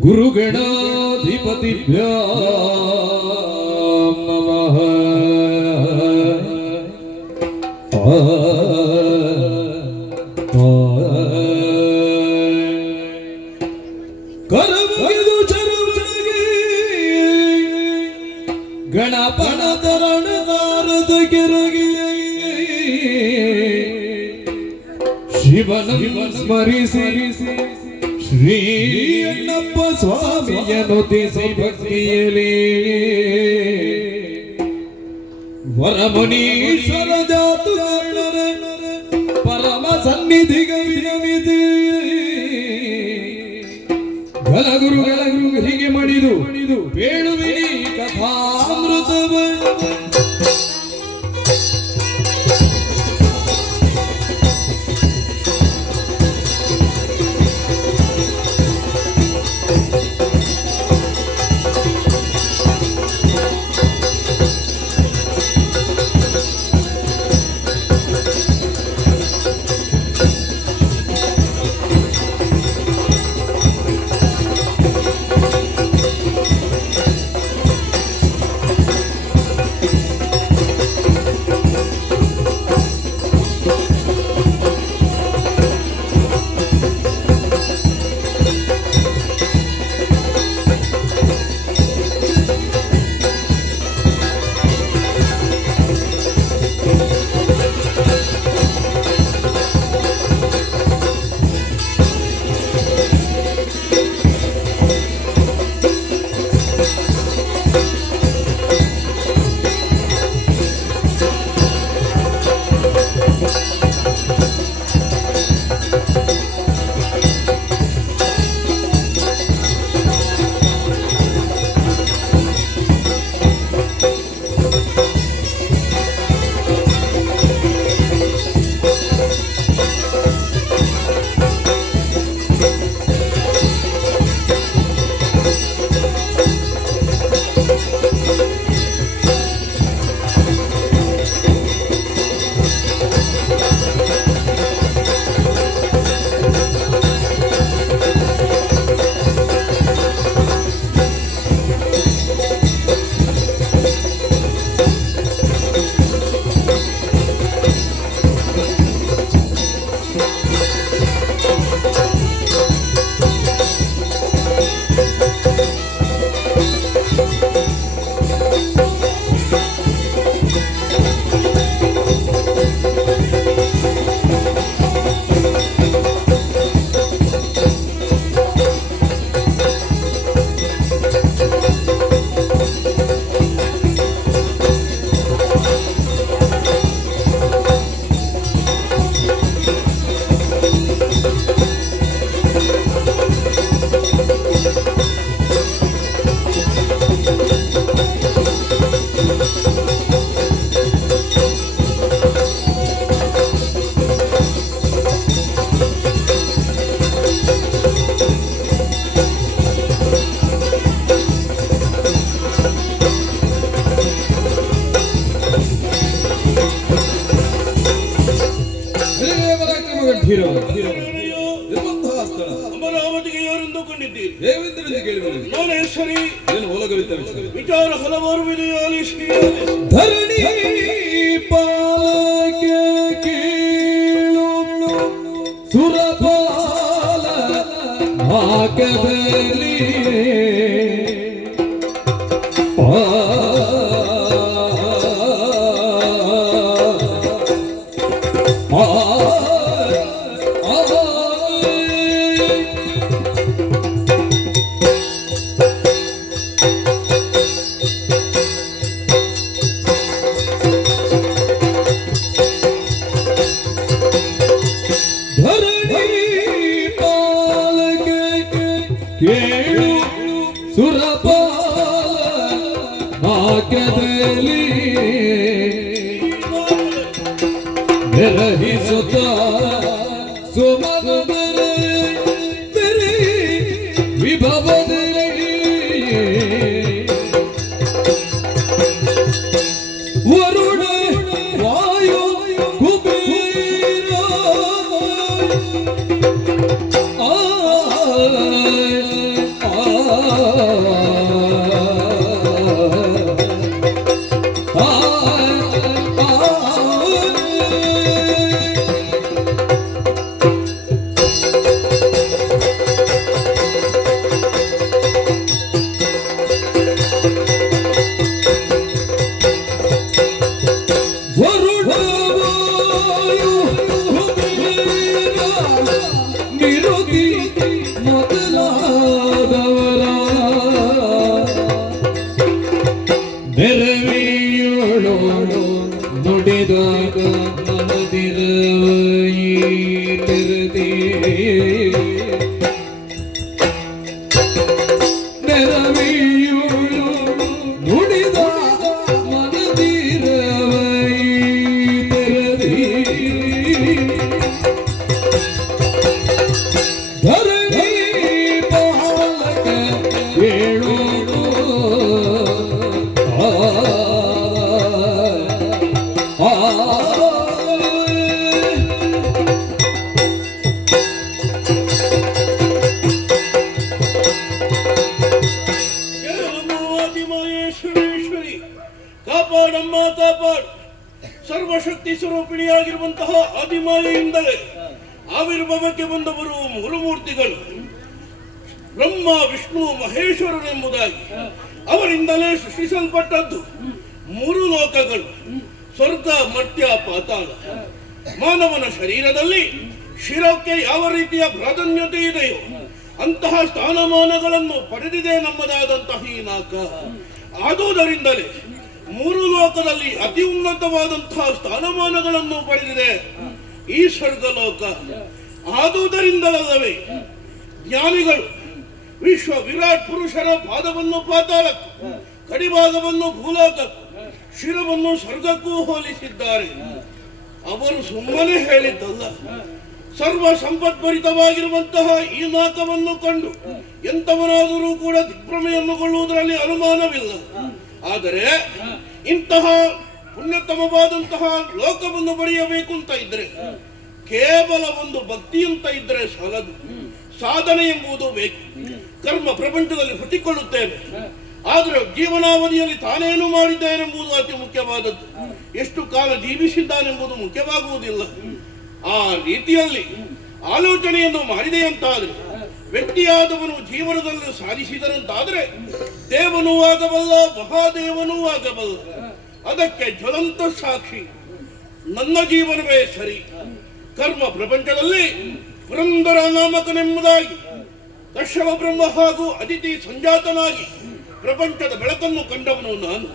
ಗುರುಗಣಾಧಿಪತಿಭ್ಯೋ ನಮಃ. ಕರಮಗಿದು ಚರವಣಗೆ ಗಣಪನ ತರಣದಾರದ ಕೆರಗಿ ಶಿವನ ಸ್ಮರಿಸಿ ಶ್ರೀ ಅಣ್ಣಪ್ಪ ಸ್ವಾಮಿಯನ್ನು ತಿಳಿಸಿ ಭಕ್ತಿಯಲಿ ವರಮುನೀಶ್ವರ ಜಾತುಕರ್ಣರ ಪರಮ ಸನ್ನಿಧಿಗ ವಿನಮಿದೆ ಗಲಗುರುಗಳಿಗೆ ಮಣಿದು ಬೇಡುವಿನಿ ಕಥಾಮೃತವ ಅಮರಾವತಿಗೆ ಯಾರೆಂದುಕೊಂಡಿದ್ದೀರಿ? ದೇವೇಂದ್ರನಿಂದ ಕೇಳಿಬಂದಿದೆ. ಜ್ಞಾನೇಶ್ವರಿ ಏನು ಒಲಗವಿದ್ದ ವಿಚಾರ ಹಲವಾರು ವಿಧಿಯಾಲಿ ಶ್ರೀ ಧರಣಿ ಪಾಲಕ್ಕೆ ಕೀಳು ಸುರಪಾಲ ಹಾಕದಲ್ಲಿ ಕೇಳು ಸುರಪಾಲ ಹಾಕದಲ್ಲಿ ಬೆರಹಿಸುತ್ತ ಸುಮನ ಬೆರೆ ವಿಭವದಲ್ಲಿ ವರುಣ ವಾಯು ಕುಬೇರ ಆ ನೆರವಿಯುಳು ನುಡಿದ ಮನದಿರವೈ ತೆರದಿ ಧರಣಿ ಪಾಲಕ ಹೇಳು ಆದಿಮಾಯೇಶ್ವರೇಶ್ವರಿ ಕಾಪಾಡಮ್ಮ ಕಾಪಾಡು. ಸರ್ವಶಕ್ತಿ ಸ್ವರೂಪಿಣಿಯಾಗಿರುವಂತಹ ಆದಿಮಾಯೆಯಿಂದಲೇ ಆವಿರ್ಭಾವಕ್ಕೆ ಬಂದವರು ಮೂರು ಮೂರ್ತಿಗಳು ಬ್ರಹ್ಮ ವಿಷ್ಣು ಮಹೇಶ್ವರರೆಂಬುದಾಗಿ. ಅವರಿಂದಲೇ ಸೃಷ್ಟಿಸಲ್ಪಟ್ಟದ್ದು ಮೂರು ಲೋಕಗಳು, ಸ್ವರ್ಗ ಮರ್ತ್ಯ ಪಾತಾಳ. ಮಾನವನ ಶರೀರದಲ್ಲಿ ಶಿರಕ್ಕೆ ಯಾವ ರೀತಿಯ ಪ್ರಾಧಾನ್ಯತೆ ಇದೆಯೋ ಅಂತಹ ಸ್ಥಾನಮಾನಗಳನ್ನು ಪಡೆದಿದೆ ನಮ್ಮದಾದಂತಹ ಈ ನಾಕ. ಆದುದರಿಂದಲೇ ಮೂರು ಲೋಕದಲ್ಲಿ ಅತಿ ಉನ್ನತವಾದಂತಹ ಸ್ಥಾನಮಾನಗಳನ್ನು ಪಡೆದಿದೆ ಈ ಸ್ವರ್ಗಲೋಕ. ಆದುದರಿಂದಲಲ್ಲವೇ ಜ್ಞಾನಿಗಳು ವಿಶ್ವ ವಿರಾಟ್ ಪುರುಷರ ಪಾದವನ್ನು ಪಾತಾಳಕ್ಕೂ ಕಡಿಭಾಗವನ್ನು ಭೂಲೋಕಕ್ಕೂ ಶಿರವನ್ನು ಸ್ವರ್ಗಕ್ಕೂ ಹೋಲಿಸಿದ್ದಾರೆ. ಅವರು ಸುಮ್ಮನೆ ಹೇಳಿದ್ದಲ್ಲ. ಸರ್ವ ಸಂಪದ್ಭರಿತವಾಗಿರುವಂತಹ ಈ ನಾಕವನ್ನು ಕಂಡು ಎಂತವನಾದರೂ ಕೂಡ ದಿಗ್ಭ್ರಮೆಯನ್ನುಗೊಳ್ಳುವುದರಲ್ಲಿ ಅನುಮಾನವಿಲ್ಲ. ಆದರೆ ಇಂತಹ ಪುಣ್ಯತಮವಾದಂತಹ ಲೋಕವನ್ನು ಪಡೆಯಬೇಕು ಅಂತ ಇದ್ರೆ ಕೇವಲ ಒಂದು ಭಕ್ತಿ ಅಂತ ಇದ್ರೆ ಸಾಲದು, ಸಾಧನೆ ಎಂಬುದು ಬೇಕು. ಕರ್ಮ ಪ್ರಪಂಚದಲ್ಲಿ ಹುಟ್ಟಿಕೊಳ್ಳುತ್ತೇವೆ, ಆದರೆ ಜೀವನಾವಧಿಯಲ್ಲಿ ತಾನೇನು ಮಾಡಿದ್ದೇನೆಂಬುದು ಅತಿ ಮುಖ್ಯವಾದದ್ದು. ಎಷ್ಟು ಕಾಲ ಜೀವಿಸಿದ್ದಾನೆಂಬುದು ಮುಖ್ಯವಾಗುವುದಿಲ್ಲ. ಆ ರೀತಿಯಲ್ಲಿ ಆಲೋಚನೆಯನ್ನು ಮಾಡಿದೆಯಂತಾದ್ರೆ ವ್ಯಕ್ತಿಯಾದವನು ಜೀವನದಲ್ಲಿ ಸಾಧಿಸಿದರಂತಾದ್ರೆ ದೇವನೂ ಆಗಬಲ್ಲ, ಮಹಾದೇವನೂ ಆಗಬಲ್ಲ. ಅದಕ್ಕೆ ಜ್ವಲಂತ ಸಾಕ್ಷಿ ನನ್ನ ಜೀವನವೇ ಸರಿ. ಕರ್ಮ ಪ್ರಪಂಚದಲ್ಲಿ ಪುರಂದರ ನಾಮಕನೆಂಬುದಾಗಿ ಕಶ್ಯಪ ಬ್ರಹ್ಮ ಹಾಗೂ ಅದಿತಿ ಸಂಜಾತನಾಗಿ ಪ್ರಪಂಚದ ಬೆಳಕನ್ನು ಕಂಡವನು ನಾನು.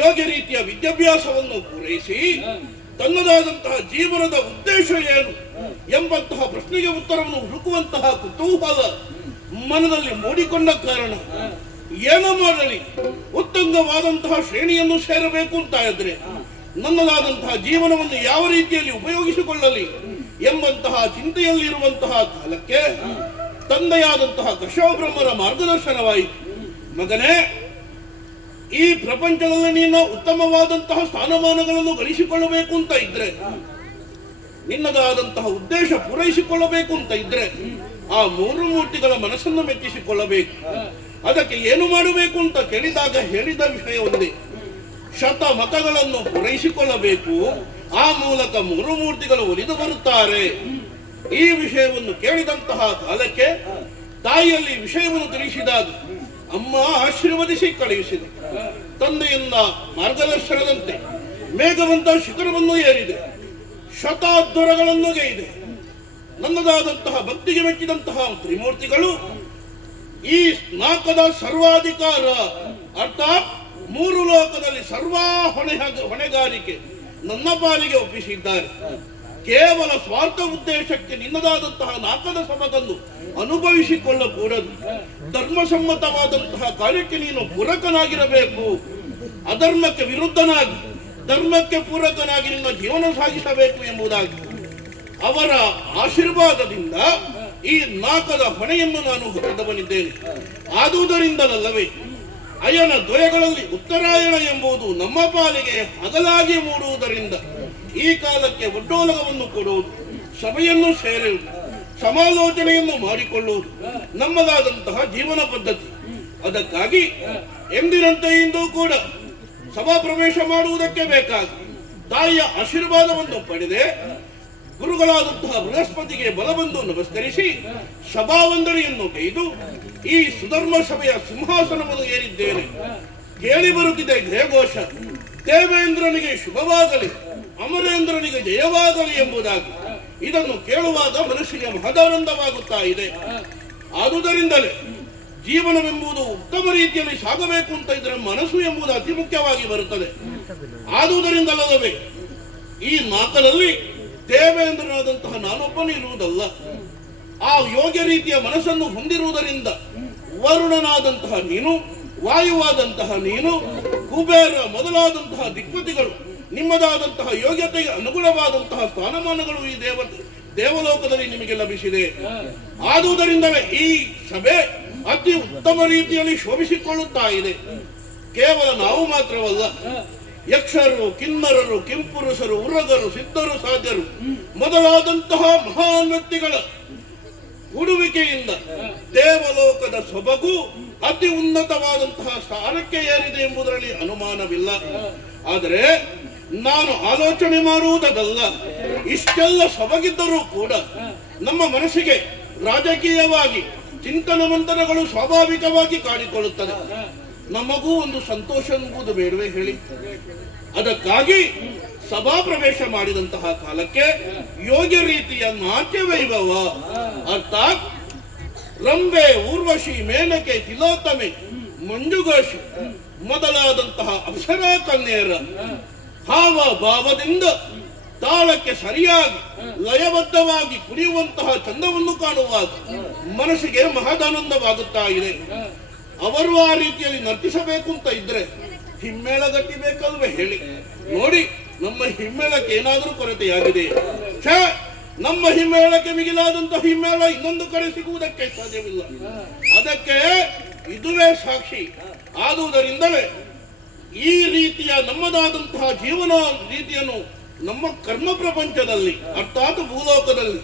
ಯೋಗ್ಯ ರೀತಿಯ ವಿದ್ಯಾಭ್ಯಾಸವನ್ನು ಪೂರೈಸಿ ತನ್ನದಾದಂತಹ ಜೀವನದ ಉದ್ದೇಶ ಏನು ಎಂಬಂತಹ ಪ್ರಶ್ನೆಗೆ ಉತ್ತರವನ್ನು ಹುಡುಕುವಂತಹ ಕುತೂಹಲ ಮನದಲ್ಲಿ ಮೂಡಿಕೊಂಡ ಕಾರಣ ಏನು ಮಾಡಲಿ, ಉತ್ತಂಗವಾದಂತಹ ಶ್ರೇಣಿಯನ್ನು ಸೇರಬೇಕು ಅಂತ ಇದ್ರೆ ನನ್ನದಾದಂತಹ ಜೀವನವನ್ನು ಯಾವ ರೀತಿಯಲ್ಲಿ ಉಪಯೋಗಿಸಿಕೊಳ್ಳಲಿ ಎಂಬಂತಹ ಚಿಂತೆಯಲ್ಲಿರುವಂತಹ ಕಾಲಕ್ಕೆ ತಂದೆಯಾದಂತಹ ಕಶ್ಯಪ ಬ್ರಹ್ಮರ ಮಾರ್ಗದರ್ಶನವಾಯಿತು. ಮಗನೇ, ಈ ಪ್ರಪಂಚದಲ್ಲಿ ನೀನು ಉತ್ತಮವಾದಂತಹ ಸ್ಥಾನಮಾನಗಳನ್ನು ಗಳಿಸಿಕೊಳ್ಳಬೇಕು ಅಂತ ಇದ್ರೆ, ನಿನ್ನದಾದಂತಹ ಉದ್ದೇಶ ಪೂರೈಸಿಕೊಳ್ಳಬೇಕು ಅಂತ ಇದ್ರೆ ಆ ಮೂರು ಮೂರ್ತಿಗಳ ಮನಸ್ಸನ್ನು ಮೆಚ್ಚಿಸಿಕೊಳ್ಳಬೇಕು. ಅದಕ್ಕೆ ಏನು ಮಾಡಬೇಕು ಅಂತ ಕೇಳಿದಾಗ ಹೇಳಿದ ವಿಷಯ ಒಂದೇ, ಶತ ಮತಗಳನ್ನು ಪೂರೈಸಿಕೊಳ್ಳಬೇಕು. ಆ ಮೂಲಕ ಮೂರು ಮೂರ್ತಿಗಳು ಒಲಿದು ಬರುತ್ತಾರೆ. ಈ ವಿಷಯವನ್ನು ಕೇಳಿದಂತಹ ಕಾಲಕ್ಕೆ ತಾಯಿಯಲ್ಲಿ ವಿಷಯವನ್ನು ತಿಳಿಸಿದಾಗ ಅಮ್ಮ ಆಶೀರ್ವದಿಸಿ ಕಳುಹಿಸಿದೆ. ತಂದೆಯಿಂದ ಮಾರ್ಗದರ್ಶನದಂತೆ ಮೇಘವಂತ ಶಿಖರವನ್ನು ಏರಿದೆ, ಶತಾದ್ವರಗಳನ್ನು ಗೈದೆ. ನನ್ನದಾದಂತಹ ಭಕ್ತಿಗೆ ಮೆಚ್ಚಿದಂತಹ ತ್ರಿಮೂರ್ತಿಗಳು ಈ ನಾಕದ ಸರ್ವಾಧಿಕಾರ ಅರ್ಥಾತ್ ಮೂರು ಲೋಕದಲ್ಲಿ ಸರ್ವಾ ಹೊಣೆಗಾರಿಕೆ ನನ್ನ ಪಾಲಿಗೆ ಒಪ್ಪಿಸಿದ್ದಾರೆ. ಕೇವಲ ಸ್ವಾರ್ಥ ಉದ್ದೇಶಕ್ಕೆ ನಿನ್ನದಾದಂತಹ ನಾಕದ ಸಮಗನ್ನು ಅನುಭವಿಸಿಕೊಳ್ಳಕೂಡದು. ಧರ್ಮಸಮ್ಮತವಾದಂತಹ ಕಾರ್ಯಕ್ಕೆ ನೀನು ಪೂರಕನಾಗಿರಬೇಕು. ಅಧರ್ಮಕ್ಕೆ ವಿರುದ್ಧನಾಗಿ ಧರ್ಮಕ್ಕೆ ಪೂರಕನಾಗಿ ನಿನ್ನ ಜೀವನ ಸಾಗಿಸಬೇಕು ಎಂಬುದಾಗಿ ಅವರ ಆಶೀರ್ವಾದದಿಂದ ಈ ನಾಕದ ಹೊಣೆಯನ್ನು ನಾನು ಹೊತ್ತಿದವನಿದ್ದೇನೆ. ಆದುದರಿಂದಲಲ್ಲವೇ ಅಯನ ದ್ವಯಗಳಲ್ಲಿ ಉತ್ತರಾಯಣ ಎಂಬುದು ನಮ್ಮ ಪಾಲಿಗೆ ಹಗಲಾಗಿ ಮೂಡುವುದರಿಂದ ಈ ಕಾಲಕ್ಕೆ ಒಡ್ಡೋಲಗವನ್ನು ಕೊಡುವುದು, ಸಭೆಯನ್ನು ಸೇರುವುದು, ಸಮಾಲೋಚನೆಯನ್ನು ಮಾಡಿಕೊಳ್ಳುವುದು ನಮ್ಮದಾದಂತಹ ಜೀವನ ಪದ್ಧತಿ. ಅದಕ್ಕಾಗಿ ಎಂದಿನಂತೆ ಇಂದು ಕೂಡ ಸಭಾ ಪ್ರವೇಶ ಮಾಡುವುದಕ್ಕೆ ಬೇಕಾಗಿ ತಾಯಿಯ ಆಶೀರ್ವಾದವನ್ನು ಪಡೆದೆ ಗುರುಗಳಾದಂತಹ ಬೃಹಸ್ಪತಿಗೆ ಬಲಬಂದು ನಮಸ್ಕರಿಸಿ ಸಭಾವಂದನೆಯನ್ನು ಕೈದು ಈ ಸುಧರ್ಮ ಸಭೆಯ ಸಿಂಹಾಸನವನ್ನು ಏರಿದ್ದೇನೆ. ಕೇಳಿ ಬರುತ್ತಿದೆ ಜಯಘೋಷ, ದೇವೇಂದ್ರನಿಗೆ ಶುಭವಾಗಲಿ, ಅಮರೇಂದ್ರನಿಗೆ ಜಯವಾಗಲಿ ಎಂಬುದಾಗಿ. ಇದನ್ನು ಕೇಳುವಾಗ ಮನಸ್ಸಿಗೆ ಮಹದಾನಂದವಾಗುತ್ತಾ ಇದೆ. ಆದುದರಿಂದಲೇ ಜೀವನವೆಂಬುದು ಉತ್ತಮ ರೀತಿಯಲ್ಲಿ ಸಾಗಬೇಕು ಅಂತ ಇದ್ರೆ ಮನಸ್ಸು ಎಂಬುದು ಅತಿ ಮುಖ್ಯವಾಗಿ ಬರುತ್ತದೆ. ಆದುದರಿಂದಲ್ಲವೇ ಈ ನಾಲ್ಕರಲ್ಲಿ ದೇವೇಂದ್ರನಾದಂತಹ ನಾನೊಬ್ಬನು ಇರುವುದಲ್ಲ, ಆ ಯೋಗ್ಯ ರೀತಿಯ ಮನಸ್ಸನ್ನು ಹೊಂದಿರುವುದರಿಂದ ವರುಣನಾದಂತಹ ನೀನು, ವಾಯುವಾದಂತಹ ನೀನು, ಕುಬೇರ ಮೊದಲಾದಂತಹ ದಿಕ್ಪತಿಗಳು ನಿಮ್ಮದಾದಂತಹ ಯೋಗ್ಯತೆಗೆ ಅನುಗುಣವಾದಂತಹ ಸ್ಥಾನಮಾನಗಳು ಈ ದೇವಲೋಕದಲ್ಲಿ ನಿಮಗೆ ಲಭಿಸಿದೆ. ಆದುದರಿಂದಲೇ ಈ ಸಭೆ ಅತಿ ಉತ್ತಮ ರೀತಿಯಲ್ಲಿ ಶೋಭಿಸಿಕೊಳ್ಳುತ್ತಾ ಇದೆ. ಕೇವಲ ನಾವು ಮಾತ್ರವಲ್ಲ, ಯಕ್ಷರು, ಕಿನ್ನರರು, ಕಿಂಪುರುಷರು, ಉರಗರು, ಸಿದ್ಧರು, ಸಾಧ್ಯರು ಮೊದಲಾದಂತಹ ಮಹಾನ್ ವ್ಯಕ್ತಿಗಳ ಉಡುವಿಕೆಯಿಂದ ದೇವಲೋಕದ ಸೊಬಗು ಅತಿ ಉನ್ನತವಾದಂತಹ ಸ್ಥಾನಕ್ಕೆ ಏರಿದೆ ಎಂಬುದರಲ್ಲಿ ಅನುಮಾನವಿಲ್ಲ. ಆದರೆ ನಾನು ಆಲೋಚನೆ ಮಾಡುವುದಲ್ಲ, ಇಷ್ಟೆಲ್ಲ ಸೊಬಗಿದ್ದರೂ ಕೂಡ ನಮ್ಮ ಮನಸ್ಸಿಗೆ ರಾಜಕೀಯವಾಗಿ ಚಿಂತನ ಮಂಥನಗಳು ಸ್ವಾಭಾವಿಕವಾಗಿ ಕಾಡಿಕೊಳ್ಳುತ್ತದೆ. ನಮಗೂ ಒಂದು ಸಂತೋಷ ಎಂಬುದು ಬೇಡವೇ ಹೇಳಿ? ಅದಕ್ಕಾಗಿ ಸಭಾ ಪ್ರವೇಶ ಮಾಡಿದಂತಹ ಕಾಲಕ್ಕೆ ಯೋಗ್ಯ ರೀತಿಯ ನಾಟ್ಯ ವೈಭವ ಅರ್ಥಾತ್ ರಂಬೆ, ಊರ್ವಶಿ, ಮೇನಕೆ, ತಿಲೋತ್ತಮೆ, ಮಂಜುಗೋಶಿ ಮೊದಲಾದಂತಹ ಅಪ್ಸರಾ ಕನ್ಯೆಯರ ಹಾವ ಭಾವದಿಂದ ತಾಳಕ್ಕೆ ಸರಿಯಾಗಿ ಲಯಬದ್ಧವಾಗಿ ಕುಣಿಯುವಂತಹ ಚಂದವನ್ನು ಕಾಣುವಾಗ ಮನಸ್ಸಿಗೆ ಮಹದಾನಂದವಾಗುತ್ತಾ ಇದೆ. ಅವರು ಆ ರೀತಿಯಲ್ಲಿ ನರ್ತಿಸಬೇಕು ಅಂತ ಇದ್ರೆ ಹಿಮ್ಮೇಳ ಗಟ್ಟಿಬೇಕಲ್ವೇ ಹೇಳಿ? ನೋಡಿ, ನಮ್ಮ ಹಿಮ್ಮೇಳಕ್ಕೆ ಏನಾದರೂ ಕೊರತೆಯಾಗಿದೆ. ನಮ್ಮ ಹಿಮ್ಮೇಳಕ್ಕೆ ಮಿಗಿಲಾದಂತಹ ಹಿಮ್ಮೇಳ ಇನ್ನೊಂದು ಕಡೆ ಸಿಗುವುದಕ್ಕೆ ಸಾಧ್ಯವಿಲ್ಲ. ಅದಕ್ಕೆ ಇದುವೇ ಸಾಕ್ಷಿ. ಆದುದರಿಂದಲೇ ಈ ರೀತಿಯ ನಮ್ಮದಾದಂತಹ ಜೀವನ ರೀತಿಯನ್ನು ನಮ್ಮ ಕರ್ಮ ಪ್ರಪಂಚದಲ್ಲಿ ಅರ್ಥಾತ್ ಭೂಲೋಕದಲ್ಲಿ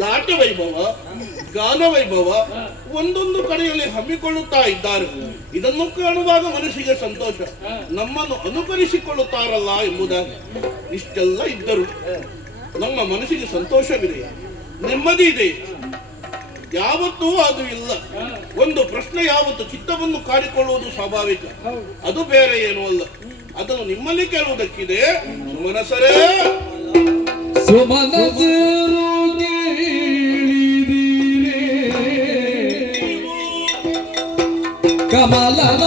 ನಾಟ್ಯ ವೈಭವ, ಗಾನ ವೈಭವ ಒಂದೊಂದು ಕಡೆಯಲ್ಲಿ ಹಮ್ಮಿಕೊಳ್ಳುತ್ತಾ ಇದ್ದಾರೆ. ಇದನ್ನು ಕಾಣುವಾಗ ಮನಸ್ಸಿಗೆ ಸಂತೋಷ. ನಮ್ಮನ್ನು ಅನುಕರಿಸಿಕೊಳ್ಳುತ್ತಾರಲ್ಲ ಎಂಬುದಾಗಿ ಇಷ್ಟೆಲ್ಲ ಇದ್ದರು ನಮ್ಮ ಮನಸ್ಸಿಗೆ ಸಂತೋಷವಿದೆ, ನೆಮ್ಮದಿ ಇದೆ. ಯಾವತ್ತೂ ಅದು ಇಲ್ಲ. ಒಂದು ಪ್ರಶ್ನೆ ಯಾವತ್ತು ಚಿತ್ತವನ್ನು ಕಾಡಿಕೊಳ್ಳುವುದು ಸ್ವಾಭಾವಿಕ, ಅದು ಬೇರೆ ಏನೂ ಅಲ್ಲ. ಅದನ್ನು ನಿಮ್ಮಲ್ಲಿ ಕೇಳುವುದಕ್ಕಿದೆ. ಸುಮನಸರೇ, ಕಮಲನ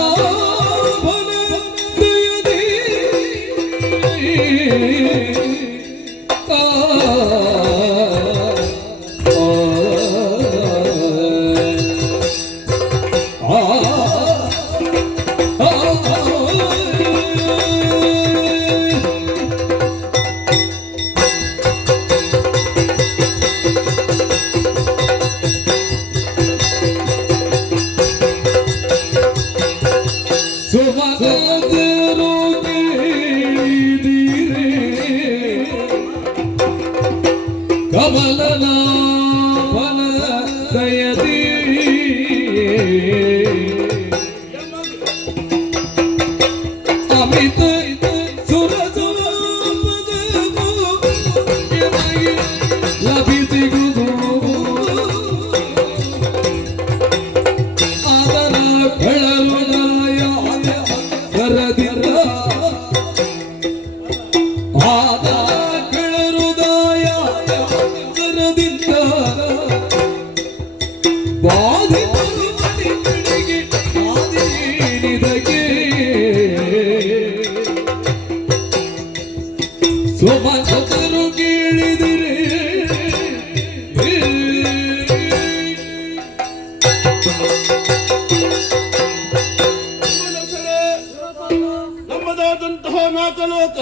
ಕಮಲನ ಬಲ ದಯದಿ ಅಮಿತ ಸುರ ಲಭಿಸಿಗುವುದು ಅದರ ಬೆಳರುಣಯ ಕರದಿಲ್ಲ ಆದ ಕೆಳರುದಾಯ ಕರದಿಂದ ಬಾಧಿಗೆ ಆದಿನಿದಗೆ ಸೋಮನಸರು ಕೇಳಿದಿರೆ ನಮ್ಮದಾದಂತಹ ನಾಲ್ಕಲೋಕ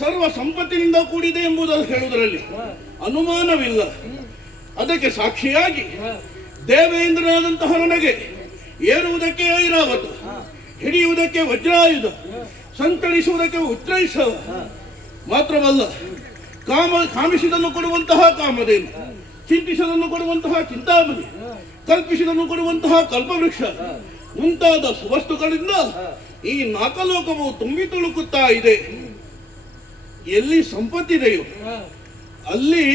ಸರ್ವ ಸಂಪತ್ತಿನಿಂದ ಕೂಡಿದೆ ಎಂಬುದನ್ನು ಹೇಳುವುದರಲ್ಲಿ ಅನುಮಾನವಿಲ್ಲ. ಅದಕ್ಕೆ ಸಾಕ್ಷಿಯಾಗಿ ದೇವೇಂದ್ರನಾದಂತಹ ನನಗೆ ಏರುವುದಕ್ಕೆ ಐರಾವತ, ಹಿಡಿಯುವುದಕ್ಕೆ ವಜ್ರಾಯುಧ, ಸಂತಳಿಸುವುದಕ್ಕೆ ಉತ್ರೈಸವ ಮಾತ್ರವಲ್ಲ, ಕಾಮಿಸಿದನ್ನು ಕೊಡುವಂತಹ ಕಾಮಧೇನು, ಚಿಂತಿಸದನ್ನು ಕೊಡುವಂತಹ ಚಿಂತಾಮಣಿ, ಕಲ್ಪಿಸಿದನ್ನು ಕೊಡುವಂತಹ ಕಲ್ಪವೃಕ್ಷ ಮುಂತಾದ ಸುವಸ್ತುಗಳಿಂದ ಈ ನಾಲ್ಕಲೋಕವು ತುಂಬಿ ತುಳುಕುತ್ತಾ ಇದೆ. ಎಲ್ಲಿ ಸಂಪತ್ತಿದೆಯೋ ಅಲ್ಲಿ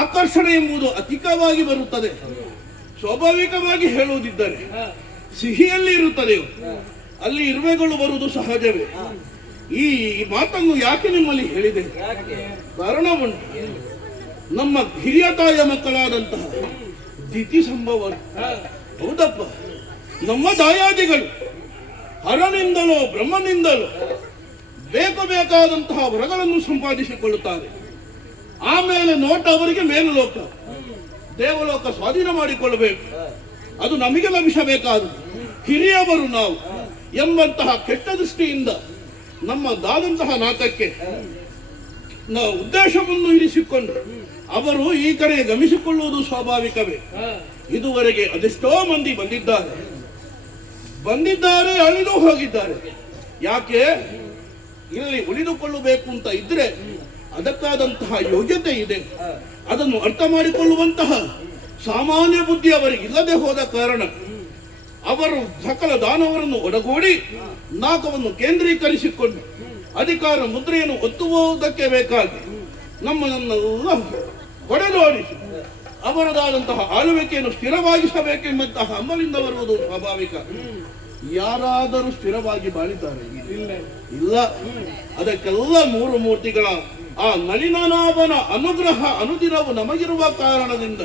ಆಕರ್ಷಣೆ ಎಂಬುದು ಅಧಿಕವಾಗಿ ಬರುತ್ತದೆ. ಸ್ವಾಭಾವಿಕವಾಗಿ ಹೇಳುವುದಿದ್ದರೆ ಸಿಹಿಯಲ್ಲಿ ಇರುತ್ತದೆಯೋ ಅಲ್ಲಿ ಇರುವೆಗಳು ಬರುವುದು ಸಹಜವೇ. ಈ ಮಾತನ್ನು ಯಾಕೆ ನಿಮ್ಮಲ್ಲಿ ಹೇಳಿದೆ? ಕಾರಣ ಉಂಟು. ನಮ್ಮ ಹಿರಿಯ ತಾಯಿಯ ಮಕ್ಕಳಾದಂತಹ ದಿತಿ ಸಂಭವ, ಹೌದಪ್ಪ, ನಮ್ಮ ದಾಯಾದಿಗಳು ಹರನಿಂದಲೋ ಬ್ರಹ್ಮನಿಂದಲೋ ಬೇಕಾದಂತಹ ವರಗಳನ್ನು ಸಂಪಾದಿಸಿಕೊಳ್ಳುತ್ತಾರೆ. ಆಮೇಲೆ ನೋಟ ಅವರಿಗೆ ಮೇಲು ಲೋಕ, ದೇವಲೋಕ ಸ್ವಾಧೀನ ಮಾಡಿಕೊಳ್ಳಬೇಕು. ಅದು ನಮಗೆ ಲಭಿಸಬೇಕಾದ ಹಿರಿಯವರು ನಾವು ಎಂಬಂತಹ ಕೆಟ್ಟ ದೃಷ್ಟಿಯಿಂದ ನಮ್ಮದಾದಂತಹ ನಾಟಕ್ಕೆ ನಾವು ಉದ್ದೇಶವನ್ನು ಇರಿಸಿಕೊಂಡು ಅವರು ಈ ಕಡೆ ಗಮಿಸಿಕೊಳ್ಳುವುದು ಸ್ವಾಭಾವಿಕವೇ. ಇದುವರೆಗೆ ಅದೆಷ್ಟೋ ಮಂದಿ ಬಂದಿದ್ದಾರೆ, ಅಳಿದು ಹೋಗಿದ್ದಾರೆ. ಯಾಕೆ? ಇಲ್ಲಿ ಉಳಿದುಕೊಳ್ಳಬೇಕು ಅಂತ ಇದ್ರೆ ಅದಕ್ಕಾದಂತಹ ಯೋಗ್ಯತೆ ಇದೆ. ಅದನ್ನು ಅರ್ಥ ಮಾಡಿಕೊಳ್ಳುವಂತಹ ಸಾಮಾನ್ಯ ಬುದ್ಧಿ ಅವರಿಗೆ ಇಲ್ಲದೆ ಹೋದ ಕಾರಣ ಅವರು ಸಕಲ ದಾನವರನ್ನು ಒಡಗೂಡಿ ನಾಕವನ್ನು ಕೇಂದ್ರೀಕರಿಸಿಕೊಂಡು ಅಧಿಕಾರ ಮುದ್ರೆಯನ್ನು ಒತ್ತುವುದಕ್ಕೆ ಬೇಕಾಗಿ ನಮ್ಮನ್ನೆಲ್ಲ ಹೊಡೆದೋಡಿಸಿ ಅವರದಾದಂತಹ ಆಳ್ವಿಕೆಯನ್ನು ಸ್ಥಿರವಾಗಿಸಬೇಕೆಂಬಂತಹ ಹಂಬಲಿಂದ ಬರುವುದು ಸ್ವಾಭಾವಿಕ. ಯಾರಾದರೂ ಸ್ಥಿರವಾಗಿ ಬಾಳಿದ್ದಾರೆ? ಇಲ್ಲ. ಅದಕ್ಕೆಲ್ಲ ಮೂರು ಮೂರ್ತಿಗಳ ಆ ನಳಿನಾಭನ ಅನುಗ್ರಹ ಅನುದಿನವು ನಮಗಿರುವ ಕಾರಣದಿಂದ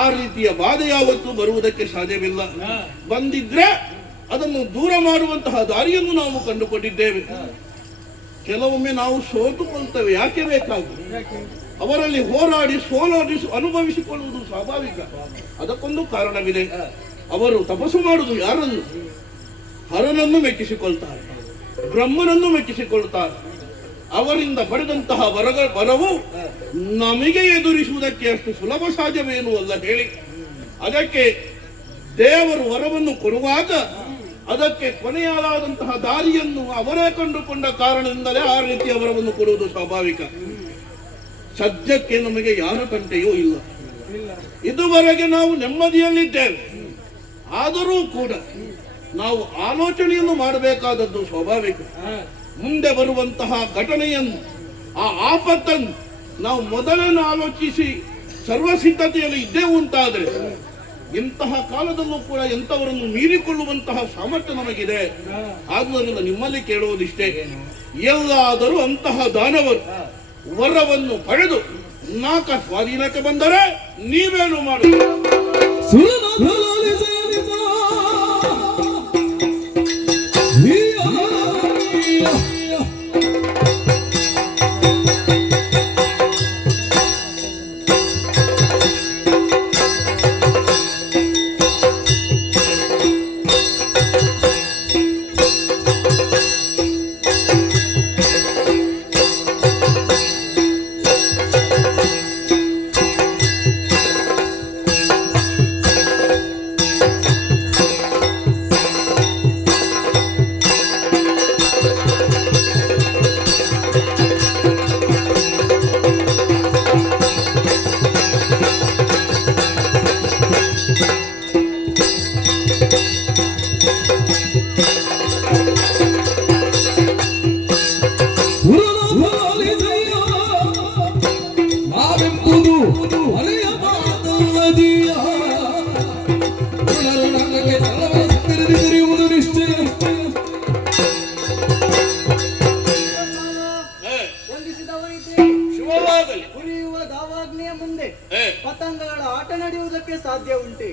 ಆ ರೀತಿಯ ಬಾಧೆ ಯಾವತ್ತೂ ಬರುವುದಕ್ಕೆ ಸಾಧ್ಯವಿಲ್ಲ. ಬಂದಿದ್ರೆ ಅದನ್ನು ದೂರ ಮಾಡುವಂತಹ ದಾರಿಯನ್ನು ನಾವು ಕಂಡುಕೊಂಡಿದ್ದೇವೆ. ಕೆಲವೊಮ್ಮೆ ನಾವು ಸೋತುಕೊಳ್ತೇವೆ. ಯಾಕೆ ಬೇಕಾಗಿ ಅವರಲ್ಲಿ ಹೋರಾಡಿ ಅನುಭವಿಸಿಕೊಳ್ಳುವುದು ಸ್ವಾಭಾವಿಕ. ಅದಕ್ಕೊಂದು ಕಾರಣವಿದೆ. ಅವರು ತಪಸ್ಸು ಮಾಡುವುದು ಯಾರನ್ನು? ಹರನನ್ನು ಮೆಚ್ಚಿಸಿಕೊಳ್ತಾರೆ, ಬ್ರಹ್ಮನನ್ನು ಮೆಚ್ಚಿಸಿಕೊಳ್ತಾರೆ. ಅವರಿಂದ ಪಡೆದಂತಹ ಬರವು ನಮಗೆ ಎದುರಿಸುವುದಕ್ಕೆ ಅಷ್ಟು ಸುಲಭ ಸಾಧ್ಯವೇನು ಅಲ್ಲ ಹೇಳಿ. ಅದಕ್ಕೆ ದೇವರು ವರವನ್ನು ಕೊಡುವಾಗ ಅದಕ್ಕೆ ಕೊನೆಯಾದಂತಹ ದಾರಿಯನ್ನು ಅವರೇ ಕಂಡುಕೊಂಡ ಕಾರಣದಿಂದಲೇ ಆ ರೀತಿಯ ವರವನ್ನು ಕೊಡುವುದು ಸ್ವಾಭಾವಿಕ. ಸದ್ಯಕ್ಕೆ ನಮಗೆ ಯಾರ ಕಂಟೆಯೂ ಇಲ್ಲ. ಇದುವರೆಗೆ ನಾವು ನೆಮ್ಮದಿಯಲ್ಲಿದ್ದೇವೆ. ಆದರೂ ಕೂಡ ನಾವು ಆಲೋಚನೆಯನ್ನು ಮಾಡಬೇಕಾದದ್ದು ಸ್ವಾಭಾವಿಕ. ಮುಂದೆ ಬರುವಂತಹ ಘಟನೆಯನ್ನು, ಆ ಆಪತ್ತನ್ನು ನಾವು ಮೊದಲನ್ನು ಆಲೋಚಿಸಿ ಸರ್ವಸಿದ್ಧತೆಯಲ್ಲಿ ಇದ್ದೇವು ಅಂತಾದರೆ ಇಂತಹ ಕಾಲದಲ್ಲೂ ಕೂಡ ಎಂಥವರನ್ನು ಮೀರಿಕೊಳ್ಳುವಂತಹ ಸಾಮರ್ಥ್ಯ ನಮಗಿದೆ. ಆದುದರಿಂದ ನಿಮ್ಮಲ್ಲಿ ಕೇಳುವುದಿಷ್ಟೇ, ಎಲ್ಲಾದರೂ ಅಂತಹ ದಾನವರು ವರವನ್ನು ಪಡೆದು ನಾಕ ಸ್ವಾಧೀನಕ್ಕೆ ಬಂದರೆ ನೀವೇನು ಮಾಡುವುದು? ಪತಂಗಗಳ ಆಟ ನಡೆಯುವುದಕ್ಕೆ ಸಾಧ್ಯ ಉಂಟೆ?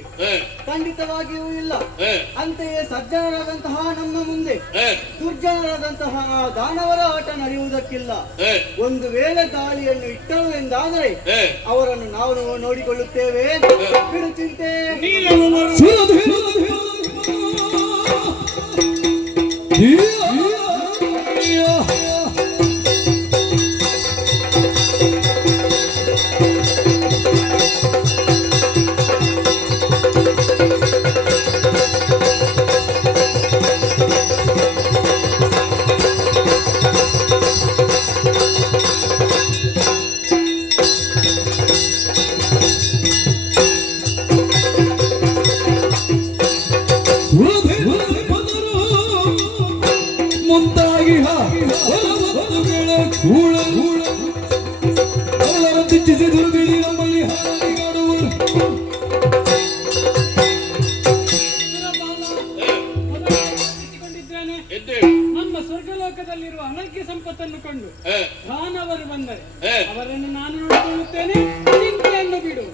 ಖಂಡಿತವಾಗಿಯೂ ಇಲ್ಲ. ಅಂತೆಯೇ ಸಜ್ಜನರಾದಂತಹ ನಮ್ಮ ಮುಂದೆ ದುರ್ಜನರಾದಂತಹ ದಾನವರ ಆಟ ನಡೆಯುವುದಕ್ಕಿಲ್ಲ. ಒಂದು ವೇಳೆ ದಾಳಿಯನ್ನು ಇಟ್ಟರು ಎಂದಾದರೆ ಅವರನ್ನು ನಾವು ನೋಡಿಕೊಳ್ಳುತ್ತೇವೆ. ಬಿಡು ಚಿಂತೆ. ನಮ್ಮ ಸ್ವರ್ಗಲೋಕದಲ್ಲಿರುವ ಅನರ್ಘ್ಯ ಸಂಪತ್ತನ್ನು ಕಂಡು ದಾನವರು ಬಂದರೆ ಅವರನ್ನು ನಾನು ನೋಡಿಕೊಳ್ಳುತ್ತೇನೆ. ಚಿಂತೆಯನ್ನು ಬಿಡು.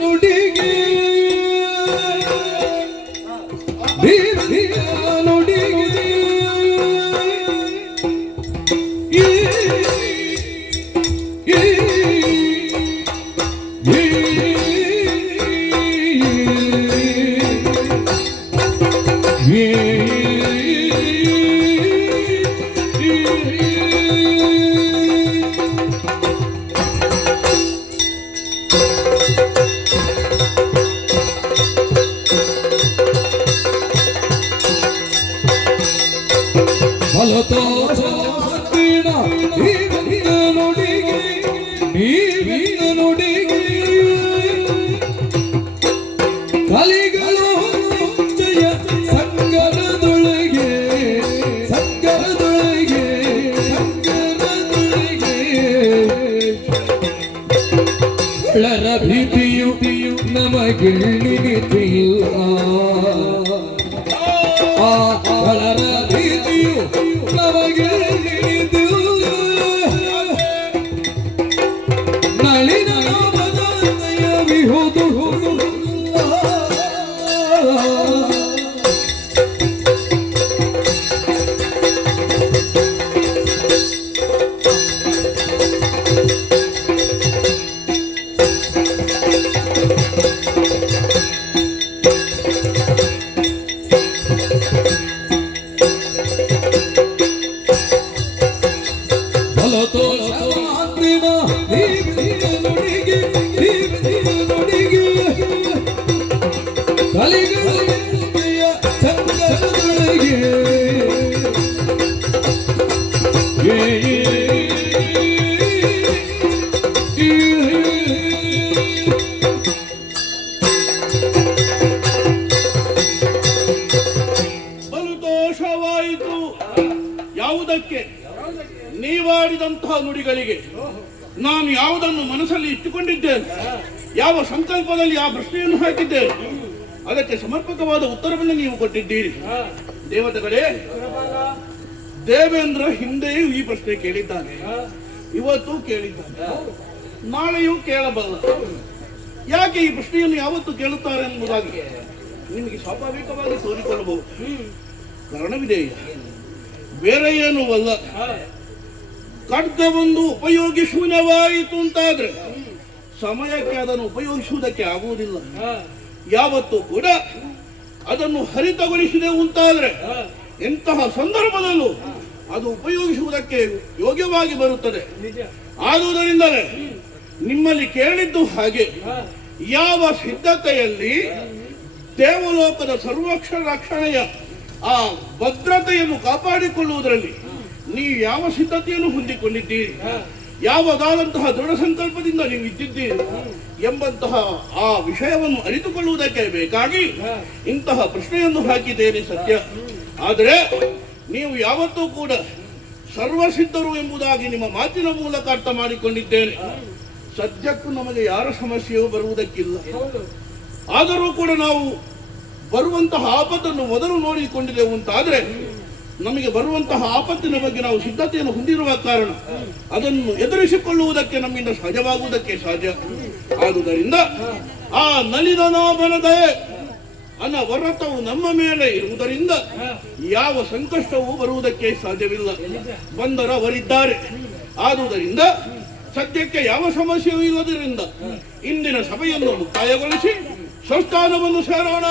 ನುಡಿಗೆ ಕಳ್ಳರ ಭೀತಿಯು ನಮಗಿಳಿದಿಲ್ಲ. ಆ ಕಳ್ಳರ ಭೀತಿಯು ನಮಗಿಳಿದಿಲ್ಲ. ನಳಿನ ನಾಮದ ವಿಹುದು ಬಲು ದೋಷವಾಯಿತು. ಯಾವುದಕ್ಕೆ? ನೀವಾಡಿದಂತಹ ನುಡಿಗಳಿಗೆ ನಾನು ಯಾವುದನ್ನು ಮನಸ್ಸಲ್ಲಿ ಇಟ್ಟುಕೊಂಡಿದ್ದೇನೆ, ಯಾವ ಸಂಕಲ್ಪದಲ್ಲಿ ಆ ಪ್ರಶ್ನೆಯನ್ನು ಹಾಕಿದ್ದೇನೆ, ಅದಕ್ಕೆ ಸಮರ್ಪಕವಾದ ಉತ್ತರವನ್ನು ನೀವು ಕೊಟ್ಟಿದ್ದೀರಿ. ದೇವತೆಗಳೇ, ದೇವೇಂದ್ರ ಹಿಂದೆಯೂ ಈ ಪ್ರಶ್ನೆ ಕೇಳಿದ್ದಾನೆ, ಇವತ್ತು ಕೇಳಿದ್ದಾನೆ, ನಾಳೆಯೂ ಕೇಳಬಲ್ಲ. ಯಾಕೆ ಈ ಪ್ರಶ್ನೆಯನ್ನು ಯಾವತ್ತು ಕೇಳುತ್ತಾರೆ ಎಂಬುದಾಗಿ ನಿಮಗೆ ಸ್ವಾಭಾವಿಕವಾಗಿ ತೋರಿಕೊಳ್ಳಬಹುದು. ಕಾರಣವಿದೆ, ಬೇರೆ ಏನೂ ಅಲ್ಲ. ಖಡ್ಗವೊಂದು ಉಪಯೋಗಿಸುವುದವಾಯಿತು ಅಂತಾದ್ರೆ ಸಮಯಕ್ಕೆ ಅದನ್ನು ಉಪಯೋಗಿಸುವುದಕ್ಕೆ ಆಗುವುದಿಲ್ಲ. ಯಾವತ್ತೂ ಕೂಡ ಅದನ್ನು ಹರಿತಗೊಳಿಸಿದೆವು ಅಂತಾದ್ರೆ ಎಂತಹ ಸಂದರ್ಭದಲ್ಲೂ ಅದು ಉಪಯೋಗಿಸುವುದಕ್ಕೆ ಯೋಗ್ಯವಾಗಿ ಬರುತ್ತದೆ. ಆದುದರಿಂದಲೇ ನಿಮ್ಮಲ್ಲಿ ಕೇಳಿದ್ದು ಹಾಗೆ, ಯಾವ ಸಿದ್ಧತೆಯಲ್ಲಿ ದೇವಲೋಕದ ಸರ್ವಕ್ಷ ರಕ್ಷಣೆಯ ಆ ಭದ್ರತೆಯನ್ನು ಕಾಪಾಡಿಕೊಳ್ಳುವುದರಲ್ಲಿ ನೀವು ಯಾವ ಸಿದ್ಧತೆಯನ್ನು ಹೊಂದಿಕೊಂಡಿದ್ದೀರಿ, ಯಾವುದಾದಂತಹ ದೃಢ ಸಂಕಲ್ಪದಿಂದ ನೀವು ಇದ್ದಿದ್ದೀರಿ ಎಂಬಂತಹ ಆ ವಿಷಯವನ್ನು ಅರಿತುಕೊಳ್ಳುವುದಕ್ಕೆ ಬೇಕಾಗಿ ಇಂತಹ ಪ್ರಶ್ನೆಯನ್ನು ಹಾಕಿದ್ದೇನೆ ಸತ್ಯ. ಆದರೆ ನೀವು ಯಾವತ್ತೂ ಕೂಡ ಸರ್ವಸಿದ್ಧರು ಎಂಬುದಾಗಿ ನಿಮ್ಮ ಮಾತಿನ ಮೂಲಕ ಅರ್ಥ ಮಾಡಿಕೊಂಡಿದ್ದೇನೆ. ಸದ್ಯಕ್ಕೂ ನಮಗೆ ಯಾರ ಸಮಸ್ಯೆಯೂ ಬರುವುದಕ್ಕಿಲ್ಲ. ಆದರೂ ಕೂಡ ನಾವು ಬರುವಂತಹ ಆಪತ್ತನ್ನು ಮೊದಲು ನೋಡಿಕೊಂಡಿದ್ದೆವು ಅಂತಾದ್ರೆ ನಮಗೆ ಬರುವಂತಹ ಆಪತ್ತಿನ ಬಗ್ಗೆ ನಾವು ಸಿದ್ಧತೆಯನ್ನು ಹೊಂದಿರುವ ಕಾರಣ ಅದನ್ನು ಎದುರಿಸಿಕೊಳ್ಳುವುದಕ್ಕೆ ನಮ್ಮಿಂದ ಸಹಜವಾಗುವುದಕ್ಕೆ ಸಾಧ್ಯ. ಆದುದರಿಂದ ಆ ನಲಿದ ನಾಮನದೇ ಅನವರತವು ನಮ್ಮ ಮೇಲೆ ಇರುವುದರಿಂದ ಯಾವ ಸಂಕಷ್ಟವೂ ಬರುವುದಕ್ಕೆ ಸಾಧ್ಯವಿಲ್ಲ. ಬಂದರವರಿದ್ದಾರೆ. ಆದುದರಿಂದ ಸದ್ಯಕ್ಕೆ ಯಾವ ಸಮಸ್ಯೆಯೂ ಇಲ್ಲದರಿಂದ ಇಂದಿನ ಸಭೆಯನ್ನು ಮುಕ್ತಾಯಗೊಳಿಸಿ ಸ್ವಸ್ಥಾನವನ್ನು ಸೇರೋಣ.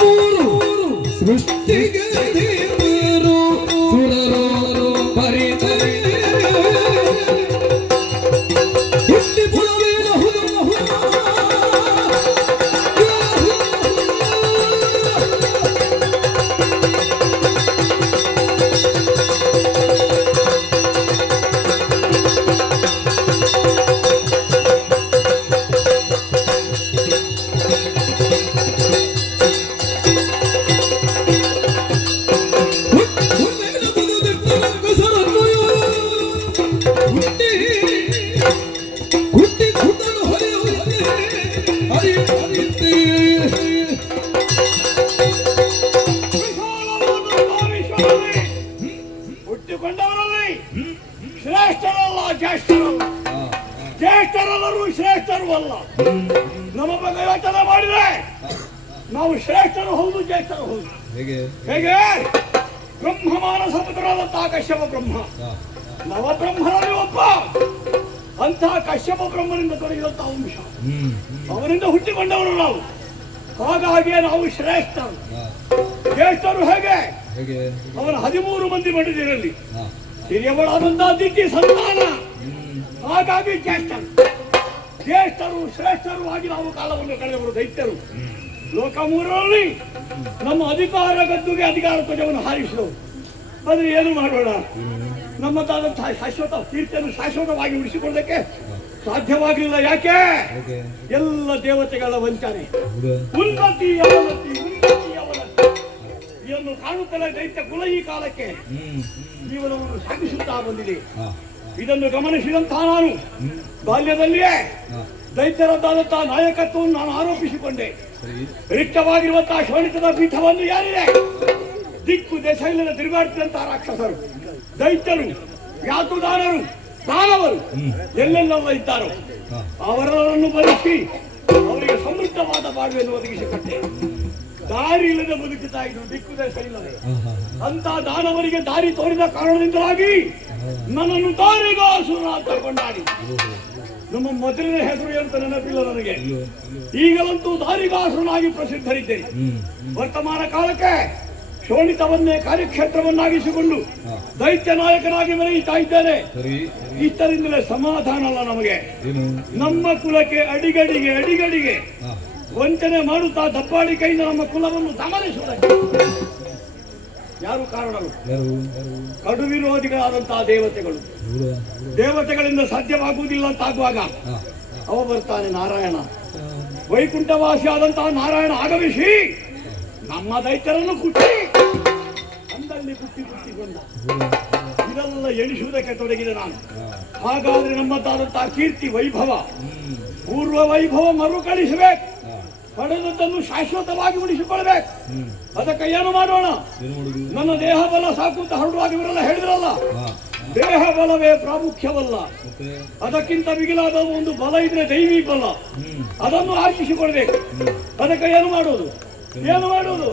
ಮೂರು ಸೃಷ್ಟಿಗೆ ದೇವರು ಸುರರು ಪರಿತರೆ ಹುಟ್ಟಿ ಪುರವೇನ ಹುಟ್ಟಿಕೊಂಡವರಲ್ಲಿ ಶ್ರೇಷ್ಠರಲ್ಲ ಜ್ಯೇಷ್ಠರಲ್ಲ, ಜ್ಯೇಷ್ಠರೆಲ್ಲರೂ ಶ್ರೇಷ್ಠರು ಅಲ್ಲ. ನಮ್ಮ ಬಗ್ಗೆ ಯೋಚನೆ ಮಾಡಿದ್ರೆ ನಾವು ಶ್ರೇಷ್ಠರು ಹೌದು, ಜ್ಯೇಷ್ಠರು ಹೌದು. ಹೇಗೆ ಬ್ರಹ್ಮ ಮಾನಸ ಪುತ್ರರಾದಂತಹ ಕಶ್ಯಪ ಬ್ರಹ್ಮ ನವಬ್ರಹ್ಮರಲ್ಲಿ ಒಬ್ಬ. ಅಂತಹ ಕಶ್ಯಪ ಬ್ರಹ್ಮನಿಂದ ತೊಡಗಿದಂತಹ ಅಂಶ, ಅವನಿಂದ ಹುಟ್ಟಿಕೊಂಡವರು ನಾವು. ಹಾಗಾಗಿ ನಾವು ಶ್ರೇಷ್ಠರು. ಜ್ಯೇಷ್ಠರು ಹೇಗೆ ಅವನ 13 ಮಂದಿ ಮಡಿದಿರಲಿ ಹಿರಿಯವಳಾದಂತಹ ದಿಟ್ಟಿ ಸಂತಾನ. ಹಾಗಾಗಿ ಜ್ಯೇಷ್ಠರು ಜ್ಯೇಷ್ಠರು ಶ್ರೇಷ್ಠರು ಆಗಿ ನಾವು ಕಾಲವನ್ನು ಕಳೆದವರು ದೈತ್ಯರು. ಲೋಕ 3ರಲ್ಲಿ ನಮ್ಮ ಅಧಿಕಾರ ಗದ್ದುಗೆ ಅಧಿಕಾರ ಧ್ವಜವನ್ನು ಹಾರಿಸಿದವು. ಆದ್ರೆ ಏನು ಮಾಡೋಣ, ನಮ್ಮದಾದಂತಹ ಶಾಶ್ವತ ಕೀರ್ತಿಯನ್ನು ಶಾಶ್ವತವಾಗಿ ಉಳಿಸಿಕೊಳ್ಳಕ್ಕೆ ಸಾಧ್ಯವಾಗಿಲ್ಲ. ಯಾಕೆ? ಎಲ್ಲ ದೇವತೆಗಳ ವಂಚನೆ, ಉನ್ನತಿ ಅವನತಿ, ಉನ್ನತಿ ಅವನತಿ ಇದನ್ನು ಕಾಣುತ್ತಲೇ ದೈತ್ಯ ಕುಲ ಈ ಕಾಲಕ್ಕೆ ಜೀವನವನ್ನು ಸಾಗಿಸುತ್ತಾ ಬಂದಿದೆ. ಇದನ್ನು ಗಮನಿಸಿದಂತಹ ನಾನು ಬಾಲ್ಯದಲ್ಲಿಯೇ ದೈತ್ಯರದ್ದಾದಂತಹ ನಾಯಕತ್ವವನ್ನು ನಾನು ಆರೋಪಿಸಿಕೊಂಡೆ. ರಿಕ್ತವಾಗಿರುವಂತಹ ಶೋಣಿತದ ಪೀಠವನ್ನು ಯಾರಿದೆ? ದಿಕ್ಕು ದೆಸೆಯಿಲ್ಲದೆ ತಿರುಗಾಡ್ತಿದ್ದಂತಹ ರಾಕ್ಷಸರು, ದೈತ್ಯರು, ಯಾತುದಾನರು, ದಾನವರು ಎಲ್ಲೆಲ್ಲ ಇದ್ದಾರೋ ಅವರನ್ನು ಬಲಿಸಿ ಅವರಿಗೆ ಸಮೃದ್ಧವಾದ ಬಾಳ್ವೆಯನ್ನು ಒದಗಿಸಿಕೊಟ್ಟೆ. ದಾರಿ ಇಲ್ಲದೆ ಬದುಕುತ್ತಾ ಇದ್ದು ದಿಕ್ಕು ದೆಸೆಯಿಲ್ಲದೆ ಅಂತ ದಾನವರಿಗೆ ದಾರಿ ತೋರಿದ ಕಾರಣದಿಂದಾಗಿ ನನ್ನನ್ನು ದಾರಿಗಾಸುರ ಅಂತ ಕೊಂಡಾಡಿ. ನಮ್ಮ ಮೊದಲನೇ ಹೆಸರು ಅಂತ ನೆನಪಿಲ್ಲ ನನಗೆ. ಈಗಲಂತೂ ದಾರಿಗಾಸುರನಾಗಿ ಪ್ರಸಿದ್ಧರಿದ್ದೇನೆ. ವರ್ತಮಾನ ಕಾಲಕ್ಕೆ ಶೋಣಿತವನ್ನೇ ಕಾರ್ಯಕ್ಷೇತ್ರವನ್ನಾಗಿಸಿಕೊಂಡು ದೈತ್ಯ ನಾಯಕನಾಗಿ ಮೆರೆಯುತ್ತಾ ಇದ್ದೇನೆ. ಇಷ್ಟರಿಂದಲೇ ಸಮಾಧಾನ ಅಲ್ಲ ನಮಗೆ. ನಮ್ಮ ಕುಲಕ್ಕೆ ಅಡಿಗಡಿಗೆ ಅಡಿಗಡಿಗೆ ವಂಚನೆ ಮಾಡುತ್ತಾ ದಬ್ಬಾಳಿ ಕೈಯಿಂದ ನಮ್ಮ ಕುಲವನ್ನು ದಮನಿಸುವುದಕ್ಕೆ ಯಾರು ಕಾರಣರು? ಕಡು ವಿರೋಧಿಗಳಾದಂತಹ ದೇವತೆಗಳು. ದೇವತೆಗಳಿಂದ ಸಾಧ್ಯವಾಗುವುದಿಲ್ಲ ಅಂತಾಗುವಾಗ ಅವ ಬರ್ತಾನೆ ನಾರಾಯಣ. ವೈಕುಂಠವಾಸಿ ಆದಂತಹ ನಾರಾಯಣ ಆಗಮಿಸಿ ನಮ್ಮ ದೈತ್ಯರನ್ನು ಕುಟ್ಟಿ ಅಂದಲ್ಲಿ ಕುಟ್ಟಿಕೊಂಡ. ಇದೆಲ್ಲ ಎಣಿಸುವುದಕ್ಕೆ ತೊಡಗಿದೆ ನಾನು. ಹಾಗಾದ್ರೆ ನಮ್ಮದಾದಂತಹ ಕೀರ್ತಿ ವೈಭವ, ಪೂರ್ವ ವೈಭವ ಮರುಕಳಿಸಬೇಕು. ಪಡೆದದ್ದನ್ನು ಶಾಶ್ವತವಾಗಿ ಉಳಿಸಿಕೊಳ್ಬೇಕು. ಅದಕ್ಕೆ ಏನು ಮಾಡೋಣ? ನನ್ನ ದೇಹ ಬಲ ಸಾಕು ಅಂತ ಹರಡುವಾಗ ಇವರೆಲ್ಲ ಹೇಳಿದ್ರಲ್ಲ, ದೇಹ ಬಲವೇ ಪ್ರಾಮುಖ್ಯವಲ್ಲ, ಅದಕ್ಕಿಂತ ಮಿಗಿಲಾದ ಒಂದು ಬಲ ಇದ್ರೆ ದೈವಿ ಬಲ, ಅದನ್ನು ಆರ್ಜಿಸಿಕೊಳ್ಬೇಕು. ಅದಕ್ಕೆ ಏನು ಮಾಡೋದು? ಏನು ಮಾಡೋದು?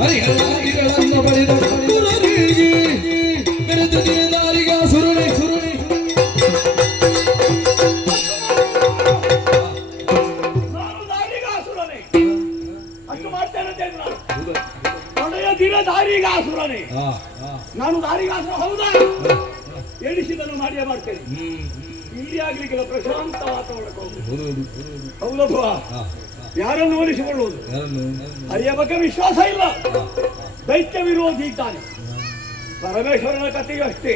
ಹರಿಹರಾದಿಗಳನ್ನು ಬಳಿದ ಕುಲರಿಗೆ ಬೆರೆತು ದಾರಿಗಾಸುರನೇ ಸುರುಣಿ. ನಾನು ದಾರಿಗಾಸುರನೇ ಅಷ್ಟು ಮಾಡ್ತೇನೆ ಅಂತ ಕೊನೆಯ ದಿನ ದಾರಿಗಾಸುರನೇ. ನಾನು ದಾರಿಗಾಸುರ ಹೌದಾ? ಎಣಿಸಿದನ್ನು ಮಾಡಿಯೇ ಮಾಡ್ತೇನೆ. ಇಲ್ಲಿ ಆಗ್ಲಿಕ್ಕಿಲ್ಲ, ಪ್ರಶಾಂತ ವಾತಾವರಣಕ್ಕೆ ಹೋಗುದು. ಹೌದಪ್ಪ, ಯಾರನ್ನು ಹೋಲಿಸಿಕೊಳ್ಳುವುದು? ಹರಿಯ ಬಗ್ಗೆ ವಿಶ್ವಾಸ ಇಲ್ಲ, ದೈತ್ಯ ವಿರೋಧಿ ಇದ್ದಾನೆ. ಪರಮೇಶ್ವರನ ಕಥೆಯು ಅಷ್ಟೇ.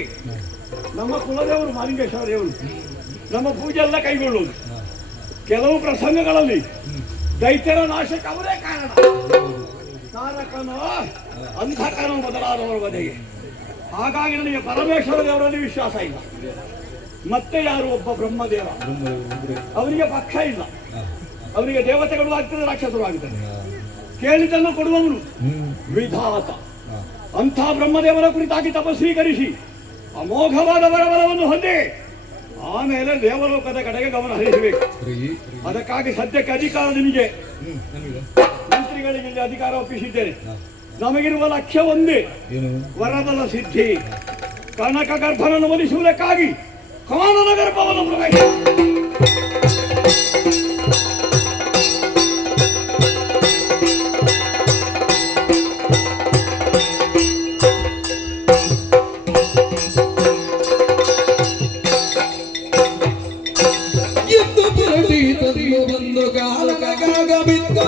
ನಮ್ಮ ಕುಲದೇವರು ಮಾಲಿಂಗೇಶ್ವರ ದೇವರು, ನಮ್ಮ ಪೂಜೆ ಎಲ್ಲ ಕೈಗೊಳ್ಳುವುದು. ಕೆಲವು ಪ್ರಸಂಗಗಳಲ್ಲಿ ದೈತ್ಯರ ನಾಶಕ್ಕೆ ಅವರೇ ಕಾರಣ. ತಾರಕನೋ ಅಂಧಕನೋ ಮೊದಲಾದವರ ಬದೆಗೆ. ಹಾಗಾಗಿ ನನಗೆ ಪರಮೇಶ್ವರ ದೇವರಲ್ಲಿ ವಿಶ್ವಾಸ ಇಲ್ಲ. ಮತ್ತೆ ಯಾರು ಒಬ್ಬ ಬ್ರಹ್ಮದೇವ, ಅವನಿಗೆ ಪಕ್ಷ ಇಲ್ಲ. ಅವನಿಗೆ ದೇವತೆಗಳು ಆಗ್ತದೆ, ರಾಕ್ಷಸರು ಆಗ್ತದೆ. ಕೇಳಿದ್ದನ್ನು ಕೊಡುವವನು ವಿಧಾತ. ಅಂಥ ಬ್ರಹ್ಮದೇವರ ಕುರಿತಾಗಿ ತಪಸ್ವೀಕರಿಸಿ ಅಮೋಘವಾದ ಬಲವನ್ನು ಹೊಂದಿ ಆಮೇಲೆ ದೇವಲೋಕದ ಕಡೆಗೆ ಗಮನ ಹರಿಸಬೇಕು. ಅದಕ್ಕಾಗಿ ಸದ್ಯಕ್ಕೆ ಅಧಿಕಾರ ನಿಮಗೆ, ಮಂತ್ರಿಗಳಿಗೆ ಇಲ್ಲಿ ಅಧಿಕಾರ ಒಪ್ಪಿಸಿದ್ದೇನೆ. ನಮಗಿರುವ ಲಕ್ಷ್ಯ ಒಂದೇ, ವರದಲ ಸಿದ್ಧಿ. ಕನಕ ಗರ್ಭನನ್ನು ಒಲಿಸುವುದಕ್ಕಾಗಿ ಕಾನನ ಗರ್ಭವನ್ನು ಪ್ರವೇಶ. ಬಂದು ಕಾಲಕಾಗ ಬಿದ್ದ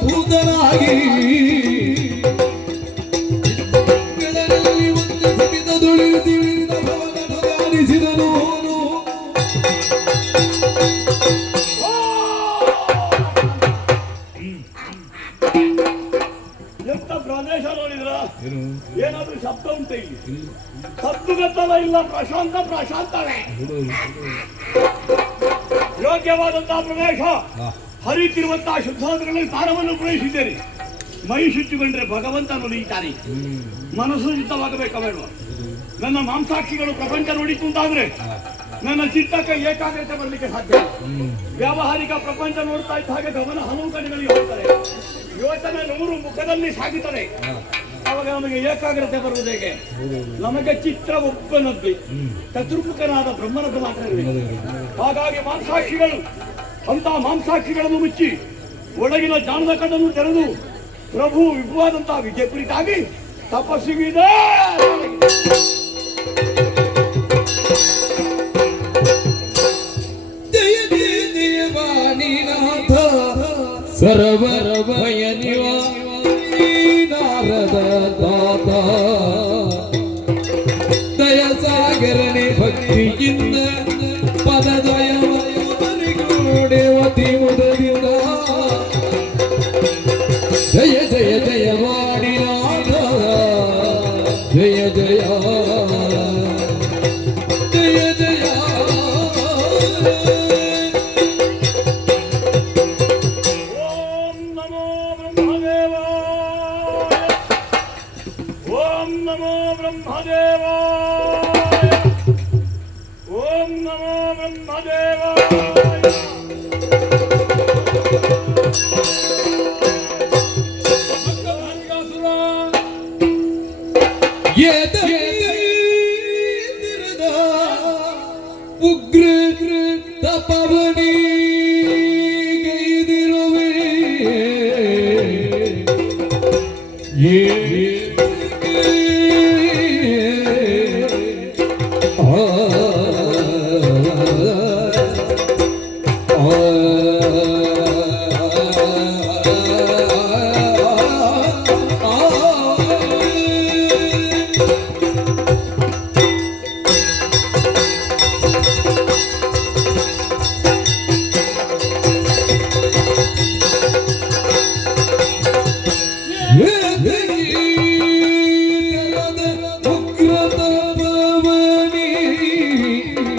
ಭೂತನಾಗಿ ಒಂದು ಸಮಿತ ದುಡಿದ ಧ್ಯಾನಿಸಿದನು. ಎಂತ ಪ್ರದೇಶ ನೋಡಿದ್ರ? ಏನಾದ್ರೂ ಶಬ್ದ ಉಂಟ ಇಲ್ಲಿ? ಸದ್ದುಗತ್ತಲ ಇಲ್ಲ, ಪ್ರಶಾಂತವೇ. ಯೋಗ್ಯವಾದಂತಹ ಪ್ರದೇಶ, ಹರಿತಿರುವಂತಹ ಶುದ್ಧಾಂತಗಳಲ್ಲಿ ಸ್ಥಾನವನ್ನು ಪ್ರವೇಶಿಸಿದ್ದೇನೆ. ಮೈ ಶುಚಿಗೊಂಡ್ರೆ ಭಗವಂತ ನುಡಿಯುತ್ತಾನೆ. ಮನಸ್ಸು ಶುದ್ಧವಾಗಬೇಕಾ ಬೇಡ? ನನ್ನ ಮಾಂಸಾಕ್ಷಿಗಳು ಪ್ರಪಂಚ ನೋಡಿತು ಅಂತಾದ್ರೆ ನನ್ನ ಚಿತ್ತಕ್ಕೆ ಏಕಾಗ್ರತೆ ಬರಲಿಕ್ಕೆ ಸಾಧ್ಯ. ವ್ಯಾವಹಾರಿಕ ಪ್ರಪಂಚ ನೋಡ್ತಾ ಇದ್ದ ಹಾಗೆ ಗಮನ ಹಲವು ಕಡೆಗಳಿಗೆ ಹೋಗ್ತಾರೆ. ಯೋಚನೆ 100 ಮುಖದಲ್ಲಿ ಸಾಗುತ್ತದೆ. ಅವಾಗ ನಮಗೆ ಏಕಾಗ್ರತೆ ಬರುವುದು ಹೇಗೆ? ನಮಗೆ ಚಿತ್ರ ಒಬ್ಬನದ್ದು, ಚತುರ್ಮುಖನಾದ ಬ್ರಹ್ಮನದ್ದು ಮಾತ್ರ ಇರಬೇಕು. ಹಾಗಾಗಿ ಮಾಂಸಾಕ್ಷಿಗಳು, ಅಂತ ಮಾಂಸಾಕ್ಷಿಗಳನ್ನು ಮುಚ್ಚಿ ಒಳಗಿನ ಜ್ಞಾನದ ಕಣ್ಣನ್ನು ತೆರೆದು ಪ್ರಭು ವಿಭುವಾದಂತಹ ವಿದ್ಯೆ ಕುರಿತಾಗಿ ತಪಸ್ಸಿಗಿದೆ. ಜಯ ಜಯ ಜಯ ವಾಣಿನಾಥ ಸರವರ ಭಯ ನಿವಾರಣಿ ನಾರದ ತಾತ ದಯ ಸಾಗರನೆ ಭಕ್ತಿಯಿಂದ ಪದದಯವರಿಗೋಡೆವತಿ ಮುದದಿಂದ ಜಯ ಜಯ ಜಯ ವಾಣಿನಾಥ ಜಯ ಜಯ ಜಯ ಜಯ. ಓಂ ನಮೋ ಬ್ರಹ್ಮದೇವಾಯ. ಓಂ ನಮೋ ಬ್ರಹ್ಮದೇವಾಯ. ಓಂ ನಮೋ ಬ್ರಹ್ಮದೇವಾಯ. ಉಗ್ರ ತಪವನಿ ಗೈದಿರುವೆ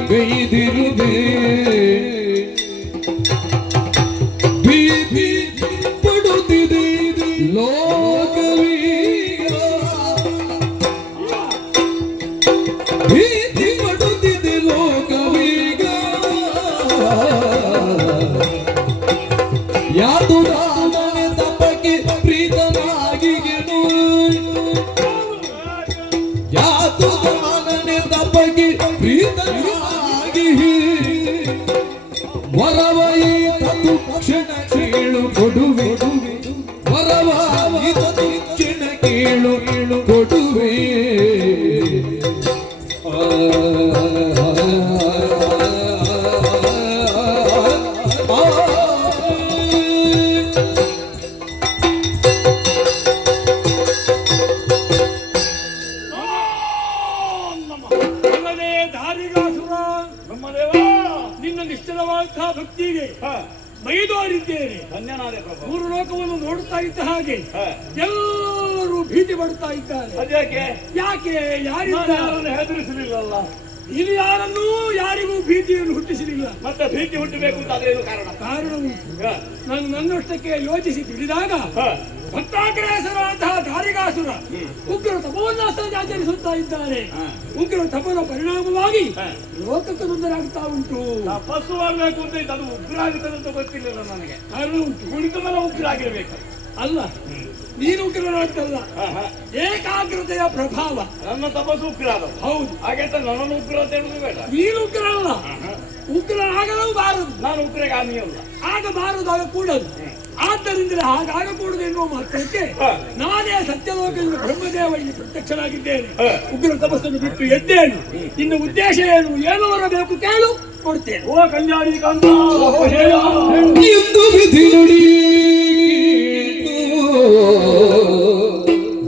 ಗೈದಿರುವೆ ಭೀತಿ ಪಡುತ್ತಿದೆ ಲೋಕವೀಗ, ಭೀತಿ ಪಡುತ್ತಿದೆ ಲೋಕವೀಗ. ಯಾತು ನಾಮನೆ ತಪಕ್ಕೆ ಪ್ರೀತನಾಗಿಗೆನು, ಯಾತು ನಾಮನೆ ತಪಕ್ಕೆ ಪ್ರೀತನಾಗಿ ವರವ ಈತದು ಕ್ಷಣ ಕೇಳು ಕೊಡುವೆ, ವರವ ಈತದು ಕ್ಷಣ ಕೇಳು ಕೊಡುವೆ. ನಿನ್ನ ನಿಶ್ಚಲವಾದಂತಹ ಭಕ್ತಿಗೆ ಬೈದೋರಿದ್ದೇನೆ. ಧನ್ಯನಾದೆ ಪ್ರಭು. ಮೂರು ಲೋಕವನ್ನು ನೋಡುತ್ತಾ ಇದ್ದ ಹಾಗೆ ಹ. ಎಲ್ಲರೂ ಭೀತಿ ಪಡುತ್ತಾ ಇದ್ದಾರೆ. ಅದ್ಯಾಕೆ? ಯಾಕೆ? ಯಾರಿಂದ? ಹೆದರಿಸಲಿಲ್ಲಲ್ಲ. ಇಲ್ಲಿ ಯಾರನ್ನೂ ಯಾರಿಗೂ ಭೀತಿಯನ್ನು ಹುಟ್ಟಿಸಲಿಲ್ಲ. ಮತ್ತೆ ಭೀತಿ ಹುಟ್ಟಬೇಕು ಅಂತ ಅದೇನು ಕಾರಣ? ಕಾರಣ ಉಂಟು. ಹ. ನಾನು ನನ್ನಷ್ಟಕ್ಕೆ ಯೋಚಿಸಿ ತಿಳಿದಾಗ ಹ. ಭಕ್ತಾಗ್ರೇಸರಾದಂತಹ ದಾರಿಗಾಸುರ ಉಗ್ರ ತಪೋಲ್ಲಾಸವನ್ನು ಆಚರಿಸುತ್ತಾ ಇದ್ದಾರೆ. ಉಗ್ರ ತಪದ ಪರಿಣಾಮವಾಗಿ ಲೋಕಕ್ಕೆ ತೊಂದರೆಯಾಗುತ್ತಾ ಉಂಟು. ತಪಸ್ಸು ಮಾಡಬೇಕು ಅಂತ ಇತ್ತು, ಅದು ಉಗ್ರ ಆಗುತ್ತದೆ ಅಂತ ಗೊತ್ತಿರಲಿಲ್ಲ ನನಗೆ. ಕಾರಣ ಉಂಟು. ಕುಳಿತ ಮೇಲೆ ಉಗ್ರ ಆಗಿರ್ಬೇಕು. ಅಲ್ಲ, ನೀನು ಉಗ್ರನಾಗ್ತಲ್ಲ, ಹ, ಹ. ಏಕಾಗ್ರತೆಯ ಪ್ರಭಾವ. ನನ್ನ ತಪಸ್ಸು ಉಗ್ರ ಅದು. ಹೌದು, ಹಾಗೆಂತ ನನ್ನನ್ನು ಉಗ್ರ ಅಂತ ಹೇಳುದು ಬೇಡ. ನೀನು ಉಗ್ರ ಅಲ್ಲ, ಉಗ್ರ ಆಗಲೂ ಬಾರದು. ನಾನು ಉಗ್ರಗಾಮಿಯಲ್ಲ. ಆಗಬಾರದು, ಆಗಕೂಡದು. ಆದ್ದರಿಂದಲೇ ಹಾಗಾಗಕೂಡದು ಎನ್ನುವ ಮಾತ್ರಕ್ಕೆ ನಾನೇ ಸತ್ಯಲೋಕದಿಂದ ಬ್ರಹ್ಮದೇವ ಇಲ್ಲಿ ಪ್ರತ್ಯಕ್ಷನಾಗಿದ್ದೇನೆ. ಉಗ್ರ ತಪಸ್ಸನ್ನು ಬಿಟ್ಟು ಎದ್ದೇನು. ನಿನ್ನ ಉದ್ದೇಶ ಏನು? ಏನು ಬರಬೇಕು ಕೇಳು, ಕೊಡ್ತೇನೆ. ಓ ಕಲ್ಯಾಣಿ ಕಾಂತ, ಎಂದು ವಿಧಿ ನುಡಿ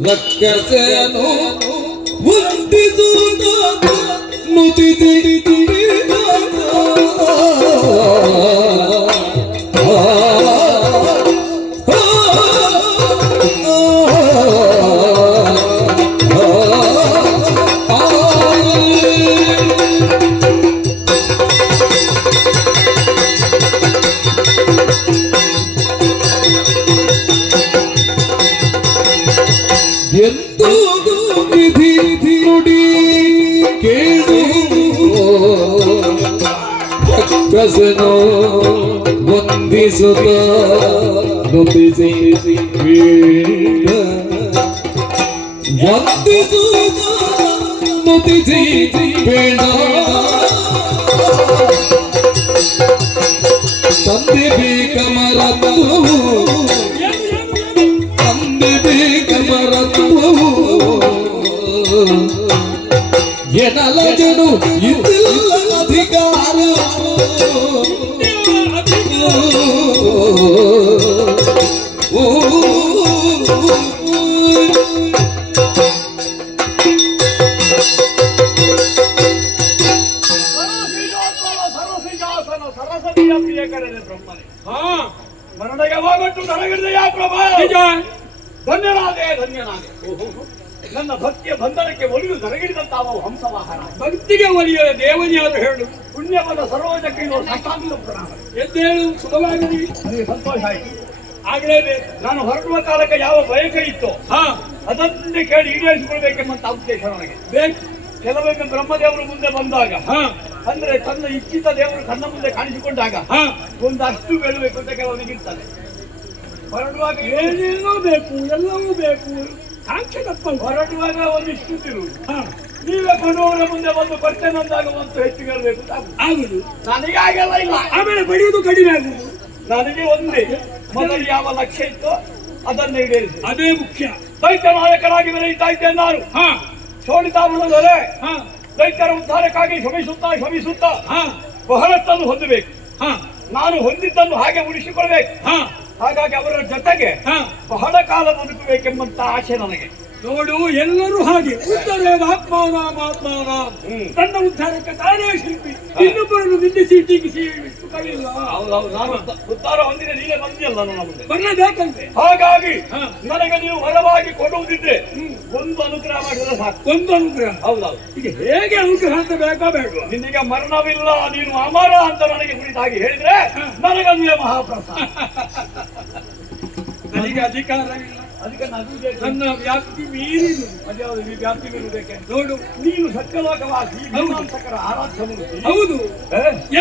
ರಕ್ಕಸನು ವಂದಿಸುತ್ತ ನುತಿದಿಡಿದು ಎಂದು ವಿಧಿ ನುಡಿ ಕೇಳು ರಕ್ಕಸನು ವಂದಿಸುತ್ತ ನುತಿಸಿ ಬೇಡ ವಂದಿಸುತ್ತ ನುತಿಸಿ ಬೇಡ ತಂದೆ ಬೇಕ ಮರತ್ವವು ತಂದೆ ಬೇಕ ಮರತ್ವವು ಎನಲ ಜನು ಇದಿಲ್ಲ ಅಧಿಕಾರ ಸರಸ್ವತಿಯ ಪ್ರಿಯಕರನೆ ಬ್ರಹ್ಮನೇ. ಮರಣ ಯಾವಾಗಟ್ಟು ನನಗಿರದೆಯಾ ಪ್ರಭಾ? ಧನ್ಯನಾದೆ, ಧನ್ಯನಾದೆ. ನನ್ನ ಭಕ್ತಿಯ ಬಂಧನಕ್ಕೆ ಒಲಿದು ನರಗಿಡಿದಂತಾವ ಹಂಸವಾಹನ. ಭಕ್ತಿಗೆ ಒಲಿಯುವ ದೇವನಿಯಾರು ಹೇಳು. ಪುಣ್ಯವನ್ನು ಸರ್ವೋಜಕ್ಕೆ ಇರುವ ಸಾಷ್ಟಾಂಗ ಪ್ರಣಾಮ. ಎದ್ದೇಳು, ಶುಭವಾಗಲಿ. ನನಗೆ ಸಂತೋಷ ಆಯಿತು. ಆಗಲೇಬೇಕು. ನಾನು ಹೊರಡುವ ಕಾಲಕ್ಕೆ ಯಾವ ಬಯಕೆ ಇತ್ತು ಅದನ್ನೇ ಕೇಳಿ ಈಡೇರಿಸಿಕೊಳ್ಬೇಕೆಂಬಂತ ಉದ್ದೇಶ ನನಗೆ ಬೇಕು. ಕೆಲವೊಮ್ಮೆ ಬ್ರಹ್ಮದೇವರು ಮುಂದೆ ಬಂದಾಗ, ಅಂದ್ರೆ ತನ್ನ ಇಚ್ಛಿತ ದೇವರು ಕಣ್ಣ ಮುಂದೆ ಕಾಣಿಸಿಕೊಂಡಾಗ ಒಂದಷ್ಟು ಬೇಡಬೇಕು ಅಂತ ಕೆಲವನಿಗೆ ಇರ್ತಾರೆ. ಹೊರಡುವಾಗ ಏನೇನೋ ಬೇಕು, ಎಲ್ಲವೂ ಬೇಕು. ಕಾಂಕ್ಷೆ ತಪ್ಪಲ್ಲ. ಹೊರಡುವಾಗ ಒಂದಿಷ್ಟು ತಿರುವುದು. ನೀವೇ ಕೊಡುವವರ ಮುಂದೆ ಬಂದು ಬರ್ತೇನಂದಾಗ ಒಂದು ಹೆಚ್ಚಿಗೆ ಇರಬೇಕು ಆಗುದು. ನನಗೆ ಹಾಗೆಲ್ಲ ಇಲ್ಲ. ಆಮೇಲೆ ಬಡಿಯುವುದು ಕಡಿಮೆ ಆಗುದು. ನನಗೆ ಒಂದೇ ಮೊದಲು ಯಾವ ಲಕ್ಷ್ಯ ಇತ್ತು ಅದನ್ನು ಈಡೇರಿಸಿ, ಅದೇ ಮುಖ್ಯ. ದೈತ್ಯ ನಾಯಕರಾಗಿ ಬೆರೆಯುತ್ತಾ ಇದ್ದೇನೆ ನಾನು. ಶೋಣಿತಾಮಣದಲ್ಲೇ ದೈತ್ಯರ ಉದ್ಧಾರಕ್ಕಾಗಿ ಶ್ರಮಿಸುತ್ತಾ ಬಹಳಷ್ಟನ್ನು ಹೊಂದಬೇಕು. ನಾನು ಹೊಂದಿದ್ದನ್ನು ಹಾಗೆ ಉಳಿಸಿಕೊಳ್ಬೇಕು. ಹಾಗಾಗಿ ಅವರ ಜೊತೆಗೆ ಬಹಳ ಕಾಲ ಬದುಕಬೇಕೆಂಬಂತ ಆಸೆ ನನಗೆ. ನೋಡು, ಎಲ್ಲರೂ ಹಾಗೆ ಉದ್ಧಾರ ಆತ್ಮಾನ ತನ್ನ ಉದ್ಧಾರಕ್ಕೆ ತಾನೇ ಶಿಲ್ಪಿ. ಇನ್ನೊಬ್ಬರನ್ನು ನಿಂದಿಸಿ ಟೀಕಿಸಿ ಕಲಿಲ್ಲ. ಹೌದೌದು, ನಾನು ಉದ್ಧಾರ ಹೊಂದಿದೆ, ನೀನೇ ಬಂದಿಯಲ್ಲ ನನ್ನ ಮುಂದೆ ಬರಲೇಬೇಕಂತೆ. ಹಾಗಾಗಿ ನನಗೆ ನೀವು ವರವಾಗಿ ಕೊಡುವುದಿದ್ರೆ ಒಂದು ಅನುಗ್ರಹ ಮಾಡಿದ್ರೆ ಸಾಕು. ಒಂದು ಅನುಗ್ರಹ. ಹೌದೌದು. ಈಗ ಹೇಗೆ ಅನುಗ್ರಹ ಅಂತ ಬೇಕಾ ಬೇಡ? ನಿನಗೆ ಮರಣವಿಲ್ಲ, ನೀನು ಅಮರ ಅಂತ ನನಗೆ ಕುರಿತಾಗಿ ಹೇಳಿದ್ರೆ ನನಗನ್ನೇ ಮಹಾಪ್ರಸಾದ. ನನಗೆ ಅಧಿಕಾರವಿಲ್ಲ, ಅದಕ್ಕೆ ನನ್ನ ವ್ಯಾಪ್ತಿ ಮೀರಿದು. ಅದ್ಯಾವುದು ಈ ವ್ಯಾಪ್ತಿ ಮೀರುವುದಕ್ಕೆ? ನೋಡು, ನೀನು ಸತ್ಯಲೋಕವಾಸಿ ಮೀಮಾಂಸಕರ ಆರಾಧ್ಯ ಮೂರ್ತಿ. ಹೌದು,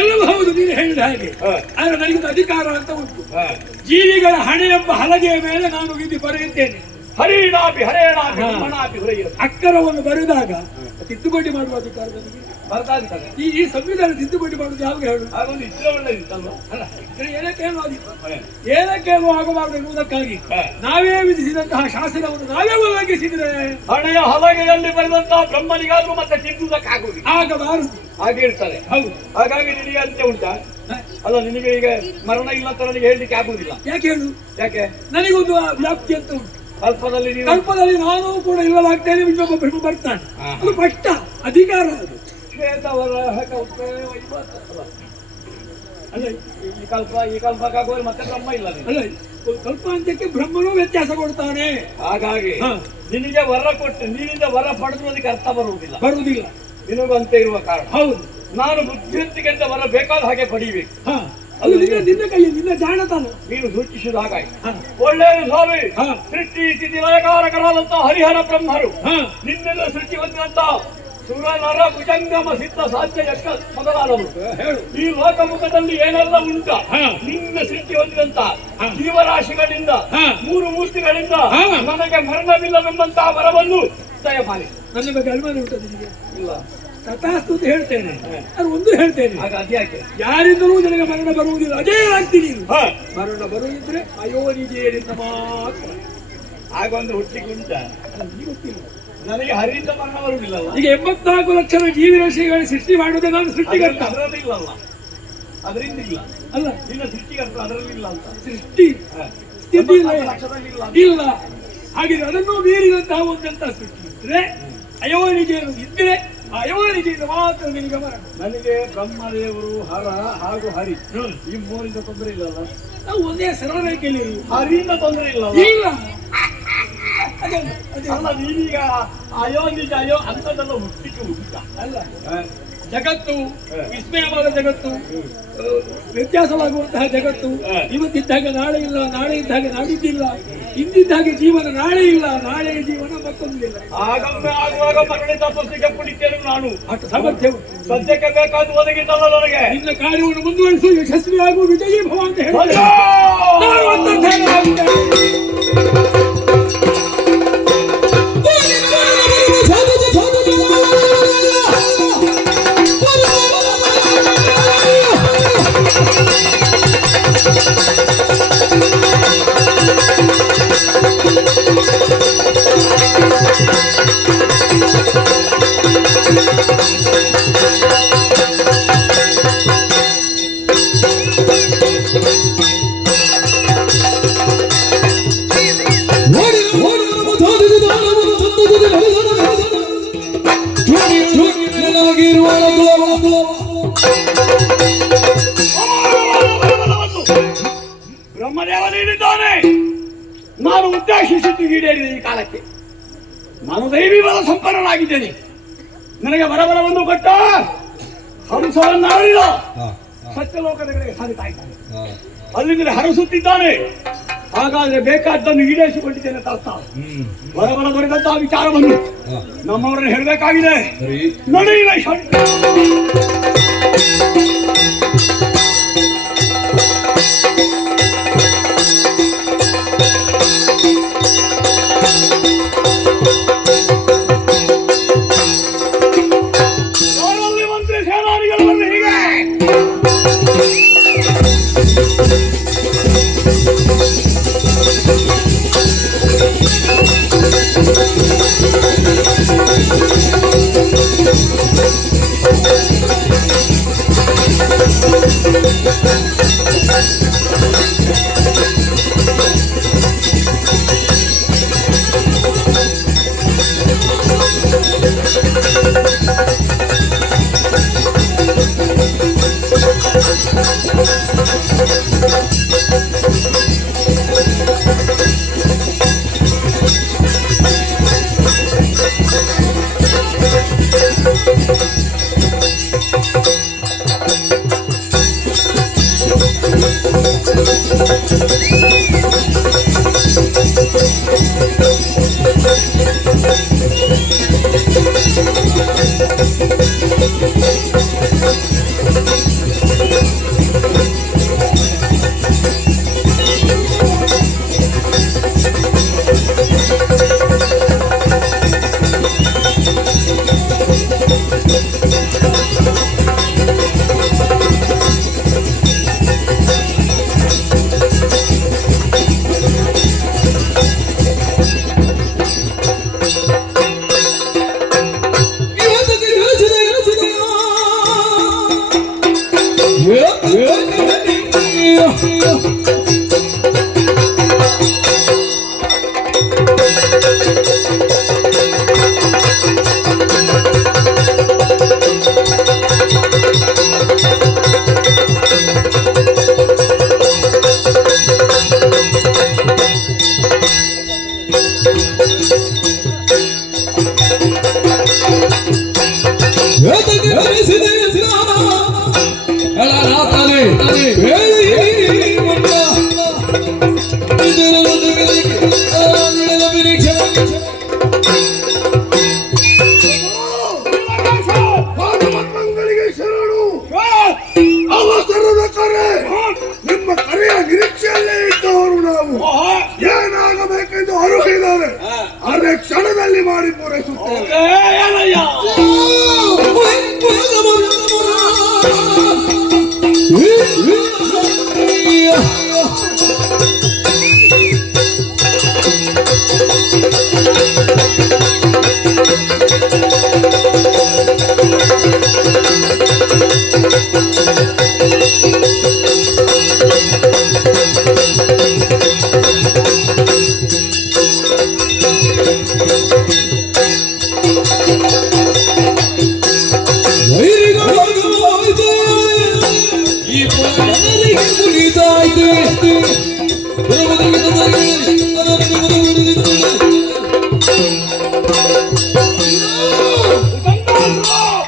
ಎಲ್ಲವೂ ಹೌದು, ನೀನು ಹೇಳಿದ ಹಾಗೆ. ಆದ್ರೆ ನನಗೊಂದು ಅಧಿಕಾರ ಅಂತ ಉಂಟು. ಜೀವಿಗಳ ಹಣೆ ಎಂಬ ಹಲಗೆಯ ಮೇಲೆ ನಾನು ವಿಧಿ ಬರೆಯುತ್ತೇನೆ. ಹರಿಣಾಪಿ ಹರೇಣಾಪಿ ಬ್ರಹ್ಮಣಾಪಿ ಹುರಯ್ಯ. ಅಕ್ಕರವನ್ನು ಬರೆದಾಗ ತಿದ್ದುಪಡಿ ಮಾಡುವ ಅಧಿಕಾರ ನನಗೆ. ಬರ್ತಾಗ್ತದೆ. ಈ ಸಂವಿಧಾನ ತಿದ್ದುಪಡಿ ಮಾಡುವುದು ಯಾವಾಗ ಹೇಳು? ಹಾಗೊಂದು ಇದ್ರೆ ಒಳ್ಳೆದಿತ್ತಲ್ವ? ಅಲ್ಲ, ಏನಕ್ಕೇನು ಆಗಬಾರದು ಎನ್ನುವುದಕ್ಕಾಗಿ ನಾವೇ ವಿಧಿಸಿದಂತಹ ಶಾಸನವನ್ನು ನಾವೇ ಉಲ್ಲಂಘಿಸಿದ್ರೆ ಹಣೆಯ ಹಲಗೆಯಲ್ಲಿ ಬರೆದಂತಹ ಬ್ರಹ್ಮನಿಗಾದ್ರೂ ಮತ್ತೆ ತಿದ್ದುವುದಕ್ಕಾಗುವುದಿಲ್ಲ, ಆಗಬಾರದು. ಹಾಗೆ ಇರ್ತಾರೆ. ಹೌದು. ಹಾಗಾಗಿ ನಿನಗೆ ಅಂತ್ಯ ಉಂಟಾ? ಅಲ್ಲ, ನಿನಗೆ ಈಗ ಮರಣ ಇಲ್ಲ ಅಂತ ನನಗೆ ಹೇಳಲಿಕ್ಕೆ ಆಗುವುದಿಲ್ಲ. ಯಾಕೆ ಹೇಳು? ಯಾಕೆ? ನನಗೊಂದು ವ್ಯಾಪ್ತಿ ಅಂತ ಉಂಟು. ಕಲ್ಪದಲ್ಲಿ ನಾನು ಕೂಡ ಇಲ್ಲಲಾಗ್ತೇನೆ, ಇನ್ನೊಬ್ಬ ಬ್ರಹ್ಮ ಬರ್ತಾನೆ. ಅದು ಪಟ್ಟ ಅಧಿಕಾರ. ಅದು ಅಲ್ಲ ಈ ಕಲ್ಪಕ್ಕಾಗುವ ಮತ್ತೆ ಬ್ರಹ್ಮ ಇಲ್ಲ ನೀನು. ಅಲ್ಲ ಕಲ್ಪಾಂತಕ್ಕೆ ಬ್ರಹ್ಮನೂ ವ್ಯತ್ಯಾಸ ಕೊಡ್ತಾನೆ. ಹಾಗಾಗಿ ಹಾ. ನಿನಗೆ ವರ ಕೊಟ್ಟು ನೀನಿಂದ ವರ ಪಡೆದು ಅದಕ್ಕೆ ಅರ್ಥ ಬರುವುದಿಲ್ಲ ನಿನಗಂತ ಇರುವ ಕಾರಣ ಹೌದು. ನಾನು ಬುದ್ಧಿವಂತಿಕೆ ಅಂತ ವರ ಬೇಕಾದ ಹಾಗೆ ಪಡೀಬೇಕು. ಹಾ ಅದು ನಿನ್ನ ಕೈಯಲ್ಲಿ ನಿನ್ನ ಜಾಣತಾನ ನೀನು ಸೂಚಿಸಿದ ಹಾಗಾಗಿ ಹಾ. ಒಳ್ಳೆಯದು ಸ್ವಾಮಿ. ಹಾ. ಸೃಷ್ಟಿ ಸ್ಥಿತಿ ಲಯಕಾರಕರಾದಂತ ಹರಿಹರ ಬ್ರಹ್ಮರು ಹಾ ನಿನ್ನೆಲ್ಲ ಸೃಷ್ಟಿ ಹೊಂದಿದಂತ ಸುರ ನರ ಭುಜಂಗಮ ಸಿದ್ಧ ಸಾಧ್ಯ ಯಕ್ಷ ಮೊದಲಾದವರು ಹೇಳು. ಈ ಲೋಕಮುಖದಲ್ಲಿ ಏನೆಲ್ಲ ಉಂಟ ಹಾ. ನಿನ್ನ ಸೃಷ್ಟಿ ಹೊಂದಿದಂತ ಹಾ. ಜೀವರಾಶಿಗಳಿಂದ ಹಾ. ಮೂರು ಮೂರ್ತಿಗಳಿಂದ ಹಾ. ನನಗೆ ಮರಣವಿಲ್ಲವೆಂಬಂತಹ ವರವನ್ನು ದಯಪಾಲಿ. ನನ್ನ ಬಗ್ಗೆ ಅನುಮಾನ ಉಂಟು ನಿನಗೆ? ಇಲ್ಲ ತಥಾಸ್ತು ಅಂತ ಹೇಳ್ತೇನೆ. ನಾನು ಒಂದು ಹೇಳ್ತೇನೆ, ಆಗ ಅದ್ಯಾಕೆ ಯಾರಿಂದಲೂ ನನಗೆ ಮರಣ ಬರುವುದಿಲ್ಲ. ಅದೇ ಆಗ್ತೀನಿ. ಹಾ. ಮರಣ ಬರುವುದಿದ್ರೆ ಅಯೋನಿಜೆಯರಿಂದ ಮಾತ್ರ. ಆಗೊಂದು ಹುಟ್ಟಿಗೆ ಉಂಟ ನನಗೆ ಗೊತ್ತಿಲ್ಲ. ನನಗೆ ಹರಿಯಿಂದ ಮರಣ ಬರುವುದಿಲ್ಲಲ್ಲ. ಈಗ 84 ಲಕ್ಷ ಜೀವರಾಶಿಗಳ ಸೃಷ್ಟಿ ಮಾಡುವುದೇ ನಾನು ಸೃಷ್ಟಿಕರ್ತ ಅದರಲ್ಲಿ ಇಲ್ಲಲ್ಲ, ಅದರಿಂದ ಇಲ್ಲ. ಅಲ್ಲ. ನಿನ್ನ ಸೃಷ್ಟಿಕರ್ತ ಅದರಲ್ಲಿ ಇಲ್ಲ ಅಂತ. ಸೃಷ್ಟಿ ಹಾ. ಸ್ಥಿತಿ ಇಲ್ಲ. 84 ಲಕ್ಷದಲ್ಲಿ ಇಲ್ಲ. ಇಲ್ಲ. ಹಾಗೆ ಅದನ್ನು ಮೀರಿದಂತಹ ಒಂದಂತ ಸೃಷ್ಟಿ ಇದ್ರೆ ಅಯೋನಿಗೆಯನ್ನು ಇದ್ರೆ ಆ ಅಯೋನಿಗೆಯಿಂದ ಮಾತ್ರ ನಿನಗೆ ಮರಣ. ನನಗೆ ಬ್ರಹ್ಮದೇವರು ಹರ ಹಾಗೂ ಹರಿ ಈ ಮೂರಿಂದ ತೊಂದರೆ ಇಲ್ಲಲ್ಲ. ನಾವು ಒಂದೇ ಸರಳ ರೇಖೆಯಲ್ಲಿ ಇರುವುದು. ಹರಿಯಿಂದ ತೊಂದರೆ ಇಲ್ಲ. ಇಲ್ಲ. ಅದೇ ಅದೇ ಅಲ್ಲ ನೀವೀಗ ನಿಜ ಅಂತದೆಲ್ಲ ಹುಟ್ಟಿಗೆ ಉಂಟ ಅಲ್ಲ. ಹಾ. ಜಗತ್ತು ಹಾ. ವಿಸ್ಮಯವಾದ ಜಗತ್ತು, ವ್ಯತ್ಯಾಸವಾಗುವಂತಹ ಜಗತ್ತು. ಹಾ. ಇವತ್ತಿದ್ದಾಗ ನಾಳೆ ಇಲ್ಲ, ನಾಳೆ ಇದ್ದಾಗ ನಾಡಿದ್ದಿಲ್ಲ, ಇಂದಿದ್ದಾಗ ಜೀವನ ನಾಳೆ ಇಲ್ಲ, ನಾಳೆ ಜೀವನ ಮತ್ತೊಂದಿಲ್ಲ. ಆಗಮ್ಮೆ ಆಗುವಾಗ ಮರಳಿ ತಪಸ್ಸಿಗೆ ಪುಡಿತೇನೆ ನಾನು. ಅಷ್ಟು ಸಾಮರ್ಥ್ಯ ಉಂಟು. ಸದ್ಯಕ್ಕೆ ಬೇಕಾದ ಒದಗಿದ್ದಲ್ಲ ನನಗೆ. ನಿನ್ನ ಕಾರ್ಯವನ್ನು ಮುಂದುವರಿಸು, ಯಶಸ್ವಿ ಆಗು, ವಿಜಯೀ ಭವ ಅಂತ ಹೇಳಿ ಅಯ್ಯೋ! ನಾನು ಒಂದೊಂದು ಹೇಳುತ್ತೇನೆ. ಬ್ರಹ್ಮದೇವ ನೀಡಿದ್ದಾನೆ. ನಾನು ಉದ್ದೇಶಿಸಿದ್ದು ಈಡೇರಿದೆ. ಈ ಕಾಲಕ್ಕೆ ನಾನು ದೈವಿ ಬಲ ಸಂಪನ್ನನಾಗಿದ್ದೇನೆ. ನನಗೆ ಬರಬರವನ್ನು ಕೊಟ್ಟ ಹಂಸವನ್ನಾಡಿದ ಸತ್ಯಲೋಕದ ಕಡೆಗೆ ಸಾಗುತ್ತಾ ಇದ್ದಾನೆ. ಅಲ್ಲಿಂದಲೇ ಹರಸುತ್ತಿದ್ದಾನೆ. ಹಾಗಾದ್ರೆ ಬೇಕಾದ್ದನ್ನು ಈಡೇರಿಸಿಕೊಂಡಿದ್ದೇನೆ ಅಂತ ಅರ್ಥ. ಬರಬರ ದೊರೆತಂತಹ ವಿಚಾರವನ್ನು ನಮ್ಮವರನ್ನು ಹೇಳಬೇಕಾಗಿದೆ. ನಡೆಯುವ ಮಂತ್ರಿ ಸೇನಾನಿಗಳು ಬಂದು ಹೀಗೆ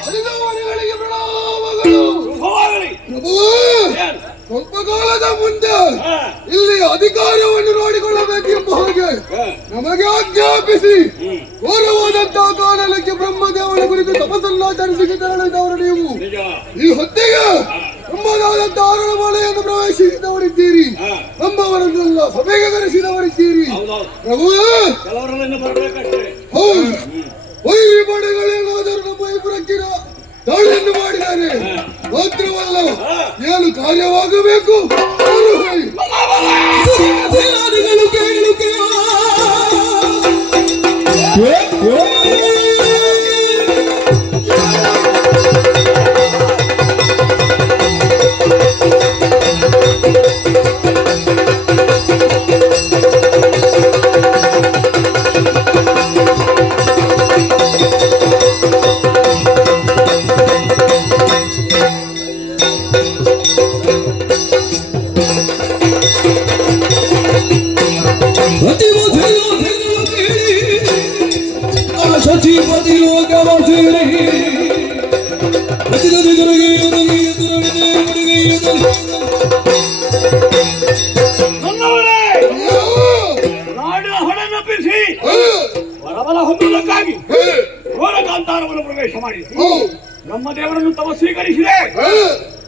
ಹರಿದವನಿಗಳಿಗೆ ಪ್ರಣಾಮಗಳು. ಶುಭವಾಗಲಿ. ಏನು? ಸ್ವಲ್ಪ ಕಾಲದ ಮುಂದೆ ಇಲ್ಲಿ ಅಧಿಕಾರವನ್ನು ನೋಡಿಕೊಳ್ಳಬೇಕೆಂಬ ಹಾಗೆ ನಮಗೆ ಆಜ್ಞಾಪಿಸಿ ಘೋರವಾದಂತಹ ಕಾಲಕ್ಕೆ ಬ್ರಹ್ಮದೇವನ ಕುರಿತು ತಪಸ್ಸನ್ನಾಚರಿಸಿ ತೆರಳಿದವರು ನೀವು. ನಿಜ. ಈ ಹೊತ್ತಿಗೆ ಬ್ರಹ್ಮದಾದಂತಹ ಅರಳಮನೆಯನ್ನು ಪ್ರವೇಶಿಸಿದವರಿದ್ದೀರಿ. ನಮ್ಮವರನ್ನೆಲ್ಲ ಸಭೆಗೆ ಕರೆಸಿದವರಿದ್ದೀರಿ. ಹೌದೌದು. ಪ್ರಭು ಕೆಲವರನ್ನು ಬರಬೇಕಷ್ಟೇ. ಹೌದು, ವೈರಿ ಪಡೆಗಳೇನಾದರೂ ನಮ್ಮ ಇಬ್ಬರಕ್ಕಿರ ದಾಳಿಯನ್ನು ಮಾಡಿದ್ದಾರೆ. ಮಾತ್ರವಲ್ಲ, ಏನು ಕಾರ್ಯವಾಗಬೇಕು ಅವರು ಹೇಳಿ. ಸೇನಾನಿಗಳು ಕೇಳುಕೆ ಸಚಿವತಿ ಲೋಕವಾಸಿನಿ ನನ್ನವರೇ, ನಾಡಿನ ಹೊಡೆನಪ್ಪಿಸಿ ವರಬಲ ಹೊಂದುವುದಕ್ಕಾಗಿ ಘೋರ ಕಾಂತಾರವನ್ನು ಪ್ರವೇಶ ಮಾಡಿ ಬ್ರಹ್ಮದೇವರನ್ನು ತಪ ಸ್ವೀಕರಿಸಿದೆ.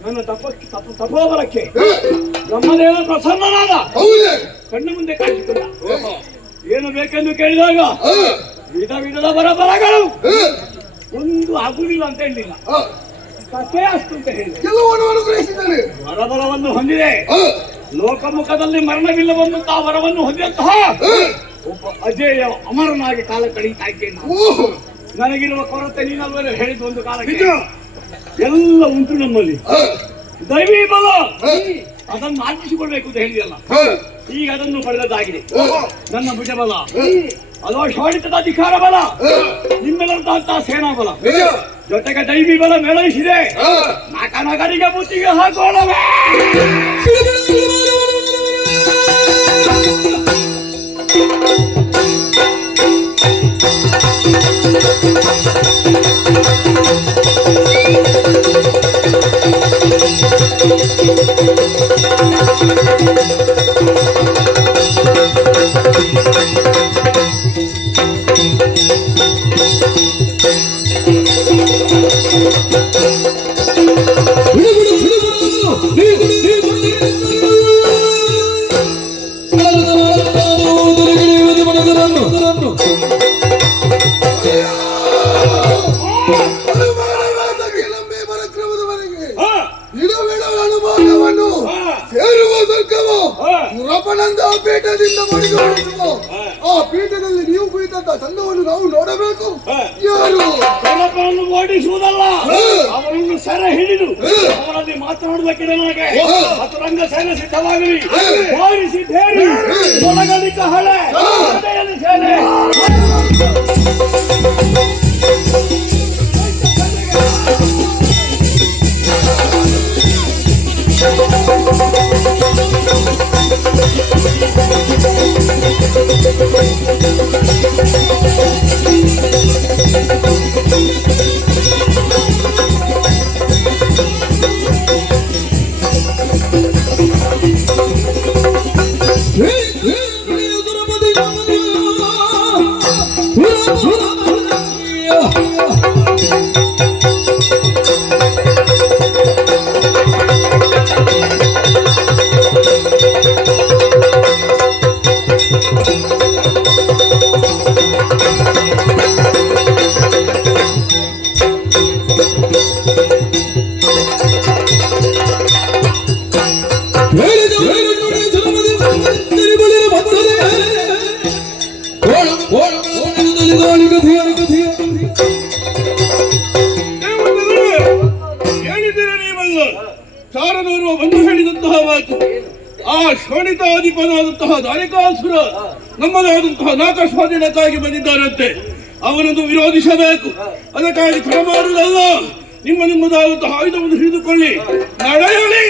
ನನ್ನ ತಪೋಬಲಕ್ಕೆ ಬ್ರಹ್ಮದೇವ ಪ್ರಸನ್ನನಾದ. ಕಣ್ಣ ಮುಂದೆ ಕಾಣಿಸಿಕೊಂಡ. ಏನು ಬೇಕೆಂದು ಕೇಳಿದಾಗ ವಿಧ ವಿಧದ ಬರಬಲಗಳು ಒಂದು ಆಗುವುದಿಲ್ಲ ಅಂತ ಹೇಳಿಲ್ಲ, ಕಥೆ ಅಷ್ಟು ಅಂತ ಹೇಳಿದೆ. ಕೆಲವನ್ನು ಅನುಗ್ರಹಿಸಿದ್ದಾನೆ. ವರಬಲವನ್ನು ಹೊಂದಿದೆ. ಲೋಕಮುಖದಲ್ಲಿ ಮರಣವಿಲ್ಲವೆಂದು ತಾ ವರವನ್ನು ಹೊಂದಿದಂತಹ ಒಬ್ಬ ಅಜೇಯ ಅಮರನಾಗಿ ಕಾಲ ಕಳೀತಾ ಇದ್ದೇನೆ. ನನಗಿರುವ ಕೊರತೆ ನೀನಲ್ವೇ ಹೇಳಿದ್ದು ಒಂದು ಕಾಲಕ್ಕೆ. ಎಲ್ಲ ಉಂಟು ನಮ್ಮಲ್ಲಿ. ದೈವೀ ಬಲ ಅದನ್ನು ಆರ್ಜಿಸಿಕೊಳ್ಬೇಕು ಅಂತ ಹೇಳಿದಲ್ಲ, ಈಗ ಅದನ್ನು ಪಡೆದದ್ದಾಗಿದೆ. ನನ್ನ ಭುಜಬಲ, ಅದೋ ಶೋಣಿತದ ಅಧಿಕಾರ ಬಲ, ನಿಮ್ಮೆಲ್ಲಂತಹ ಸೇನಾ ಬಲ, ಜೊತೆಗೆ ದೈವಿ ಬಲ ಮೇಳೈಸಿದೆ. ನಗರಿಗೆ ಬುತ್ತಿಗೆ ಹಾಕೋಣವೇ. ಸೇರುವ ಸ್ವರ್ಗವು ರಪನಂದ ಪೀಠದಿಂದ ಮಡಿದುಕೊಳ್ಳುವ ಆ ಪೀಠದಲ್ಲಿ ನೀವು ಕುಳಿತಂತ ಚಂದವನ್ನು ನಾವು ನೋಡಬೇಕು. ಯಾರು ಕಳಪವನ್ನು ಓಡಿಸುವುದಲ್ಲ, ಅವರನ್ನು ಸೆರೆ ಹಿಡಿದು ಅವರಲ್ಲಿ ಮಾತನಾಡುವುದಕ್ಕೆ ನನಗೆ ಚತುರಂಗ ಸೇನೆ ಸಿದ್ಧವಾಗಲಿ. ಬಾರಿಸಿದ್ದೇರಿ ಒಳಗಲಿಕ ಹಳೆ ಹೃದಯದಲ್ಲಿ ಸೇನೆ. ಹೇಳಿದ್ದೀರ ನೀವಲ್ಲ, ಚಾರನೋರ್ವ ಬಂದು ಹೇಳಿದಂತಹ ಮಾತು. ಆ ಶೋಣಿತಾಧಿಪನಾದಂತಹ ದಾರಿಕಾಸುರ ನಮ್ಮದಾದಂತಹ ನಾಕಸ್ವಾಧೀನಕ್ಕಾಗಿ ಬಂದಿದ್ದಾರಂತೆ. ಅವನನ್ನು ವಿರೋಧಿಸಬೇಕು. ಅದಕ್ಕಾಗಿ ಕ್ರಮ ಮಾಡುವುದಲ್ಲ, ನಿಮ್ಮದಾದಂತಹ ಆಯುಧವನ್ನು ಹಿಡಿದುಕೊಳ್ಳಿ, ನಡೆಯಲಿ.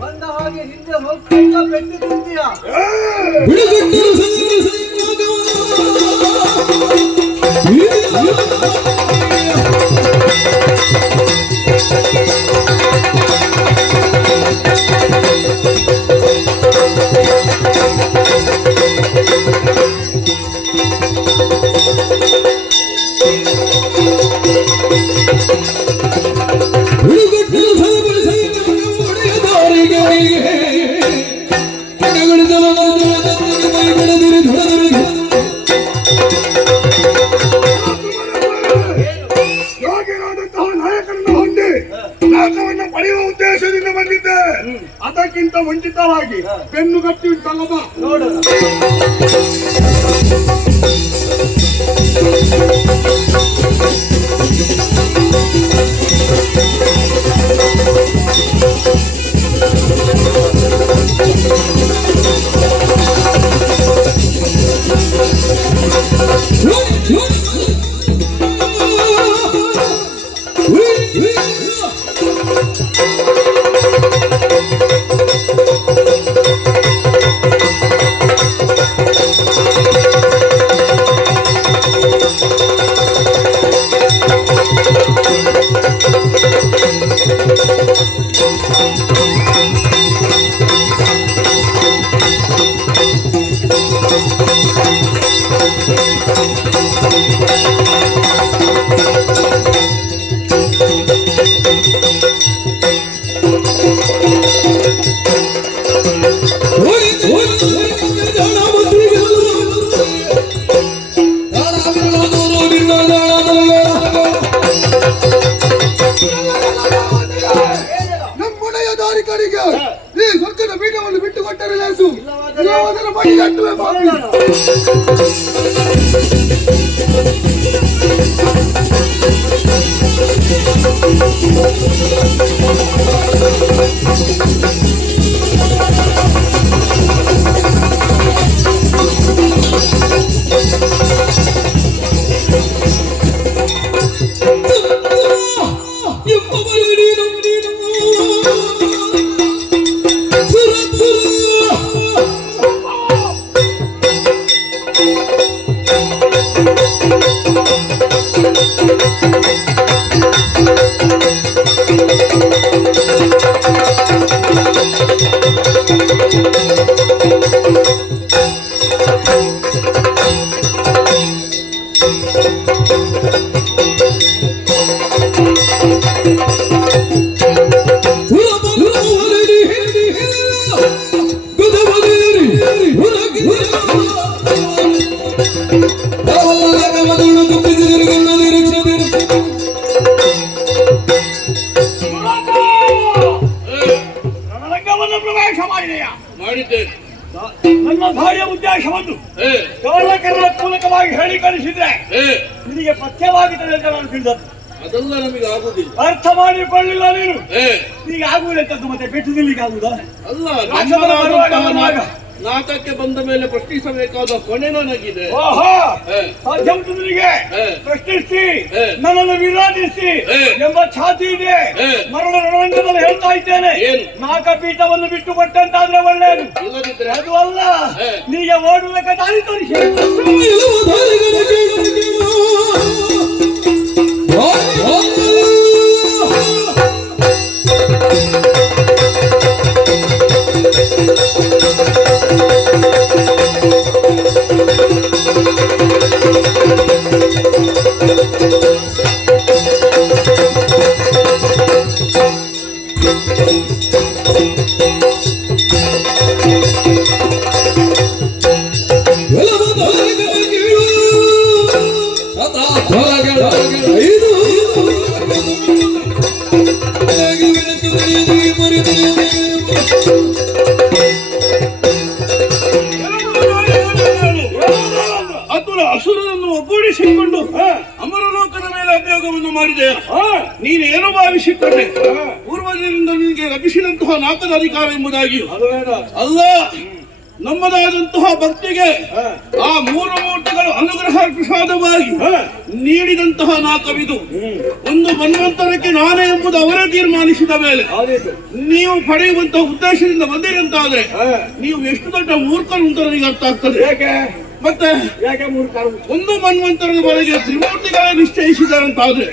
ಬಂದ ಹಾಗೆ ಹಿಂದೆ ಹೋಗ್ತಾ ಪೆಟ್ಟು ತಿಂತೀಯಾ? ಯೋಗ್ಯನಾದಂತಹ ನಾಯಕರನ್ನು ಹೊಂದಿ ಲೋಕವನ್ನು ಪಡೆಯುವ ಉದ್ದೇಶದಿಂದ ಬಂದಿದ್ದೆ. ಅದಕ್ಕಿಂತ ಮುಂಚಿತವಾಗಿ ಬೆನ್ನುಗಟ್ಟಿ ಉಂಟಲ್ಲಮ್ಮ ನೋಡೋಣ. ನಮ್ಮನೆಯ ದಾರಿಕರಿಗೆ ಈ ಸ್ವರ್ಗದ ಪೀಠವನ್ನು ಬಿಟ್ಟು ಕೊಟ್ಟರೆ ಲೇಸು, ಇಲ್ಲವಾದರೆ ಮಡಿಗಟ್ಟುವೆ ಬಾಬು. ರಣರಂಗವನ್ನು ಪ್ರವೇಶ ಮಾಡಿದೆಯಾ? ಮಾಡಿದ್ದೇನೆ. ನನ್ನ ದಾರಿಯ ಉದ್ದೇಶವನ್ನು ಗವರ್ನಕರ ಮೂಲಕವಾಗಿ ಹೇಳಿ ಕಳಿಸಿದ್ರೆ ನಿನಗೆ ಪಥ್ಯವಾಗುತ್ತದೆ ಅಂತ ನಾನು ತಿಳಿದದ್ದು. ಅದೆಲ್ಲ ನಮಗೆ ಆಗುದಿಲ್ಲ. ಅರ್ಥ ಮಾಡಿಕೊಳ್ಳಿಲ್ಲ ನೀನು. ಈಗ ಆಗುವುದಂತದ್ದು ಮತ್ತೆ ಬೆಟ್ಟು ನಿಲ್ಲಿಗೆ ಆಗುದಾ? ಅಲ್ಲ, ರಾಕ್ಷಸರ ಬರುವಾಗ ಅವನಾಗ ನಾಟಕ್ಕೆ ಬಂದ ಮೇಲೆ ಪ್ರಶ್ನಿಸಬೇಕಾದ ಹೊಣೆ ನನಗಿದೆ. ಸಾಧ್ಯ ಉಂಟು ನಿನಗೆ ಪ್ರಶ್ನಿಸಿ ಹೇ. ನನ್ನನ್ನು ವಿರೋಧಿಸಿ ಹೇ. ಎಂಬ ಛಾತಿ ಇದೆ. ಹೇ. ಮರಣ ರಣರಂಗದಲ್ಲಿ ಹೇಳ್ತಾ ಇದ್ದೇನೆ, ಏನು? ನಾಗಪೀಠವನ್ನು ಬಿಟ್ಟು ಕೊಟ್ಟಂತಾದ್ರೆ ಒಳ್ಳೆಯದು. ಇಲ್ಲದಿದ್ರೆ ಅದು ಅಲ್ಲ, ಹೇ. ನಿನಗೆ ಓಡುವುದಕ್ಕೆ ದಾರಿ ತೋರಿಸಿ. ಅಸುರನನ್ನು ಒಗ್ಗೂಡಿಸಿಕೊಂಡು ಅಮರಲೋಕದ ಮೇಲೆ ಅಭಿಯೋಗವನ್ನು ಮಾಡಿದೆ. ನೀನೇನು ಭಾವಿಸಿಕೊಂಡೆ ಪೂರ್ವಜರಿಂದ ನಿನಗೆ ಲಭಿಸಿದಂತಹ ನಾಲ್ಕದ ಅಧಿಕಾರ ಎಂಬುದಾಗಿಯೂ ಅಲ್ಲ, ನಮ್ಮದಾದಂತಹ ಭಕ್ತಿಗೆ ಆ ಮೂರು ಮೂರ್ತಿಗಳು ಅನುಗ್ರಹ ಪ್ರಸಾದವಾಗಿ ನೀಡಿದಂತಹ ನಾಲ್ಕವಿದು. ಒಂದು ಮನ್ವಂತರಕ್ಕೆ ನಾನೇ ಎಂಬುದು ಅವರೇ ತೀರ್ಮಾನಿಸಿದ ಮೇಲೆ ನೀವು ಪಡೆಯುವಂತಹ ಉದ್ದೇಶದಿಂದ ಬಂದಿರಂತಾದ್ರೆ ನೀವು ಎಷ್ಟು ದೊಡ್ಡ ಮೂರ್ಖರು ಅಂತ ನನಗೆ ಅರ್ಥ ಆಗ್ತದೆ. ಮತ್ತೆ ಯಾಕೆ ಮೂರ್ಖರು? ಒಂದು ಮನ್ವಂತರದವರೆಗೆ ತ್ರಿಮೂರ್ತಿಗಳೇ ನಿಶ್ಚಯಿಸಿದಾರಂತಾದ್ರೆ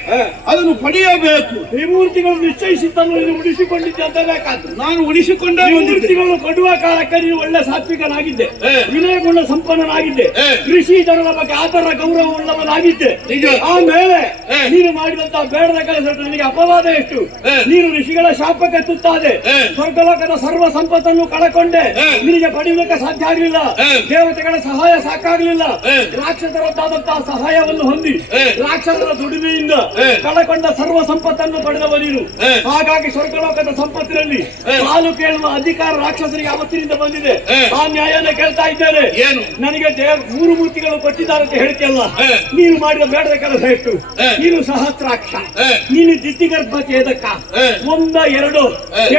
ಅದನ್ನು ಪಡೆಯಬೇಕು. ತ್ರಿಮೂರ್ತಿಗಳು ನಿಶ್ಚಯಿಸಿದ್ದನ್ನು ನೀನು ಉಳಿಸಿಕೊಂಡಿದ್ದೆ ಅಂತ ಬೇಕಾದ್ರೆ ನಾನು ಉಳಿಸಿಕೊಂಡೇ ತ್ರಿಮೂರ್ತಿಗಳು ಕೊಡುವ ಕಾಲಕ್ಕೆ ನೀನು ಒಳ್ಳೆ ಸಾತ್ವಿಕನಾಗಿದ್ದೆ, ವಿನಯಗುಣ ಸಂಪನ್ನನಾಗಿದ್ದೆ, ಋಷಿ ಜನರ ಬಗ್ಗೆ ಆದರ ಗೌರವ ಉಳ್ಳವನಾಗಿದ್ದೆ. ಆಮೇಲೆ ನೀನು ಮಾಡಿದಂತಹ ಬೇಡದ ಕೆಲಸ ನಿನಗೆ ಅಪವಾದ ಎಷ್ಟು? ನೀನು ಋಷಿಗಳ ಶಾಪಕ್ಕೆ ತುತ್ತಾದೆ, ಸ್ವರ್ಗಲೋಕದ ಸರ್ವ ಸಂಪತ್ತನ್ನು ಕಳಕೊಂಡೆ, ನಿನಗೆ ಪಡೆಯುವುದಕ್ಕೆ ಸಾಧ್ಯ ಆಗಲಿಲ್ಲ, ದೇವತೆಗಳ ಸಹಾಯ ಸಾಕಾಗಲಿಲ್ಲ, ರಾಕ್ಷಸರದ್ದಾದಂತಹ ಸಹಾಯವನ್ನು ಹೊಂದಿ ರಾಕ್ಷಸರ ದುಡಿಮೆಯಿಂದ ಕಳಕೊಂಡ ಸರ್ವ ಸಂಪತ್ತನ್ನು ಪಡೆದವ ನೀನು. ಹಾಗಾಗಿ ಸ್ವರ್ಗಲೋಕದ ಸಂಪತ್ತಿನಲ್ಲಿ ಪಾಲು ಕೇಳುವ ಅಧಿಕಾರ ರಾಕ್ಷಸರಿಗೆ ಅವತ್ತಿನಿಂದ ಬಂದಿದೆ. ಆ ನ್ಯಾಯನ ಕೇಳ್ತಾ ಇದ್ದೇನೆ. ನನಗೆ ಮೂರು ಮೂರ್ತಿಗಳು ಕೊಟ್ಟಿದ್ದಾರೆ ಅಂತ ಹೇಳ್ತಿಯಲ್ಲ, ನೀನು ಮಾಡಿದ ಬೇಡದ ಕೆಲಸ ಎಷ್ಟು? ನೀನು ಸಹಸ್ರಾಕ್ಷ, ನೀನು ದಿತ್ತಿಗರ್ಭ ಛೇದಕ, ಒಂದ ಎರಡು,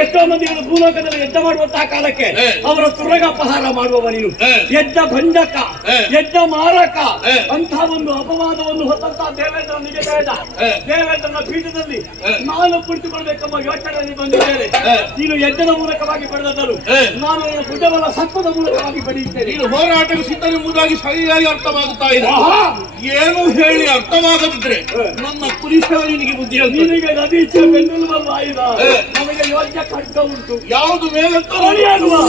ಎಷ್ಟೋ ಮಂದಿಗಳು ಭೂಲೋಕದಲ್ಲಿ ಯುದ್ಧ ಮಾಡುವಂತಹ ಕಾಲಕ್ಕೆ ಅವರ ತುರಗಪಹಾರ ಮಾಡುವವ ನೀನು. ಯಜ್ಞ ಭಂಜಕ, ಯಜ್ಞ ಮಾರಕ ಅಂತ ಒಂದು ಅಪವಾದವನ್ನು ಹೊತ್ತಂತಹ ದೇವೇಂದ್ರ ನಿಜ ಬೇಡ. ದೇವೇಂದ್ರನ ಪೀಠದಲ್ಲಿ ನಾನು ಕುಳಿತುಕೊಳ್ಬೇಕೆಂಬ ಯೋಚನೆಯಲ್ಲಿ ಬಂದಿದ್ದೇನೆ. ನೀನು ಯಜ್ಞದ ಮೂಲಕವಾಗಿ ಪಡೆದವರು, ನಾನು ಭುಜಬಲ ಸತ್ವದ ಮೂಲಕವಾಗಿ ಪಡೆಯುತ್ತೇನೆ. ನೀನು ಹೋರಾಟಕ್ಕೆ ಸಿದ್ಧನೆಂಬುದಾಗಿ ಸರಿಯಾಗಿ ಅರ್ಥವಾಗುತ್ತಾ ಇದೆ. ಏನು ಹೇಳಿ ಅರ್ಥವಾಗದಿದ್ರೆ ನನ್ನ ಪುರುಷ ನಿನಗೆ ಬುದ್ಧಿ ನಿನಗೆ ನದೀಚೆ ಬೆನ್ನೆಲುಬಲ್ಲ ಆಯುಧ, ನಮಗೆ ಯೋಗ್ಯ ಖಡ್ಗ ಉಂಟು. ಯಾವುದು ಮೇಲಂತ ಅಲ್ವಾ?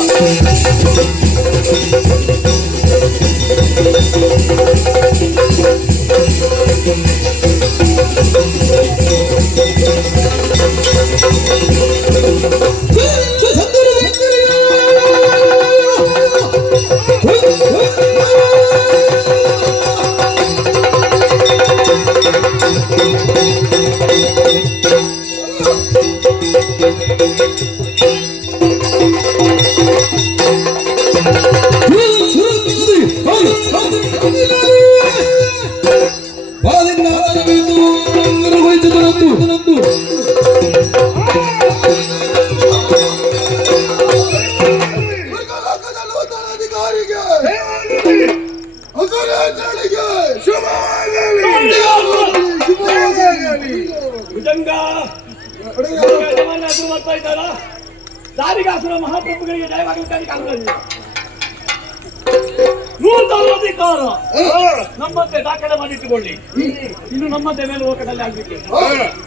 ದಾರಿಗಾಸುರ ಮಹಾಪ್ರಭುಗಳಿಗೆ ಜಯವಾಗಲಿಕ್ಕೆ ನೂತನ ಅಧಿಕಾರ ನಮ್ಮಂತೆ ದಾಖಲೆ ಮಾಡಿಟ್ಟುಕೊಳ್ಳಿ. ಇನ್ನು ನಮ್ಮಂತೆ ಮೇಲೆ ಲೋಕದಲ್ಲಿ ಆಗ್ಬಿಟ್ಟು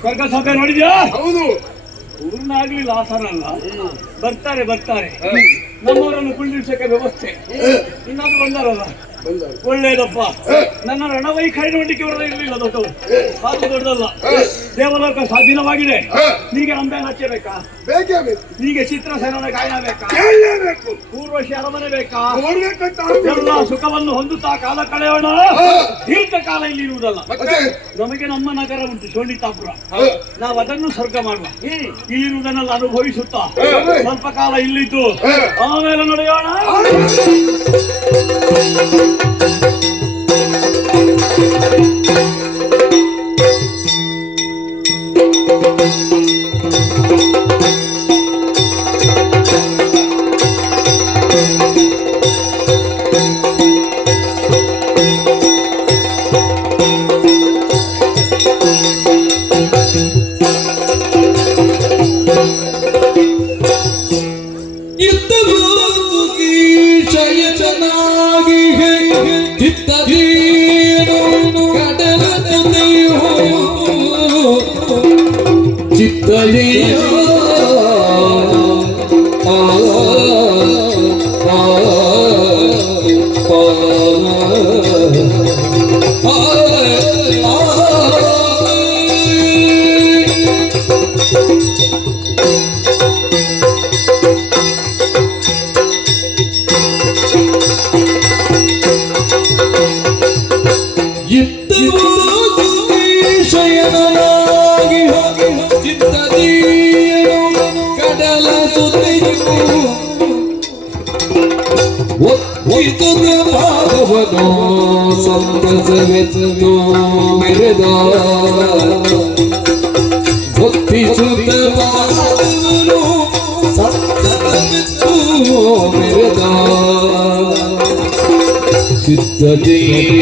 ಸ್ವರ್ಗ ಸಭೆ ನೋಡಿದ್ಯಾ? ಹೌದು, ಪೂರ್ಣ ಆಗ್ಲಿಲ್ಲ, ಆಸನಲ್ಲ. ಬರ್ತಾರೆ ನಮ್ಮವರನ್ನು ಕುಳ್ಳಿಸಕ್ಕೆ ವ್ಯವಸ್ಥೆ. ಇನ್ನಾದ್ರೂ ಬಂದಾರಲ್ಲ, ಒಳ್ಳೇದಪ್ಪ. ನನ್ನ ರಣವೈಖರಿ ನೋಡ್ಲಿಕ್ಕೆ ಇರಲಿಲ್ಲ ದೊಡ್ಡವು, ಅದು ದೊಡ್ಡದಲ್ಲ. ದೇವಲೋಕ ಸ್ವಾಧೀನವಾಗಿದೆ. ನಿನಗೆ ಅಂಬೆನ ಹಚ್ಚಬೇಕಾ? ನಿನಗೆ ಚಿತ್ರಸೇನನ ಗಾಯನ ಬೇಕಾ? ಪೂರ್ವಶಿ ಅರಮನೆ ಬೇಕಾ? ಎಲ್ಲ ಸುಖವನ್ನು ಹೊಂದುತ್ತಾ ಕಾಲ ಕಳೆಯೋಣ. ದೀರ್ಘಕಾಲ ಇಲ್ಲಿ ಇರುವುದಲ್ಲ. ನಮಗೆ ನಮ್ಮ ನಗರ ಉಂಟು, ಶೋಣಿತಾಪುರ. ನಾವು ಅದನ್ನು ಸ್ವರ್ಗ ಮಾಡುವ. ಇಲ್ಲಿರುವುದನ್ನೆಲ್ಲ ಅನುಭವಿಸುತ್ತಾ ಸ್ವಲ್ಪ ಕಾಲ ಇಲ್ಲಿದ್ದು ಆಮೇಲೆ ನಡೆಯೋಣ. What ಪಾದವನು ಸಂತಸವೆತ್ತು ಮೆರೆದ ಭಕ್ತಿಸುತ್ತ ಪಾದವನು ಸಂತಸವೆತ್ತು ಮೆರೆದ ಚಿತ್ತಜಯ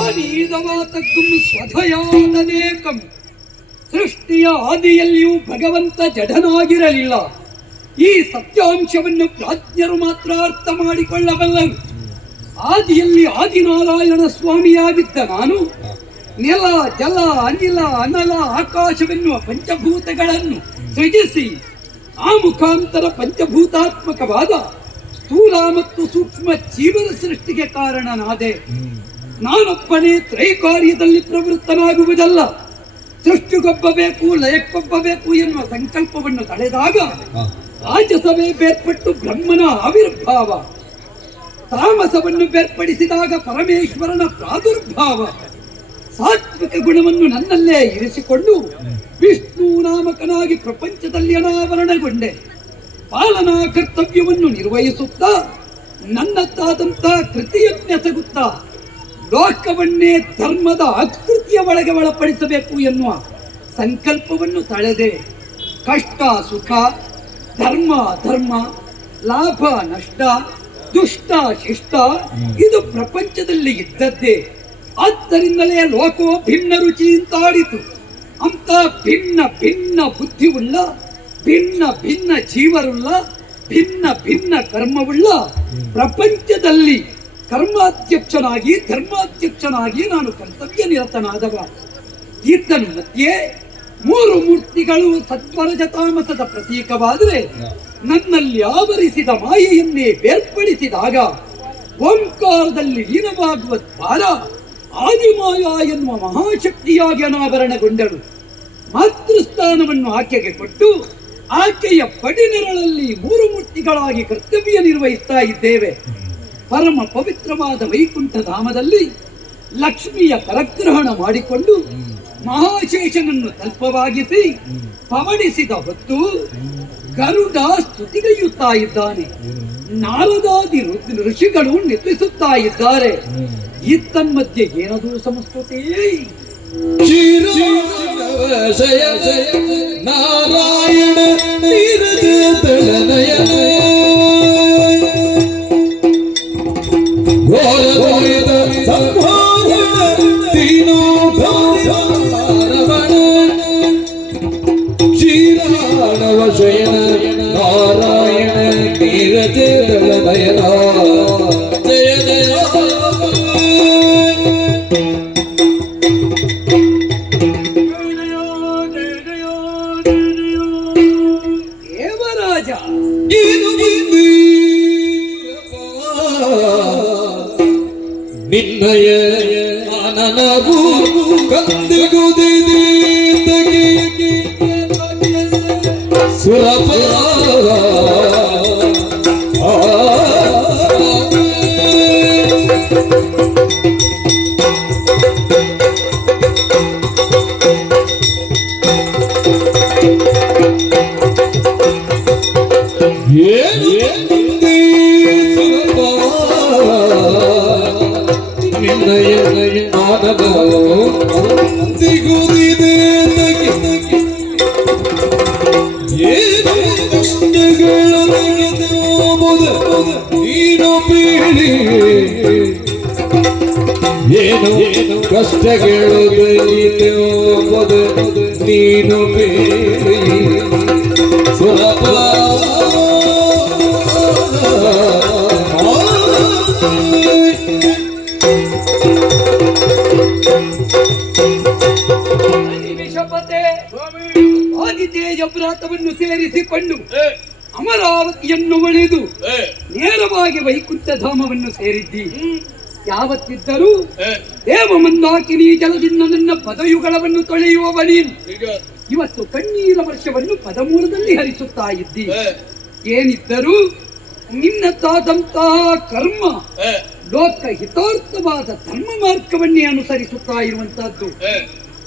ಆನೀದವಾತಕ್ಕಂ ಸ್ವಧಯಾದನೇಕಂ ಸೃಷ್ಟಿಯ ಆದಿಯಲ್ಲಿಯೂ ಭಗವಂತ ಜಡನಾಗಿರಲಿಲ್ಲ. ಈ ಸತ್ಯಾಂಶವನ್ನು ಪ್ರಾಜ್ಞರು ಮಾತ್ರ ಅರ್ಥ ಮಾಡಿಕೊಳ್ಳಬಲ್ಲರು. ಆದಿಯಲ್ಲಿ ಆದಿನಾರಾಯಣ ಸ್ವಾಮಿಯಾಗಿದ್ದ ನಾನು ನೆಲ, ಜಲ, ಅನಿಲ, ಅನಲ, ಆಕಾಶವೆನ್ನುವ ಪಂಚಭೂತಗಳನ್ನು ಸೃಜಿಸಿ ಆ ಮುಖಾಂತರ ಪಂಚಭೂತಾತ್ಮಕವಾದ ಸ್ಥೂಲ ಮತ್ತು ಸೂಕ್ಷ್ಮ ಜೀವನ ಸೃಷ್ಟಿಗೆ ಕಾರಣನಾದೆ. ನಾನೊಬ್ಬನೇ ತ್ರೈಕಾರ್ಯದಲ್ಲಿ ಪ್ರವೃತ್ತನಾಗುವುದಲ್ಲ. ಸೃಷ್ಟಿಗೊಬ್ಬ ಬೇಕು, ಲಯಕ್ಕೊಬ್ಬ ಬೇಕು ಎನ್ನುವ ಸಂಕಲ್ಪವನ್ನು ತಳೆದಾಗ ರಾಜಸವೇ ಬೇರ್ಪಟ್ಟು ಬ್ರಹ್ಮನ ಆವಿರ್ಭಾವ, ತಾಮಸವನ್ನು ಬೇರ್ಪಡಿಸಿದಾಗ ಪರಮೇಶ್ವರನ ಪ್ರಾದುರ್ಭಾವ, ಸಾತ್ವಿಕ ಗುಣವನ್ನು ನನ್ನಲ್ಲೇ ಇರಿಸಿಕೊಂಡು ವಿಷ್ಣು ನಾಮಕನಾಗಿ ಪ್ರಪಂಚದಲ್ಲಿ ಅನಾವರಣಗೊಂಡೆ. ಪಾಲನಾ ಕರ್ತವ್ಯವನ್ನು ನಿರ್ವಹಿಸುತ್ತಾ ನನ್ನದ್ದಾದಂಥ ಕೃತಿಯನ್ನೆಸಗುತ್ತಾ ಲೋಕವನ್ನೇ ಧರ್ಮದ ಅಕೃತಿಯ ಒಳಗೆ ಒಳಪಡಿಸಬೇಕು ಎನ್ನುವ ಸಂಕಲ್ಪವನ್ನು ತಳೆದೆ. ಕಷ್ಟ ಸುಖ, ಧರ್ಮ ಧರ್ಮ, ಲಾಭ ನಷ್ಟ, ದುಷ್ಟ ಶಿಷ್ಟ ಇದು ಪ್ರಪಂಚದಲ್ಲಿ ಇದ್ದದ್ದೇ. ಆದ್ದರಿಂದಲೇ ಲೋಕೋ ಭಿನ್ನ ರುಚಿ ಅಂತಾಡಿತು. ಅಂತ ಭಿನ್ನ ಭಿನ್ನ ಬುದ್ಧಿವುಳ್ಳ, ಭಿನ್ನ ಭಿನ್ನ ಜೀವರುಳ್ಳ, ಭಿನ್ನ ಭಿನ್ನ ಕರ್ಮವುಳ್ಳ ಪ್ರಪಂಚದಲ್ಲಿ ಕರ್ಮಾಧ್ಯಕ್ಷನಾಗಿ ಧರ್ಮಾಧ್ಯಕ್ಷನಾಗಿ ನಾನು ಕರ್ತವ್ಯ ನಿರತನಾದವ. ಈತನ ಮಧ್ಯೆ ಮೂರು ಮೂರ್ತಿಗಳು ಸತ್ವರಜ ತಾಮಸದ ಪ್ರತೀಕವಾದರೆ ನನ್ನಲ್ಲಿ ಆವರಿಸಿದ ಮಾಯೆಯನ್ನೇ ಬೇರ್ಪಡಿಸಿದಾಗ ಓಂಕಾರದಲ್ಲಿ ಲೀನವಾಗುವ ದ್ವಾರ ಆದಿಮಾಯ ಎನ್ನುವ ಮಹಾಶಕ್ತಿಯಾಗಿ ಅನಾವರಣಗೊಂಡಳು. ಮಾತೃಸ್ಥಾನವನ್ನು ಆಕೆಗೆ ಕೊಟ್ಟು ಆಕೆಯ ಪಡಿನೆರಳಲ್ಲಿ ಮೂರು ಮೂರ್ತಿಗಳಾಗಿ ಕರ್ತವ್ಯ ನಿರ್ವಹಿಸ್ತಾ ಇದ್ದೇವೆ. ಪರಮ ಪವಿತ್ರವಾದ ವೈಕುಂಠ ಧಾಮದಲ್ಲಿ ಲಕ್ಷ್ಮಿಯ ಕರಗ್ರಹಣ ಮಾಡಿಕೊಂಡು ಮಹಾಶೇಷನನ್ನು ತಲ್ಪವಾಗಿಸಿ ಪವಡಿಸಿದ ಹೊತ್ತು ಗರುಡ ಸ್ತುತಿಗೈಯುತ್ತಾ ಇದ್ದಾನೆ. ನಾರದಾದಿ ಋಷಿಗಳು ನಿದ್ರಿಸುತ್ತಾ ಇದ್ದಾರೆ. ಇತ್ತನ್ಮಧ್ಯೆ ಏನದು ಸಂಸ್ಕೃತಿ? ಜಯ ಜಯ ನಾರಾಯಣ ನೀರಜ ತಳನಯನ ಘೋರ ಸಂಹಾರ ತೀನೋಭಾರವಣ ಕ್ಷೀರಾಣವ ಶಯನ ನಾರಾಯಣ ನೀರಜ ತಳನಯನ ಜಯ ಜಯ ನಿನ್ನಯ ಆನನವು ಕಂದಿಗುದಿದಿ ಸುರಪ ಏನು ಕಷ್ಟಗಳು ನೀನು ಬೇಡಿ ಸುರಪ ಆದಿತೇಜ ವ್ರಾತವನ್ನು ಸೇರಿಸಿಕೊಂಡು ಅಮರಾವತಿಯನ್ನು ಒಳೆದು ನೇರವಾಗಿ ವೈಕುಂಠ ಧಾಮವನ್ನು ಸೇರಿದ್ದಿ. ಯಾವತ್ತಿದ್ದರೂ ದೇವ ಮಂದಾಕಿನಿ ಜಲದಿಂದ ನನ್ನ ಪದಯುಗಳವನ್ನು ತೊಳೆಯುವ ನೀನು ಇವತ್ತು ಕಣ್ಣೀರ ವರ್ಷವನ್ನು ಪದಮೂಲದಲ್ಲಿ ಹರಿಸುತ್ತಾ ಇದ್ದಿ. ಏನಿದ್ದರೂ ನಿನ್ನದಾದಂತಹ ಕರ್ಮ ಲೋಕ ಹಿತಾರ್ಥವಾದ ಧರ್ಮ ಮಾರ್ಗವನ್ನೇ ಅನುಸರಿಸುತ್ತಾ ಇರುವಂತಹದ್ದು.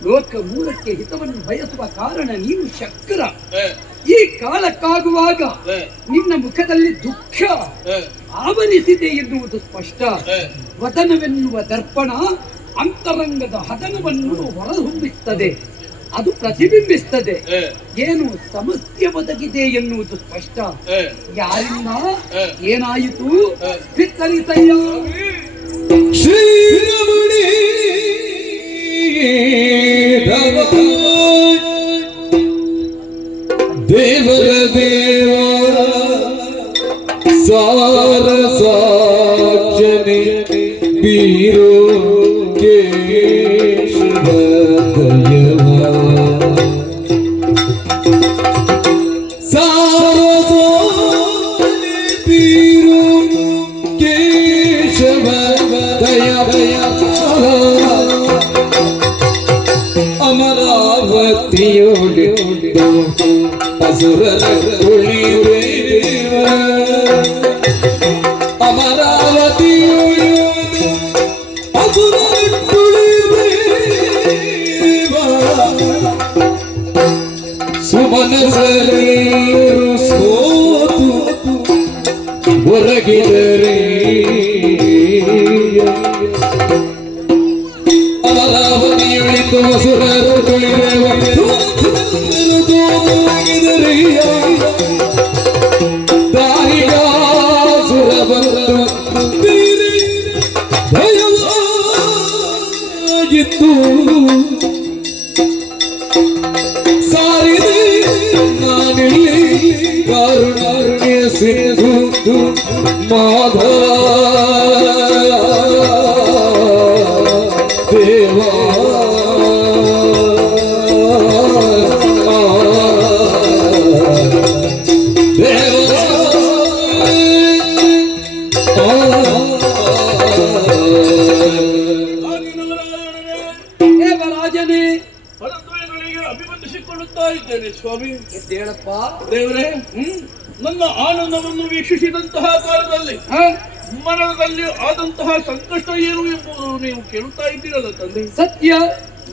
ಲೋಕ ಮೂಲಕ್ಕೆ ಹಿತವನ್ನು ಬಯಸುವ ಕಾರಣ ನೀನು ಶಕ್ರ. ಈ ಕಾಲಕ್ಕಾಗುವಾಗ ನಿನ್ನ ಮುಖದಲ್ಲಿ ದುಃಖ ಆವರಿಸಿದೆ ಎನ್ನುವುದು ಸ್ಪಷ್ಟ. ವದನವೆನ್ನುವ ದರ್ಪಣ ಅಂತರಂಗದ ಹದನವನ್ನು ಹೊರಹೊಮ್ಮಿಸುತ್ತದೆ, ಅದು ಪ್ರತಿಬಿಂಬಿಸ್ತದೆ. ಏನು ಸಮಸ್ಯೆ ಒದಗಿದೆ ಎನ್ನುವುದು ಸ್ಪಷ್ಟ. ಯಾರಿಂದ ಏನಾಯಿತು ಭಿತ್ತರಿಸಯ್ಯ. ಶ್ರೀರಮಣಿ ದೇವರ ದೇವ ಸಾರ ಸಾಕ್ಷನೆ ಬೀರೋ ಕೇಶವ ದಯವ ಸಾರ ಸಾಕ್ಷನೆ ಬೀರೋ ಕೇಶವ ದಯವ ಅಮರಾವತಿಯೋಡಿ ಅಸುರರ ಉಳಿದೇವ ಅಮರಾವತಿಯೋಡಿ ಅಸುರರ ಉಳಿದೇವ ಸುಮನಸರು ಸೋತು ಹೊರಗಿದರೆ ಅಮರಾವತಿಯೊಳಿತು ಅಸುರರು ತುಳಿದೇವ ಸಾರಿದೆ ನಾನಿಲ್ಲಿ ಕಾರುಣ್ಯ ಸಿಂಧು ಮಾಧವ ದೇವ ಅಭಿವಂದಿಸಿಕೊಳ್ಳುತ್ತಾ ಇದ್ದೇನೆ ಸ್ವಾಮಿ. ಹೇಳಪ್ಪ ದೇವರೇ, ನನ್ನ ಆನಂದವನ್ನು ವೀಕ್ಷಿಸಿದಂತಹ ಕಾಲದಲ್ಲಿ ಮರಣದಲ್ಲಿ ಆದಂತಹ ಸಂಕಷ್ಟ ಏನು ಎಂಬುದು ನೀವು ಕೇಳುತ್ತಾ ಇದ್ದೀರಲ್ಲ ತಂದೆ. ಸತ್ಯ.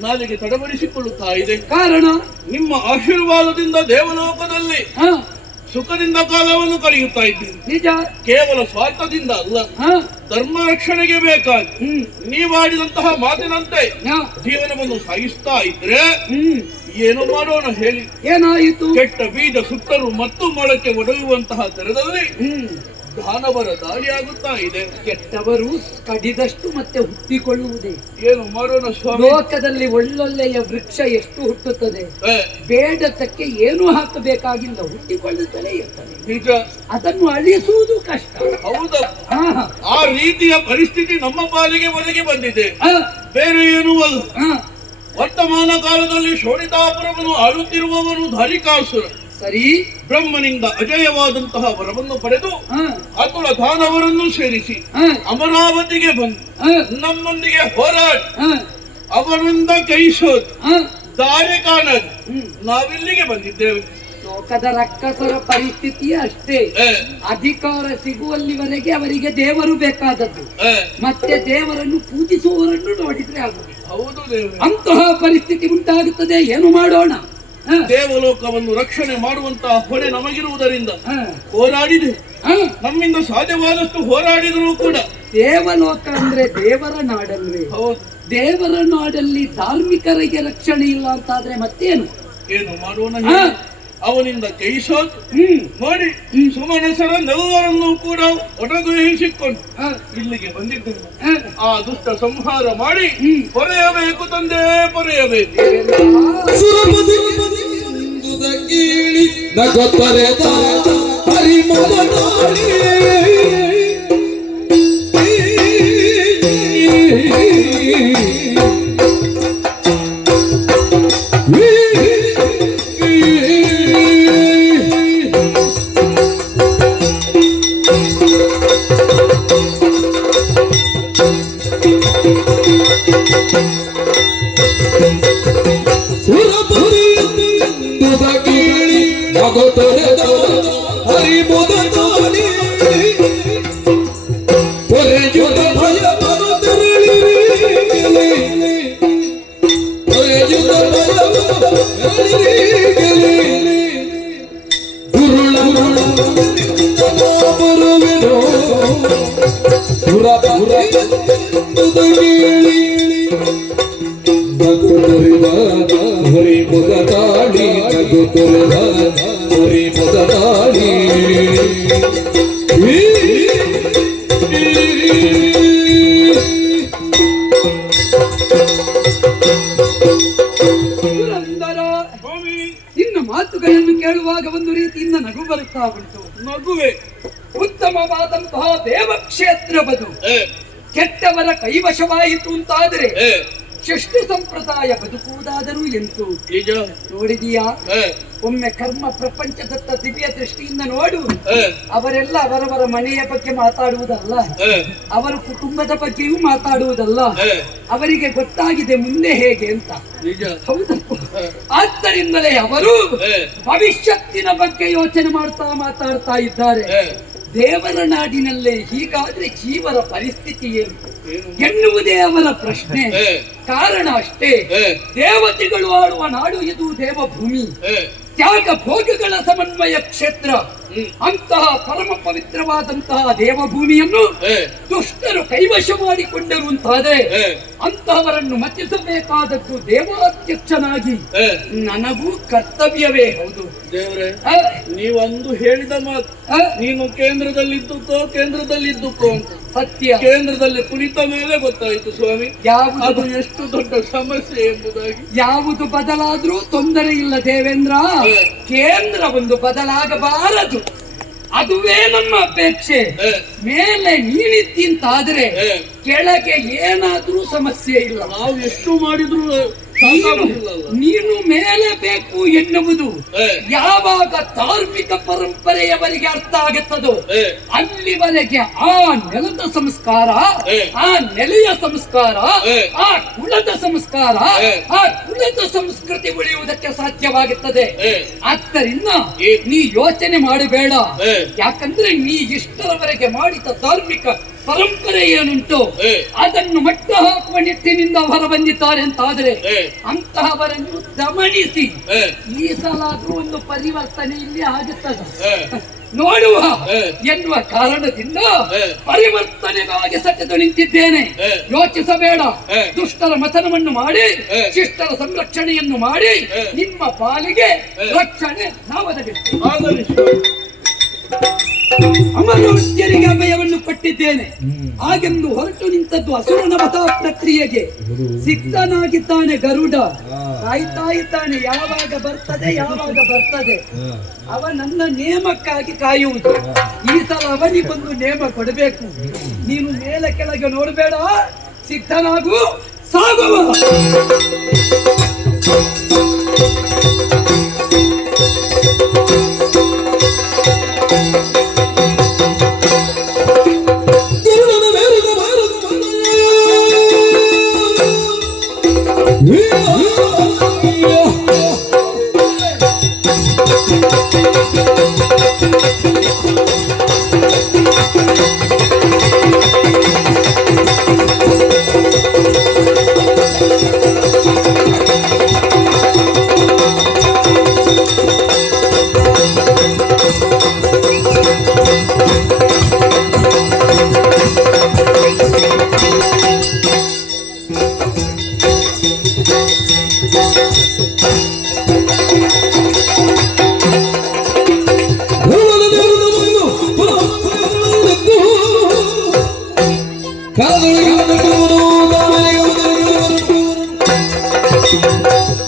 ನಾಲಿಗೆ ತಡಬಡಿಸಿಕೊಳ್ಳುತ್ತಾ ಇದೆ. ಕಾರಣ ನಿಮ್ಮ ಆಶೀರ್ವಾದದಿಂದ ದೇವಲೋಕದಲ್ಲಿ ಸುಖದಿಂದ ಕಾಲವನ್ನು ಕಳೆಯುತ್ತಾ ಇದ್ದೀನಿ. ನಿಜ. ಕೇವಲ ಸ್ವಾರ್ಥದಿಂದ ಅಲ್ಲ, ಧರ್ಮ ರಕ್ಷಣೆಗೆ ಬೇಕಾಗಿ ನೀವಾಡಿದಂತಹ ಮಾತಿನಂತೆ ಜೀವನವನ್ನು ಸಾಗಿಸ್ತಾ ಇದ್ರೆ ಏನು ಮಾಡೋಣ ಹೇಳಿ. ಏನಾಯಿತು? ಕೆಟ್ಟ ಬೀಜ ಸುಟ್ಟರು ಮತ್ತು ಮೊಳಕೆ ಒಡೆಯುವಂತಹ ತೆರದಲ್ಲಿ ದಾನವರ ದಾಳಿಯಾಗುತ್ತಾ ಇದೆ. ಕೆಟ್ಟವರು ಕಡಿದಷ್ಟು ಮತ್ತೆ ಹುಟ್ಟಿಕೊಳ್ಳುವುದೇ. ಏನು ಮಾಡೋಣ ಸ್ವಾಮಿ? ಲೋಕದಲ್ಲಿ ಒಳ್ಳೊಳ್ಳೆಯ ವೃಕ್ಷ ಎಷ್ಟು ಹುಟ್ಟುತ್ತದೆ, ಬೇಡತಕ್ಕೆ ಏನು ಹಾಕಬೇಕಾಗಿಲ್ಲ, ಹುಟ್ಟಿಕೊಳ್ಳುತ್ತಲೇ ಇರ್ತದೆ. ನಿಜ. ಅದನ್ನು ಅಳಿಸುವುದು ಕಷ್ಟ. ಹೌದಾ? ಆ ರೀತಿಯ ಪರಿಸ್ಥಿತಿ ನಮ್ಮ ಪಾಲಿಗೆ ಒದಗಿ ಬಂದಿದೆ, ಬೇರೆ ಏನೂ ಅಲ್ಲ. ವರ್ತಮಾನ ಕಾಲದಲ್ಲಿ ಶೋಣಿತಾಪುರವನ್ನು ಆಳುತ್ತಿರುವವನು ಧರಿಕಾಸುರ. ಸರಿ. ಬ್ರಹ್ಮನಿಂದ ಅಜಯವಾದಂತಹ ವರವನ್ನು ಪಡೆದು ಅತುಲ ದಾನವರನ್ನು ಸೇರಿಸಿ ಅಮರಾವತಿಗೆ ಬಂದು ನಮ್ಮೊಂದಿಗೆ ಹೋರಾಡಿ ಅವನಿಂದ ಕೈಸೋದು ದಾರಿ ಕಾಣದು ನಾವಿಲ್ಲಿಗೆ ಬಂದಿದ್ದೇವೆ. ಲೋಕದ ರಕ್ಕಸರ ಪರಿಸ್ಥಿತಿ ಅಷ್ಟೇ. ಅಧಿಕಾರ ಸಿಗುವಲ್ಲಿವರೆಗೆ ಅವರಿಗೆ ದೇವರು ಬೇಕಾದದ್ದು, ಮತ್ತೆ ದೇವರನ್ನು ಪೂಜಿಸುವವರನ್ನು ನೋಡಿದ್ರೆ ಆಗುವುದು. ಹೌದು ದೇವರು. ಅಂತಹ ಪರಿಸ್ಥಿತಿ ಉಂಟಾಗುತ್ತದೆ. ಏನು ಮಾಡೋಣ? ದೇವಲೋಕವನ್ನು ರಕ್ಷಣೆ ಮಾಡುವಂತಹ ಹೊಣೆ ನಮಗಿರುವುದರಿಂದ ಹೋರಾಡಿದೆ. ನಮ್ಮಿಂದ ಸಾಧ್ಯವಾದಷ್ಟು ಹೋರಾಡಿದರೂ ಕೂಡ ದೇವಲೋಕ ಅಂದ್ರೆ ದೇವರ ನಾಡಲ್ವೇ? ದೇವರ ನಾಡಲ್ಲಿ ಧಾರ್ಮಿಕರಿಗೆ ರಕ್ಷಣೆ ಇಲ್ಲ ಅಂತಾದ್ರೆ ಮತ್ತೇನು? ಏನು ಮಾಡೋಣ? ಅವನಿಂದ ಕೈಸೋದು ನೋಡಿ ಸುಮನಸರನ್ನೆಲ್ಲರನ್ನೂ ಕೂಡ ಒಡಗೂಹಿಸಿಕೊಂಡು ಇಲ್ಲಿಗೆ ಬಂದಿದ್ದೇನೆ. ಆ ದುಷ್ಟ ಸಂಹಾರ ಮಾಡಿ ಪೊರೆಯಬೇಕು ತಂದೆ, ಪೊರೆಯಬೇಕು. ಹರಿ ಬರುವೆನೋ ಪುರ ಹೊರಿ ಮುಗದಾಡಿ ಹೊರಿ ಮುಗದಾಡಿ ಪುರಂದರ, ನಿನ್ನ ಮಾತುಗಳನ್ನು ಕೇಳುವಾಗ ಒಂದು ರೀತಿಯಿಂದ ನಗು ಬರುತ್ತಾ ಉಂಟು. ನಗುವೆ ಉತ್ತಮವಾದಂತಹ ದೇವಕ್ಷೇತ್ರ ಬದು ಕೆಟ್ಟವರ ಕೈವಶವಾಯಿತು ಅಂತಾದರೆ ಶಿಷ್ಟ ಸಂಪ್ರದಾಯ ಬದುಕುವುದಾದರೂ ಎಂತು. ನಿಜ ನೋಡಿದೀಯಾ? ಹ, ಒಮ್ಮೆ ಕರ್ಮ ಪ್ರಪಂಚದತ್ತ ದಿವ್ಯ ದೃಷ್ಟಿಯಿಂದ ನೋಡು. ಹ, ಅವರೆಲ್ಲ ಅವರವರ ಮನೆಯ ಬಗ್ಗೆ ಮಾತಾಡುವುದಲ್ಲ, ಹ, ಅವರ ಕುಟುಂಬದ ಬಗ್ಗೆಯೂ ಮಾತಾಡುವುದಲ್ಲ. ಹ. ಅವರಿಗೆ ಗೊತ್ತಾಗಿದೆ ಮುಂದೆ ಹೇಗೆ ಅಂತ. ನಿಜ ಹೌದಪ್ಪ. ಆದ್ದರಿಂದಲೇ ಅವರು ಹ, ಭವಿಷ್ಯತ್ತಿನ ಬಗ್ಗೆ ಯೋಚನೆ ಮಾತಾಡ್ತಾ ಇದ್ದಾರೆ. ಹ. ದೇವರ ನಾಡಿನಲ್ಲೇ ಹೀಗಾದ್ರೆ ಜೀವರ ಪರಿಸ್ಥಿತಿ ಏನು ಏನು? ಎನ್ನುವುದೇ ಅವರ ಪ್ರಶ್ನೆ. ಹ, ಕಾರಣ ಅಷ್ಟೇ, ಹ, ದೇವತೆಗಳು ಆಡುವ ನಾಡು ಇದು ದೇವಭೂಮಿ, ಹ. ತ್ಯಾಗ ಭೋಗಗಳ ಸಮನ್ವಯ ಕ್ಷೇತ್ರ. ಹ್ಮ್. ಅಂತಹ ಪರಮ ಪವಿತ್ರವಾದಂತಹ ದೇವಭೂಮಿಯನ್ನು ಹ, ದುಷ್ಟರು ಕೈವಶ ಮಾಡಿಕೊಂಡರು ಅಂತಾದ್ರೆ ಹ, ಅಂತಹವರನ್ನು ಮತಿಸಬೇಕಾದದ್ದು ದೇವಾಧ್ಯಕ್ಷನಾಗಿ ಹ. ನನಗೂ ಕರ್ತವ್ಯವೇ ಹೌದು. ದೇವ್ರೆ, ಆ, ನೀವಂದು ಹೇಳಿದ ಮಾತು ಆ, ನೀನು ಕೇಂದ್ರದಲ್ಲಿದ್ದುಕೋ ಅಂತ. ಸತ್ಯ. ಕೇಂದ್ರದಲ್ಲಿ ಕುಳಿತ ಮೇಲೆ ಗೊತ್ತಾಯಿತು ಸ್ವಾಮಿ, ಅದು ಯಾವುದು ಎಷ್ಟು ದೊಡ್ಡ ಸಮಸ್ಯೆ ಎಂಬುದಾಗಿ. ಯಾವುದು ಬದಲಾದ್ರೂ ತೊಂದರೆ ಇಲ್ಲ ದೇವೇಂದ್ರ. ಕೇಂದ್ರ ಒಂದು ಬದಲಾಗಬಾರದು, ಅದುವೇ ನಮ್ಮ ಅಪೇಕ್ಷೆ. ಹ, ಮೇಲೆ ನೀನಿದ್ದಿಂತಾದ್ರೆ ಹ. ಕೆಳಗೆ ಏನಾದ್ರೂ ಸಮಸ್ಯೆ ಇಲ್ಲ. ನಾವು ಎಷ್ಟು ಮಾಡಿದ್ರು ಸಾಕಾಗುವುದಿಲ್ಲಲ್ಲ. ನೀನು ಮೇಲೆ ಬೇಕು ಎನ್ನುವುದು ಹ, ಯಾವಾಗ ಧಾರ್ಮಿಕ ಪರಂಪರೆಯವರಿಗೆ ಅರ್ಥ ಆಗುತ್ತದೋ ಹ, ಅಲ್ಲಿವರೆಗೆ ಆ ನೆಲದ ಸಂಸ್ಕಾರ, ಆ ನೆಲೆಯ ಸಂಸ್ಕಾರ, ಆ ಕುಲದ ಸಂಸ್ಕಾರ, ಆ ಕುಲದ ಸಂಸ್ಕೃತಿ ಉಳಿಯುವುದಕ್ಕೆ ಸಾಧ್ಯವಾಗುತ್ತದೆ. ಆದ್ದರಿಂದ ನೀ ಯೋಚನೆ ಮಾಡಬೇಡ. ಯಾಕಂದ್ರೆ ನೀ ಇಷ್ಟರವರೆಗೆ ಮಾಡಿದ ಧಾರ್ಮಿಕ ಪರಂಪರೆ ಏನುಂಟು ಅದನ್ನು ಮಟ್ಟ ಹಾಕುವ ನಿಟ್ಟಿನಿಂದ ಹೊರ ಬಂದಿದ್ದಾರೆ ಅಂತಾದ್ರೆ ಅಂತಹವರನ್ನು ದಮನಿಸಿ ಈ ಸಲ ಆದ್ರೂ ಒಂದು ಪರಿವರ್ತನೆ ಇಲ್ಲಿ ಆಗುತ್ತದೆ ನೋಡುವ ಎನ್ನುವ ಕಾರಣದಿಂದ ಪರಿವರ್ತನೆಗಾಗಿ ಸತ್ಯದ ನಿಂತಿದ್ದೇನೆ. ಯೋಚಿಸಬೇಡ. ದುಷ್ಟರ ಮಥನವನ್ನು ಮಾಡಿ ಶಿಷ್ಟರ ಸಂರಕ್ಷಣೆಯನ್ನು ಮಾಡಿ ನಿಮ್ಮ ಪಾಲಿಗೆ ರಕ್ಷಣೆ ನಾವೊದಗಿಸ್ತೇವೆ. ಅಮರವೃತ್ಯರಿಗೆ ಅಭಯವನ್ನು ಕೊಟ್ಟಿದ್ದೇನೆ. ಹಾಗೆಂದು ಹೊರಟು ನಿಂತದ್ದು ಅಸುರನ ವಧ ಪ್ರಕ್ರಿಯೆಗೆ ಸಿದ್ಧನಾಗಿದ್ದಾನೆ ಗರುಡ. ಕಾಯ್ತಾ ಇದ್ದಾನೆ ಯಾವಾಗ ಬರ್ತದೆ. ಅವ ನನ್ನ ನೇಮಕ್ಕಾಗಿ ಕಾಯುವುದು. ಈ ಸಲ ಅವನಿಗೊಂದು ನೇಮ ಕೊಡಬೇಕು. ನೀನು ಮೇಲೆ ಕೆಳಗೆ ನೋಡಬೇಡ, ಸಿದ್ಧನಾಗು, ಸಾಗುವ.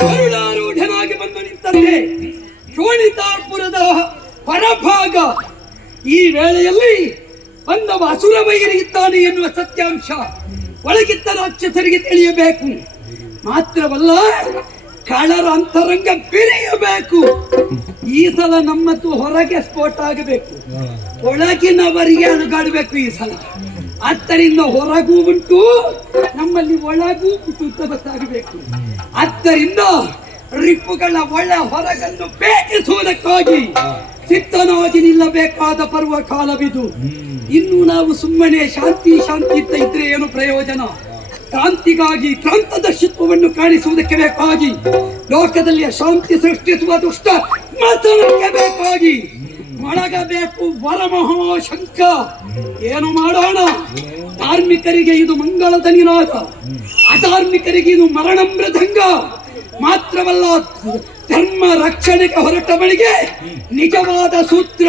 ಗರುಡಾರೂಢನಾಗಿ ಬಂದು ನಿಂತಂತೆ ಶೋಣಿತಾಪುರದ ಹೊರಭಾಗ. ಈ ವೇಳೆಯಲ್ಲಿ ಬಂದವ ಅಸುರ ವೈರಿಗಿದ್ದಾನೆ ಎನ್ನುವ ಸತ್ಯಾಂಶ ಒಳಗಿದ್ದ ರಾಕ್ಷಸರಿಗೆ ತಿಳಿಯಬೇಕು. ಮಾತ್ರವಲ್ಲ, ಕಳರ ಅಂತರಂಗ ಬೆರೆಯಬೇಕು. ಈ ಸಲ ನಮ್ಮದು ಹೊರಗೆ ಸ್ಫೋಟ ಆಗಬೇಕು, ಒಳಗಿನವರಿಗೆ ಅಣಗಾಡಬೇಕು ಈ ಸಲ. ಆದ್ದರಿಂದ ಹೊರಗೂ ಉಂಟು, ನಮ್ಮಲ್ಲಿ ಒಳಗೂ ಉಂಟು ಅಂತ ಗೊತ್ತಾಗಬೇಕು. ಆದ್ದರಿಂದ ರಿಪ್ಪುಗಳ ಒಳ ಹೊರಗನ್ನು ಬೇಕಿಸುವುದಕ್ಕಾಗಿ ಸಿದ್ಧನಾಗಿ ನಿಲ್ಲಬೇಕಾದ ಪರ್ವ ಕಾಲವಿದು. ಇನ್ನು ನಾವು ಸುಮ್ಮನೆ ಶಾಂತಿ ಅಂತ ಇದ್ರೆ ಏನು ಪ್ರಯೋಜನ? ಕ್ರಾಂತಿಗಾಗಿ ಕ್ರಾಂತದರ್ಶಿತ್ವವನ್ನು ಕಾಣಿಸುವುದಕ್ಕೆ ಬೇಕಾಗಿ ಲೋಕದಲ್ಲಿ ಶಾಂತಿ ಸೃಷ್ಟಿಸುವ ದುಷ್ಟ ಮತಕ್ಕೆ ಬೇಕಾಗಿ ಮೊಳಗಬೇಕು ವರಮಹಾಶಂಕ. ಏನು ಮಾಡೋಣ? ಧಾರ್ಮಿಕರಿಗೆ ಇದು ಮಂಗಳದ ನಿನಾದ, ಅಧಾರ್ಮಿಕರಿಗೆ ಇದು ಮರಣ ಮೃದಂಗ. ಮಾತ್ರವಲ್ಲ, ಧರ್ಮ ರಕ್ಷಣೆಗೆ ಹೊರಟವಳಿಗೆ ನಿಜವಾದ ಸೂತ್ರ.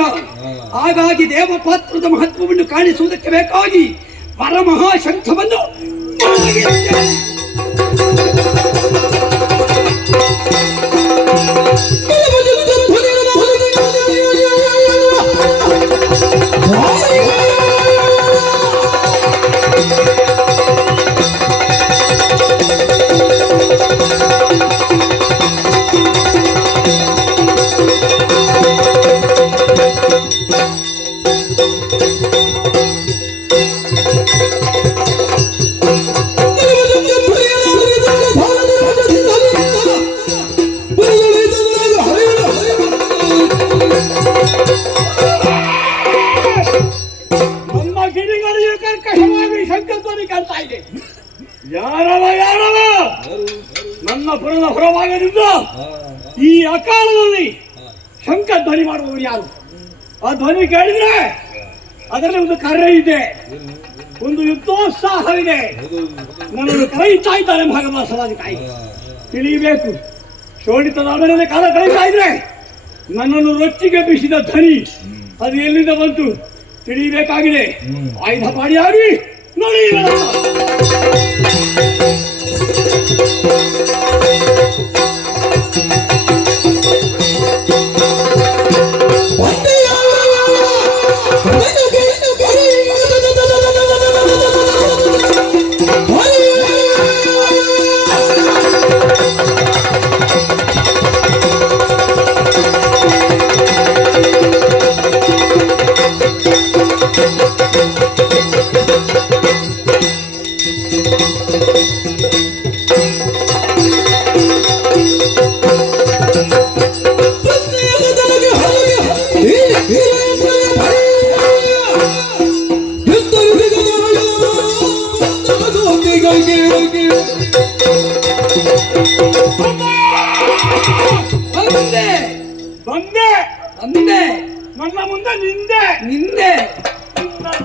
ಹಾಗಾಗಿ ದೇವಪಾತ್ರದ ಮಹತ್ವವನ್ನು ಕಾಣಿಸುವುದಕ್ಕೆ ಬೇಕಾಗಿ ವರಮಹಾಶಂಖವನ್ನು ಮೊಳಗಿಸಿದೆ. ನನ್ನ ಪುರದ ಹೊರಭಾಗದಿಂದ ಈ ಅಕಾಲದಲ್ಲಿ ಶಂಕ ಧ್ವನಿ ಮಾಡುವವರು ಯಾರು? ಆ ಧ್ವನಿ ಕೇಳಿದ್ರೆ ಅದರಲ್ಲಿ ಒಂದು ಕಾರ್ಯ ಇದೆ, ಒಂದು ಯುದ್ಧೋತ್ಸಾಹವಿದೆ. ನನ್ನನ್ನು ಕರೆಯುತ್ತಾ ಇದ್ದಾರೆ ಭಾಗವತವಾಗಿ ತಾಯಿ, ತಿಳಿಯಬೇಕು. ಶೋಣಿತದ ಆಮೇಲೆ ಕಾಲ ಕಳೆಯುತ್ತಾ ಇದ್ರೆ ನನ್ನನ್ನು ರೊಚ್ಚಿಗೆ ಬಿಸಿದ ಧ್ವನಿ ಅದು ಎಲ್ಲಿಂದ ಬಂತು ತಿಳಿಯಬೇಕಾಗಿದೆ. ಆಯುಧ ಪಾಡಿಯಾಗಿ ನೋಡಿ. ನನ್ನ ಮುಂದೆ ನಿಂದೆ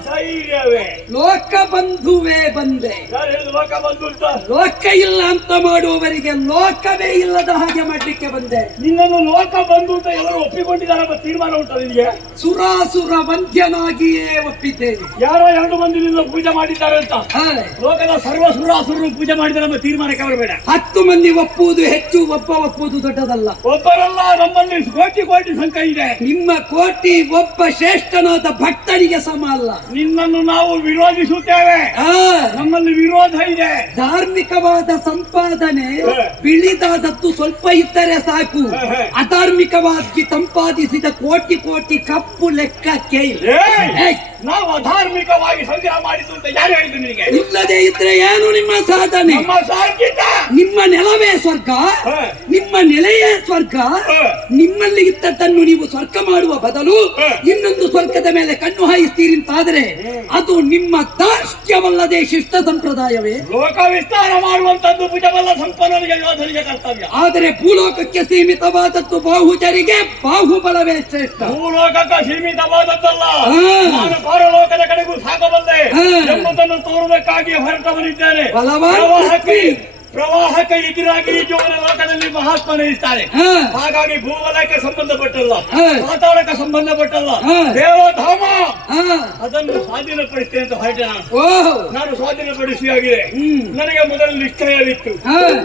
ಧೈರ್ಯವೇ ಲೋಕ ಬಂಧುವೇ ಬಂದೆ. ಯಾರು ಹೇಳಿದ್ರು ಲೋಕ ಬಂಧು ಅಂತ? ಲೋಕ ಇಲ್ಲ ಅಂತ ಮಾಡುವವರಿಗೆ ಲೋಕವೇ ಇಲ್ಲದ ಹಾಗೆ ಮಾಡ್ಲಿಕ್ಕೆ ಬಂದೆ. ನಿನ್ನನ್ನು ಲೋಕ ಬಂಧು ಅಂತ ಎಲ್ಲರೂ ಒಪ್ಪಿಕೊಂಡಿದ್ದಾರೆ ಎಂಬ ತೀರ್ಮಾನ ಉಂಟು ನಿನಗೆ? ಸುರಾಸುರ ವಂದ್ಯನಾಗಿಯೇ ಒಪ್ಪಿದ್ದೇನೆ. ಯಾರೋ 2 ಮಂದಿ ನಿನ್ನ ಪೂಜೆ ಮಾಡಿದ್ದಾರೆ ಅಂತ ಲೋಕದ ಸರ್ವ ಸುರಾಸುರರು ಪೂಜೆ ಮಾಡಿದ್ದಾರೆ ಎಂಬ ತೀರ್ಮಾನಕ್ಕೆ ಬರಬೇಡ. 10 ಮಂದಿ ಒಪ್ಪುವುದು ಹೆಚ್ಚು, ಒಬ್ಬ ಒಪ್ಪುವುದು ದೊಡ್ಡದಲ್ಲ. ಒಬ್ಬರಲ್ಲ, ನಮ್ಮಲ್ಲಿ ಕೋಟಿ ಸಂಖ್ಯೆ ಇದೆ. ನಿಮ್ಮ ಕೋಟಿ ಒಬ್ಬ ಶ್ರೇಷ್ಠನಾದ ಭಕ್ತನಿಗೆ ಸಮ ಅಲ್ಲ. ನಿನ್ನನ್ನು ನಾವು ವಿರೋಧಿಸುತ್ತೇವೆ, ನಮ್ಮಲ್ಲಿ ವಿರೋಧ ಇದೆ. ಧಾರ್ಮಿಕವಾದ ಸಂಪಾದನೆ ಬಿಳಿದಾದದ್ದು ಸ್ವಲ್ಪ ಇದ್ದರೆ ಸಾಕು, ಅಧಾರ್ಮಿಕವಾಗಿ ಸಂಪಾದಿಸಿದ ಕೋಟಿ ಕಪ್ಪು ಲೆಕ್ಕಕ್ಕೆ ನಾವು ಅಧಾರ್ಮಿಕವಾಗಿ ಸಂಗ್ರಹ ಮಾಡಿದ್ದು ಅಂತ ಯಾರು ಹೇಳಿದ್ರು ನಿನಗೆ? ಇಲ್ಲದೆ ಇದ್ರೆ ಏನು ನಿಮ್ಮ ಸಾಧನೆ? ನಮ್ಮ ಸಾರ್ಗಿತ ನಿಮ್ಮ ನೆಲವೇ ಸ್ವರ್ಗ, ನಿಮ್ಮ ನೆಲೆಯೇ ಸ್ವರ್ಗ. ನಿಮ್ಮಲ್ಲಿ ಇದ್ದದ್ದನ್ನು ನೀವು ಸ್ವರ್ಗ ಮಾಡುವ ಬದಲು ಇನ್ನೊಂದು ಸ್ವರ್ಗದ ಮೇಲೆ ಕಣ್ಣು ಹಾಯಿಸ್ತೀರಿ ಅಂತಾದ್ರೆ ಅದು ನಿಮ್ಮ ದಾರ್ಷ್ಟ್ಯವಲ್ಲದೆ ಶಿಷ್ಟ ಸಂಪ್ರದಾಯವೇ? ಲೋಕ ವಿಸ್ತಾರ ಮಾಡುವಂತದ್ದು ಭುಜಬಲ್ಲ ಸಂಪನ್ನನಿಗೆ ಯೋಧನಿಗೆ ಕರ್ತವ್ಯ. ಆದರೆ ಭೂಲೋಕಕ್ಕೆ ಸೀಮಿತವಾದದ್ದು ಬಾಹುಜರಿಗೆ ಬಾಹುಬಲವೇ ಶ್ರೇಷ್ಠ. ಭೂಲೋಕಕ್ಕೆ ಸೀಮಿತವಾದದ್ದಲ್ಲ, ನಾನು ಪರಲೋಕದ ಕಡೆಗೂ ಸಾಗಬಲ್ಲೆ ಎಂಬುದನ್ನು ತೋರುವುದಕ್ಕಾಗಿ ಹೊರಟವನಿದ್ದೇನೆ. ಪ್ರವಾಹಕ್ಕೆ ಎದುರಾಗಿ ಈಜುವನ ಲೋಕದಲ್ಲಿ ಮಹಾತ್ಮನೇ ಇರ್ತಾರೆ. ಹಾಗಾಗಿ ಭೂಗೋಳಕ್ಕೆ ಸಂಬಂಧಪಟ್ಟಲ್ಲ, ಪಾತಾಳಕ್ಕೆ ಸಂಬಂಧಪಟ್ಟಲ್ಲ, ದೇವಧಾಮ ಅದನ್ನು ಸ್ವಾಧೀನಪಡಿಸ್ತೇನೆ ಅಂತ ಹೊರಟೆ ನಾನು ಸ್ವಾಧೀನಪಡಿಸಿಯಾಗಿದೆ. ನನಗೆ ಮೊದಲು ನಿಶ್ಚಯವಿತ್ತು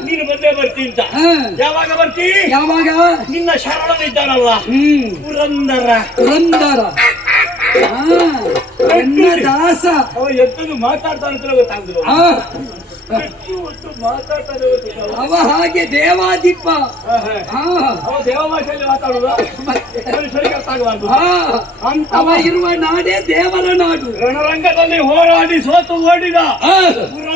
ನೀನು ಬಂದೇ ಬರ್ತೀನಿ ಅಂತ. ಯಾವಾಗ ಬರ್ತಿ? ಯಾವಾಗ? ನಿನ್ನ ಶರಣನಿದ್ದಾನಲ್ಲ ಪುರಂದರ ದಾಸ ಅವ ಎಂತದ್ದು ಮಾತಾಡ್ತಾನೆ ಗೊತ್ತಾಗುದು. ಅವ ಹಾಗೆ ದೇವಾದೀಪ, ಅವ ದೇವಭಾಷೆಯಲ್ಲಿ ಮಾತಾಡುದ ಅವ ಇರುವ ನಾಡೇ ದೇವರ ನಾಡು. ರಣರಂಗದಲ್ಲಿ ಹೋರಾಡಿ ಸೋತು ಓಡಿದ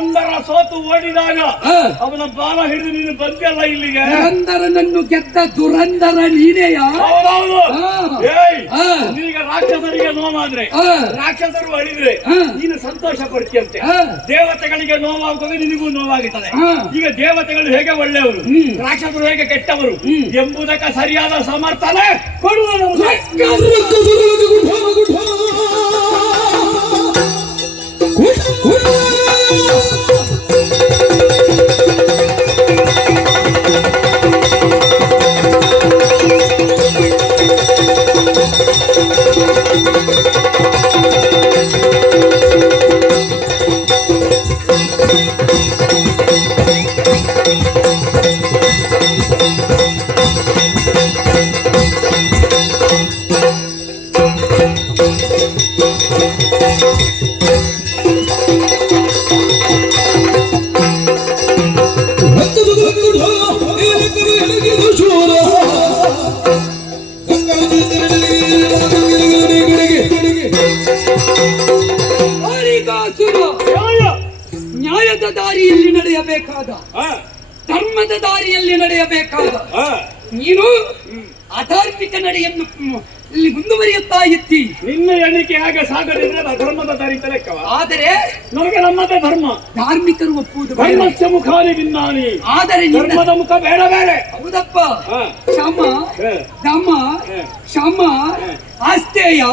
ಪುರಂದರ ಸೋತು ಓಡಿದಾಗ ಆ. ಅವನ ಬಾಲ ಹಿಡಿದು ನೀನು ಬಂದಲ್ಲ ಇಲ್ಲಿಗೆ. ಪುರಂದರನನ್ನು ಗೆದ್ದ ದುರಂದರ ನೀನೆಯಾ? ಹೌದೌದು. ಆ. ಏಯ್, ಆ. ನಿನಗೆ ರಾಕ್ಷಸರಿಗೆ ನೋವಾದ್ರೆ ಆ. ರಾಕ್ಷಸರು ಅಳಿದ್ರೆ ಆ. ನೀನು ಸಂತೋಷ ಪಡ್ತೀಯಂತೆ. ಆ. ದೇವತೆಗಳಿಗೆ ನೋವಾಗುವಾಗ ನಿನಗೂ ನೋವಾಗುತ್ತದೆ. ಆ. ಈಗ ದೇವತೆಗಳು ಹೇಗೆ ಒಳ್ಳೆಯವರು, ರಾಕ್ಷಸರು ಹೇಗೆ ಕೆಟ್ಟವರು ಎಂಬುದಕ್ಕೆ ಸರಿಯಾದ ಸಮರ್ಥನೆ ಕೊಡುವನು. ಹರಿಕಾಸುರ, ನ್ಯಾಯದ ದಾರಿಯಲ್ಲಿ ನಡೆಯಬೇಕಾದ, ಧರ್ಮದ ದಾರಿಯಲ್ಲಿ ನಡೆಯಬೇಕಾದ ನೀನು ಅಧಾರ್ಮಿಕ ನಡೆಯನ್ನು ಇಲ್ಲಿ ಮುಂದುವರಿಯುತ್ತಾ ಇತ್ತಿ. ನಿನ್ನ ಎಣಿಕೆ ಹಾಗೆ ಸಾಗದಿದ್ರೆ ಅಧರ್ಮದ ದಾರಿ ಲೆಕ್ಕವ. ಆದರೆ ನಮಗೆ ನಮ್ಮದೇ ಧರ್ಮ. ಧಾರ್ಮಿಕರು ಒಪ್ಪುವುದು ಬೇಡ. ಧರ್ಮಸ್ಯ ಮುಖಾನಿ ಭಿನ್ನಾನಿ. ಆದರೆ ನಿನ್ನ ಧರ್ಮದ ಮುಖ ಬೇಡ ಬೇರೆ. ಹೌದಪ್ಪ. ಹಾ. ಶಮ, ಹಾ. ದಮ, ಹಾ. ಶಮ, ಆಸ್ತೇಯ,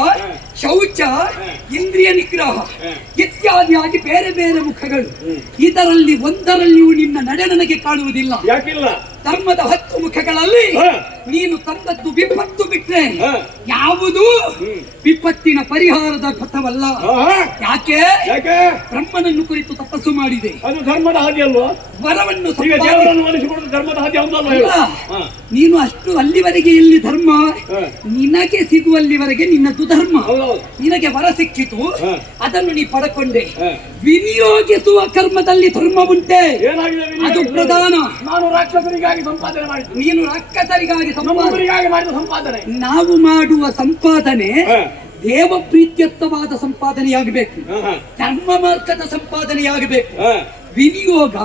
ಶೌಚ, ಇಂದ್ರಿಯ ನಿಗ್ರಹ ಇತ್ಯಾದಿಯಾಗಿ ಬೇರೆ ಬೇರೆ ಮುಖಗಳು. ಇದರಲ್ಲಿ ಒಂದರಲ್ಲಿಯೂ ನಿನ್ನ ನಡೆ ನನಗೆ ಕಾಣುವುದಿಲ್ಲ. ಯಾಕಿಲ್ಲ? ಧರ್ಮದ 10 ಮುಖಗಳಲ್ಲಿ ಹಾ. ನೀನು ತಂದದ್ದು ವಿಪತ್ತು ಬಿಟ್ರೆ ಹಾ. ಯಾವುದು ವಿಪತ್ತಿನ ಪರಿಹಾರದ ಪಥವಲ್ಲ. ಆಹಾ. ಯಾಕೆ? ಯಾಕೆ? ಬ್ರಹ್ಮನನ್ನು ಕುರಿತು ತಪಸ್ಸು ಮಾಡಿದೆ, ಅದು ಧರ್ಮದ ಹಾದಿ ಅಲ್ವಾ? ವರವನ್ನು ಈಗ ಸಂಪಾದಿಸಿದೆ. ದೇವರನ್ನು ಒಲಿಸಿಕೊಳ್ಳುವುದು ಧರ್ಮದ ಹಾದಿ ಹೌದಲ್ವ ಹೇಳು? ಅಲ್ಲ. ಹಾ. ನೀನು ಅಷ್ಟು ಅಲ್ಲಿವರೆಗೆ ಎಲ್ಲಿ ಧರ್ಮ ಹಾ. ನಿನಗೆ ಸಿಗುವಲ್ಲಿವರೆಗೆ ನಿನ್ನದು ಧರ್ಮ. ಹೌದೌದು. ನಿನಗೆ ವರ ಸಿಕ್ಕಿತು, ಹಾ. ಅದನ್ನು ನೀ ಪಡಕೊಂಡೆ. ಹಾ. ವಿನಿಯೋಗಿಸುವ ಕರ್ಮದಲ್ಲಿ ಧರ್ಮ ಉಂಟೆ, ಏನಾಗಿದೆ ವಿನಯ? ಅದು ಪ್ರಧಾನ. ನಾನು ರಾಕ್ಷಸರಿಗಾಗಿ ಸಂಪಾದನೆ ಮಾಡಿದ್ದು, ನೀನು ರಾಕ್ಷಸರಿಗಾಗಿ ಸಂಪಾದನೆ, ನಮ್ಮವರಿಗಾಗಿ ಮಾಡಿದ ಸಂಪಾದನೆ. ನಾವು ಮಾಡುವ ಸಂಪಾದನೆ ಹಾ. ದೇವ ಪ್ರೀತ್ಯರ್ಥವಾದ ಸಂಪಾದನೆಯಾಗಬೇಕು, ಆಹಾ. ಧರ್ಮ ಮಾರ್ಗದ ಸಂಪಾದನೆಯಾಗಬೇಕು. ಹಾ. ವಿನಿಯೋಗ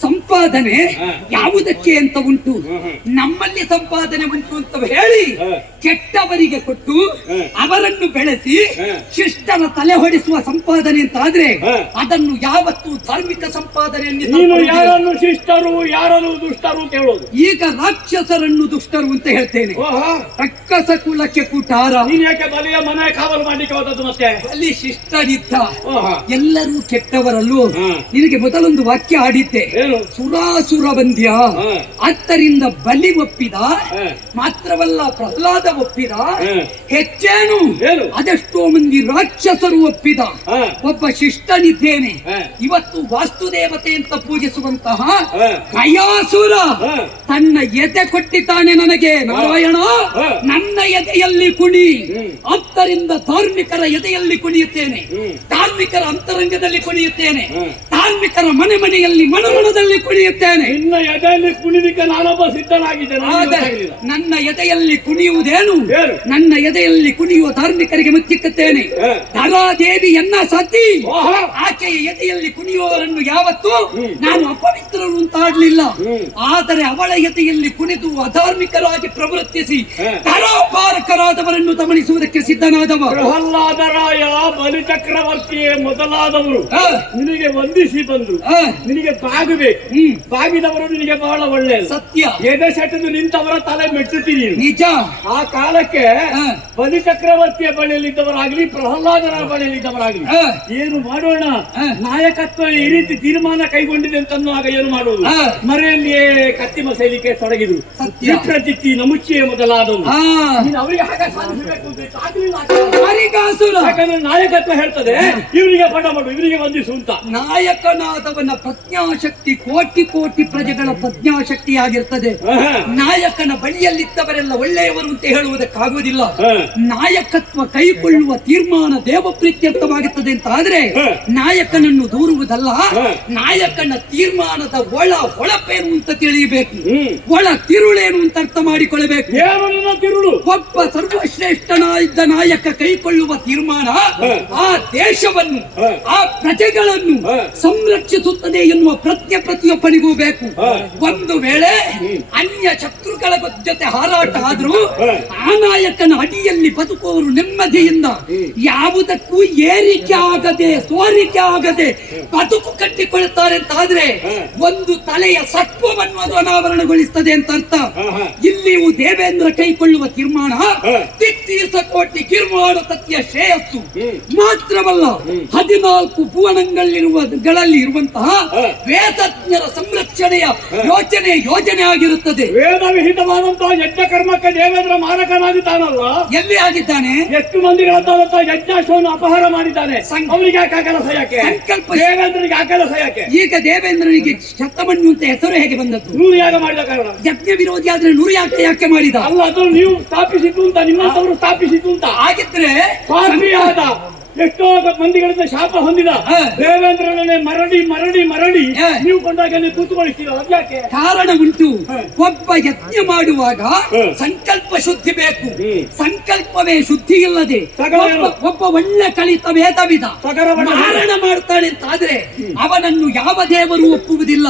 ಸಂಪಾದನೆ ಹಾ. ಯಾವುದಕ್ಕೆ ಅಂತ ಉಂಟು, ಹ್ಮ್. ನಮ್ಮಲ್ಲಿ ಸಂಪಾದನೆ ಉಂಟು ಅಂತ ಹೇಳಿ ಹಾ. ಕೆಟ್ಟವರಿಗೆ ಕೊಟ್ಟು ಹಾ. ಅವರನ್ನು ಬೆಳೆಸಿ ಹಾ. ಶಿಷ್ಟರ ತಲೆ ಹೊಡಿಸುವ ಸಂಪಾದನೆ ಅಂತ ಆದ್ರೆ ಹಾ. ಅದನ್ನು ಯಾವತ್ತೂ ಧಾರ್ಮಿಕ ಸಂಪಾದನೆ ನೀನು ಯಾರನ್ನು ಶಿಷ್ಟರು ಯಾರನ್ನು ದುಷ್ಟರು ಕೇಳೋದು? ಈಗ ರಾಕ್ಷಸರನ್ನು ದುಷ್ಟರು ಅಂತ ಹೇಳ್ತೇನೆ. ಓಹಾ. ರಕ್ಕಸ ಕುಲಕ್ಕೆ ಕೂಟಾರ. ನೀನ್ ಯಾಕೆ ಬಲಿಯ ಮನೆ ಕಾವಲು ಮಾಡ್ಲಿಕ್ಕೆ ಹೋದದ್ದು ಮತ್ತೆ? ಅಲ್ಲಿ ಶಿಷ್ಟರಿದ್ದ ಓಹಾ. ಎಲ್ಲರೂ ಕೆಟ್ಟವರಲ್ಲೂ. ಹಾ. ನಿನಗೆ ಮೊದಲೊಂದು ವಾಕ್ಯ ಆಡಿದ್ದೆ, ಏನು? ಸುರಾಸುರ ಬಂದ್ಯ. ಹಾ. ಆದ್ದರಿಂದ ಬಲಿ ಒಪ್ಪಿದ, ಹಾ. ಮಾತ್ರವಲ್ಲ ಪ್ರಹ್ಲಾದ ಒಪ್ಪಿದ. ಹಾ. ಹೆಚ್ಚೇನು ಏನು? ಅದೆಷ್ಟೋ ಮಂದಿ ರಾಕ್ಷಸರು ಒಪ್ಪಿದ. ಹಾ. ಒಬ್ಬ ಶಿಷ್ಟನಿದ್ದೇನೆ. ಹಾ. ಇವತ್ತು ವಾಸ್ತುದೇವತೆ ಅಂತ ಪೂಜಿಸುವಂತಹ ಹಾ. ಗಯಾಸುರ ಹಾ. ತನ್ನ ಎದೆ ಕೊಟ್ಟಿದ್ದಾನೆ ನನಗೆ. ನಾರಾಯಣ, ಹಾ. ನನ್ನ ಎದೆಯಲ್ಲಿ ಕುಣಿ. ಹ್ಮ್. ಆದ್ದರಿಂದ ಧಾರ್ಮಿಕರ ಎದೆಯಲ್ಲಿ ಕುಣಿಯುತ್ತೇನೆ, ಹ್ಮ್. ಧಾರ್ಮಿಕರ ಅಂತರಂಗದಲ್ಲಿ ಕುಣಿಯುತ್ತೇನೆ, ಹ್ಮ್. ಧಾರ್ಮಿಕರ ಮನೆ ಮನೆಯಲ್ಲಿ ಮನಮನದಲ್ಲಿ ಕುಣಿಯುತ್ತೇನೆ. ನಿನ್ನ ಎದೆಯಲ್ಲಿ ಕುಣಿಲಿಕ್ಕೆ ನಾನೊಬ್ಬ ಸಿದ್ಧನಾಗಿದ್ದೇನೆ. ನನಗೆ ಆದರೆ ಗೊತ್ತಾಗಲಿಲ್ಲ. ನನ್ನ ಎದೆಯಲ್ಲಿ ಕುಣಿಯುವುದೇನು? ಏನು? ನನ್ನ ಎದೆಯಲ್ಲಿ ಕುಣಿಯುವ ಧಾರ್ಮಿಕರಿಗೆ ಮುಚ್ಚಿಕ್ಕುತ್ತೇನೆ. ಹಾ. ಧರಾದೇವಿಯನ್ನ ಸತಿ ಓಹಾ. ಆಕೆಯ ಎದೆಯಲ್ಲಿ ಕುಣಿಯುವವರನ್ನು ಯಾವತ್ತೂ ಹ್ಮ್. ನಾನು ಅಪವಿತ್ರರು ಅಂತಾಡ್ಲಿಲ್ಲ. ಹ್ಮ್. ಆದರೆ ಅವಳ ಎದೆಯಲ್ಲಿ ಕುಣಿದು ಅಧಾರ್ಮಿಕರಾಗಿ ಪ್ರವೃತ್ತಿಸಿ ಹಾ. ಧರಾಪಾರಕರಾದವರನ್ನು ದಮನಿಸುವುದಕ್ಕೆ ಸಿದ್ಧನಾದವ. ಪ್ರಹ್ಲಾದರಾಯ, ಬಲಿ ಚಕ್ರವರ್ತಿಯೇ ಮೊದಲಾದವರು ಆ, ನಿನಗೆ ವಂದಿಸಿ ಬಂದ್ರು. ಆ, ನಿನಗೆ ಬಾಗಬೇಕು. ಹ್ಮ್. ಬಾಗಿದವರು ನಿನಗೆ ಬಹಳ ಒಳ್ಳೆಯದು. ಸತ್ಯ, ಎದೆ ಸೆಟದು ನಿಂತವರ ತಲೆ ಮೆಟ್ಟುತ್ತೀನಿ. ನಿಜ. ಆ ಕಾಲಕ್ಕೆ ಆ, ಬಲಿ ಚಕ್ರವರ್ತಿಯ ಬಳಿಯಲ್ಲಿದ್ದವರಾಗ್ಲಿ ಪ್ರಹ್ಲಾದರ ಬಳಿಯಲ್ಲಿದ್ದವರಾಗ್ಲಿ ಆ, ಏನು ಮಾಡೋಣ, ಆ. ನಾಯಕತ್ವ ಈ ರೀತಿ ತೀರ್ಮಾನ ಕೈಗೊಂಡಿದೆ ಅಂತ ಅನ್ನುವಾಗ ಏನು ಮಾಡುವುದು? ಆ. ಮರೆಯಲ್ಲಿಯೇ ಕತ್ತಿ ಮಸೈಲಿಕ್ಕೆ ತೊಡಗಿದ್ರು. ಸತ್ಯ. ವಿಪ್ರಚಿತ್ತಿ, ನಮುಚ್ಚಿಯೇ ಮೊದಲಾದವು. ಆ. ನೀನು ಅವರಿಗೆ ಹಾಗೆ ಸಾಧಿಸಬೇಕು ಅಂತ ಆಗ್ಲಿಲ್ಲ ಆ ಕಾಲ. ಹರಿಕಾಸುರ ಯಾಕಂದ್ರೆ ನಾಯಕತ್ವ ಹೇಳ್ತದೆ ಇವರಿಗೆ ಪಟ ಮಾಡು, ಇವರಿಗೆ ವಂದಿಸು ಅಂತ. ನಾಯಕನಾದವನ ಪ್ರಜ್ಞಾಶಕ್ತಿ ಕೋಟಿ ಕೋಟಿ ಪ್ರಜೆಗಳ ಪ್ರಜ್ಞಾಶಕ್ತಿ ಆಗಿರ್ತದೆ. ಆಹಾ. ನಾಯಕನ ಬಳಿಯಲ್ಲಿದ್ದವರೆಲ್ಲ ಒಳ್ಳೆಯವರು ಅಂತ ಹೇಳುವುದಕ್ಕಾಗುವುದಿಲ್ಲ. ಹಾ. ನಾಯಕತ್ವ ಕೈಗೊಳ್ಳುವ ತೀರ್ಮಾನ ದೇವ ಪ್ರೀತ್ಯರ್ಥವಾಗುತ್ತದೆ ಅಂತ ಆದ್ರೆ ಹಾ. ನಾಯಕನನ್ನು ದೂರುವುದಲ್ಲ, ಹಾ. ನಾಯಕನ ತೀರ್ಮಾನದ ಹೊಳಪೇನು ಅಂತ ತಿಳಿಯಬೇಕು, ಹ್ಮ್. ಒಳ ತಿರುಳೇನು ಅಂತ ಅರ್ಥ ಮಾಡಿಕೊಳ್ಳಬೇಕು. ಏನು ನಿನ್ನ ತಿರುಳು? ಒಬ್ಬ ಸರ್ವ ಸರ್ವಶ್ರೇಷ್ಠನಾದ ನಾಯಕ ಕೈಗೊಳ್ಳುವ ತೀರ್ಮಾನ ಆ ದೇಶವನ್ನು ಆ ಪ್ರಜೆಗಳನ್ನು ಸಂರಕ್ಷಿಸುತ್ತದೆ ಎನ್ನುವ ಪ್ರತಿಯೊಬ್ಬನಿಗೂ ಬೇಕು. ಒಂದು ವೇಳೆ ಅನ್ಯ ಶತ್ರುಗಳ ಜೊತೆ ಹಾರಾಟ ಆದ್ರೂ ಆ ನಾಯಕನ ಅಡಿಯಲ್ಲಿ ಬದುಕುವವರು ನೆಮ್ಮದಿಯಿಂದ ಯಾವುದಕ್ಕೂ ಏರಿಕೆ ಆಗದೆ ಸೋರಿಕೆ ಆಗದೆ ಬದುಕು ಕಟ್ಟಿಕೊಳ್ಳುತ್ತಾರೆ ಅಂತ ಆದ್ರೆ ಒಂದು ತಲೆಯ ಸತ್ವವನ್ನು ಅದು ಅನಾವರಣಗೊಳಿಸುತ್ತದೆ ಅಂತ ಅರ್ಥ. ಇಲ್ಲಿಯೂ ದೇವೇಂದ್ರ ಕೈಗೊಳ್ಳುವ ತೀರ್ಮಾನ ತಿತ್ತೀಸ ಕೋಟಿ ಕಿರ್ಮಾಡ ಸತ್ಯ ಶ್ರೇಯಸ್ಸು ಮಾತ್ರವಲ್ಲ, 14 ಭುವನಗಳಲ್ಲಿ ಇರುವಂತಹ ವೇದಜ್ಞರ ಸಂರಕ್ಷಣೆಯ ಯೋಜನೆ ಆಗಿರುತ್ತದೆ. ವೇದ ವಿಹಿತವಾದಂತಹ ಯಜ್ಞ ಕರ್ಮಕ್ಕೆ ದೇವೇಂದ್ರ ಮಾರಕನಾಗಿದ್ದಾನಲ್ಲ, ಎಲ್ಲಿ ಆಗಿದ್ದಾನೆ? ಎಷ್ಟು ಮಂದಿಗಳಂತ ಯಜ್ಞಾಶ್ವವನ್ನು ಅಪಹಾರ ಮಾಡಿದ್ದಾನೆ. ಅವರಿಗೆ ಆ ಕೆಲಸ ಯಾಕೆ? ಸಂಕಲ್ಪ ದೇವೇಂದ್ರನಿಗೆ ಆ ಕೆಲಸ ಯಾಕೆ? ಈಗ ದೇವೇಂದ್ರನಿಗೆ ಶತಮನ್ಯು ಅಂತ ಹೆಸರು ಹೇಗೆ ಬಂದದ್ದು? 100 ಯಾಗ ಮಾಡಿದ ಕಾರಣ. ಯಜ್ಞ ವಿರೋಧಿ ಆದ್ರೆ 100 ಯಾಕೆ ಮಾಡಿದ? ಅಲ್ಲ, ಅದನ್ನು ನೀವು ಸ್ಥಾಪಿಸಿದ್ದು ಅಂತ, ನಿಮ್ಮಂತವರು ಸ್ಥಾಪಿಸಿದ್ದು ಅಂತ. ಆಗಿದ್ರೆ ಸ್ವಾಮಿಯಾದ ಎಷ್ಟೋ ಮಂದಿಗಳಿಂದ ಶಾಪ ಹೊಂದಿದ ದೇವೇಂದ್ರನೇ ಮರಡಿ ನೀವು ಕೊಂಡಾಗ ನೀವು ಕೂತ್ಕೊಳಿಸ್ತೀರ. ಅದ್ಯಾಕೆ? ಕಾರಣ ಉಂಟು. ಒಬ್ಬ ಯಜ್ಞ ಮಾಡುವಾಗ ಸಂಕಲ್ಪ ಶುದ್ಧಿ ಬೇಕು. ಸಂಕಲ್ಪವೇ ಶುದ್ಧಿ ಇಲ್ಲದೆ ಒಬ್ಬ ಒಳ್ಳೆ ಕಲಿತ ವೇದವಿದ ಮಾರಣ ಮಾಡ್ತಾನೆ ಅಂತಾದ್ರೆ ಅವನನ್ನು ಯಾವ ದೇವರು ಒಪ್ಪುವುದಿಲ್ಲ.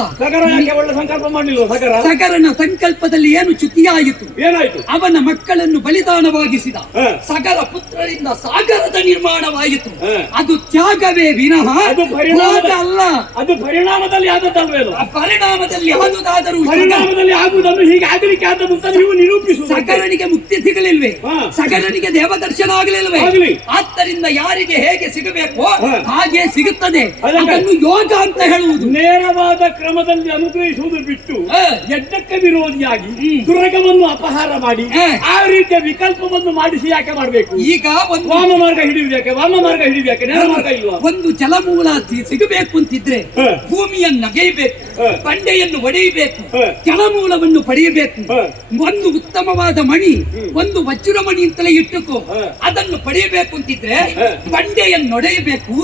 ಒಳ್ಳೆ ಸಂಕಲ್ಪ ಮಾಡಲಿಲ್ಲ. ಸಗರನ ಸಂಕಲ್ಪದಲ್ಲಿ ಏನು ಚ್ಯುತಿಯಾಯಿತು? ಏನಾಯ್ತು? ಅವನ ಮಕ್ಕಳನ್ನು ಬಲಿದಾನವಾಗಿಸಿದ. ಸಗರ ಪುತ್ರರಿಂದ ಸಾಗರದ ನಿರ್ಮಾಣವಾಯಿತು. ಅದು ತ್ಯಾಗವೇ ವಿನಃ ಭೋಗ ಅಲ್ಲ. ಅದು ಪರಿಣಾಮದಲ್ಲಿ ಆದದ್ದಲ್ವೇನು? ಪರಿಣಾಮದಲ್ಲಿ ಆದುದಾದರೂ ಪರಿಣಾಮದಲ್ಲಿ ಆಗುವುದನ್ನು ಹೀಗೆ ಆಗಲಿಕ್ಕೆ ಆದದ್ದು ಅಂತ ನೀವು ನಿರೂಪಿಸುವುದು. ಸಗರನಿಗೆ ಮುಕ್ತಿ ಸಿಗಲಿಲ್ವೇ? ಸಗರನಿಗೆ ದೇವದರ್ಶನ ಆಗಲಿಲ್ವೇ? ಆದ್ದರಿಂದ ಯಾರಿಗೆ ಹೇಗೆ ಸಿಗಬೇಕೋ ಹಾಗೆ ಸಿಗುತ್ತದೆ. ಅದನ್ನು ಯೋಗ ಅಂತ ಹೇಳುವುದು. ನೇರವಾದ ಕ್ರಮದಲ್ಲಿ ಅನುಗ್ರಹಿಸುವುದು ಬಿಟ್ಟು ಯಜ್ಞಕ್ಕೆ ವಿರೋಧಿಯಾಗಿ ದುರ್ಗವನ್ನು ಅಪಹಾರ ಮಾಡಿ ಆ ರೀತಿಯ ವಿಕಲ್ಪವನ್ನು ಮಾಡಿಸಿ ಯಾಕೆ ಮಾಡಬೇಕು? ಈಗ ಒಂದು ವಾಮ ಮಾರ್ಗ ಹಿಡಿಯುವುದಕ್ಕೆ, ನೇರ ಮಾರ್ಗ ಇಲ್ವಾ? ಒಂದು ಜಲಮೂಲ ಸಿಗಬೇಕು ಅಂತಿದ್ರೆ ಭೂಮಿಯನ್ನು ನಗೆಯಬೇಕು, ಬಂಡೆಯನ್ನು ಒಡೆಯಬೇಕು, ಜಲಮೂಲವನ್ನು ಪಡೆಯಬೇಕು. ಒಂದು ಉತ್ತಮವಾದ ಮಣಿ, ಒಂದು ವಜ್ರಮಣಿ ಅಂತಲೇ ಇಟ್ಟುಕೋ, ಅದನ್ನು ಪಡೆಯಬೇಕು ಅಂತಿದ್ರೆ ಬಂಡೆಯನ್ನು ಒಡೆಯಬೇಕು,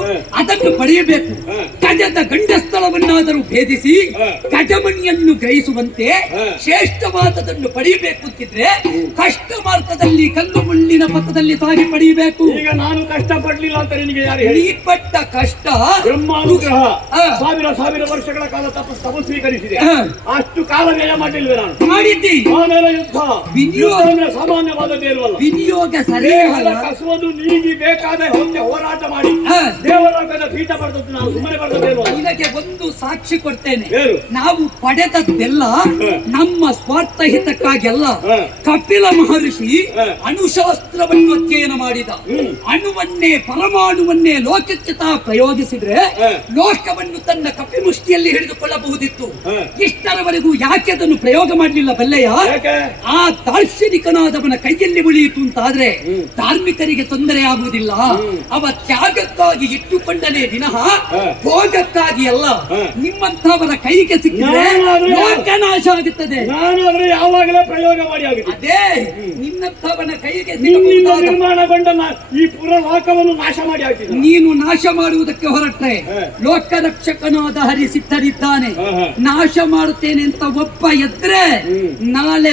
ಅದನ್ನು ಪಡೆಯಬೇಕು. ಗಜದ ಗಂಡಸ್ಥಳವನ್ನಾದರೂ ಭೇದಿಸಿ ಗಜಮಣಿಯನ್ನು ಗ್ರಹಿಸುವಂತೆ ಶ್ರೇಷ್ಠವಾದದನ್ನು ಪಡೆಯಬೇಕು ಅಂತಿದ್ರೆ ಕಷ್ಟ ಮಾರ್ಗದಲ್ಲಿ ಕಲ್ಲು ಮುಳ್ಳಿನ ಪಥದಲ್ಲಿ ಸಾಗಿ ಪಡೆಯಬೇಕು. ಈಗ ನಾನು ಕಷ್ಟಪಡ್ಲಿಲ್ಲ ಅಂತ ನಿನಗೆ ಯಾರು ಹೇಳಿ? ನೀ ಪಟ್ಟ ಕಷ್ಟ ಬ್ರಹ್ಮಾನುಗ್ರಹ ಸಾವಿರ ವರ್ಷಗಳ ಕಾಲ ತಪಸ್ಸು ಸ್ವೀಕರಿಸಿದೆ. ಅಷ್ಟು ಕಾಲ ವ್ಯಯ ಮಾಡಲಿಲ್ವೇ? ನಾನು ಮಾಡಿದ್ದಿ. ಆಮೇಲೆ ಯುದ್ಧ ಸಾಮಾನ್ಯವಾದದ್ದೇ ಇಲ್ವಲ್ಲ. ವಿನಿಯೋಗ ಸರಿ ಕಸುವುದು ನೀಗಿ ಬೇಕಾದ ಹೋರಾಟ ಮಾಡಿ ದೇವಲೋಕದ ಪೀಠ ಪಡೆದದ್ದು ನಾವು ಸುಮ್ಮನೆ ಬರ್ತದೇಲ್ವ? ಇದಕ್ಕೆ ಒಂದು ಸಾಕ್ಷಿ ಕೊಡ್ತೇನೆ. ನಾವು ಪಡೆದದ್ದೆಲ್ಲ ನಮ್ಮ ಸ್ವಾರ್ಥ ಹಿತಕ್ಕಾಗೆಲ್ಲ. ಕಪಿಲ ಮಹರ್ಷಿ ಅಣುಶಾಸ್ತ್ರವನ್ನು ಅಧ್ಯಯನ ಮಾಡಿದ. ಅಣುವನ್ನೇ ಪರಮಾಣುವನ್ನೇ ಲೋಕಕ್ಕೆ ತಾ ಪ್ರಯೋಗಿಸಿದ್ರೆ ಲೋಕವನ್ನು ತನ್ನ ಕಪಿಮುಷ್ಟಿಯಲ್ಲಿ ಹಿಡಿದುಕೊಳ್ಳಬಹುದಿತ್ತು. ಇಷ್ಟರವರೆಗೂ ಯಾಕೆ ಅದನ್ನು ಪ್ರಯೋಗ ಮಾಡಲಿಲ್ಲ ಬಲ್ಲೆಯ? ಆ ದಾರ್ಶನಿಕನಾದವನ ಕೈಯಲ್ಲಿ ಉಳಿಯಿತು ಅಂತಾದ್ರೆ ಧಾರ್ಮಿಕರಿಗೆ ತೊಂದರೆ ಆಗುವುದಿಲ್ಲ. ಅವ ತ್ಯಾಗಕ್ಕಾಗಿ ಇಟ್ಟುಕೊಂಡನೇ ವಿನಃ ಭೋಗಕ್ಕಾಗಿ ಅಲ್ಲ. ನಿಮ್ಮಂತವರ ಕೈಗೆ ಸಿಕ್ಕಿದ್ರೆ ಲೋಕ ನಾಶ ಆಗುತ್ತದೆ. ನಾನಾದ್ರೆ ಯಾವಾಗಲೇ ಪ್ರಯೋಗ ಮಾಡಿ ಆಗಿದೆ. ಅದೇ ನಿನ್ನಂತವನ ಕೈಗೆ ನಿರ್ಮಾಣಗೊಂಡ ಈ ಪುರ ಲೋಕವನ್ನು ನಾಶ ಮಾಡಿ ಹಾಕಿದ. ನೀನು ನಾಶ ಮಾಡುವುದಕ್ಕೆ ಹೊರಟ್ರೆ ಲೋಕ ರಕ್ಷಕನಾದ ಹರಿ ಸಿದ್ಧರಿದ್ದಾನೆ. ನಾಶ ಮಾಡುತ್ತೇನೆ ಅಂತ ಒಬ್ಬ ಎದ್ರೆ ನಾಳೆ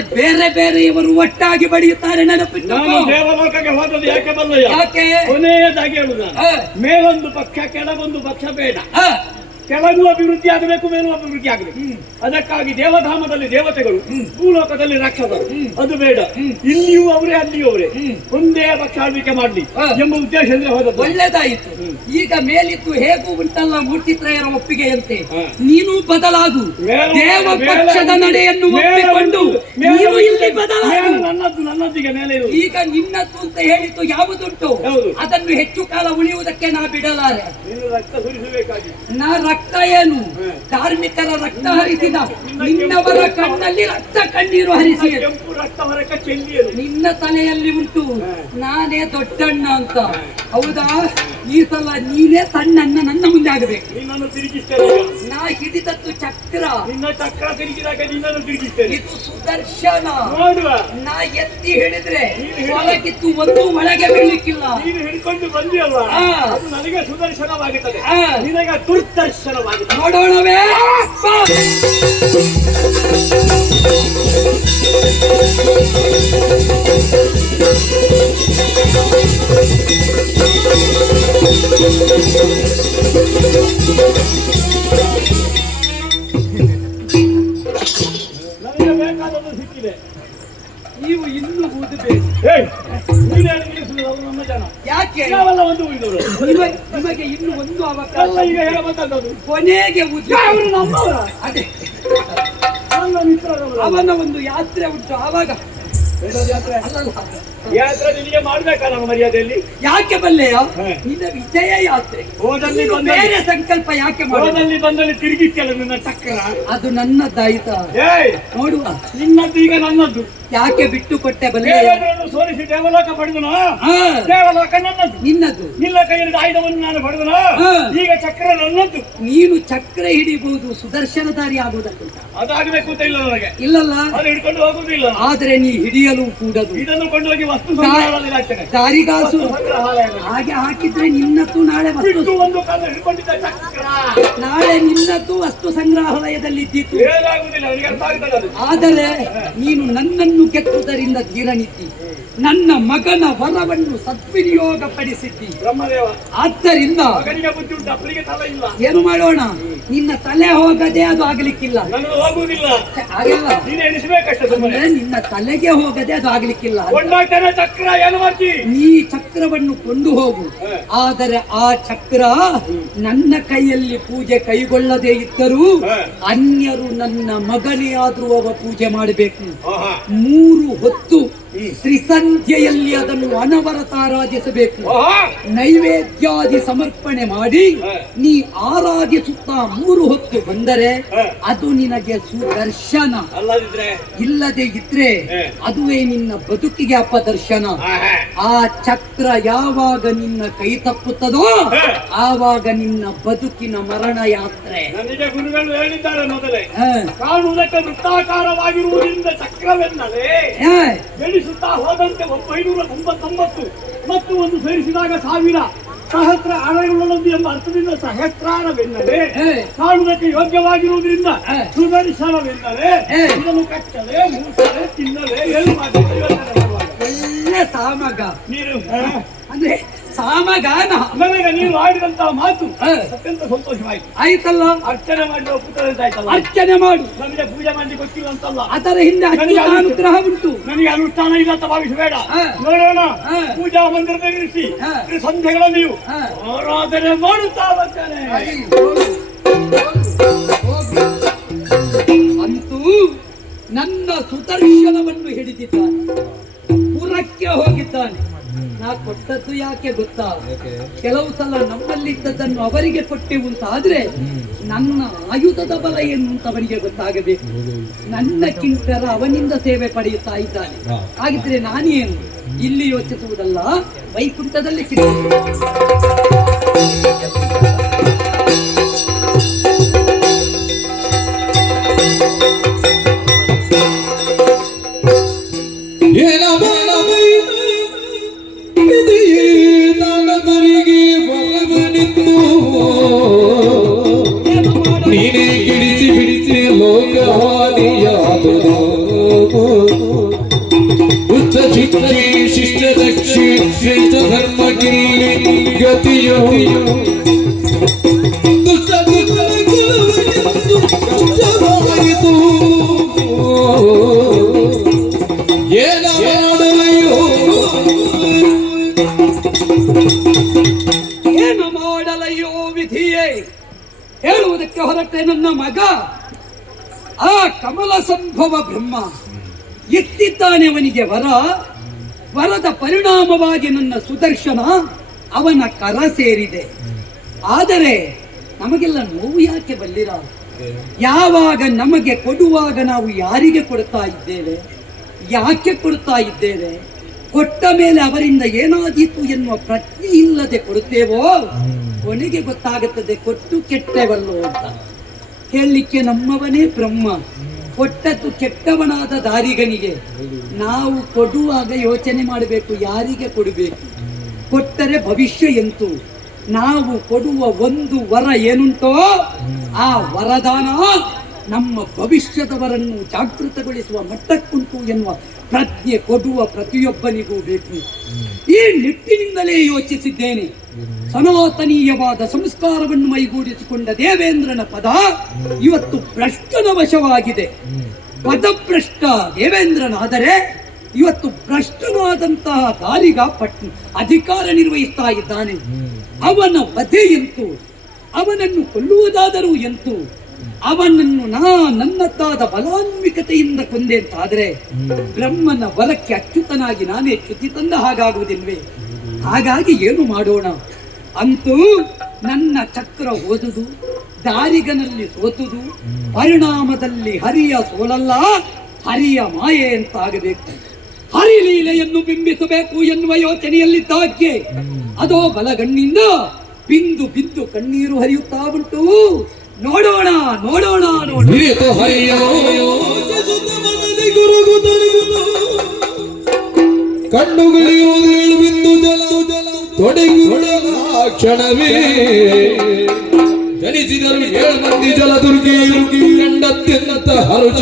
ಬೇರೆಯವರು ಒಟ್ಟಾಗಿ ಬಡಿಯುತ್ತಾರೆ. ನೆನಪಿಟ್ಟು ದೇವಲೋಕಕ್ಕೆ ಹೋದದ್ದು ಯಾಕೆ ಬಲ್ಲಯ್ಯ? ಯಾಕೆ? ಕೊನೆಯದಾಗಿ ಹೇಳುದ, ಮೇಲೊಂದು ಪಕ್ಷ ಕೆಳಗೊಂದು ಪಕ್ಷ ಬೇಡ. ಕೆಳಗೂ ಅಭಿವೃದ್ಧಿ ಆಗಬೇಕು, ಮೇಲೂ ಅಭಿವೃದ್ಧಿ ಆಗಬೇಕು. ಅದಕ್ಕಾಗಿ ದೇವಧಾಮದಲ್ಲಿ ದೇವತೆಗಳು, ಭೂಲೋಕದಲ್ಲಿ ರಾಕ್ಷಸರು, ಅದು ಬೇಡ. ಇಲ್ಲಿಯೂ ಅವರೇ ಅಲ್ಲಿಯೂ ಅವರೇ, ಒಂದೇ ಪಕ್ಷ ಆಳ್ವಿಕೆ ಮಾಡ್ಲಿ ಎಂಬ ಉದ್ದೇಶದಿಂದ ಹೋದದ್ದು. ಒಳ್ಳೆದಾಯಿತು. ಈಗ ಮೇಲಿದ್ದು ಹೇಗೂ ಉಂಟಲ್ಲ ಮೂರ್ತಿತ್ರಯರ ಒಪ್ಪಿಗೆಯಂತೆ ನೀನು ಬದಲಾಗು. ದೇವ ಪಕ್ಷದ ನಡೆಯನ್ನು ಒಪ್ಪಿಕೊಂಡು ನೀನು ಇಲ್ಲಿ ಬದಲಾಗು. ನನ್ನದಿಗೆ ಮೇಲೆ ಈಗ ನಿನ್ನದ್ದು ಅಂತ ಹೇಳಿದ್ದು ಯಾವುದುಂಟು ಅದನ್ನು ಹೆಚ್ಚು ಕಾಲ ಉಳಿಯುವುದಕ್ಕೆ ನಾ ಬಿಡಲಾರೆ. ರಕ್ತ ಸುರಿಸಬೇಕಾಗಿ ನಾ ರಕ್ತ ಏನು? ಧಾರ್ಮಿಕರ ರಕ್ತ ಹರಿಸಿದ ನಿನ್ನವರ ಕಣ್ಣಲ್ಲಿ ರಕ್ತ ಕಣ್ಣೀರು ಹರಿಸಿ ಕೆಂಪು ರಕ್ತ ಹೊರಕ ಚೆಲ್ಲಿಯರು ನಿನ್ನ ತಲೆಯಲ್ಲಿ ಉಂಟು ನಾನೇ ದೊಡ್ಡಣ್ಣ ಅಂತ. ಹೌದಾ? ಈ ಸಲ ನೀನೇ ಸಣ್ಣನ್ನ ನನ್ನ ಮುಂದೆ ಆಗಬೇಕು. ನಿನ್ನನ್ನು ತಿರುಗಿಸ್ತೇನೆ ಈಗ. ನಾ ಹಿಡಿದದ್ದು ಚಕ್ರ, ನಿನ್ನ ಚಕ್ರ ತಿರುಗಿದಾಗ ನಿನ್ನನ್ನು ತಿರುಗಿಸ್ತೇನೆ. ಇದು ಸುದರ್ಶನ. ನೋಡುವ, ನಾ ಎತ್ತಿ ಹಿಡಿದ್ರೆ ಒಳಗಿತ್ತು ಒಂದು ಒಳಗೆ ಬೀಳ್ಲಿಕ್ಕಿಲ್ಲ. ನೀನು ಹಿಡ್ಕೊಂಡು ಬಂದಿಯಲ್ಲ, ಆ. ಅದು ನನಗೆ ಸುದರ್ಶನವಾಗುತ್ತದೆ, ಆ. ನಿನಗೆ ದುರ್ದರ್ಶನವಾಗುತ್ತದೆ. ನೋಡೋಣವೇ ಬಾ. ನನಗೆ ಬೇಕಾದದ್ದು ಸಿಕ್ಕಿದೆ. ನೀವು ಇನ್ನು ಓದಬೇಕು. ಏಯ್, ನೀನೇ ನಿಲ್ಲಿಸುವುದು, ಅವರು ನಮ್ಮ ಜನ. ಯಾಕೆ? ನಾವೆಲ್ಲ ಒಂದು ಉಳಿದವರು. ನಿಮಗೆ ಇನ್ನು ಒಂದು ಎಲ್ಲ ಅವಕಾಶ. ಈಗ ಹೇಗೆ ಬಂದದ್ದು? ಕೊನೆಗೆ ಅವರು ನಮ್ಮವರ, ಅದೇ ನನ್ನ ಮಿತ್ರರವರು. ಅವನ ಒಂದು ಯಾತ್ರೆ ಉಂಟು. ಆವಾಗ ಯಾತ್ರೆ ಅಲ್ಲಲ್ಲ, ಯಾತ್ರೆ ನಿನಗೆ ಮಾಡ್ಬೇಕಲ್ಲ ಮರ್ಯಾದೆಯಲ್ಲಿ. ಯಾಕೆ ಬಲ್ಲೆಯ? ಹಾ. ನಿನ್ನ ವಿಜಯ ಯಾತ್ರೆ. ಹೋದಲ್ಲಿ ನೀನು ಬಂದಲ್ಲಿ ಬೇರೆ ಸಂಕಲ್ಪ ಯಾಕೆ ಮಾಡ? ಹೋದಲ್ಲಿ ಬಂದಲ್ಲಿ ತಿರುಗಿತ್ತಲ್ಲ ನಿನ್ನ ಚಕ್ರ. ಅದು ನನ್ನದಾಯಿತ. ಏಯ್, ನೋಡುವ. ನಿನ್ನದ್ದು ಈಗ ನನ್ನದ್ದು. ಯಾಕೆ ಬಿಟ್ಟು ಕೊಟ್ಟೆ ಬಲ್ಲೆಯ? ದೇವೇಂದ್ರನ್ನು ಸೋಲಿಸಿ ದೇವಲೋಕ ಪಡೆದನು. ಹಾ, ದೇವಲೋಕ ನನ್ನದು. ನಿನ್ನದು. ನಿನ್ನ ಕೈಯಲ್ಲಿ ಆಯುಧವನ್ನು ನಾನು ಪಡೆದನು. ಹಾ. ಈಗ ಚಕ್ರ ನನ್ನದ್ದು. ನೀನು ಚಕ್ರ ಹಿಡಿಬಹುದು, ಸುದರ್ಶನಧಾರಿ ಆಗುವುದಕ್ಕಿಂತ. ಅದಾಗಬೇಕು ಅಂತ ಇಲ್ಲ ನನಗೆ. ಇಲ್ಲಲ್ಲ, ಅದು ಹಿಡ್ಕೊಂಡು ಹೋಗುದಿಲ್ಲ. ಆದರೆ ನೀ ಹಿಡಿಯಲು ಕೂಡದು. ಇದನ್ನು ಕೊಂಡೋಗಿ ವಸ್ತು ಸಂಗ್ರಹಾಲಯದಲ್ಲಿ ಹಾಕ್ತೇನೆ. ದಾರಿಗಾಸು ಸಂಗ್ರಹಾಲಯದಲ್ಲಿ ಹಾಗೆ ಹಾಕಿದ್ರೆ ನಿನ್ನತ್ತು ನಾಳೆ ಬಿಟ್ಟು ವಸ್ತು, ಒಂದು ಕಾಲ ಹಿಡ್ಕೊಂಡಿದ್ದ ಚಕ್ರ ನಾಳೆ ನಿನ್ನತ್ತು ವಸ್ತು ಸಂಗ್ರಹಾಲಯದಲ್ಲಿ ಇದ್ದಿತ್ತು. ಏನಾಗುದಿಲ್ಲ, ಅವನಿಗೆ ಅರ್ಥ ಆಗ್ತದೆ ಅದು. ಆದರೆ ನೀನು ನನ್ನನ್ನು ಗೆದ್ದುದರಿಂದ ಧೀರನಿದ್ದಿ, ನನ್ನ ಮಗನ ವರವನ್ನು ಸದ್ವಿನಿಯೋಗ ಪಡಿಸಿದ್ದಿ. ಬ್ರಹ್ಮದೇವ ಆದ್ದರಿಂದ ಮಗನಿಗೆ ಬುದ್ಧಿ ಉಂಟು, ಅಪ್ಪನಿಗೆ ತಲೆ ಇಲ್ಲ. ಏನು ಮಾಡೋಣ? ನಿನ್ನ ತಲೆ ಹೋಗದೆ ಅದು ಆಗ್ಲಿಕ್ಕಿಲ್ಲ. ನನ್ನದು ಹೋಗುವುದಿಲ್ಲ. ಹಾಗೆಲ್ಲ ನೀನು ಎಣಿಸ್ಬೇಕಷ್ಟೇ ಸುಮ್ಮನೆ. ಅಂದ್ರೆ ನಿನ್ನ ತಲೆಗೆ ಹೋಗದೆ ಅದು ಆಗ್ಲಿಕ್ಕಿಲ್ಲ. ಕೊಂಡಾಗ್ತಾನೆ ಚಕ್ರ, ಏನು ಮಾಡ್ತಿ? ನೀ ಚಕ್ರವನ್ನು ಕೊಂಡು ಹೋಗು. ಆದರೆ ಆ ಚಕ್ರ ನನ್ನ ಕೈಯಲ್ಲಿ ಪೂಜೆ ಕೈಗೊಳ್ಳದೆ ಇದ್ದರೂ ಅನ್ಯರು ನನ್ನ ಮಗನೇ ಆದ್ರೂ ಅವ ಪೂಜೆ ಮಾಡಬೇಕು. 3 ಹೊತ್ತು ತ್ರಿಸಂಧ್ಯೆಯಲ್ಲಿ ಅದನ್ನು ಅನವರತ ಆರಾಧಿಸಬೇಕು. ನೈವೇದ್ಯಾದಿ ಸಮರ್ಪಣೆ ಮಾಡಿ ನೀ ಆರಾಧಿಸುತ್ತಾ 3 ಹೊತ್ತು ಬಂದರೆ ಅದು ನಿನಗೆ ಸುದರ್ಶನ. ಅಲ್ಲದಿದ್ರೆ ಇಲ್ಲದೆ ಇದ್ರೆ ಅದುವೇ ನಿನ್ನ ಬದುಕಿಗೆ ಅಪದರ್ಶನ. ಆ ಚಕ್ರ ಯಾವಾಗ ನಿನ್ನ ಕೈ ತಪ್ಪುತ್ತದೋ ಆವಾಗ ನಿನ್ನ ಬದುಕಿನ ಮರಣ ಯಾತ್ರೆ. ನನಗೆ ಗುರುಗಳು ಹೇಳಿದ್ದಾರೆ ಮೊದಲೇ, ಹ. ಕಾಣುವುದಕ್ಕೆ ವೃತ್ತಾಕಾರವಾಗಿರುವುದರಿಂದ ಚಕ್ರವೆನ್ನಲೇ ಹ. ಬೆಳೆಸುತ್ತಾ ಹೋದಂತೆ 999 ಮತ್ತು ಒಂದು ಸೇರಿಸಿದಾಗ 1000 ಸಹಸ್ರ ಅಣೆಗಳೊಂದು ಎಂಬ ಅರ್ಥದಿಂದ ಸಹಸ್ರಾರವೆನ್ನಲೇ ಕಾಣುವುದಕ್ಕೆ ಯೋಗ್ಯವಾಗಿರುವುದರಿಂದ ಸುದರ್ಶನವೆನ್ನಲೇ ಇದನ್ನು ಕಟ್ಟಲೆ, ಮೂಸಲೆ, ತಿನ್ನಲೆ, ಏನು ಮಾಡಿ ಒಳ್ಳೆ ಸಾಮಗ. ನೀನು ಅಂದ್ರೆ ಸಾಮಗಾನ. ನನಗೆ ನೀನು ಆಡಿದಂತಹ ಮಾತು ಹ. ಅತ್ಯಂತ ಸಂತೋಷವಾಯಿತು. ಆಯ್ತಲ್ಲ, ಅರ್ಚನೆ ಮಾಡುವ ಪುತ್ರದಾಯ್ತಲ್ಲ, ಅರ್ಚನೆ ಮಾಡು. ನನಗೆ ಪೂಜೆ ಮಾಡಿ ಗೊತ್ತಿಲ್ಲ ಅಂತಲ್ಲ, ಅದರ ಹಿಂದೆ ಅನುಗ್ರಹ ಉಂಟು. ನನಗೆ ಅನುಷ್ಠಾನ ಇಲ್ಲ ಅಂತ ಭಾವಿಸಬೇಡ. ಹ. ನೋಡೋಣ, ಹ. ಪೂಜಾ ಮಂದಿರದಲ್ಲಿರಿಸಿ ಹ. ಸಂಧ್ಯೆಗಳ ನೀವು ಹ. ಆರಾಧನೆ ಮಾಡುತ್ತಾ ಬರ್ತೇನೆ. ಅಂತೂ ನನ್ನ ಸುದರ್ಶನವನ್ನು ಹಿಡಿದಿದ್ದಾನೆ, ಪುರಕ್ಕೆ ಹೋಗಿದ್ದಾನೆ. ನಾ ಕೊಟ್ಟದ್ದು ಯಾಕೆ ಗೊತ್ತಾ? ಕೆಲವು ಸಲ ನಮ್ಮಲ್ಲಿದ್ದದ್ದನ್ನು ಅವರಿಗೆ ಕೊಟ್ಟೆವು ಅಂತ ಆದ್ರೆ ನನ್ನ ಆಯುಧದ ಬಲ ಏನು ಅಂತ ಅವನಿಗೆ ಗೊತ್ತಾಗಬೇಕು. ನನ್ನ ಕಿಂಕರ ಅವನಿಂದ ಸೇವೆ ಪಡೆಯುತ್ತಾ ಇದ್ದಾನೆ. ಹಾಗಿದ್ರೆ ನಾನೇನು ಇಲ್ಲಿ ಯೋಚಿಸುವುದಲ್ಲ, ವೈಕುಂಠದಲ್ಲಿ ನೀನೇ ಗಿಡಿಸಿ ಬಿಡಿಸಿ ಲೋಕಹಾನಿಯಾದನು. ಉಚ್ಚ ಶಿಕ್ಷಿ ಶಿಷ್ಟ ರಕ್ಷಿ ಶ್ರೇಷ್ಠ ಧರ್ಮ ಗಿಲ್ಲಿ ಗತಿಯೋ ದುಷ್ಟ ಕಷ್ಟವಾಯಿತು. ಏನ ಮಾಡಲಯ್ಯೋ, ಏನು ಮಾಡಲಯ್ಯೋ ವಿಧಿಯೇ. ಹೇಳುವುದಕ್ಕೆ ಹೊರಟೆ ನನ್ನ ಮಗ. ಆ ಕಮಲ ಸಂಭವ ಬ್ರಹ್ಮ ಎತ್ತಿದ್ದಾನೆ ಅವನಿಗೆ ವರ. ವರದ ಪರಿಣಾಮವಾಗಿ ನನ್ನ ಸುದರ್ಶನ ಅವನ ಕರ ಸೇರಿದೆ. ಆದರೆ ನಮಗೆಲ್ಲ ನೋವು ಯಾಕೆ ಬಲ್ಲಿರ? ಯಾವಾಗ ನಮಗೆ ಕೊಡುವಾಗ ನಾವು ಯಾರಿಗೆ ಕೊಡ್ತಾ ಇದ್ದೇವೆ, ಯಾಕೆ ಕೊಡ್ತಾ ಇದ್ದೇವೆ? ಕೊಟ್ಟ ಮೇಲೆ ಅವರಿಂದ ಏನಾದೀತು ಎನ್ನುವ ಪ್ರಜ್ಞೆ ಇಲ್ಲದೆ ಕೊಡುತ್ತೇವೋ ಕೊನೆಗೆ ಗೊತ್ತಾಗುತ್ತದೆ ಕೊಟ್ಟು ಕೆಟ್ಟವಲ್ಲೋ ಅಂತ. ಹೇಳಲಿಕ್ಕೆ ನಮ್ಮವನೇ ಬ್ರಹ್ಮ, ಕೊಟ್ಟದ್ದು ಕೆಟ್ಟವನಾದ ದಾರಿಗನಿಗೆ. ನಾವು ಕೊಡುವಾಗ ಯೋಚನೆ ಮಾಡಬೇಕು, ಯಾರಿಗೆ ಕೊಡಬೇಕು, ಕೊಟ್ಟರೆ ಭವಿಷ್ಯ ಎಂತು. ನಾವು ಕೊಡುವ ಒಂದು ವರ ಏನುಂಟೋ ಆ ವರದಾನ ನಮ್ಮ ಭವಿಷ್ಯದವರನ್ನು ಜಾಗೃತಗೊಳಿಸುವ ಮಟ್ಟಕ್ಕುಂಟು ಎನ್ನುವ ಪ್ರಜ್ಞೆ ಕೊಡುವ ಪ್ರತಿಯೊಬ್ಬನಿಗೂ ಬೇಕು. ಈ ನಿಟ್ಟಿನಿಂದಲೇ ಯೋಚಿಸಿದ್ದೇನೆ. ಸನಾತನೀಯವಾದ ಸಂಸ್ಕಾರವನ್ನು ಮೈಗೂಡಿಸಿಕೊಂಡ ದೇವೇಂದ್ರನ ಪದ ಇವತ್ತು ಭ್ರಷ್ಟನ ವಶವಾಗಿದೆ. ಪದಭ್ರಷ್ಟ ದೇವೇಂದ್ರನಾದರೆ ಇವತ್ತು ಭ್ರಷ್ಟನಾದಂತಹ ದಾರಿಗ ಅಧಿಕಾರ ನಿರ್ವಹಿಸ್ತಾ ಇದ್ದಾನೆ. ಅವನ ವಧೆ ಎಂತು, ಅವನನ್ನು ಕೊಲ್ಲುವುದಾದರೂ ಎಂತು, ಅವನನ್ನು ನನ್ನದ್ದಾದ ಬಲಾನ್ವಿಕತೆಯಿಂದ ಕೊಂದೆ ಅಂತಾದರೆ ಬ್ರಹ್ಮನ ವರಕ್ಕೆ ಅಚ್ಯುತನಾಗಿ ನಾನೇ ಚ್ಯುತಿ ತಂದ ಹಾಗಾಗುವುದಿಲ್ವೇ? ಹಾಗಾಗಿ ಏನು ಮಾಡೋಣ? ಅಂತೂ ನನ್ನ ಚಕ್ರ ಓದುದು, ದಾರಿಗನಲ್ಲಿ ಸೋತುದು, ಪರಿಣಾಮದಲ್ಲಿ ಹರಿಯ ಸೋಲಲ್ಲ ಹರಿಯ ಮಾಯೆ ಅಂತಾಗಬೇಕು. ಹರಿಲೀಲೆಯನ್ನು ಬಿಂಬಿಸಬೇಕು ಎನ್ನುವ ಯೋಚನೆಯಲ್ಲಿದ್ದಾಗೆ ಅದೋ ಬಲಗಣ್ಣಿಂದ ಬಿಂದು ಬಿದ್ದು ಕಣ್ಣೀರು ಹರಿಯುತ್ತಾ ಉಂಟು. ನೋಡೋಣ ನೋಡೋಣ ನೋಡೋಣ. ಕಣ್ಣುಗಳಿರುವುದು ಬಿಂದು ಜಲ ತೊಡಗುಳ ಕ್ಷಣವೇ ಜನಿಸಿದರು 7 ಮಂದಿ ಜಲದುರ್ಗಿಯರು ಕಂಡತ್ಯಂತ ಹರುಷ.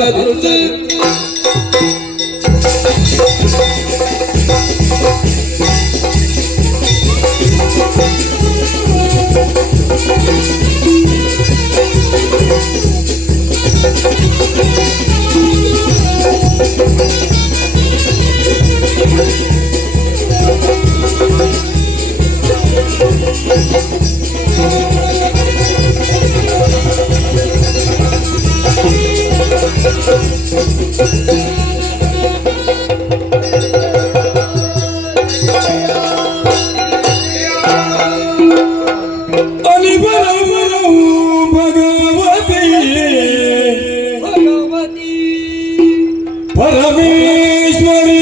ಪರಮೇಶ್ವರಿ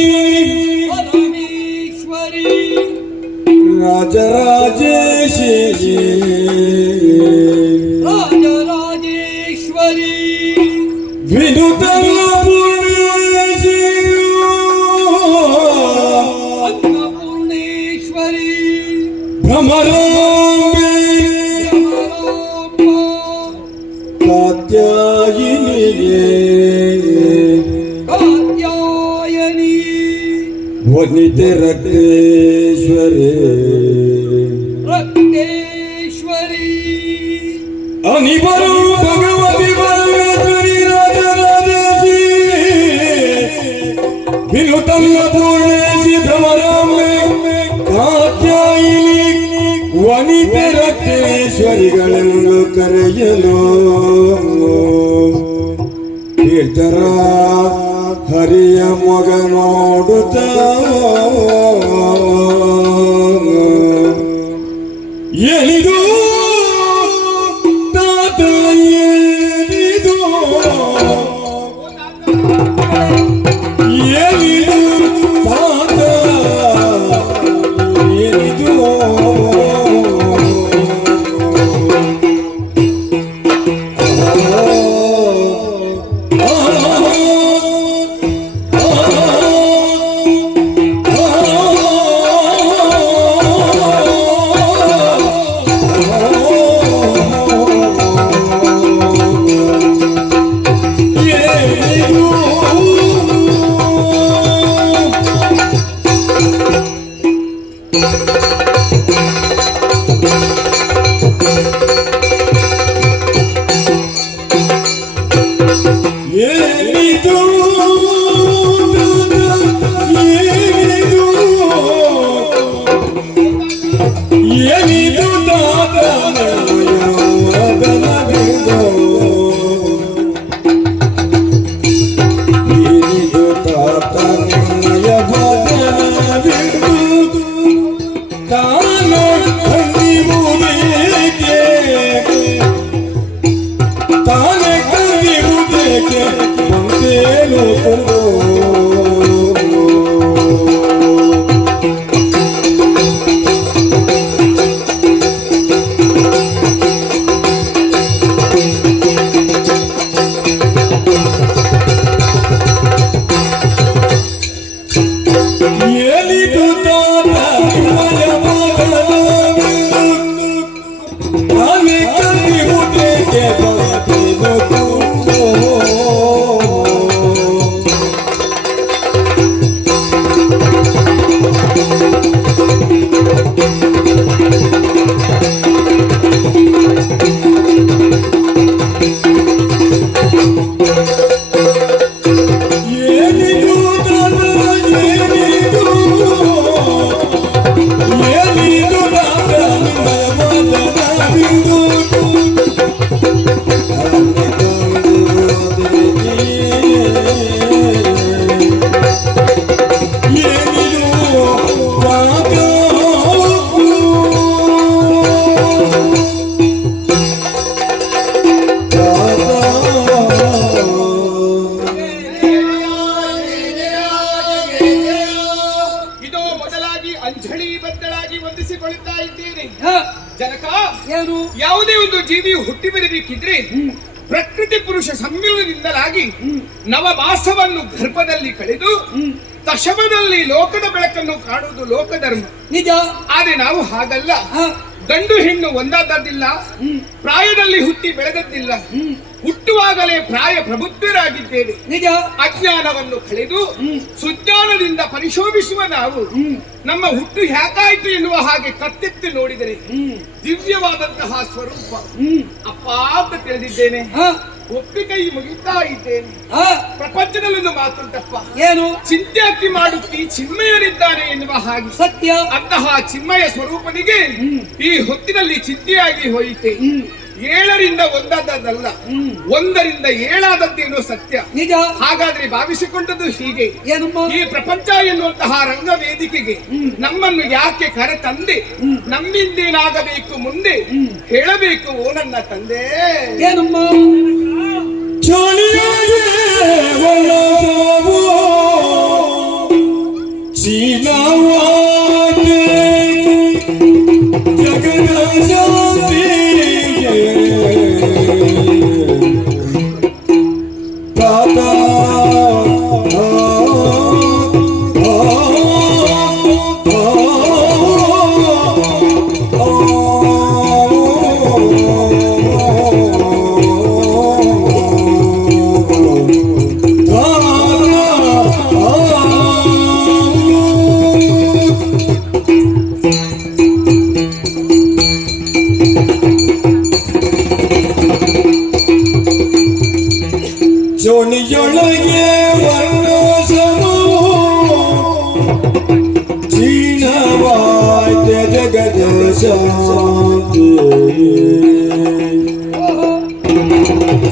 ರಾಜರಾಜೇಶ್ವರಿ ವಿನುತ ಅನ್ನಪೂರ್ಣೇಶ್ವರಿ ಭ್ರಮರಾಂಬೆ ಕಾತ್ಯಾಯಿನಿಗೆ ವನಿತೆ ರಕ್ತೇಶ್ವರಿ ಅನಿಬರು ಭಗವತಿ ಪರಮೇಶ್ವರಿ ರಾಜರಾಜೇಶಿ ವಿನುತನ್ನ ಪೂರ್ಣೇಶಿ ಭ್ರಮರಾಂಬೆ ಕಾತ್ಯಾಯಿನಿ ವನಿತೆ ರಕ್ತೇಶ್ವರಿಗಳೆಂದು ಕರೆಯಲು ಕೀರ್ತರ ಹರಿಯ ಮಗ ನೋಡುತ್ತ ಎಲಿದು ತಾತ ಎಲಿದು ಎಲಿದು ತಾತ ಎಲಿದು ಝಳಿ ಬದ್ದಲಾಗಿ ವಂದಿಸಿಕೊಳ್ಳುತ್ತಾ ಇದ್ದೇನೆ. ಹ, ಜನಕ, ಏನು ಯಾವುದೇ ಒಂದು ಜೀವಿಯು ಹುಟ್ಟಿ ಬರಬೇಕಿದ್ರೆ ಪ್ರಕೃತಿ ಪುರುಷ ಸಮ್ಮಿಲನದಿಂದಲಾಗಿ ನವಮಾಸವನ್ನು ಗರ್ಭದಲ್ಲಿ ಕಳೆದು ದಶಮದಲ್ಲಿ ಲೋಕದ ಬೆಳಕನ್ನು ಕಾಣುವುದು ಲೋಕಧರ್ಮ. ನಿಜ. ಆದ್ರೆ ನಾವು ಹಾಗಲ್ಲ. ಹ, ಗಂಡು ಹೆಣ್ಣು ಒಂದಾದದ್ದಿಲ್ಲ, ಪ್ರಾಯದಲ್ಲಿ ಹುಟ್ಟಿ ಬೆಳೆದದ್ದಿಲ್ಲ. ಹುಟ್ಟುವಾಗಲೇ ಪ್ರಾಯ ಪ್ರಬುದ್ಧರಾಗಿದ್ದೇವೆ. ನಿಜ. ಅಜ್ಞಾನವನ್ನು ಕಳೆದು ಸುಜ್ಞಾನದಿಂದ ಪರಿಶೋಭಿಸುವ ನಾವು ನಮ್ಮ ಹುಟ್ಟು ಹ್ಯಾಕಾಯ್ತು ಎನ್ನುವ ಹಾಗೆ ಕತ್ತೆತ್ತಿ ನೋಡಿದರೆ ದಿವ್ಯವಾದಂತಹ ಸ್ವರೂಪ ಅಪ್ಪ ಅಂತ ತಿಳಿದಿದ್ದೇನೆ. ಹ, ಒಪ್ಪಿಕೈ ಮುಗಿತಾ ಇದ್ದೇನೆ. ಹ, ಪ್ರಪಂಚದಲ್ಲೊಂದು ಮಾತುಂಟಪ್ಪ, ಏನು ಚಿಂತೆ ಅಕ್ಕಿ ಮಾಡುತ್ತಿ ಚಿನ್ಮಯನಿದ್ದಾನೆ ಎನ್ನುವ ಹಾಗೆ. ಸತ್ಯ. ಅಂತಹ ಚಿನ್ಮಯ ಸ್ವರೂಪನಿಗೆ ಈ ಹೊತ್ತಿನಲ್ಲಿ ಚಿಂತೆಯಾಗಿ ಹೋಯಿತೆ. 7ರಿಂದ 1 1ರಿಂದ 7 ಸತ್ಯ. ನಿಜ. ಹಾಗಾದ್ರೆ ಭಾವಿಸಿಕೊಂಡದ್ದು ಹೀಗೆ, ಏನಮ್ಮ ಈ ಪ್ರಪಂಚ ಎನ್ನುವಂತಹ ರಂಗ ವೇದಿಕೆಗೆ ನಮ್ಮನ್ನು ಯಾಕೆ ಕರೆ ತಂದೆ, ನಮ್ಮಿಂದೇನಾಗಬೇಕು ಮುಂದೆ ಹೇಳಬೇಕು ಓ ನನ್ನ ತಂದೆ. ಏನಮ್ಮ ಚಾಣಿಯಾಗೆ ಒಳಗಾವು ಚೀನವಾಗೆ ಜಗದ ಶಾಂತಿಗೆ ತಾತ ಜೋಣಿಯೊಳಗೆ ವರ್ಣಸಮೋ ಚೀನವಾಯ್ತ ಜಗದ ಶಾಂತಿ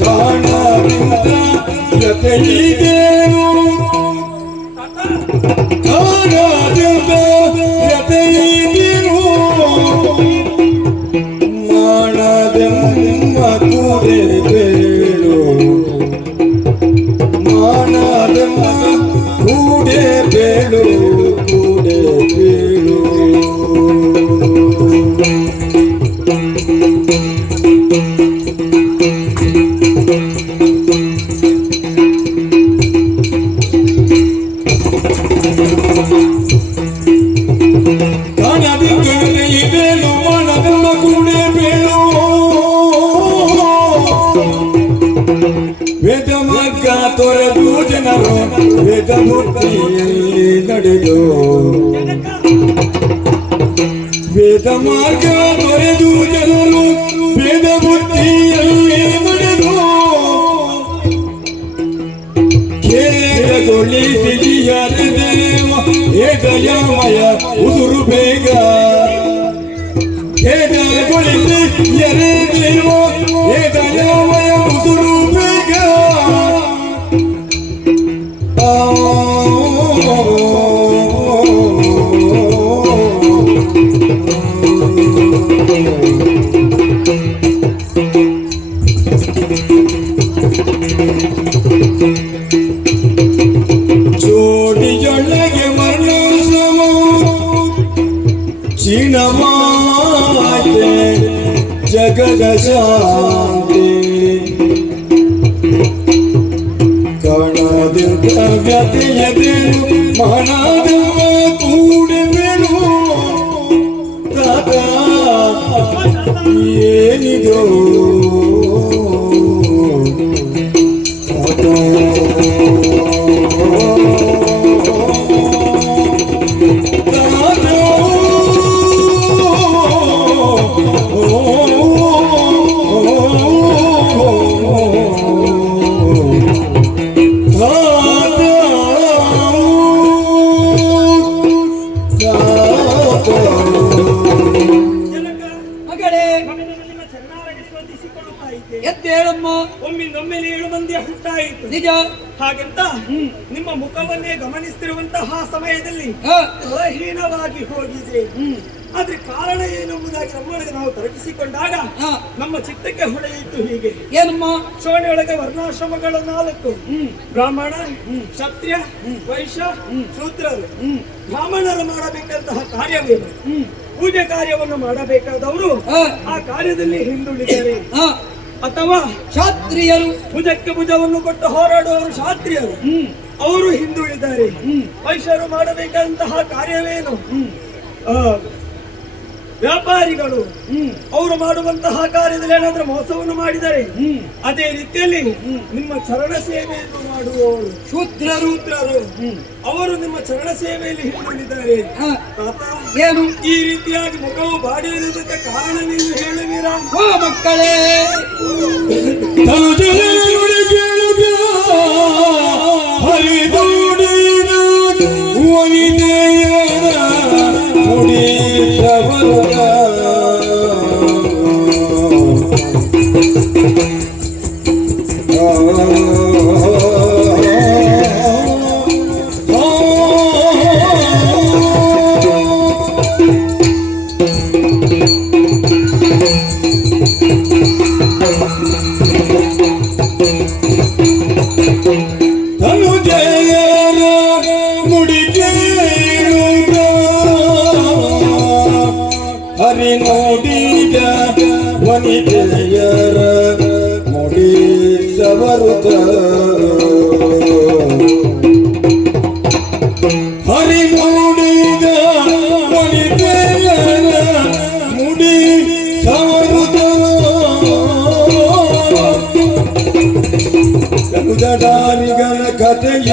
ಕಾಣದಿಂದ ಜತೆಯಿದೇನು ಕಾಣದಿಂದ ಜತೆಯಿದೇನು ಮಾಡದೆಮ್ಮ ಕೂಡೆ ಬೇಳು ಮಾನದಮ್ಮ ಕೂಡೆ ಬೇಳು ಕೂಡೆ ಬೇಳು ಕಾಣದಿಂದ ಬೇಳು ಮಾನದಮ್ಮ ಕೂಡೆ ಬೇಳು ವೇದ ಮಾರ್ಗ ತೊರೆದು ಜನರು ವೇದ ಮುಕ್ತಿಯಲ್ಲಿ ನಡೆದು ವೇದ ಮಾರ್ಗ ತೊರೆದು ಜನರು ವೇದ ಮುಕ್ತಿಯಲ್ಲಿ ನಡೆದು ಖೇದಗೊಳಿಸಿ ದೇವ ಹೇ ದಯಾಮಯ ಉದುರು ಬೇಗ ಖೇದಗೊಳಿಸಿ ಎರೆ ದೇವ ಹೇ ದಯಾಮಯ ಉದುರು ಬೇಗ ಜೋಡಿಯೊಳಗೆ ಮರಣ ಸಮ ಚೀನವಾಗೆ ಜಗದ ಶಾಂತಿ ಕಾಣದಿಂದ ವ್ಯತೆಯದೇನು ಮನದಮ್ಮ ಕೂಡಬೇನು ತಾತ ಏನಿದೋ ತಾತ ಮಗಳೇ ನಿಮ್ಮ ಚೆನ್ನಾಗಿ ಸ್ಪರ್ಧಿಸಿಕೊಳ್ಳುತ್ತಾ ಇದ್ದೆ. ಎದ್ದೇಳಮ್ಮ. ಒಮ್ಮಿಂದೊಮ್ಮೆಲೆ 7 ಮಂದಿ ಹುಟ್ಟಾಯಿತು. ನಿಜ. ಹಾಗೆಂತ ನಿಮ್ಮ ಮುಖವನ್ನೇ ಗಮನಿಸುತ್ತಿರುವಂತಹ ಸಮಯದಲ್ಲಿ ಹ, ಬಲಹೀನವಾಗಿ ಹೋಗಿದೆ. ಆದ್ರೆ ಕಾರಣ ಏನೆಂಬುದಾಗಿ ನಮ್ಮೊಳಗೆ ನಾವು ತರ್ಕಿಸಿಕೊಂಡಾಗ ನಮ್ಮ ಚಿತ್ತಕ್ಕೆ ಹೊಳೆಯಿತು ಹೀಗೆ. ಏನಮ್ಮ? ಕ್ಷೋಣಿಯೊಳಗೆ ವರ್ಣಾಶ್ರಮಗಳ 4: ಬ್ರಾಹ್ಮಣ, ಕ್ಷತ್ರಿಯ, ವೈಶ್ಯ, ಶೂದ್ರರು. ಬ್ರಾಹ್ಮಣರು ಮಾಡಬೇಕಂತಹ ಕಾರ್ಯವೇನು? ಪೂಜೆ ಕಾರ್ಯವನ್ನು ಮಾಡಬೇಕಾದವರು ಆ ಕಾರ್ಯದಲ್ಲಿ ಹಿಂದುಳಿದರೆ, ಅಥವಾ ಕ್ಷತ್ರಿಯರು ಭುಜಕ್ಕೆ ಭುಜವನ್ನು ಕೊಟ್ಟು ಹೋರಾಡುವವರು ಕ್ಷತ್ರಿಯರು, ಅವರು ಹಿಂದುಳಿದ್ದಾರೆ. ವೈಶ್ಯರು ಮಾಡಬೇಕಂತಹ ಕಾರ್ಯವೇನು? ವ್ಯಾಪಾರಿಗಳು ಅವರು ಮಾಡುವಂತಹ ಕಾರ್ಯದಲ್ಲಿ ಏನಾದ್ರೂ ಮೋಸವನ್ನು ಮಾಡಿದರೆ, ಅದೇ ರೀತಿಯಲ್ಲಿ ನಿಮ್ಮ ಚರಣ ಸೇವೆಯನ್ನು ಮಾಡುವವರು ಶೂದ್ರರು ಅವರು ನಿಮ್ಮ ಚರಣ ಸೇವೆಯಲ್ಲಿ ಹಿಂದುಳಿದ್ದಾರೆ. ಏನು ಈ ರೀತಿಯಾಗಿ ಮುಖವು ಬಾಡಿರುವುದಕ್ಕೆ ಕಾರಣವೇನು ಹೇಳುವೀರಾ? ಮಕ್ಕಳೇ, ಹರಿ ನೋಡಿದ ವನಿತೆಯರ ಮುಡಿ ಸವರುತ್ತ, ಹರಿ ನೋಡಿದ ವನಿತೆಯರ ಮುಡಿ ಸವರುತ್ತ, ಧನುಜದಾರಿಗನ ಕಥೆಯ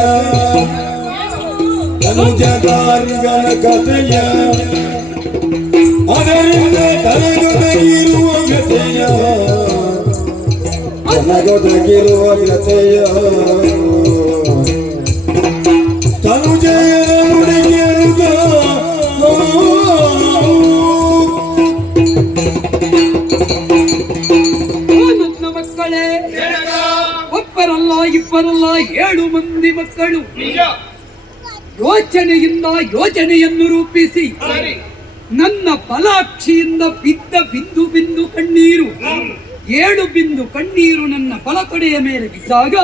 ಅದರಿಂದ ತನಗೊದಗಿರುವ ವ್ಯತೆಯ ತನುಜಯ ನುಡಿಗೆರುಗ ನನ್ನ ಮಕ್ಕಳೇ, ಒಬ್ಬರಲ್ಲ ಇಬ್ಬರಲ್ಲ 7 ಮಂದಿ ಮಕ್ಕಳು ಯೋಜನೆಯನ್ನು ರೂಪಿಸಿ ನನ್ನ ಫಲಾಕ್ಷಿಯಿಂದ ಬಿದ್ದ ಬಿಂದು ಬಿಂದು ಕಣ್ಣೀರು 7 ಬಿಂದು ಕಣ್ಣೀರು ನನ್ನ ಫಲಕೊಡೆಯ ಮೇಲೆ ಬಿದ್ದಾಗ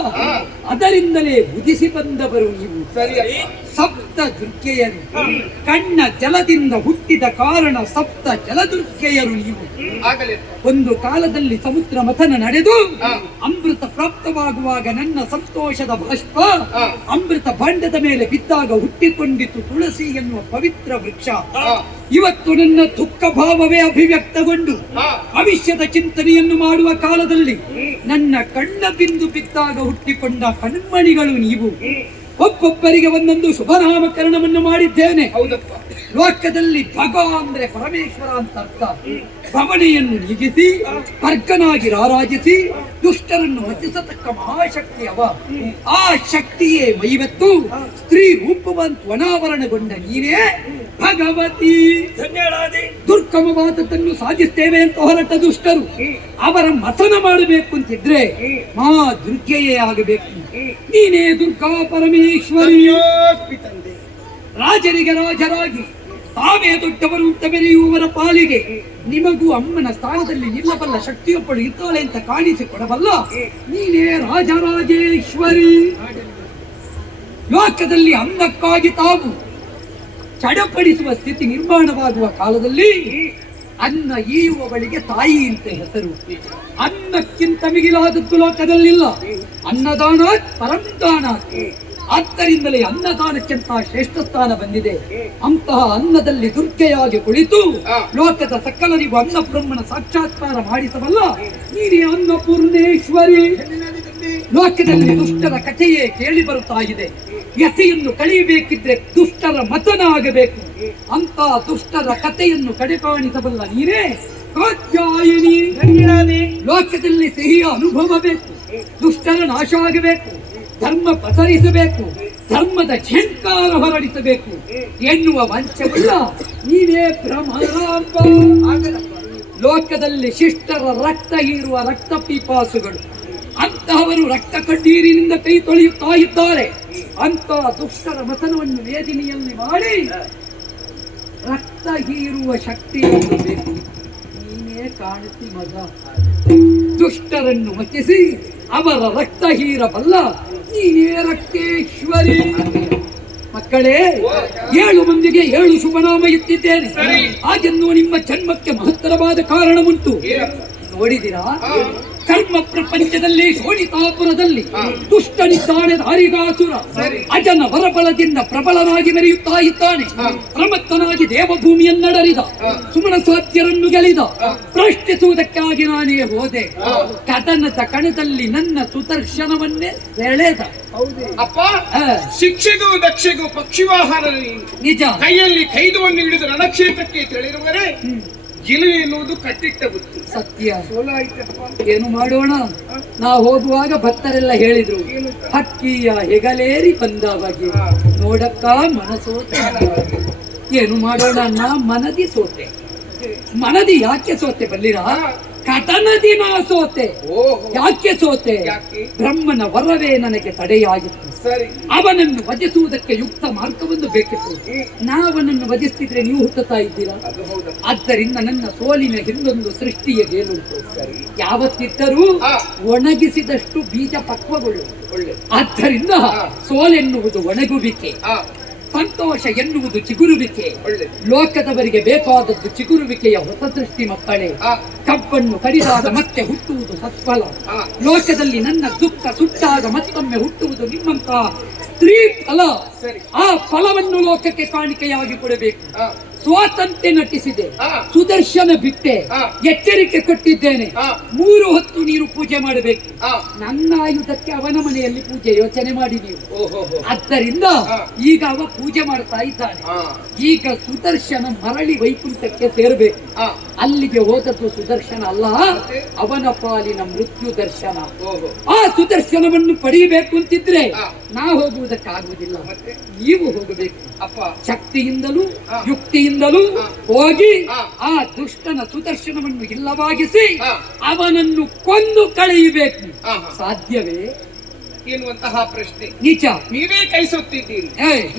ಅದರಿಂದಲೇ ಉದಿಸಿ ಬಂದವರು ನೀವು. ಸಪ್ತ ದುರ್ಗೆಯರು, ಕಣ್ಣ ಜಲದಿಂದ ಹುಟ್ಟಿದ ಕಾರಣ ಸಪ್ತ ಜಲದುರ್ಗೆಯರು ನೀವು. ಒಂದು ಕಾಲದಲ್ಲಿ ಸಮುದ್ರ ಮಥನ ನಡೆದು ಅಮೃತ ಪ್ರಾಪ್ತವಾಗುವಾಗ ನನ್ನ ಸಂತೋಷದ ಬಾಷ್ಪ ಅಮೃತ ಭಾಂಡದ ಮೇಲೆ ಬಿದ್ದಾಗ ಹುಟ್ಟಿಕೊಂಡಿತು ತುಳಸಿ ಎನ್ನುವ ಪವಿತ್ರ ವೃಕ್ಷ. ಇವತ್ತು ನನ್ನ ದುಃಖ ಭಾವವೇ ಅಭಿವ್ಯಕ್ತಗೊಂಡು ಭವಿಷ್ಯದ ಚಿಂತನೆಯನ್ನು ಮಾಡುವ ಕಾಲದಲ್ಲಿ ನನ್ನ ಕಣ್ಣ ಬಿಂದು ಬಿದ್ದಾಗ ಹುಟ್ಟಿಕೊಂಡ ಕಣ್ಮಣಿಗಳು ನೀವು. ಒಬ್ಬೊಬ್ಬರಿಗೆ ಒಂದೊಂದು ಶುಭ ನಾಮಕರಣವನ್ನು ಮಾಡಿದ್ದೇನೆ. ಲೋಕದಲ್ಲಿ ಭಗ ಅಂದ್ರೆ ಪರಮೇಶ್ವರ ಅಂತ ಅರ್ಥ. ಭವನೆಯನ್ನು ನೀಗಿಸಿ ವರ್ಗನಾಗಿ ರಾರಾಜಿಸಿ ದುಷ್ಟರನ್ನು ರಚಿಸತಕ್ಕ ಮಹಾಶಕ್ತಿ ಅವ. ಆ ಶಕ್ತಿಯೇ ಮೈವತ್ತು ಸ್ತ್ರೀ ರೂಪವಂತ ಅನಾವರಣಗೊಂಡ ನೀನೇ ಭಗವತಿ. ದುರ್ಗಮವಾದದ್ದನ್ನು ಸಾಧಿಸ್ತೇವೆ ಅಂತ ಹೊರಟ ದುಷ್ಟರು ಅವರ ಮಥನ ಮಾಡಬೇಕು ಅಂತಿದ್ರೆ ಮಾ ದುರ್ಗೆಯೇ ಆಗಬೇಕು. ನೀನೇ ದುರ್ಗಾ ಪರಮೇಶ್ವರಿ. ರಾಜರಿಗೆ ರಾಜರಾಗಿ ತಾವೇ ದೊಡ್ಡವರು ಅಂತ ಬೆರೆಯುವವರ ಪಾಲಿಗೆ ನಿಮಗೂ ಅಮ್ಮನ ಸ್ಥಾನದಲ್ಲಿ ನಿಲ್ಲಬಲ್ಲ ಶಕ್ತಿಯೊಬ್ಬಳು ಇದ್ದಾಳೆ ಅಂತ ಕಾಣಿಸಿಕೊಡಬಲ್ಲ ನೀನೇ ರಾಜರಾಜೇಶ್ವರಿ. ಲೋಕದಲ್ಲಿ ಅನ್ನಕ್ಕಾಗಿ ತಾವು ಚಡಪಡಿಸುವ ಸ್ಥಿತಿ ನಿರ್ಮಾಣವಾಗುವ ಕಾಲದಲ್ಲಿ ಅನ್ನ ಈಯುವವಳಿಗೆ ತಾಯಿ ಅಂತ ಹೆಸರು. ಅನ್ನಕ್ಕಿಂತ ಮಿಗಿಲಾದದ್ದು ಲೋಕದಲ್ಲಿಲ್ಲ. ಅನ್ನದಾನ ಪರಂದಾನ. ಆದ್ದರಿಂದಲೇ ಅನ್ನದಾನಕ್ಕಿಂತ ಶ್ರೇಷ್ಠ ಸ್ಥಾನ ಬಂದಿದೆ. ಅಂತಹ ಅನ್ನದಲ್ಲಿ ದುರ್ಗೆಯಾಗಿ ಕುಳಿತು ಲೋಕದ ಸಕಲರಿಗೂ ಅನ್ನ ಬ್ರಹ್ಮನ ಸಾಕ್ಷಾತ್ಕಾರ ಮಾಡಿಸಬಲ್ಲ ನೀನೇ ಅನ್ನಪೂರ್ಣೇಶ್ವರಿ. ಲೋಕದಲ್ಲಿ ದುಷ್ಟರ ಕಥೆಯೇ ಕೇಳಿ ಬರುತ್ತಾ ಇದೆ. ಯತಿಯನ್ನು ಕಳೆಯಬೇಕಿದ್ರೆ ದುಷ್ಟರ ಮತನ ಆಗಬೇಕು. ಅಂತ ದುಷ್ಟರ ಕಥೆಯನ್ನು ಕಡೆಕಾಣಿಸಬಲ್ಲ ನೀನೇ ಕಾತ್ಯಾಯಿನಿ. ಲೋಕದಲ್ಲಿ ಸಿಹಿಯ ಅನುಭವ ಬೇಕು, ದುಷ್ಟರ ನಾಶ ಆಗಬೇಕು, ಧರ್ಮ ಪಸರಿಸಬೇಕು, ಧರ್ಮದ ಝಂಕಾರ ಹೊರಡಿಸಬೇಕು ಎನ್ನುವ ವಂಚವಿಲ್ಲ ನೀನೇ ಭ್ರಮರಾಂಬ. ಲೋಕದಲ್ಲಿ ಶಿಷ್ಟರ ರಕ್ತ ಹೀರುವ ರಕ್ತ ಪೀಪಾಸುಗಳು ಅಂತಹವರು ರಕ್ತ ಕಣ್ಣೀರಿನಿಂದ ಕೈ ತೊಳೆಯುತ್ತಾ ಇದ್ದಾರೆ. ಅಂತ ದುಷ್ಟರ ಮತನವನ್ನು ವೇದಿನಿಯಲ್ಲಿ ಮಾಡಿ ರಕ್ತ ರಕ್ತ ಹೀರುವ ಶಕ್ತಿಯನ್ನು ಬೇಕು. ನೀನೇ ಕಾಣುತ್ತಿ ಮಗ. ದುಷ್ಟರನ್ನು ಮತಿಸಿ ಅವರ ರಕ್ತ ಹೀರಬಲ್ಲ ನೀನೇ ರಕ್ತೇಶ್ವರಿ. ಮಕ್ಕಳೇ, 7 ಮಂದಿಗೆ 7 ಶುಭನಾಮ ಇಟ್ಟಿದ್ದೇನೆ. ಹಾಗೆಂದು ನಿಮ್ಮ ಜನ್ಮಕ್ಕೆ ಮಹತ್ತರವಾದ ಕಾರಣವುಂಟು. ನೋಡಿದಿರಾ? ಕರ್ಮ ಪ್ರಪಂಚದಲ್ಲಿ ಶೋಣಿತಾಪುರದಲ್ಲಿ ದುಷ್ಟನಿದ್ದಾನೆ ಧಾರಿಗಾಸುರ. ಅಜನ ವರಬಲದಿಂದ ಪ್ರಬಲನಾಗಿ ಮೆರೆಯುತ್ತಾ ಇದ್ದಾನೆ. ಪ್ರಮತ್ತನಾಗಿ ದೇವಭೂಮಿಯನ್ನಡರಿದ ಸುಮನ ಸಾಧ್ಯರನ್ನು ಗೆಲಿದ. ಪ್ರಶ್ನಿಸುವುದಕ್ಕಾಗಿ ನಾನೇ ಹೋದೆ. ಕದನದ ಕಣದಲ್ಲಿ ನನ್ನ ಸುದರ್ಶನವನ್ನೇ ಸೆಳೆದ. ಅಪ್ಪ, ಶಿಕ್ಷೆಗೂ ದಕ್ಷೆಗೂ ಪಕ್ಷಿವಾಹನ ನಿಜ. ಕೈಯಲ್ಲಿ ಕೈದುವನ್ನು ಹಿಡಿದು ರಣಕ್ಷೇತ್ರಕ್ಕೆ ತೆರಳಿರುವರೆ ಗೆಲುವು ಎನ್ನುವುದು ಕಟ್ಟಿಟ್ಟ ಬುತ್ತಿ. ಸತ್ಯ. ಸೋಲಾಯ್ತಪ್ಪ. ಏನು ಮಾಡೋಣ? ನಾ ಹೋಗುವಾಗ ಭಕ್ತರೆಲ್ಲ ಹೇಳಿದ್ರು, ಹಕ್ಕಿಯ ಹೆಗಲೇರಿ ಬಂದ ಬಗೆ ನೋಡಕ್ಕ ಮನಸೋತೆ. ಏನು ಮಾಡೋಣ? ನಾ ಮನದಿ ಸೋತೆ. ಮನದಿ ಯಾಕೆ ಸೋತೆ ಬಲ್ಲಿರ? ಕಟನದಿ ನಾ ಸೋತೆ. ಯಾಕೆ ಸೋತೆ? ಬ್ರಹ್ಮನ ವರವೇ ನನಗೆ ತಡೆಯಾಗಿತ್ತು. ಅವನನ್ನು ವಧಿಸುವುದಕ್ಕೆ ಯುಕ್ತ ಮಾರ್ಗವೊಂದು ಬೇಕಿತ್ತು. ನಾವನನ್ನು ವಧಿಸ್ತಿದ್ರೆ ನೀವು ಹುಟ್ಟುತ್ತಾ ಇದ್ದೀರಾ? ಆದ್ದರಿಂದ ನನ್ನ ಸೋಲಿನ ಹಿಂದೊಂದು ಸೃಷ್ಟಿಯ ಗೇಲುಂಟು. ಯಾವತ್ತಿದ್ದರೂ ಒಣಗಿಸಿದಷ್ಟು ಬೀಜ ಪಕ್ವಗಳು. ಆದ್ದರಿಂದ ಸೋಲೆನ್ನುವುದು ಒಣಗುವಿಕೆ, ಸಂತೋಷ ಎನ್ನುವುದು ಚಿಗುರುವಿಕೆ. ಲೋಕದವರಿಗೆ ಬೇಕಾದದ್ದು ಚಿಗುರುವಿಕೆಯ ಹೊಸ ಸೃಷ್ಟಿ. ಮಕ್ಕಳೇ, ಕಬ್ಬನ್ನು ಕಡಿದಾಗ ಮತ್ತೆ ಹುಟ್ಟುವುದು ಸತ್ಫಲ. ಲೋಕದಲ್ಲಿ ನನ್ನ ದುಃಖ ಸುಟ್ಟಾಗ ಮತ್ತೊಮ್ಮೆ ಹುಟ್ಟುವುದು ನಿಮ್ಮಂತ ಸ್ತ್ರೀ ಫಲ. ಆ ಫಲವನ್ನು ಲೋಕಕ್ಕೆ ಕಾಣಿಕೆಯಾಗಿ ಕೊಡಬೇಕು. ಸ್ವಾತಂತ್ರ್ಯ ನಟಿಸಿದೆ, ಸುದರ್ಶನ ಬಿಟ್ಟೆ, ಎಚ್ಚರಿಕೆ ಕೊಟ್ಟಿದ್ದೇನೆ. 3 ಹೊತ್ತು ನೀರು ಪೂಜೆ ಮಾಡಬೇಕು. ನನ್ನ ಆಯುಧಕ್ಕೆ ಅವನ ಮನೆಯಲ್ಲಿ ಪೂಜೆ ಯೋಚನೆ ಮಾಡಿ ನೀವು. ಆದ್ದರಿಂದ ಈಗ ಅವ ಪೂಜೆ ಮಾಡ್ತಾ ಇದ್ದಾನೆ. ಈಗ ಸುದರ್ಶನ ಮರಳಿ ವೈಕುಂಠಕ್ಕೆ ಸೇರಬೇಕು. ಅಲ್ಲಿಗೆ ಹೋದದ್ದು ಸುದರ್ಶನ ಅಲ್ಲ, ಅವನ ಪಾಲಿನ ಮೃತ್ಯು ದರ್ಶನ. ಆ ಸುದರ್ಶನವನ್ನು ಪಡೆಯಬೇಕು ಅಂತಿದ್ರೆ ನಾ ಹೋಗುವುದಕ್ಕಾಗುವುದಿಲ್ಲ, ನೀವು ಹೋಗಬೇಕು. ಶಕ್ತಿಯಿಂದಲೂ ಯುಕ್ತಿಯಿಂದಲೂ ಹೋಗಿ ಆ ದುಷ್ಟನ ಸುದರ್ಶನವನ್ನು ಇಲ್ಲವಾಗಿಸಿ ಅವನನ್ನು ಕೊಂದು ಕಳೆಯಬೇಕು. ಸಾಧ್ಯವೇ ಎನ್ನುವಂತಹ ಪ್ರಶ್ನೆ ನಿಜ. ನೀವೇ ಕೈಸೊತ್ತಿದ್ದೀರಿ.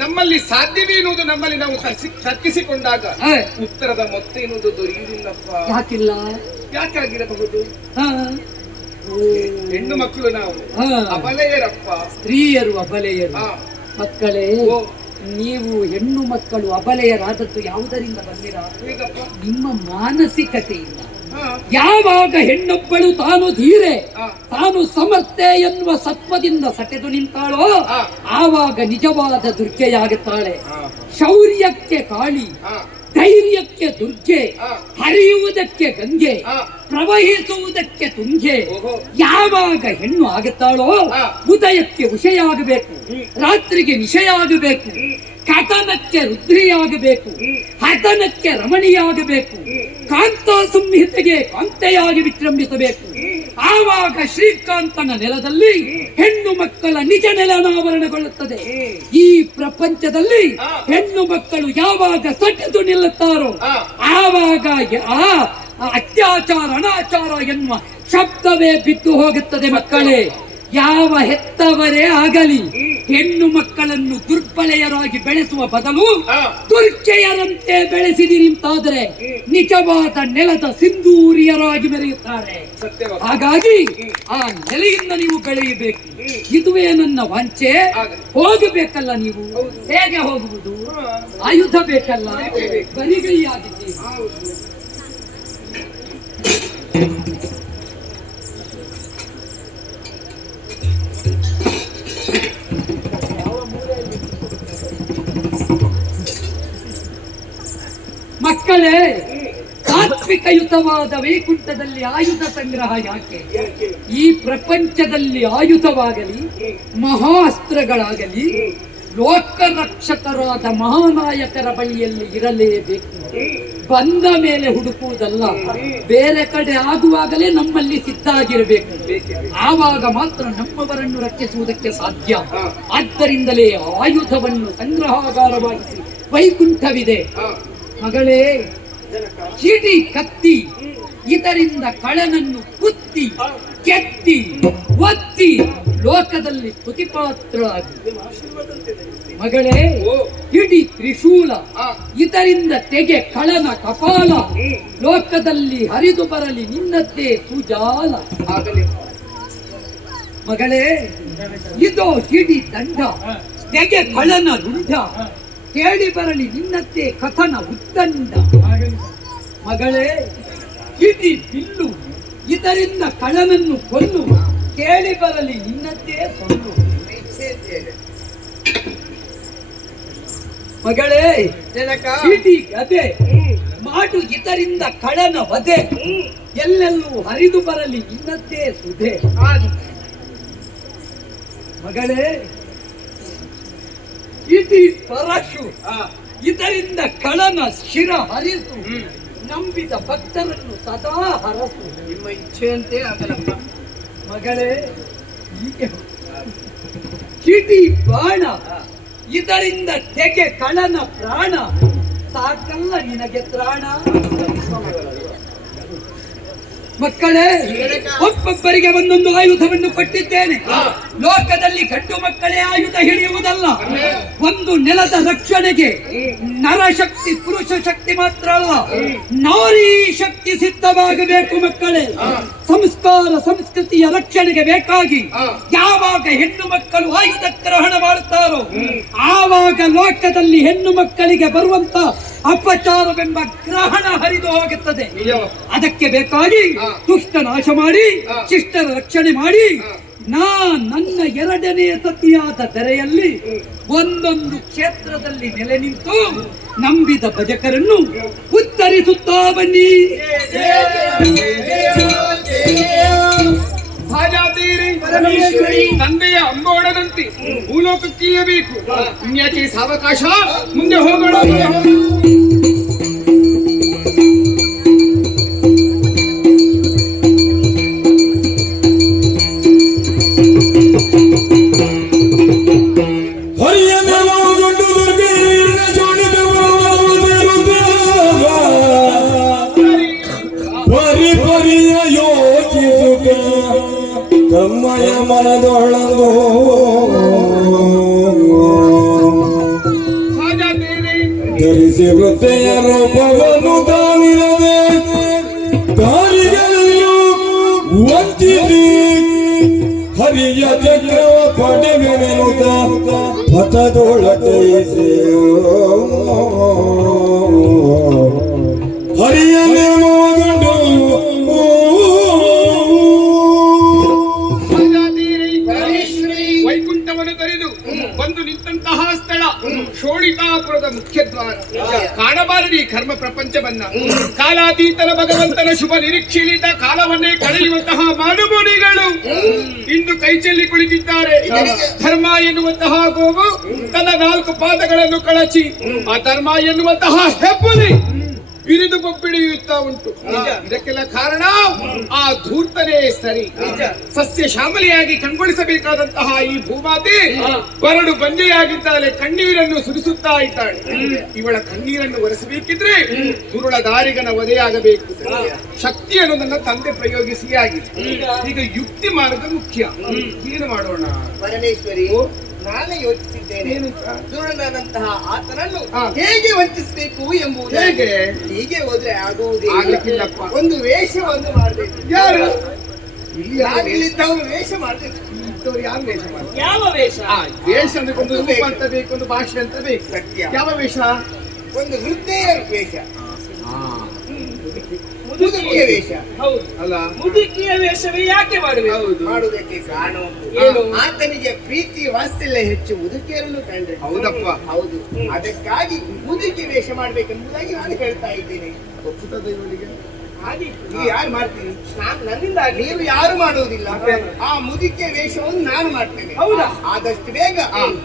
ನಮ್ಮಲ್ಲಿ ಸಾಧ್ಯವೇ ಎನ್ನುವುದು ನಮ್ಮಲ್ಲಿ ನಾವು ತರ್ಕಿಸಿಕೊಂಡಾಗ ಉತ್ತರದ ಮೊತ್ತ ಎನ್ನುವುದು ದೊರೆಯುವುದಿಲ್ಲಪ್ಪ. ಯಾಕಿಲ್ಲ? ಯಾಕಾಗಿರಬಹುದು? ಹೆಣ್ಣು ಮಕ್ಕಳು ನಾವು ಅಬಲೆಯರಪ್ಪ. ಸ್ತ್ರೀಯರು ಅಬಲೆಯರು. ಮಕ್ಕಳೇ, ನೀವು ಹೆಣ್ಣು ಮಕ್ಕಳು ಅಬಲೆಯರಾದದ್ದು ಯಾವುದರಿಂದ ಬಂದಿರ? ನಿಮ್ಮ ಮಾನಸಿಕತೆಯಿಂದ. ಯಾವಾಗ ಹೆಣ್ಣೊಬ್ಬಳು ತಾನು ಧೀರೆ, ತಾನು ಸಮರ್ಥೆ ಎನ್ನುವ ಸತ್ವದಿಂದ ಸಟೆದು ನಿಂತಾಳೋ ಆವಾಗ ನಿಜವಾದ ದುರ್ಗೆಯಾಗುತ್ತಾಳೆ. ಶೌರ್ಯಕ್ಕೆ ಕಾಳಿ, ಧೈರ್ಯಕ್ಕೆ ದುರ್ಗೆ, ಹರಿಯುವುದಕ್ಕೆ ಗಂಗೆ, ಪ್ರವಹಿಸುವುದಕ್ಕೆ ತುಂಗೆ. ಯಾವಾಗ ಹೆಣ್ಣು ಆಗುತ್ತಾಳೋ ಉದಯಕ್ಕೆ ಉಷೆಯಾಗಬೇಕು, ರಾತ್ರಿಗೆ ನಿಶೆಯಾಗಬೇಕು, ಕಥನಕ್ಕೆ ರುದ್ರಿಯಾಗಬೇಕು, ಹತನಕ್ಕೆ ರಮಣಿಯಾಗಬೇಕು, ಕಾಂತ ಸಂಹಿತೆಗೆ ಕಾಂತೆಯಾಗಿ ವಿಜೃಂಭಿಸಬೇಕು. ಆವಾಗ ಶ್ರೀಕಾಂತನ ನೆಲದಲ್ಲಿ ಹೆಣ್ಣು ಮಕ್ಕಳ ನಿಜ ನೆಲ ಅನಾವರಣಗೊಳ್ಳುತ್ತದೆ. ಈ ಪ್ರಪಂಚದಲ್ಲಿ ಹೆಣ್ಣು ಮಕ್ಕಳು ಯಾವಾಗ ಸಟೆದು ನಿಲ್ಲುತ್ತಾರೋ ಆವಾಗ ಅತ್ಯಾಚಾರ ಅನಾಚಾರ ಎನ್ನುವ ಶಬ್ದವೇ ಬಿದ್ದು ಹೋಗುತ್ತದೆ. ಮಕ್ಕಳೇ, ಯಾವ ಹೆತ್ತವರೇ ಆಗಲಿ ಹೆಣ್ಣು ಮಕ್ಕಳನ್ನು ದುರ್ಬಲೆಯರಾಗಿ ಬೆಳೆಸುವ ಬದಲು ದುರ್ಜಯರಂತೆ ಬೆಳೆಸಿದಿರಿಂತಾದರೆ ನಿಜವಾದ ನೆಲದ ಸಿಂಧೂರಿಯರಾಗಿ ಮೆರೆಯುತ್ತಾರೆ. ಹಾಗಾಗಿ ಆ ನೆಲೆಯಿಂದ ನೀವು ಬೆಳೆಯಬೇಕು. ಇದುವೇ ನನ್ನ ವಾಂಛೆ. ಹೋಗಬೇಕಲ್ಲ ನೀವು? ಹೇಗೆ ಹೋಗುವುದು? ಆಯುಧ ಬೇಕಲ್ಲ? ಬರಿಗೈಯಾಗಿದ್ದೀರಿ. ಮಕ್ಕಳೇ, ತಾತ್ವಿಕಯುತವಾದ ವೈಕುಂಠದಲ್ಲಿ ಆಯುಧ ಸಂಗ್ರಹ ಯಾಕೆ? ಈ ಪ್ರಪಂಚದಲ್ಲಿ ಆಯುಧವಾಗಲಿ ಮಹಾಸ್ತ್ರಗಳಾಗಲಿ ಲೋಕರಕ್ಷಕರಾದ ಮಹಾನಾಯಕರ ಬಳಿಯಲ್ಲಿ ಇರಲೇಬೇಕು. ಬಂದ ಮೇಲೆ ಹುಡುಕುವುದಲ್ಲ, ಬೇರೆ ಕಡೆ ಆಗುವಾಗಲೇ ನಮ್ಮಲ್ಲಿ ಸಿದ್ಧಾಗಿರಬೇಕು. ಆವಾಗ ಮಾತ್ರ ನಮ್ಮವರನ್ನು ರಕ್ಷಿಸುವುದಕ್ಕೆ ಸಾಧ್ಯ. ಆದ್ದರಿಂದಲೇ ಆಯುಧವನ್ನು ಸಂಗ್ರಹಾಗಾರವಾಗಿಸಿ ವೈಕುಂಠವಿದೆ. ಮಗಳೇ, ಚಿಡಿ ಕತ್ತಿ ಇದರಿಂದ ಕಳನನ್ನು ಕುತ್ತಿ ಕೆತ್ತಿ ಒತ್ತಿ ಲೋಕದಲ್ಲಿ ಪ್ರತಿಪಾತ್ರರಾಗಿ ಮಗಳೇ, ಇಡೀ ತ್ರಿಶೂಲ ಇದರಿಂದ ತೆಗೆ ಕಳನ ಕಪಾಲ, ಲೋಕದಲ್ಲಿ ಹರಿದು ಬರಲಿ ನಿನ್ನದ್ದೇ ಸುಜಾಲ. ಮಗಳೇ, ಇದು ಹಿಡಿ ದಂಡ, ತೆಗೆ ಕಳನ ರುಂಡ, ಕೇಳಿ ಬರಲಿ ನಿನ್ನದ್ದೇ ಕಥನ ಉದ್ದಂಡ. ಮಗಳೇ, ಹಿಡಿ ಬಿಲ್ಲು, ಇದರಿಂದ ಕಳನನ್ನು ಕೊಲ್ಲು, ಕೇಳಿ ಬರಲಿ ನಿನ್ನದ್ದೇ ಸೊಲ್ಲು. ಮಗಳೇ, ಹಿಡಿ ಗದೆ, ಮಾಡು ಇದರಿಂದ ಕಳನ ವಧೆ, ಎಲ್ಲೆಲ್ಲೂ ಹರಿದು ಬರಲಿ ನಿನ್ನದ್ದೇ ಸುಧೆ. ಮಗಳೇ, ಇಡೀ ಪರಶು, ಇದರಿಂದ ಕಳನ ಶಿರ ಹರಿಸು, ನಂಬಿದ ಭಕ್ತರನ್ನು ಸದಾ ಹರಸು. ನಿಮ್ಮ ಇಚ್ಛೆಯಂತೆ ಆಗಲಪ್ಪ. ಮಗಳೇ, ಕಿಡಿ ಬಾಣ, ಇದರಿಂದ ತೆಗೆ ಕಳನ ಪ್ರಾಣ, ಸಾಕಲ್ಲ ನಿನಗೆ ತ್ರಾಣ. ಮಕ್ಕಳೇ, ಒಬ್ಬೊಬ್ಬರಿಗೆ ಒಂದೊಂದು ಆಯುಧವನ್ನು ಕೊಟ್ಟಿದ್ದೇನೆ. ಲೋಕದಲ್ಲಿ ಗಂಡು ಮಕ್ಕಳೇ ಆಯುಧ ಹಿಡಿಯುವುದಲ್ಲ, ಒಂದು ನೆಲದ ರಕ್ಷಣೆಗೆ ನರಶಕ್ತಿ ಪುರುಷ ಶಕ್ತಿ ಮಾತ್ರ ಅಲ್ಲ, ನಾರಿ ಶಕ್ತಿ ಸಿದ್ಧವಾಗಬೇಕು. ಮಕ್ಕಳೇ, ಸಂಸ್ಕಾರ ಸಂಸ್ಕೃತಿಯ ರಕ್ಷಣೆಗೆ ಬೇಕಾಗಿ ಯಾವಾಗ ಹೆಣ್ಣು ಮಕ್ಕಳು ಆಯುಧ ಗ್ರಹಣ ಮಾಡುತ್ತಾರೋ, ಆವಾಗ ಲೋಕದಲ್ಲಿ ಹೆಣ್ಣು ಮಕ್ಕಳಿಗೆ ಬರುವಂತ ಅಪಚಾರವೆಂಬ ಗ್ರಹಣ ಹರಿದು ಹೋಗುತ್ತದೆ. ಅದಕ್ಕೆ ಬೇಕಾಗಿ ದುಷ್ಟ ನಾಶ ಮಾಡಿ ಶಿಷ್ಟರ ರಕ್ಷಣೆ ಮಾಡಿ, ನನ್ನ ಎರಡನೆಯ ಸತಿಯಾದ ಧರೆಯಲ್ಲಿ ಒಂದೊಂದು ಕ್ಷೇತ್ರದಲ್ಲಿ ನೆಲೆ ನಿಂತು ನಂಬಿದ ಭಜಕರನ್ನು ಉತ್ತರಿಸುತ್ತಾ ಬನ್ನಿ. ತಂದೆಯ ಅಂಬೋಡದಂತೆ ಭೂಲೋಕಕ್ಕೀಯಬೇಕು. ಇನ್ಯಾಕೆ ಸಾವಕಾಶ, ಮುಂದೆ ಹೋಗೋಣ. ತಮ್ಮಯ ಮನದೊಳಂದು ಧರಿಸಿ ವೃತ್ತೆಯ ರೂಪವನ್ನು ತಾನಿರದೆ ದಾರಿಗೆಲ್ಲೂ ವಂಚಿಸಿ ಹರಿಯ ಚಕ್ರವ ಪಡೆವೆನೆನುತ ಪಥದೊಳಟೈಸಿ ಹರಿಯ ನೇಮಗೊಂಡು ವೈಕುಂಠವನ್ನು ತೊರೆದು ಬಂದು ನಿಂತಹ ಸ್ಥಳ ಶೋಣಿತಾಪುರದ ಮುಖ್ಯ ದ್ವಾರ. ಕಾಣಬಾರದಿ ಕರ್ಮ ಪ್ರಪಂಚವನ್ನ, ಕಾಲಾತೀತನ ಭಗವಂತನ ಶುಭ ನಿರೀಕ್ಷೆಯಿಂದ ಕಾಲವನ್ನೇ ಕಳೆಯುವಂತಹ ಮಾನವನಿಗಳು ಇಂದು ಕೈ ಚೆಲ್ಲಿ ಕುಳಿತಿದ್ದಾರೆ. ಧರ್ಮ ಎನ್ನುವಂತಹ ಗೋವು ತನ್ನ 4 ಪಾದಗಳನ್ನು ಕಳಚಿ ಆ ಧರ್ಮ ಎನ್ನುವಂತಹ ಹೆಬ್ಬುಲಿ ಬಿರಿದು ಬೊಬ್ಬಿಡಿಯುತ್ತಾ ಉಂಟು. ಇದಕ್ಕೆಲ್ಲ ಕಾರಣ ಆ ಧೂರ್ತನೇ ಸರಿ. ಸಸ್ಯ ಶ್ಯಾಮಲೆಯಾಗಿ ಕಂಗೊಳಿಸಬೇಕಾದಂತಹ ಈ ಭೂಮಾತೆ ಬರಡು ಬಂಜೆಯಾಗಿದ್ದಾಳೆ, ಕಣ್ಣೀರನ್ನು ಸುರಿಸುತ್ತಾ ಇದ್ದಾಳೆ. ಇವಳ ಕಣ್ಣೀರನ್ನು ಒರೆಸಬೇಕಿದ್ರೆ ದುರುಳ ದಾರಿಗನ ವಧೆಯಾಗಬೇಕು. ಶಕ್ತಿಯನ್ನು ನನ್ನ ತಂದೆ ಪ್ರಯೋಗಿಸಿ ಆಗಿದೆ. ಈಗ ಯುಕ್ತಿ ಮಾಡೋದು ಮುಖ್ಯ. ಏನು ಮಾಡೋಣ? ಪರಮೇಶ್ವರಿ, ನಾನೇ ಯೋಚಿಸಿದ್ದೇನೆ. ದುರುಳನಾದಂತಹ ಆತನನ್ನು ಹೇಗೆ ವಂಚಿಸಬೇಕು ಎಂಬುದು. ಹೀಗೆ ಹೋದ್ರೆ ಆಗುವುದಿಲ್ಲಪ್ಪ. ಒಂದು ವೇಷವನ್ನು ಮಾಡಬೇಕು. ಯಾರು ನಾವಿಲ್ಲಿದ್ದವರು ವೇಷ ಮಾಡಬೇಕು. ಯಾರು ವೇಷ ಮಾಡ್ತಾರೆ? ಯಾವ ವೇಷ? ವೇಷ ಅಂದ್ರೆ ಒಂದು ರೂಪ ಅಂತ ಬೇಕು, ಒಂದು ಭಾಷೆ ಅಂತ ಬೇಕು. ಸತ್ಯ. ಯಾವ ವೇಷ? ಒಂದು ವೃದ್ಧೆಯ ವೇಷ, ಮುದುಕಿಯ ವೇಷ. ಹೌದು ಅಲ್ಲ? ಮುದುಕಿಯ ವೇಷವೇ ಯಾಕೆ ಮಾಡಬೇಕು? ಹೌದು. ಮಾಡುವುದಕ್ಕೆ ಕಾರಣ ಏನು? ಆತನಿಗೆ ಪ್ರೀತಿ ವಾತ್ಸಲ್ಯ ಹೆಚ್ಚು ಮುದುಕಿಯರನ್ನು ಕಂಡ್ರೆ. ಹೌದಪ್ಪ. ಹೌದು, ಅದಕ್ಕಾಗಿ ಮುದುಕಿ ವೇಷ ಮಾಡ್ಬೇಕೆಂಬುದಾಗಿ ನಾನು ಹೇಳ್ತಾ ಇದ್ದೇನೆ. ಒಪ್ಪುತ್ತದೆ ಇವಳಿಗೆ? ನೀವು ಯಾರು ಮಾಡ್ತೀರಿ? ನನ್ನಿಂದ ನೀವು ಯಾರು ಮಾಡುವುದಿಲ್ಲ. ಆ ಮುದುಕಿಯ ವೇಷವನ್ನು ನಾನು ಮಾಡ್ತೇನೆ. ಹೌದಾ? ಆದಷ್ಟು ಬೇಗ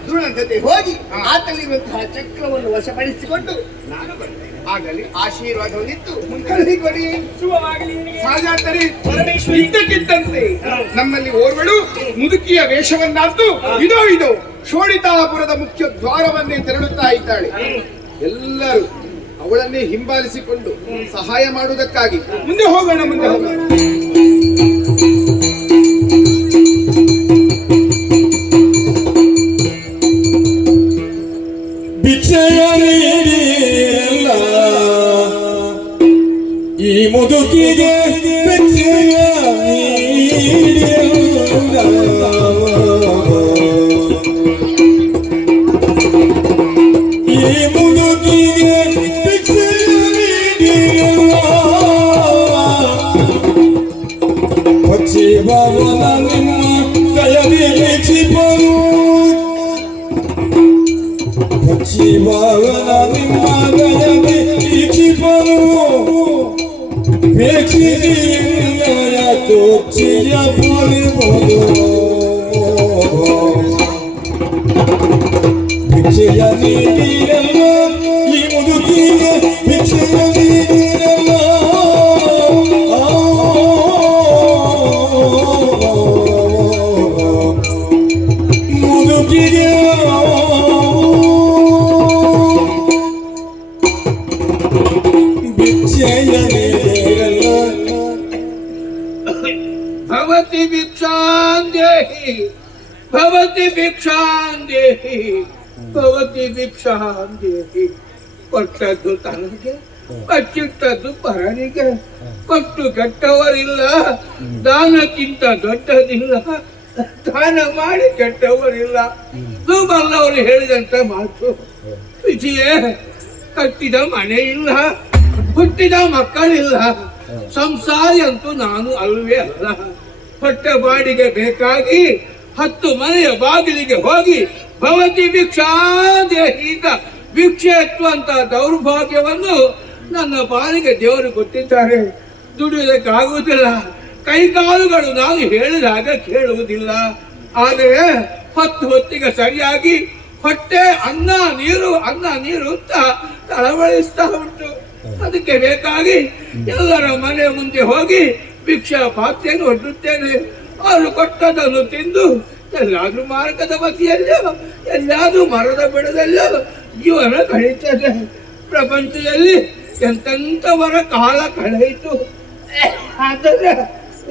ದುರುಳನ ಜೊತೆ ಹೋಗಿ ಆತಲ್ಲಿರುವಂತಹ ಚಕ್ರವನ್ನು ವಶಪಡಿಸಿಕೊಂಡು ನಾನು ಬರ್ತೇನೆ. ಆಗಲಿ. ಆಶೀರ್ವಾದವನ್ನಿತ್ತು ಕಳುಹಿಕೊಡಿ. ಶುಭವಾಗಲಿ. ಸಾಜಾತರಿ ಇದ್ದಕ್ಕಿದ್ದಂತೆ ನಮ್ಮಲ್ಲಿ ಓರ್ವಳು ಮುದುಕಿಯ ವೇಷವನ್ನಾದ್ದು ಇದೋ ಶೋಣಿತಾಪುರದ ಮುಖ್ಯ ದ್ವಾರವನ್ನೇ ತೆರಳುತ್ತಾ ಇದ್ದಾಳೆ. ಎಲ್ಲರೂ ಅವಳನ್ನೇ ಹಿಂಬಾಲಿಸಿಕೊಂಡು ಸಹಾಯ ಮಾಡುವುದಕ್ಕಾಗಿ ಮುಂದೆ ಹೋಗೋಣ. ಭಿಕ್ಷೆಯ ನೀಡಿರಲ್ಲ ಈ ಮುದುಕಿಗೆ ಭಿಕ್ಷೆಯ ನೀಡಿರಲ್ಲ ಈ ಮುದುಕಿಗೆ ಭಿಕ್ಷೆಯ ನೀಡಿರಲ್ಲ ಪಕ್ಷಿ ಭವನ ನಿಮ್ಮ ದಯದಿ ಕ್ಷಿಪರು ಪಕ್ಷಿ ಭವನ ನಿಮ್ಮ ದಯದಿ ಕ್ಷಿಪರು ವೇಕ್ಷಿಸಿಯ ತೋಕ್ಷಿಯ ಪೊಲಿಬೋದು ಭಿಕ್ಷೆಯ ನೀಡಿರಲ್ಲ ಈ ಮುದುಕಿಗೆ ಭಿಕ್ಷೆಯ ನೀಡಿರಲ್ಲ ಮುದುಕಿಗೆ ಭಿಕ್ಷೆಯ ನೀಡಿರಲ್ಲ ಭವತಿ ಭಿಕ್ಷಾಂ ದೇಹಿ ಭವತಿ ಭಿಕ್ಷಾಂ ದೇಹಿ ಭವತಿ ಭಿಕ್ಷಾಂ ದೇಹಿ ಕೊಟ್ಟದ್ದು ತನಗೆ ಬಚ್ಚಿಟ್ಟದ್ದು ಪರನಿಗೆ ಕೊಟ್ಟು ಕೆಟ್ಟವರಿಲ್ಲ ದಾನಕ್ಕಿಂತ ದೊಡ್ಡದಿಲ್ಲ ದಾನ ಮಾಡಿ ಕೆಟ್ಟವರಿಲ್ಲ ಇದು ಬಲ್ಲವರು ಹೇಳಿದಂತ ಮಾತು ವಿಧಿಯೇ ಕಟ್ಟಿದ ಮನೆ ಇಲ್ಲ ಹುಟ್ಟಿದ ಮಕ್ಕಳಿಲ್ಲ ಸಂಸಾರಿ ಅಂತೂ ನಾನು ಅಲ್ವೇ ಅಲ್ಲ ಹೊಟ್ಟೆ ಬಾಡಿಗೆ ಬೇಕಾಗಿ 10 ಮನೆಯ ಬಾಗಿಲಿಗೆ ಹೋಗಿ ಭವತಿ ಭಿಕ್ಷಾದೇಹಿಯಿಂದ ಭಿಕ್ಷೆ ಎತ್ತುವಂತ ದೌರ್ಭಾಗ್ಯವನ್ನು ನನ್ನ ಪಾಲಿಗೆ ದೇವರು ಕೊಟ್ಟಿದ್ದಾರೆ. ದುಡಿಯೋದಕ್ಕಾಗುವುದಿಲ್ಲ, ಕೈಕಾಲುಗಳು ನಾನು ಹೇಳಿದ ಹಾಗೆ ಕೇಳುವುದಿಲ್ಲ. ಆದರೆ 10 ಹೊತ್ತಿಗೆ ಸರಿಯಾಗಿ ಹೊಟ್ಟೆ ಅನ್ನ ನೀರು ಅಂತ ತಳವಳಿಸ್ತಾ ಉಂಟು. ಅದಕ್ಕೆ ಬೇಕಾಗಿ ಎಲ್ಲರ ಮನೆ ಮುಂದೆ ಹೋಗಿ ಭಿಕ್ಷಾ ಪಾತ್ರೆಯನ್ನು ಒಡ್ಡುತ್ತೇನೆ. ಅವರು ಕೊಟ್ಟದನ್ನು ತಿಂದು ಎಲ್ಲಾದ್ರೂ ಮಾರ್ಗದ ಬದಿಯಲ್ಲೋ ಎಲ್ಲಾದ್ರೂ ಮರದ ಬೆಡದಲ್ಲೋ ಜೀವನ ಕಳೀತದೆ. ಪ್ರಪಂಚದಲ್ಲಿ ಎಂತೆಂಥವರ ಕಾಲ ಕಳೆಯಿತು. ಆದರೆ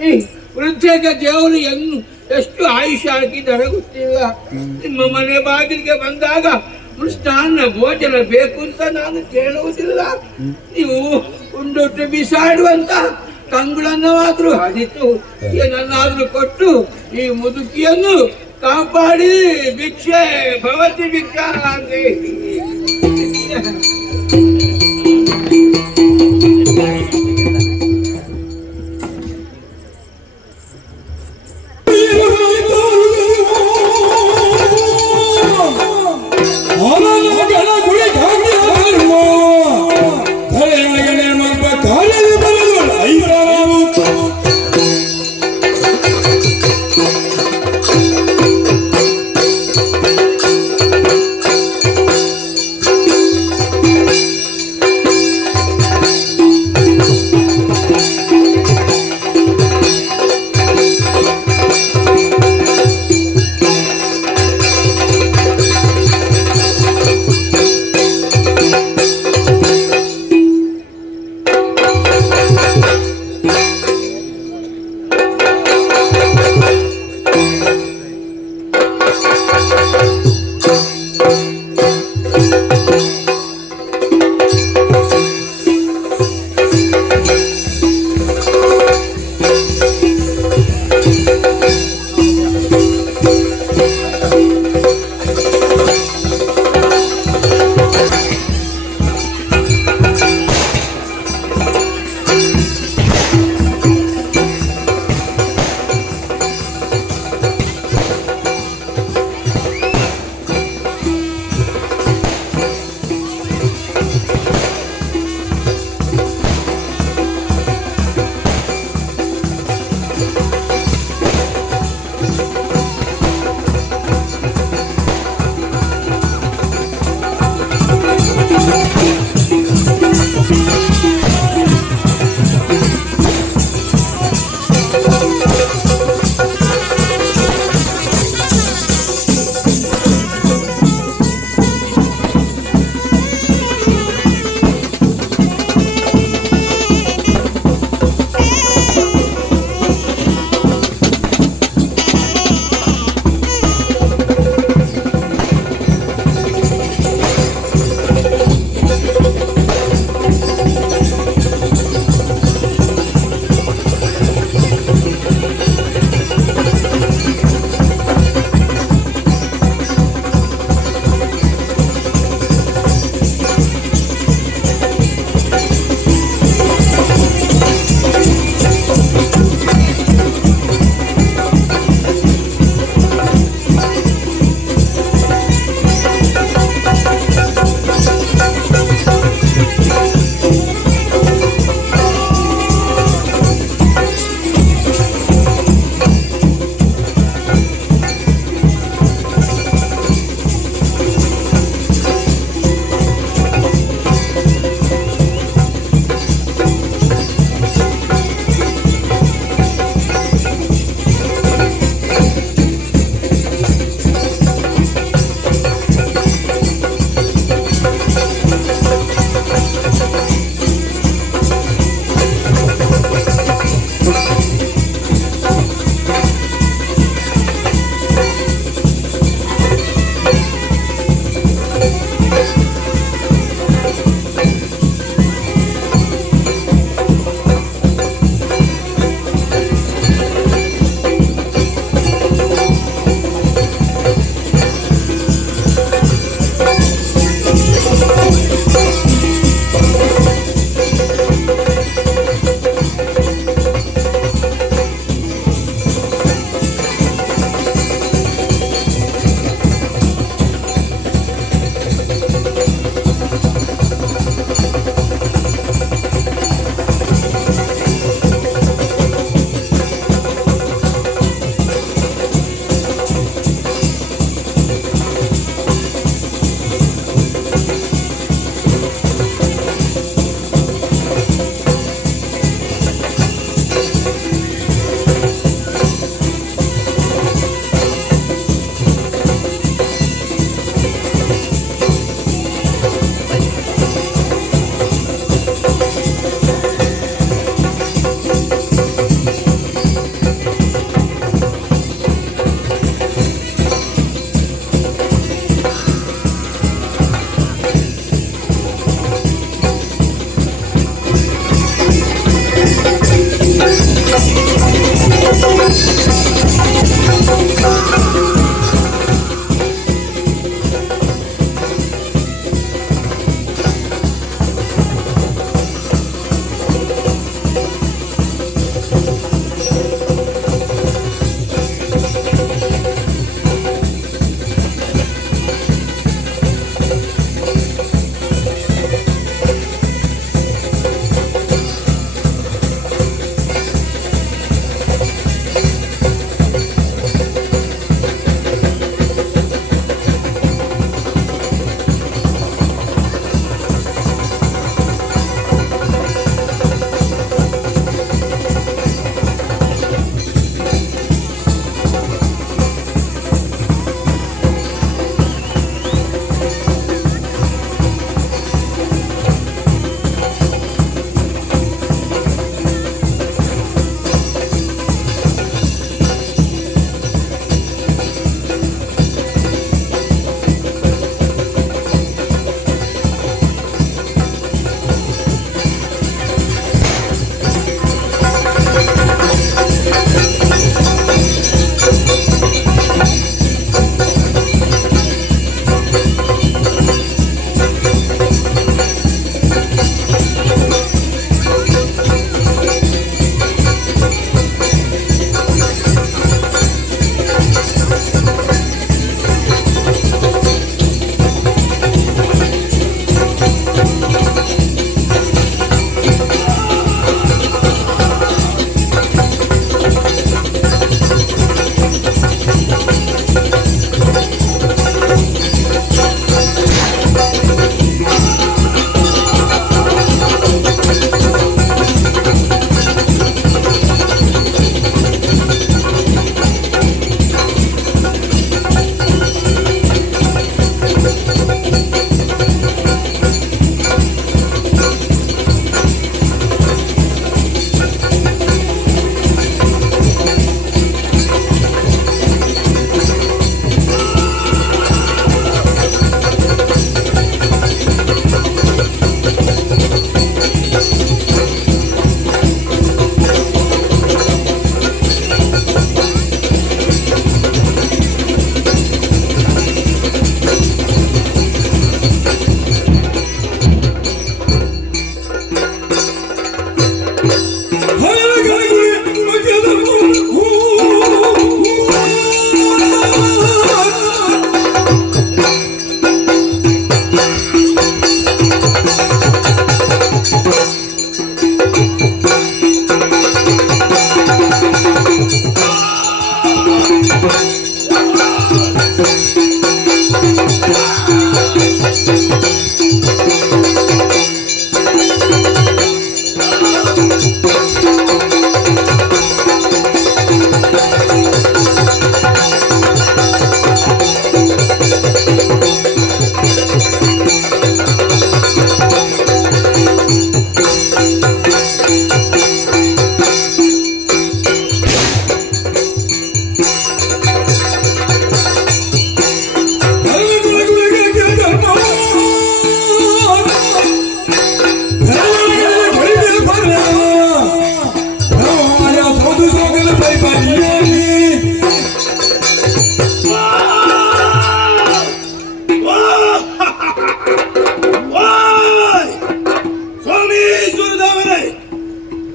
ಈ ವೃದ್ಧೆಗೆ ದೇವರು ಎಷ್ಟು ಆಯುಷ್ಯ ಹಾಕಿದರೆ ಗೊತ್ತಿಲ್ಲ. ನಿಮ್ಮ ಮನೆ ಬಾಗಿಲಿಗೆ ಬಂದಾಗ ಮೃಷ್ಟಾನ್ನ ಭೋಜನ ಬೇಕು ಅಂತ ನಾನು ಕೇಳುವುದಿಲ್ಲ. ನೀವು ಉಂಡೊಟ್ಟು ಬಿಸಾಡುವಂತ ಕಂಗುಳನ್ನವಾದ್ರೂ ಹರಿತು ಏನನ್ನಾದ್ರೂ ಕೊಟ್ಟು ಈ ಮುದುಕಿಯನ್ನು ಕಾಪಾಡಿ ಭಿಕ್ಷೆ ಭವತಿ ಭಿಕ್ಷಾ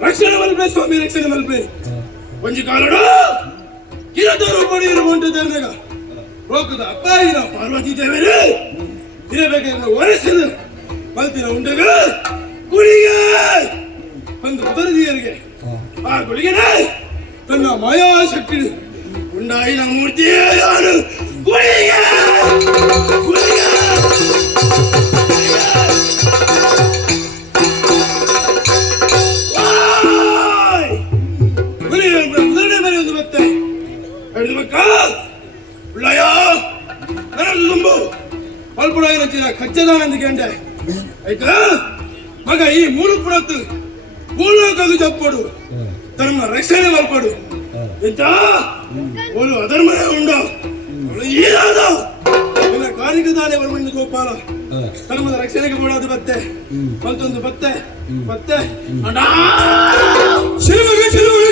ರಕ್ಷಣೆ ಮಲ್ಪೆ ಸ್ವಾಮಿ, ರಕ್ಷಣೆ ಮಲ್ಪೆ. ಒಂಜಿ ಕಾಲಡು ಕಿರತರು ಪಡೆಯಿರು ಹೊಂಟದಾಗ ರೋಗದ ಅಪ್ಪಾಯಿನ ಪಾರ್ವತಿ ದೇವರೇ ಇರಬೇಕಾದ್ರೆ ಒರೆಸಿದ ಮಲ್ತಿನ ಉಂಡಗ ಗುಳಿಗೆ ಒಂದು ಉದರದಿಯರಿಗೆ ಆ ಗುಳಿಗೆನೆ ತನ್ನ ಮಾಯಾಶಕ್ತಿ ಉಂಡಾಯಿನ ಮೂರ್ತಿಯೇ ಯಾರು ಗುಳಿಗೆ ಗುಳಿಗೆ ఖచ్చితంగా అయితే మగ ఈ మూడు పుడత్తు భూలోకకు చెప్పడు ధర్మ రక్షణ మల్పడు ఇంత వాళ్ళు అధర్మమే ఉండవు ఈరాదు ಕಾಣಿಕೆ ದಾನೆ ಬರ್ಮಣ್ಣ ಗೋಪಾಲ ಧರ್ಮದ ರಕ್ಷಣೆಗೆ ಮಾಡೋದು ಬತ್ತೆ ಮತ್ತೊಂದು ಬತ್ತೆ ಬತ್ತೆ ಶಿಲುಬೆಗೆ ಶಿಲುಬೆಗೆ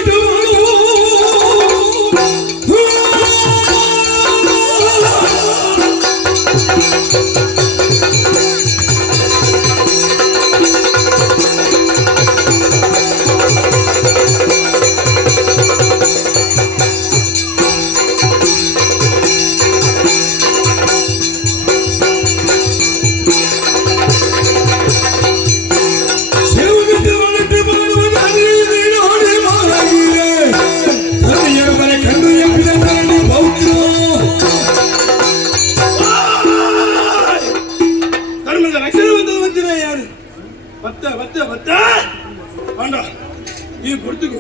ಈ ಗುರ್ತಿಗೂ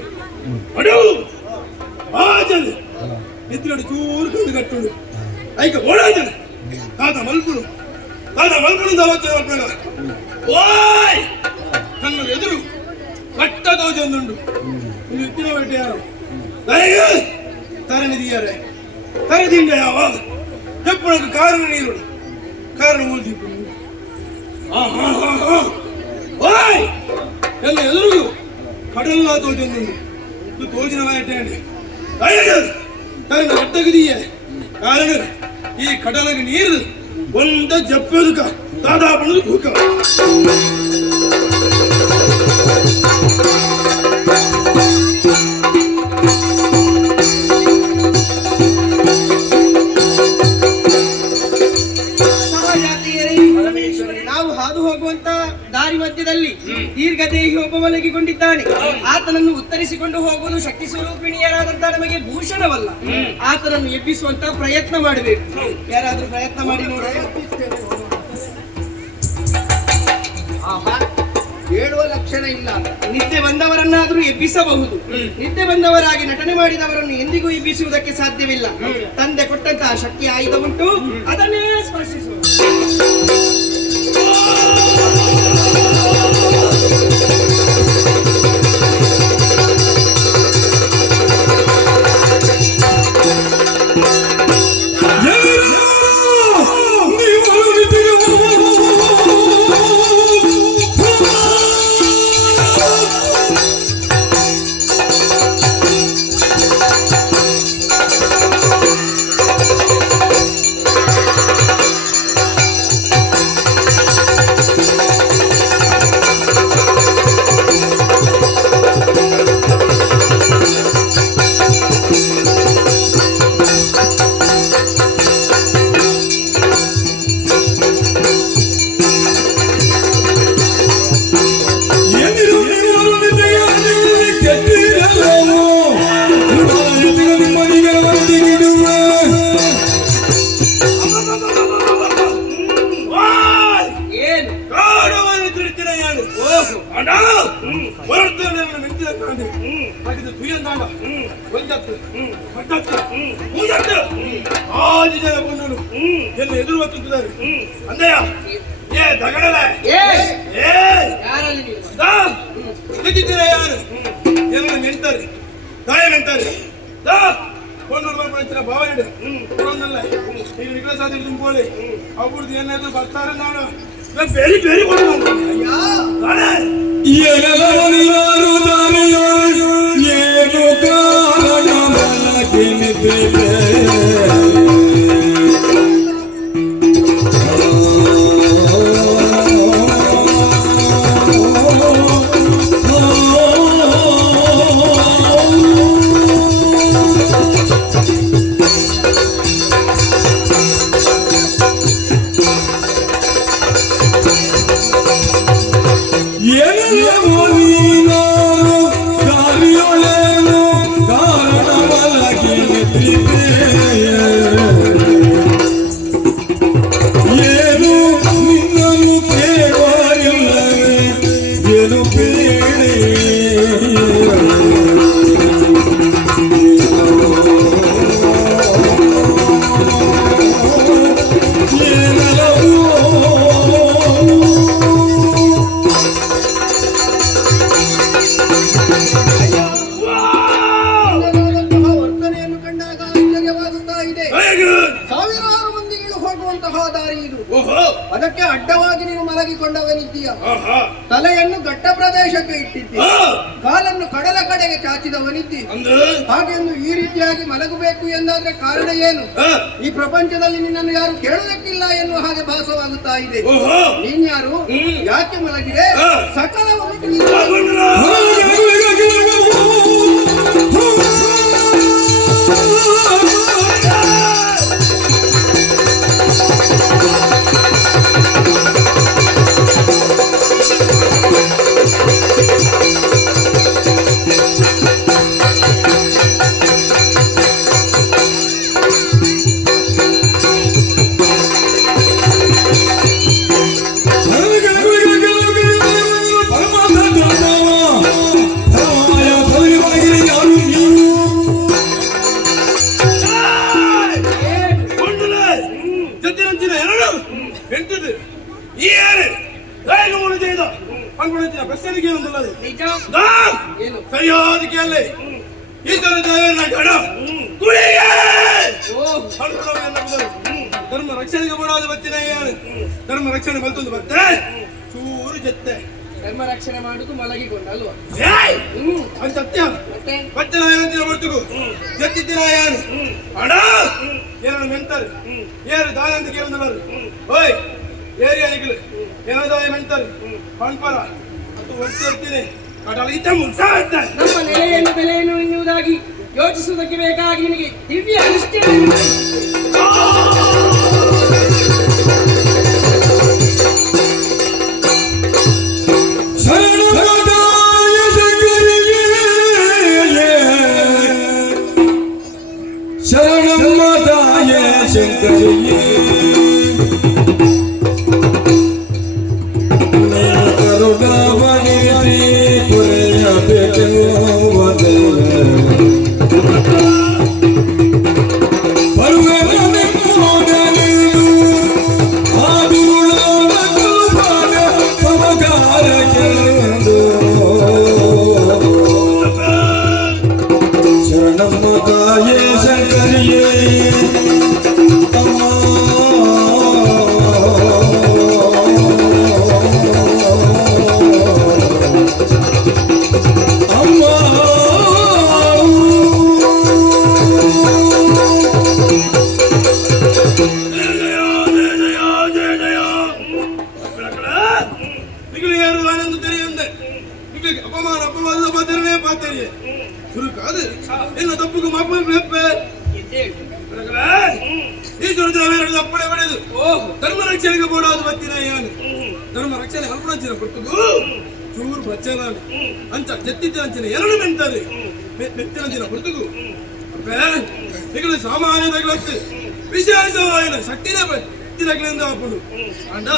ಅಡು ಆಜನು ನಿದ್ರಡು ಚೂರು ಕಂದು ಕಟ್ಟುಡು ಐಕ ಓಡಾಜನು ತಾತ ಮಲ್ಪುಡು ದಾವಚ್ಚ ಮಲ್ಪುಡ ಓಯ್ ನನ್ನ ಎದುರು ಕಟ್ಟ ದೋಜೊಂದುಂಡು ಇನ್ನು ಇತ್ತಿನ ಬಟ್ಟೆ ಯಾರು ದಯಗೆ ತರಣಿದಿಯಾರೆ ತರದಿಂದ ಯಾವ ಎಪ್ಪಳಕ್ಕೆ ಕಾರಣ ನೀರು ಕಾರಣ ಉಳಿಸಿಕೊಂಡು ಓಯ್ ಎಲ್ಲ ಎದುರು ಕಡಲ ತೋಜೊಂದುಂಡು ಇದು ತೋಜಿನ ಮಾಯಟ್ಟೆ ಕಾರಣ ಒಟ್ಟಗಿದೆಯೇ ಕಾರಣ ಈ ಕಡಲಗೆ ನೀರು ಒಂದ ಜಪ್ಪದುಕ ದಾದಾಪಣದು ತೂಕ ನಾವು ಹಾದು ಹೋಗುವಂತ ದಾರಿ ಮಧ್ಯದಲ್ಲಿ ದೀರ್ಘದೇಹಿ ಒಬ್ಬ ಮಲಗಿಕೊಂಡಿದ್ದಾನೆ. ಆತನನ್ನು ಉತ್ತರಿಸಿಕೊಂಡು ಹೋಗುವುದು ಶಕ್ತಿ ಸ್ವರೂಪಿಣಿಯರಾದಂತಹ ನಮಗೆ ಭೂಷಣವಲ್ಲ. ಆತನನ್ನು ಎಬ್ಬಿಸುವಂತ ಪ್ರಯತ್ನ ಮಾಡಬೇಕು. ಯಾರಾದ್ರೂ ಪ್ರಯತ್ನ ಮಾಡಿ ನೋಡಿ. ಹೇಳುವ ಲಕ್ಷಣ ಇಲ್ಲ. ನಿದ್ದೆ ಬಂದವರನ್ನಾದ್ರೂ ಎಬ್ಬಿಸಬಹುದು. ನಿದ್ದೆ ಬಂದವರಾಗಿ ನಟನೆ ಮಾಡಿದವರನ್ನು ಎಂದಿಗೂ ಎಬ್ಬಿಸುವುದಕ್ಕೆ ಸಾಧ್ಯವಿಲ್ಲ. ತಂದೆ ಕೊಟ್ಟಂತಹ ಶಕ್ತಿ ಆಯುಧ ಉಂಟು, ಅದನ್ನೇ ಸ್ಪರ್ಶಿಸುವುದು. ಅಣ್ಣ ಹೊರಡ್ತೇನೆ ಮೆಂತಿದ ಕಾಂತಿ ಹಾಗಿದ್ದು ತುಯ್ಯಂದಾಂಡ ಒಂದತ್ತು ಮಟ್ಟತ್ತು ಮೂಜತ್ತು ಆದಿ ಜನ ಬಂದನು ಎಲ್ಲ ಎದುರು ಬರ್ತುತ್ತಿದ್ದಾರೆ ಅಂದಯ್ಯ ಏ ದಗಡಲ ಏ ತೆಗಿದ್ದೀರಾ ಯಾರು ಎಲ್ಲ ಮೆಂತಾರೆ ದಾಯ ಮೆಂತಾರೆ ಕೊಂಡು ಬರ್ಬಿಡ್ತೀರ ಭಾವನೆ ಒಂದಲ್ಲ ಈಗ ನಿಖಲ ಸಾಧ್ಯ ತುಂಬೋಳಿ ಅವ್ರದ್ದು ಏನಾದ್ರು ಬರ್ತಾರೆ ನಾನು ಬೇರೆ ಬೇರೆ ಎನಲವನಿಯಾರು ದಾರಿಯಾರು ಏನು ಕಾರಣ ಮಲಗಿನಿದ್ದೇವೆ ಅದಕ್ಕೆ ಅಡ್ಡವಾಗಿ ನೀನು ಮಲಗಿಕೊಂಡವನಿದ್ದೀಯ. ತಲೆಯನ್ನು ಘಟ್ಟ ಪ್ರದೇಶಕ್ಕೆ ಇಟ್ಟಿದ್ದೀಯ, ಕಾಲನ್ನು ಕಡಲ ಕಡೆಗೆ ಚಾಚಿದವನಿದ್ದಿ. ಹಾಗೆಂದು ಈ ರೀತಿಯಾಗಿ ಮಲಗಬೇಕು ಎಂದಾದ್ರೆ ಕಾರಣ ಏನು? ಈ ಪ್ರಪಂಚದಲ್ಲಿ ನಿನ್ನನ್ನು ಯಾರು ಕೇಳುವುದಕ್ಕಿಲ್ಲ ಎನ್ನುವ ಹಾಗೆ ಭಾಸವಾಗುತ್ತಾ ಇದೆ. ನೀನ್ ಯಾರು, ಯಾಕೆ ಮಲಗಿದೆ, ಸಕಲವನ್ನು ಧರ್ಮ ರಕ್ಷಣೆಗೆ ಬೋಡಾದ ಬತ್ತಿನ ಧರ್ಮ ರಕ್ಷಣೆ ಬಲ್ತೊಂದು ಬತ್ತೆ ಚೂರು ಜತ್ತೆ ಧರ್ಮ ರಕ್ಷಣೆ ಮಾಡುದು ಮಲಗಿಕೊಂಡಲ್ವ ಅದು ಸತ್ಯ ಬಚ್ಚಲ ಏನಂತೀರ ಬರ್ತಿಗೂ ಜತ್ತಿದ್ದೀರ ಯಾರು ಅಡ ಏನಾದ್ರು ಮೆಂತಾರೆ ಏರು ದಾಯ ಅಂತ ಕೇಳಿದವರು ಓಯ್ ಏರಿ ಅನಿಗಳು ಏನೋ ದಾಯ ಮೆಂತಾರೆ ಪಂಪರ ಅದು ಒತ್ತಿರ್ತೀನಿ ನಮ್ಮ ನೆಲೆಯನ್ನು ಬೆಲೆಯನ್ನು ಎನ್ನುವುದಾಗಿ ಯೋಚಿಸುವುದಕ್ಕೆ ಬೇಕಾಗಿ ನಿನಗೆ ದಿವ್ಯ ನಿಷ್ಠೆ ಶರಣಮ್ಮದಾಯ ಶಂಕರಿಯೇ ಕರುಣಾವನಿಸಿ ಶರಣಮ್ಮದಾಯ ಶಂಕರಿಯೇ ಧರ್ಮ ರಕ್ಷಣೆಗೆ ಬೋಡಾದ ಬತ್ತಿನ ಏನು ಧರ್ಮ ರಕ್ಷಣೆ ಅಲ್ಪಣಂಚಿನ ಕೊಟ್ಟದು ಚೂರು ಬಚ್ಚನ ಅಂಚ ಜತ್ತಿದ್ದ ಅಂಚಿನ ಎರಡು ಮೆಂತಾರೆ ಮೆತ್ತಿನಂಚಿನ ಕೊಟ್ಟದು ಈಗ ಸಾಮಾನ್ಯ ತಗಲತ್ತು ವಿಶೇಷವಾಯಿನ ಶಕ್ತಿನ ಮೆತ್ತಿನಗಳಿಂದ ಹಾಕೊಂಡು ಅಂಡ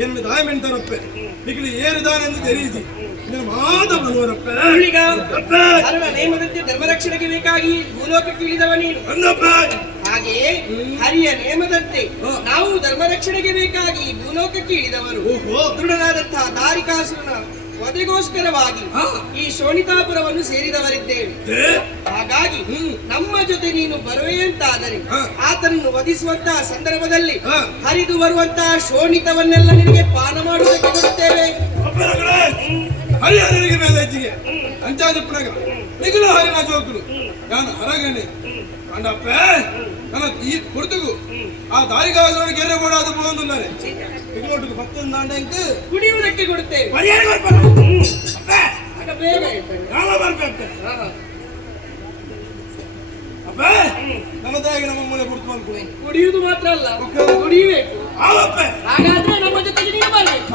ಎನ್ನು ದಾಯಮೆಂಟರಪ್ಪೆ ನಿಖಿಲಿ ಏರಿದಾನೆಂದು ತೆರೀಸಿ ಇದನ್ನು ಮಾತ ಬರುವರಪ್ಪೆ ಈಗ ಅರುಣ ನೇಮದಂತೆ ಧರ್ಮರಕ್ಷಣೆಗೆ ಬೇಕಾಗಿ ಭೂಲೋಕಕ್ಕೆ ಇಳಿದವ ನೀನು ಅಂದಪ್ಪೆ ಹಾಗೆಯೇ ಹರಿಯ ನೇಮದಂತೆ ನಾವು ಧರ್ಮರಕ್ಷಣೆಗೆ ಬೇಕಾಗಿ ಭೂಲೋಕಕ್ಕೆ ಇಳಿದವರು ದೃಢನಾದಂತಹ ದಾರಿಕಾಸುರನ ವಧೆಗೋಸ್ಕರವಾಗಿ ಈ ಶೋಣಿತಾಪುರವನ್ನು ಸೇರಿದವರಿದ್ದೇವೆ. ಹಾಗಾಗಿ ನಮ್ಮ ಜೊತೆ ನೀನು ಬರುವೆಯಂತಾದರೆ ಆತನನ್ನು ವಧಿಸುವಂತಹ ಸಂದರ್ಭದಲ್ಲಿ ಹರಿದು ಬರುವಂತಹ ಶೋಣಿತವನ್ನೆಲ್ಲ ನಿನಗೆ ಪಾನ ಮಾಡುವುದಕ್ಕೆ ಕೊಡುತ್ತೇವೆ. ಹರಿಹರಿಗೆ ಮೇಲೆ ಹೆಚ್ಚಿಗೆ ಅಂಚಾಜಪ್ಪನಾಗ ನಿಖಿಲ ಹರಿನ ಜೋಕುಲು ನಾನು ಹರಗಣೆ ಕಂಡಪ್ಪೆ ನನ್ನ ಈ ಕುರ್ತಿಗೂ ಆ ದಾರಿಗಾಸನ ಗೆರೆ ಓಡಾದ ಬೋಂದುಲ್ಲಾರೆ ನಿಖಿಲೊಟ್ಟಿಗೆ 10 ದಾಂಡಂಕ ಕುಡಿಯುವುದಕ್ಕೆ ಕೊಡುತ್ತೇವೆ. ಆಗ ಬೇಗ ಅಪ್ಪೆ ನನ್ನದಾಗಿ ನಮ್ಮ ಮೂಲೆ ಕುರ್ತು ಮಾಡ್ಕೊಳ್ಳಿ ಕುಡಿಯುವುದು ಮಾತ್ರ ಅಲ್ಲ ಕುಡಿಯಬೇಕು. ಹಾಗಾದ್ರೆ ನಮ್ಮ ಜೊತೆಗೆ ನೀನು ಬರಬೇಕು.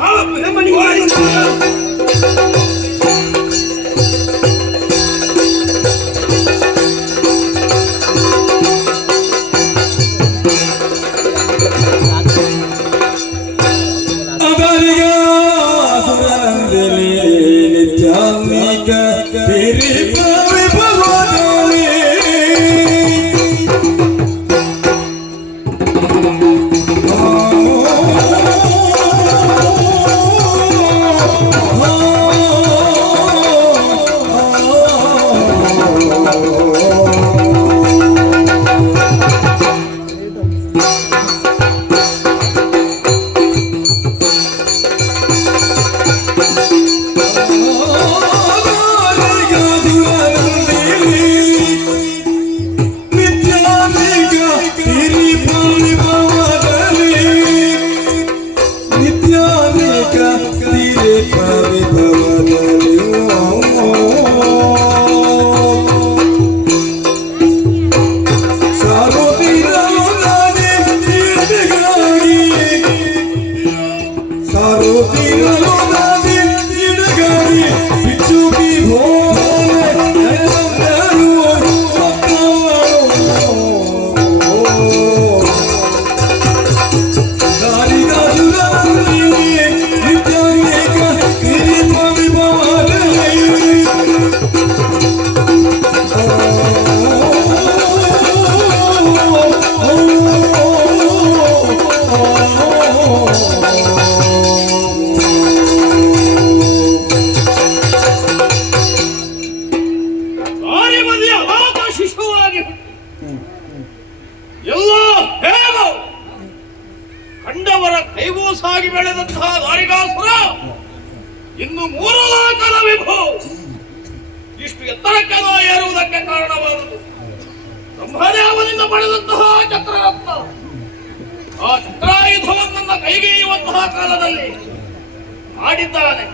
ಕೈಗೂಸಾಗಿ ಬೆಳೆದಂತಹ ದಾರಿಗಾಸುರ ಇನ್ನು 3 ಲೋಕದ ವಿಭು ಇಷ್ಟು ಎತ್ತರಕ್ಕೆ ಏರುವುದಕ್ಕೆ ಕಾರಣವಾದುದು ಬ್ರಹ್ಮದೇವನಿಂದ ಪಡೆದಂತಹ ಚಕ್ರರತ್ನ. ಆ ಚಕ್ರಾಯುಧವನ್ನ ಕೈಗೆಯುವಂತಹ ಕಾಲದಲ್ಲಿ ಆಡಿದ್ದಾನೆ.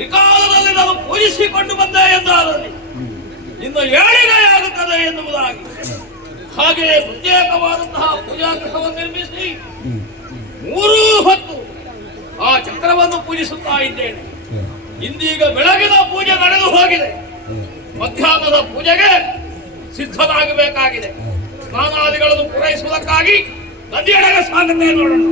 ಈ ಕಾಲದಲ್ಲಿ ನಾನು ಪೂಜಿಸಿಕೊಂಡು ಬಂದೆ ಎಂದಾದಲ್ಲಿ ಇನ್ನು ಏಳಿಗೆಯಾಗುತ್ತದೆ ಎನ್ನುವುದಾಗಿ ಹಾಗೆಯೇ ಪ್ರತ್ಯೇಕವಾದಂತಹ ಪೂಜಾ ಗೃಹವನ್ನು ನಿರ್ಮಿಸಿ 3 ಹೊತ್ತು ಆ ಚಕ್ರವನ್ನು ಪೂಜಿಸುತ್ತಾ ಇದ್ದೇನೆ. ಇಂದೀಗ ಬೆಳಗಿನ ಪೂಜೆ ನಡೆದು ಹೋಗಿದೆ. ಮಧ್ಯಾಹ್ನದ ಪೂಜೆಗೆ ಸಿದ್ಧನಾಗಬೇಕಾಗಿದೆ. ಸ್ನಾನಾದಿಗಳನ್ನು ಪೂರೈಸುವುದಕ್ಕಾಗಿ ನದಿಯೆಡೆಗೆ ಸಾಗುತ್ತೇ ನೋಡೋಣ.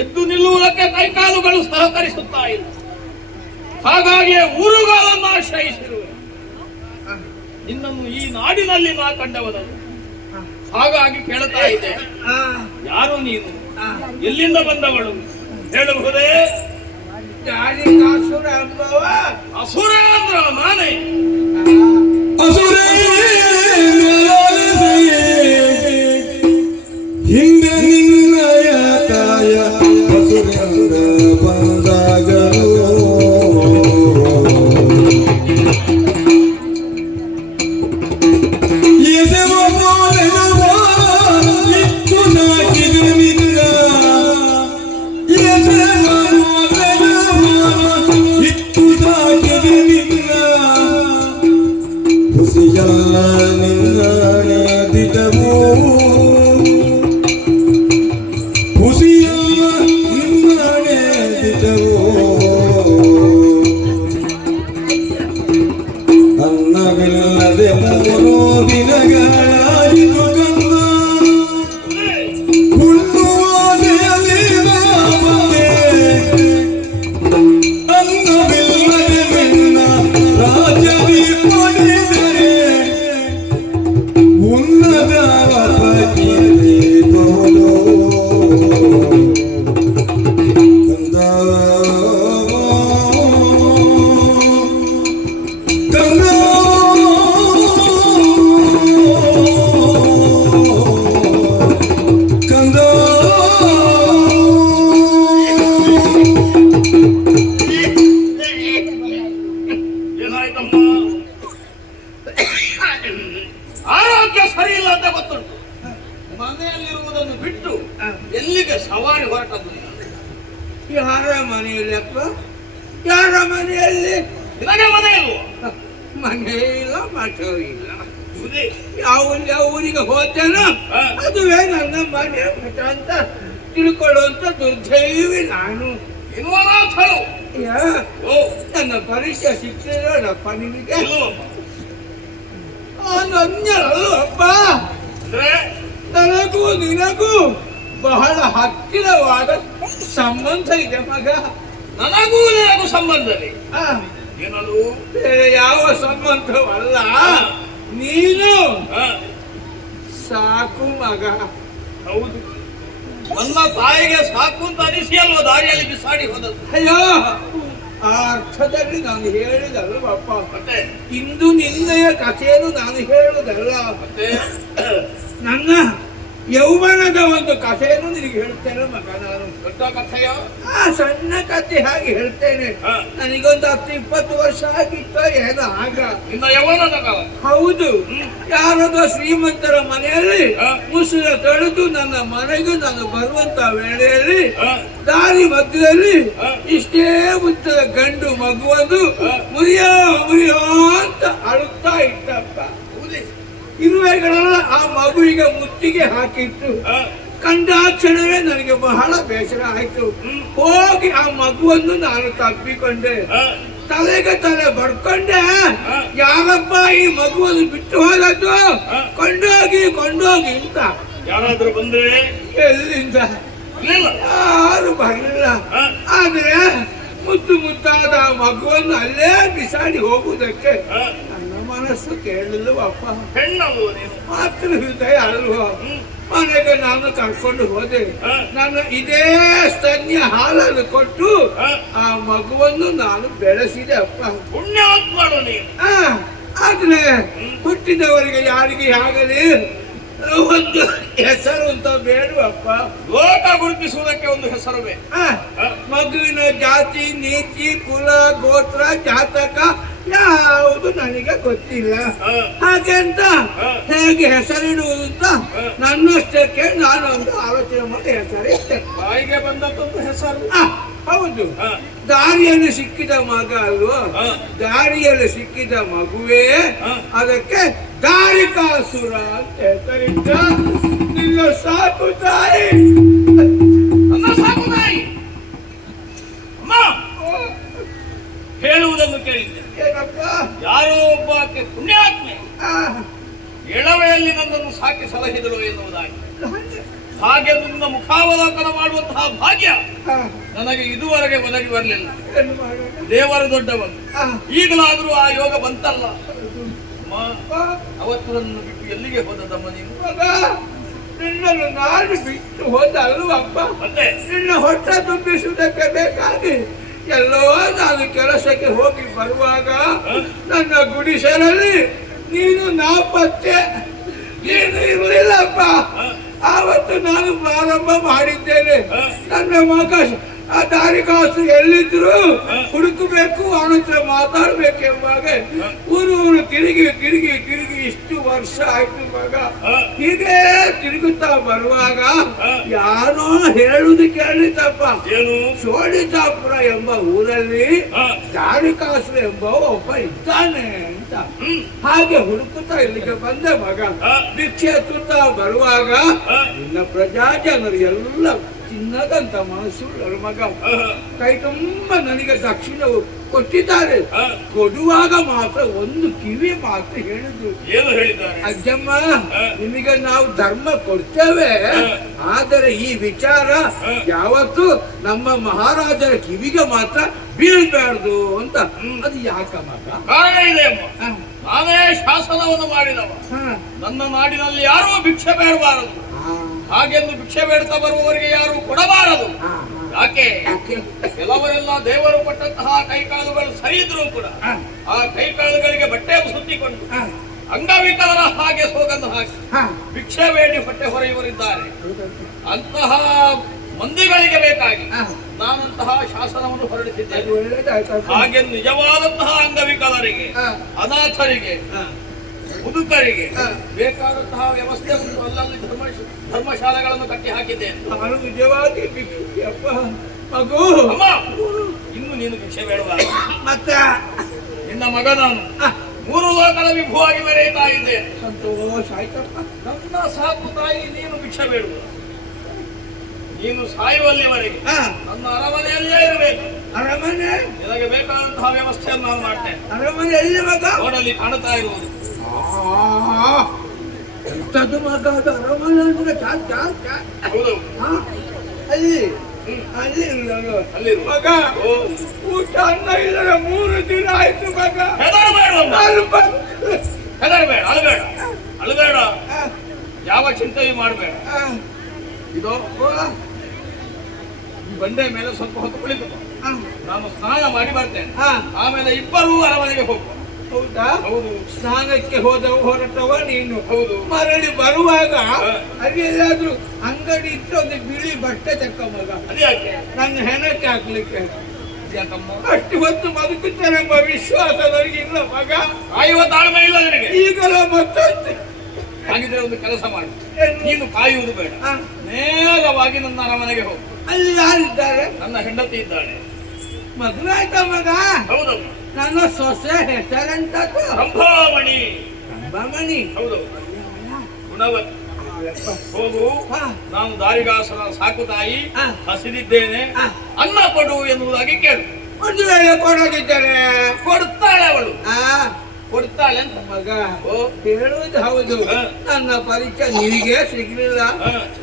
ಎದ್ದು ನಿಲ್ಲುವುದಕ್ಕೆ ಕೈಕಾಲುಗಳು ಸಹಕರಿಸುತ್ತಾ ಇಲ್ಲ. ಹಾಗಾಗಿ ಊರುಗಳನ್ನು ಆಶ್ರಯಿಸಿರುವೆ. ನಿನ್ನನ್ನು ಈ ನಾಡಿನಲ್ಲಿ ನಾ ಕಂಡವನದು. ಹಾಗಾಗಿ ಕೇಳ್ತಾ ಇದ್ದೆ, ಯಾರು ನೀನು? ಎಲ್ಲಿಂದ ಬಂದವಳು ಹೇಳಬಹುದೇ? ದಾರಿಕಾಸುರ ಎಂಬವ ಅಸುರ ಅಂದ್ರ ನಾನೇ. ಹಿಂದೆ ನಿನ್ನಯ ತಾಯ ಹಸುರ ಬಂದಾಗಲು ಇತ್ತು ನಾಕಿದ ನಿನ್ನ ಇತ್ತು ಸಾಕಿದ ನಿನ್ನ ಹುಸಿಯಲ್ಲ ನಿನ್ನ ದಿಟವು ಹುಸಿಯಲ್ಲ ನಿನ್ನ ದಿಟವು ಅನ್ನವಿಲ್ಲದೆ 3 ದಿನಗಳಾಯಿತು ಕಂದ ಹುಣ್ಣುವಾದೆಯಲ್ಲಿ ಬಾಬೆ ಅನ್ನವಿಲ್ಲದೆ ನಿನ್ನ ರಾಜ್ಯದಿ ಪಡೆದರೆ ಉನ್ನದವ ಪತಿಬಹುದು ಕಂದ ಕಂದ ಏನಾಯ್ತಮ್ಮ? ಆರೋಗ್ಯ ಸರಿ ಇಲ್ಲ ಅಂತ ಗೊತ್ತುಂಟು. ಮನೆಯಲ್ಲಿರುವುದನ್ನು ಬಿಟ್ಟು ಎಲ್ಲಿಗೆ ಸವಾರಿ ಹೊರಟದ್ದು ನೀನು? ಯಾರ ಮನೆಯಲ್ಲಿ ಅಪ್ಪ? ಯಾರ ಮನೆಯಲ್ಲಿ? ನಿನಗೆ ಮನೆ ಇಲ್ವೋ? ಮನೆ ಇಲ್ಲ, ಮಠ ಇಲ್ಲ. ಇವುದೇ. ಯಾವ ಊರಿಗೆ ಹೋಗ್ತೇನೋ ಅದುವೇ ನನ್ನ ಮನೆ ಮಠ ಅಂತ ತಿಳ್ಕೊಳ್ಳುವಂತ ದುರ್ದೈವಿ ನಾನು. ಇನ್ವಾನಾಥಳು. ಓ, ನನ್ನ ಪರೀಕ್ಷೆ ಸಿಕ್ಕಿರೋಣಪ್ಪ ನಿನಗೆ. ಇಲ್ಲವಮ್ಮ. ನಾನು ಅಪ್ಪ. ಅಂದ್ರೆ ನನಗೂ ನಿನಗೂ ಬಹಳ ಹತ್ತಿರವಾದ ಸಂಬಂಧ ಇದೆ ಮಗ. ನನಗೂ ನಿನಗೂ ಸಂಬಂಧವೇ? ಆ, ಏನದು? ಬೇರೆ ಯಾವ ಸಂಬಂಧವಲ್ಲ. ನೀನು ಆ, ಸಾಕು ಮಗ. ಹೌದು. ನನ್ನ ತಾಯಿಗೆ ಸಾಕು ಅಂತ ಅನಿಸಿ ಅಲ್ವ ದಾರಿಯಲ್ಲಿ ಬಿಸಾಡಿ ಹೋದದ್ದು. ಅಯ್ಯೋ, ಆ ಅರ್ಥದಲ್ಲಿ ನಾನು ಹೇಳಿದಲ್ವಪ್ಪ. ಮತ್ತೆ ಇಂದು ನಿನ್ನೆಯ ಕಥೆಯನ್ನು ನಾನು ಹೇಳುವುದಲ್ಲ. ಮತ್ತೆ ನನ್ನ ಯೌವನದ ಒಂದು ಕಥೆಯನ್ನು ನಿನಗೆ ಹೇಳ್ತೇನೆ ಮಗ. ನಾನು ದೊಡ್ಡ ಕಥೆಯ? ಆ ಸಣ್ಣ ಕಥೆ ಹಾಗೆ ಹೇಳ್ತೇನೆ. ಹಾ. ನನಗೊಂದು 10-20 ವರ್ಷ ಆಗಿತ್ತು ಏನೋ ಆಗ. ನಿನ್ನ ಯವನದ ಕಾಲ? ಹೌದು. ಯಾರದೋ ಶ್ರೀಮಂತರ ಮನೆಯಲ್ಲಿ ಹಾ. ಮುಸುರ ತೊಳೆದು ನನ್ನ ಮನೆಗೂ ನಾನು ಬರುವಂತ ವೇಳೆಯಲ್ಲಿ ಆ, ದಾರಿ ಮಧ್ಯದಲ್ಲಿ ಹಾ. ಇಷ್ಟೇ ಉದ್ದದ ಗಂಡು ಮಗುವನ್ನು ಹಾ. ಮುರಿಯೋ ಮುರಿಯೋ ಅಂತ ಅಳುತ್ತಾ ಇತ್ತಪ್ಪ. ಹೌದೇ? ಇರುವೆಗಳೆಲ್ಲ ಆ ಮಗುವಿಗೆ ಮುತ್ತಿಗೆ ಹಾಕಿತ್ತು. ಆ, ಕಂಡಾಕ್ಷಣವೇ ನನಗೆ ಬಹಳ ಬೇಸರ ಆಯ್ತು. ಹೋಗಿ ಆ ಮಗುವನ್ನು ನಾನು ತಪ್ಪಿಕೊಂಡೆ. ಆ, ತಲೆಗೆ ತಲೆ ಬಡ್ಕೊಂಡೆ. ಹಾ. ಯಾರಪ್ಪ ಈ ಮಗುವನ್ನು ಬಿಟ್ಟು ಹೋದದ್ದು? ಹಾ. ಕೊಂಡೋಗಿ ಅಂತ. ಯಾರಾದ್ರೂ ಬಂದ್ರೆ? ಎಲ್ಲಿಂದ? ಇಲ್ಲ. ಯಾರು ಬರಲಿಲ್ಲ. ಹಾ. ಆದ್ರೆ ಮುದ್ದಾದ ಆ ಮಗುವನ್ನು ಅಲ್ಲೇ ಬಿಸಾಡಿ ಹೋಗುವುದಕ್ಕೆ ಆ, ನನ್ನ ಮನಸ್ಸು ಕೇಳಲಿಲ್ಲವಪ್ಪ. ಹೆಣ್ಣಲ್ವ ನೀನು? ಮಾತೃ ಹೃದಯ ಅಲ್ವಾ? ಮನೆಗೆ ನಾನು ಕರ್ಕೊಂಡು ಹೋದೆ. ಹಾ. ನಾನು ಇದೇ ಸ್ತನ್ಯ ಹಾಲನ್ನು ಕೊಟ್ಟು ಆ, ಆ ಮಗುವನ್ನು ನಾನು ಬೆಳೆಸಿದೆ ಅಪ್ಪ. ಪುಣ್ಯಾತ್ಮಳು ನೀನು. ಆದ್ರೆ ಹುಟ್ಟಿದವರಿಗೆ ಯಾರಿಗೆ ಆಗಲಿ ಒಂದು ಹೆಸರು ಅಂತ ಬೇಡವಪ್ಪ. ಲೋಕ ಗುರುತಿಸುವುದಕ್ಕೆ ಒಂದು ಹೆಸರು ಬೇಕು. ಮಗುವಿನ ಜಾತಿ, ನೀತಿ, ಕುಲ, ಗೋತ್ರ, ಜಾತಕ ಯಾವುದು ನನಗೆ ಗೊತ್ತಿಲ್ಲ. ಹಾಗೆಂತ ಹೇಗೆ ಹೆಸರಿಡುವುದು ಅಂತ ನನ್ನಷ್ಟಕ್ಕೆ ನಾನೊಂದು ಆಲೋಚನೆ ಮಾಡಿ ಹೆಸರಿಟ್ಟೆ. ಬಾಯಿಗೆ ಬಂದದ್ದೊಂದು ಹೆಸರು. ಹೌದು. ದಾರಿಯಲ್ಲಿ ಸಿಕ್ಕಿದ ಮಗ ಅಲ್ವಾ? ದಾರಿಯಲ್ಲಿ ಸಿಕ್ಕಿದ ಮಗುವೇ ಅದಕ್ಕೆ ದಾರಿಕಾಸುರ ಅಂತ ಹೆಸರಿಟ್ಟ. ನಿನ್ನ ಸಾಕು ತಾಯಿ. ನನ್ನ ಸಾಕು ತಾಯಿ. ಅಮ್ಮ, ಹೇಳುವುದನ್ನು ಕೇಳಿದ್ದೆ. ಏನಪ್ಪ? ಯಾರೋ ಒಬ್ಬ ಪುಣ್ಯಾತ್ಮೆ ಆ, ಎಳವೆಯಲ್ಲಿ ನನ್ನನ್ನು ಸಾಕಿ ಸಲಹಿದಳು ಎನ್ನುವುದಾಗಿ. ಹಾಗೆ ನಿನ್ನ ಮುಖಾವಲೋಕನ ಮಾಡುವಂತಹ ಭಾಗ್ಯ ಆ, ನನಗೆ ಇದುವರೆಗೆ ಒದಗಿ ಬರಲಿಲ್ಲ. ಏನು ಮಾಡೋಣ? ದೇವರು ದೊಡ್ಡವನು. ಆ, ಈಗಲಾದರೂ ಆ ಯೋಗ ಬಂತಲ್ಲ. ಅಮ್ಮ, ಆ, ಅವತ್ತು ನನ್ನ ಬಿಟ್ಟು ಎಲ್ಲಿಗೆ ಹೋದದಮ್ಮ ನೀನು? ಮಗ, ನಿನ್ನನ್ನು ನಾನು ಬಿಟ್ಟು ಹೋದ ಅಲ್ವಪ್ಪ. ಮತ್ತೆ ನಿನ್ನ ಹೊಟ್ಟೆ ತುಂಬಿಸುವುದಕ್ಕೆ ಬೇಕಾಗಿ ಎಲ್ಲೋ ನಾನು ಕೆಲಸಕ್ಕೆ ಹೋಗಿ ಬರುವಾಗ ನನ್ನ ಗುಡಿಸಲಲ್ಲಿ ನೀನು ನಾಪತ್ತೆ, ನೀನು ಇರಲಿಲ್ಲಪ್ಪ. ಆವತ್ತು ನಾನು ಪ್ರಾರಂಭ ಮಾಡಿದ್ದೇನೆ. ನನ್ನ ಮಗ ಆ ದಾರಿಕಾಸು ಎಲ್ಲಿದ್ರು ಹುಡುಕಬೇಕು, ಅವನತ್ರ ಮಾತಾಡ್ಬೇಕೆಂಬಾಗ ಊರು ತಿರುಗಿ ತಿರುಗಿ ತಿರುಗಿ ಇಷ್ಟು ವರ್ಷ ಆಯ್ತು ಮಗ. ಹೀಗೆ ತಿರುಗುತ್ತಾ ಬರುವಾಗ ಯಾರೋ ಹೇಳುದು ಕೇಳಿತಪ್ಪ, ಏನು? ಶೋಣಿತಾಪುರ ಎಂಬ ಊರಲ್ಲಿ ದಾರಿಕಾಸು ಎಂಬ ಒಬ್ಬ ಇದ್ದಾನೆ ಅಂತ. ಹಾಗೆ ಹುಡುಕುತ್ತಾ ಇಲ್ಲಿಗೆ ಬಂದೆ ಮಗ. ಭಿಕ್ಷೆ ಎತ್ತುತ್ತಾ ಬರುವಾಗ ನಿನ್ನ ಪ್ರಜಾ ಜನರು ಎಲ್ಲ ಚಿನ್ನದಂತ ಮನಸ್ಸು ಮಗ. ಕೈ ತುಂಬ ನನಗೆ ದಕ್ಷಿಣವು ಕೊಟ್ಟಿದ್ದಾರೆ. ಕೊಡುವಾಗ ಮಾತ್ರ ಒಂದು ಕಿವಿ ಮಾತ್ರ ಹೇಳಿದ್ರು. ಏನು ಹೇಳಿದ್ದಾರೆ? ಅಜ್ಜಮ್ಮ, ನಿಮಗೆ ನಾವು ಧರ್ಮ ಕೊಡ್ತೇವೆ, ಆದರೆ ಈ ವಿಚಾರ ಯಾವತ್ತು ನಮ್ಮ ಮಹಾರಾಜರ ಕಿವಿಗೆ ಮಾತ್ರ ಬೀಳ್ಬಾರ್ದು ಅಂತ. ಅದು ಯಾಕ ಮಗ? ಕಾರಣ ಇದೆ ಅಮ್ಮ. ನಾನೇ ಶಾಸನವನ್ನು ಮಾಡಿದವ. ನನ್ನ ನಾಡಿನಲ್ಲಿ ಯಾರೂ ಭಿಕ್ಷೆ ಬೇಡಬಾರದು, ಹಾಗೆಂದು ಭಿಕ್ಷೆ ಬೇಡ್ತಾ ಬರುವವರಿಗೆ ಯಾರು ಕೊಡಬಾರದು. ಯಾಕೆ? ಕೆಲವರೆಲ್ಲ ದೇವರು ಕೊಟ್ಟಂತಹ ಕೈಕಾಲುಗಳು ಸರಿ ಇದ್ರೂ ಕೂಡ ಆ ಕೈಕಾಲುಗಳಿಗೆ ಬಟ್ಟೆ ಸುತ್ತಿಕೊಂಡು ಅಂಗವಿಕಲರ ಹಾಗೆ ಸೋಗನ್ನು ಹಾಕಿ ಭಿಕ್ಷೆ ಬೇಡಿ ಹೊಟ್ಟೆ ಹೊರೆಯುವರಿದ್ದಾರೆ. ಅಂತಹ ಮಂದಿಗಳಿಗೆ ಬೇಕಾಗಿ ನಾನಂತಹ ಶಾಸನವನ್ನು ಹೊರಡಿಸಿದ್ದೇನೆ. ಹಾಗೆ ನಿಜವಾದಂತಹ ಅಂಗವಿಕಲರಿಗೆ, ಅನಾಥರಿಗೆ, ಮುದುಕರಿಗೆ ಬೇಕಾದಂತಹ ವ್ಯವಸ್ಥೆ ಉಂಟು. ಅಲ್ಲಲ್ಲಿ ಧರ್ಮಶಾಲೆಗಳನ್ನು ಕಟ್ಟಿ ಹಾಕಿದ್ದೇನೆ. ನಾನು ನಿಜವಾಗಿ ಭಿಕ್ಷುಕಪ್ಪ ಮಗು. ಅಮ್ಮ, ಇನ್ನು ನೀನು ಭಿಕ್ಷೆ ಬೇಡಬಾರದು. ಮತ್ತೆ ನಿನ್ನ ಮಗ ನಾನು 3 ಲೋಕದ ವಿಭುವಾಗಿ ಮೆರೆಯುತ್ತಾ ಇದ್ದೇನೆ. ಸಂತೋಷ ಆಯ್ತಪ್ಪ. ನನ್ನ ಸಾಕು ತಾಯಿ ನೀನು ಭಿಕ್ಷೆ ಬೇಡುವ. ನೀನು ಸಾಯುವಲ್ಲಿವರೆಗೆ ನನ್ನ ಅರಮನೆಯಲ್ಲೇ ಇರಬೇಕು. ಅರಮನೆ? ನಿನಗೆ ಬೇಕಾದಂತಹ ವ್ಯವಸ್ಥೆಯನ್ನು ನಾನು ಮಾಡ್ತೇನೆ. ಅರಮನೆ ಎಲ್ಲಿ ಮಗ? ನೋಡಲ್ಲಿ ಕಾಣುತ್ತಾ ಇರುವುದು. ಎಂತದ್ದು ಮಗ ಅದು ಅರಮನೆ ಅಂದ್ರೆ? ಹೌದು, ಅಲ್ಲಿ ಅಲ್ಲಿ ಅಲ್ಲಿ ಮಗ ಊಟ ಅನ್ನ ಇಲ್ಲದ 3 ದಿನ ಆಯ್ತು ಮಗ. ಹೆದರಬೇಡ, ಅಳಬೇಡ, ಅಳಬೇಡ, ಯಾವ ಚಿಂತೆಯೂ ಮಾಡಬೇಡ. ಇದು ಬಂಡೆ ಮೇಲೆ ಸ್ವಲ್ಪ ಹೊತ್ತು ಕುಳಿತುಕೋ. ನಾನು ಸ್ನಾನ ಮಾಡಿ ಬರ್ತೇನೆ. ಆಮೇಲೆ ಇಬ್ಬರೂ ಅರಮನೆಗೆ ಹೋಗುವ. ಹೌದಾ? ಹೌದು. ಸ್ನಾನಕ್ಕೆ ಹೊರಟವ ನೀನು. ಹೌದು. ಮರಳಿ ಬರುವಾಗ ಅಲ್ಲಿ ಎಲ್ಲಾದ್ರೂ ಅಂಗಡಿ ಇಟ್ಟು ಒಂದು ಬಿಳಿ ಬಟ್ಟೆ ತಕ್ಕ ಮಗ. ಅದ್ಯಾಕೆ? ನನ್ನ ಹೆಣಕ್ಕೆ ಹಾಕ್ಲಿಕ್ಕೆ. ಯಾಕಮ್ಮ? ಅಷ್ಟು ಹೊತ್ತು ಬದುಕುತ್ತಾನೆಂಬ ವಿಶ್ವಾಸ ನನಗಿಲ್ಲ ಮಗ. ಕಾಯುವ ತಾಳ್ಮೆ ಇಲ್ಲ ನಿನಗೆ. ಈಗಲೂ ಮತ್ತೊಂದು. ಹಾಗಿದ್ರೆ ಒಂದು ಕೆಲಸ ಮಾಡು, ನೀನು ಕಾಯುವುದು ಬೇಡ, ನೇರವಾಗಿ ನನ್ನ ಅರಮನೆಗೆ ಹೋಗು. ಅಲ್ಲಿ ಯಾರಿದ್ದಾರೆ? ನನ್ನ ಹೆಂಡತಿ ಇದ್ದಾಳೆ. ಮದುವೆ ಆಯ್ತಾ ಮಗ? ಹೌದಮ್ಮ. ನನ್ನ ಸೊಸೆ ಹೆಸರೆಂತ? ರಂಭಾಮಣಿ. ರಂಭಾಮಣಿ? ಹೌದು, ಗುಣವತಿ. ಹೋಗು, ನಾನು ದಾರಿಗಾಸನ ಸಾಕು ತಾಯಿ, ಹಸಿದಿದ್ದೇನೆ, ಅನ್ನ ಕೊಡು ಎನ್ನುವುದಾಗಿ ಕೇಳು. ಒಂದು ವೇಳೆ ಕೊಡೋದಿದ್ದರೆ ಕೊಡ್ತಾಳೆ ಅವಳು. ಕೊಡ್ತಾಳೆ ಅಂತ ಮಗ ಹೇಳುವುದು ಹೌದು. ನನ್ನ ಪರಿಚಯ ನಿನಗೆ ಸಿಗ್ಲಿಲ್ಲ.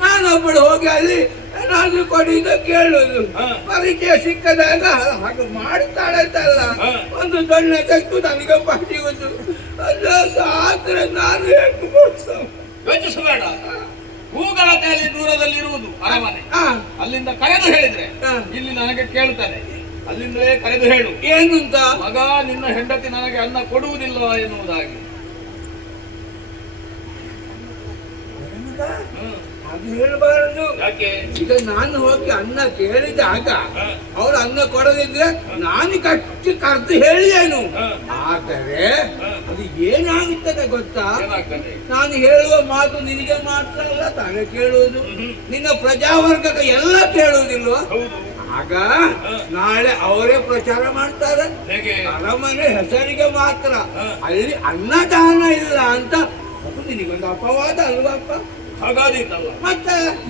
ನಾನೊಬ್ಬಳು ಹೋಗಿ ಅಲ್ಲಿ ಏನಾದ್ರೂ ಕೊಡಿದ್ದು ಕೇಳುದು. ಪರಿಚಯ ಸಿಕ್ಕದಾಗ ಹಾಗೆ ಮಾಡ್ತಾಳೆ ಅಂತಲ್ಲ, ಒಂದು ದೊಡ್ಡ ತೆಗೆದು ನನಗೆ ಪಡೆಯುವುದು. ಆದ್ರೆ ನಾನು ಯೋಚಿಸಬೇಡ. ಹೂಗಳತೆಯಲ್ಲಿ ದೂರದಲ್ಲಿರುವುದು ಅರಮನೆ. ಅಲ್ಲಿಂದ ಕರೆದು ಹೇಳಿದ್ರೆ ಇಲ್ಲಿ ನನಗೆ ಕೇಳ್ತಾನೆ. ಅಲ್ಲಿಂದಲೇ ಕರೆದು ಹೇಳು. ಏನು ಅಂತ? ಮಗ, ನಿನ್ನ ಹೆಂಡತಿ ನನಗೆ ಅನ್ನ ಕೊಡುವುದಿಲ್ಲ ಎನ್ನುವುದಾಗಿ. ಅದು ಹೇಳಬಾರದು. ಯಾಕೆ? ಈಗ ನಾನು ಹೋಗಿ ಅನ್ನ ಕೇಳಿದಾಗ ಅವ್ರು ಅನ್ನ ಕೊಡದಿದ್ರೆ ನಾನು ಕರೆದು ಹೇಳಿದೇನು. ಆದರೆ ಅದು ಏನಾಗುತ್ತದೆ ಗೊತ್ತಾ? ನಾನು ಹೇಳುವ ಮಾತು ನಿನಗೆ ಮಾತ್ರ ಅಲ್ಲ ತಾನೇ ಕೇಳುವುದು, ನಿನ್ನ ಪ್ರಜಾವರ್ಗಕ್ಕೆ ಎಲ್ಲ ಕೇಳುವುದಿಲ್ವ? ಆಗ ನಾಳೆ ಅವರೇ ಪ್ರಚಾರ ಮಾಡ್ತಾರೆ. ಅರಮನೆ ಹೆಸರಿಗೆ ಮಾತ್ರ, ಅಲ್ಲಿ ಅನ್ನದಾನ ಇಲ್ಲ ಅಂತ. ಅದು ನಿನಗೊಂದು ಅಪವಾದ ಅಲ್ವಪ್ಪ? ಹಾಗಾದಿತ್ತಲ್ಲ,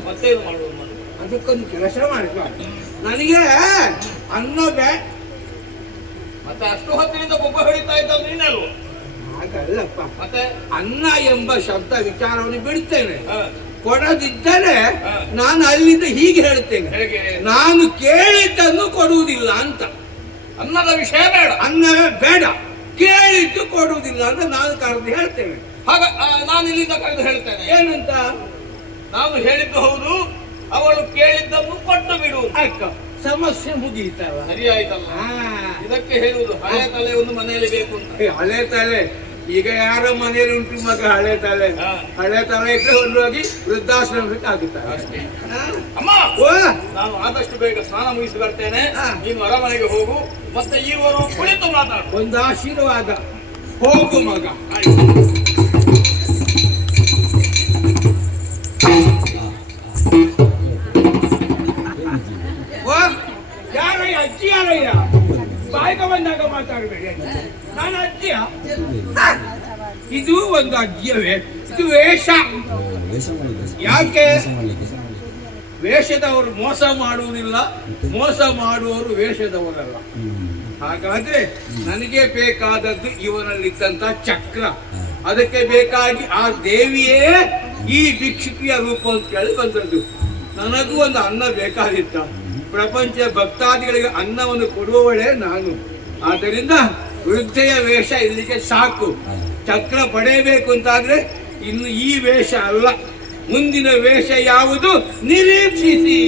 ಮತ್ತೇನು ಮಾಡುವುದು? ಅದಕ್ಕೊಂದು ಕೆಲಸ ಮಾಡ್ಕೊ. ನನಗೆ ಅನ್ನ ಮತ್ತೆ ಅಷ್ಟು ಹೊತ್ತಿನಿಂದ ಕೊಬ್ಬ ಹೊಡಿತಾ ಇದ್ದ ನೀನಲ್ವ? ಹಾಗಲ್ಲಪ್ಪ. ಮತ್ತೆ ಅನ್ನ ಎಂಬ ಶಬ್ದ ವಿಚಾರವನ್ನು ಬಿಡ್ತೇನೆ. ಕೊಡದಿದ್ದರೆ ನಾನು ಅಲ್ಲಿಂದ ಹೀಗೆ ಹೇಳ್ತೇನೆ, ನಾನು ಕೇಳಿದ್ದನ್ನು ಕೊಡುವುದಿಲ್ಲ ಅಂತ. ಅನ್ನದ ವಿಷಯ ಬೇಡ, ಅನ್ನವೇ ಬೇಡ, ಕೇಳಿದ್ದು ಕೊಡುವುದಿಲ್ಲ ಅಂತ ನಾನು ಕರೆದು ಹೇಳ್ತೇನೆ. ಹಾಗ ನಾನು ಇಲ್ಲಿಂದ ಕರೆದು ಹೇಳ್ತೇನೆ. ಏನಂತ? ನಾನು ಹೇಳಿದ್ದು ಹೌದು, ಅವಳು ಕೇಳಿದ್ದನ್ನು ಕೊಟ್ಟು ಬಿಡು. ಅಕ್ಕ ಸಮಸ್ಯೆ ಮುಗಿಯಿತಲ್ಲ. ಸರಿ ಆಯ್ತಲ್ಲ. ಇದಕ್ಕೆ ಹೇಳುವುದು ಹಳೆ ತಲೆ ಒಂದು ಮನೆಯಲ್ಲಿ ಬೇಕು ಅಂತ. ಹಳೆ ತಲೆ ಈಗ ಯಾರ ಮನೆಯಲ್ಲಿ ಉಂಟು ಮಗ ಹಳೆ ತಲೆ. ಹಳೆ ತಲೆ ಇದ್ರೆ ಹೊರಡೋಗಿ ವೃದ್ಧಾಶ್ರಮಕ್ಕೆ ಆಗುತ್ತಾರೆ. ಅಮ್ಮ, ನಾನು ಆದಷ್ಟು ಬೇಗ ಸ್ನಾನ ಮುಗಿಸಿ ಬರ್ತೇನೆ. ನೀನು ಅರಮನೆಗೆ ಹೋಗು. ಮತ್ತೆ ಈವರು ಕುಳಿತು ಮಾತಾಡು. ಒಂದು ಆಶೀರ್ವಾದ. ಹೋಗು ಮಗ. ಯಾರಯ್ಯ? ಅಜ್ಜಿ ಯಾರಯ್ಯ? ಬಾಯಿಗೆ ಬಂದಾಗ ಮಾತಾಡಬೇಡಿ. ನಾನು ಅಜ್ಜಿಯ? ಇದು ಒಂದು ಅಜ್ಜಿಯ ವೇಷ. ಇದು ವೇಷ. ಯಾಕೆ? ವೇಷದವರು ಮೋಸ ಮಾಡುವುದಿಲ್ಲ, ಮೋಸ ಮಾಡುವವರು ವೇಷದವರಲ್ಲ. ಹಾಗಾದ್ರೆ ನನಗೆ ಬೇಕಾದದ್ದು ಇವನಲ್ಲಿದ್ದಂತ ಚಕ್ರ. ಅದಕ್ಕೆ ಬೇಕಾಗಿ ಆ ದೇವಿಯೇ ಈ ಭಿಕ್ಷುಕಿಯ ರೂಪ ಅಂತ ಹೇಳಿ ಬಂದದ್ದು. ನನಗೂ ಒಂದು ಅನ್ನ ಬೇಕಾದಿತ್ತ. ಪ್ರಪಂಚ ಭಕ್ತಾದಿಗಳಿಗೆ ಅನ್ನವನ್ನು ಕೊಡುವವಳೇ ನಾನು. ಆದ್ದರಿಂದ ವೃದ್ಧೆಯ ವೇಷ ಇಲ್ಲಿಗೆ ಸಾಕು. ಚಕ್ರ ಪಡೆಯಬೇಕು ಅಂತಾದ್ರೆ ಇನ್ನು ಈ ವೇಷ ಅಲ್ಲ, ಮುಂದಿನ ವೇಷ ಯಾವುದು ನಿರೀಕ್ಷಿಸಿ.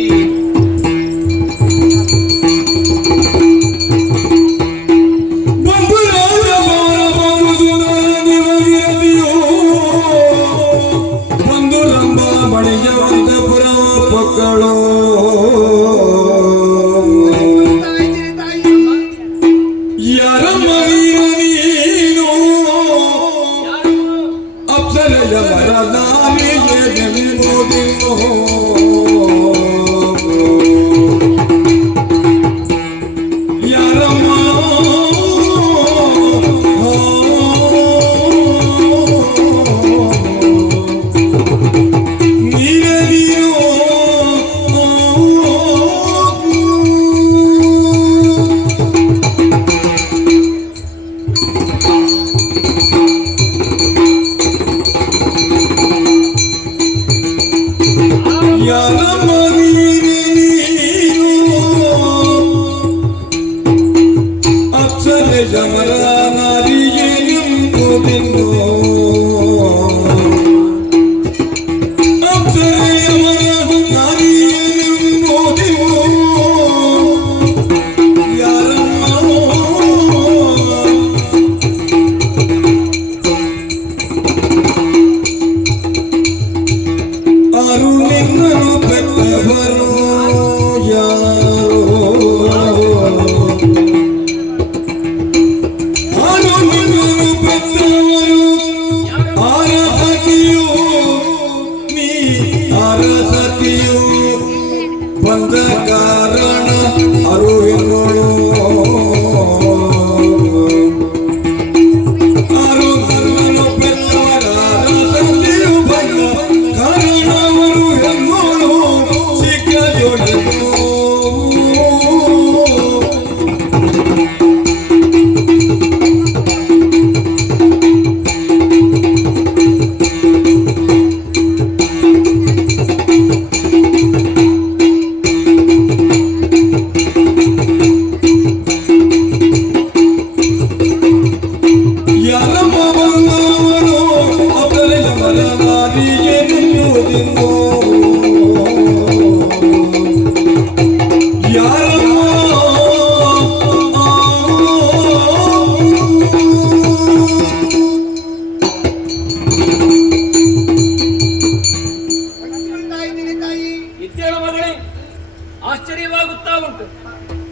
ಆಶ್ಚರ್ಯವಾಗುತ್ತಾ ಉಂಟು.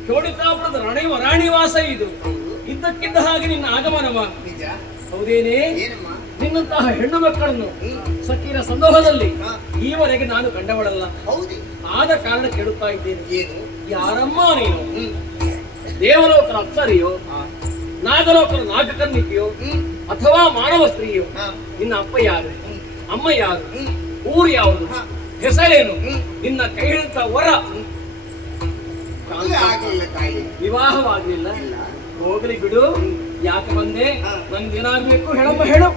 ಶೋಣಿತಾಪುರದ ರಾಣಿವಾಸ ಇದು. ಇದ್ದಕ್ಕಿದ್ದ ಹಾಗೆ ನಿನ್ನ ಆಗಮನವ. ಹೌದೇನೇ? ನಿನ್ನಂತಹ ಹೆಣ್ಣು ಮಕ್ಕಳನ್ನು ಸಖಿರ ಸಂದೋಹದಲ್ಲಿ ಈವರೆಗೆ ನಾನು ಕಂಡವಳಲ್ಲ. ಆದ ಕಾರಣ ಕೇಳುತ್ತಾ ಇದ್ದೇನೆ, ಯಾರಮ್ಮ ನೀನು? ದೇವಲೋಕರ ಅಪ್ಸರಿಯೋ, ನಾಗಲೋಕರ ನಾಗಕರ್ಣಿಕೆಯೋ, ಅಥವಾ ಮಾನವ ಸ್ತ್ರೀಯೋ? ನಿನ್ನ ಅಪ್ಪ ಯಾರು, ಅಮ್ಮ ಯಾರು, ಊರು ಯಾವುದು, ಹೆಸರೇನು? ನಿನ್ನ ಕೈ ಹಿಡಿತ ವರ ವಿವಾಹವಾಗಲಿಲ್ಲ. ಹೋಗಲಿ ಬಿಡು, ಯಾಕೆ ಬಂದೆ? ನನ್ಗೇನಾಗ್ಬೇಕು ಹೇಳಮ್ಮ, ಹೇಳು.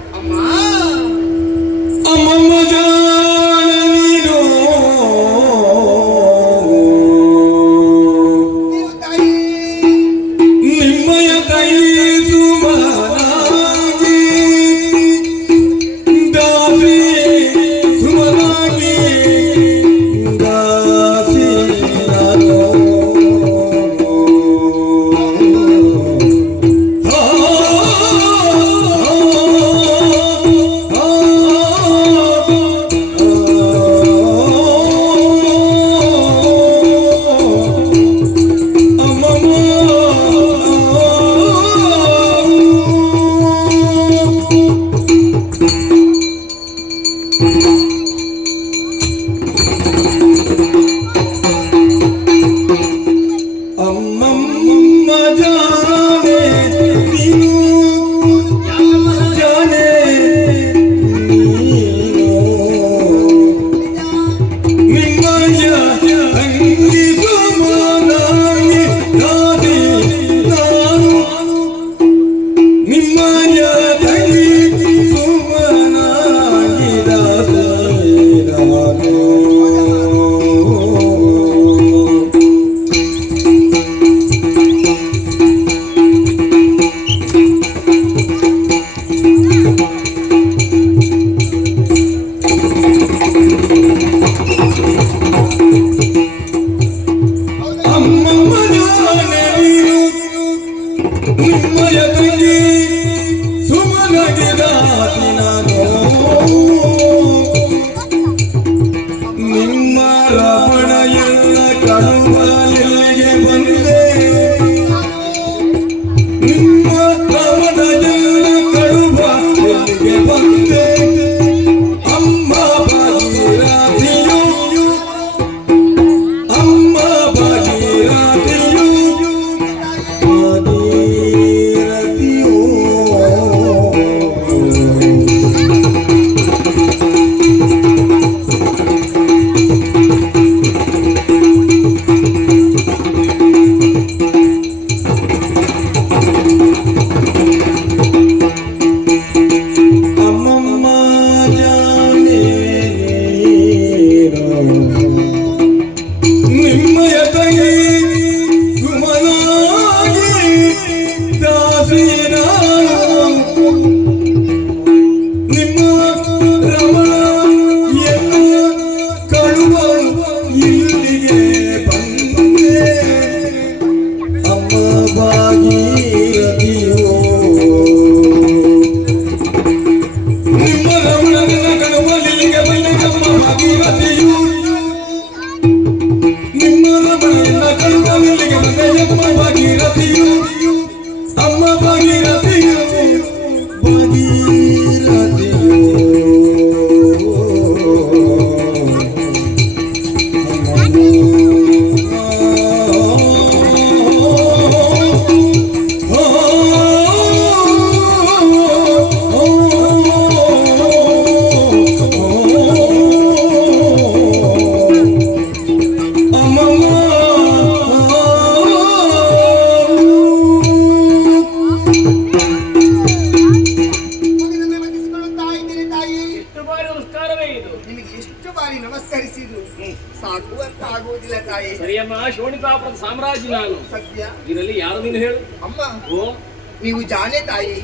ನಿಮ್ಮಯ ಕೈ ಸುಮನಾಗಿ ದಾಸಿ ಸುಮನಾಗಿ ಇದರಲ್ಲಿ ಯಾರು ನೀನು ಹೇಳು? ಅಮ್ಮ ಓ ನೀವು ಜಾಣೆ ತಾಯಿ.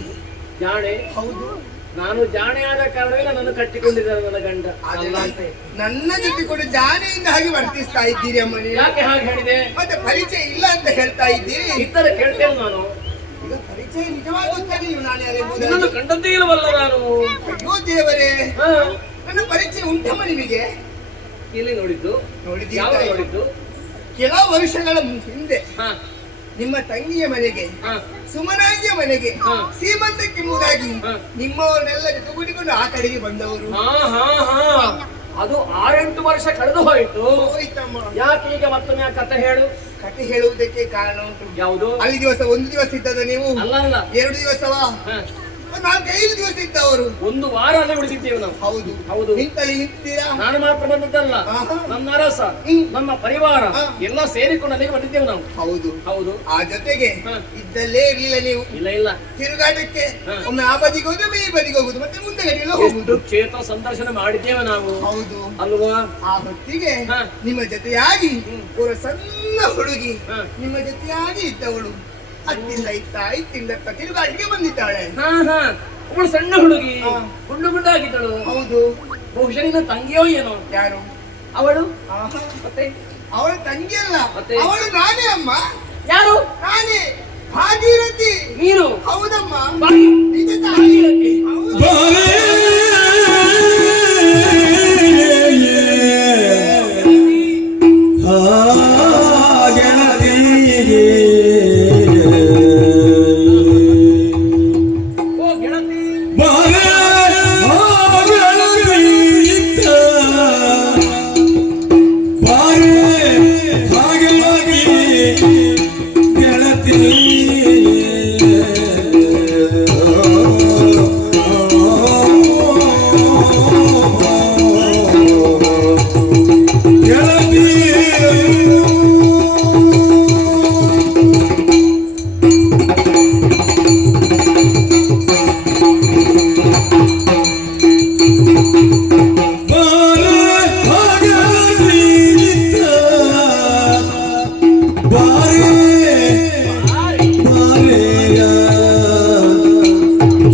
ಜಾಣೆ? ಹೌದು. ನಾನು ಜಾಣೆ ಆದ ಕಾರಣವೇ ನನ್ನನ್ನು ಕಟ್ಟಿಕೊಂಡಿದ್ದಾರೆ ನನ್ನ ಗಂಡ. ಅದೆಲ್ಲ ನನ್ನ ಜೊತೆ ಕೂಡ ಜಾಣೆಯಿಂದ ಹಾಗೆ ವರ್ತಿಸ್ತಾ ಇದ್ದೀರಿ ಅಮ್ಮ ನೀವು. ಯಾಕೆ ಹಾಗೆ ಹೇಳಿದೆ? ಮತ್ತೆ ಪರಿಚಯ ಇಲ್ಲ ಅಂತ ಹೇಳ್ತಾ ಇದ್ದೀರಿ. ಇದ್ದರೆ ಕೇಳ್ತೇನೆ ನಾನು. ಈಗ ಪರಿಚಯ ನಿಜವಾಗಿ ಗೊತ್ತಾಗಿ ನೀವು ನಾನು ಯಾರೆಂಬುದಾಗಿ. ನನ್ನನ್ನು ಕಂಡದ್ದೇ ಇಲ್ಲವಲ್ಲ ನಾನು. ಅಯ್ಯೋ ದೇವರೇ, ಹಾ, ನನ್ನ ಪರಿಚಯ ಉಂಟಮ್ಮ ನಿಮಗೆ? ಎಲ್ಲಿ ನೋಡಿದ್ದು? ಯಾವ ನೋಡಿದ್ದೀರಿ? ನೋಡಿದ್ದು? ಕೆಲವು ವರ್ಷಗಳ ಹಿಂದೆ ಹಾ ನಿಮ್ಮ ತಂಗಿಯ ಮನೆಗೆ, ಹಾ ಸುಮನಾಗಿಯ ಮನೆಗೆ ಹಾ. ಸೀಮಂತಕ್ಕೆಂಬುದಾಗಿ ಹಾ. ನಿಮ್ಮವರನ್ನೆಲ್ಲ ಜೊತೆಗೂಡಿಕೊಂಡು ಆ ಕಡೆಗೆ ಬಂದವರು. ಹಾ ಹಾ ಹಾ ಅದು 6-8 ವರ್ಷ ಕಳೆದು ಹೋಯಿತು. ಹೋಯ್ತಮ್ಮ. ಯಾಕೆ ಈಗ ಮತ್ತೊಮ್ಮೆ ಆ ಕಥೆ ಹೇಳು. ಕತೆ ಹೇಳುವುದಕ್ಕೆ ಕಾರಣ ಉಂಟು. ಯಾವುದು? ಅಲ್ಲಿ ಒಂದು ದಿವಸ ಇದ್ದದ ನೀವು? ಅಲ್ಲ ಅಲ್ಲ, 2 ದಿವಸವಾ? ಹಾ, 4-5 ದಿವಸ ಇದ್ದವರು. 1 ವಾರ ಅಲ್ಲೇ ಉಳಿದಿದ್ದೇವೆ ನಾವು. ಹೌದು ಹೌದು. ನಿಂತಲ್ಲಿ ನಿಂತೀರಾ? ನಾನು ಮಾತ್ರ ಬಂದದ್ದಲ್ಲ, ಆಹಾ. ನನ್ನ ಅರಸ, ನಮ್ಮ ಪರಿವಾರ ಎಲ್ಲ ಸೇರಿಕೊಂಡು ಅಲ್ಲಿಗೆ ಬಂದಿದ್ದೇವೆ ನಾವು. ಹೌದು. ಹೌದು. ಆ ಜೊತೆಗೆ ಹಾ. ಇದ್ದಲ್ಲೇ ಇರ್ಲಿಲ್ಲ ನೀವು. ಇಲ್ಲ ಇಲ್ಲ, ತಿರುಗಾಟಕ್ಕೆ ಹಾ. ಒಮ್ಮೆ ಆ ಬದಿಗೆ ಹೋದ್ರೆ ಈ ಬದಿಗೆ ಹೋಗುದು, ಮತ್ತೆ ಮುಂದೆ ಗಡಿಯೆಲ್ಲ ಎಷ್ಟು ಹೋಗುದು. ಕ್ಷೇತ್ರ ಸಂದರ್ಶನ ಮಾಡಿದ್ದೇವೆ ನಾವು. ಹೌದು. ಅಲ್ವಾ? ಆ ಹೊತ್ತಿಗೆ ಹಾ. ನಿಮ್ಮ ಜೊತೆಯಾಗಿ ಒಬ್ಬ ಸಣ್ಣ ಹುಡುಗಿ ಹಾ. ನಿಮ್ಮ ಜೊತೆಯಾಗಿ ಇದ್ದವಳು ಅತ್ತಿಂದ ಇತ್ತಿಂದ ತಿರುಗಾಟಿಗೆ ಬಂದಿದ್ದಾಳೆ. ಹಾ ಹಾ, ಅವಳು ಸಣ್ಣ ಹುಡುಗಿ, ಹಾ. ಗುಂಡು ಗುಂಡಾಗಿದ್ದಳು. ಹೌದು. ಬಹುಶಃ ನಿನ್ನ ತಂಗಿಯೋ ಏನೋ. ಯಾರು? ಅವಳು ಆಹಾ. ಮತ್ತೆ ಅವಳ ತಂಗಿ ಅಲ್ಲ, ಮತ್ತೆ? ಅವಳು ನಾನೇ ಅಮ್ಮ. ಯಾರು? ನಾನೇ ಭಾಗೀರಥಿ. ನೀನು? ಹೌದಮ್ಮ. ಬಾಯಿ. ನಿಜ ತಾಯಿ. ಭಾಗೀರಥಿ. ಹೌದು. ಬಾರೆ ಗೆಳತಿಗೆ ಓ ಗೆಳತಿ. ಬಾರೆ ಗೆಳತಿಯಿದ್ದ ಬಾರೆ ಹಾಗಾಗಿ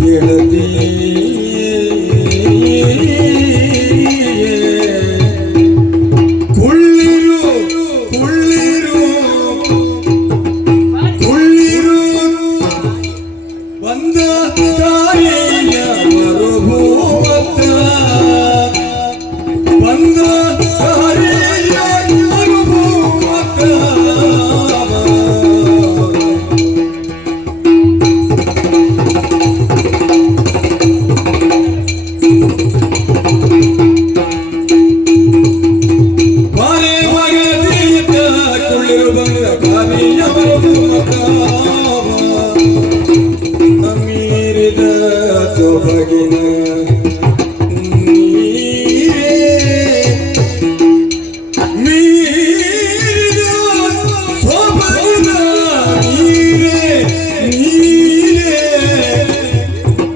ಗೆಳತಿ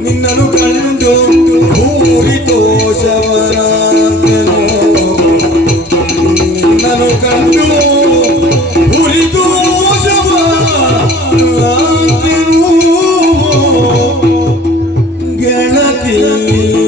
ನಿನ್ನನು ಕಂಡು ಭೂರಿತೋಷವರಾಂತೆನು ನಿನ್ನನು ಕಂಡು ಭೂರಿತೋಷವರಾಂತೆನು ಗೆಳತಿ ನೀನು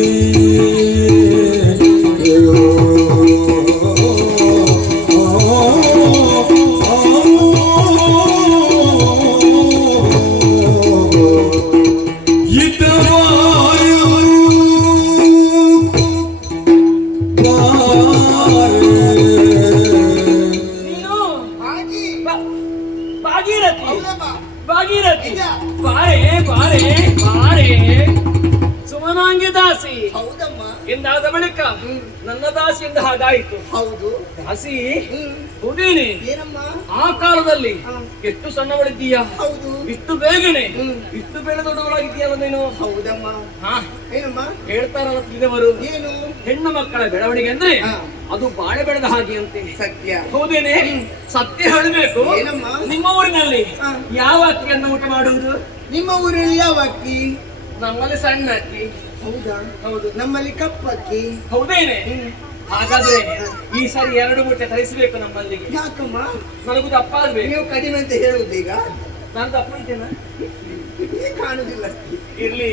ಭಾಗಿ. ಭಾಗೀರಥಿ. ಹೌದಮ್ಮ. ಭಾಗೀರಥಿ. ನಿಜ. ಬಾರೆ ಬಾರೆ ಬಾರೆ. ಸುಮನಾಂಗಿ ದಾಸಿ ಹೌದಮ್ಮ. ಎಂದಾದ ಬಳಿಕ ನನ್ನ ದಾಸಿ ಎಂದ ಹಾಗಾಯಿತು. ಹೌದು. ದಾಸಿ ಹ್ಮ್. ಹೌದೇನೆ? ಏನಮ್ಮ? ಆ ಕಾಲದಲ್ಲಿ ಹಾ. ಎಷ್ಟು ಸಣ್ಣವಳಿದ್ದೀಯಾ, ಹೌದು. ಇಷ್ಟು ಬೇಗನೆ ಹ್ಮ್. ಇಷ್ಟು ಬೇಗ ದೊಡ್ಡವಳಾಗಿದ್ದೀಯಲ್ಲ ನೀನು. ಹೌದಮ್ಮ. ಹಾ, ಏನಮ್ಮ? ಹೇಳ್ತಾರಲ್ಲ ತಿಳಿದವರು, ಏನು? ಹೆಣ್ಣು ಮಕ್ಕಳ ಬೆಳವಣಿಗೆ ಅಂದ್ರೆ ಹಾ. ಅದು ಬಾಳೆ ಬೆಳೆದ ಹಾಗೆ ಅಂತೆ. ಸತ್ಯ. ಹೌದೇನೆ? ಸತ್ಯ ಹೇಳಬೇಕು. ಏನಮ್ಮ? ನಿಮ್ಮ ಊರಿನಲ್ಲಿ ಹಾ. ಯಾವ ಅಕ್ಕಿಯನ್ನು ಊಟ ಮಾಡುವುದು? ನಿಮ್ಮ ಊರಲ್ಲಿ ಯಾವ ಅಕ್ಕಿ? ನಮ್ಮಲ್ಲಿ ಸಣ್ಣ ಅಕ್ಕಿ. ಹೌದಾ? ಹೌದು. ನಮ್ಮಲ್ಲಿ ಕಪ್ಪಕ್ಕಿ. ಹೌದೇನೆ? ಹಾಗಾದ್ರೆ ಈ ಸಾರಿ 2 ಮೂಟೆ ತರಿಸಬೇಕು ನಮ್ಮಲ್ಲಿಗೆ. ಯಾಕಮ್ಮ? ನನಗೂ ದಪ್ಪ ಆಗ್ಬೇಕು. ನೀವು ಕಡಿಮೆ ಅಂತ ಹೇಳುವುದೀಗ? ನಾನು ತಪ್ಪು ಇದ್ದೇನಾ? ಕಾಣುದಿಲ್ಲ. ಇರ್ಲಿ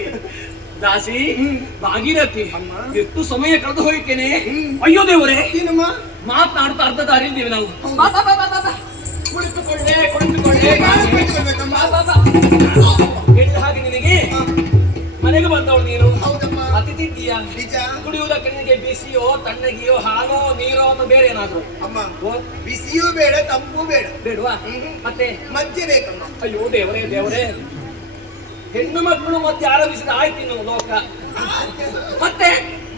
ದಾಸಿ, ಭಾಗೀರಥಿ, ಎಷ್ಟು ಸಮಯ ಕಳೆದು ಹೋಯ್ತೇನೆ. ಅಯ್ಯೋ ದೇವರೇ, ಏನಮ್ಮ? ಮಾತನಾಡ್ತಾ ಅರ್ಧ ದಾರಿದ್ದೇವೆ ನಾವು. ಬಾ, ಬಾ, ಬಾ, ಬಾ, ಬಾ, ಬಾ. ಕುಳಿತುಕೊಳ್ಳೆ, ಕುಳಿತುಕೊಳ್ಳೆ. ಹೇಳಿದ ಹಾಗೆ ನಿನಗೆ ಮನೆಗೆ ಬಂದವಳು ನೀನು. ಹೌದಮ್ಮ. ಅತಿಥಿ ಇದ್ದೀಯಾ? ನಿಜ. ಕುಡಿಯುವುದಕ್ಕೆ ನಿನಗೆ ಬಿಸಿಯೋ ತಣ್ಣಗಿಯೋ ಹಾಲೋ ನೀರೋ ಅನ್ನೋ ಬೇರೆ ಏನಾದ್ರು ಅಮ್ಮ, ಬಿಸಿಯೂ ಬೇಡ, ತಂಪು ಬೇಡ. ಬೇಡವಾ? ಮತ್ತೆ ಮಧ್ಯೆ ಬೇಕಮ್ಮ. ಅಯ್ಯೋ ದೇವರೇ ದೇವರೇ, ಹೆಣ್ಣು ಮಕ್ಕಳು ಮತ್ತೆ ಆರಂಭಿಸಿದ ಆಯ್ತು ಇನ್ನು ಲೋಕ. ಮತ್ತೆ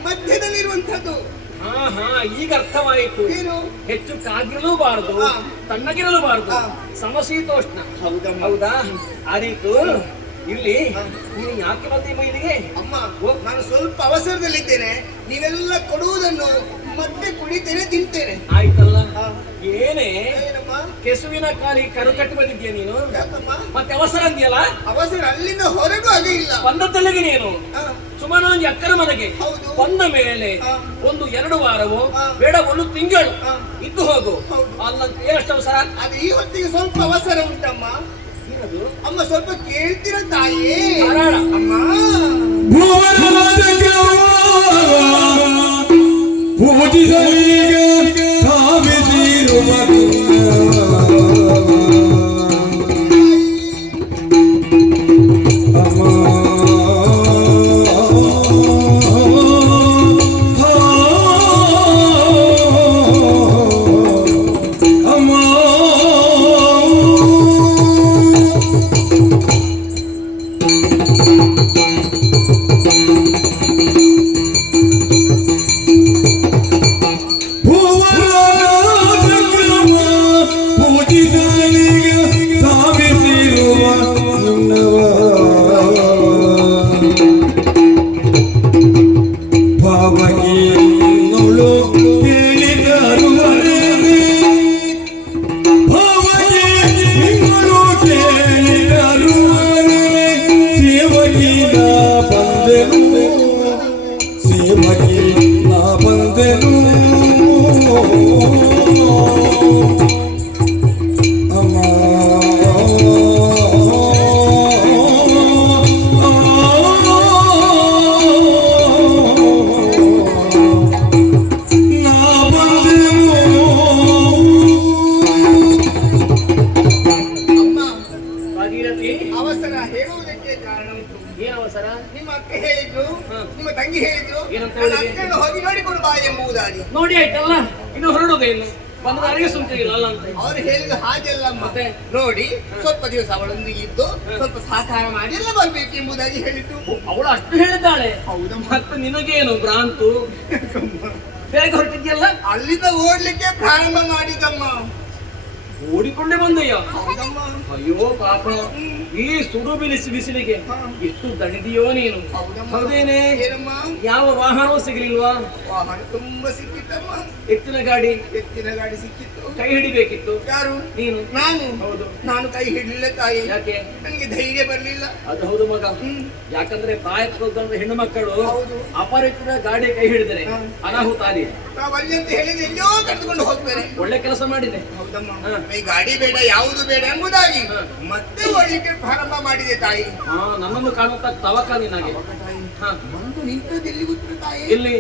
ಮಧ್ಯದಲ್ಲಿರುವಂತದ್ದು. ಹಾ ಹಾ, ಈಗ ಅರ್ಥವಾಯಿತು. ಏನು? ಹೆಚ್ಚು ಕಾಗಿರಲೂಬಾರದು, ತಣ್ಣಗಿರಲೂಬಾರದು, ಸಮಶೀತೋಷ್ಣ. ಹೌದಾ? ಆದೀತು. ಇಲ್ಲಿ ನೀನು ಯಾಕೆ ಬಂದಿ ಇಲ್ಲಿಗೆ? ಅಮ್ಮ, ನಾನು ಸ್ವಲ್ಪ ಅವಸರದಲ್ಲಿದ್ದೇನೆ. ನೀವೆಲ್ಲ ಕೊಡುವುದನ್ನು ಮತ್ತೆ ಕುಡಿತೇನೆ, ತಿಂತೇನೆ. ಆಯ್ತಲ್ಲ. ಹಾ. ಏನೇ ಏನಮ್ಮ? ಕೆಸುವಿನ ಕಾಲಿ ಕರು ಕಟ್ಟಿ ಬಂದಿದ್ಯಾ ನೀನು? ಯಾಕಮ್ಮ? ಮತ್ತೆ ಅವಸರ ಅಂದ್ಯಲ್ಲ? ಅವಸರ ಅಲ್ಲಿಂದ ಹೊರಗೂ ಹಾಗೆ ಇಲ್ಲ. ಬಂದದ್ದಲ್ಲಿಗೆ ನೀನು ಹಾ. ಸುಮಾರು ಒಂದು ಅಕ್ಕನ ಮನೆಗೆ ಹೌದು. ಬಂದ ಮೇಲೆ ಹಾ. ಒಂದು 2 ವಾರವೋ ಹಾ. ಬೇಡ 1 ತಿಂಗಳು ಹಾ. ಇದ್ದು ಹೋಗು. ಹೌದು. ಅಲ್ಲಂತ ಏನಷ್ಟು ಅವಸರ? ಅದು ಈ ಹೊತ್ತಿಗೆ ಸ್ವಲ್ಪ ಅವಸರ ಉಂಟಮ್ಮ. ಏನದು? ಅಮ್ಮ ಸ್ವಲ್ಪ ಕೇಳ್ತೀರ ತಾಯಿ? ಧಾರಾಳ. ಅಮ್ಮ, ಪೂಜಿಸಲೀಗ ಧಾವಿಸಿರುವ ಅವಸರ ಹೇಳುವುದಕ್ಕೆ ಕಾರಣ ಉಂಟು. ಏನ್ ಅವಸರ? ನಿಮ್ಮ ಅಕ್ಕ ಹೇಳಿದ್ರು, ನಿಮ್ಮ ತಂಗಿ ಹೇಳಿದ್ರು, ಏನಂತ ನನ್ನ ಹೇಳಿದೆ? ಅಕ್ಕನ್ನು ಹೋಗಿ ನೋಡಿಕೊಂಡು ಬಾ ಎಂಬುದಾಗಿ. ನೋಡಿ ಆಯ್ತಲ್ಲ, ಇನ್ನು ಹೊರಡೋದೇ ಇಲ್ಲ. ಬಂದ ದಾರಿಗೆ ಸುಂಕ ಇಲ್ಲ ಅಲ್ಲ ಅಂತ. ಅವರು ಹೇಳಿದ ಹಾಗೆಲ್ಲಮ್ಮ. ಮತ್ತೆ? ನೋಡಿ, ಸ್ವಲ್ಪ ದಿವಸ ಅವಳೊಂದಿಗೆ ಇದ್ದು ಸ್ವಲ್ಪ ಸಹಕಾರ ಮಾಡಿ ಎಲ್ಲ ಬರ್ಬೇಕು ಎಂಬುದಾಗಿ ಹೇಳಿದ್ದು. ಅವಳು ಅಷ್ಟು ಹೇಳಿದ್ದಾಳೆ. ಹೌದಮ್ಮ. ಮತ್ತೆ ನಿನಗೇನು ಭ್ರಾಂತು? ಬೇಗ ಹೊರಟಿದ್ಯಲ್ಲ? ಅಲ್ಲಿಂದ ಓಡ್ಲಿಕ್ಕೆ ಪ್ರಾರಂಭ ಮಾಡಿದಮ್ಮ. ಓಡಿಕೊಂಡೇ ಬಂದಯ್ಯ. ಹೌದಮ್ಮ. ಅಯ್ಯೋ ಪಾಪ, ಈ ಸುಡು ಬಿಸಿಲಿಗೆ ಎಷ್ಟು ದಣಿದಿಯೋ ನೀನು. ಹೌದಮ್ಮ. ಹೌದೇನೆ? ಏನಮ್ಮ? ಯಾವ ವಾಹನವೂ ಸಿಗಲಿಲ್ವಾ? ವಾಹನ ತುಂಬಾ ಸಿಕ್ಕಿತ್ತಮ್ಮ. ಎತ್ತಿನ ಗಾಡಿ? ಎತ್ತಿನ ಗಾಡಿ ಸಿಕ್ಕಿತ್ತು. ಕೈ ಹಿಡಿಬೇಕಿತ್ತು. ಯಾರು? ನೀನು. ನಾನು. ಹೌದು. ನಾನು ಕೈ ಹಿಡಲಿಲ್ಲ ತಾಯಿ. ಯಾಕೆ? ನನಗೆ ಧೈರ್ಯ ಬರಲಿಲ್ಲ. ಅದು ಹೌದು ಮಗ. ಯಾಕಂದ್ರೆ ತಾಯತ್ಕೊಂಡ್ರೆ ಹೆಣ್ಣು ಮಕ್ಕಳು ಹೌದು. ಅಪರಿಚಿತ ಗಾಡಿ ಕೈ ಹಿಡಿದರೆ ಅನಾಹುತ ಆದಿ. ನಾವು ಅಲ್ಲಿ ಅಂತ ಹೇಳಿದ್ರೆ ಎಲ್ಲೋ ಕರೆದುಕೊಂಡು ಹೋಗ್ತಾರೆ. ಒಳ್ಳೆ ಕೆಲಸ ಮಾಡಿದೆ. ಹೌದಮ್ಮ. ಹಾ. ಈ ಗಾಡಿ ಬೇಡ, ಯಾವುದು ಬೇಡ ಎಂಬುದಾಗಿ ಹಾ. ಮತ್ತೆ ಓಡ್ಲಿಕ್ಕೆ ಪ್ರಾರಂಭ ಮಾಡಿದೆ ತಾಯಿ. ಹಾ, ನನ್ನನ್ನು ಕಾಣುತ್ತಾ ತವಕ ನಿನಗೆ. ಹಾ. ಬಂದು ನಿಂತದ್ದು ಎಲ್ಲಿ ಗೊತ್ತು ತಾಯಿ? ಎಲ್ಲಿ?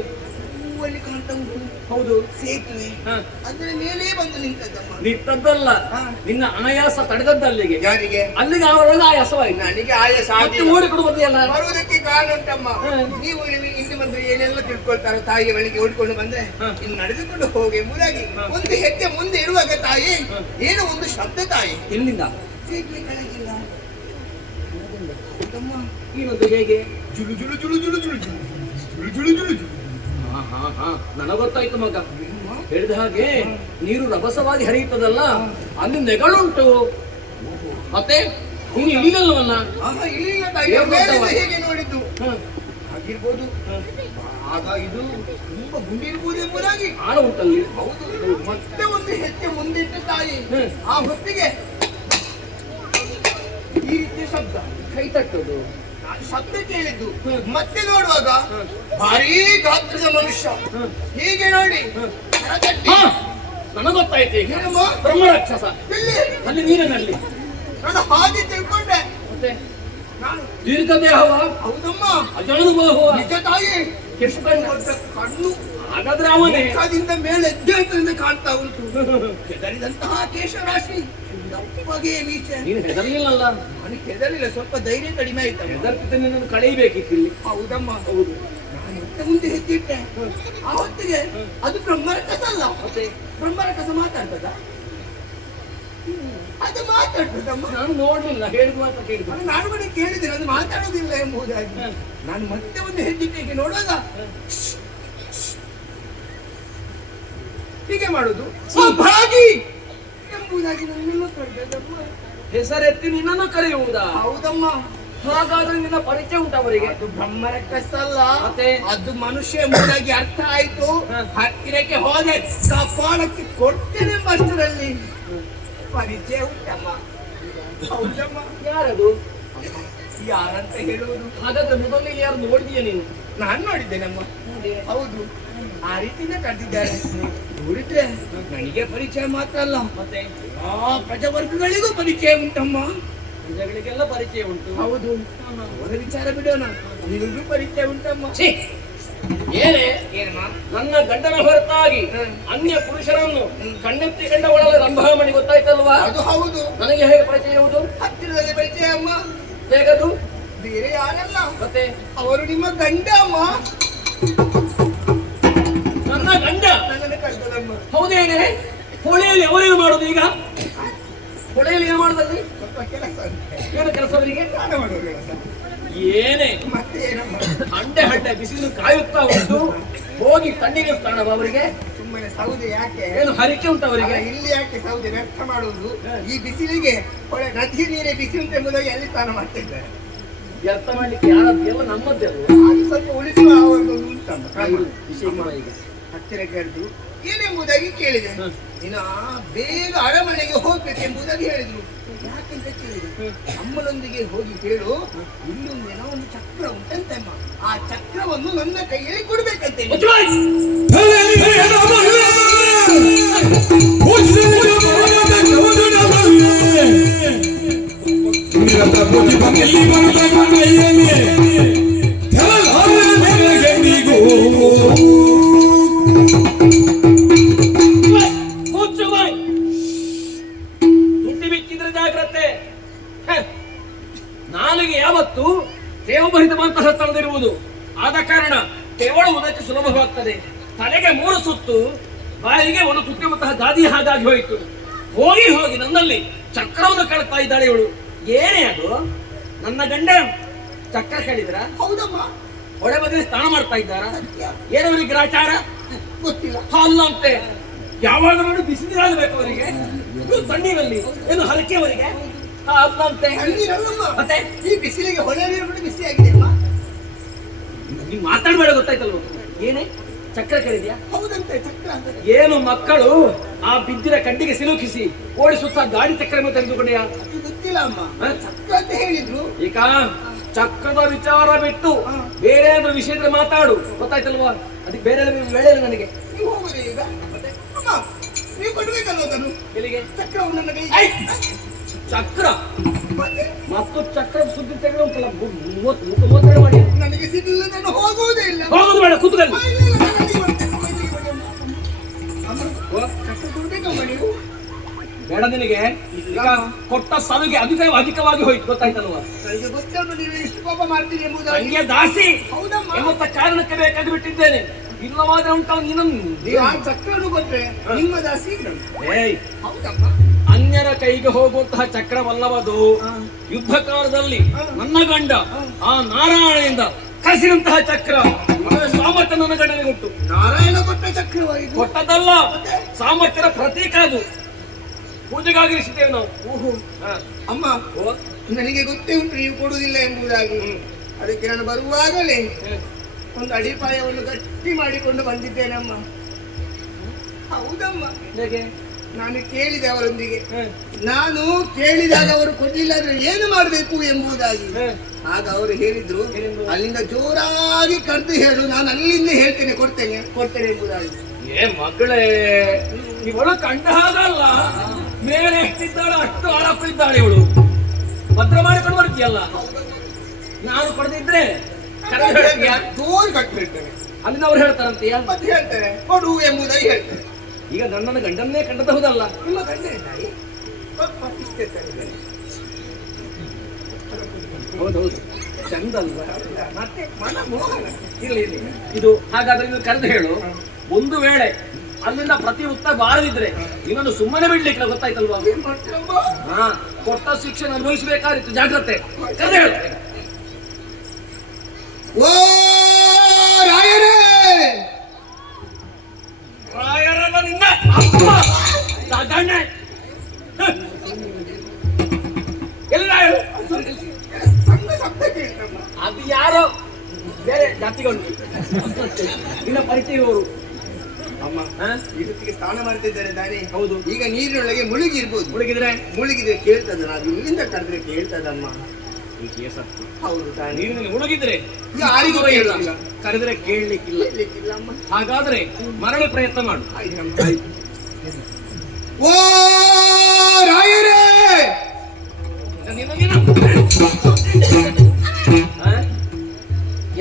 ಹೂವಲ್ಲಿ ಕಾಣ್ತಾ ಉಂಟು. ಹೌದು. ಸೇತುವೆ. ಹಾ. ಅದರ ಮೇಲೆ ಬಂದು ನಿಂತದ್ದಮ್ಮ. ನಿಂತದ್ದಲ್ಲ, ಹಾ. ನಿನ್ನ ಅನಾಯಾಸ ತಡೆದದ್ದಲ್ಲಿಗೆ. ಯಾರಿಗೆ? ಅಲ್ಲಿಗೆ ಅವರೊಳಗೆ ಆಯಾಸವಾಯಿತು. ನನಗೆ ಆಯಾಸ ಮತ್ತೆ ಆಗಿಲ್ಲ. ಓಡಿಕೊಂಡು ಬಂದಿಯಲ್ಲ. ಬರುವುದಕ್ಕೆ ಕಾರಣ ಉಂಟಮ್ಮ. ಹಾ. ನೀವು ಇಲ್ಲಿ ಬಂದ್ರೆ ಏನೆಲ್ಲ ತಿಳ್ಕೊಳ್ತಾರೋ ತಾಯಿಯ ಬಳಿಗೆ ಓಡಿಕೊಂಡು ಬಂದ್ರೆ ಹಾ. ಇನ್ನು ನಡೆದುಕೊಂಡು ಹೋಗಿ ಎಂಬುದಾಗಿ ಹಾ. ಒಂದು ಹೆಜ್ಜೆ ಮುಂದೆ ಇರುವಾಗ ತಾಯಿ ಏನೋ ಒಂದು ಶಬ್ದ ತಾಯಿ. ಎಲ್ಲಿಂದ? ಸೇತುವೆ ಕೆಳಗಿಲ್ಲ. ಹೌದಮ್ಮ. ಏನದು? ಹೇಗೆ? ಜುಳು ಜುಳು ಜುಳು ಜುಳು ಜುಳು ಜುಳು ಜುಳು ಜುಳು ಜುಳು ಜುಳು. ನನಗೊತ್ತಾಯ್ತು ಮಗ. ಹೇಳಿದ ಹಾಗೆ ನೀರು ರಭಸವಾಗಿ ಹರಿಯುತ್ತದಲ್ಲ, ಅಲ್ಲಿ ನೆಗಳುಂಟು. ಮತ್ತೆ ನೀನು ಇಳಿದಲ್ವಲ್ಲ? ಆಹಾ, ಇಲ್ಲಿಲ್ಲ ತಾಯಿ. ಏನು ಮೇಲಿಂದ ಗೊತ್ತವ? ಹೀಗೆ ನೋಡಿದ್ದು ಹ. ಆಗಿರ್ಬೋದು. ಆಗ ಇದು ತುಂಬಾ ಗುಂಡಿರ್ಬೋದು ಎಂಬುದಾಗಿ. ಆಳ ಉಂಟಲ್ಲಿ. ಹೌದು. ಮತ್ತೆ ಒಂದು ಹೆಜ್ಜೆ ಮುಂದಿಟ್ಟು ತಾಯಿ ಹ್ಮ್. ಆ ಹೊತ್ತಿಗೆ ಈ ರೀತಿಯ ಶಬ್ದ. ಕೈ ತಟ್ಟುದು. ಆ ಶಬ್ದ ಕೇಳಿದ್ದು. ಮತ್ತೆ ನೋಡುವಾಗ ಭಾರೀ ಗಾತ್ರದ ಮನುಷ್ಯ ಹೀಗೆ ನೋಡಿ ಕರತಟ್ಟಿ. ಹಾ, ನನಗೊತ್ತಾಯ್ತು ಈಗ. ಏನಮ್ಮ? ಬ್ರಹ್ಮ ರಾಕ್ಷಸ ಎಲ್ಲಿ? ಅಲ್ಲಿ ನೀರಿನಲ್ಲಿ. ನಾನು ಹಾಗೆ ಮತ್ತೆ ನಾನು ದೀರ್ಘ ದೇಹವ, ಹೌದಮ್ಮ, ಅಜಾನುಭಾವ, ನಿಜ ತಾಯಿ. ಎಷ್ಟು ಕಣ್ಣು? ಕಣ್ಣು ಹಾಗಾದ್ರೆ ಅವನೇ ಮುಖದಿಂದ ಮೇಲೆ ಎದ್ದೇಳದಿಂದ ಕಾಣ್ತಾ ಉಂಟು. ಹೆದರಿದಂತಹ ಕೇಶರಾಶಿ, ದಪ್ಪಗೆ ಮೀಸೆ. ನೀನು ಹೆದರ್ಲಿಲ್ಲಲ್ಲ? ನನಗೆ ಹೆದರಿಲ್ಲ, ಸ್ವಲ್ಪ ಧೈರ್ಯ ಕಡಿಮೆ ಆಯ್ತಮ್ಮ. ಹೆದರ್ತಿದ್ದ ನಿನ್ನನ್ನು ಕಳೆಯಬೇಕಿತ್ತು ಇಲ್ಲಿ. ಹೌದಮ್ಮ, ಹೌದು. ನಾನು ಮತ್ತೆ ಮುಂದೆ ಹೆಜ್ಜಿಟ್ಟೆ. ಆ ಹೊತ್ತಿಗೆ ಅದು ಬ್ರಹ್ಮರ ಕಸ ಅಲ್ಲ. ಮತ್ತೆ ಬ್ರಹ್ಮರ ಕಸ ಮಾತಾಡ್ತದ? ಅದು ಮಾತಾಡ್ತದಮ್ಮ. ನಾನು ನೋಡ್ಲಿಲ್ಲ, ಹೇಳಿದ್ ಮಾತ್ರ ಕೇಳಿದ. ನಾನು ಕೂಡ ಕೇಳಿದ್ದೇನೆ, ಅದು ಮಾತಾಡೋದಿಲ್ಲ ಎಂಬುದಾಗಿ. ನಾನು ಮತ್ತೆ ಒಂದು ಹೆಜ್ಜಿಟ್ಟೆ ನೋಡುವಾಗ ಹೀಗೆ ಮಾಡುದು ಭಾಗಿ ಎಂಬುದಾಗಿ ನನ್ನೆಲ್ಲ ಕರೆದಮ್ಮ. ಹೆಸರೆತ್ತಿ ನಿನ್ನನ್ನು ಕರೆಯುವುದಾ? ಹೌದಮ್ಮ. ಹಾಗಾದ್ರೆ ನಿನ್ನ ಪರಿಚಯ ಉಂಟು ಅವರಿಗೆ? ಅದು ಬ್ರಹ್ಮರ ಕಸ ಅಲ್ಲ, ಮತ್ತೆ ಅದು ಮನುಷ್ಯ ಎಂಬುದಾಗಿ ಅರ್ಥ ಆಯ್ತು. ಹತ್ತಿರಕ್ಕೆ ಹೋದೆ, ಕಪಾಳಕ್ಕೆ ಕೊಡ್ತೇನೆ ಎಂಬಷ್ಟರಲ್ಲಿ ಪರಿಚಯ ಉಂಟಮ್ಮ. ಹೌದಮ್ಮ. ಯಾರದು? ಯಾರಂತ ಹೇಳುವುದು? ಹಾಗಾದ್ರೆ ಮೊದಲಿಗೆ ಯಾರು ನೋಡಿದೀಯ ನೀನು? ನಾನು ನೋಡಿದ್ದೇನಮ್ಮ. ಹೌದು, ಆ ರೀತಿನೇ ಕರೆದಿದ್ದಾರೆ. ನೋಡಿದ್ರೆ ನನಗೆ ಪರಿಚಯ ಮಾತ್ರ ಅಲ್ಲ, ಮತ್ತೆ ಆ ಪ್ರಜಾವರ್ಗಗಳಿಗೂ ಪರಿಚಯ ಉಂಟಮ್ಮ. ಪ್ರಜೆಗಳಿಗೆಲ್ಲ ಪರಿಚಯ ಉಂಟು. ಹೌದು, ಅವರ ವಿಚಾರ ಬಿಡೋಣ. ನಿನಗೂ ಪರಿಚಯ ಉಂಟಮ್ಮ. ಛೀ! ಏನೇ ಏನಮ್ಮ? ನನ್ನ ಗಂಡನ ಹೊರತಾಗಿ ಅನ್ಯ ಪುರುಷರನ್ನು ಕಣ್ಣೆತ್ತಿ ಕಂಡ ಒಳಗೆ ರಂಭಾಮಣಿ ಗೊತ್ತಾಯ್ತಲ್ವಾ? ಅದು ಹೌದು. ನನಗೆ ಹೇಗೆ ಪರಿಚಯ ಇರುವುದು? ಹತ್ತಿರದಲ್ಲಿ ಪರಿಚಯ ಅಮ್ಮ. ಹೇಗದು? ಬೇರೆ ಯಾರಲ್ಲ, ಮತ್ತೆ ಅವರು ನಿಮ್ಮ ಗಂಡ ಅಮ್ಮ. ನನ್ನ ಗಂಡ ನನ್ನನ್ನು ಕರ್ತದಮ್ಮ. ಹೌದೇನೆ? ಹೊಳೆಯಲ್ಲಿ ಅವರೇನು ಮಾಡುದು ಈಗ? ಹೊಳೆಯಲ್ಲಿ ಏನು ಮಾಡುದಲ್ಲಿ? ಸ್ವಲ್ಪ ಕೆಲಸ ಉಂಟು. ಏನು ಕೆಲಸ ಅವರಿಗೆ? ಸ್ನಾನ ಮಾಡುವ ಕೆಲಸ. ಏನೇ ಮತ್ತೆ ಏನಮ್ಮ? ಹಂಡೆ ಹಂಡೆ ಬಿಸಿಲು ಕಾಯುತ್ತಾ ಉಂಟು, ಹೋಗಿ ಕಣ್ಣಿಗೆ ಸ್ನಾನವ ಅವರಿಗೆ? ಸುಮ್ಮನೆ ಸೌದೆ ಯಾಕೆ? ಏನು ಹರಿಕೆ ಉಂಟು ಅವರಿಗೆ? ಅಲ್ಲ, ಇಲ್ಲಿ ಯಾಕೆ ಸೌದೆ ವ್ಯರ್ಥ ಮಾಡುವುದು? ಈ ಬಿಸಿಲಿಗೆ ಹೊಳೆ ನದಿ ನೀರೇ ಬಿಸಿ ಉಂಟು ಎಂಬುದಾಗಿ ಅಲ್ಲಿ ಸ್ನಾನ ಮಾಡ್ತಾ ಇದ್ದಾರೆ. ವ್ಯರ್ಥ ಮಾಡ್ಲಿಕ್ಕೆ ಯಾರದ್ದು? ಎಲ್ಲ ನಮ್ಮದ್ದೇ ಅಲ್ವಾ? ಅದು ಸ್ವಲ್ಪ ಉಳಿಸುವ ಒಂದು ಉಂಟಮ್ಮ. ವಿಷಯ ಮಾಡ ಈಗ. ಹತ್ತಿರ ಕರೆದು ಏನೆಂಬುದಾಗಿ ಕೇಳಿದೆ. ಇನ್ನು ಬೇಗ ಅರಮನೆಗೆ ಹೋಗ್ಬೇಕೆಂಬುದಾಗಿ ಹೇಳಿದ್ರು. ಯಾಕೆಂತ ಕೇಳಿದ್ರು, ಅಮ್ಮನೊಂದಿಗೆ ಹೋಗಿ ಕೇಳು, ಇಲ್ಲೊಂದೇನೋ ಒಂದು ಚಕ್ರ ಉಂಟಂತಮ್ಮ, ಆ ಚಕ್ರವನ್ನು ನನ್ನ ಕೈಯಲ್ಲಿ ಕೊಡ್ಬೇಕಂತೆ. ತುಟ್ಟಿ ಬಿಚ್ಚಿದ್ರೆ ಜಾಗ್ರತೆ. ನಾಲಿಗೆ ಯಾವತ್ತು ದೇವಭರಿತವಂತಹ ಸ್ಥಳದಿರುವುದು, ಆದ ಕಾರಣ ತೆವಳುವುದಕ್ಕೆ ಸುಲಭವಾಗ್ತದೆ. ತಲೆಗೆ 3 ಸುತ್ತು, ಬಾಯಿಗೆ ಒಂದು ತುಟ್ಟಿರುವಂತಹ ಗಾದಿ ಹಾಗಾಗಿ ಹೋಯಿತು. ಹೋಗಿ ಹೋಗಿ ನನ್ನಲ್ಲಿ ಚಕ್ರವನ್ನು ಕಳ್ತಾ ಇದ್ದಾಳೆ ಇವಳು. ಏನೇ ಅದು? ನನ್ನ ಗಂಡ ಚಕ್ರ ಕೇಳಿದ್ರ? ಹೌದಮ್ಮ, ಹೊಳೆ ಬದಿಯಲ್ಲಿ ಸ್ನಾನ ಮಾಡ್ತಾ ಇದ್ದಾರ? ಏನವರಿಗೆ ಗ್ರಾಚಾರ ಗೊತ್ತಿಲ್ಲ. ಅಲ್ಲ ಅಂತೆ. ಯಾವಾಗ ನೋಡಿ ಬಿಸಿಲಿರಬೇಕು ಅವರಿಗೆ, ತಣ್ಣೀರಲ್ಲಿ ಏನು ಹರಕೆ ಅವರಿಗೆ? ಅಲ್ಲಂತೆ. ತಣ್ಣೀರಲ್ಲಮ್ಮ. ಮತ್ತೆ ಈ ಬಿಸಿಲಿಗೆ ಹೊಳೆ ನೀರು ಕೂಡ ಬಿಸಿ ಆಗಿದೆ ಅಮ್ಮ. ನೀವ್ ಮಾತಾಡ್ಬೇಡ, ಗೊತ್ತಾಯ್ತಲ್ವ? ಏನೇ ಚಕ್ರ ಕೇಳಿದ್ಯಾ? ಹೌದಂತೆ, ಚಕ್ರ ಅಂತ. ಏನು ಮಕ್ಕಳು ಆ ಬಿದ್ದಿರ ಕಡ್ಡಿಗೆ ಸಿಲುಕಿಸಿ ಓಡಿಸುತ್ತಾ ಗಾಡಿ ಚಕ್ರ ತೆಗೆದುಕೊಂಡೆಯಾ? ಅದು ಗೊತ್ತಿಲ್ಲ ಅಮ್ಮ, ಚಕ್ರ ಅಂತ ಹೇಳಿದ್ರು. ಈಗ ಚಕ್ರದ ವಿಚಾರ ಬಿಟ್ಟು ಬೇರೆ ಏನಾದ್ರು ವಿಷಯದ ಮಾತಾಡು, ಗೊತ್ತಾಯ್ತಲ್ವಾ? ಅದಕ್ಕೆ ಬೇರೆ ವೇಳೆ ಇಲ್ಲ ನನಗೆ. ನೀವು ಹೋಗುದು ಈಗ? ಅಮ್ಮ, ನೀವು ಕೊಡ್ಬೇಕಲ್ವ ಅದನ್ನು? ಎಲ್ಲಿಗೆ? ಚಕ್ರವನ್ನು ನನ್ನ ಕೈ. ಐ! ಚಕ್ರ ಮತ್ತೆ ಮತ್ತು ಚಕ್ರದ ಸುದ್ದಿ ತೆಗೆದು ಉಂಟಲ್ಲ, 32 ಮಾಡಿ. ನನಗೆ ಸಿಗಲಿಲ್ಲ, ನಾನು ಹೋಗುವುದೇ ಇಲ್ಲ. ಹೋಗುದು ಬೇಡ, ಕೂತ್ಕೊಳ್ಳಿ. ಇಲ್ಲ, ಇಲ್ಲ, ನಾನು ಅಲ್ಲಿಗೆ ಬರ್ತೇನೆ. ಅಮ್ಮ, ಚಕ್ರ ಕೊಡ್ಬೇಕಮ್ಮ ನೀವು? ಬೇಡ ನಿನಗೆ. ಈಗ ಕೊಟ್ಟ ಸಾವಿಗೆ ಅಧಿಕವಾಗಿ ಹೋಯ್ತು, ಗೊತ್ತಾಯ್ತಲ್ವಾ? ನನಗೆ ಗೊತ್ತುಂಟು ನೀವು ಇಷ್ಟು ಕೋಪ ಮಾಡ್ತೀರಿ ಎಂಬುದಾಗಿ. ನಂಗೆ ದಾಸಿ ಹೌದಮ್ಮ. ಎಂಬ ಕಾರಣಕ್ಕೆ ಬೇಕಾಗಿ ಬಿಟ್ಟಿದ್ದೇನೆ. ಇಲ್ಲವಾದ್ರೆ ಉಂಟು ನೀವು ಆ ಚಕ್ರವನ್ನು ಕೊಟ್ರೆ ನಿಮ್ಮ ದಾಸಿ ನಾನು. ಏಯ್, ಹೌದಮ್ಮ. ಅನ್ಯರ ಕೈಗೆ ಹೋಗುವಂತಹ ಚಕ್ರವಲ್ಲವದು. ಯುದ್ಧ ಕಾಲದಲ್ಲಿ ನನ್ನ ಗಂಡ ಆ ನಾರಾಯಣದಿಂದ ಕಸಿದಂತಹ ಚಕ್ರ. ಸಾಮರ್ಥ್ಯ ನನ್ನ ಗಂಡನಿಗೆ ಉಂಟು. ನಾರಾಯಣ ಕೊಟ್ಟ ಚಕ್ರವಾಗಿದೆ. ಕೊಟ್ಟದಲ್ಲ, ಸಾಮರ್ಥ್ಯದ ಪ್ರತೀಕ ಅದು. ಪೂಜೆಗಾಗಿ ಇರಿಸಿದ್ದೇವೆ ನಾವು. ಓಹೋ. ಹ. ಅಮ್ಮ, ಓ, ನನಗೆ ಗೊತ್ತೇ ಉಂಟು ನೀವು ಕೊಡುವುದಿಲ್ಲ ಎಂಬುದಾಗಿ. ಅದಕ್ಕೆ ನಾನು ಬರುವಾಗಲೇ ಒಂದು ಅಡಿಪಾಯವನ್ನು ಗಟ್ಟಿ ಮಾಡಿಕೊಂಡು ಬಂದಿದ್ದೇನಮ್ಮ. ಹೌದಮ್ಮ. ಹೇಗೆ? ನಾನು ಕೇಳಿದೆ ಅವರೊಂದಿಗೆ. ನಾನು ಕೇಳಿದಾಗ ಅವರು ಕೊಡ್ಲಿಲ್ಲ ಅಂದ್ರೆ ಏನು ಮಾಡಬೇಕು ಎಂಬುದಾಗಿ. ಆಗ ಅವರು ಹೇಳಿದ್ರು, ಅಲ್ಲಿಂದ ಜೋರಾಗಿ ಕರೆದು ಹೇಳು, ನಾನು ಅಲ್ಲಿಂದ ಹೇಳ್ತೇನೆ, ಕೊಡ್ತೇನೆ ಎಂಬುದಾಗಿ. ಏ ಮಗಳೇ, ಇವಳು ಕಂಡ ಹಾಗಲ್ಲ. ಮೇಲೆ ಎಷ್ಟಿದ್ದಾಳೆ ಅಷ್ಟು ಆಳಪ್ಪ ಇದ್ದಾಳೆ ಇವಳು. ಭದ್ರ ಮಾಡಿಕೊಂಡು ಮಾಡ್ತೀಯಲ್ಲ, ನಾನು ಕೊಡದಿದ್ರೆ ಕರೆದು ಹೇಳ್ತೀಯ, ಜೋರು ಕಟ್ಟು ಹೇಳ್ತೇನೆ. ಅಲ್ಲಿನವ್ರು ಹೇಳ್ತಾರಂತೀಯ. ಮತ್ತೆ ಹೇಳ್ತೇನೆ ಕೊಡು ಎಂಬುದಾಗಿ ಹೇಳ್ತೇನೆ. ಈಗ ನನ್ನನ್ನು ಗಂಡನ್ನೇ ಕಂಡಬಹುದಲ್ಲ. ನಿಮ್ಮ ಗಂಡ ತಾಯಿ ಇಷ್ಟೇ ತಾಯಿ. ಹೌದೌದು, ಚಂದ ಅಲ್ವಾ? ಮತ್ತೆ ಮನ ಮೋಹನ. ಇರ್ಲಿ ಇರ್ಲಿ, ಇದು ಹಾಗಾದ್ರೆ ನೀವು ಕರೆದು ಹೇಳು. ಒಂದು ವೇಳೆ ಅಲ್ಲಿಂದ ಪ್ರತಿ ಉತ್ತರ ಬಾರದಿದ್ರೆ ಇನ್ನೊಂದು ಸುಮ್ಮನೆ ಬಿಡ್ಲಿಕ್ಕೆ, ಗೊತ್ತಾಯ್ತಲ್ವಾ? ಏನ್ ಮಾಡ್ತೀರಮ್ಮ? ಹಾ, ಕೊಟ್ಟ ಶಿಕ್ಷೆ ಅನುಭವಿಸಬೇಕಾಗಿತ್ತು. ಜಾಗ್ರತೆ, ಕರೆದು ಹೇಳು. ಓ ರಾಯರೇ, ರಾಯರಲ್ಲ ನಿನ್ನ ಅಪ್ಪ ಗಂಡ. ಎಲ್ಲ ಹೇಳು. ಸಂಘ ಶಬ್ದ ಕೇಳ್ತಮ್ಮ. ಅದು ಯಾರೋ ಬೇರೆ ಜಾತಿಗಳು, ನಿನ್ನ ಪರಿಚಯ ಇರುವವರು. ಅಮ್ಮ ಹಾ? ಇದಕ್ಕೆ ಸ್ನಾನ ಮಾಡ್ತಿದ್ದಾರೆ ತಾನೇ? ಹೌದು. ಈಗ ನೀರಿನೊಳಗೆ ಮುಳುಗಿ ಇರ್ಬೋದು. ಹುಡುಗಿದ್ರೆ ಮುಳುಗಿದ್ರೆ ಕೇಳ್ತದ, ನಾವು ಇಲ್ಲಿಂದ ಕರೆದ್ರೆ ಕೇಳ್ತದಮ್ಮ. ಹೌದು ತಾನೇ. ನೀರಿನಲ್ಲಿ ಮುಳುಗಿದ್ರೆ ಯಾರಿಗೂ ಇಲ್ಲ, ಕೇಳಿಲ್ಲ. ಕರೆದ್ರೆ ಕೇಳಲಿಕ್ಕಿಲ್ಲ. ಕೇಳ್ಲಿಕ್ಕಿಲ್ಲಮ್ಮ. ಹಾಗಾದ್ರೆ ಮರಳಿ ಪ್ರಯತ್ನ ಮಾಡು. ಆಯ್ತಮ್ಮ. ಓ ರಾಯರೇ,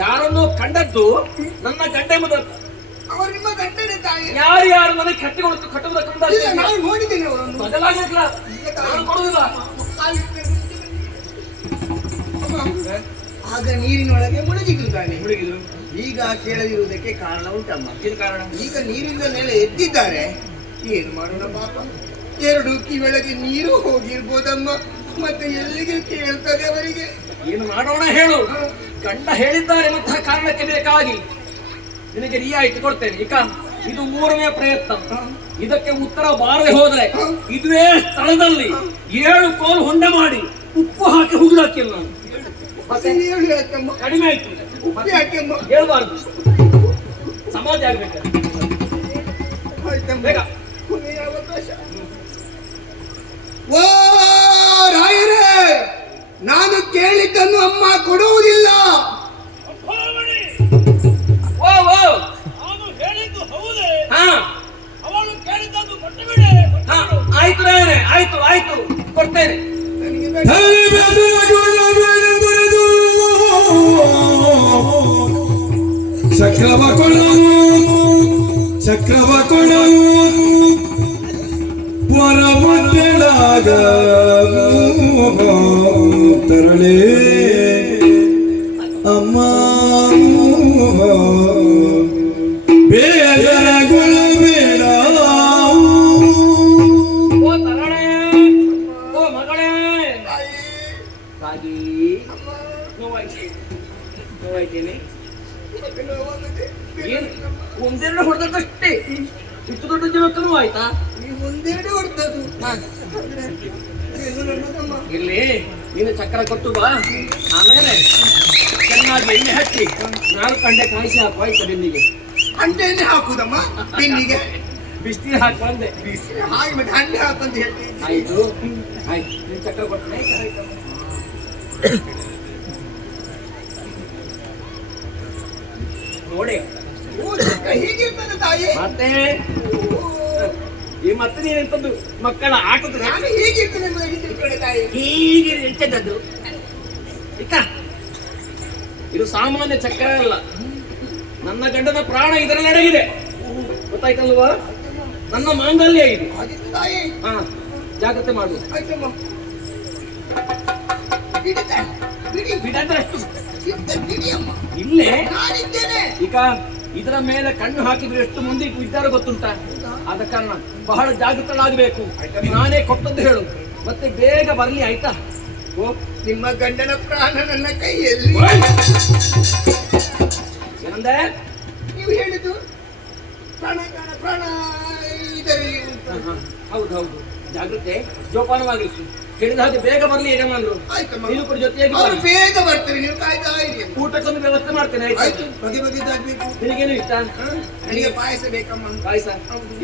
ಯಾರನ್ನು ಕಂಡದ್ದು ನನ್ನ ಗಂಡ ಎಂಬುದನ್ನು. ಅವರು ನಿಮ್ಮ ಗಂಡನೇ ತಾಯಿ. ಯಾರು ಯಾರು ನನಗೆ ಕಟ್ಟಿಕೊಂಡು ಕಟ್ಟುವುದಕ್ಕೆ ಇಲ್ಲ, ನಾನು ನೋಡಿದ್ದೇನೆ ಅವರನ್ನು. ಬದಲಾಗಲಿಲ್ಲ, ನಾನು ಕೊಡುವುದಿಲ್ಲ. ಆಗ ನೀರಿನೊಳಗೆ ಮುಳುಗಿದ್ರು ತಾನೆ. ಹುಡುಗಿದ್ರು ಈಗ ಕೇಳದಿರುವುದಕ್ಕೆ ಕಾರಣ ಉಂಟಮ್ಮ. ಏನು ಕಾರಣ? ಈಗ ನೀರಿನ ಮೇಲೆ ಎದ್ದಿದ್ದಾರೆ. ಏನು ಮಾಡೋಣ ಪಾಪ, ಎರಡು ಕಿವಿಯೊಳಗೆ ನೀರು ಹೋಗಿರ್ಬೋದಮ್ಮ. ಮತ್ತೆ ಎಲ್ಲಿಗೆ ಕೇಳ್ತದೆ ಅವರಿಗೆ? ಏನು ಮಾಡೋಣ ಹೇಳು. ಗಂಡ ಹೇಳಿದ್ದಾರೆ ಎಂಬಂತಹ ಕಾರಣಕ್ಕೆ ಬೇಕಾಗಿ ನಿನಗೆ ರಿಯಾಯಿತಿ ಕೊಡ್ತೇನೆ. ಈಗ ಇದು 3ನೇ ಪ್ರಯತ್ನ. ಇದಕ್ಕೆ ಉತ್ತರ ಬಾರದೆ ಹೋದ್ರೆ ಇದುವೇ ಸ್ಥಳದಲ್ಲಿ 7 ಕೋಲು ಹೊಂಡ ಮಾಡಿ ಉಪ್ಪು ಹಾಕಿ ಹುಗಿದಾಕಿಲ್ಲ ನಾನು. ಮತ್ತೆ ಹೇಳು ಯಾಕಮ್ಮ? ಕಡಿಮೆ ಆಯ್ತು. ಉಪ್ಪು ಯಾಕೆಮ್ಮ? ಹೇಳ್ಬಾರ್ದು, ಸಮಾಜ ಆಗ್ಬೇಕು. ಆಯ್ತಮ್ಮ. ಬೇಗ. ಕೊನೆಯ ಅವಕಾಶ. ಓ ರಾಯರೇ, ನಾನು ಕೇಳಿದ್ದನ್ನು ಅಮ್ಮ ಕೊಡುವುದಿಲ್ಲ. ಓ ಓ, ನಾನು ಹೇಳಿದ್ದು ಹೌದೇ? ಹಾ ಅವಳು ಕೇಳಿದ್ದನ್ನು ಕೊಟ್ಟು ಬಿಡೆ. ಹಾ, ಆಯ್ತು ರಾಯರೇ, ಆಯ್ತು ಆಯ್ತು, ಕೊಡ್ತೇನೆ. ನನಗೆ ಬೇಡ. ಚಕ್ರವ ಕೊಡಲು ಚಕ್ರವ ಕೊಡಲು ವರಮಟ್ಟೆಳಾಗ ತರಳೆ ಅಮ್ಮ ಬೇಜಾರಗೊಳ್ಳಬೇಡ. ಓ ತರಳೆ, ಓ ಮಗಳೇ, ತಾಯಿ ನೋವಾಯ್ತೇನೆ. ಮತ್ತೆ ನೋವಾಗುತ್ತೆ. ಏನು ಒಂದೆರಡು ಹೊಡೆದಷ್ಟೇ, ಇಷ್ಟು ದೊಡ್ಡ ಜೀವಕ್ಕೂ ಆಯ್ತಾ? ನೀವು ಒಂದೆರಡು ಹೊಡ್ತದ್ದು. ಏನು ನನ್ನದಮ್ಮ? ಇಲ್ಲಿ ನೀನು ಚಕ್ರ ಕೊಟ್ಟು ಬಾ, ಆಮೇಲೆ ಚೆನ್ನಾಗಿ ಎಣ್ಣೆ ಹಚ್ಚಿ 4 ಗಂಟೆ ಕಾಯಿಸಿ ಹಾಕು. ಆಯ್ತಾ? ಬೆನ್ನಿಗೆ ಅಂಟೆಣ್ಣೆ ಹಾಕುದಮ್ಮ ಬೆನ್ನಿಗೆ? ಬಿಸಿನೀರು ಹಾಕಿ ಬಂದೆ. ಹಾಗೆ ಮತ್ತೆ ಹಣ್ಣೆ ಹಾಕಂತ ಹೇಳ್ತೀನಿ. ಆಯ್ತು ಆಯ್ತು, ನೀನು ಚಕ್ರ ಕೊಟ್ಟನೆ. ನೋಡಿ ಓ, ಹೀಗಿರ್ತದೆ ತಾಯಿ. ಮತ್ತೆ ಈ ಮತ್ತೆ ನೀನೆಂತದ್ದು ಮಕ್ಕಳ ಆಟದ ನಾನು ಹೀಗಿರ್ತೇನೆ ಎಂಬುದಾಗಿ ತಿಳ್ಕೊಂಡೆ ತಾಯಿ. ಹೀಗೆ ಎಂತದ್ದು ಇಕ್ಕ. ಇದು ಸಾಮಾನ್ಯ ಚಕ್ರ ಅಲ್ಲ, ನನ್ನ ಗಂಡನ ಪ್ರಾಣ ಇದರಲ್ಲಿ ಅಡಗಿದೆ, ಗೊತ್ತಾಯ್ತಲ್ವಾ? ನನ್ನ ಮಾಂಗಲ್ಯ ಇದು. ಹಾಗಿತ್ತು ತಾಯಿ. ಹಾ, ಜಾಗ್ರತೆ ಮಾಡು. ಆಯ್ತಮ್ಮ. ಬಿಡಿ ತಾಯಿ, ಬಿಡಿ. ಬಿಡಂದ್ರೆ ಅಷ್ಟು ಬಿಡಿ ಅಮ್ಮ. ಇಲ್ಲೇ ನಾನಿದ್ದೇನೆ. ಈಗ ಇದರ ಮೇಲೆ ಕಣ್ಣು ಹಾಕಿದ್ರೆ ಎಷ್ಟು ಮಂದಿ ಇದ್ದಾರೆ ಗೊತ್ತುಂಟ. ಆದ ಕಾರಣ ಬಹಳ ಜಾಗೃತರಾಗಬೇಕು. ನಾನೇ ಕೊಟ್ಟದ್ದು ಹೇಳು, ಮತ್ತೆ ಬೇಗ ಬರ್ಲಿ, ಆಯ್ತಾ? ಓ, ನಿಮ್ಮ ಗಂಡನ ಪ್ರಾಣ ನನ್ನ ಕೈಯಲ್ಲಿ. ಏನಂದೆ? ನೀವು ಹೇಳಿದ್ದು ಪ್ರಾಣ ಪ್ರಾಣ ಇದರಲ್ಲಿ ಉಂಟು. ಹೌದು ಹೌದು, ಜಾಗೃತೆ ಜೋಪಾನವಾಗಿರಿಸು. ಹೇಳಿದ ಹಾಗೆ ಬೇಗ ಬರ್ಲಿ ಯಜಮಾನರು. ಆಯ್ತಮ್ಮ. ನೀನು ಕೂಡ ಜೊತೆಯಾಗಿ ಅವ್ರು ಬಾ. ಬೇಗ ಬರ್ತಾರೆ, ನೀವು ಕಾಯ್ತಾ ಇರಿ. ಊಟಕ್ಕೊಂದು ವ್ಯವಸ್ಥೆ ಮಾಡ್ತೇನೆ, ಆಯ್ತು, ಆಯ್ತು? ಬಗೆ ಬಗೆದಾಗ್ಬೇಕು. ನಿನಗೇನು ಇಷ್ಟ? ನನಗೆ ಪಾಯಸ ಬೇಕಮ್ಮ. ಪಾಯಸ?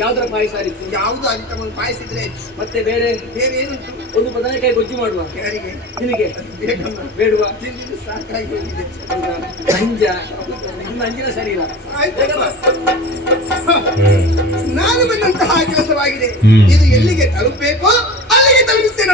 ಯಾವ್ದ್ರ ಪಾಯಸ ಇತ್ತು? ಯಾವುದು ಆದಿತ್ತಮ್ಮ, ಒಂದು ಪಾಯಸ ಇದ್ರೆ ಹೆಚ್ಚು. ಮತ್ತೆ ಬೇರೆ ಬೇರೆ ಏನುಂಟು? ಒಂದು ಬದನೆಕಾಯಿ ಗೊಜ್ಜು ಮಾಡುವ. ಯಾರಿಗೆ? ನಿನಗೆ ಬೇಕಮ್ಮ. ಬೇಡುವ? ತಿಂದು ಸಾಕಾಗಿ ಹೋಗಿದೆ. ಹೌದಾ? ಅಂಜ ನಿನ್ನ ಅಂಜಿನ ಸರಿ ಇಲ್ಲ. ಆಯ್ತಮ್ಮ. ನಾನು ಬಂದಂತಹ ಕೆಲಸವಾಗಿದೆ. ಇದು ಎಲ್ಲಿಗೆ ತಲುಪಬೇಕೋ ಅಲ್ಲಿಗೆ ತಲುಪಿಸ್ತೇನೆ.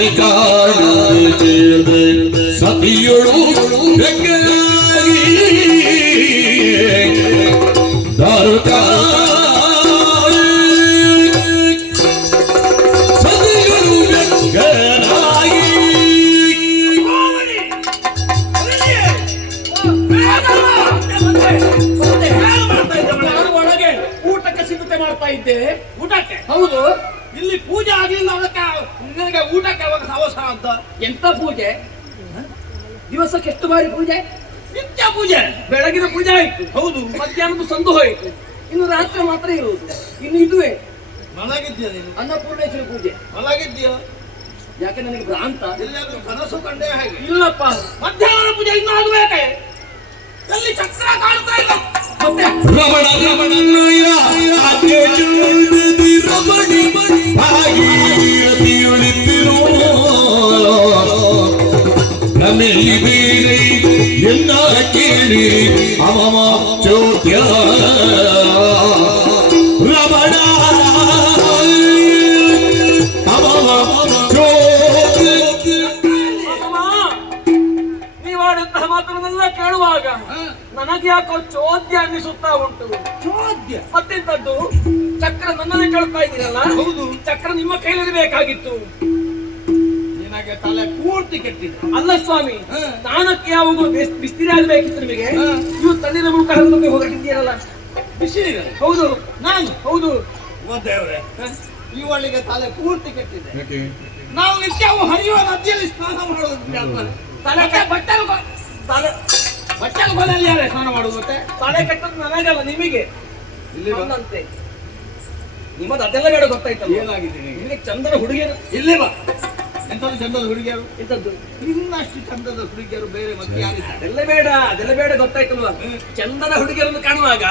ಮತ್ತೆ ಕಾಣದೆ ಸತಿಯೊಳು ಬೆಕ್ಕಲಾಗಿ ದಾರುಕ ಸತಿಯೊಳು ಬೆಕ್ಕಲಾಗಿ ಒಳಗೆ ಊಟಕ್ಕೆ ಸಿದ್ಧತೆ ಮಾಡ್ತಾ ಇದ್ದೆ. ಊಟಕ್ಕೆ? ಹೌದು. ಇಲ್ಲಿ ಪೂಜೆ ಆಗಲಿಲ್ಲ, ಅದಕ್ಕೆ ನಿನಗೆ ಊಟಕ್ಕೆ ಅವಾಗ ಅವಸರ ಅಂತ. ಎಂತ ಪೂಜೆ? ದಿವಸಕ್ಕೆ ಎಷ್ಟು ಬಾರಿ ಪೂಜೆ? ನಿತ್ಯ ಪೂಜೆ. ಬೆಳಗಿನ ಪೂಜೆ ಆಯ್ತು, ಹೌದು. ಮಧ್ಯಾಹ್ನದ ಸಂದು ಹೋಯ್ತು, ಇನ್ನು ರಾತ್ರಿ ಮಾತ್ರ ಇರುವುದು. ಇನ್ನು ಇದುವೇ ಮಲಗಿದ್ಯಾ ನೀನು? ಅನ್ನಪೂರ್ಣೇಶ್ವರಿ ಪೂಜೆ. ಮಲಗಿದ್ಯಾ? ಯಾಕೆ ನನಗೆ ಭ್ರಾಂತ? ಎಲ್ಲಾದ್ರೂ ಕನಸು ಕಂಡೇ ಹಾಗೆ? ಇಲ್ಲಪ್ಪ, ಮಧ್ಯಾಹ್ನ ಪೂಜೆ ಇನ್ನೂ ಆಗಬೇಕೆ? ಎಲ್ಲಿ ಚಕ್ರ ಕಾಣ್ತಾ ಇಲ್ಲ ಮತ್ತೆ? ರಮಣ ರಮಣನಯ್ಯ ಆಕೆ ಚೂಡಿದಿ ರಮಣಿ ಭಾಗೀರಥಿಯೊಳಿತ್ತಿರೋ ರಮೆಯಿದೀರಿ ಎನ್ನ ಕೇಳಿ ಅವಮ ಚೋದ್ಯ ರಮಣ ಅವಮ ಚೋದ್ಯ. ನೀವಾಡುವಂತಹ ಮಾತನ್ನೆಲ್ಲ ಕೇಳುವಾಗ ನನಗೆ ಯಾಕೋ ಚೋದ್ಯ ಅನ್ನಿಸುತ್ತಾ ಉಂಟು. ಚೋದ್ಯ? ಮತ್ತೆಂತದ್ದು? ಚಕ್ರ ನನ್ನಲ್ಲಿ ಕೇಳ್ತಾ ಇದ್ದೀರಲ್ಲ? ಹೌದು. ಚಕ್ರ ನಿಮ್ಮ ಕೈಲಿರಬೇಕಾಗಿತ್ತು. ನಿನಗೆ ತಲೆ ಪೂರ್ತಿ ಕೆಟ್ಟಿದೆ. ಅಲ್ಲ ಸ್ವಾಮಿ, ಸ್ನಾನಕ್ಕೆ ಯಾವಾಗ ಬಿಸ್ತಿರಿ ಆಗ್ಬೇಕಿತ್ತು ನಿಮಗೆ. ನೀವು ತಣ್ಣಿನ ಮುಖ ಹರಿದು ಹೊರಟಿದ್ದೀರಲ್ಲ. ಬಿಸಿ. ಹೌದು, ನಾನು? ಹೌದು. ದೇವ್ರೆ, ಇವಳಿಗೆ ತಲೆ ಪೂರ್ತಿ ಕೆಟ್ಟಿದೆ. ನಾವು ನಿತ್ಯವೂ ಹರಿಯುವ ನದಿಯಲ್ಲಿ ಸ್ನಾನ ಮಾಡೋದು. ತಲೆ ಬಟ್ಟಲು ತಲೆ ಬಟ್ಟಲು ಬದಲ್ಲಿ ಯಾರೇ ಸ್ನಾನ ಮಾಡುದು? ಮತ್ತೆ ತಲೆ ಕೆಟ್ಟದ್ದು ನನಗಲ್ಲ, ನಿಮಗೆ. ಇಲ್ಲಿ ಬಾ. ನನ್ನಂತೆ ನಿಮ್ಮದು ಅದೆಲ್ಲ ಬೇಡ, ಗೊತ್ತಾಯ್ತಲ್ಲ. ಏನಾಗಿದೆ ನಿಮಗೆ ಚಂದನ ಹುಡುಗಿಯರು ಇಲ್ಲೇ ಬಾ. ಎಂತದ್ದು ಚಂದದ ಹುಡುಗಿಯರು? ಇಂಥದ್ದು ನಿನ್ನಷ್ಟು ಚಂದದ ಹುಡುಗಿಯರು ಬೇರೆ ಮತ್ತೆ ಯಾರಿದ್ದಾರೆ? ಅದೆಲ್ಲ ಬೇಡ, ಅದೆಲ್ಲ ಬೇಡ, ಗೊತ್ತಾಯ್ತಲ್ವಾ? ಚಂದನ ಹುಡುಗಿಯರನ್ನು ಕಾಣುವಾಗ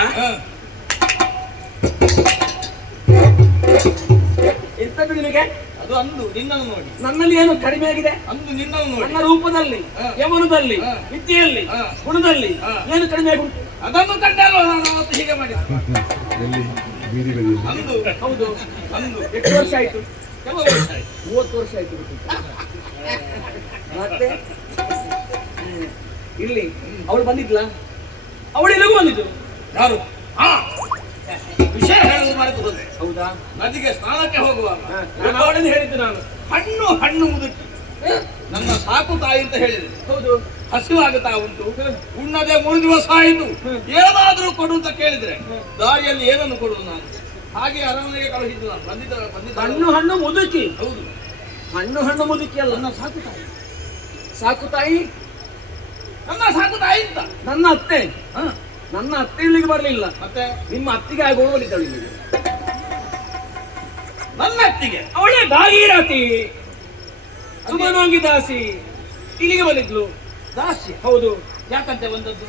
ಎಂತದ್ದು ನಿಮಗೆ? ಅದು ಅಂದು ನಿನ್ನನ್ನು ನೋಡಿ. ನನ್ನಲ್ಲಿ ಏನು ಕಡಿಮೆ ಆಗಿದೆ? ಅಂದು ನಿನ್ನನ್ನು ನೋಡಿ. ನನ್ನ ರೂಪದಲ್ಲಿ, ಯಮನದಲ್ಲಿ, ವಿದ್ಯೆಯಲ್ಲಿ, ಗುಣದಲ್ಲಿ ಏನು ಕಡಿಮೆ ಆಗುಂಟು? ಅದನ್ನು ಕಂಡಲ್ವ ನಾನು ಅವತ್ತು ಹೀಗೆ ಮಾಡಿದ. ಅಂದು. ಹೌದು. ಅಂದು ಎಷ್ಟು ವರ್ಷ ಆಯ್ತು? ಕೆಲವು ವರ್ಷ ಆಯ್ತು. 30 ವರ್ಷ ಆಯ್ತು. ಮತ್ತೆ ಇಲ್ಲಿ ಅವಳು ಬಂದಿದ್ಲ? ಅವಳು ಇಲ್ಲಿಗೂ ಬಂದಿದ್ದು. ಯಾರು? ಹಾ, ವಿಷಯ ಹೇಳುವುದು ಮರೆತು ಹೋದೆ. ಹೌದಾ? ನದಿಗೆ ಸ್ನಾನಕ್ಕೆ ಹೋಗುವಾಗ ನಾನು ಅವಳನ್ನು ಹೇಳಿದ್ದು. ನಾನು ಹಣ್ಣು ಮುದುಕಿ ನನ್ನ ಸಾಕು ತಾಯಿ ಅಂತ ಹೇಳಿದೆ. ಹೌದು. ಹಸಿವಾಗುತ್ತಾ ಉಂಟು, ಉಣ್ಣದೆ 3 ದಿವಸ ಆಯಿತು, ಏನಾದ್ರೂ ಕೊಡು ಅಂತ ಕೇಳಿದ್ರೆ ದಾರಿಯಲ್ಲಿ ಏನನ್ನು ಕೊಡುವುದು? ನಾನು ಹಾಗೆ ಅರಮನೆಗೆ ಕಳುಹಿದ್ದು. ನಾನು ಬಂದಿದ್ದ ಹಣ್ಣು ಮುದುಕಿ. ಹೌದು. ಹಣ್ಣು ಮುದುಕಿ ಅಲ್ಲ, ನನ್ನ ಸಾಕು ತಾಯಿ. ಸಾಕು ತಾಯಿ. ನನ್ನ ಸಾಕು ತಾಯಿ ಅಂತ. ನನ್ನ ಅತ್ತೆ. ನನ್ನ ಅತ್ತೆ ಇಲ್ಲಿಗೆ ಬರಲಿಲ್ಲ, ಮತ್ತೆ ನಿಮ್ಮ ಅತ್ತಿಗೆ ಆಗಿ ಹೋಗಲಿದ್ದಳು ಇಲ್ಲಿಗೆ. ನನ್ನ ಅತ್ತಿಗೆ ಅವಳೇ ಭಾಗೀರಥಿ, ಸುಮನಾಂಗಿ ದಾಸಿ ಇಲ್ಲಿಗೆ ಬಂದಿದ್ಲು. ದಾಸಿ? ಹೌದು. ಯಾಕಂತೆ ಬಂದದ್ದು?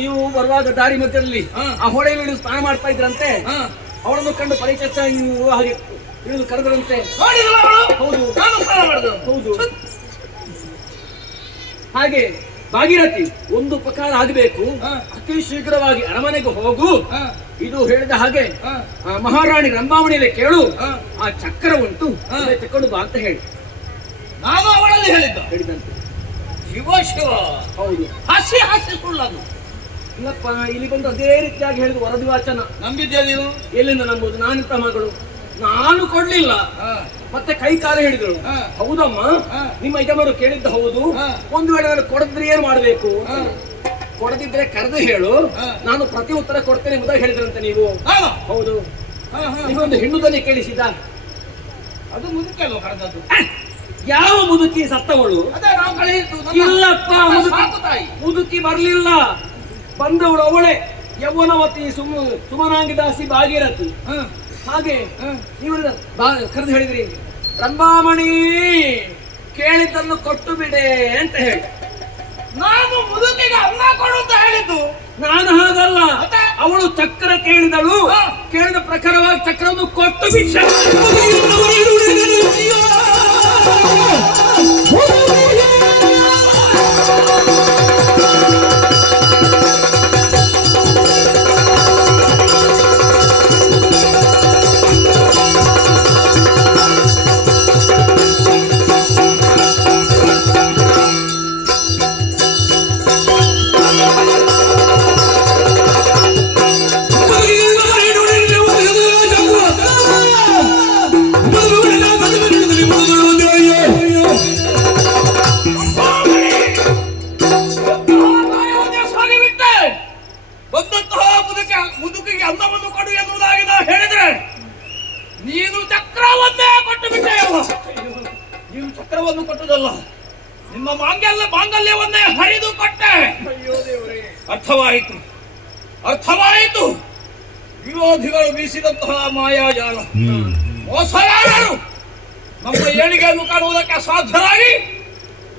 ನೀವು ಬರುವಾಗ ದಾರಿ ಮಧ್ಯದಲ್ಲಿ ಆ ಹೊಳೆಯಲ್ಲಿ ಇಳಿದು ಸ್ನಾನ ಮಾಡ್ತಾ ಇದ್ರಂತೆ. ಅವಳನ್ನು ಕಂಡು ಪರಿಚಯ ನೀವು ಹಾಗೆ ಇಳಿದು ಕರೆದರಂತೆ. ನೋಡಿದ್ರಲ್ಲ ಅವಳು? ಹೌದು. ನಾನು ಸ್ನಾನ ಮಾಡಿದ್ರು. ಹೌದು. ಹಾಗೆ ಭಾಗೀರಥಿ, ಒಂದು ಉಪಕಾರ ಆಗಬೇಕು, ಅತಿ ಶೀಘ್ರವಾಗಿ ಅರಮನೆಗೆ ಹೋಗು. ಇದು ಹೇಳಿದ ಹಾಗೆ ಮಹಾರಾಣಿ ರಂಭಾಮಣಿಯಲ್ಲಿ ಕೇಳು, ಆ ಚಕ್ರ ಉಂಟು, ತಕೊಂಡು ಬಾ ಅಂತ ಹೇಳಿ ನಾನು ಅವಳಲ್ಲಿ ಹೇಳಿದಂತೆ. ಶಿವ. ಹೌದು. ಹಾಸ್ಯ ಸುಳ್ಳದು. ಇಲ್ಲಪ್ಪ, ಇಲ್ಲಿ ಬಂದು ಅದೇ ರೀತಿಯಾಗಿ ಹೇಳಿದ ವರದಿ ವಾಚನ. ನಂಬಿದ್ಯಾ ನೀನು? ಎಲ್ಲಿಂದ ನಂಬುದು? ನಾನಿಂತ ಮಗಳು, ನಾನು ಕೊಡ್ಲಿಲ್ಲ. ಮತ್ತೆ ಕೈ ಕಾಲ ಹಿಡಿದಳು. ಹೌದಮ್ಮ, ನಿಮ್ಮ ಯಜಮಾನರು ಕೇಳಿದ್ದ ಹೌದು. ಒಂದು ವೇಳೆ ನಾನು ಕೊಡದ್ರೆ ಏನ್ ಮಾಡ್ಬೇಕು? ಕೊಡದಿದ್ರೆ ಕರೆದು ಹೇಳು, ನಾನು ಪ್ರತಿ ಉತ್ತರ ಕೊಡ್ತೇನೆ ಎಂಬುದಾಗಿ ಹೇಳಿದ್ರಂತೆ ನೀವು. ಹೌದು. ನಿಮ್ಮೊಂದು ಹೆಣ್ಣು ಧ್ವನಿ ಕೇಳಿಸಿದ? ಅದು ಮುದುಕಲ್ವ ಕರೆದದ್ದು? ಯಾವ ಮುದುಕಿ ಸತ್ತವಳು? ಇಲ್ಲಪ್ಪ, ಮುದುಕಿ ಬರ್ಲಿಲ್ಲ. ಬಂದವಳು ಅವಳೇ, ಯೌವನವತಿ ಸುಮನಾಂಗಿ ದಾಸಿ ಭಾಗೀರಥಿ. ಹಾಗೆ ನೀವು ಕರೆದು ಹೇಳಿದ್ರಿ, ರಂಭಾಮಣಿ ಕೇಳಿದ್ದನ್ನು ಕೊಟ್ಟು ಬಿಡೆ ಅಂತ ಹೇಳಿ. ನಾನು ಮುದುಕಿಗೆ ಅನ್ನ ಕೊಡು ಅಂತ ಹೇಳಿದ್ದು. ನಾನು ಹಾಗಲ್ಲ, ಅವಳು ಚಕ್ರ ಕೇಳಿದಳು. ಕೇಳಿದ ಪ್ರಕಾರವಾಗಿ ಚಕ್ರವನ್ನು ಕೊಟ್ಟು ಬಿಟ್ಟೆ. ನೀನು ಚಕ್ರವನ್ನು ಕೊಟ್ಟದಲ್ಲ, ನಿಮ್ಮ ಮಾಂಗಲ್ಯವನ್ನೇ ಹರಿದು ಕೊಟ್ಟೆ. ಅರ್ಥವಾಯಿತು ವಿರೋಧಿಗಳು ಬೀಸಿದಂತಹ ಮಾಯಾಜಾಲ. ಮೋಸಗಾರರು ನಮ್ಮ ಏಳಿಗೆಯನ್ನು ಕಾಣುವುದಕ್ಕೆ ಅಸಾಧ್ಯರಾಗಿ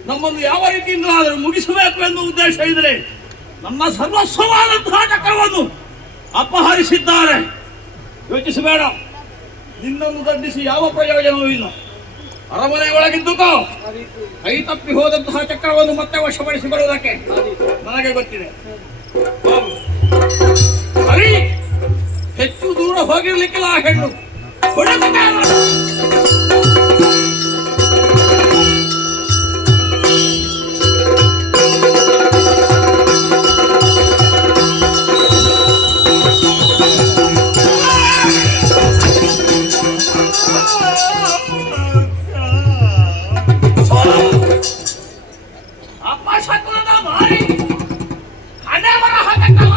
ನಮ್ಮನ್ನು ಯಾವ ರೀತಿಯಿಂದಲಾದರೂ ಮುಗಿಸಬೇಕು ಎನ್ನುವ ಉದ್ದೇಶ ಇದ್ದರೆ ನಮ್ಮ ಸರ್ವಸ್ವವಾದಂತಹ ಚಕ್ರವನ್ನು ಅಪಹರಿಸಿದ್ದಾರೆ. ಯೋಚಿಸಬೇಡ, ನಿನ್ನನ್ನು ದಂಡಿಸಿ ಯಾವ ಪ್ರಯೋಜನವೂ ಇಲ್ಲ. ಅರಮನೆ ಒಳಗಿದ್ದುಕೋ, ಕೈ ತಪ್ಪಿ ಹೋದಂತಹ ಚಕ್ರವನ್ನು ಮತ್ತೆ ವಶಪಡಿಸಿ ಬರುವುದಕ್ಕೆ ನನಗೆ ಗೊತ್ತಿದೆ. ಹೋಗು. ಸರಿ, ಹೆಚ್ಚು ದೂರ ಹೋಗಿರ್ಲಿಕ್ಕಿಲ್ಲ ಆ ಹೆಣ್ಣು. ಅಪಶಕುನದ ಮಾರಿ ಹಣೆ ಬರಹ ಕಟ್ಟವ.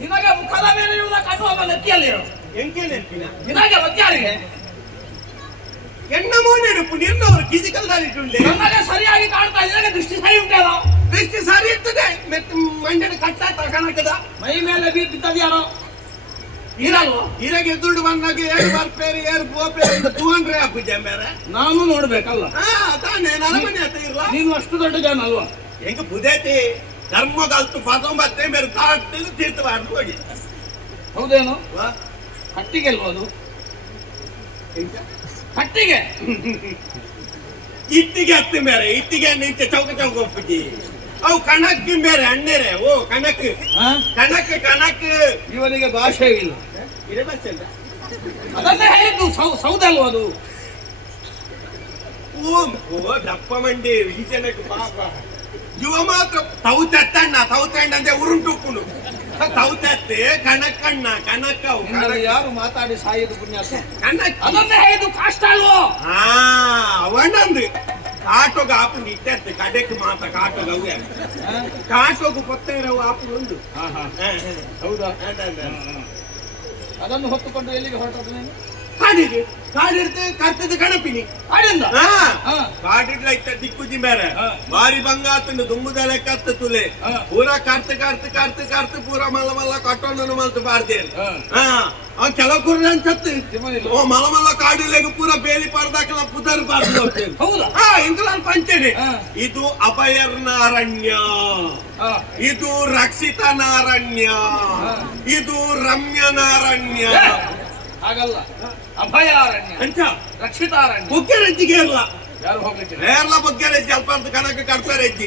ನಿನಗೆ ಮುಖದ ಮೇಲೆ ಇರುವುದ ಕಟ್ಟುವ ನೆತ್ತಿಯಲ್ಲಿರು. ನಿನಗೆ ಮತ್ಯಾರಿಗೆ ಎಣ್ಣ ಮೋನೆಡುಪು ನಿನ್ನವರು ಫಿಸಿಕಲ್ದಾರಿಟ್ಟುಂಡೆ. ನನಗೆ ಸರಿಯಾಗಿ ಕಾಣ್ತಾ ನಿನಗೆ ದೃಷ್ಟಿ ಸರಿ ಉಂಟೇನೋ? ದೃಷ್ಟಿ ಸರಿ ಇರ್ತದೆ. ಮಂಡ್ಯದ ಕಟ್ಟ ಕಣಕದ ಮೈ ಮೇಲೆ ಬಿದ್ದದ್ಯಾರೋ ಇರಲ್ವ? ಇರಾಗ ಎದುರು ಬಂದಾಗ ಏರು ಬರ್ಪೇರಿ ಏರು ಬೋಪೇರಿ ಅಂತ 200 ಹಾಕುಜೆ ಮೇರೆ. ನಾನು ನೋಡ್ಬೇಕಲ್ಲ. ತಾನೇ ನನ್ನ ಮನೆ ಹತ್ರ ಇರ್ಲ. ನೀನು ಅಷ್ಟು ದೊಡ್ಡ ಜನ ಅಲ್ವಾ? ಹೆಂಗ ಬುದೈತಿ ಧರ್ಮ ಕಲ್ತು 19 ಮೇರೆ ಕಾಟಿಗೆ ತೀರ್ಥವಾಡ್ದು ಹೋಗಿ. ಹೌದೇನೋ? ಕಟ್ಟಿಗೆ ಅಲ್ವಾ ಅದು? ಕಟ್ಟಿಗೆ ಇಟ್ಟಿಗೆ ಹತ್ತಿ ಮೇರೆ ಇಟ್ಟಿಗೆ ನಿಂತೆ ಚೌಕ ಒಪ್ಪಿಗೆ ಅವು ಕಣಕ್ ಬೇರೆ ಅಣ್ಣೇರೆ. ಓ ಕಣಕ್ ಕಣಕ್ ಇವನಿಗೆ ಭಾಷೆ ಇಲ್ಲ. ಇದೇ ಭಾಷೆ ಅಲ್ಲ. ಅದನ್ನೇ ಹೇಳಿದ್ದು ಸೌದಲ್ವ ಅದು? ಓ ದಪ್ಪ ಮಂಡಿ ಈ ಜನಕ್ಕೆ ಪಾಪ ಇವ ಮಾತ್ರ ತೌತಣ್ಣ ಅಂದ್ರೆ ಉರುಂಟುಪ್ಪುನು ತೌತತ್ತೆ ಕಣಕಣ್ಣ ಕಣಕ್ಕವು ಯಾರು ಮಾತಾಡಿ ಸಾಯದು ಪುಣ್ಯಾಸ. ಕಣಕ್ ಅದನ್ನೇ ಹೇಳಿದ್ದು ಕಾಷ್ಟ ಅಲ್ವೋ? ಅವಣ್ಣಂದು ಕಾಟೋಗ ಆಪುಂಡು ಇಟ್ಟೆ ಕಡೆಕ್ ಮಾತ ಕಾಟೋಗ ಅವು ಕಾಟೋಗ ಕೊತ್ತೇರವು ಆಪುಂಡು ಒಂದು. ಹೌದಾ? ಅದನ್ನು ಹೊತ್ತುಕೊಂಡು ಎಲ್ಲಿಗೆ ಹೊರಟದ್ದು ನೀನು? ಕಾಡಿಗೆ ಕಾಡಿರ್ತೆ ಕರ್ತದೆ ಕಣಪಿನಿ ಕಾಡಿಂದ ಕಾಡಿಡ್ಲ ಇತ್ತ ದಿಕ್ಕುಜಿ ಬೇರೆ ಬಾರಿ ಬಂಗಾತಂಡು ದುಂಬುದ ಲೆಕ್ಕ ತುಲೆ ಪೂರ ಕಾರ್ತ ಪೂರ ಮಲ್ಲ ಕಟ್ಟೋನು ಮಲ್ತು ಬಾರ್ದೇನು. ಅವ್ ಕೆಲವು ಕುರ್ರ ಅನ್ಸತ್ತು ಓ ಮಲ್ಲ ಕಾಡಿಲೆಗೆ ಪೂರ ಬೇಲಿ ಪಾರ್ದಾಕಲ್ಲ ಪುದರ್ ಬಾರ್ದು ಹೋಗ್ತೇನೆ. ಹೌದಾ? ಇಂಕಲ್ ಪಂಚನೆ ಇದು ಅಭಯರ್ನಾರಣ್ಯ, ಇದು ರಕ್ಷಿತನಾರಣ್ಯ, ಇದು ರಮ್ಯನಾರಣ್ಯ. ಹಾಗಲ್ಲ, ಅಭಯಾರಣ್ಯ ಅಂಚ ರಕ್ಷಿತಾರಣ್ಯ. ಬುಗ್ಗೆರೆಜ್ಜಿಗೆ ಇರಲ್ಲ ಯಾರು ಹೋಗ್ಲಿಕ್ಕೆ ಏರ್ಲ ಬುಗ್ಗೆರೆಜ್ಜಿ ಅಲ್ಪ ಅಂತ ಕನಕ ಕಟ್ತಾರೆಜ್ಜಿ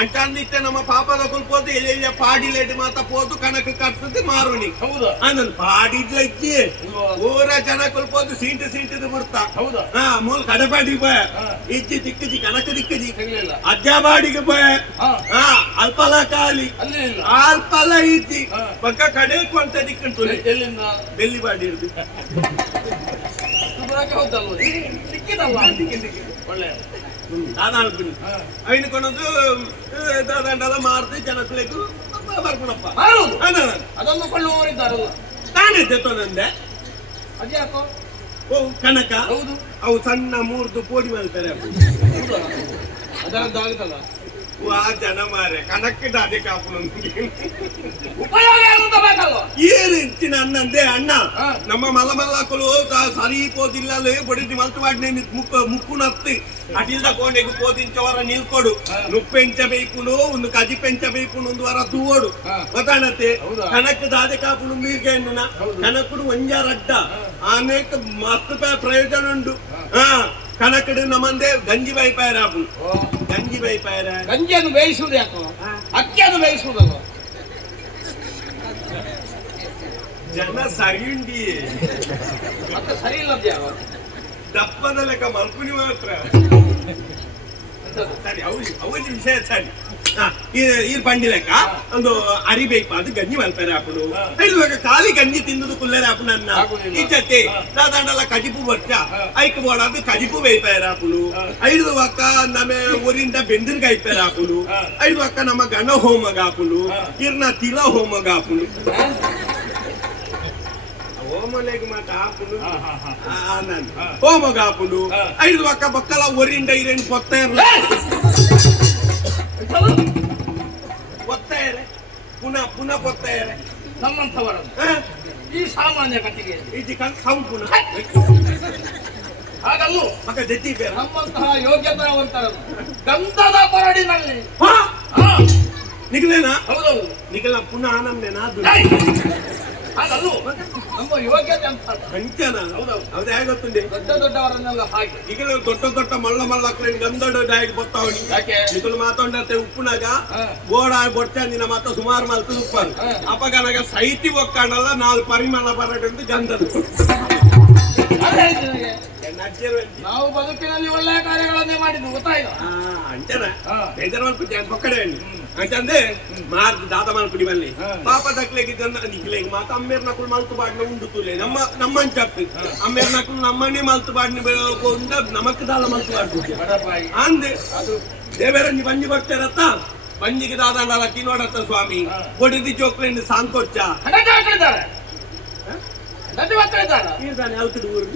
ಅಂಚ ಅಂದಿತ್ತೆ ನಮ್ಮ ಪಾಪದ ಕುಲ್ಪೋದು ಎಲ್ಲ ಪಾಡಿಲೆಡ್ ಮಾತ ಪೋದು ಕನಕ ಕಟ್ತದೆ ಮಾರುಣಿ. ಹೌದಾ? ನನ್ ಪಾಡಿಡ್ಲಜ್ಜಿ ಊರ ಜನ ಕುಲ್ಪೋದು ಸೀಂಟದ ಬಿಡ್ತಾ. ಹೌದಾ? ಮೂಲ ಕಡಪಾಡಿಗೆ ಬಯ ಇಜ್ಜಿ ದಿಕ್ಕಜಿ ಕನಕ ದಿಕ್ಕಜಿ ಸಿಗ್ಲಿಲ್ಲ. ಅಜ್ಜಾಬಾಡಿಗೆ ಬಯ ಅಲ್ಪಲ ಕಾಲಿ ಅಲ್ಲಿ ಇಲ್ಲ. ಅಲ್ಪಲ ಇಜ್ಜಿ ಪಕ್ಕ ಕಡೆಕು ಅಂತ ದಿಕ್ಕಂಟು ಎಲ್ಲಿಂದ? ಬೆಲ್ಲಿ ಬಾಡಿ ಇರ್ಬೇಕು. ಹೌದಲ್ವ? ಸಿಕ್ಕಿದಲ್ವ? ಒಳ್ಳೆ ದಾದಾಳ್ಬಿಡಿ ಐನು ಕೊನೊಂದು ದಾದಂಡಲ ಮಾರ್ತಿ ಜನಕ್ಕೂ ಬರ್ಕೊಳಪ್ಪ ಅದನ್ನು ಕೊಳ್ಳುವವರಿದ್ದಾರಲ್ಲ. ತಾನೇ ತೆತ್ತೋನಂದೆ ಅದ್ಯಾಕೋ? ಓ ಕನಕ ಹೌದು. ಅವು ಸಣ್ಣ ಮೂರ್ದು ಪೋಡಿ ಮಾಡ್ತಾರೆ ಅದರದ್ದಾಗುತ್ತಲ್ಲ. ಆ ಜನ ಮಾರೆ ಕನಕ್ಕೆ ದಾದೆ ಕಾಪು ಉಪಯೋಗ ಅಂತ ಬೇಕಲ್ವ? ಏನಿಂಚಿನ ಅನ್ನಂದೆ ಅಣ್ಣ ನಮ್ಮ ಮಲ್ಲಮಲ್ಲಕಲು ಸರಿ ಪೋದಿಲ್ಲ ಬಡಿದಿ ಮಲ್ತು ಮಾಡಿ ಮುಕ್ಕು ನತ್ತಿ ಅಡಿಲ್ದ ಕೋಣೆಗೆ ಪೋದಿಂಚವರ ನಿಲ್ಕೊಡು ನುಪ್ಪೆಂಚ ಬೇಯ್ಕೊಂಡು ಒಂದು ಕಜಿ ಪೆಂಚ ಬೇಯ್ಕೊಂಡು ಒಂದು ವಾರ ತೂವೋಡು ಗೊತ್ತಾಣತ್ತೆ. ಕನಕ್ ದಾದೆ ಕಾಪುಡು ಮೀರ್ಗೆ ಎನ್ನುನ ಕನಕುಡು ಒಂಜಾರಡ್ಡ ಅನೇಕ ಮಸ್ತ್ ಪ್ರಯೋಜನ ಉಂಟು. ಕನಕಡು ನಮ್ಮಂದೆ ಗಂಜಿ ಬೈಪಾಯರ ಆಪು ಗಂಜಿ ಬೈಪಾಯರ ಗಂಜಿಯನ್ನು ಬೇಯಿಸುವುದು ಯಾಕೋ? ಅಕ್ಕಿಯನ್ನು ಬೇಯಿಸುವುದಲ್ವ? ಜನ ಸರಿ ಉಂಡಿ ಮತ್ತೆ ಸರಿ ಇಲ್ಲದ ಯಾವ ದಪ್ಪದ ಲೆಕ್ಕ ಮಲ್ಪುನಿ ಮಾತ್ರ ಸರಿ ಅವಳಿ ವಿಷಯ ಸರಿ. ಈ ಬಂಡಿ ಲೆಕ್ಕ ಒಂದು ಅರಿಬೇಕು ಅದು ಗಂಜಿ ಮಲ್ಪೇರೆ ಹಾಪುಡು ಇವಾಗ ಖಾಲಿ ಗಂಜಿ ತಿಂದುದು ಕುಲ್ಲರೆ ಹಾಪುಡು ನನ್ನ ಈ ಜೊತೆ ದಾದಾಂಡಲ್ಲ ಕಜಿಪು ಬರ್ಚ ಐಕ್ ಬೋಡದು ಕಜಿಪು ಬೇಯ್ಪಾಯರ ಹಾಪುಡು ಐದು ಅಕ್ಕ ನಮ್ಮ ಊರಿಂದ ಬೆಂದಿರ್ಗ ಐಪಾಯರ ಹಾಪುಡು ಐದು ಅಕ್ಕ ನಮ್ಮ ಗಣ ಹೋಮಗ ಹಾಪುಡು ಇರ್ನ ತಿಲ ಹೋಮಗ ಹಾಪುಡು. ಒಮ್ಮಲೆಗೆ ಮಾತ ಹಾಕೊಂಡು ಹೋಮಗ ಹಾಕೊಂಡು 5 ಪಕ್ಕ ಬಕ್ಕಲ ಒರಿಂದ ಇರೇನು ಗೊತ್ತಾ ಇರಲ್ಲ ಗೊತ್ತಾಯಿರೆ ಪುನಃ ಗೊತ್ತಾಯಿರೆ ನಮ್ಮಂಥವರನ್ನು ಈ ಸಾಮಾನ್ಯ ಕಟ್ಟಿಗೆ ಇದು ಪುನಃ ಹಾಗಲ್ಲೂ ಮಕ್ಕ ಜತಿ ಬೇರೆ ನಮ್ಮಂತಹ ಯೋಗ್ಯತಾವಂತರನ್ನು ಗಂಧದ ಕೊರಡಿನಲ್ಲಿ ನಿಖಲೇನಾ ಹೌದೌದು ನಿಖಲ ಪುನಃ ಆನಂದೇನಾ ಅದು ಹಾಗಲ್ಲೂ ನಮ್ಮ ಯೋಗ್ಯತೆ ಅಂತ ಕಂಚನ ಹೌದೌದು ಅವ್ರು ಹೇಗೆ ಗೊತ್ತುಂಡೆ ದೊಡ್ಡ ದೊಡ್ಡವರನ್ನೆಲ್ಲ ಹಾಗೆ ಈಗ ದೊಡ್ಡ ಮಳ್ಳ ಗಂಧಡ ಡಾಯಿಗೆ ಬರ್ತಾವಣಿ ಯಾಕೆ ನಿಖಲು ಮಾತಾಡತ್ತೆ ಉಪ್ಪುನಾಗ ಗೋಡ ಬೊಟ್ಟಂದಿನ ಮಾತ ಸುಮಾರು ಮಲ್ತು ಉಪ್ಪರು ಅಪ್ಪಗನಾಗ ಸೈತಿ ಒಕ್ಕಾಣಲ್ಲ 4 ಪರಿಮಳ ಬರಡು ಗಂಧದ ಅದೇ ಹೇಳಿದೆ ನನಗೆ. ನಾವು ಬದುಕಿನಲ್ಲಿ ಒಳ್ಳೆಯ ಕಾರ್ಯಗಳನ್ನೇ ಮಾಡಿದ್ವು ಗೊತ್ತಾಯ್ತು ಅಂಚನ ಬೇಜಾರು ಮಲ್ಪುಟ್ಟಿ ಅಂತ ಪಕ್ಕಡೆ ಹಣ್ಣಿ ಅಂಚಂದೆ ಮಾರ್ಗ ದಾದ ಮಲ್ಪುಡಿ ಬಲ್ಲಿ ಪಾಪ ದಕ್ಲೆಗೆ ನಿಕ್ಲೆಗೆ ಮಾತ ಅಮ್ಮೇರ್ ನಕುಲು ಮಲ್ತು ಬಾಡ್ನ ಉಂಡು ತುಲೆ ನಮ್ಮ ಅಂಚಪ್ಪ ಅಮ್ಮೇರ್ ನಕುಲು ನಮ್ಮನ್ನೇ ಮಲ್ತು ಬಾಡ್ನ ಉಂಡ ನಮಕ್ ದಾದ ಮಲ್ತು ಬಾಡ್ತು ಅಂದೆ ಅದು ದೇವರಂಜಿ ಬಂಜಿ ಬರ್ತಾರತ್ತ ಬಂಜಿಗೆ ದಾದ ಲಕ್ಕಿ ನೋಡತ್ತ ಸ್ವಾಮಿ ಒಡಿದಿ ಜೋಕ್ಲೆಂದು ಸಾಂಕೊಚ್ಚ ಇರ್ತಾನೆ ಔತಡು ಊರು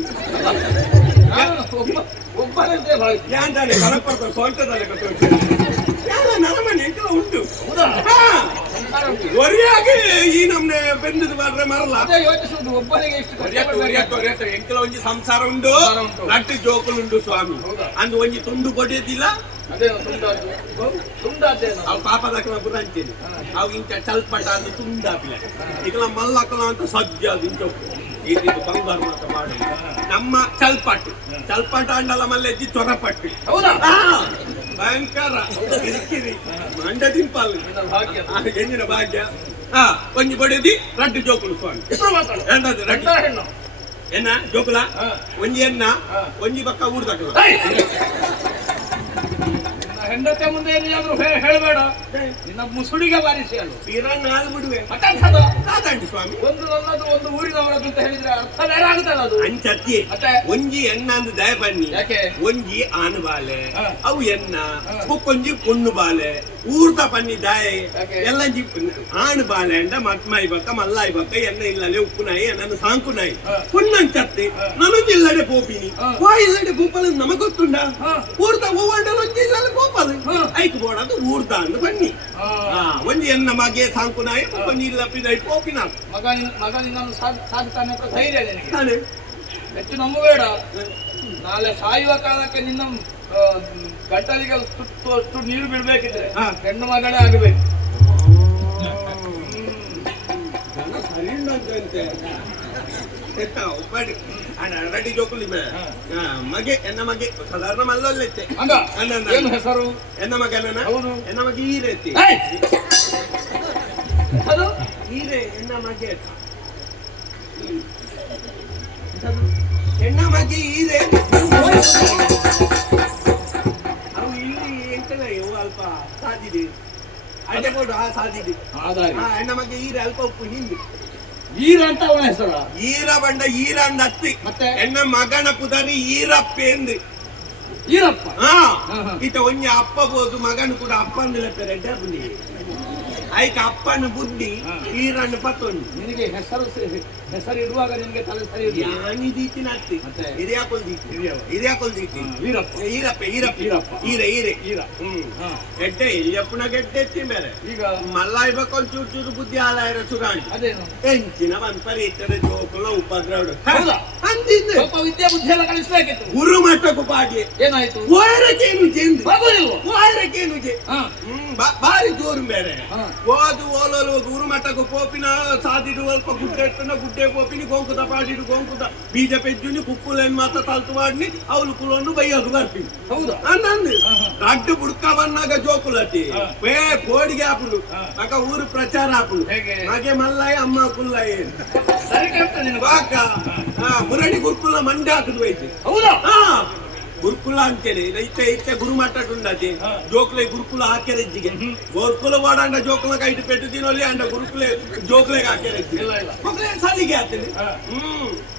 ಒಬ್ಬರಂತೆ ಭಾವಿಸಿ ಯಾಂತಾನೆ ಕಳಪಡ್ತ ಸೊಂಟದಲ್ಲಿ ನನ್ನ ಮನೆ ಎಂಕಲ ಉಂಟು ಒರಿಯಾಗಿ ಈ ನಮ್ನೆ ಬೆಂದದು ಮಾಡ್ರೆ ಮರಲ್ಲ ಅದೇ ಯೋಚಿಸುವುದು ಒಬ್ಬನಿಗೆ ಇಷ್ಟು ಎಂಕಲ ಒಂಜಿ ಸಂಸಾರ ಉಂಟು ಲಟ್ಟು ಜೋಕುಲು ಉಂಟು ಸ್ವಾಮಿ ಅಂದು ಒಂಜಿ ತುಂಡು ಕೊಡಿಯೋದಿಲ್ಲ ಅದೇ ತುಂಡಾದೇನು ಅವ್ ಪಾಪದಕ್ಕಲ ಬುರಂಚೇನಿ ಅವ್ ಇಂಚ ಚಲ್ಪಟ ಅಂತ ತುಂಡಾಪಿಲ್ಲ ಈಗಲ ಮಲ್ಲಕ್ಕಲ ಅಂತ ಸಜ್ಜ ಅದು ಇಂಚ ಇದು ಬಂಗಾರ ಮಾತ್ರ ಮಾಡಿ ನಮ್ಮ ಚಲ್ಪಟ ಅಂಡಲ ಮಲ್ಲೆಜ್ಜಿ ಚೊರಪಟ್ಟು ಹೌದಾ ಭಯಂಕರ ಕಿರಿಕಿರಿ ಮಂಡ ದಿಂಪಲ್ ಭಾಗ್ಯ ಎಂಜಿನ ಭಾಗ್ಯ ಒಂಜಿ ಬಡಿದಿ ರಡ್ಡು ಜೋಕುಲು ಸ್ವಾಮಿ ಎಂದದು ರಡ್ಡು ಹೆಣ್ಣು ಎನ್ನ ಜೋಕುಲ ಒಂಜಿ ಎನ್ನ ಒಂಜಿ ಬಕ್ಕ ಊರ್ದಕ್ಕಲ ಹೆಂಡತಿ ಮುಂದೆ ಏನಾದ್ರು ಹೇಳಬೇಡ ನಿನ್ನ ಮುಸುಡಿಗೆ ಬಾರಿಸಿ ಅಲ್ಲ ತೀರನ್ನ ಹಾಲು ಬಿಡುವೆ ಮತ್ತಂಥದ್ದು ಸ್ವಾಮಿ ಒಂದು ನನ್ನದು ಒಂದು ಊರಿನವರದ್ದು ಅಂತ ಹೇಳಿದ್ರೆ ಅರ್ಥ ಬೇರೆ ಆಗುತ್ತಲ್ಲ ಅದು ಅಂಚತ್ತಿ ಮತ್ತೆ ಒಂಜಿ ಎನ್ನ ಅಂದು ದಯ ಬನ್ನಿ ಯಾಕೆ ಒಂಜಿ ಆನು ಬಾಲೆ ಅವು ಎನ್ನ ಬುಕ್ಕೊಂಜಿ ಪೊಣ್ಣು ಬಾಲೆ ಊರ್ತ ಪನ್ನಿ ದಾಯ ಎಲ್ಲ ಆಣು ಬಾಲೆ ಅಂಡ ಮತ್ಮಾಯಿ ಬಕ್ಕ ಮಲ್ಲಾಯಿ ಬಕ್ಕ ಎನ್ನ ಇಲ್ಲಲೆ ಉಪ್ಪು ನಾಯಿ ನನ್ನ ಸಾಂಕು ನಾಯಿ ಪುಣ್ಣಂಚತ್ತಿ ನನೊಂಜಿ ಇಲ್ಲಡೆ ಪೋಪಿನಿ ವಾ ಇಲ್ಲಡೆ ಪೋಪಲ್ ನಮಗ್ ಗೊತ್ತುಂಡ ಊರ್ತ ಹೂವಂಡಲ್ ಒಂಜಿ ಇಲ್ಲಲೆ ಪೋಪಲ್ ಐಕ್ ಬೋಡದು ಊರ್ತ ಅಂದು ಬನ್ನಿ ಒಂಜಿ ಎನ್ನ ಮಗೆ ಸಾಂಕು ನಾಯಿ ಒಂಜಿ ಇಲ್ಲ ಪಿದೈ ಪೋಪಿನ ಮಗ ನಿನ್ನನ್ನು ಸಾಧುತ್ತಾನೆ ಅಂತ ಧೈರ್ಯ ನಿನಗೆ ತಾನೆ ಹೆಚ್ಚು ನಂಬಬೇಡ ನಾಳೆ ಸಾಯುವ ಕಾಲಕ್ಕೆ ನಿನ್ನ ಗಟ್ಟಲಿಗೆ ಅಷ್ಟು ನೀರು ಬಿಡ್ಬೇಕಿದ್ರೆ ಹೆಣ್ಣು ಮಗಳೇ ಆಗಬೇಕು ಜನ ಸರಿ ಉಂಟಂತೆ ರೆಡ್ಡಿ ಜೋಕುಲಿ ಮಗೆ ಎನ್ನ ಮಗೆ ಸಾಧಾರಣ ಮಲ್ಲೊಲ್ಲೆತ್ತೆ ಏನು ಹೆಸರು ಎನ್ನ ಮಗನ ಹೌದು ಎನ್ನ ಮಗೆ ಈರೆ ಎತ್ತಿ ಅದು ಈರೆ ಎನ್ನ ಮಗೆ ಎನ್ನ ಮಗೆ ಈರೆ ಅವು ಇಲ್ಲಿ ಎಂಕಲ್ಲ ಇವು ಅಲ್ಪ ಸಾಧಿದೆ ಅಡ್ಡೆ ಕೊಡು ಸಾಧಿದೆ ಎನ್ನ ಮಗೆ ಈರೆ ಅಲ್ಪ ಉಪ್ಪು ಹಿಂದಿ ಈರ ಅಂತ ಅವನ ಹೆಸರು ಈರ ಬಂಡ ಈರ ಅಂದ ಹತ್ತಿ ಮತ್ತೆ ಎನ್ನ ಮಗನ ಪುದಾರಿ ಈರಪ್ಪೆಂದು ಈರಪ್ಪ ಈತ ಒಂಜಿ ಅಪ್ಪ ಬೋದು ಮಗನು ಕೂಡ ಅಪ್ಪ ಅಂದಿಲ್ಲ ರೆಡ್ಡ ಬುದ್ಧಿ ಆಯ್ಕ ಅಪ್ಪನ ಬುದ್ಧಿ ಈರನ್ನು ಪತ್ತೊಂದು ನಿನಗೆ ಹೆಸರು ಇಡುವಾಗ ನಿನಗೆ ತಲೆ ಸರಿ ಯಾನಿ ದೀತಿನ ಹತ್ತಿ ಹಿರಿಯಾಕೊಲ್ ದೀತಿ ಈರಪ್ಪ ಈರ ಗೆಡ್ಡೆ ಇಲ್ಲಪ್ಪನ ಗೆಡ್ಡೆ ಎತ್ತಿ ಮೇಲೆ ಈಗ ಮಲ್ಲಾಯಿ ಬಕ್ಕೊಂದು ಚೂರು ಬುದ್ಧಿ ಆಲಾಯರ ಸುರಾಣಿ ಅದೇನು ಹೆಂಚಿನ ಬಂಪರಿ ಇಟ್ಟರೆ ಜೋಕುಲ ಉಪದ್ರವಡು ಅಂದಿದ್ದು ಸ್ವಲ್ಪ ವಿದ್ಯಾ ಬುದ್ಧಿ ಎಲ್ಲ ಕಳಿಸ್ಬೇಕಿತ್ತು ಗುರು ಮಟ್ಟಕ್ಕೂ ಪಾಡಿ ಏನಾಯ್ತು ಓರಕೇನು ಜೆಂದು ಬರುವುದಿಲ್ವ ಓರಕೇನು ಜೆ ಬಾರಿ ಜೋರು ಬೇರೆ ಓದು ಓಲೋಲು ಗುರು ಮಟ್ಟಕ್ಕೂ ಪೋಪಿನ ಸಾದಿಡು ಅಲ್ಪ ಗುಡ್ಡೆ ಎತ್ತನ ಗುಡ್ಡೆ ಪೋಪಿನಿ ಗೊಂಕುದ ಪಾಡಿಡು ಗೊಂಕುದ ಬೀಜ ಪೆಜ್ಜುನಿ ಕುಕ್ಕುಲೇನ್ ಮಾತ್ರ ತಲ್ತು ಮಾಡಿ ಅವಳು ಕುಲವನ್ನು ಬೈಯೋದು ಬರ್ತೀನಿ ಹೌದಾ ನಂದು ರಡ್ಡು ಬುಡ್ಕ ಬನ್ನಾಗ ಜೋಕುಲತಿ ಪೇ ಕೋಡಿಗೆ ಹಾಪುಡು ಅಕ್ಕ ಊರು ಪ್ರಚಾರ ಹಾಪುಡು ಹಾಗೆ ಮಲ್ಲಾಯ ಅಮ್ಮ ಕುಲ್ಲಾಯ ಸರಿ ಕೇಳ್ತಾ ನಿನ್ನ ಬಾಕ ಮುರಡಿ ಗುರುಕುಲ ಮಂಡ್ಯ ಹಾಕುದು ಐತಿ ಹೌದಾ ಗುರುಕುಲ ಅಂತೇಳಿ ಇತ್ತೆ ಇತ್ತೆ ಗುರುಮಠ ಉಂಡತಿ ಜೋಕ್ಲೆ ಗುರುಕುಲ ಹಾಕೆರೆಜ್ಜಿಗೆ ಗುರುಕುಲ ಬಾಡಂಡ ಜೋಕ್ಲ ಕೈಟ್ ಪೆಟ್ಟು ತಿನ್ನೋಲಿ ಅಂಡ ಗುರುಕುಲೆ ಜೋಕ್ಲೆಗೆ ಹಾಕೆರೆಜ್ಜಿ ಮಕ್ಕಳೇ ಸಾಲಿಗೆ ಆಗ್ತದೆ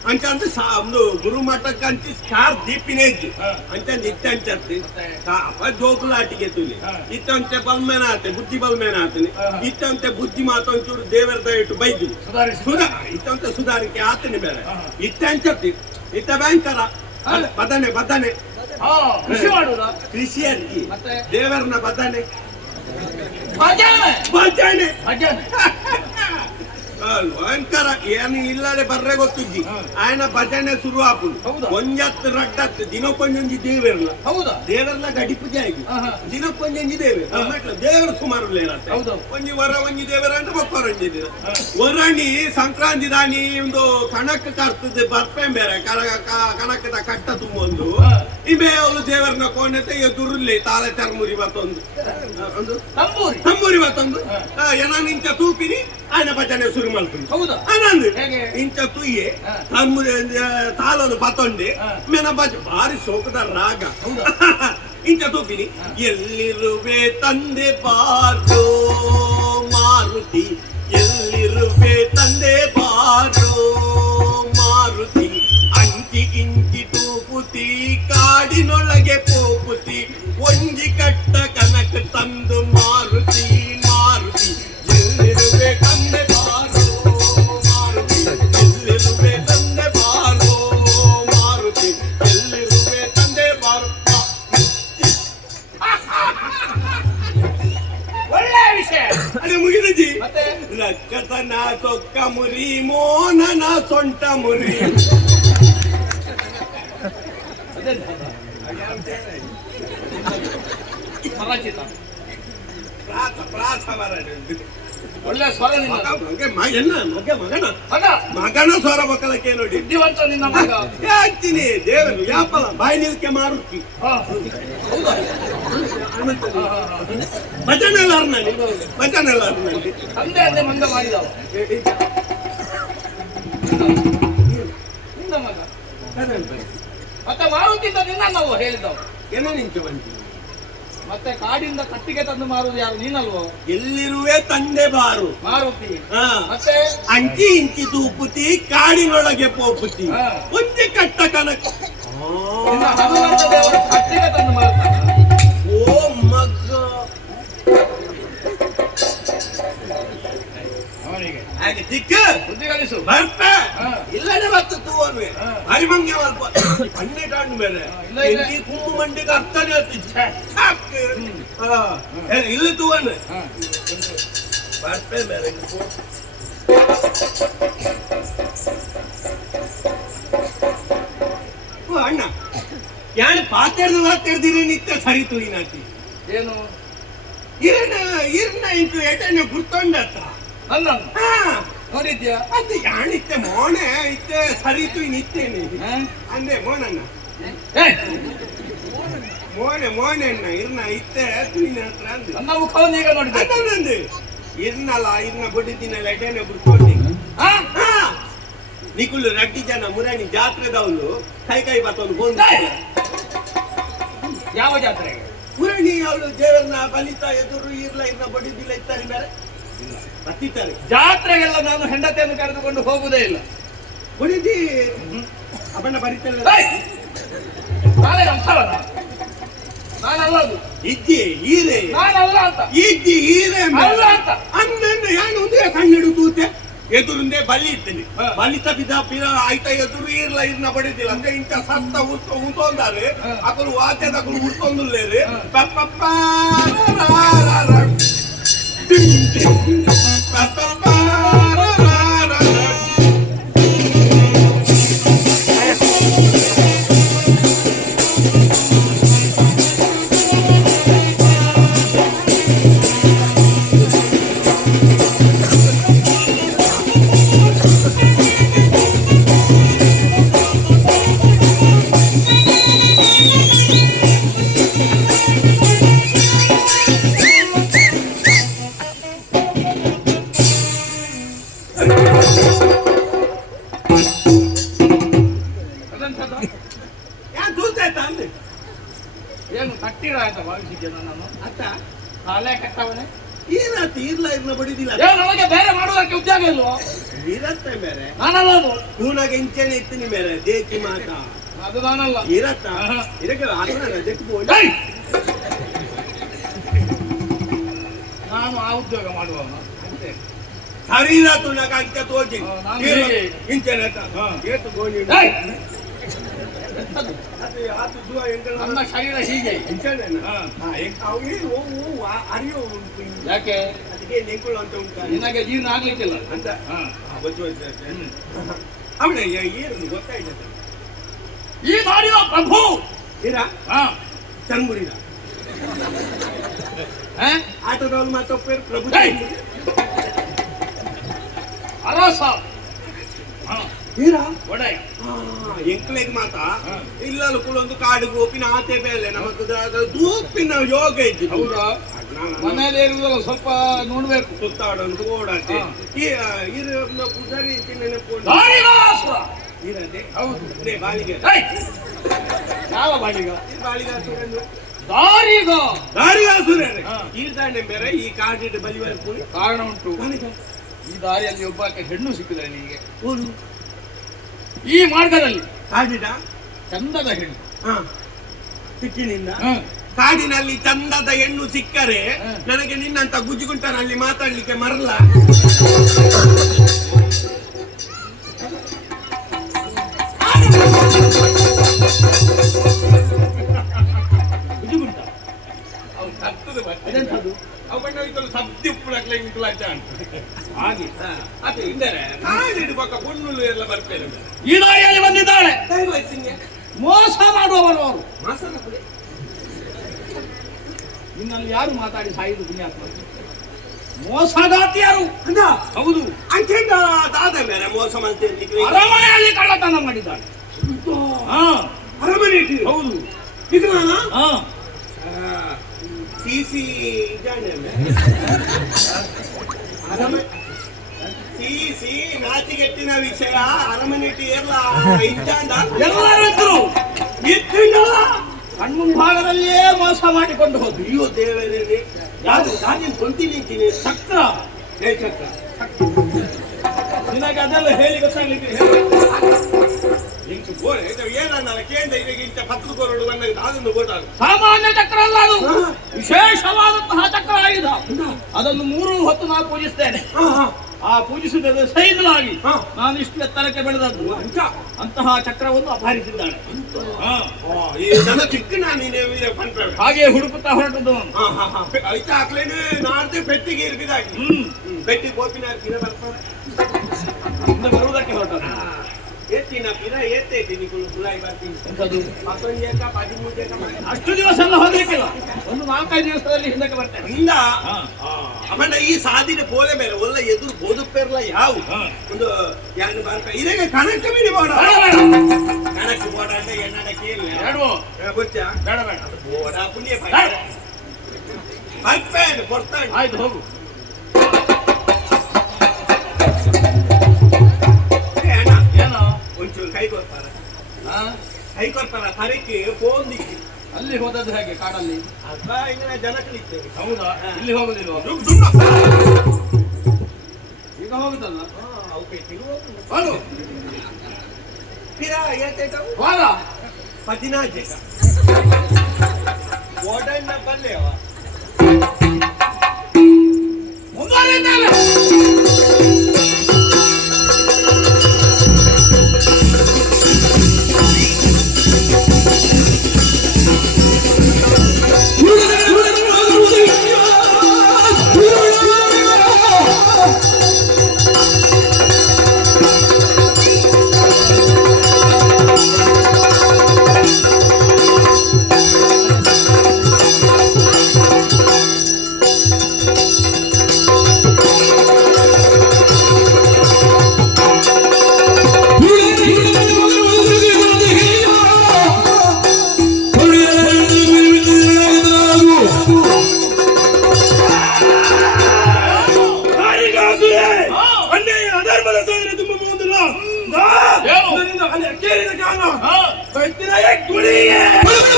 ಅಂಚ ಅಂದ್ರೆ ಒಂದು ಗುರುಮಠಕ್ಕೆ ಅಂಚಿ ಸ್ಟಾರ್ ದೀಪಿನೇಜ್ ಅಂಚಂದ್ ಇತ್ತೆ ಅಂಚತ್ತಿ ಜೋಕ್ಲ ಆಟಿಗೆ ತುಲಿ ಇತ್ತಂತೆ ಬಲ್ಮೇನ ಆತೆ ಬುದ್ಧಿ ಬಲ್ಮೇನ ಆತನಿ ಇತ್ತಂತೆ ಬುದ್ಧಿ ಮಾತೊಂಚೂರು ದೇವರ ದಯಟ್ಟು ಬೈದು ಇತ್ತಂತೆ ಸುಧಾರಿಕೆ ಆತನಿ ಬೇರೆ ಇತ್ತೆ ಅಂಚತ್ತಿ ಇತ್ತ ಭಯಂಕರ ಬದನೆ ಬದನೆ ಕೃಷಿ ಮಾಡುದ ಕೃಷಿ ಅರ್ಜಿ ದೇವರನ್ನ ಬದನೆ ಭಜನೆ ಭಜನೆ ಭಜನೆ ಭಯಂಕರ ಏನು ಇಲ್ಲದೆ ಬರ್ರೆ ಗೊತ್ತಿದ್ದಿ ಆಯ್ನ ಭಜನೆ ಶುರು ಆಪುದು ಒಂಜತ್ತು ರಡ್ಡತ್ತು ದಿನಕ್ಕೊಂಜೊಂಜಿ ದೇವರಲ್ಲ ಹೌದಾ ದೇವರಲ್ಲ ಗಡಿ ಪೂಜೆ ಆಗಿ ದಿನಕ್ಕೊಂಜೊಂಜಿ ದೇವರು ದೇವರು ಸುಮಾರು ಒಂಜಿ ವರ ಒಂಜಿ ದೇವರ ಅಂತ ಬಪ್ಪರಂಜಿ ವರಣಿ ಸಂಕ್ರಾಂತಿ ದಾನಿ ಒಂದು ಕಣಕ್ ಕರ್ತದೆ ಬರ್ಪೆ ಬೇರೆ ಕಣಕದ ಕಟ್ಟ ತುಂಬೊಂದು ಇಬೇ ಅವಳು ದೇವರನ್ನ ಕೋಣತೆ ಎದುರುಲ್ಲಿ ತಾಳೆ ಚರ್ಮುರಿ ಮತ್ತೊಂದು ತಂಬೂರಿ ಮತ್ತೊಂದು ಏನ ನಿಂಚ ತೂಪಿನಿ ಆಯ್ನ ಭಜನೆ ಶುರು ಮಾಡ್ತೀನಿ ಹೌದಾ ಆನಂದ್ ಇಂಚ ತುಯ್ಯೆ ತಾಲನು ಪತ್ತೊಂಡೆ ಮೇನ ಭಜ ಭಾರಿ ಶೋಕದ ರಾಗ ಇಂಚ ತೂಪಿನಿ ಎಲ್ಲಿರುವೆ ತಂದೆ ಬಾರೋ ಮಾರುತಿ ಎಲ್ಲಿರುವೆ ತಂದೆ ಬಾರೋ ಮಾರುತಿ ಅಂಚಿ ಇಂಚಿ ತೂಪುತಿ ಕಾಡಿನೊಳಗೆ ಪೋಪುತಿ ಒಂಜಿ ಕಟ್ಟ ಕನಕ ತಂದು ಮಾರುತಿ ಮಾರುತಿ ಎಲ್ಲಿರುವೆ ತಂದೆ ಬಾರೋ ಮಾರುತಿ ಎಲ್ಲಿರುವೆ ತಂದೆ ಬಾರೋ ಮಾರುತಿ ಎಲ್ಲಿರುವೆ ತಂದೆ ಬಾರೋ ಒಳ್ಳೆ ವಿಷಯ ಅದೇ ಮುಗಿದಜಿ ರಕ್ಕತನ ತೊಕ್ಕ ಮುರಿ ಮೋನನ ಸೊಂಟ ಮುರಿ ಪ್ರಾಸ ಪ್ರಾಸ ಒಳ್ಳೆ ಸ್ವರ ನಿನ್ನ ಮಗನ ಮಗ ಮಗನ ಸ್ವರ ಮಕ್ಕಳಕ್ಕೆ ನೋಡಿ ಬುದ್ಧಿವಂತ ನಿನ್ನ ಮಗ ಹೇಳ್ತೀನಿ ದೇವರು ಯಾಪಲ ಬಾಯಿ ನಿಲ್ಕೆ ಮಾರುತ್ತಿ ಭಜನೆಲ್ಲಾರ್ನಲ್ಲಿ ಭಜನೆಲ್ಲಾರ್ನಲ್ಲಿ ತಂದೆ ಅಂದೆ ಮಂಗ ಮಾಡಿದವ ನಿನ್ನ ಮಗ ಮತ್ತೆ ಮಾರುತ್ತಿದ್ದ ನಿನ್ನ ನಾವು ಹೇಳಿದವ ಏನೋ ನಿಂತು ಬಂತು ಮತ್ತೆ ಕಾಡಿಂದ ಕಟ್ಟಿಗೆ ತಂದು ಮಾರುದು ಯಾರು ನೀನಲ್ವೋ ಎಲ್ಲಿರುವೆ ತಂದೆ ಬಾರು ಮಾರುತಿ ಹಾ ಮತ್ತೆ ಅಂಚಿ ಇಂಚಿ ತೂಪುತಿ ಕಾಡಿನೊಳಗೆ ಪೋಪುತಿ ಹಾ. ಒಂದೇ ಕಟ್ಟ ಕನಕ ನಿನ್ನ ಹನುಮಂತ ದೇವರು ಕಟ್ಟಿಗೆ ತಂದು ಮಾರುತ್ತಾನೆ ಓ ಮಗ್ಗ ಅವನಿಗೆ ಹಾಗೆ ಚಿಕ್ಕ ಬುದ್ಧಿ ಕಲಿಸು ಬರ್ಪ ಹಾ. ಇಲ್ಲದೆ ಬತ್ತು ತೂವನ್ವೆ ಹಾ. ಹರಿಮಂಗೆ ಮಲ್ಪ ಪನ್ನೆ ಕಾಂಡು ಬೇರೆ ಇಲ್ಲ, ಇಲ್ಲ. ಎಂಕಿ ಕುಂಬು ಮಂಡಿಗೆ ಅರ್ಥನೇ ಹತ್ತಿಚ್ಚ ಇಲ್ಲ ತೂವನ್ವೆ ಬರ್ಪೆ ಬೇರೆ ಓ ಅಣ್ಣ ಯಾರು ಪಾತೆರ್ದಿರಿ ನಿತ್ಯ ಸರಿತು ಈನಾತಿ ಏನು ಇರ್ನ ಇಂಟು ಎಟನೆ ಗುರ್ತೊಂಡತ್ತ ಅಲ್ಲ ಹಾ ನೋಡಿದ್ಯಾ ಅದು ಯಾಣಿತ್ತೆ ಮೋಣೆ ಇತ್ತೆ ಸರಿತು ನಿತ್ತೇನೆ ಅಂದೆ ಮೋನಣ್ಣ ಮೋನೆ ಅಣ್ಣ ಇರ್ನ ಇತ್ತೆ ತುಯಿನ ಹತ್ರ ಅಂದೆ ನನ್ನ ಮುಖವನ್ನು ಈಗ ನೋಡಿದ್ದೆ ಅದನ್ನಂದು ಇರ್ನಲ್ಲ ಇರ್ನ ಬಡಿದಿನಲ್ಲ ಎಟನೆ ಗುರ್ತೊಂಡಿ ನಿಕುಲು ರಡ್ಡಿ ಜನ ಮುರಾಣಿ ಜಾತ್ರೆದವನು ಕೈ ಬತ್ತವನು ಬಂದ ಯಾವ ಜಾತ್ರೆಗೆ ಮುರಾಣಿ ಅವಳು ದೇವರನ್ನ ಬಲಿತ ಎದುರು ಇರ್ಲ ಇರ್ನ ಬಡಿದಿಲ್ಲ ಇತ್ತಾರೆ ಬೇರೆ ಬತ್ತಿದ್ದಾರೆ ಜಾತ್ರೆಗೆಲ್ಲ ನಾನು ಹೆಂಡತಿಯನ್ನು ಕರೆದುಕೊಂಡು ಹೋಗುವುದೇ ಇಲ್ಲ ಬಡಿದಿ ಅವನ್ನ ಬರಿತಲ್ಲ ನಾನೇ ಅಂಥವನ ನಾನಲ್ಲ ಅದು ಇಜ್ಜಿ ಹೀರೆ ನಾನಲ್ಲ ಅಂತ ಇಜ್ಜಿ ಹೀರೆ ಅಲ್ಲ ಅಂತ ಅಂದಂದ್ರೆ ಯಾನು ಒಂದೇ ಕಣ್ಣಿಡು ತೂತೆ ಎದುರುಂದೆ ಬಲಿ ಇರ್ತೇನೆ ಬಲಿತ ಬಿದ್ದ ಪಿರ ಆಯ್ತಾ ಎದುರು ಇರ್ಲ ಇರ್ನ ಬಡಿದಿಲ್ಲ ಅಂದ್ರೆ ಇಂಥ ಸತ್ತ ಉಂಟೊಂದಾರೆ ಅಕಲು ವಾದ್ಯದ ಅಕಲು ಉಡ್ತೊಂದುಲ್ಲೇರಿ ಪಪ್ಪ ಹತ್ತಿರ ಅಂತ ಭಾವಿಸಿದ್ದೇನೆ ನಾನು. ಅತ್ತ ತಲೆ ಕೆಟ್ಟವನೇ. ಏನಾಯ್ತು ಇರ್ಲ ಬಡಿದಿಲ್ಲ ನನಗೆ ಬೇರೆ ಮಾಡುವುದಕ್ಕೆ ಉದ್ಯೋಗ ಇಲ್ವೋ? ಇರತ್ತೆ ಬೇರೆ ನಾನಲ್ಲ ಅದು. ಕೂನಾಗ ಇಂಚೆನೆ ಇತ್ತೀನಿ ಬೇರೆ ದೇಕಿ ಮಾತ ಅದು ನಾನಲ್ಲ. ಇರತ್ತ ಇದಕ್ಕೆ ಆತನ ರಜಕ್ಕೆ ಹೋಗಿ ಏಯ್! ನಾನು ಆ ಉದ್ಯೋಗ ಮಾಡುವವನು. ಶರೀರ ತುಣಕ ಅಂಕ ತೋಜಿ ನಾನು ಹೇಗೆ? ಇಂಚೆನೆ ಏತು ಗೋಣಿ ಏಯ್! ಅದು ಆತು ಜುವ ಎಂಕಲ್ ನನ್ನ ಶರೀರ ಹೀಗೆ. ಇಂಚೆನೆ ಅರಿಯೋ ಉಂಟು ಯಾಕೆ? ಅದಕ್ಕೆ ನೆಂಕೊಳ್ಳು ಅಂತ ಉಂಟು ನಿನಗೆ ಜೀರ್ಣ ಆಗ್ಲಿಕ್ಕಿಲ್ಲ ಅಂತ ಹಾ. ಅವನ ಏನು ಗೊತ್ತಾಯ್ತು ಈ ನಾಡಿನ ಪ್ರಭು ಇರ ಹಾ. ಚಂಗುಡಿದ ಹಾ? ಆಟೋದವ್ರು ಮಾತೊಪ್ಪೇರು ಪ್ರಭು ಏಯ್! ಅರಸ ಹಾ. ಇರ ಒಡೆಯ ಎಂಕ್ಲೆಗ್ ಮಾತ ಇಲ್ಲಲು ಕೂಡ ಒಂದು ಕಾಡು ಗೋಪಿನ ಆತೆ ಬೇಲೆ ನಮಗ ದೂಪಿನ ಯೋಗ ಇದ್ದು ಹೌದಾ? ಮನೆಯಲ್ಲಿ ಇರುವುದಲ್ಲ, ಸ್ವಲ್ಪ ನೋಡ್ಬೇಕು. ಸುತ್ತಾಡೋದು ಓಡಾಡ್ತೆ ಈ ಪೂಜಾರಿ ನೆನಪು ದಾರಿಗಾಸುರ. ಇರದೆ ಹೌದು. ನೇ ಬಾಳಿಗೆ ಏಯ್! ಯಾವ ಬಾಳಿಗ? ಬಾಳಿಗಾಸುರ ದಾರಿಗ ಹಾ. ಈರ್ದಾಣೆ ಬೇರೆ ಈ ಕಾಡಿಟ್ಟು ಬಲಿವರೆ ಕೂಡಿ ಕಾರಣ ಉಂಟು. ಈ ದಾರಿಯಲ್ಲಿ ಒಬ್ಬಾಕೆ ಹೆಣ್ಣು ಸಿಕ್ಕಿದ್ರೆ ನಿನಗೆ ಓದು ಈ ಮಾರ್ಗದಲ್ಲಿ ಕಾಡಿಡ ಚಂದದ ಹೆಣ್ಣು. ಹಾ ಸಿಕ್ಕಿನಿಂದ ಹ. ಕಾಡಿನಲ್ಲಿ ಚಂದದ ಹೆಣ್ಣು ಸಿಕ್ಕರೆ ನನಗೆ ನಿನ್ನಂತ ಗುಜ್ಜುಗುಂಟನಲ್ಲಿ ಮಾತಾಡ್ಲಿಕ್ಕೆ ಮರಲ್ಲ. ಗುಜುಗುಂಟ ಅವ್ನು ಕತ್ತದ ಅದೆಂಥದ್ದು? ಅವಣ್ಣ ಸದ್ಯ ಉಪ್ಪುಳಕ್ಲೆ ಹಾಗೆ ಅದು ಇಂದರೆ ಕಾಡಿಡು ಪಕ್ಕ ಹುಣ್ಣುಲು ಎಲ್ಲ ಬರ್ತೇನೆ ಈ ದಾರಿಯಲ್ಲಿ ಬಂದಿದ್ದಾಳೆ. ಮೋಸ ಮಾಡುವವರು ಅವರು. ಮಾಸನ ಕುಡಿ ನಿನ್ನಲ್ಲಿ ಯಾರು ಮಾತಾಡಿ ಸಾಯುವುದು ಪುಣ್ಯಾತ್ಮ? ಮೋಸಗಾತಿಯರು. ಹೌದು. ಅಂಚೆಂದ ದಾದ ಬೇರೆ ಮೋಸ ಮಾಡ್ತೇನೆ ಅರಮನೆಯಲ್ಲಿ ಕಳ್ಳತನ ಮಾಡಿದ್ದಾಳೆ. ಹಾ. ಅರಮನೆ ಹೌದು. ಇದು ನಾನು ಹಾ. ಸಿಸಿ ಇದ್ದಾನೆ ಸಿಸಿ ನಾಚಿಗೆಟ್ಟಿನ ವಿಷಯ ಅರಮನೆ ಎಲ್ಲ ಇದ್ದಾಂಡ ಎಲ್ಲರೂ ಇದ್ರು. ಇದ್ದಿಲ್ಲ ಕಣ್ಮುಂಭಾಗದಲ್ಲಿಯೇ ಮೋಸ ಮಾಡಿಕೊಂಡು ಹೋದ್ರು. ಅಯ್ಯೋ ದೇವರಲ್ಲಿ ಯಾರು ನಾನು ಕೊಂತಿದ್ದೀನಿ ಚಕ್ರ. ಚಕ್ರ ನಿನಗೆ ಅದೆಲ್ಲ ಹೇಳಿ ಗೊತ್ತಾಗ್ಲಿಕ್ಕೆ ಇಂಚು ಗೋರೆ ಏನನ್ನ ಕೇಂದ್ರ ಈಗ ಇಂಚ ಪತ್ತು ಕೊರಡು ಬಂದಾಗ ಅದನ್ನು ಗೊತ್ತಾಗ ಸಾಮಾನ್ಯ ಚಕ್ರ ಅಲ್ಲ ಅದು. ವಿಶೇಷವಾದಂತಹ ಚಕ್ರ ಆಯುಧ. ಅದನ್ನು 3 ಹೊತ್ತು ನಾನು ಪೂಜಿಸ್ತೇನೆ. ಆ ಪೂಜಿಸಿದ ಸೈದಲಾಗಿ ನಾನು ಇಷ್ಟು ಎತ್ತರಕ್ಕೆ ಬೆಳೆದದ್ದು. ಅಂತಹ ಚಕ್ರವನ್ನು ಅಪಹರಿಸಿದ್ದಾಳೆ. ಚಿಕ್ಕ ನಾನು ಹಾಗೆ ಹುಡುಕುತ್ತಾ ಹೊರಟದ್ದು. ಐತ ಹಾಕ್ಲೇನೆ ನಾಡ್ದೆ ಪೆಟ್ಟಿಗೆ ಇರ್ಬಿದಾಗಿ ಪೆಟ್ಟಿ ಗೋಪಿನ ಬರ್ತಾರೆ ಇಂದ ಬರುವುದಕ್ಕೆ ಹೊರಟದ್ದು. ಎತ್ತಿನ ಪಿರ ಎತ್ತೈತಿ ನಿಗಳು ಸುಲಾಯಿ ಬರ್ತೀನಿ ಎಂಥದ್ದು? 13 ಅಷ್ಟು ದಿವಸ ಎಲ್ಲ ಹೋಗ್ಲಿಕ್ಕಿಲ್ಲ. ಒಂದು 4-5 ದಿವಸದಲ್ಲಿ ಹಿಂದಕ್ಕೆ ಬರ್ತೇನೆ. ಹಿಂದ ಅಮ್ಮಣ್ಣ ಈ ಸಾಧಿನ ಪೋಲೆ ಬೇರೆ ಒಲ್ಲ ಎದುರು ಬೋದುಪ್ಪೇರ್ಲ ಯಾವ ಒಂದು ಯಾರು ಬರ್ತ ಇದಕ್ಕೆ ಕಣಕ್ಕೆ ಬಿಡಿ ಬೋಡ ಕಣಕ್ಕೆ ಬೋಡ ಅಂತ ಎನ್ನಡ ಕೇಳಿ ಗೊತ್ತ ಬೇಡ ಬೇಡ. ಬೋಡ ಪುಣ್ಯ ಬರ್ಪೇನು ಕೊಡ್ತಾನೆ. ಆಯ್ತು ಹೋಗು. ಏನೋ ಒಂಚೂರು ಕೈ ಕೊಡ್ತಾರ ಕೈ ಕೊಡ್ತಾರ ತರಕ್ಕೆ ಫೋನ್ ದಿಕ್ಕಿ ಅಲ್ಲಿ ಹೋದದ್ದು ಹೇಗೆ ಕಾಡಲ್ಲಿ? ಅದ ಇನ್ನ ಜನ ಕಲಿತೇವೆ. ಹೌದಾ? ಇಲ್ಲಿ ಹೋಗುದಿಲ್ವ? ಈಗ ಹೋಗುದಲ್ಲ. ಹಲೋ ಪಿರ ಏತೈತವು ವಾರ 14 ಓಡಣ್ಣ ಬಲ್ಲೆವ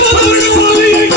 ಮುಂದುವರಿಯುತ್ತೇವೆ. ಗುಳಿಗೆ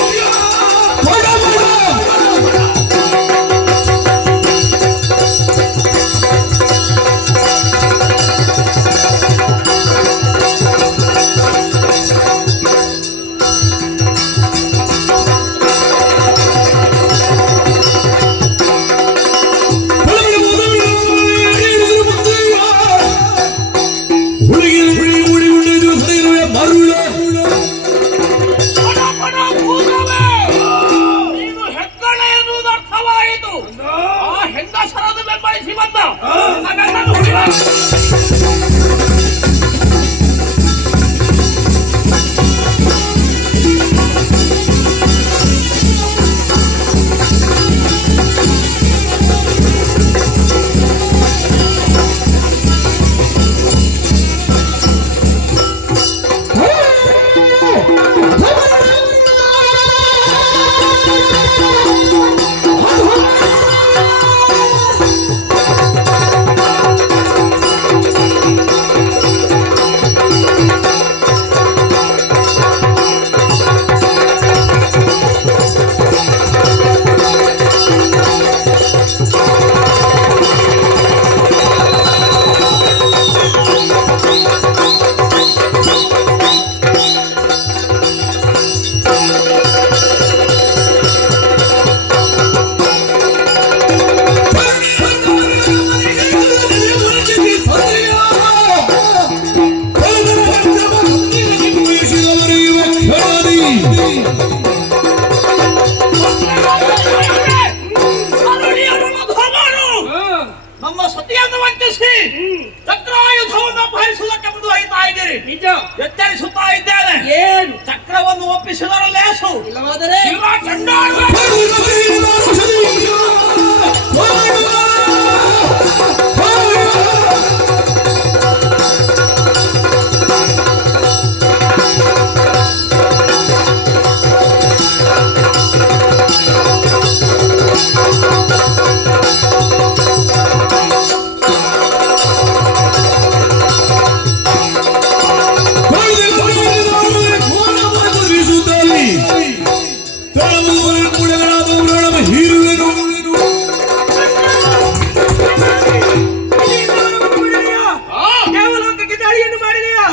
ದೇವಲೋಕಕ್ಕೆ ದಾಳಿಯನ್ನು ಮಾಡಿದೆಯಾ?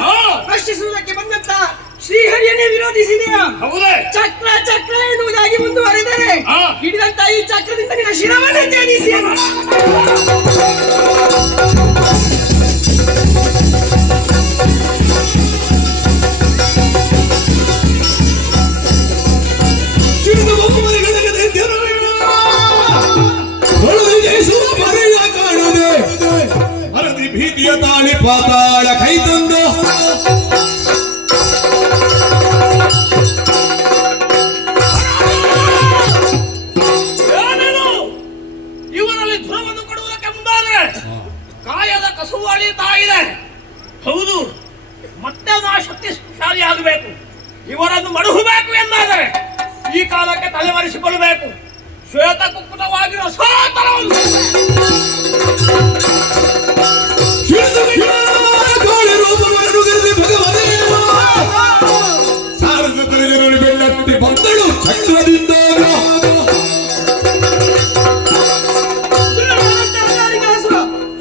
ರಕ್ಷಿಸುವುದಕ್ಕೆ ಬಂದಂತ ಶ್ರೀಹರಿಯನ್ನೇ ವಿರೋಧಿಸಿದೆಯಾ? ಚಕ್ರ ಚಕ್ರ ಎನ್ನುವುದಾಗಿ ಮುಂದುವರೆದರೆ ಹಿಡಿದಂತ ಈ ಚಕ್ರದಿಂದ ನಿನ್ನ ಶಿರವನ್ನೇ ಛೇದಿಸಿ. ಭೀತಿಯ ತಾಳಿ ಪಾತಾಳ ಕೈ ತಂದು ಇವರಲ್ಲಿ ಧುರವನ್ನು ಕೊಡುವುದಕ್ಕೆ ಮುಂದಾದರೆ ಕಾಯದ ಕಸುವು ಅಳಿಯುತ್ತಾ ಇದೆ. ಹೌದು, ಮತ್ತೆ ನಾ ಶಕ್ತಿಶಾಲಿ ಆಗಬೇಕು. ಇವರನ್ನು ಮಡುಹಬೇಕು ಎಂದಾದರೆ ಈ ಕಾಲಕ್ಕೆ ತಲೆಮರೆಸಿಕೊಳ್ಳಬೇಕು. ಶ್ವೇತ ಕುಕ್ಕುಟವಾಗಿರುವ ಸಾತನವನ್ನು ಬೆನ್ನಟ್ಟಿ ಬಂದಳು ಚಕ್ರದಿಂದ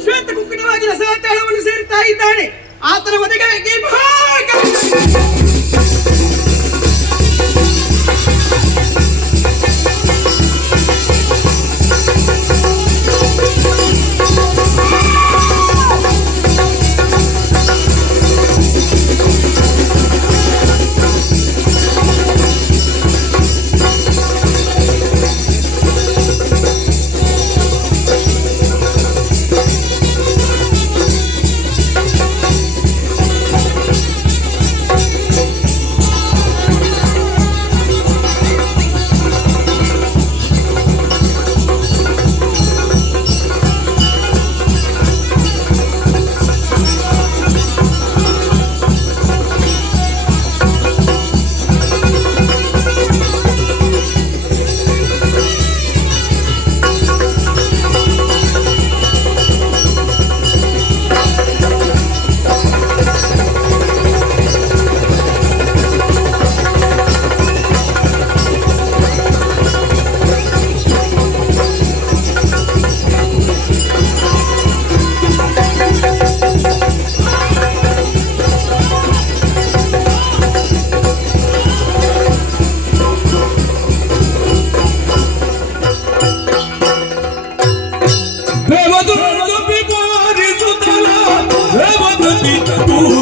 ಶ್ವೇತ ಕುಕ್ಕುಟವಾಗಿ ರಸವತ್ತಾಳವನ್ನು ಸೇರುತ್ತಾ ಇದ್ದಾನೆ. ಆತನ ಮನೆಗೆ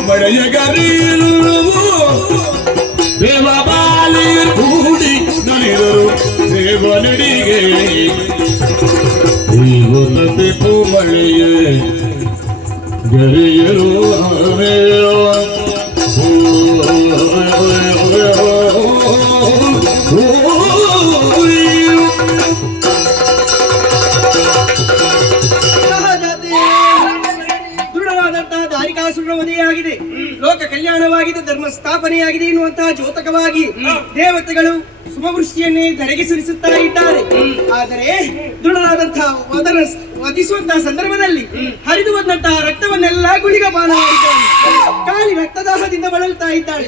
ಬಳೆಯಗರೀಲು ದೇವ ಬಾಲಿ ಕೂಡಿ ನಲಿದರು ದೇವನಡಿಗೆ ದೇವನಬೇಕು ಮಳೆಯೇ ಗರಿಯರು ಮದುವೆಯಾಗಿದೆ, ಲೋಕ ಕಲ್ಯಾಣವಾಗಿದೆ, ಧರ್ಮ ಸ್ಥಾಪನೆಯಾಗಿದೆ ಎನ್ನುವಂತಹ ದ್ಯೋತಕವಾಗಿ ದೇವತೆಗಳು ಶುಭವೃಷ್ಟಿಯನ್ನೇ ಧರೆಗೆ ಸುರಿಸುತ್ತಾ ಇದ್ದಾರೆ. ಆದರೆ ದೃಢರಾದಂತಹ ವಧಿಸುವಂತಹ ಸಂದರ್ಭದಲ್ಲಿ ಹರಿದು ಬಂದಂತಹ ರಕ್ತವನ್ನೆಲ್ಲ ಗುಳಿಗಪಾನ ಮಾಡಿದ್ದಾಳೆ. ಕಾಲಿ ರಕ್ತದಾಹದಿಂದ ಬಳಲ್ತಾ ಇದ್ದಾಳೆ.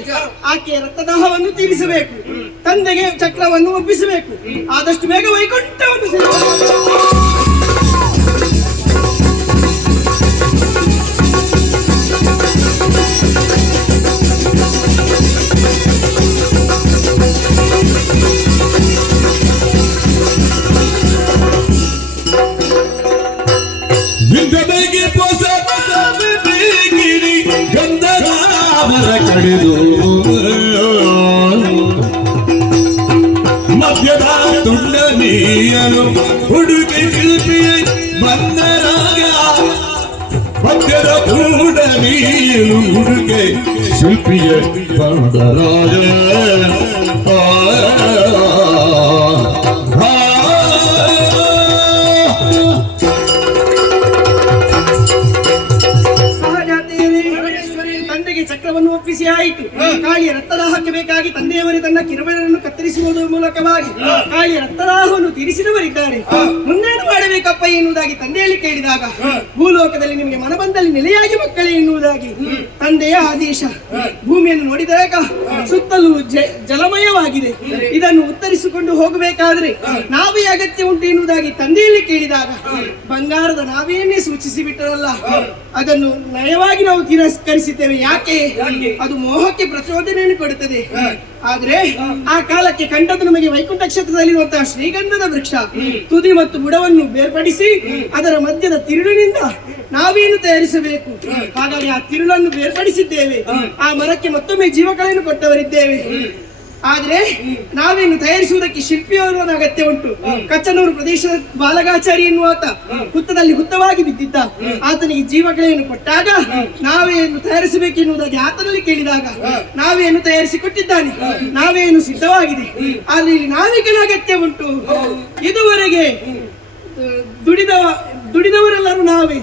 ಆಕೆಯ ರಕ್ತದಾಹವನ್ನು ತೀರಿಸಬೇಕು, ತಂದೆಗೆ ಚಕ್ರವನ್ನು ಒಪ್ಪಿಸಬೇಕು, ಆದಷ್ಟು ಬೇಗ ವೈಕುಂಠವನ್ನು ಕಡಿದು ಮಧ್ಯದ ತುಂಡ ನೀಯನು ಹುಡುಗಿ ಶಿಲ್ಪಿಯ ಬಂದರಾಗ ಮಧ್ಯದ ತುಂಡ ನೀನು ಹುಡುಗಿ ಶಿಲ್ಪಿಯ ಬಂದರಾಗ ಮೂಲಕವಾಗಿ ಕಾಳಿಯ ರಕ್ತದಾಹವನ್ನು ತೀರಿಸಿದವರಿದ್ದಾರೆ. ಮುಂದೇನು ಮಾಡಬೇಕಪ್ಪ ಎನ್ನುವುದಾಗಿ ತಂದೆಯಲ್ಲಿ ಕೇಳಿದಾಗ, ಭೂಲೋಕದಲ್ಲಿ ನಿಮಗೆ ಮನಬಂದಲ್ಲಿ ನೆಲೆಯಾಗಿ ಮಕ್ಕಳೇ ಎನ್ನುವುದಾಗಿ ತಂದೆಯ ಆದೇಶ. ಭೂಮಿಯನ್ನು ನೋಡಿದಾಗ ಸುತ್ತಲೂ ಜಲಮಯವಾಗಿದೆ. ಇದನ್ನು ಉತ್ತರಿಸಿಕೊಂಡು ಹೋಗಬೇಕಾದ್ರೆ ನಾವೇ ಅಗತ್ಯ ಉಂಟು ಎನ್ನುವುದಾಗಿ ತಂದೆಯಲ್ಲಿ ಕೇಳಿದಾಗ, ಬಂಗಾರದ ನಾವೆಯನ್ನೇ ಸೂಚಿಸಿ ಬಿಟ್ಟರಲ್ಲ, ಅದನ್ನು ನಯವಾಗಿ ನಾವು ತಿರಸ್ಕರಿಸಿದ್ದೇವೆ. ಯಾಕೆ? ಅದು ಮೋಹಕ್ಕೆ ಪ್ರಚೋದನೆಯನ್ನು ಕೊಡುತ್ತದೆ. ಆದ್ರೆ ಆ ಕಾಲಕ್ಕೆ ಕಂಡದ್ದು ನಮಗೆ ವೈಕುಂಠ ಕ್ಷೇತ್ರದಲ್ಲಿರುವಂತಹ ಶ್ರೀಗಂಧದ ವೃಕ್ಷ ತುದಿ ಮತ್ತು ಬುಡವನ್ನು ಬೇರ್ಪಡಿಸಿ ಅದರ ಮಧ್ಯದ ತಿರುಳಿನಿಂದ ನಾವೇನು ತಯಾರಿಸಬೇಕು. ಹಾಗಾಗಿ ಆ ತಿರುಳನ್ನು ಬೇರ್ಪಡಿಸಿದ್ದೇವೆ. ಆ ಮರಕ್ಕೆ ಮತ್ತೊಮ್ಮೆ ಜೀವಕಳೆಯನ್ನು ಕೊಟ್ಟವರಿದ್ದೇವೆ. ಆದ್ರೆ ನಾವೇನು ತಯಾರಿಸುವುದಕ್ಕೆ ಶಿಲ್ಪಿಯವರ ಅಗತ್ಯ ಉಂಟು. ಕಚ್ಚನೂರು ಪ್ರದೇಶದ ಬಾಲಗಾಚಾರಿ ಎನ್ನುವಾತ ಹುತ್ತದಲ್ಲಿ ಹುತ್ತವಾಗಿ ಬಿದ್ದಿದ್ದ. ಆತನಿಗೆ ಜೀವಕಳೆಯನ್ನು ಕೊಟ್ಟಾಗ ನಾವೇನು ತಯಾರಿಸಬೇಕೆನ್ನುವುದಾಗಿ ಆತನಲ್ಲಿ ಕೇಳಿದಾಗ ನಾವೇನು ತಯಾರಿಸಿಕೊಟ್ಟಿದ್ದಾನೆ. ನಾವೇನು ಸಿದ್ಧವಾಗಿದೆ. ಆದ್ರೆ ಇಲ್ಲಿ ನಾವಿಕನ ಅಗತ್ಯ ಉಂಟು. ಇದುವರೆಗೆ ದುಡಿದವರೆಲ್ಲರೂ ನಾವೇ.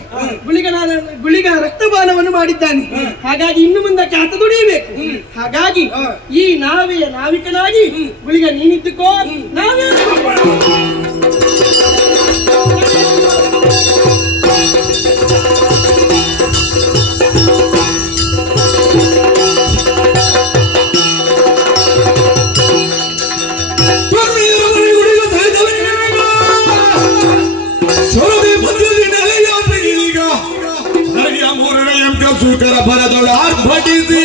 ಗುಳಿಗ ರಕ್ತಪಾನವನ್ನು ಮಾಡಿದ್ದಾನೆ. ಹಾಗಾಗಿ ಇನ್ನು ಮುಂದಕ್ಕೆ ಆತ ದುಡಿಯಬೇಕು. ಹಾಗಾಗಿ ಈ ನಾವೆಯ ನಾವಿಕನಾಗಿ ಗುಳಿಗ ನೀನಿದ್ದುಕೋ, ನಾವೇ ಸುಕರ ಫಲದೊಳ ಆರ್ಭಟಿಸಿ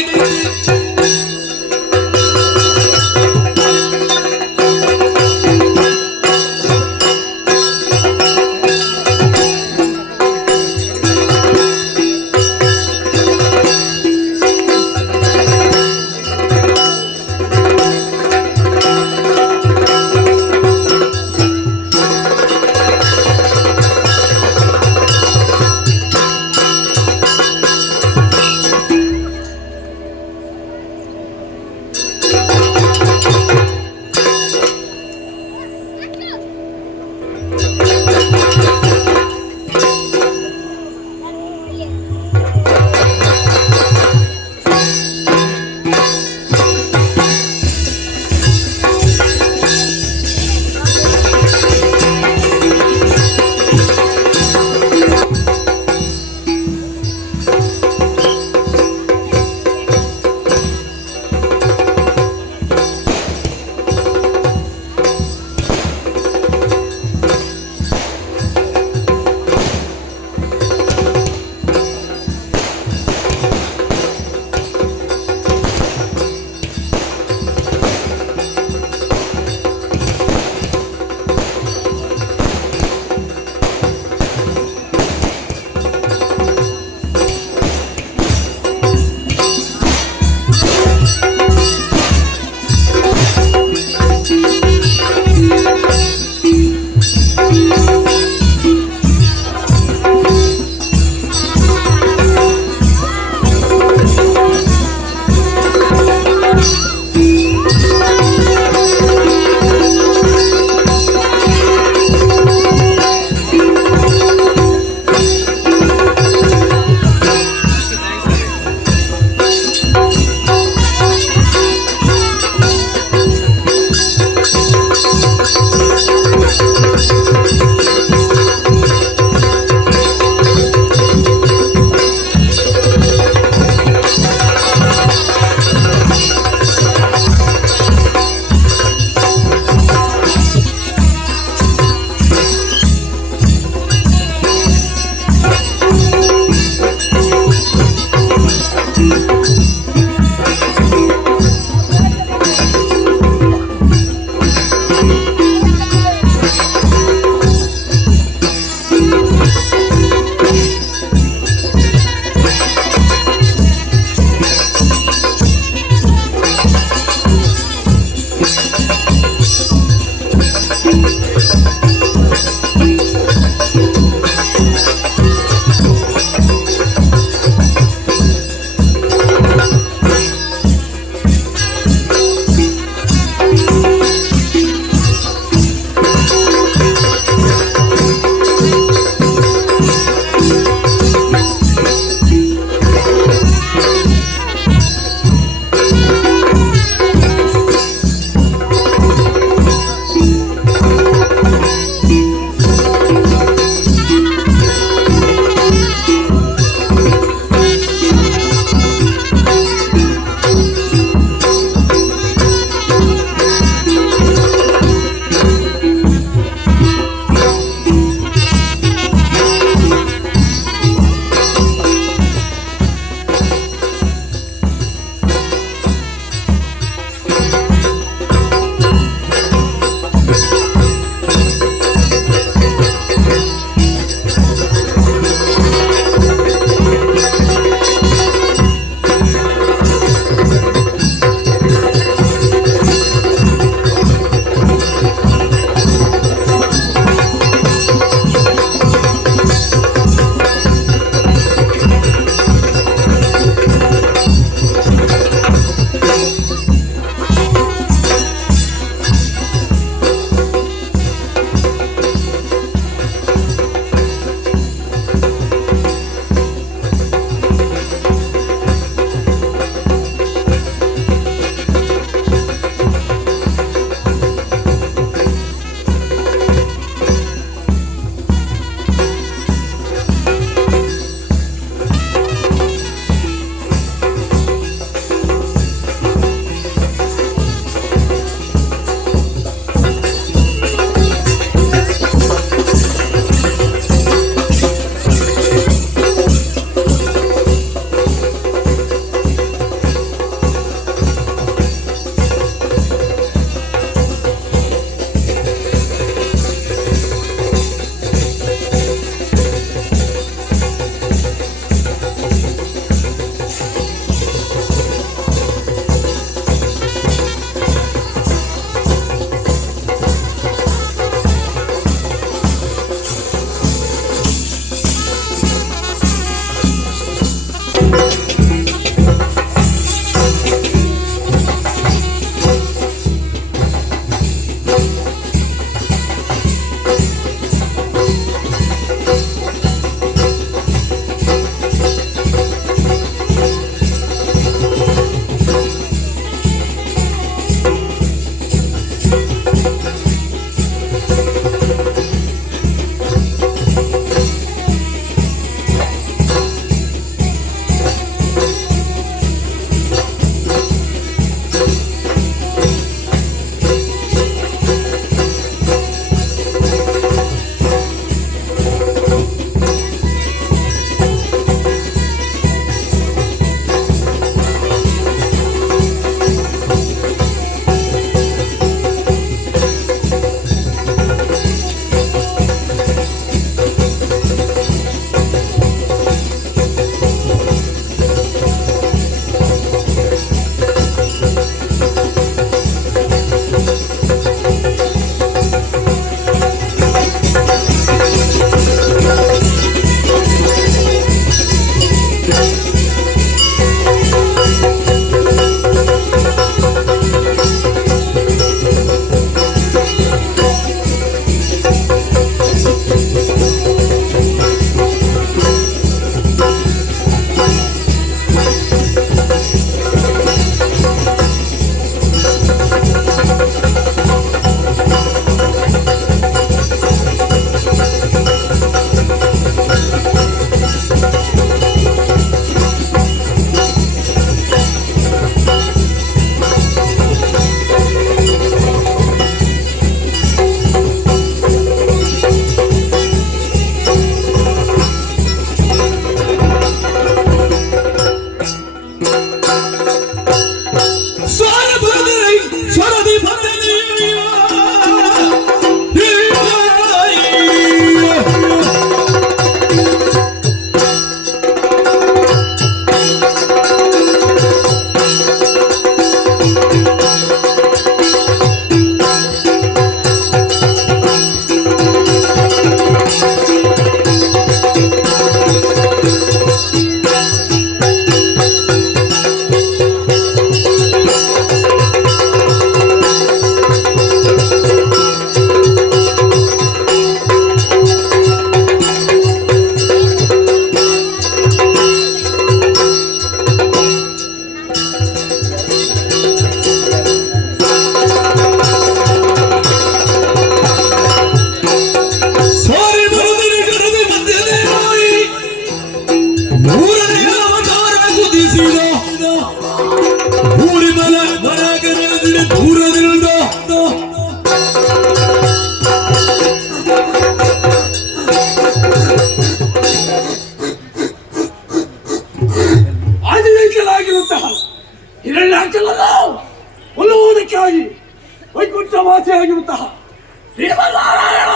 ಶ್ರೀಮನ್ನಾರಾಯಣ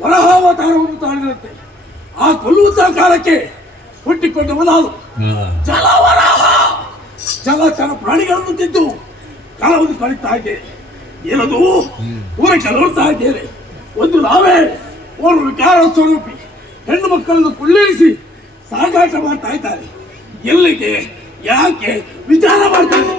ವರಹಾವತಾರವನ್ನು ತಾಳಿದಂತೆ ಆ ಕೊಲ್ಲುವಂತಹ ಕಾಲಕ್ಕೆ ಹುಟ್ಟಿಕೊಂಡವನಾದು ಜಲವರಾಹ. ಜಲಚರ ಪ್ರಾಣಿಗಳನ್ನು ತಿದ್ದು ಕಾಲವನ್ನು ಕಳೀತಾ ಇದ್ದೇನೆ. ಏನದು ಊರಕ್ಕೆ ನೋಡ್ತಾ ಇದ್ದೇನೆ. ಒಂದು ನಾವೇ ಓರ್ವ ವಿಕಾರ ಸ್ವರೂಪಿ ಹೆಣ್ಣು ಮಕ್ಕಳನ್ನು ಕುಳ್ಳಿರಿಸಿ ಸಾಗಾಟ ಮಾಡ್ತಾ ಇದ್ದಾರೆ. ಎಲ್ಲಿಗೆ ಯಾಕೆ ವಿಚಾರ ಮಾಡ್ತಾರೆ.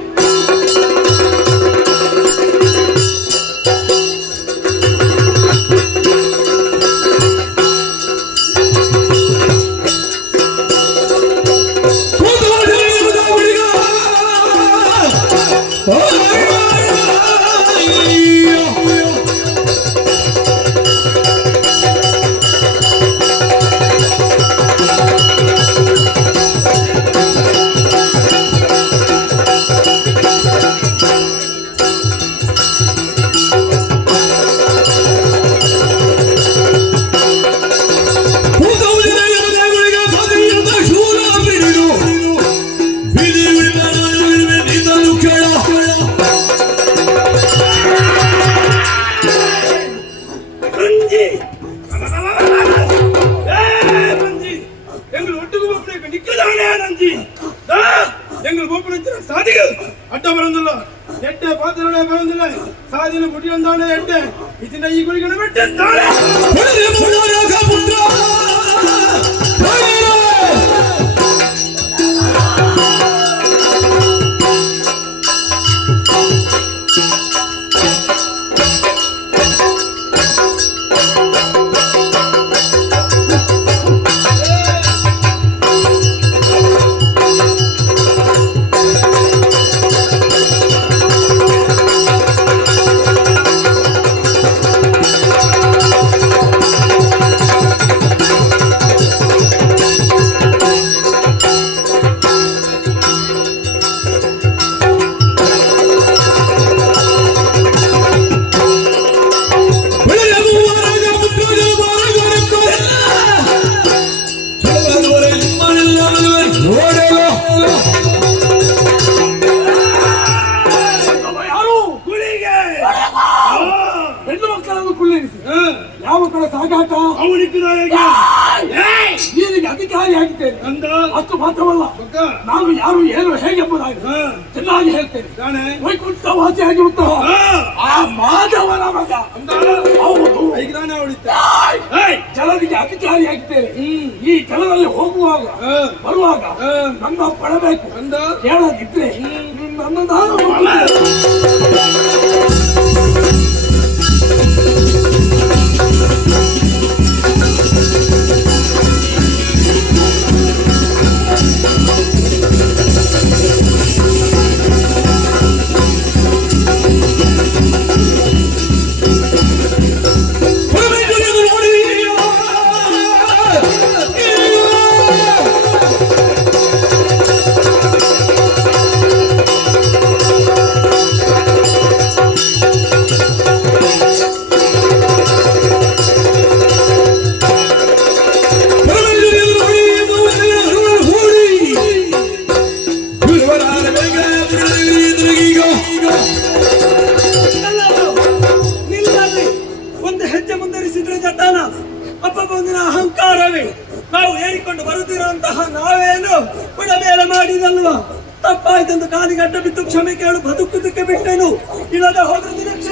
ಅಡ್ಡ ಬರೋದಿಲ್ಲ, ಎಡ್ಡೆ ಪಾತ್ರೆ ಬರೋದಿಲ್ಲ, ಸಾದಿನ ಬುಟಿ ಒಂದಾಳೆ ಎಡ್ಡೆ ಇದನ್ನ ಈ ಗುಳಿಗೆ ಬಿಟ್ಟೆ ಯಾವ ಕಡೆ ಸಾಗಾಟ ನೀನಿಗೆ ಅಧಿಕಾರಿ ಆಗಿದ್ದೇನೆ ಅಂದ ಅಷ್ಟು ಮಾತ್ರವಲ್ಲ, ನಾನು ಯಾರು ಏನು ಹೇಗೆಂಬುದಾಗಿ ಚೆನ್ನಾಗಿ ಹೇಳ್ತೇನೆ. ವೈಕುಂಠ ವಾಸಿಯಾಗಿರುತ್ತೋ ಆ ಮಾಧವನ ಮಗ ಹೌದು, ಜಲದಿಗೆ ಅಧಿಕಾರಿ ಆಗಿದ್ದೇನೆ. ಈ ಜಲದಲ್ಲಿ ಹೋಗುವಾಗ ಬರುವಾಗ ನನ್ನ ಪಡಬೇಕು ಅಂದ ಕೇಳದಿದ್ರೆ ನನ್ನ ಅಹಂಕಾರವೇ ನಾವು ಹೇಳಿಕೊಂಡು ಬರುತ್ತಿರುವಂತಹ ನಾವೇನು ಮೇಲೆ ಮಾಡಿದಲ್ವಾ? ತಪ್ಪಾಯ್ತಂದು ಕಾಲಿಗೆ ಅಡ್ಡ ಬಿದ್ದು ಕ್ಷಮೆ ಕೇಳು, ಬದುಕುದಕ್ಕೆ ಬಿಟ್ಟೆನು, ಇಲ್ಲದೆ ಹೋದ್ರೆ ನಿರೀಕ್ಷೆ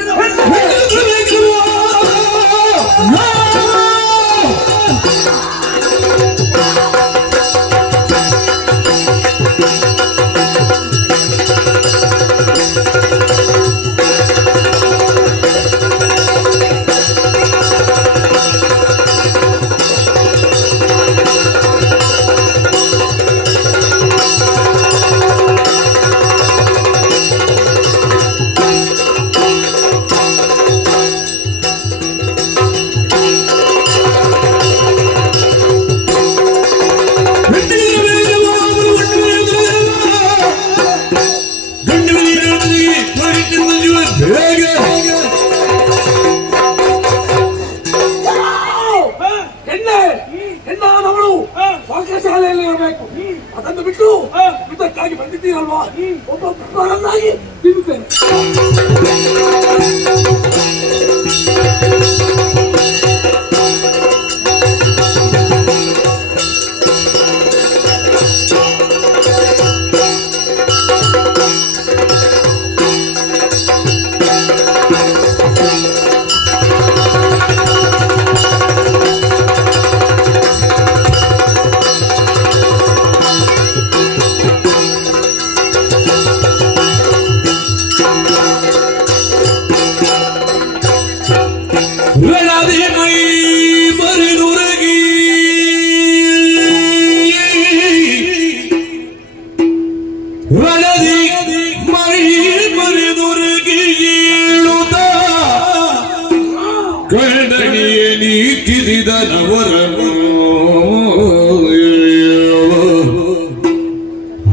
ಕಣ್ಣನಿಯೇ ನೀತಿಸಿದ ನವರನು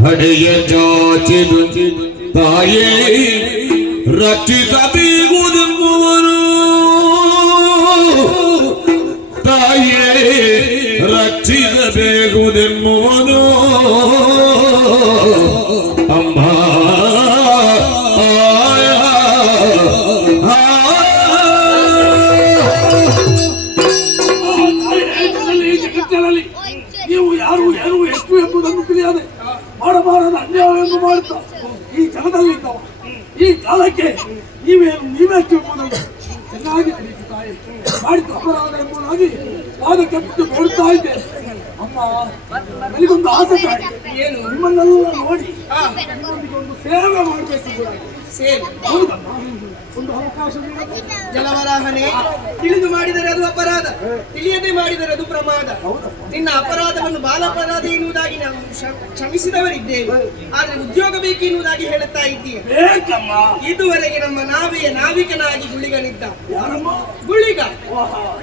ಹಡೆಯ ಚಾಚಿದು ತಾಯೇ ರಕ್ಷಿಸಬೇಕೆಂಬುವನು ತಾಯೇ ರಕ್ಷಿಸಬೇಕೆಂಬುವನು ಅಮ್ಮ ನೀವು ಯಾರು ಏನು ಎಷ್ಟು ಎಂಬುದನ್ನು ತಿಳಿಯದೆ ಮಾಡಬಾರದ ಅನ್ಯಾಯವನ್ನು ಮಾಡುತ್ತಾ ಈ ಜಗದಲ್ಲಿದ್ದವ ಈ ಕಾಲಕ್ಕೆ ನೀವೆಷ್ಟು ಎಂಬುದನ್ನು ಚೆನ್ನಾಗಿ ತಿಳಿಸುತ್ತಾಯಿ ಮಾಡಿದ ಅಪರಾಧ ಎಂಬುದಾಗಿ ವಾದಕ್ಕೆ ಬೇಡುತ್ತಾ ಇದ್ದೇನೆ. ಅಮ್ಮ ನನಗೊಂದು ಆಸೆ ಏನು ನಿಮ್ಮನ್ನೆಲ್ಲ ನೋಡಿ ನಿಮ್ಮೊಂದಿಗೊಂದು ಸೇವೆ ಮಾಡಬೇಕು ಕೂಡ. ಹೌದಮ್ಮ, ಒಂದು ಅವಕಾಶ ಜಲವರಾಹನೆ, ತಿಳಿದು ಮಾಡಿದರೆ ಅದು ಅಪರಾಧ, ತಿಳಿಯದೆ ಮಾಡಿದರೆ ಅದು ಪ್ರಮಾದ. ನಿನ್ನ ಅಪರಾಧವನ್ನು ಬಾಲಾಪರಾಧ ಎನ್ನುವುದಾಗಿ ನಾವು ಕ್ಷಮಿಸಿದವರಿದ್ದೇವೆ, ಆದ್ರೆ ಉದ್ಯೋಗ ಬೇಕು ಎನ್ನುವುದಾಗಿ ಹೇಳುತ್ತಾ ಇದ್ದೀಯ. ಇದುವರೆಗೆ ನಮ್ಮ ನಾವೆಯ ನಾವಿಕನಾಗಿ ಗುಳಿಗನಿದ್ದ. ಗುಳಿಗ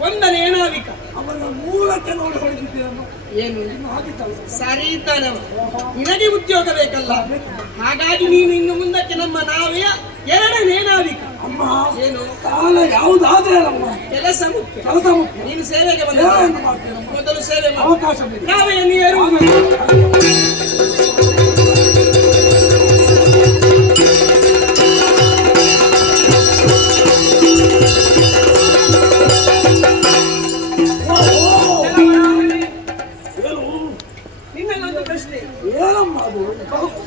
ಒಂದನೇ ನಾವಿಕ, ಅವನ ಮೂಲಕ್ಕೆ ನೋಡಿ ಹೊಡೆದಿದ್ದೀರಮ್ಮ. ಏನು ಸರಿ ಇದ್ದಾನವ, ನಿನಗೆ ಉದ್ಯೋಗ ಬೇಕಲ್ಲ, ಹಾಗಾಗಿ ನೀನು ಇನ್ನು ಮುಂದಕ್ಕೆ ನಮ್ಮ ನಾವೆಯ ಎರಡನೇ ನಾವಿಕ. ಅಮ್ಮ ಏನು ಕಾಲ ಯಾವುದಾದ್ರೆ ಕೆಲಸ ಮುಖ್ಯ, ಕೆಲಸ ಮುಖ್ಯ. ನೀನು ಸೇವೆಗೆ ಬಂದ ಮೊದಲು ಸೇವೆ ಅವಕಾಶ ಬೇಕು. ನಾವೆಯ ನೀರು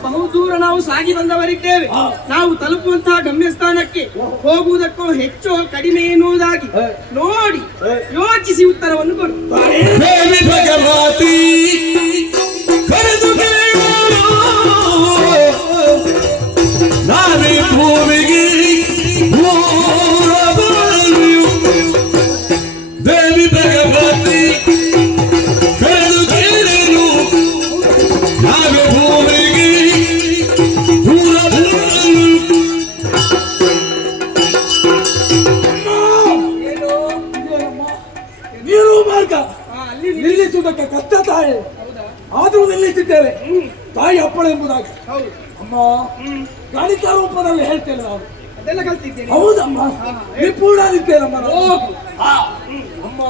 ಬಹುದೂರ ನಾವು ಸಾಗಿ ಬಂದವರಿದ್ದೇವೆ. ನಾವು ತಲುಪುವಂತಹ ಗಮ್ಯಸ್ಥಾನಕ್ಕೆ ಹೋಗುವುದಕ್ಕೂ ಹೆಚ್ಚು ಕಡಿಮೆ ಎನ್ನುವುದಾಗಿ ನೋಡಿ ಯೋಚಿಸಿ ಉತ್ತರವನ್ನು ಕೊಡು. ದೇವಿ ಭಗವತಿ ನೀರು ಮಾರ್ಗ ನಿಲ್ಲಿಸುವುದಕ್ಕೆ ಕಷ್ಟ ತಾಯಿ, ಆದರೂ ನಿಲ್ಲಿಸಿದ್ದೇವೆ ತಾಯಿ ಅಪ್ಪಳ ಎಂಬುದಾಗಿ. ಅಮ್ಮ ಗಣಿತ ರೂಪದಲ್ಲಿ ಹೇಳ್ತೇನೆ ನಾವು. ಅದೆಲ್ಲ ಕಲ್ತಿದ್ದೇನೆ. ಹೌದಮ್ಮ, ನಿಪುಣರಿದ್ದೇನಮ್ಮ ನಾವು. ಅಮ್ಮ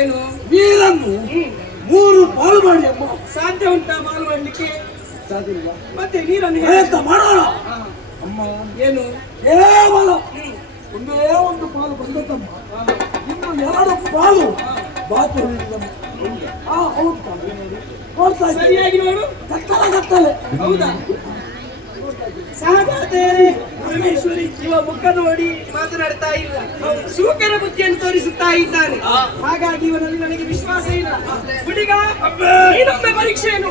ಏನು ನೀರನ್ನು 3 ಪಾಲು ಮಾಡಿ ಅಮ್ಮ. ಸಾಧ್ಯ ಉಂಟಾ ಮಾಲು ಮಾಡ್ಲಿಕ್ಕೆ? ಸಾಧ್ಯ ಇಲ್ಲ. ಮತ್ತೆ ನೀರನ್ನು ಪ್ರಯತ್ನ ಮಾಡೋಣ. ಅಮ್ಮ ಏನು ಕೇವಲ ಒಂದೇ ಒಂದು ಪಾಲು ಬಂದದ್ದಮ್ಮ, ಇನ್ನು 2 ಪಾಲು ಬಾಕಿ ಉಳಿದಿಲ್ಲಮ್ಮ. ಹೌದು ನೋಡ್ತಾ ಇದ್ದೀನಿ. ಸರಿಯಾಗಿ ನೋಡು. ಕತ್ತಲೆ. ಹೌದಾ? ಸಹಜತೆ ಪರಮೇಶ್ವರಿ ಇವ ಮುಖ ನೋಡಿ ಮಾತನಾಡ್ತಾ ಇಲ್ಲ, ಸೂಕರ ಬುದ್ಧಿಯನ್ನು ತೋರಿಸುತ್ತಾ ಇದ್ದಾನೆ. ಹಾಗಾಗಿ ಇವನಲ್ಲಿ ನನಗೆ ವಿಶ್ವಾಸ ಇಲ್ಲ. ಹುಡುಗ ಇನ್ನೊಮ್ಮೆ ಪರೀಕ್ಷೆಯನ್ನು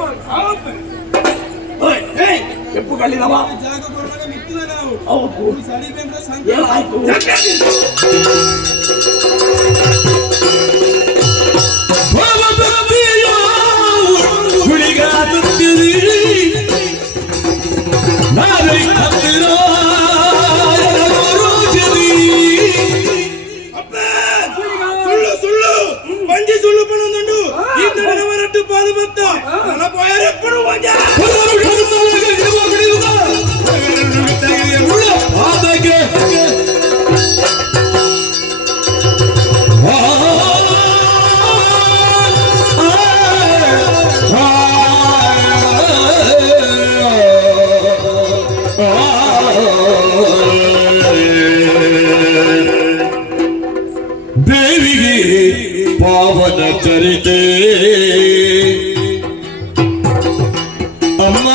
ಕೆಂಪು ಕಲ್ಲಿನವ. ಜಾಗ ಕೊಡುವಾಗ ಮಿಕ್ಕಿದ ನಾವು ಹೌದು ಸರಿ ಬೇಂದ್ರೆ ಸಂಖ್ಯೆ ಏನಾಯ್ತು? ಸುಳ್ಳು ಸುಳ್ಳು ಮಂಜಿ ಸುಳ್ಳು ಪಣೊಂದುಂಡು ಇಂದಡನವರಟ್ಟು ಪಾಲು ಬತ್ತ ನನ್ನ ಪೋಯರೆಪ್ಪಡು ಮಂಜ ದೇವಿಗೆ ಪಾವನ ಚರಿತೆ ಅಮ್ಮ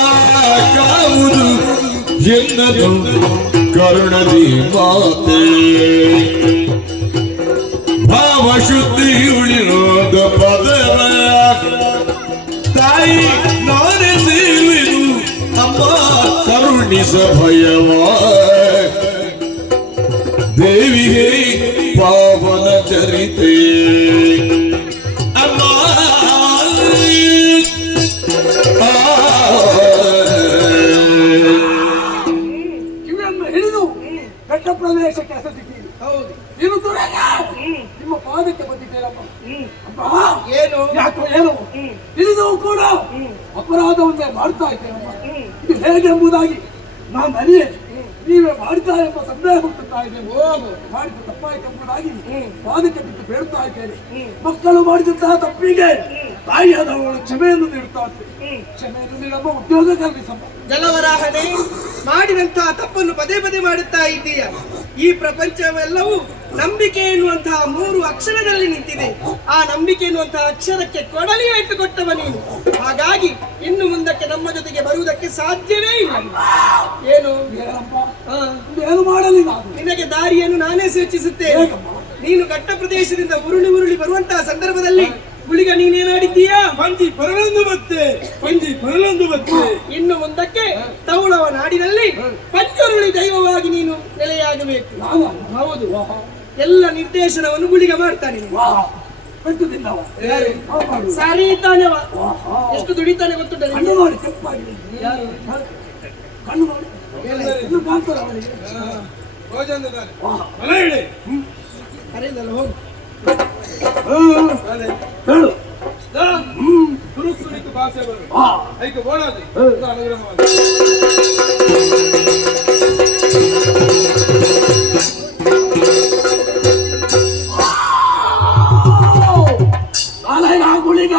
ಕಾವುದು ಎನ್ನದು ಕರುಣದಿ ಮಾತೆ ಭಾವಶುದ್ಧಿ ಉಳಿರೋದ ಪದವ ತಾಯಿ ನಾನೇ ಸೇರುವೆನು ಅಮ್ಮ ಕರುಣಿಸ ಭಯವ ದೇವಿಗೆ ಪಾವನ ಚರಿತೆ ಅಮ್ಮ ಇವರನ್ನು ಹಿಡಿದು ಬೆಟ್ಟ ಪ್ರದೇಶಕ್ಕೆ ಎಸೆದಿದ್ದೀರಿ. ಹೌದು. ಇದು ದುರಗ ನಿಮ್ಮ ಪಾದಕ್ಕೆ ಬಂದಿದ್ದೇನಪ್ಪ. ಅಪ್ಪ, ಏನು ಯಾಕೋ ಏನು ಹಿಡಿದು ಕೂಡ ಅಪರಾಧವನ್ನೇ ಮಾಡ್ತಾ ಇದ್ದೇನಪ್ಪ. ಇದು ಹೇಗೆ ಎಂಬುದಾಗಿ ನಾನು ಅರಿಯೇ ನೀವೇ ಮಾಡ್ತಾ ಎಂಬ ಸಂದೇಹ ಹುಟ್ಟುತ್ತಾ ಇದ್ದೇನೆ. ಮಾಡಿದ ತಪ್ಪಾಯ್ತೆಂಬುದಾಗಿ ಪಾದಕ್ಕೆ ಬಿಟ್ಟು ಬೇಡುತ್ತಾ ಇದ್ದೇನೆ. ಮಕ್ಕಳು ಮಾಡಿದಂತಹ ತಪ್ಪಿಗೆ ತಾಯಿಯಾದವಳು ಕ್ಷಮೆಯನ್ನು ನೀಡುತ್ತಾ ಇದ್ದೇನೆ. ಕ್ಷಮೆಯನ್ನು ನೀಡಮ್ಮ, ಉದ್ಯೋಗ ಕಲ್ಪಿಸಮ್ಮ. ಜಲವರಾಹನೆ, ಮಾಡಿದಂತಹ ತಪ್ಪನ್ನು ಪದೇ ಪದೇ ಮಾಡುತ್ತಾ ಇದ್ದೀಯ. ಈ ಪ್ರಪಂಚವೆಲ್ಲವೂ ನಂಬಿಕೆ ಎನ್ನುವಂತಹ 3 ಅಕ್ಷರದಲ್ಲಿ ನಿಂತಿದೆ. ಆ ನಂಬಿಕೆ ಎನ್ನುವಂತಹ ಅಕ್ಷರಕ್ಕೆ ಕೊಡಲಿ ಇಟ್ಟುಕೊಟ್ಟವ ನೀನು. ಹಾಗಾಗಿ ಇನ್ನು ಮುಂದಕ್ಕೆ ನಮ್ಮ ಜೊತೆಗೆ ಬರುವುದಕ್ಕೆ ಸಾಧ್ಯವೇ ಇಲ್ಲ. ಏನು ಏನು ಮಾಡಲಿ ನಾನು? ನಿನಗೆ ದಾರಿಯನ್ನು ನಾನೇ ಸೂಚಿಸುತ್ತೇನೆ. ನೀನು ಘಟ್ಟ ಪ್ರದೇಶದಿಂದ ಉರುಳಿ ಉರುಳಿ ಬರುವಂತಹ ಸಂದರ್ಭದಲ್ಲಿ ಹುಲಿಗ ನೀನೇನಾಡಿದ್ದೀಯಾ? ಪಂಜಿ ಪರಲೊಂದು ಬತ್ತೆ, ಪಂಜಿ ಪರಲೊಂದು ಬತ್ತೆ. ಇನ್ನು ಮುಂದಕ್ಕೆ ತೌಳವ ನಾಡಿನಲ್ಲಿ ಪಂಜರುಳಿ ದೈವವಾಗಿ ನೀನು ನೆಲೆಯಾಗಬೇಕು. ಹೌದು, ಎಲ್ಲ ನಿರ್ದೇಶನವನ್ನು ಗುಳಿಗ ಮಾಡ್ತಾನೆ. ಸರಿ ತಾನೆವ, ಎಷ್ಟು ದುಡಿತಾನೆ ಗೊತ್ತುಂಟ ಕಣ್ಣು ನೋಡಿ ಕೆಂಪಾಗಿದೆ. ಕಣ್ಣು ನೋಡಿ ಇದು ಕಾಣ್ತದೆ ಅವನಿಗೆ. ಭೋಜನದಾನೆ. ಬಲ ಹೇಳಿ. ಕರೆಯಲ್ಲ, ಹೋಗು. ಹೇಳು. ಸುರುಸುರಿತು ಭಾಷೆ ಬರು. ಐಕೆ ಬೋಳಾದೆ. ಅನುಗ್ರಹವಾಗಿ. ಗುಳಿಗ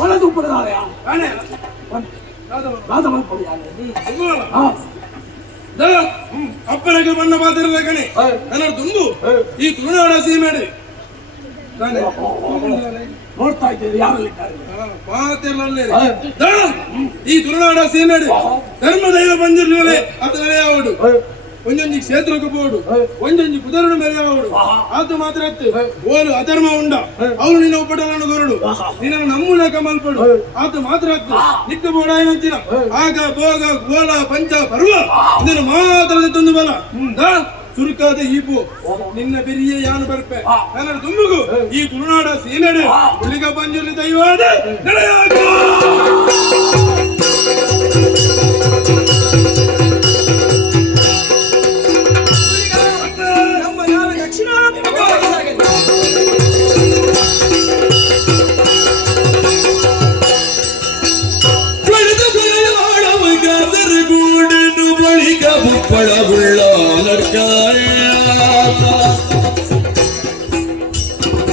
ಒಳದು ಉಪ್ಪದಾರೆಯ ಅಪ್ಪನಿಗೆ ಬಣ್ಣ ಮಾತಿರದ ಕಣೆ ನನ್ನ ದುಂದು ಈ ತುಳುನಾಡ ಸೀಮೆಡೆ ನೋಡ್ತಾ ಇದ್ದೇವೆ ಯಾರಲ್ಲಿದ್ದಾರೆ ಮಾತಿರಲೇ ಈ ತುಳುನಾಡ ಸೀಮೆಡೆ ಧರ್ಮ ದೈವ ಬಂದಿರ್ಲಿಲ್ಲ ಅದು ನೆಲೆಯಾವಡು ಒಂದೊಂದು ಕ್ಷೇತ್ರಕ್ಕೆ ಬೋಡು ಒಂದೊಂದು ಕುದುರನ ಮೆರೆಯಾವಡು ಅದು ಮಾತ್ರ ಓಲು ಅಧರ್ಮ ಉಂಡ ಅವನು ನಿನ್ನ ಉಪಟವನ್ನು ಗೊರಡು ನಿನ್ನ ನಮ್ಮೂಲ ಕಮಲ್ಪಡು ಅದು ಮಾತ್ರ ನಿಕ್ಕ ಬೋಡಾಯನಂತಿನ ಆಗ ಭೋಗ ಗೋಲ ಪಂಚ ಪರ್ವ ಇದನ್ನು ಮಾತ್ರ ತಂದು ಬಲ ಚುರುಕಾದ ಈಪು ನಿನ್ನ ಬೆರಿಯ ಯಾನು ಬರ್ಪೆ ನನ್ನ ತುಂಬುಗು ಈ ತುಳುನಾಡ ಸೀಮೆಡೆ ಹುಲಿಗ ಪಂಜುಲಿ ದೈವಾದ ನಡೆಯಾಗ ಬಳಿಕ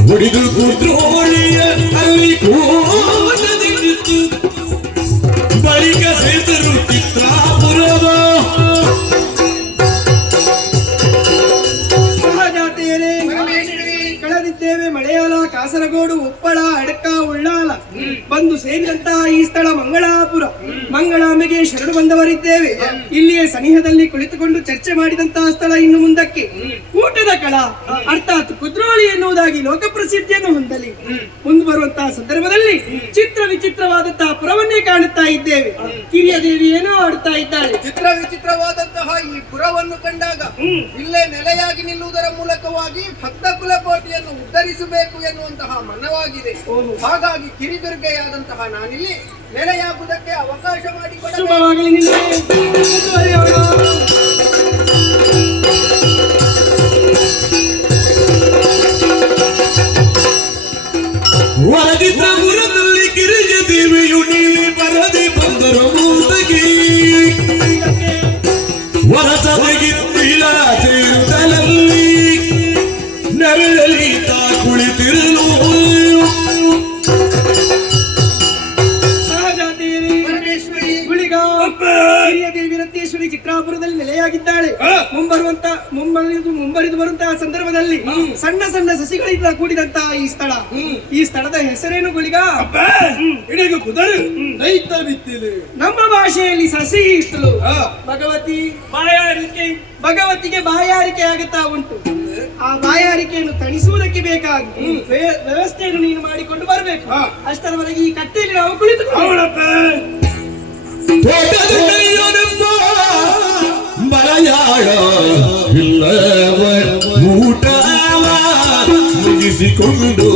ಹೊಡಿದು ಕುದ್ರೋಳಿಯ ಅಲ್ಲಿ ಕೋಟದಿತ್ತು ಬಳಿಕ ಸೇತರು ಚಿತ್ರಾಪುರವ ಸಹಜಾತೆಯರೇ, ಕಳೆದಿದ್ದೇವೆ ಮಳೆಯಾಲ, ಕಾಸರಗೋಡು, ಉಪ್ಪಳ, ಅಡಕ, ಉಳ್ಳಾಲ ಬಂದು ಸೇರಿದಂತಹ ಈ ಸ್ಥಳ ಮಂಗಳಾಪುರ. ಮಂಗಳಾಂಬೆಗೆ ಶರಣು ಬಂದವರಿದ್ದೇವೆ. ಇಲ್ಲಿಯೇ ಸನಿಹದಲ್ಲಿ ಕುಳಿತುಕೊಂಡು ಚರ್ಚೆ ಮಾಡಿದಂತಹ ಸ್ಥಳ. ಇನ್ನು ಮುಂದಕ್ಕೆ ಕೂಟದ ಕಳ ಅರ್ಥಾತ್ ಕುದ್ರೋಳಿ ಎನ್ನುವುದಾಗಿ ಲೋಕ ಪ್ರಸಿದ್ಧಿಯನ್ನು ಹೊಂದಲಿ. ಮುಂದೆ ಬರುವಂತಹ ಸಂದರ್ಭದಲ್ಲಿ ಚಿತ್ರ ವಿಚಿತ್ರವಾದಂತಹ ಪುರವನ್ನೇ ಕಾಣುತ್ತಾ ಇದ್ದೇವೆ. ಕಿರಿಯ ದೇವಿ ಏನೋ ಆಡುತ್ತಾ ಇದ್ದಾಳೆ. ಚಿತ್ರ ವಿಚಿತ್ರವಾದಂತಹ ಈ ಪುರವನ್ನು ಕಂಡಾಗ ಇಲ್ಲೇ ನೆಲೆಯಾಗಿ ನಿಲ್ಲುವುದರ ಮೂಲಕವಾಗಿ ಭಕ್ತ ಕುಲಕೋಟಿಯನ್ನು ಉದ್ಧರಿಸಬೇಕು ಎನ್ನುವಂತಹ ಮನವಾಗಿದೆ. ಹಾಗಾಗಿ ಕಿರಿದುರ್ಗೆಯಾದಂತಹ ನಾನಿಲ್ಲಿ ನೆಲೆಯಾಗುವುದಕ್ಕೆ ಅವಕಾಶ ಮಾಡಿಕೊಡ. ಶುಭವಾಗಲಿ ನಿನಗೆ. ಮುಂದುವರಿಯೋಣ. ವರದಿದ್ರಪುರದಲ್ಲಿ ಗಿರಿಜ ದೇವಿಯು ನೀಲಿ ಬರದೆ ಬಂದರು ಮೂರ್ತಿಗೆ ವರಸದಗಿತ್ತಿಲ ಸೇರುತ್ತಲಲ್ಲಿ ನೆರಳಲಿ ತಾ ಕುಳಿತಿರಲು ಪರಮೇಶ್ವರಿ ಗುಳಿಗ ಹಿರಿಯ ದೇವಿ ರತ್ನೇಶ್ವರಿ ಚಿತ್ರಾಪುರದಲ್ಲಿ ನೆಲೆಯಾಗಿದ್ದಾಳೆ. ಮುಂಬರುವಂತ ಸಂದರ್ಭದಲ್ಲಿ ಸಣ್ಣ ಸಣ್ಣ ಸಸಿಗಳಿಂದ ಕೂಡಿದಂತಹ ಈ ಸ್ಥಳ, ಈ ಸ್ಥಳದ ಹೆಸರೇನು ಗುಳಿಗ? ಇಡೀಗ ಕುದರು ರೈತ ಬಿತ್ತಿಲು. ನಮ್ಮ ಭಾಷೆಯಲ್ಲಿ ಸಸಿ ಇತ್ತು. ಭಗವತಿ ಬಾಯಾರಿಕೆ ಭಗವತಿಗೆ ಬಾಯಾರಿಕೆ ಆಗುತ್ತಾ ಉಂಟು. ಆ ಬಾಯಾರಿಕೆಯನ್ನು ತಣಿಸುವುದಕ್ಕೆ ಬೇಕಾಗಿ ವ್ಯವಸ್ಥೆಯನ್ನು ನೀನು ಮಾಡಿಕೊಂಡು ಬರಬೇಕು. ಅಷ್ಟರವರೆಗೆ ಈ ಕಟ್ಟೆಯಲ್ಲಿ ನಾವು ಕುಳಿತುಕೊಳ್ಳೋಣಪ್ಪ. ಮಲಯಾಳ ಇಲ್ಲವ ಊಟವ ಮುಗಿಸಿಕೊಂಡು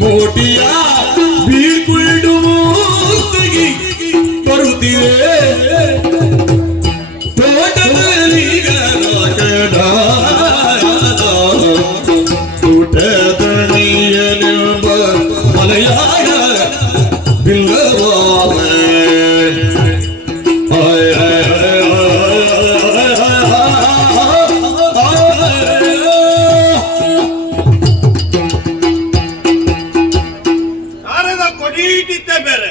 ಮೋಟಿಯ ಬೀಳ್ಕೊಂಡು ಮೂರ್ತಿಗೆ ಬರುತ್ತಿದೆ ತೋಟದಲ್ಲಿ ಊಟದನಿಯನೆಂಬ ಮಲಯಾಳ ಬಿಲ್ಲವ ಕೊಡೀಟಿದ್ದೆ ಬೇರೆ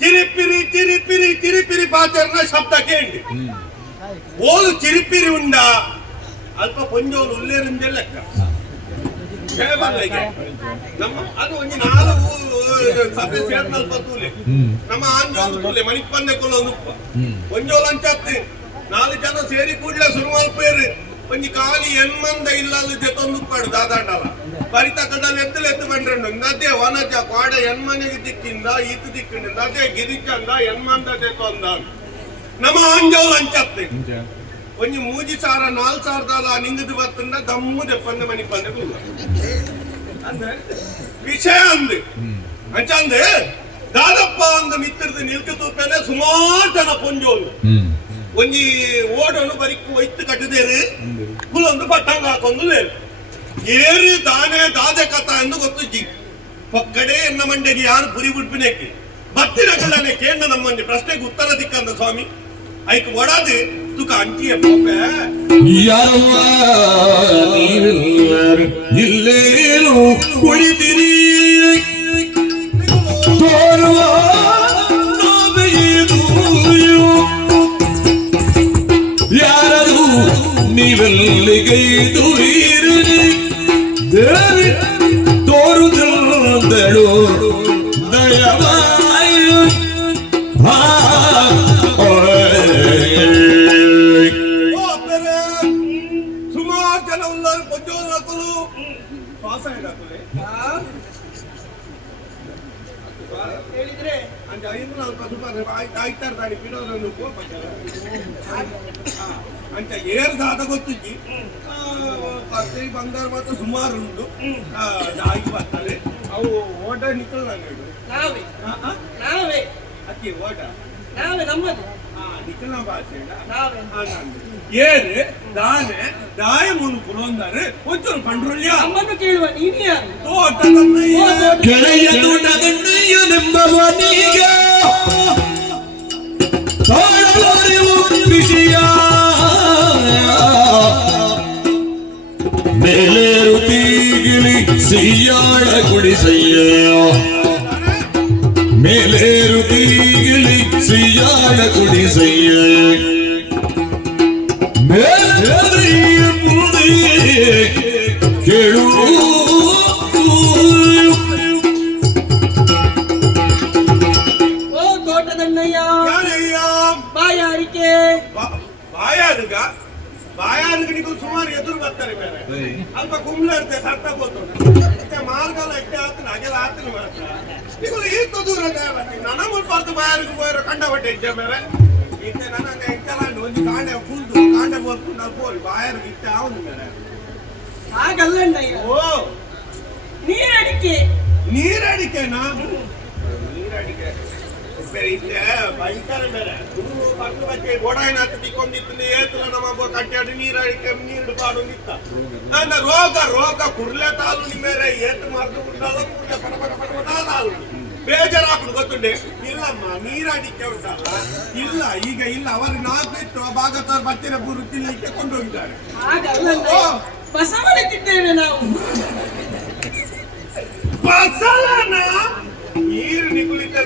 ಚಿರಿಪಿರಿ ಚಿರಿಪಿರಿ ಚಿರಿಪಿರಿ ಪಾತೆರ್ನ ಶಬ್ದ ಕೇಳಿ ಓಲು ಚಿರಿಪಿರಿ ಉಂಡ ಅಲ್ಪ ಪೊಂಜೋಲು ಉಲ್ಲೇರಿಂದೆ ಲೆಕ್ಕ ನಮ್ಮ ಅದು ಒಂದು 4 ಸಭೆ ಸೇರ್ನಲ್ಪ ತೂಲೆ ನಮ್ಮ ಆಂಜೋಲು ತೂಲೆ ಮಣಿಪನ್ನೆ ಕೊಲ್ಲೊಂದು ಪೊಂಜೋಲು ಅಂಚತ್ತಿ 4 ಜನ ಸೇರಿ ಕೂಡಲೇ ಶುರು ಮಲ್ಪೇರು ಒಂಜಿ ಕಾಲಿ ಎನ್ಮಂದ ಇಲ್ಲಲ್ಲ ಜೊತೊಂದು ಪಾಡು ದಾದಾಂಡಲ ಪರಿತ ಕಡಲ್ ಎತ್ತು ಬಂಡ್ರಂಡು ನದೇ ವನಜ ಪಾಡ ಎನ್ಮನೆಗೆ ದಿಕ್ಕಿಂದ ಈತು ದಿಕ್ಕಿಂದ ನದೇ ಗಿರಿಜಂದ ಎನ್ಮಂದ ಜೊತೊಂದ ನಮ್ಮ ಆಂಜೋಲು ಅಂಚತ್ತಿ ಒಂಜಿ 3,000 4,000 ನಿಂಗದು ಬತ್ತಂದ ದಮ್ಮು ದೆಪ್ಪಂದ ಮಣಿಪಂದೆ ಕೂಲ ಅಂದ್ರೆ ವಿಷಯ ಅಂದು ಅಂಚಂದೆ ದಾದಪ್ಪ ಅಂದ ಮಿತ್ರದ ನಿಲ್ಕ ತೂಪೇನೆ ಸುಮಾರು ಜನ ಪೊಂಜೋಲು ಒಂಜಿ ಓಡೋನು ಬರಿಕ್ಕು ಒಯ್ತು ಕಟ್ಟಿದೇರು ಕುಲೊಂದು ಪಟ್ಟಂಗ ಹಾಕೊಂಡು ಏರಿ ದಾನೆ ದಾದೆ ಕಥ ಎಂದು ಗೊತ್ತುಜ್ಜಿ ಪಕ್ಕಡೆ ಎನ್ನ ಮಂಡೆಗೆ ಯಾರು ಪುರಿ ಬಿಡ್ಬಿನೇಕೆ ಬತ್ತಿನ ಕಳ್ಳನೆ ಕೇಂದ್ರ ನಮ್ಮಂಜಿ ಪ್ರಶ್ನೆಗೆ ಉತ್ತರ ದಿಕ್ಕಂದ ಸ್ವಾಮಿ ಐಕ್ ಒಡದು ತುಕ ಅಂಚಿಯ ಪೋಪೆ ಯಾರವ್ವ ನೀವೆಲ್ಲರೂ ಇಲ್ಲೇನು ಕುಳಿತಿರಿ ತೋರುವ ನಾವೆಯೇನು ಯಾರದು ನೀವೆಲ್ಲಿಗೆ ದೂರಿರಿ ದೇವಿ ತೋರುದಳು ದಯವಾಯ ಸುಮಾರು ಜನ ಉಳ್ಳಾರು ಪೊಂಜೋಲು ನಕಲು ಶ್ವಾಸ ಹೇಳಕಲೆ ಹೇಳಿದ್ರೆ ಅಂಚ 5-4 ಆಯ್ತಾರ ದಾಡಿ ಬಿಡೋದನ್ನು ಅಂಚ ಏರ್ದಾದ ಗೊತ್ತುಜ್ಜಿ ಪತ್ತೆ ಬಂಗಾರ ಮಾತ್ರ ಸುಮಾರು ಉಂಟು ಆಗಿ ಬರ್ತಾರೆ ಅವು ಓಟ ನಿಕ್ಕಲು ನಾವೇ ನಾವೇ ಅಕ್ಕಿ ಓಟ ನಾವೇ ನಮ್ಮದು ನಿಕ್ಕಲ ಭಾಷೆ ನಾವೇ ಏರು ದಾನೆ ದಾಯ ಮುನು ಪುಲೊಂದರೆ ಒಂಚೂರು ಕಂಡ್ರೊಳ್ಯ ನಮ್ಮನ್ನು ಕೇಳುವ ನೀನು ಯಾರು? ತೋಟದನ್ನಯ್ಯ ಕೆಳೆಯ ತೋಟದನ್ನಯ್ಯನೆಂಬವನಿಗೆ ತಾಳಲಾರಿವು ವಿಷಯ ಮೇಲೇರು ತೀಗಿಳಿ ಸಿಯ್ಯಾಳ ಗುಡಿಸಯ್ಯ ಮೇಲೇರು ತೀಗಿಳಿ ಸಿಯ್ಯಾಳ ಗುಡಿಸಯ್ಯ ಮೇಲೆಯ ಮುಂದೆ ಕೇಳು ಓ ತೋಟದಣ್ಣಯ್ಯ ಬಾಯಾರಿಕೆ ಬಾಯಾರಿಗೆ ನೀವು ಸುಮಾರು ಎದುರು ಬರ್ತಾರೆ ಬೇರೆ ಅಲ್ಪ ಕುಂಬ್ಲ ಇರ್ತದೆ ಸತ್ತ ಬೋತು ಮಾರ್ಗಲ್ಲ ಎಟ್ಟೆ ಆತನ ಹಾಗೆಲ್ಲ ಆತನ ಮಾತ್ರ ಈಗ ಈತ ದೂರ ನನ್ನ ಮುಲ್ಪಾರ್ದು ಬಾಯಾರಿಗೆ ಹೋಗಿರೋ ಕಂಡ ಬಟ್ಟೆ ಇದ್ದೆ ಬೇರೆ ಇತ್ತೆ ನನ್ನ ಎಂತೆಲ್ಲ ಒಂದು ಕಾಂಡೆ ಕುಂದು ಕಾಂಡೆ ಬೋದ್ಕೊಂಡು ಅಲ್ಲಿ ಹೋಗಿ ಬಾಯಾರಿಗೆ ಇತ್ತೆ ಅವನು ಬೇರೆ ಹಾಗಲ್ಲಣ್ಣಯ್ಯ. ಓ ನೀರಡಿಕೆನಾ? ನೀರಡಿಕೆ ಬೇರೆ ಇತ್ತೆ ಭಯಂಕರ ಬೇರೆ ಪಕ್ಕ ಬಗ್ಗೆ ಗೋಡಾಯಿನ ಹತ್ತು ತಿಕ್ಕೊಂಡಿತ್ತು ಏತುಲ ನಮ್ಮ ಕಟ್ಟಾಡಿ ನೀರಡಿಕೆ ನೀರು ಪಾಡು ನಿತ್ತ ನನ್ನ ರೋಗ ಕುರ್ಲೆ ತಾಲು ನಿಮ್ಮೇರೆ ಏತು ಮರ್ದು ಉಂಟಲ್ಲ ಕುರ್ಲೆ ಪಟ ಪಟ ಪಟ ಪಟ ತಾಲು ಬೇಜಾರಾಗ್ಬಿಡು ಗೊತ್ತುಂಡೆ ಇಲ್ಲಮ್ಮ ನೀರಡಿಕೆ ಉಂಟಲ್ಲ ಇಲ್ಲ ಈಗ ಇಲ್ಲ ಅವರು 4 ಇತ್ತು ಭಾಗತವ್ರು ಬತ್ತಿರ ಬುರು ತಿನ್ಲಿಕ್ಕೆ ಕೊಂಡೋಗಿದ್ದಾರೆ ಬಸವಳಿತಿದ್ದೇವೆ ನಾವು. ಬಸಲನ ನೀರು ನಿಗುಲಿಕ್ಕೆ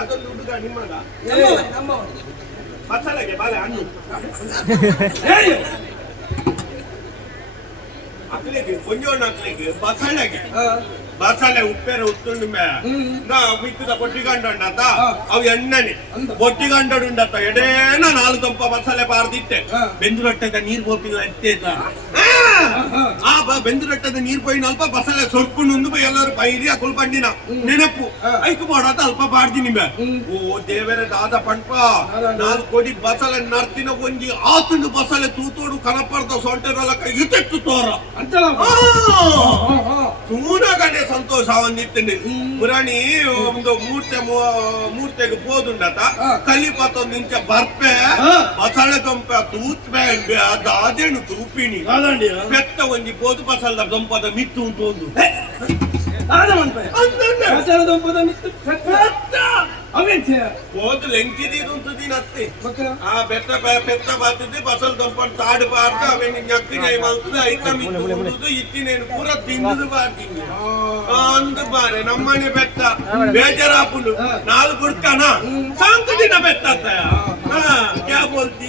ಅದೊಂದು ಹುಡುಗ ನಿಮ್ಮದ ನಮ್ಮವ ಬಸಳೆಗೆ ಬಾಳೆ ಹಣ್ಣು ಹೇಳಿ ಅಕ್ಲಿಗೆ ಕೊಂಜೋಣ ಅಕ್ಲಿಗೆ ಬಸಳೆಗೆ ಬಸಳೆ ಉಪ್ಪೇರ ಉತ್ತುಂಡು ನಾ ಮಿಕ್ಕದ ಬೊಟ್ಟಿಗಂಡ ಅವು ಎಣ್ಣನೆ ಬೊಟ್ಟಿಗಂಡುಂಡತ್ತ ಎಡೇನ 4 ದೊಂಪ ಬಸಳೆ ಪಾರ್ದಿಟ್ಟೆ ಬೆಂದುರಟ್ಟದ ನೀರು ಹೋಗಿಲ್ಲ ಎತ್ತೇತ ಬೆಂದುರಟ್ಟದ ನೀರು ಪೋಯಿನ ಅಲ್ಪ ಬಸಳೆ ಸೊರ್ಕೊಂಡು ಎಲ್ಲರೂ ಪೈರಿ ಅಕುಲ್ ಪಂಡಿನ ನೆನಪು ಐಕು ಮಾಡೋದ ಅಲ್ಪ ಪಾಡ್ದಿನಿ ಓ ದೇವರ ದಾದ ಪಂಪ 4 ಕೋಟಿ ಬಸಳೆ ನರ್ತಿನ ಒಂಜಿ ಆತುಂಡು ಬಸಳೆ ತೂತೋಡು ಕನಪರ್ದ ಸೊಂಟೆರಲ್ಲ ಇತೆತ್ತು ತೋರ ಅಂತಲ್ಲ ತೂನಗನೆ ಸಂತೋಷ ಅವನಿತ್ತನೆ ಪುರಾಣಿ ಒಂದು ಮೂರ್ತೆಗೆ ಪೋದುಂಡತ ಕಲಿಪತ್ತೊಂದು ಇಂಚ ಬರ್ಪೆ ಬಸಳೆ ದೊಂಪೆ ತೂತ್ಪೆ ಅದೇನು ತೂಪಿಣಿ ಪೆತ್ತ ಒಂಜಿ ಪೋದು ಬಸಳೆ ದೊಂಪದ ಮಿತ್ತು ಉಂಟು ಒಂದು ದೊಂಪದ ಮಿತ್ತು ಪೋದು ಲೆಂಕಿದೀನತ್ತೆ ಆ ಬೆತ್ತ ಬಾತಿದ್ದೆ ಬಸಳೆ ದೊಂಪನ್ ತಾಡು ಪಾರ್ದು ಅವೇನು ñಕ್ಕಿನೈ ಮಲ್ತದೆ ಐತ ಮಿತ್ತು ಉಂಟುದು ಇತ್ತಿನೇನು ಪೂರ ತಿಂದುದು ಪಾರ್ದಿಂಗಿ ಅಂದು ಬಾರೆ ನಮ್ಮನೆ ಬೆತ್ತ ಬೇಜಾರಾಪುಂಡು 4 ಗುಡ್ಕನ ಸಾಂಕು ದಿನ ಬೆತ್ತ ಕ್ಯಾ ಬೋಲ್ತಿ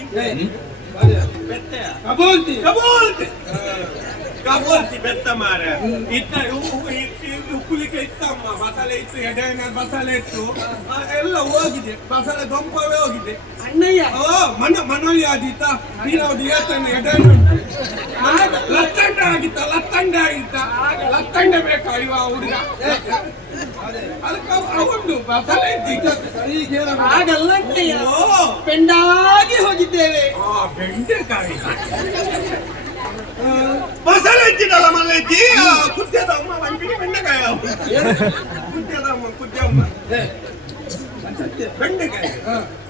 ಕಬೋಲ್ತಿ ಬೆತ್ತ ಮಾರೆ ಇತ್ತ ಉಪ್ಪುಲಿಕ್ಕೆ ಇತ್ತಮ್ಮ ಬಸಳೆ ಇತ್ತು ಎಡೆನ ಬಸಳೆ ಇತ್ತು ಎಲ್ಲ ಹೋಗಿದೆ ಬಸಳೆ ದೊಂಪವೇ ಹೋಗಿದೆ ಅಣ್ಣಯ್ಯ ಮನೋಲಿ ಆದಿತ್ತ ನೀರಾವಧಿ ಹೇಳ್ತಾನೆ ಎಡೆನ ಲತ್ತಂಡ ಬೇಕಾ ಇವ ಹುಡುಗ ಅವನು ಬಸಳೆ ಹಾಗಲ್ಲ ಅಣ್ಣಯ್ಯ, ಪೆಂಡಾಗಿ ಹೋಗಿದ್ದೇವೆ. ಬೆಂಡೆಕಾಯಿ ಬಸಳೆ ಇದ್ದಿದ್ದಲ್ಲ ಮಲ್ಲಜ್ಜಿ ಕುದ್ಯದ ಅಮ್ಮ ಬಂದಿನಿ ಬೆಂಡೆಕಾಯ ಕುದ್ಯದ ಅಮ್ಮ ಕುದ್ಯಮ್ಮ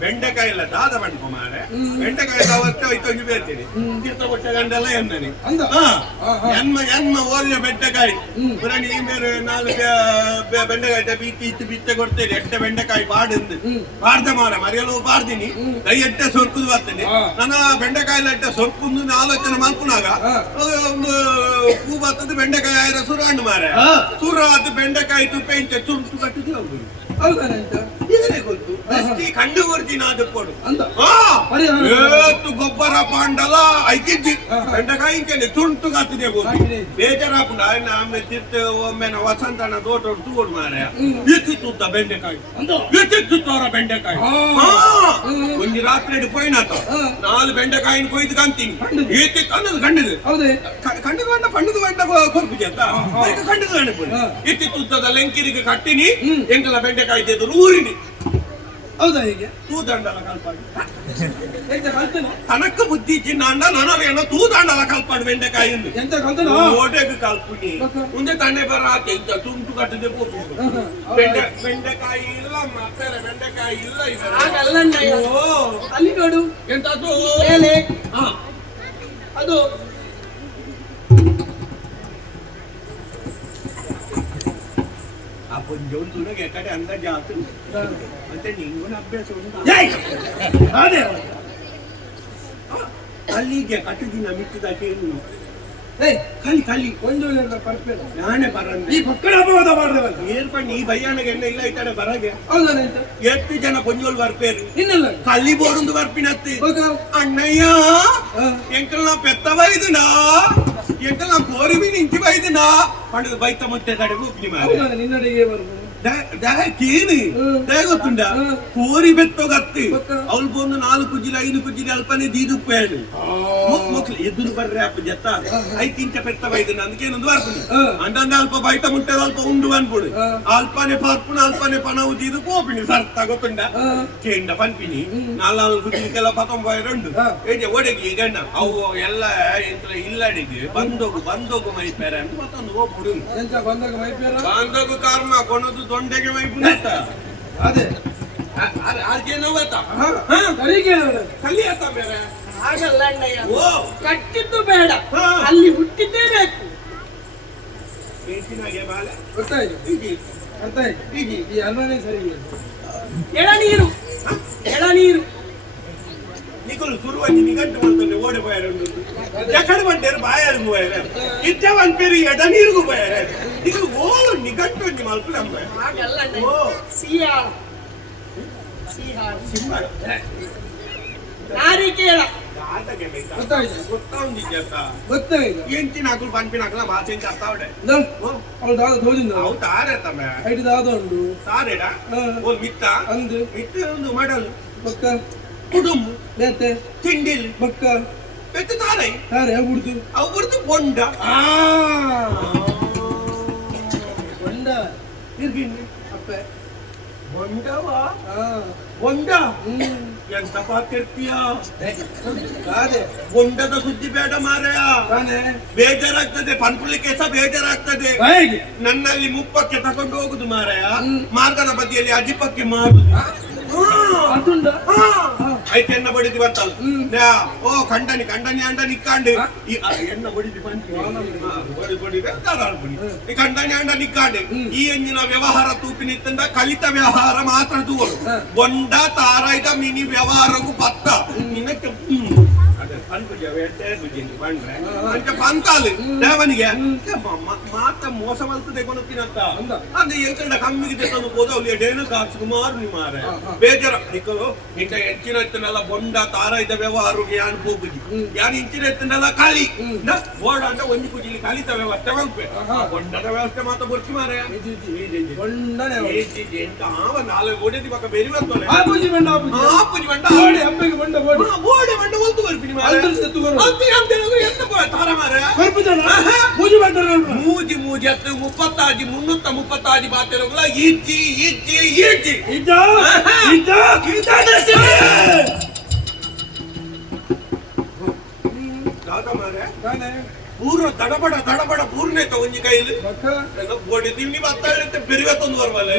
ಬೆಂಡೆಕಾಯಿ ಇಲ್ಲ ದಾದ ಬಣ್ಣ ಮಾರೆ ಬೆಂಡೆಕಾಯಿ ಅವತ್ತೆ ಹೋಯ್ತು ಬೇರ್ತೀನಿ ತೀರ್ಥ ಕೊಟ್ಟ ಗಂಡೆಲ್ಲ ಎನ್ನನಿ ಎನ್ಮ ಓಲ್ಯ ಬೆಂಡೆಕಾಯಿ ಪುರಾಣಿ ಬೇರೆ 4 ಬೆಂಡೆಕಾಯಿ ಬಿತ್ತೆ ಕೊಡ್ತೇನೆ 8 ಬೆಂಡೆಕಾಯಿ ಪಾಡ್ದ ಮಾರ ಮರಿಯಲು ಪಾಡ್ತೀನಿ ಕೈ ಎಟ್ಟೆ ಸೊರ್ಕುದು ಬರ್ತೇನೆ ನನ್ನ ಬೆಂಡೆಕಾಯಿ ಎಟ್ಟೆ ಸೊರ್ಕುಂದು ಆಲೋಚನೆ ಮಲ್ಪುನಾಗ ಒಂದು ಹೂ ಬರ್ತದೆ ಬೆಂಡೆಕಾಯಿ ಆಯ್ರ ಸುರಾಂಡು ಮಾರೆ ಸುರ ಅದು ಬೆಂಡೆಕಾಯಿ ತುಪ್ಪೆ ಇಂಚ ಚುಂಟು ಕಟ್ಟಿದ್ದು ಹೋಗುದು ಗೊತ್ತು ಕಂಡು ಕೊಡ್ತೀನಿ ಅದು ಕೊಡು ಗೊಬ್ಬರ ಪಾಂಡಲ ಐತಿದ್ದಿ ಬೆಂಡೆಕಾಯಿ ತುಂಟು ಕತ್ತಿದೆ ಬೇಜಾರಾಪುಂಡ ಆಮೇಲೆ ಒಮ್ಮೆ ವಸಂತನ ತೋಟ ತೂಡು ಮಾರ ಇತ್ತಿತ್ತುತ್ತ ಬೆಂಡೆಕಾಯಿ ಇತ್ತಿತ್ತುತ್ತವರ ಬೆಂಡೆಕಾಯಿ ಒಂದು ರಾತ್ರಿ ಪೋಯ್ನಾತ 4 ಬೆಂಡೆಕಾಯಿನ ಕೊಯ್ದು ಕಂತೀನಿ ಇತ್ತಿ ಅನ್ನೋದು ಕಂಡಿದೆ ಕಂಡು ಗಂಡ ಪಂಡದು ಗಂಡ ಕೊರ್ಪಿಗೆ ಅಂತ ಕಂಡು ಗಂಡ ಇತ್ತಿತ್ತುತ್ತದ ಲೆಂಕಿರಿಗೆ ಕಟ್ಟಿನಿ ಎಂಕಲ ಬೆಂಡೆಕಾಯಿ ತೆಗೆದು ಊರಿನಿ ಹೌದಾ ಹೀಗೆ ತೂದಂಡಲ ಕಲ್ಪಾಡು ತನಕ ಬುದ್ಧಿ ಚಿನ್ನ ನನರೇನೋ ತೂದಂಡಲ ಕಲ್ಪಾಡು ಬೆಂಡೆಕಾಯಿ ಎಂತ ಕಲ್ತನ ಓಟೆಗೆ ಕಲ್ಪುನಿ ಮುಂದೆ ತಣ್ಣೆ ಬರ ಇಂತ ತುಂಟು ಕಟ್ಟದೆ ಬೆಂಡೆಕಾಯಿ ಇಲ್ಲ ಮತ್ತೆ ಬೆಂಡೆಕಾಯಿ ಇಲ್ಲ ಹಾಗಲ್ಲ ಅಣ್ಣಯ್ಯ, ಅಲ್ಲಿ ನೋಡು ಎಂತದ್ದು ಮೇಲೆ ಅದು ಆ ಪುಂಜೊಂದುನಗೆ ಕಡೆ ಅಂದ ಜಾಸ್ತಿ ಮತ್ತೆ ನಿಂಗುನ ಅಭ್ಯಾಸ ಉಂಟು ಅದೇ ಅಲ್ಲಿಗೆ ಕಟ್ಟಿದಿನ ಮಿಕ್ಕಿದ ಕೇಳು ಕಲಿ ಒಂದು ಪರ್ಪೆ ನಾನೇ ಬರಂದೆ ಈ ಪಕ್ಕಡ ಅಪವಾದ ಮಾಡಿದವಲ್ಲ ಏರ್ಪಣ್ಣಿ ಈ ಬಯ್ಯಾನಗೆ ಎಣ್ಣೆ ಇಲ್ಲ ಇಟ್ಟಾಡೆ ಬರಗೆ ಹೌದಾ 8 ಜನ ಪೊಂಜೋಲ್ ಬರ್ಪೇರು ಇನ್ನಲ್ಲ ಕಲ್ಲಿ ಬೋಡೊಂದು ಬರ್ಪಿನತ್ತಿ ಅಣ್ಣಯ್ಯ ಎಂಕಲ್ ನಾ ಪೆತ್ತ ಬೈದನಾ ಎಂಕಲ್ ನಾ ಕೋರಿ ಮೀನು ಇಂಚಿ ಬೈದನಾ ಪಂಡದ ಬೈತ ಮುತ್ತೆ ತಡೆ ಹೋಗ್ಲಿ ಮಾರ ನಿನ್ನಡೆಗೆ ಬರ್ಬೋದು ಕೇಳಿ ಗೊತ್ತುಂಡ ಕೋರಿ ಬೆತ್ತೋಗತ್ತಿ ಅವಳು ಬಂದು 4 ಕುಜಿಲ 5 ಕುಜಿಲ ಅಲ್ಪನೇ ದೀದುಪ್ಪೇನು ಮಕ್ಳು ಎದುರು ಬರ್ರೆ ಅಪ್ಪ ಜತ್ತ 5 ಇಂಚ ಪೆತ್ತ ಬೈದನ ಅದಕ್ಕೇನೊಂದು ಬರ್ತೀನಿ ಅಂದಂದ ಅಲ್ಪ ಬೈತ ಮುಟ್ಟದ ಅಲ್ಪ ಉಂಡು ಅನ್ಕೊಡು ಅಲ್ಪನೆ ಪರ್ಪುನ ಅಲ್ಪನೆ ಪನವು ದೀದು ಕೋಪಿನಿ ಸರ್ತ ಗೊತ್ತುಂಡ ಕೇಂಡ ಪನ್ಪಿನಿ 4 ಕುಜಿಲಿಗೆಲ್ಲ 19 ಏಜೆ ಒಡೆಗಿ ಗಂಡ ಅವು ಎಲ್ಲ ಇಲ್ಲಡಿಗೆ ಬಂದೋಗು ಮೈಪೇರ ಅಂತ ಮತ್ತೊಂದು ಹೋಗ್ಬಿಡು ಎಂತ ಬಂದಾಗ ಮೈಪೇರ ಬಂದೋಗು ಕರ್ಮ ಕೊನದು ದೊಂಡೆಗೆ ಮೈಪುನತ್ತ ಅದೇ ಅದೇನೋ ಕಲಿ ಆತ ಬೇರೆ ಹಾಗಲ್ಲ ಅಣ್ಣಯ್ಯ, ಓ ಕಟ್ಟಿದ್ದು ಬೇಡ, ಅಲ್ಲಿ ಹುಟ್ಟಿದ್ದೇ ಬೇಕು. ಬೇಸಿನಾಗೆ ಬಾಳೆ ಗೊತ್ತಾಯ್ತು ಗೊತ್ತಾಯ್ತು ಈಗ ಈ ಅಲ್ವನೇ ಸರಿ ಎಳನೀರು ಎಳನೀರು ನಿಕಲು ಶುರುವಾಗಿ ನಿಗಂಟು ಮಾಡ್ತಾರೆ ಓಡಿ ಹೋಯಾರ ಎಕಡೆ ಬಂಟೇರು ಬಾಯಾರು ಹೋಯಾರ ಇದ್ದ ಒಂದ್ ಪೇರಿ ಎಡ ನೀರಿಗೂ ಹೋಯಾರ ಇದು ಓ ನಿಗಂಟು ಒಂದು ಮಲ್ಪು ನಮ್ಮ ಹಾಗಲ್ಲ ಓ ಸಿಹಿಯಾಳ ಸಿಹಿಯಾಳ ಸಿಂಬಳ ಬಾರಿ ಕೇಳ ಆತಗೆ ಬೇಕಾ ಗೊತ್ತಾಯ್ತು ಗೊತ್ತಾವುದಿದ್ಯಾ ಗೊತ್ತಾಯ್ತು ಎಂಚಿನ ಹಾಕಲು ಪಂಪಿನ ಹಾಕಲ ಭಾಷೆ ಅರ್ಥ ಅವಡೆ ಅವಳು ದಾದ ತೋಜಿಂದ ಅವು ತಾರೆ ತಮ್ಮ ಐದು ದಾದ ಉಂಟು ತಾರೆಡ ಒಂದು ಮಿತ್ತ ಅಂದು ಮಿತ್ತ ಒಂದು ಮಾಡಲು ಬಕ್ಕ ಕುಟುಂಬ ಬೇತೆ ತಿಂಡಿಲ್ ಬಕ್ಕ ಬೆತ್ತು ತಾರೆ ಯಾರು ಬಿಡ್ತು ಅವ್ರದ್ದು ಬೊಂಡ ಬಂಡ ಇರ್ಗಿಣ್ಣಿ ಅಪ್ಪೆ ಬೊಂಡವಾ ಹಾ ಬೊಂಡ ಎಂತ ಪಾತಿರ್ತೀಯ ಅದೇ ಬೊಂಡದ ಸುದ್ದಿ ಬೇಡ ಮಾರಾಯ ತಾನೇ ಬೇಜಾರಾಗ್ತದೆ ಪನ್ಪುಳಿಕೆ ಸಹ ಬೇಜಾರಾಗ್ತದೆ ಹೇಗೆ ನನ್ನಲ್ಲಿ ಮುಪ್ಪಕ್ಕೆ ತಕೊಂಡು ಹೋಗುದು ಮಾರಾಯ ಮಾರ್ಗದ ಬದಿಯಲ್ಲಿ ಅಜಿಪಕ್ಕೆ ಮಾಡುದು ಅದುಂಡ ಎನ್ನ ಬಡಿದಿ ಬರ್ತಲ್ಲ ಓ ಕಂಡನಿ ಅಂಡ ನಿಕ್ಕಾಂಡು ಎನ್ನ ಬಡಿದಿ ಈ ಕಂಡನಿ ಅಂಡ ನಿಕ್ಕಾಂಡು ಈ ಎಂಜಿನ ವ್ಯವಹಾರ ತೂಪಿನಿತ್ತಂದ ಕಲಿತ ವ್ಯವಹಾರ ಮಾತ್ರ ತೂವರು ಬೊಂಡ ತಾರಾಯ್ದ ಮಿನಿ ವ್ಯವಹಾರಕ್ಕೂ ಪತ್ತ ನಿನ್ನಕ್ಕೆ ಪಂತಾಲು ದೇವನಿಗೆ ಮಾತ ಮೋಸ ಮಲ್ತದೆ ಕೊಡುತ್ತೀನಂತ ಅಂದ್ರೆ ಎಂಕಂಡ ಕಮ್ಮಿಗೆ ತೆಗೆದು ಹೋದವ್ಲಿ ಡೇನು ಕಾಸು ಕುಮಾರ್ ನಿಮಾರ ಬೇಜಾರ ಇಂಕ ಹೆಚ್ಚಿನ ಎತ್ತನೆಲ್ಲ ಬೊಂಡ ತಾರ ಇದ್ದ ವ್ಯವಹಾರಕ್ಕೆ ಯಾನ್ ಹೋಗುದಿ ಯಾನ್ ಇಂಚಿನ ಎತ್ತನೆಲ್ಲ ಖಾಲಿ ಬೋಡ ಅಂತ ಒಂದು ಕುಜಿಲಿ ಕಲಿತ ವ್ಯವಸ್ಥೆ ಮಲ್ಪೆ ಬೊಂಡದ ವ್ಯವಸ್ಥೆ ಮಾತ್ರ ಬರ್ತಿ ಮಾರ ಎಂತ ಆವ ನಾಲ್ಕು ಓಡಿದಿ ಪಕ್ಕ ಬೇರೆ ಬರ್ತದೆ ಆಪುಜಿ ಬಂಡ ಆಪುಜಿ ಬಂಡ ಓಡಿ ಅಪ್ಪಗೆ ಬಂಡ ಓಡಿ ಬೋಡೆ ಬಂಡ ಒಂದು ಬರ್ತೀನಿ ಮಾರ ಮೂಜಿ ಮೂಜಿ ಹತ್ತು 30 ಬಾತಿರೋಗಳ ಈಜಿ ಪೂರ್ವ ತಡಬಡ ಪೂರ್ಣೆ ಒಂಜಿ ಕೈಲಿ ಬೋಡಿ ತಿಂಡಿ ಬತ್ತಾಳೆ ಬೆರಿವತ್ತೊಂದು ಬರ್ಬಲ್ಲ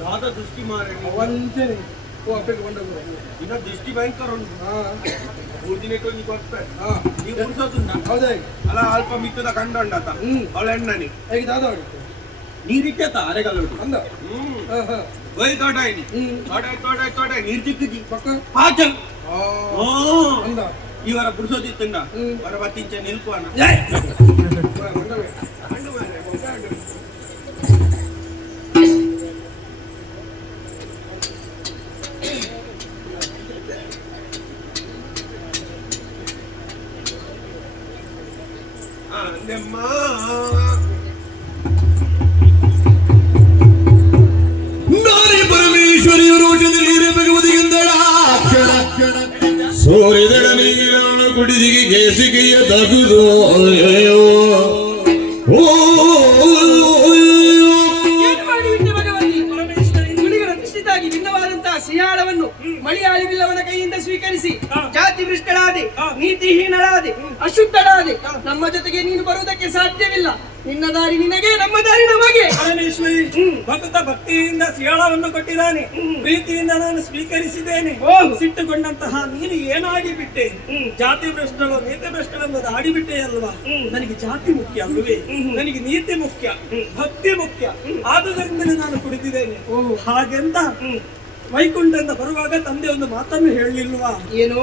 ದಾದ ದೃಷ್ಟಿ ಮಾರೆ ಇನ್ನ ದೃಷ್ಟಿ ಭಯಂಕರ ಉಂಟು 3 ದಿನಕ್ಕೆ ಒಂದು ಬರ್ತಾರೆ ನೀವು ಉಳಿಸೋದುಂಟ ಹೌದಾ ಅಲ್ಲ ಅಲ್ಪ ಮಿತ್ತದ ಕಂಡೊಂಡತ ಅವಳ ಹೆಣ್ಣನಿ ಹೇಗೆ ದಾದ ಹೊಡಿ ನೀರಿಟ್ಟೆತ ಅರೆಗಲ್ಲ ಅಂದ ಒಯ್ ತೋಟ ಇನಿ ತೋಟ ನೀರು ಚಿಕ್ಕಿದಿ ಪಕ್ಕ ಪಾಚಲ್ ಅಂದ ಇವರ ಬುಡ್ಸೋದಿತ್ತಂಡ ವರ ಬತ್ತಿಂಚ ನಿಲ್ಪುವನ ನಾರಿ ಪರಮೇಶ್ವರಿಯ ರೋಷದಲ್ಲಿ ಭಗವತಿಗಿಂದಳ ಸೋರಿದಳ ನೀರನ್ನು ಕುಡಿದಿಗೆ ಕೇಸಿಗೆಯ ತಗುದು ಏನು ಮಾಡಿಬಿಟ್ಟೆ ಭಗವತಿ ಪರಮೇಶ್ವರಿ ಗುಣಿಗಳ ನಿಶ್ಚಿತಾಗಿ ಭಿನ್ನವಾದಂತಹ ಸಿಯಾಳವನ್ನು ಮಳಿಯಾಳಿ ಬಿಲ್ಲವನ ಕೈಯಿಂದ ಸ್ವೀಕರಿಸಿ ಜಾತಿ ಭ್ರಷ್ಟಳಾದೆ ನೀತಿಹೀನಳಾದೆ ಅಶುದ್ಧಳಾದೆ ನಮ್ಮ ಜೊತೆಗೆ ನೀನು ಬರುವುದಕ್ಕೆ ಸಾಧ್ಯವಿಲ್ಲ ನಿನ್ನ ದಾರಿ ನಿನಗೆ ನಮ್ಮ ದಾರಿ ನಮಗೆ ಪರಮೇಶ್ವರಿ ಭಕ್ತ ಭಕ್ತಿಯಿಂದ ಸಿಯಾಳವನ್ನು ಕೊಟ್ಟಿದ್ದಾನೆ ಪ್ರೀತಿಯಿಂದ ನಾನು ಸ್ವೀಕರಿಸಿದ್ದೇನೆ ಸಿಟ್ಟುಕೊಂಡಂತಹ ನೀನು ಏನಾಗಿ ಬಿಟ್ಟೆ ಜಾತಿ ಭ್ರಷ್ಟಳು ನೀತಿ ಭ್ರಷ್ಟಳೆಂಬುದು ಆಡಿಬಿಟ್ಟೆ ಅಲ್ವಾ ನನಗೆ ಜಾತಿ ಮುಖ್ಯ ಅಲ್ವೇ ನನಗೆ ನೀತಿ ಮುಖ್ಯ ಭಕ್ತಿ ಮುಖ್ಯ ಆದುದರಿಂದಲೇ ನಾನು ಕುಡಿದಿದ್ದೇನೆ ಹಾಗೆಂತ ವೈಕುಂಠದಿಂದ ಬರುವಾಗ ತಂದೆ ಒಂದು ಮಾತನ್ನು ಹೇಳಲಿಲ್ವಾ ಏನು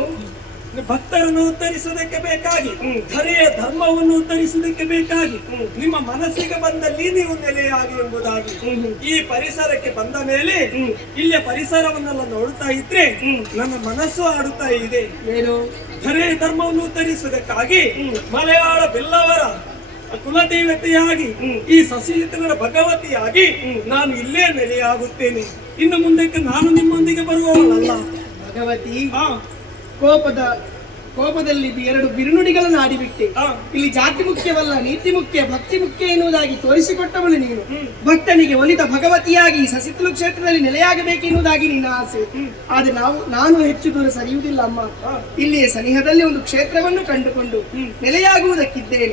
ಭಕ್ತರನ್ನು ಉತ್ತರಿಸುವುದಕ್ಕೆ ಬೇಕಾಗಿ ಧರೆಯ ಧರ್ಮವನ್ನು ಉತ್ತರಿಸುವುದಕ್ಕೆ ಬೇಕಾಗಿ ನಿಮ್ಮ ಮನಸ್ಸಿಗೆ ಬಂದಲ್ಲಿ ನೀವು ನೆಲೆಯಾಗಿ ಎಂಬುದಾಗಿ ಈ ಪರಿಸರಕ್ಕೆ ಬಂದ ಮೇಲೆ ಇಲ್ಲಿಯ ಪರಿಸರವನ್ನೆಲ್ಲ ನೋಡ್ತಾ ಇದ್ರೆ ನನ್ನ ಮನಸ್ಸು ಆಡುತ್ತಾ ಇದೆ ಏನು ಧರೆಯ ಧರ್ಮವನ್ನು ಉತ್ತರಿಸುವುದಕ್ಕಾಗಿ ಮಲಯಾಳ ಬೆಲ್ಲವರ ಕುಲದೇವತೆಯಾಗಿ ಈ ಸಸಿಹಿತನರ ಭಗವತಿಯಾಗಿ ನಾನು ಇಲ್ಲೇ ನೆಲೆಯಾಗುತ್ತೇನೆ ಇನ್ನು ಮುಂದಕ್ಕೆ ನಾನು ನಿಮ್ಮೊಂದಿಗೆ ಬರುವವಳಲ್ಲ ಭಗವತಿ ಕೋಪದಲ್ಲಿ ಎರಡು ಬಿರುನುಡಿಗಳನ್ನು ಆಡಿಬಿಟ್ಟೆ ಇಲ್ಲಿ ಜಾತಿ ಮುಖ್ಯವಲ್ಲ ನೀತಿ ಮುಖ್ಯ ಭಕ್ತಿ ಮುಖ್ಯ ಎನ್ನುವುದಾಗಿ ತೋರಿಸಿಕೊಟ್ಟವಳು ನೀನು ಭಕ್ತನಿಗೆ ಒಲಿದ ಭಗವತಿಯಾಗಿ ಸಸಿತಲು ಕ್ಷೇತ್ರದಲ್ಲಿ ನೆಲೆಯಾಗಬೇಕೆನ್ನುವುದಾಗಿ ನಿನ್ನ ಆಸೆ ಆದ್ರೆ ನಾನು ಹೆಚ್ಚು ದೂರ ಸರಿಯುವುದಿಲ್ಲ ಅಮ್ಮ ಇಲ್ಲಿಯ ಸನಿಹದಲ್ಲಿ ಒಂದು ಕ್ಷೇತ್ರವನ್ನು ಕಂಡುಕೊಂಡು ನೆಲೆಯಾಗುವುದಕ್ಕಿದ್ದೇನೆ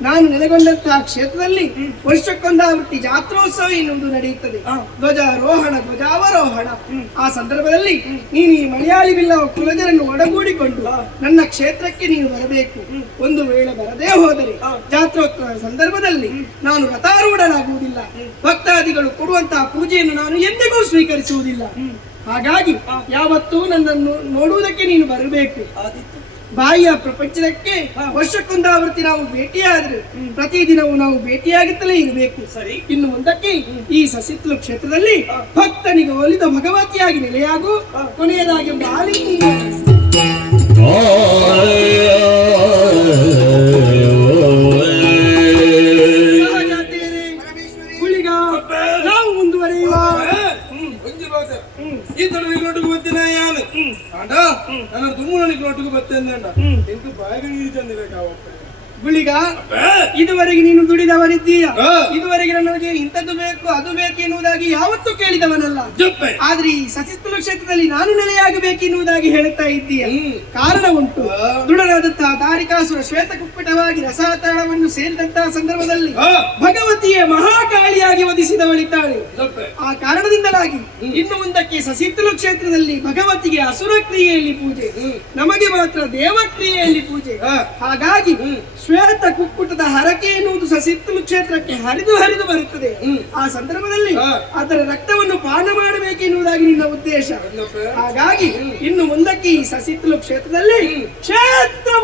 ನಾನು ನೆಲೆಗೊಂಡಂತಹ ಕ್ಷೇತ್ರದಲ್ಲಿ ವರ್ಷಕ್ಕೊಂದಾವೃತ್ತಿ ಜಾತ್ರೋತ್ಸವ ಎನ್ನುವುದು ನಡೆಯುತ್ತದೆ ಧ್ವಜಾರೋಹಣ ಧ್ವಜಾವರೋಹಣ ಆ ಸಂದರ್ಭದಲ್ಲಿ ನೀನು ಈ ಮಲಯಾಳಿ ಬಿಲ್ಲವ ಕುಲಜರನ್ನು ಒಡಗೂಡಿಕೊಂಡು ನನ್ನ ಕ್ಷೇತ್ರಕ್ಕೆ ನೀನು ಬರಬೇಕು ಒಂದು ವೇಳೆ ಬರದೇ ಹೋದರೆ ಜಾತ್ರೋತ್ಸವ ಸಂದರ್ಭದಲ್ಲಿ ನಾನು ರಥಾರೂಢನಾಗುವುದಿಲ್ಲ ಭಕ್ತಾದಿಗಳು ಕೊಡುವಂತಹ ಪೂಜೆಯನ್ನು ನಾನು ಎಂದಿಗೂ ಸ್ವೀಕರಿಸುವುದಿಲ್ಲ ಹಾಗಾಗಿ ಯಾವತ್ತೂ ನನ್ನನ್ನು ನೋಡುವುದಕ್ಕೆ ನೀನು ಬರಬೇಕು ಬಾಹ್ಯ ಪ್ರಪಂಚಕ್ಕೆ ವರ್ಷಕ್ಕೊಂದಾವೃತ್ತಿ ನಾವು ಭೇಟಿಯಾದ್ರೆ ಪ್ರತಿದಿನವೂ ನಾವು ಭೇಟಿಯಾಗುತ್ತಲೇ ಇರಬೇಕು ಸರಿ ಇನ್ನು ಮುಂದಕ್ಕೆ ಈ ಸಸಿತ್ಲು ಕ್ಷೇತ್ರದಲ್ಲಿ ಭಕ್ತನಿಗೆ ಒಲಿದ ಭಗವತಿಯಾಗಿ ನೆಲೆಯಾಗು ಕೊನೆಯದಾಗಿ ಒಂದು ಆಲಿಂಗನ ಮನೆಗೆ ಒಟ್ಟಿಗೆ ಬರ್ತೇನೆ ಎಂಟು ಬಾಯಿಗೆ ನೀರು ತಂದಿಲ್ಲ ಕಾವಪ್ಪ ಗುಳಿಗ ಇದುವರೆಗೆ ನೀನು ದುಡಿದವನಿದ್ದೀಯ ಇದುವರೆಗೆ ನನಗೆ ಇಂಥದ್ದು ಬೇಕು ಅದು ಬೇಕು ಎನ್ನುವುದಾಗಿ ಯಾವತ್ತೂ ಕೇಳಿದವನಲ್ಲ. ಆದ್ರೆ ಈ ಸಚಿಸ್ತುಲ ಕ್ಷೇತ್ರದಲ್ಲಿ ನಾನು ನೆಲೆಯಾಗಬೇಕೆನ್ನುವುದಾಗಿ ಹೇಳುತ್ತಾ ಇದ್ದೀಯ. ಕಾರಣ ಉಂಟು. ದೃಢನಾದಂತಹ ದಾರಿಕಾಸುರ ಶ್ವೇತ ಕುಕ್ಕಟವಾಗಿ ರಸಾತಾಳವನ್ನು ಸೇರಿದಂತಹ ಸಂದರ್ಭದಲ್ಲಿ ಭಗವತಿಯೇ ಮಹಾಕಾಳಿಯಾಗಿ ವಧಿಸಿದವಳಿದ್ದಾಳೆ. ಆ ಕಾರಣದಿಂದಲಾಗಿ ಇನ್ನು ಮುಂದಕ್ಕೆ ಸಚಿಸ್ತುಲ ಕ್ಷೇತ್ರದಲ್ಲಿ ಭಗವತಿಗೆ ಅಸುರ ಕ್ರಿಯೆಯಲ್ಲಿ ಪೂಜೆ, ನಮಗೆ ಮಾತ್ರ ದೇವ ಕ್ರಿಯೆಯಲ್ಲಿ ಪೂಜೆ. ಹಾಗಾಗಿ ಶ್ವೇತ ಕುಕ್ಕುಟದ ಹರಕೆ ಎನ್ನುವುದು ಸಸಿತ್ತಲು ಕ್ಷೇತ್ರಕ್ಕೆ ಹರಿದು ಬರುತ್ತದೆ. ಆ ಸಂದರ್ಭದಲ್ಲಿ ಅದರ ರಕ್ತವನ್ನು ಪಾನ ಮಾಡಬೇಕೆನ್ನುವುದಾಗಿ ನಿನ್ನ ಉದ್ದೇಶ. ಹಾಗಾಗಿ ಇನ್ನು ಮುಂದಕ್ಕೆ ಈ ಸಸಿತ್ತಲು ಕ್ಷೇತ್ರದಲ್ಲಿ ಕ್ಷೇತ್ರ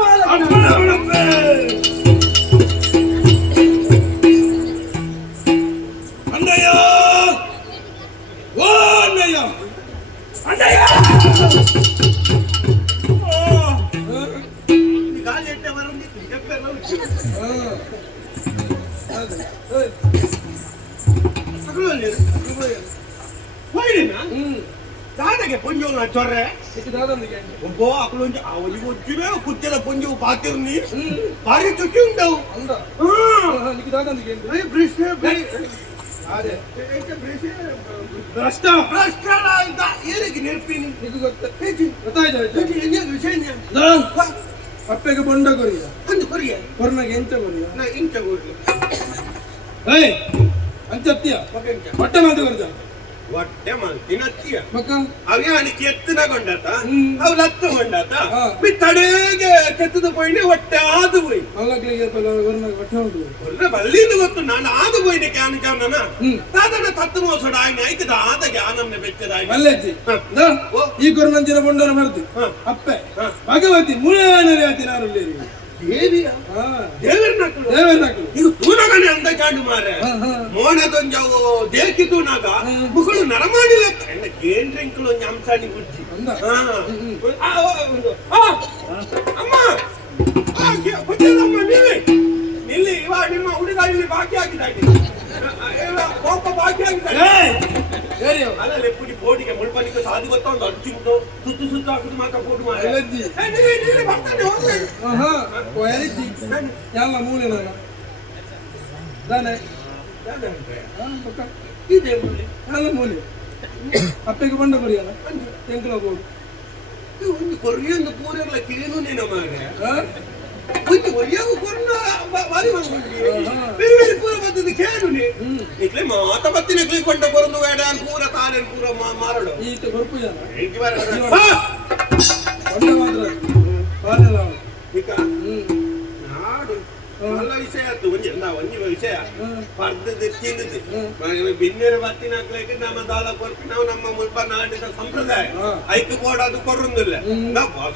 ಅಣ್ಣಯ್ಯ ಓ ಅಣ್ಣಯ್ಯ ಅಣ್ಣಯ್ಯ ಗಾಳಿ ಎಟ್ಟೆ ಬರಂದಿತ್ತು ದಾದಗೆ ಪೊಂಜೋನ ಚೊರ್ರೆ ಒಬ್ಬ ಅಕ್ಕಳೊಂಜಿ ಅವನಿಗೆ ಒಜ್ಜಿವೆ ಕುಚ್ಚದ ಪೊಂಜು ಪಾತಿರ್ನಿ ಬಾರಿ ಚುಕ್ಕಿ ಉಂಟವು ಭ್ರಷ್ಟ ಏನಕ್ಕೆ ನೆನಪಿನಿ ಅಪ್ಪೆಗೆ ಬೊಂಡ ಕೊರಿಯ ಒಂದು ಕೊರಿಯ ಕೊರ್ನಾಗೆ ಎಂತ ಕೊರಿಯ ನಾ ಇಂಚ ಕೊಡ್ಲಿ ಏಯ್ ಅಂಚತ್ತೀಯ ಹೊಟ್ಟೆ ಮಾತು ಕೊರ್ದ ಹೊಟ್ಟೆ ಮಾತಿನತ್ತಿಯ ಮಕ್ಕ ಅವ್ಯಾನಿಗೆ ಎತ್ತಿನ ಗೊಂಡಾತ ಅವ್ರು ಹತ್ತು ಗೊಂಡಾತ ಬಿತ್ತಡೆಗೆ ಕೆತ್ತದ ಪೋಯ್ನೆ ಹೊಟ್ಟೆ ಆದು ಹೋಯ್ ಮಲ್ಲಕ್ಲಿಗೆ ಹೊಟ್ಟೆ ಉಂಟು ಒಳ್ಳೆ ಬಲ್ಲಿಂದ ಗೊತ್ತು ನಾನು ಆದು ಹೋಯ್ನೆ ಕ್ಯಾನ್ ಕ್ಯಾನನ ಸಾಧಾರಣ ತತ್ತು ಮೋಸಡ ಆಯ್ನೆ ಐಕದ ಆದ ಜ್ಞಾನಮ್ನೆ ಬೆಚ್ಚದ ಮಲ್ಲೆಜ್ಜಿ ಈ ಕೊರ್ನಂಚಿನ ಬೊಂಡನ ಬರ್ತಿ ಅಪ್ಪೆ ಭಗವತಿ ಮುಳೇನರಿ ಆತಿ ನಾನು ದೇವಿಯ ದೇವರ ಈಗ ತೂನಗನೆ ಅಂದ ಚಾಂಡು ಮಾರೆ ಮೋನದೊಂಜವು ದೇಕಿ ತೂನಾಗ ಮುಗಳು ನರಮಾಡಿಲ್ಲ ಕೇಂದ್ರಿಂಕಲು ಒಂಜಿ ಅಂಸಾಣಿ ಗುಜ್ಜಿ ಅಮ್ಮ ನಿಲ್ಲಿ ಇವ ನಿಮ್ಮ ಹುಡುಗ ಇಲ್ಲಿ ಬಾಕಿ ಆಗಿದ್ದಾಗಿ ಕೋಪ ಬಾಕಿ ಆಗಿದ್ದಾಗಿ ಅಲ್ಲಲ್ಲಿ ಪುಡಿ ಬೋಡಿಗೆ ಮುಳ್ಪನಿಗೆ ಸಾಧು ಗೊತ್ತೊಂದು ಅರ್ಜಿಂಟು ಸುತ್ತು ಹಾಕುದು ಮಾತ್ರ ಬೋಡು ಮಾರೆ ಬರ್ತಾನೆ ಹೋಗ್ಬೇಕು ಎಲ್ಲ ಮೂಲೆ ಇದೆ ಮೂಲೆ ಎಲ್ಲ ಮೂಲೆ ಅಪ್ಪೆಗೆ ಬಂಡ ಬರಿಯಲ್ಲ ಎಂಕಲ ಬೋಡು ಒಂದು ಕೊರಿಯೊಂದು ಪೂರೆಲ್ಲ ಕೇನು ನೀನು ಮಾರೆ ಒಂದು ಒಯ್ಯಾಗ ಕೊರ್ನ ಬಾರಿ ಬೇರೆ ಪೂರ ಬರ್ತದೆ ಕೇನು ನೀ ಮಾತ ಬತ್ತಿನ ಕೊಂಡ ಕೊರದು ಬೇಡ ಪೂರ ತಾನೇ ಪೂರ ಮಾರಡು ಈತ ಗೊರ್ಪು ಜನ ಮಾತ್ರ ನಾಡು ಒಳ್ಳೆ ವಿಷಯ ಆಯ್ತು ಒಂಜಿ ವಿಷಯ ಪರ್ದದ್ದು ತಿಂದಿದ್ದು ಬಿನ್ನೇರ ಬತ್ತಿನ ಹಾಕ್ಲಿಕ್ಕೆ ನಮ್ಮ ದಾಲ ಕೊರ್ಪಿ ನಾವು ನಮ್ಮ ಮುಲ್ಪ ನಾಡಿನ ಸಂಪ್ರದಾಯ ಐದು ಕೋಡ ಅದು ಕೊರೊಂದಿಲ್ಲ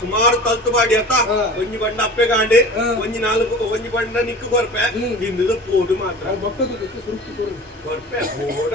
ಸುಮಾರು ತಲ್ತು ಬಾಡಿ ಅತ್ತ ಒಂಜಿ ಬಣ್ಣ ಅಪ್ಪೆ ಗಾಂಡಿ ಒಂಜಿ ಬಣ್ಣ ನಿಕ್ಕು ಕೊರ್ಪೆ ತಿಂದದ ಪೋಡು ಮಾತ್ರ ಕೊರ್ಪೆ ಪೋಡ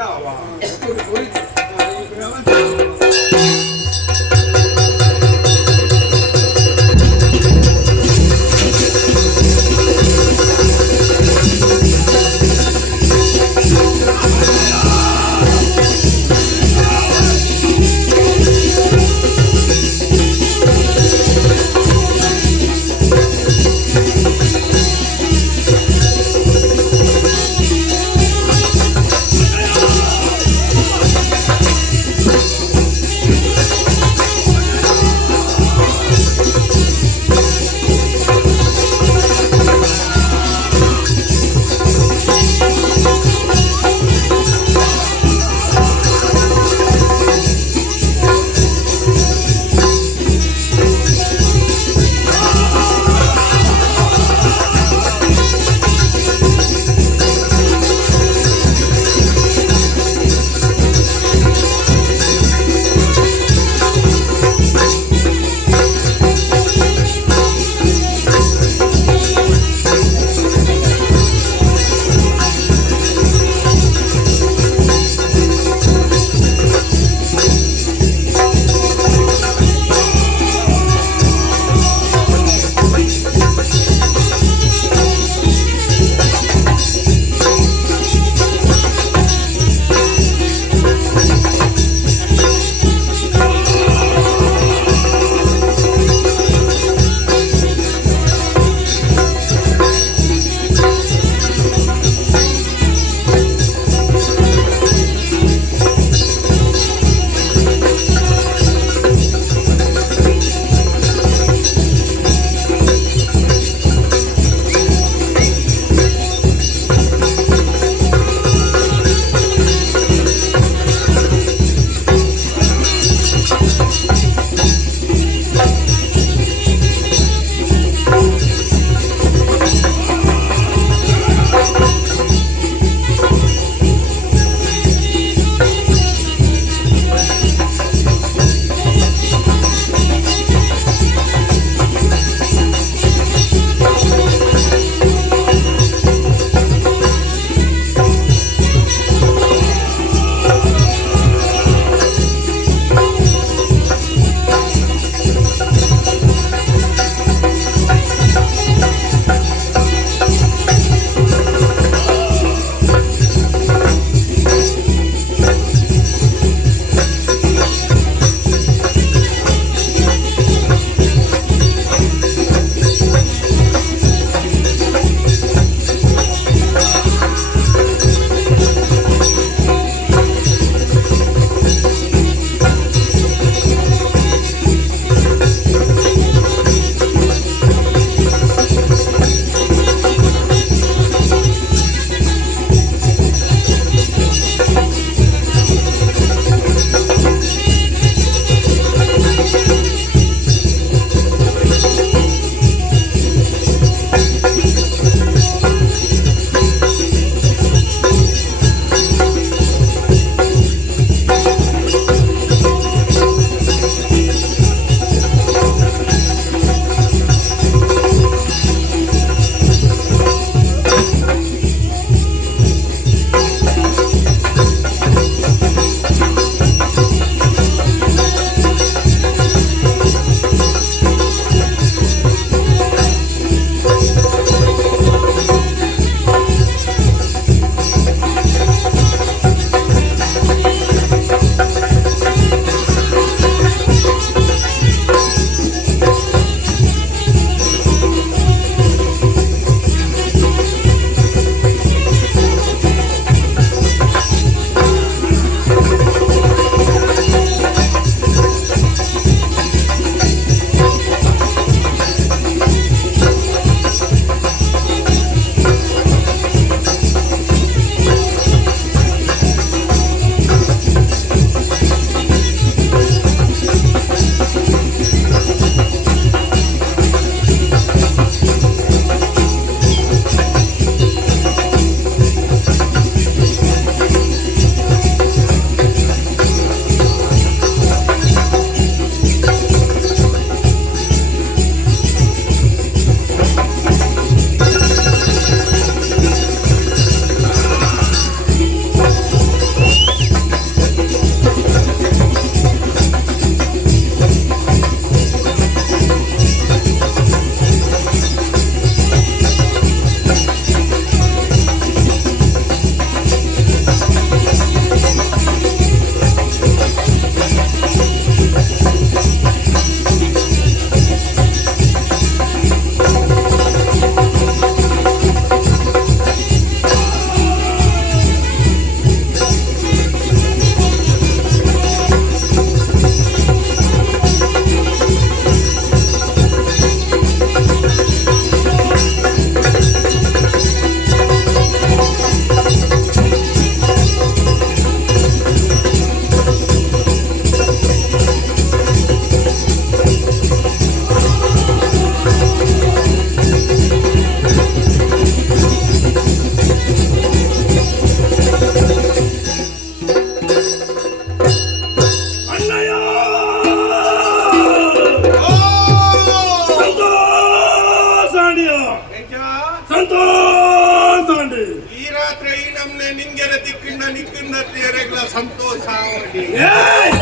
ಹೆಂಡತಿಯರೆಲ್ಲ ಸಂತೋಷ ಅವನಿಗೆ. ಏಯ್!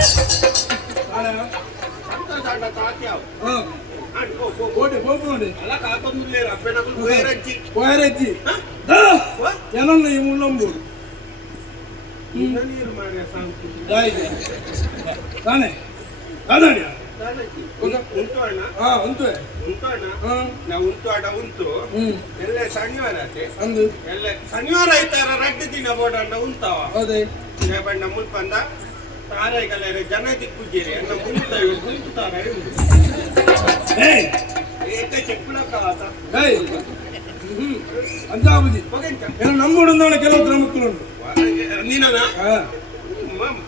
ಸಂತೋಷ ಅಣ್ಣ ತಾತಿ ಅವ. ಹಾ. ಓಡಿ ಹೋಗು ನೋಡಿ. ಅಲ್ಲ ಕಾಕೊಂದು ಅಪ್ಪೆನಗಳು ಬೇರಜ್ಜಿ. ವೈರಜ್ಜಿ ಏನಲ್ಲ ಈ ಮುಳ್ಳಂಬೂರು ನೀರು ಮಾಡಿ ಸಾಂತು. ತಾನೆ ಅದಾಡಿ ಉಂಟು ಅಣ್ಣ. ಹಾ ಉಂಟು ಉಂಟು ಅಣ್ಣ. ಹಾ ನಾವು ಉಂಟು ಅಣ್ಣ ಉಂಟು. ಎಲ್ಲ ಶನಿವಾರ ಆತೆ. ಅಂದು ಎಲ್ಲ ಶನಿವಾರ ಆಯ್ತಾರ ರಡ್ಡು ದಿನ ಬೋಡಣ್ಣ ಉಂಟಾವ. ಹೌದೇ ಬಣ್ಣ ಮುಲ್ಪಂದ ತಾರಾಯಿಗಲ್ಲ ಜನ ದಿಕ್ಕುಜೇರಿ ಅಣ್ಣ ಮುಲ್ತಾರ ಏಯ್ ಏಕ ಚೆಕ್ಕುಳಕ್ಕ ಆತ. ಏಯ್ ಅಂಜಾಬುಜಿ ಏನೋ ನಮ್ಮೂಡಂದವಳ ಕೆಲವು ಕ್ರಮಕ್ಕಳು ಉಂಟು ನೀನ ಹಾ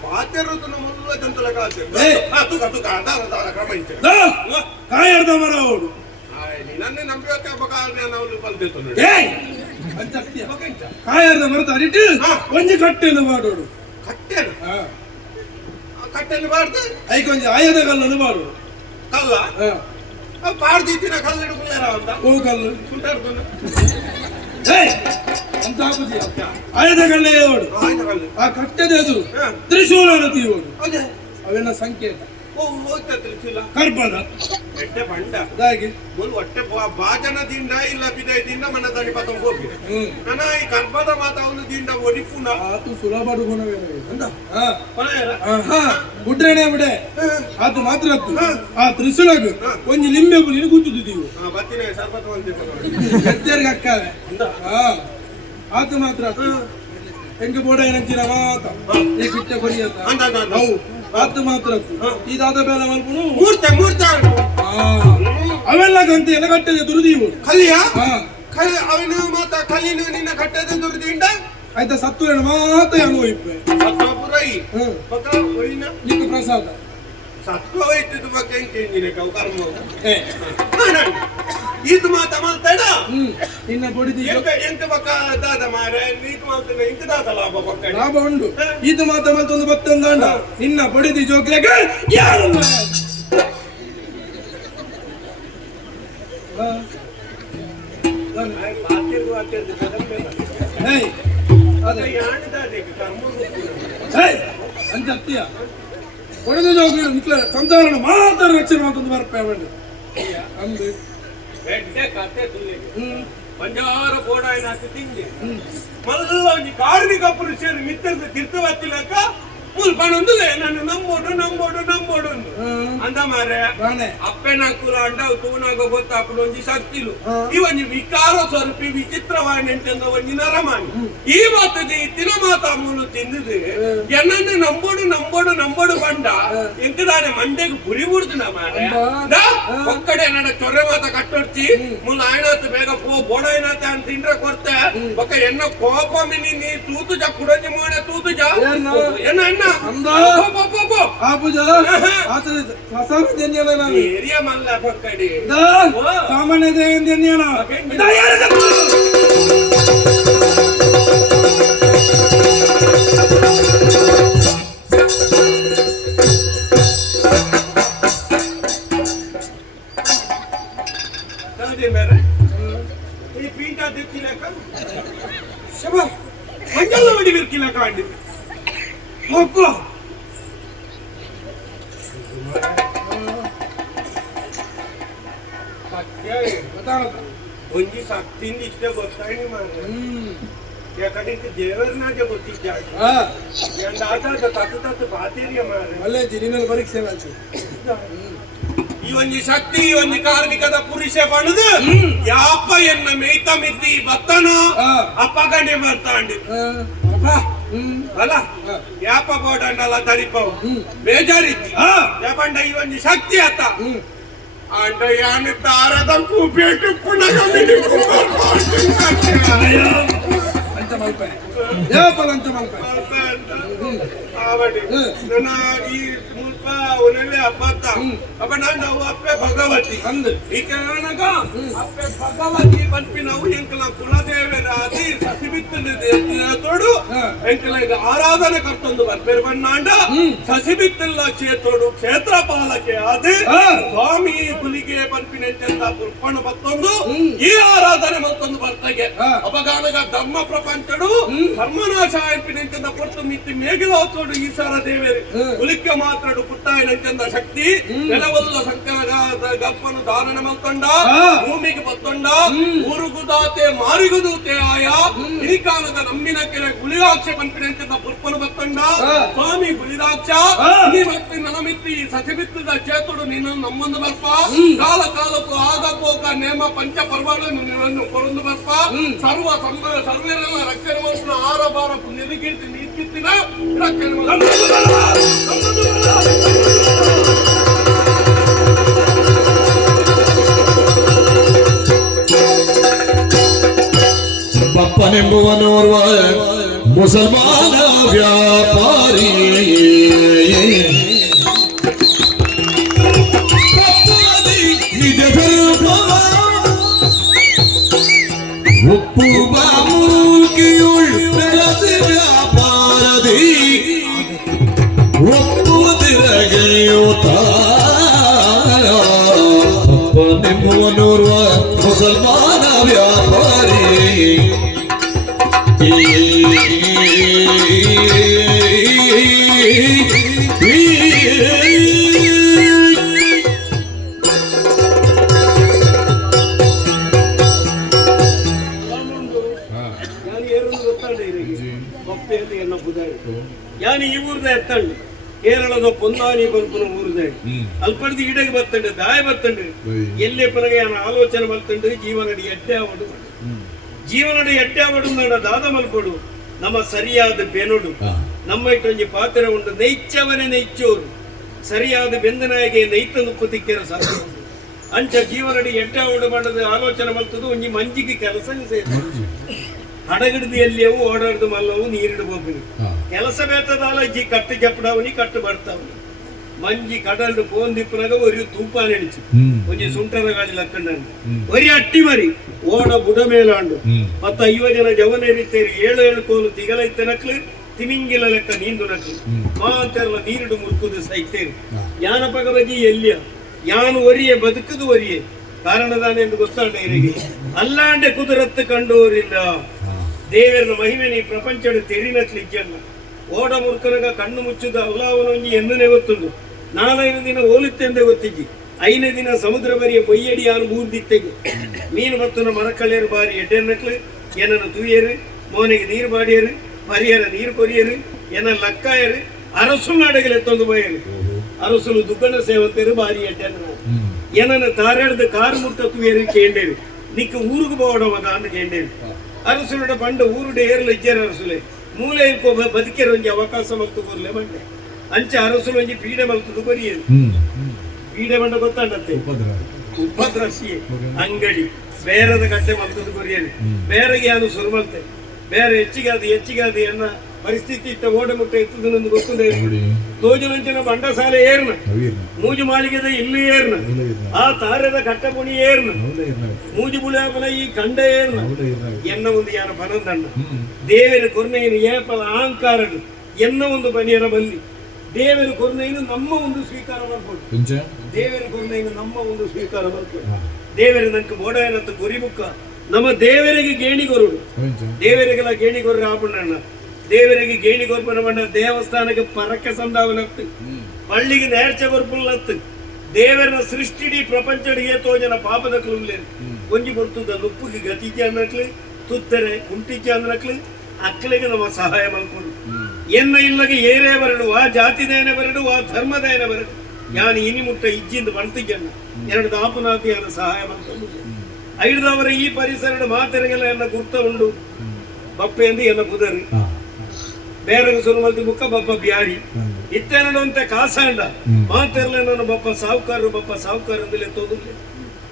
ಪಾತಿರೋದು ಮೊದಲ ಜಂತಲ ಕಾತೆ ಏಯ್! ತುಕ ತುಕ ದಾರ ಕ್ರಮ ಇಂಚೆ ಕಾಯರ್ದ ಮರ ಅವಳು ನಿನ್ನೆ ನಂಬಿಕೆ ನಾವು ಬಲ್ದಿತ್ತು ನೋಡಿ. ಏಯ್ ಅಂಜಾಕ್ತಿಯ ಕಾಯರ್ದ ಮರದ ಅರಿಟ್ಟು ಒಂಜಿ ಕಟ್ಟೆಯನ್ನು ಮಾಡೋಡು ಕಟ್ಟೆನು ಹಾ ಕಟ್ಟೆನು ಬಾರ್ದು ಐಕೊಂಜಿ ಆಯದ ಕಲ್ಲನ್ನು ಮಾಡೋಡು ಕಲ್ಲ ಹಾ ಪಾಡ್ದಿತ್ತಿನ ಕಲ್ಲಿಡುಕೊಳ್ಳಾರ ಅಂತ ಹೋಗಲ್ಲು ಸುಂಟಾಡ್ಕೊಂಡು ಏಯ್ ಅಂಜಾಬುಜಿ ಆಯದ ಕಲ್ಲೇ ಓಡು ಆಯ್ತು ಕಲ್ಲು ಆ ಕಟ್ಟೆದ ಎದುರು ಹಾ. ತ್ರಿಶೂಲನ ತೀವೋಡು ಅದೇ ಅವೆಲ್ಲ ಸಂಕೇತ ಹೋಗ್ತಾ ತಿಳ್ಸಿಲ್ಲ ಕರ್ಪದ ಎಟ್ಟೆ ಬಂಡ ಅದಾಗಿ ಮುಲ್ ಹೊಟ್ಟೆ ಭಾಜನದಿಂದ ಇಲ್ಲ ಬಿದಯದಿಂದ ಮನ ದಾಡಿ ಪತಂಗ ಹೋಗಿ ನನ್ನ ಈ ಕರ್ಪದ ಮಾತವನು ದಿಂದ ಒಡಿಪುನ ಆತು ಸುಲಭ ಗುಣವೇನು ಅಂದ ಹಾ ಕೊನೆಯರ ಗುಡ್ರೇನೆ ಬಿಡೆ ಅದು ಮಾತ್ರ ಅತ್ತು ಆ ತ್ರಿಶೂಲಗು ಒಂಜಿ ಲಿಂಬೆ ಬುಲಿನ ಗುಂತುದಿದ್ದೀವಿ ಬತ್ತಿನ ಸರ್ಬತ್ ಒಂದು ಎದ್ದೇರ್ಗೆ ಅಕ್ಕಾವೆ ಹಾ ಆತು ಮಾತ್ರ ಅತ್ತು ಹೆಂಗೆ ಬೋಡ ಏನಂತೀರ ಮಾತ ಈ ಬಿಟ್ಟೆ ಕೊರಿಯತ್ತ ಹೌ ಆತು ಮಾತ್ರ ಅತ್ತು ಇದಾದ ಬೇಲೆ ಮಲ್ಪುನು ಮೂರ್ತ ಮೂರ್ತ ಅವೆಲ್ಲ ಗಂತೆ ಎಲ್ಲ ಕಟ್ಟದೆ ದುರ್ದೀವು ಕಲಿಯ ಹಾ ಅವನು ಮಾತ ಕಲಿನ ನಿನ್ನ ಕಟ್ಟದ ದುರ್ದಿಂದ ಆಯ್ತಾ ಸತ್ತು ಏನು ಮಾತ ಅನುಭವಿಪ್ಪೆ ಸತ್ವಪುರೈ ಹ್ಮ್ ಪಕ್ಕ ಒಯ್ನ ನಿಕ್ಕ ಪ್ರಸಾದ ಸತ್ವ ವೈದ್ಯದ ಬಗ್ಗೆ ಹೆಂಗೆ ಕವು ಕರ್ಮ ಏ ಇದು ಮಾತ ಮಾತಾಡ ನಿನ್ನ ಬಡಿದಿ ಎಂತ ಪಕ್ಕ ದಾದ ಮಾರೆ ನೀತು ಮಾತ ಇಂತ ದಾದ ಲಾಭ ಪಕ್ಕ ಲಾಭ ಉಂಟು ಇದು ಮಾತ ಮತ್ತೊಂದು ಬತ್ತೊಂದಂಡ ನಿನ್ನ ಬಡಿದಿ ಜೋಕ್ಲೆಗೆ ಯಾರು ಅಂತ ಅತ್ತೀಯ ಬಡಿದಿ ಜೋಕ್ಲೆ ನಿಕ್ಲ ಸಂಸಾರ ಮಾತ್ರ ರಕ್ಷಣೆ ಮತ್ತೊಂದು ಬರ್ಪೇವಂಡು ಅಂದು ಕತೆ ಬಂಜಾರ ಬೋಡಾಯಿನ ತಿಂಡಿ ಮೊದಲ ಒಂದು ಕಾರ್ಮಿಕ ಪುರುಷರು ಮಿತ್ರದ ತೀರ್ಥವತ್ತಿಲಕ ಮುಲ್ಪನೊಂದು ನನ್ನ ನಂಬೋಡು ನಂಬೋಡು ನಂಬೋಡು ಅಂದ ಮಾರೆ ಅಪ್ಪೆನ ಕುಲ ಅಂಡ ತೂನಾಗ ಗೊತ್ತಾಪಡು ಒಂಜಿ ಸತ್ತಿಲು ಈ ಒಂಜಿ ವಿಕಾರ ಸ್ವರೂಪಿ ವಿಚಿತ್ರವಾಣಿ ಅಂತಂದ ಒಂಜಿ ನರಮಾಣಿ ಈ ಮಾತದಿ ಇತ್ತಿನ ಮಾತ ಮೂಲು ತಿಂದಿದೆ ಜನನ್ನು ನಂಬೋಡು ನಂಬೋಡು ನಂಬೋಡು ಬಂಡ ಎಂಕದಾನೆ ಮಂಡೆಗೆ ಗುರಿ ಬಿಡ್ದಿನ ಮಾರೆ ಒಕ್ಕಡೆ ನನ್ನ ಚೊರೆ ಮಾತ ಕಟ್ಟೊಡ್ತಿ ಮುಲ್ಲ ಆಯ್ನಾತ ಬೇಗ ಪೋ ಬೋಡ ಏನಾತ ಅಂತ ತಿಂಡ್ರೆ ಕೊಡ್ತೆ ಒಕ್ಕ ಎನ್ನ ಕೋಪ ಮಿನಿ ನೀ ತೂತು ಜಾ ಕುಡಜಿ ಮಾಡ ತೂತು ಜಾ ಎನ್ನ ಎನ್ನ ಏರಿಯಾ ಮಲ್ಲ ಪಕ್ಕಡಿ ಸಾಮಾನ್ಯ ಈ ಪೀಠ ದಿಕ್ಕಿಲಕ ಮಂಗಲ ಬಡಿ ಬಿರ್ಕಿಲ ಕಾಂಡಿ ಹೋಗ್ಕೋ ಒಂಜಿ ಸತ್ತಿಂದ ಇಷ್ಟ ಗೊತ್ತಾಯ್ನಿ ಮಾರೆ ಯಾಕಂದ್ರೆ ದೇವರನಾಗೆ ಗೊತ್ತಿದ್ದ ಆಟಾದ ತತ್ತು ತತ್ತು ಬಾತಿರಿಯ ಮಾರೆ ಒಳ್ಳೆ ಜಿನಿನಲ್ಲಿ ಪರೀಕ್ಷೆ ಈ ಒಂಜಿ ಶಕ್ತಿ ಈ ಒಂಜಿ ಕಾರ್ಮಿಕದ ಪುರುಷ ಬಣದು ಯಾಪ ಎನ್ನ ಮೇಯ್ತ ಮಿದ್ದಿ ಬತ್ತನೋ ಅಪ್ಪಗಂಡೆ ಬರ್ತಾಂಡಿ ಅಲ್ಲ ಯಾಪ ಬೋಡಂಡಲ್ಲ ತಡಿಪವು ಬೇಜಾರಿದ್ದಿ ಯಾಪಂಡ ಈ ಒಂಜಿ ಶಕ್ತಿ ಅತ್ತ ಅಂಡ ಯಾನ ತಾರದ ಕೂಪೇಟು ಪುನಃ ಮಿಡಿ ಕುಮಾರ್ ಅಂತ ಮಲ್ಪೆ ಯಾಪಲಂತ ಮಲ್ಪೆ ಆವಡಿ ನನ್ನ ಈ ಮುಲ್ಪ ಒನಲೆ ಅಪ್ಪತ್ತ ಅಪ್ಪ ನಾನು ಅಪ್ಪೆ ಭಗವತಿ ಅಂದು ಈಗ ನನಗ ಅಪ್ಪೆ ಭಗವತಿ ಪನ್ಪಿ ನಾವು ಎಂಕಲ ಕುಲದೇವರ ಅತಿ ಸಸಿಬಿತ್ತಲಿದೆ ತೋಡು ಎಂಕಲ ಈಗ ಆರಾಧನೆ ಕರ್ತೊಂದು ಬರ್ಬೇರು ಬಣ್ಣಾಂಡ ಸಸಿಬಿತ್ತಲ್ಲ ಚೇತೋಡು ಕ್ಷೇತ್ರ ಪಾಲಕೆ ಆದಿ ಸ್ವಾಮಿ ಹುಲಿಗೆ ಪನ್ಪಿನೆಂತೆಲ್ಲ ಪುರ್ಪಣ ಬತ್ತೊಂದು ಈ ಆರಾಧನೆ ಮತ್ತೊಂದು ಬರ್ತಗೆ ಅಪಗಾನಗ ಧರ್ಮ ಪ್ರಪಂಚ ಅಂತಾಡು ಧರ್ಮನಾಶ ಆಯ್ಪಿನಂಚಂದ ಕೊಟ್ಟು ಮಿತ್ತಿ ಮೇಗಿಲ ಹೊತ್ತೋಡು ಈಸಾರ ದೇವೇರಿ ಉಲಿಕ್ಕೆ ಮಾತಾಡು ಪುಟ್ಟಾಯನಂಚಂದ ಶಕ್ತಿ ನೆಲವಲ್ಲ ಸಂಕಲ ಗಪ್ಪನು ಧಾರಣ ಮಲ್ಕೊಂಡ ಭೂಮಿಗೆ ಬತ್ತೊಂಡ ಊರುಗುದಾತೆ ಮಾರಿಗುದೂತೆ ಆಯ ಇನಿಕಾಲದ ನಮ್ಮಿನ ಕೆರೆ ಗುಳಿರಾಕ್ಷ ಪಂಪಿನಂಚಂದ ಪುರ್ಪನು ಬತ್ತೊಂಡ ಸ್ವಾಮಿ ಗುಳಿರಾಕ್ಷ ನೀ ಮತ್ತೆ ನನಮಿತ್ತಿ ಸಸಿಬಿತ್ತದ ಚೇತುಡು ನೀನು ನಮ್ಮೊಂದು ಬರ್ಪ ಕಾಲ ಕಾಲಕ್ಕೂ ಆಗ ಪೋಕ ನೇಮ ಪಂಚ ಪರ್ವಗಳನ್ನು ಕೊರೊಂದು ಬರ್ಪ ಸರ್ವ ಸರ್ವೇರನ್ನ ರಕ್ಷಣೆ ಮಾಡಿಸಿದ ಆರ ಬಾರ ಪುಣ್ಯದಕೀರ್ತಿ ನೀತಿನ ರಕ್ಷಣೆ ಬಪ್ಪನೆಂಬುವನೋರ್ವ ಮುಸಲ್ಮಾನ ವ್ಯಾಪಾರಿ ನಿಜ ಧರ್ಮ ಉಪ್ಪು ಬಾಮೂಲ್ಕಿಯುಳ್ ಬೆಳಸಿ ವ್ಯಾಪಾರದಿ ಒಪ್ಪು ತಿರಗೆಯುತ್ತ ಬಪ್ಪನೆಂಬುವನೋರ್ವ ಮುಸಲ್ಮಾನ ವ್ಯಾಪಾರಿ ಯಾನಿ ಈ ಊರ್ದ ಎತ್ತಂಡು ಕೇರಳದ ಪೊಂದಾನಿ ಬಲ್ಪನ ಊರ್ದೆ ಅಲ್ಪಡ್ದು ಇಡೆಗೆ ಬರ್ತಂಡು ದಾಯ ಬರ್ತಂಡು ಎಲ್ಲೇ ಪರಗೆ ಯಾನ ಆಲೋಚನೆ ಬರ್ತಂಡು ಜೀವನಡಿ ಎಡ್ಡೆ ಆವಡು ಜೀವನಡಿ ಎಡ್ಡೆ ಆವಡು ನಡ ದಾದ ಮಲ್ಪಡು ನಮ್ಮ ಸರಿಯಾದ ಬೆನೊಡು ನಮ್ಮ ಇಟ್ಟೊಂಜಿ ಪಾತ್ರೆ ಉಂಡು ನೈಚ್ಚವನೇ ನೈಚ್ಚೋರು ಸರಿಯಾದ ಬೆಂದನಾಯಿಗೆ ನೈತ ನುಪ್ಪು ತಿಕ್ಕಿರ ಸಾಧ್ಯ ಅಂಚ ಜೀವನಡಿ ಎಡ್ಡೆ ಆವಡು ಮಾಡದ ಆಲೋಚನೆ ಮಲ್ತದು ಒಂಜಿ ಮಂಜಿಗೆ ಕೆಲಸ ಹಡಗಿಡ್ದು ಎಲ್ಲಿಯವು ಓಡಾಡ್ದು ಮಲ್ಲವು ನೀರಿಡು ಬೋಪಿನಿ ಕೆಲಸ ಬೇತದಾಲ ಇಜ್ಜಿ ಕಟ್ಟು ಜಪ್ಪಡವನಿ ಕಟ್ಟು ಬರ್ತಾವನಿ ಮಂಜಿ ಕಡಲ್ಡು ಪೋಂದಿಪ್ಪನಾಗ ഒരു ತೂಪಾನ ಎಣಿಚು ಒಂಜಿ ಸುಂಟರ ಗಾಳಿ ಲಕ್ಕಂಡ ಒರಿ ಅಟ್ಟಿ ಮರಿ ಓಡ ಬುಡ ಮೇಲಾಂಡು ಮತ್ತ 50 ಜನ ಜವನೇರಿತೇರಿ 7 ಕೋಲು ತಿಗಲೈತನಕ್ಲು ತಿಮಿಂಗಿಲ ಲೆಕ್ಕ ನೀಂದು ನಕ್ಲು ಮಾಂತೆಲ್ಲ ನೀರಿಡು ಮುರ್ಕುದು ಸೈತೇರಿ ಯಾನ ಪಗ ಬಗಿ ಎಲ್ಲಿಯ ಯಾನು ಒರಿಯೆ ಬದುಕುದು ಒರಿಯೆ ಕಾರಣದಾನೆ ಎಂದು ಗೊತ್ತಾಂಡ ಇವರಿಗೆ ಅಲ್ಲಾಂಡೆ ಕುದುರತ್ತು ಕಂಡೋರಿಲ್ಲ ದೇವರ ಮಹಿಮೆ ನೀ ಪ್ರಪಂಚದ ತೆರಿನಕ್ಲಿಜ್ಜಲ್ಲ ಓಡ ಮುರ್ಕನಗ ಕಣ್ಣು ಮುಚ್ಚುದ ಅಲ್ಲಾವನೊಂಜಿ ಎನ್ನನೇ ಗೊತ್ತುಂಡು 4 ದಿನ ಹೋಲಿತ್ತೆಂದೇ ಗೊತ್ತಿಜ್ಜಿ 5ನೇ ದಿನ ಸಮುದ್ರ ಬರಿಯ ಬೊಯ್ಯಡಿ ಯಾರು ಮೂರ್ದಿತ್ತೆಗೆ ಮೀನು ಬತ್ತನ ಮರಕಳೆಯರು ಬಾರಿ ಎಡ್ಡೆನ್ನಕ್ಲು ಏನನ್ನು ತೂಯರು ಮೋನಿಗೆ ನೀರು ಬಾಡಿಯರು ಪರಿಯರ ನೀರು ಕೊರಿಯರು ಏನ ಲಕ್ಕಾಯರು ಅರಸು ನಾಡಗಲೆ ತಂದು ಬಯರು ಅರಸುಲು ದುಗ್ಗನ ಸೇವಂತರು ಬಾರಿ ಎಡ್ಡೆನ್ನ ಏನನ್ನು ತಾರಾಡ್ದ ಕಾರು ಮುಟ್ಟ ತೂಯರು ಕೇಂಡೇರು ನಿಕ್ಕ ಊರಿಗೆ ಬೋಡ ಮಗ ಅಂತ ಕೇಂಡೇರು ಅರಸುಲುಡ ಬಂಡ ಊರುಡೆ ಏರ್ಲ ಇಜ್ಜರ ಅರಸುಲೆ ಮೂಲೆ ಬದುಕಿರ ಒಂಜಿ ಅವಕಾಶ ಮಲ್ತು ಬರ್ಲೆ ಬಂಡೆ ಅಂಚ ಅರಸುಲು ಒಂಜಿ ಪೀಡೆ ಮಲ್ತದು ಬರಿಯರು ಪೀಡೆ ಬಂಡ ಗೊತ್ತಾಂಡತ್ತೆ ಉಪದ್ರಸಿ ಅಂಗಡಿ ಬೇರದ ಕಟ್ಟೆ ಮಲ್ತದು ಬರಿಯರು ಬೇರೆಗೆ ಯಾರು ಸುರುಮಲ್ತೆ ಬೇರೆ ಹೆಚ್ಚಿಗೆ ಅದು ಎನ್ನ ಪರಿಸ್ಥಿತಿ ಇತ್ತ ಓಡ ಮುಟ್ಟ ಎತ್ತದನ್ನೊಂದು ಗೊತ್ತುಂಡೆ ತೋಜುಲಂಚಿನ ಬಂಡ ಸಾಲೆ ಏರ್ನ ಮೂಜು ಮಾಳಿಗೆದ ಇಲ್ಲಿ ಏರ್ನ ಆ ತಾರ್ಯದ ಕಟ್ಟಪುಣಿ ಏರ್ನ ಮೂಜು ಬುಳಾಪಲ ಈ ಕಂಡ ಏರ್ನ ಎನ್ನ ಒಂದು ಯಾರ ಬನಂದಣ್ಣ ದೇವರ ಕೊರ್ನೆಯನ್ನು ಏಪಲ ಅಹಂಕಾರಡು ಎನ್ನ ಒಂದು ಬನಿಯರ ಬಲ್ಲಿ ದೇವರ ಕೊರ್ನೆಯನ್ನು ನಮ್ಮ ಒಂದು ಸ್ವೀಕಾರ ಮಾಡ್ಕೊಂಡು ದೇವರ ಕೊರ್ನೆಯನ್ನು ನಮ್ಮ ಒಂದು ಸ್ವೀಕಾರ ಮಾಡ್ಕೊಂಡು ದೇವರ ನಂಗೆ ಬೋಡಾಯನಂತ ಗುರಿಮುಖ ನಮ್ಮ ದೇವರಿಗೆ ಗೇಣಿಗೊರುಡು ದೇವರಿಗೆಲ್ಲ ಗೇಣಿಗೊರ್ರ ಆಪಣ್ಣಣ್ಣ ದೇವರಿಗೆ ಗೇಣಿಗೊರ್ಪನ ಬಣ್ಣ ದೇವಸ್ಥಾನಕ್ಕೆ ಪರಕ್ಕೆ ಸಂದಾವನತ್ತು ಪಳ್ಳಿಗೆ ನೇರ್ಚ ಗೊರ್ಪುಲ್ಲತ್ತು ದೇವರ ಸೃಷ್ಟಿಡಿ ಪ್ರಪಂಚಡಿ ಏತೋಜನ ಪಾಪದ ಕ್ಲುಲ್ಲೆ ಒಂಜಿ ಬರ್ತದ ನುಪ್ಪುಗೆ ಗತಿಗೆ ಅನ್ನಕ್ಲು ತುತ್ತರೆ ಕುಂಟಿಕೆ ಅನ್ನಕ್ಲು ಅಕ್ಕಳಿಗೆ ನಮ್ಮ ಸಹಾಯ ಮಾಡ್ಕೊಂಡು ಎನ್ನ ಇಲ್ಲಗೆ ಏರೇ ಬರಡು ಆ ಜಾತಿದೇನೆ ಬರಡು ಆ ಧರ್ಮದೇನೆ ಬರಡು ಯಾನು ಇನಿ ಮುಟ್ಟ ಇಜ್ಜಿಂದ ಬಂತಿಗೆನ್ನ 2 ದಾಪುನಾತಿಯಾದ ಸಹಾಯ ಮಾಡ್ಕೊಂಡು ಐದವರ ಈ ಪರಿಸರದ ಮಾತೆರೆಗೆಲ್ಲ ಎನ್ನ ಗುರ್ತ ಉಂಡು ಬಪ್ಪೆ ಎಂದು ಎನ್ನ ಬುಧರು ಬೇರೆ ಸುರುಮಲ್ತಿ ಬುಕ್ಕ ಬಪ್ಪ ಬ್ಯಾರಿ ಇತ್ತೆರಡು ಅಂತ ಕಾಸಾಂಡ ಮಾತೆರಲೆ ನನ್ನ ಬಪ್ಪ ಸಾವುಕಾರ ಅಂದಲೇ ತೊಂದ್ರೆ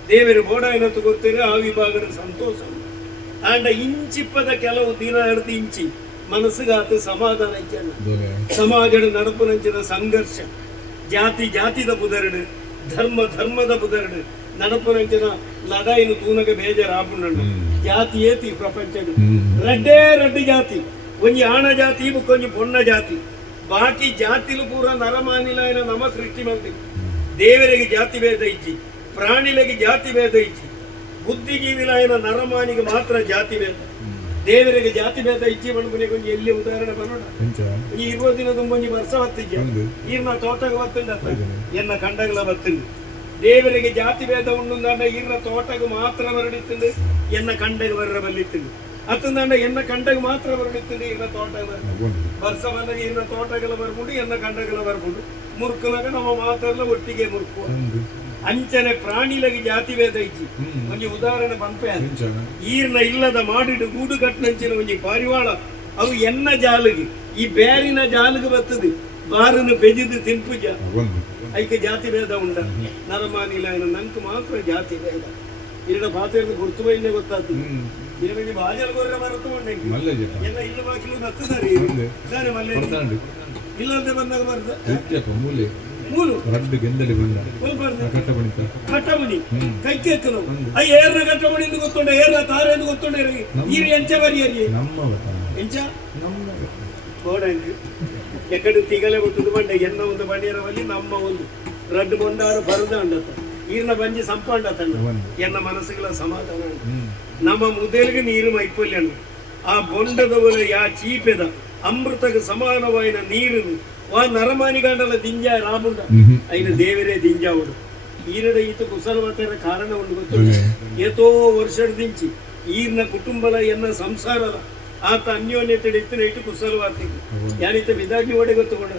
ದೇವರ ಬೋಡಾಯಿನತ್ತು ಗೊತ್ತಿರ ಆ ವಿಭಾಗದ ಸಂತೋಷ ಆಂಡ ಇಂಚಿಪ್ಪದ ಕೆಲವು ದಿನ ಹಿಡಿದು ಇಂಚಿ ಮನಸ್ಸಿಗಾತ ಸಮಾಧಾನ ಇಜ್ಜನ ಸಮಾಜದ ನಡಪುನಂಚಿನ ಸಂಘರ್ಷ ಜಾತಿದ ಬುಧರಡು ಧರ್ಮದ ಬುಧರಡು ನಡಪುನಂಚಿನ ಲದಾಯಿನ ತೂನಗ ಬೇಜಾರಾಪುಂಡು ಜಾತಿ ಏತಿ ಪ್ರಪಂಚ ರಡ್ಡಿ ಜಾತಿ ಒಂಜಿ ಆಣ ಜಾತಿ ಬುಕ್ಕೊಂಜಿ ಪೊಣ್ಣ ಜಾತಿ ಬಾಕಿ ಜಾತಿಲು ಪೂರ ನರಮಾನಿಲಾಯನ ನಮ ಸೃಷ್ಟಿ ಮಂದಿ ದೇವರಿಗೆ ಜಾತಿ ಭೇದ ಇಜ್ಜಿ ಪ್ರಾಣಿಗಳಿಗೆ ಜಾತಿ ಭೇದ ಇಜ್ಜಿ ಬುದ್ಧಿಜೀವಿಲಾಯನ ನರಮಾನಿಗೆ ಮಾತ್ರ ಜಾತಿ ಭೇದ ದೇವರಿಗೆ ಜಾತಿ ಭೇದ ಇಜ್ಜಿ ಮಣ್ಮನೆಗೆ ಒಂಜಿ ಎಲ್ಲಿ ಉದಾಹರಣೆ ಬರೋಣ ಈ 20 ದಿನದ ಒಂಜಿ ವರ್ಷ ಬತ್ತಿಜ್ಜ ಈರ್ನ ತೋಟಗ ಬತ್ತುಂಡ ಎನ್ನ ಕಂಡಗಲ ಬತ್ತುಂಡು ದೇವರಿಗೆ ಜಾತಿ ಭೇದ ಉಂಡುಂದಾಂಡ ಈರ್ನ ತೋಟಗ ಮಾತ್ರ ಬರಡಿತ್ತುಂಡು ಎನ್ನ ಕಂಡಗ ಬರ್ರ ಬಲ್ಲಿತ್ತುಂಡು ಅತ್ತಂದಾಂಡ ಎನ್ನ ಕಂಡಗ ಮಾತ್ರ ಬರಡಿತ್ತುಂಡು ಈರ್ನ ತೋಟಗ ವರ್ಷ ಬಂದಾಗ ಈರ್ನ ತೋಟಗಲ ಬರ್ಬಿಟ್ಟು ಎನ್ನ ಕಂಡಗಲ ಬರ್ಬಿಟ್ಟು ಮುರ್ಕುಲಾಗ ನಮ್ಮ ಮಾತೆಲ್ಲ ಒಟ್ಟಿಗೆ ಮುರ್ಕು ಅಂಚನೆ ಪ್ರಾಣಿಲಗೆ ಜಾತಿ ಭೇದ ಇಜ್ಜಿ ಒಂಜಿ ಉದಾಹರಣೆ ಪಂಪೆ ಈರ್ನ ಇಲ್ಲದ ಮಾಡಿಡು ಗೂಡು ಕಟ್ಟಂಚಿನ ಒಂಜಿ ಪಾರಿವಾಳ ಅವು ಎನ್ನ ಜಾಲಿಗೆ ಈ ಬೇರಿನ ಜಾಲಿಗೆ ಬರ್ತದೆ ಬಾರನ್ನು ಬೆಜಿದು ತಿನ್ಪುಜ ಐಕೆ ಜಾತಿ ಭೇದ ಉಂಡ ನರಮಾನಿಲ ನಂಕು ಮಾತ್ರ ಜಾತಿ ಭೇದ ಇರಡ ಪಾತ್ರೆಯನ್ನು ಗುರ್ತು ಬೈನೆ ಗೊತ್ತಾಗ್ತದೆ ಇರಬೇಡಿ ಬಾಜಲ್ ಗೊರ್ರ ಬರುತ್ತ ಉಂಡೆಂಗಿ ಎಲ್ಲ ಇಲ್ಲ ಬಾಕಿಲು ನತ್ತದಾರಿ ಸರಿ ಮಲ್ಲೆ ಇಲ್ಲಂತೆ ಬಂದಾಗ ಬರ್ದ ಮೂಲು ಕಟ್ಟಮಣಿ ಕೈಕೆ ಎಕ್ಕಲು ಅಯ್ಯ ಏರ್ನ ಕಟ್ಟಮಣಿ ಎಂದು ಗೊತ್ತುಂಡ ಏರ್ನ ತಾರೆ ಎಂದು ಗೊತ್ತುಂಡ ಈರು ಎಂಚ ಬರಿಯರಿ ಎಂಚ ಗೋಡಂಗಿ ಎಕಡೆ ತಿಗಲೆ ಬಿಟ್ಟುದು ಬಂಡೆ ಎನ್ನ ಒಂದು ಬಡಿಯರವಲ್ಲಿ ನಮ್ಮ ಒಂದು ರಡ್ಡು ಬೊಂಡಾರು ಬರದ ಅಂಡತ್ತ ಈರ್ನ ಬಂಜಿ ಸಂಪಾಂಡ ತಂಡ ಎನ್ನ ಮನಸ್ಸುಗಳ ಸಮಾಧಾನ ನಮ್ಮ ಮುದೇಲಿಗೆ ನೀರು ಮೈಪಲ್ಯ ಆ ಬೊಂಡದವರ ಯಾ ಚೀಪೆದ ಅಮೃತಗೆ ಸಮಾನವಾಯಿನ ನೀರು ವಾ ನರಮಾನಿಗಾಂಡಲ ದಿಂಜ ರಾಮುಂಡ ಐನ ದೇವರೇ ದಿಂಜಾವಡು ಈರಡ ಈತ ಕುಸಲವತರ ಕಾರಣ ಉಂಡು ಗೊತ್ತು ಏತೋ ವರ್ಷದ ದಿಂಚಿ ಈರ್ನ ಕುಟುಂಬಲ ಎನ್ನ ಸಂಸಾರದ ಆತ ಅನ್ಯೋನ್ಯತೆ ಇತ್ತಿನ ಇಟ್ಟು ಕುಸಲವಾರ್ತಿಗೆ ಯಾನಿತ ವಿದಾಗಿ ಒಡೆ ಗೊತ್ತುಕೊಂಡ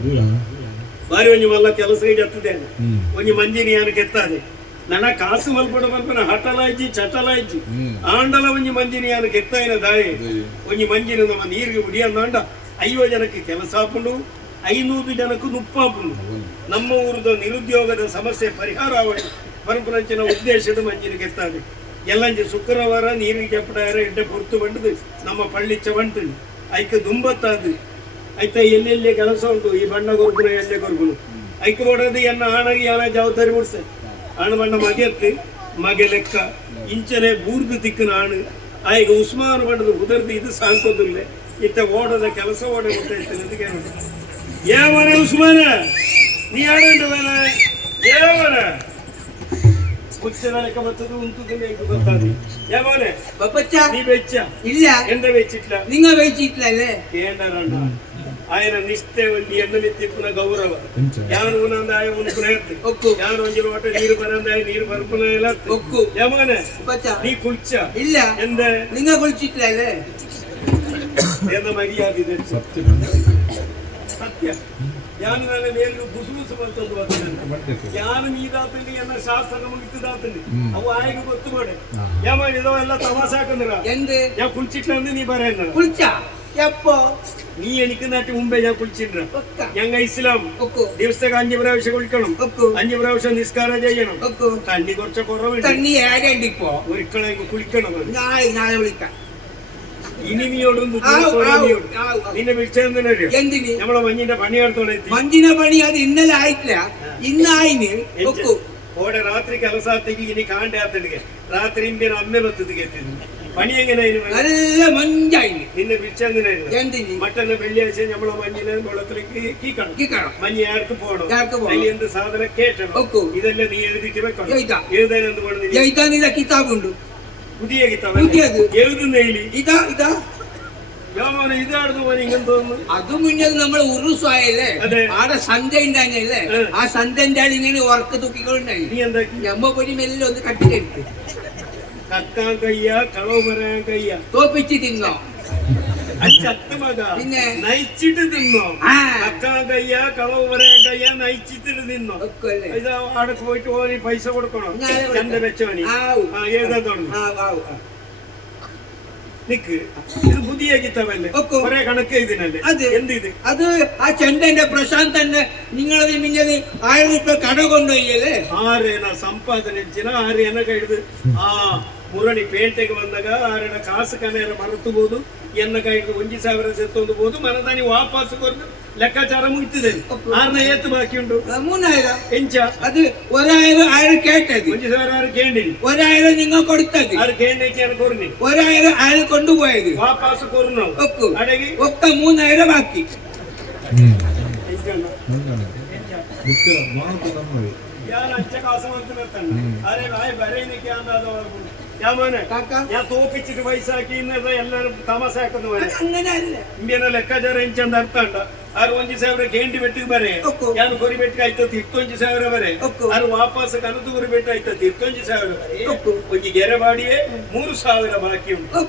ಬಾರಿ ಒಂಜಿ ಮಲ್ಲ ಕೆಲಸ ಇಡಿ ಹತ್ತದೆ ಒಂಜಿ ಮಂಜಿನಿ ಯಾನ ಕೆತ್ತದೆ ನನ್ನ ಕಾಸು ಮಲ್ಪಡ ಮಲ್ಪನ ಹಟಲಾಯ್ಜಿ ಚಟಲಾಯ್ಜಿ ಆಂಡಲ ಒಂಜಿ ಮಂಜಿನಿ ಯಾನ ಕೆತ್ತಾಯಿನ ದಾಯೆ ಒಂಜಿ ಮಂಜಿನ ನಮ್ಮ ನೀರಿಗೆ ಉಡಿಯಂದಾಂಡ 5 ಜನಕ್ಕೆ ಕೆಲಸ ಹಾಕೊಂಡು 500 ಜನಕ್ಕೂ ನುಪ್ಪಾಪುಂಡು ನಮ್ಮ ಊರದ ನಿರುದ್ಯೋಗದ ಸಮಸ್ಯೆ ಪರಿಹಾರ ಆವಡಿ ಪರಪರಂಚಿನ ಉದ್ದೇಶದ ಮಂಜಿನ ಕೆತ್ತಾರೆ ಎಲ್ಲಂಜಿ ಶುಕ್ರವಾರ ನೀರಿಗೆ ಚಪ್ಪಡಾರ ಎಡ್ಡೆ ಪೊರ್ತು ಬಂಡದು ನಮ್ಮ ಪಳ್ಳಿಚ್ಚ ಬಂಟು ಐಕ ದುಂಬತ್ತಾದು ಐತ ಎಲ್ಲೆಲ್ಲಿ ಕೆಲಸ ಉಂಟು ಈ ಬಣ್ಣ ಗೊರ್ಗುನ ಎಣ್ಣೆ ಗೊರ್ಗುನು ಐಕ ಕೊಡೋದು ಎನ್ನ ಆಣಗಿ ಯಾನ ಜವಾಬ್ದಾರಿ ಬಿಡ್ತಾರೆ ಆಣ ಬಣ್ಣ ಮಗೆತ್ತು ಮಗೆ ಲೆಕ್ಕ ಇಂಚನೆ ಬೂರ್ದು ತಿಕ್ಕನ ಆಣು ಆಯ್ಗ ಉಸ್ಮಾನ್ ಬಣ್ಣದ ಉದರ್ದು ಇದು ಸಾಕೋದಿಲ್ಲ ಇತ್ತ ಓಡದ ಕೆಲಸ ಓಡ ಗೊತ್ತಾಯ್ತು ಏಮನೆ ಉಸ್ಮಾನ ನೀ ಆಡಂಡ ಬೇಡ ಏಮನ ಲೆಕ್ಕ ಬರ್ತದೆ ಉಂಟುದಿಲ್ಲ ಗೊತ್ತಾದ ಏಮನೆ ಬಪ್ಪಚ್ಚ ನೀ ಬೆಚ್ಚ ಇಲ್ಲ ಎಂದ ಬೆಚ್ಚಿಟ್ಲ ನಿಂಗ ಬೆಚ್ಚಿಟ್ಲ ಕೇಂದ್ರ ఆయన నిస్తే ಒಂದು ಎಣ್ಣೆ ತಿಪ್ಪನ ಗೌರವ ಯಾರು ಉನಂದ ಆಯ ಉನ್ಪುನ ಇರ್ತಿ ಯಾರು ಒಂಜಿ ಲೋಟ ನೀರು ಬರಂದ ಆಯ ನೀರು ಬರ್ಪುನ ಇಲ್ಲ ಒಕ್ಕು ಯಮನೆ ನೀ ಕುಳ್ಚ ಇಲ್ಲ ಎಂದ ನಿಂಗ ಕುಳ್ಚಿಟ್ಲ ಎಂದ ಮರ್ಯಾದಿದೆ ಸತ್ಯ ಸತ್ಯ ಯಾನು ನನ್ನ ಮೇಲು ಗುಸುಗುಸು ಬರ್ತದ್ದು ಬರ್ತದೆ ಯಾನು ನೀದಾತಂಡಿ ಎನ್ನ ಶಾಸ್ತ್ರ ಮುಗಿತದಾತಂಡಿ ಅವು ಆಯ್ಕೆ ಗೊತ್ತು ಮಾಡೆ ಯಮ ಇದವೆಲ್ಲ ತಮಾಷೆ ಹಾಕಂದ್ರ ಎಂದೆ ಯಾ ಕುಳ್ಚಿಟ್ಲ ಅಂದ್ರೆ ನೀ ಬರೇನ ಕುಳ್ಚ ಯಪ್ಪೋ നീ എനിക്ക് നാട്ടി മുമ്പേ ഞാൻ കുളിച്ചിട്ടുണ്ട് ഞങ്ങൾ ഇസ്ലാം ദിവസത്തേക്ക് 5 പ്രാവശ്യം കുളിക്കണം 5 പ്രാവശ്യം നിസ്കാരം ചെയ്യണം തണ്ണി കുറച്ച് കുറവുണ്ട് ഒരിക്കലും കുളിക്കണം ഇനിമിയോടൊന്നും നിന്നെ വിളിച്ചതെന്നറിയോ നമ്മളെ മഞ്ഞിന്റെ പണിയെടുത്തോളെ മഞ്ഞിന്റെ പണി അത് ഇന്നലെ ആയിട്ടില്ല ഇന്നായിന് ഓടെ രാത്രി കലസാത്തേക്ക് ഇനി കാണ്ടാത്തണ്ടിಗೆ ರಾತ್ರಿ ಇಂದಿನ ಅಮ್ಮೆ ಬತ್ತದ ಗೆತ್ತಿದ್ದು പണി എങ്ങനെയായിരുന്നു നല്ല മഞ്ഞായിരുന്നു നിന്നെ വിളിച്ചെങ്ങനെയായിരുന്നു മറ്റന്ന വെള്ളിയാഴ്ച നമ്മളെ മഞ്ഞിനെ വെള്ളത്തിലേക്ക് കീക്കണം മഞ്ഞ് ആർക്ക് പോകണം അതിൽ എന്ത് സാധനം കേട്ടണം ഇതെല്ലാം നീ എഴുതിട്ട് വെക്കണം എഴുതാൻ എന്ത് വേണം കിതാബുണ്ട് പുതിയ കിതാബ് എഴുതുന്നതിൽ ഇതാ ഇതാ ഇതാണെന്ന് പോലെ ഇങ്ങനെ തോന്നുന്നു അത് മുന്നേ നമ്മളെ ഉറുസ്വായല്ലേ ആടെ സന്ധ്യ ഉണ്ടായില്ലേ ആ സന്ധ്യന്റെ ആൾ ഇങ്ങനെ ഉറക്ക തൂക്കിക്കൊണ്ടായി നീ എന്താക്കി നമ്മ പോയി മെല്ലെ ഒന്ന് കട്ടിലെടുത്ത് കക്കാൻ കയ്യ കളവ് പറയാൻ കയ്യ തോപ്പിച്ച് തിന്നോ ചത്ത് മക പിന്നെ നയിച്ചിട്ട് തിന്നോ കക്കാൻ കയ്യ കളവ് പറയാൻ കയ്യ നയിച്ചിട്ട് തിന്നോ ഇത് അവിടെ പോയിട്ട് പോയി പൈസ കൊടുക്കണോ എന്റെ വെച്ചോനി എഴുതാൻ തുടങ്ങി നിക്ക് ഇത് പുതിയ കിതാബല്ലേ കുറെ കണക്ക് ഇതിനല്ലേ എന്ത് ഇത് അത് ആ ചെണ്ടന്റെ പ്രശാന്ത് തന്നെ നിങ്ങളത് മിഞ്ഞത് 1000 രൂപ കട കൊണ്ടുപോയല്ലേ ആരേന ಸಂಪಾದನೆ ಆರೇನ ಕೈದು ಆ ಮುರಣಿ ಪೇಟೆಗೆ ಬಂದಾಗ ಆರೇನ ಕಾಸು ಕನೇರ ಮರೆತಬಹುದು ಎನ್ನ ಕೈದು 1000 ಸೆತ್ತೊಂದು ಮನದಾನಿ ವಾಪಸ್ ಕೊಟ್ಟು ಲೆಕ್ಕಾಚಾರ ಮುಗಿತಿದೆ 6ನ ಏತ್ತು ಬಾಕಿ ಉಂಟು 3000 ಎಂಚ ಅದು 1000 ಕೇಟದು 1000 ಕೇಂಡಿ 1000 ನಿಂಗ ಕೊಡ್ತದೆ ಆರು ಕೇಂಡಿಕ್ಕೆ ಏನು ಕೊರ್ನಿ 1000 ಕೊಂಡುപോയത് ವಾಪಸ್ ಕೊರ್ನು ಒಕ್ಕು ಅಡಗಿ ಒಕ್ಕ 3000 ಬಾಕಿ ಯಾರು ಅಂಚ ಕಾಸು ಮಾಡ್ತಾರೆ ಅರೆ ಭಾಯ್ ಬರೇನಿಕೆ ಅಂದಾದ ഞാൻ മോനെ കാക്ക ഞാൻ തോപ്പിച്ചിട്ട് പൈസ ആക്കി എല്ലാരും തമാശ ആക്കുന്നു പോലെ അങ്ങനെ ಅಲ್ಲ ಇಂಬಿಯನ ಲೆಕ್ಕಾಚಾರ ಎಂಚಂದ ಅರ್ಥ ಅಂಡ 6,000 ಗೇಂಡಿ ಬೆಟ್ಟಿಗೆ ಬರೆ ಯಾನು ಕೊರಿ ಬೆಟ್ಟಿಗೆ ಆಯ್ತು 21,000 ಬರೆ ಅದು ವಾಪಸ್ ಕನತು ಕೊರಿ ಬೆಟ್ಟ ಆಯ್ತು 21,000 ಬರೆ ಒಂಜಿ ಗೆರೆ ಬಾಡಿಯೇ 3,000 ಬಾಕಿ ಉಂಟು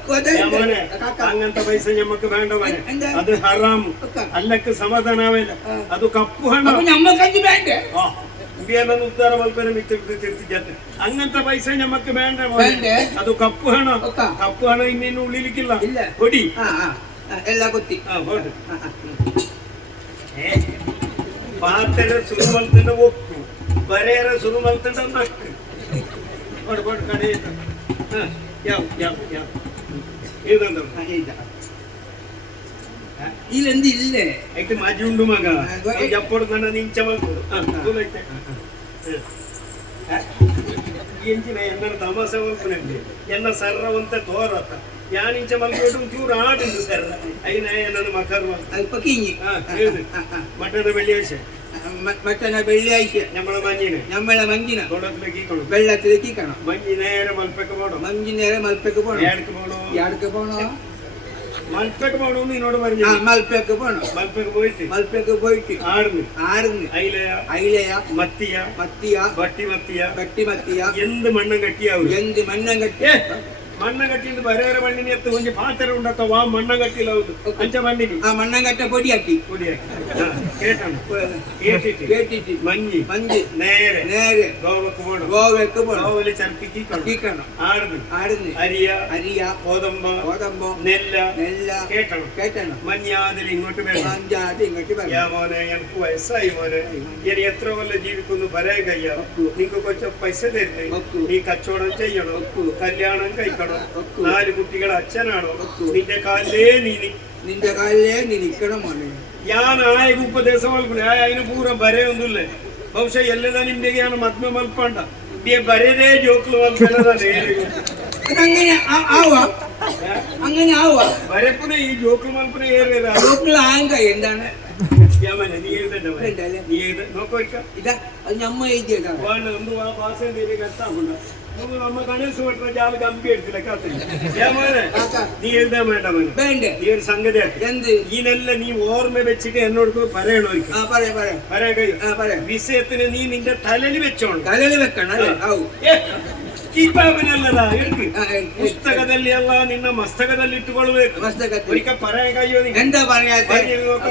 ಹಂಗಂತ ಪೈಸೆ ನಮ್ಮಕ್ಕೆ ಬೇಡ ಮನೆ ಅದು ಹರಾಮ್ ಅಲ್ಲಕ್ಕೆ ಸಮಾಧಾನ ಆವೇಲ ಅದು ಕಪ್ಪು ಹಣ ನಮ್ಮ ಕಂಜಿ ಬೇಡ ಇಂಬಿಯನನ್ನು ಉದ್ಧಾರ ಮಲ್ಪನೆ ಮಿತ್ತಿರ್ತಿದ್ದೆ ಹಂಗಂತ ಪೈಸೆ ನಮ್ಮಕ್ಕೆ ಬೇಡ ಅದು ಕಪ್ಪು ಹಣ ಇನ್ನೇನು ಉಳಿಲಿಕ್ಕಿಲ್ಲ ಕೊಡಿ ಎಲ್ಲ ಗೊತ್ತಿ ಹೊರಡು ಪಾತ್ರೆ ಶುರು ಮಲ್ತಂಡ ಒಪ್ಪು ಬರೆಯರ ಶುರು ಮಲ್ತಂಡ ನಕ್ಕು ಹೊಡ್ಬಡ್ ಕಡೆ ಯಾವ ಇದಂದ ಇಲ್ಲಂದು ಇಲ್ಲೇ ಐತೆ ಮಾಜಿ ಉಂಡು ಮಗ ಜಪ್ಪಡು ನನ್ನ ನಿಂಚ ಮಲ್ಪಡು ಎಂಚಿನ ಎನ್ನ ತಮಾಸೆ ಮಲ್ಪನೆ ಎನ್ನ ಸರ್ರವಂತ ತೋರತ್ತ ಯಾನಿಂಚ ಮಲ್ಪಡು ಚೂರು ಆಡಿದ್ದು ಸರ್ರ ಐನ ನನ್ನ ಮಕರು ಅಲ್ಪ ಕಿಂಗಿ ಮಟನ ಬೆಳ್ಳಿ ವಿಷಯ ಮಟನ ಬೆಳ್ಳಿ ಐಷೆ ನಮ್ಮಳ ಮಂಜಿನ ದೊಡ್ಡತ್ಲೆ ಕೀಕಣು ಬೆಳ್ಳತ್ಲೆ ಕೀಕಣ ಮಂಜಿ ನೇರ ಮಲ್ಪಕ್ಕೆ ಮಾಡು ಮಂಜಿ ನೇರ ಮಲ್ಪಕ್ಕೆ போணும் ಯಾಡಕ್ಕೆ போணும் ಮಲ್ಪಕ್ಕೆ ಮಾಡು ನೀನೋಡು ಬರಿ ಮಲ್ಪಕ್ಕೆ போணும் ಮಲ್ಪಕ್ಕೆ போயிட்டு ಆಡ್ನು ಐಲೆಯ ಮತ್ತಿಯ ಬಟ್ಟಿ ಎಂದು ಮಣ್ಣಂಗಟ್ಟಿಯಾವು ಮಣ್ಣಗಟ್ಟಿಂದ ಬರೆಯವರ ಮಣ್ಣಿನ ಎತ್ತು ಒಂಜಿ ಪಾತ್ರೆ ಉಂಡತ್ತ ವಾ ಮಣ್ಣಗಟ್ಟಿಲ್ಲ ಹೌದು ಅಂಚ ಮಣ್ಣಿನಿ ಆ ಮಣ್ಣಗಟ್ಟ ಪೊಡಿ ಹಾಕಿ ಕೇಟಿಟಿ ಮಂಜಿ ನೇರೆ ಗೋವೆಕ್ಕು ಗೋವಲಿ ಚರ್ಪಿ ಕೀಕಣ ಆಡ್ದು ಅರಿಯ ಕೋದಂಬ ನೆಲ್ಲ ಕೇಟಣ ಮಂಜಾದಲ್ಲಿ ಇങ്ങോട്ട് ಬೇಡ ಯಾವನೆ ಎನ್ಕು ವಯಸ್ಸಾಯಿ ಮೋನೆ ಏನ್ ಎತ್ರ ವಲ್ಲ ಜೀವಿಕೊಂಡು ಬರೆಗಯ್ಯ ನಿಂಕು ಕೊಂಚ ಪೈಸೆ ತೇರ್ಲಿ ನೀ ಕಚ್ಚೋಡಂ ചെയ്യണം കല്യാണം കഴിക്കണം 4 കുട്ടികൾ അച്ഛനാണോ നിന്റെ കാലിലേ നീ നിക്കണം മോനെ ഞാൻ ആയ ഉപദേശം മൽപ്പನೆ അതിന് പൂര ಬರೆയൊಂದಿಲ್ಲ ಬಹುಶಃ ಎಲ್ಲದ ನಿಮ್ಗೆ ನಾನು ಮದ್ಮೆ ಮಲ್ಪಂಡ ಬರೆದೇ ಜೋಕ್ಲು ಮಲ್ಪನೆ അങ്ങനെ ആവുക വരപ്പുന ഈ ജോക്കൾ മൽപ്പന ഏറിയതാ ജോക്കൾ ആങ്ക എന്താണ് നീ നോക്കോ ഇതാ അത് നമ്മ എഴുതിയതാ ಒಂದು ಭಾಷೆ ಕರ್ತಾಕೊಂಡ ನಮ್ಮ ಗಣೇಶ ಭಟ್ರ ಜಾಲ ಗಂಭೀರ ಇರ್ತಿಲ್ಲ ನೀ ಎഴുതാൻ വേണ്ട നീ ഒരു സംഗതി ഈനെല്ല നീ ഓർമ്മ വെച്ചിട്ട് എന്നോട് പറയാ വിഷയത്തിന് നീ നിന്റെ തലയിൽ വെക്കണം ಕಿತಾಬಿನಲ್ಲದ ಇರ್ತಿ ಪುಸ್ತಕದಲ್ಲಿ ಅಲ್ಲ ನಿನ್ನ ಮಸ್ತಕದಲ್ಲಿ ಇಟ್ಟುಕೊಳ್ಬೇಕು ಒರಿಕ ಪರಾಯ ಕೈಯೋ ಎಂತ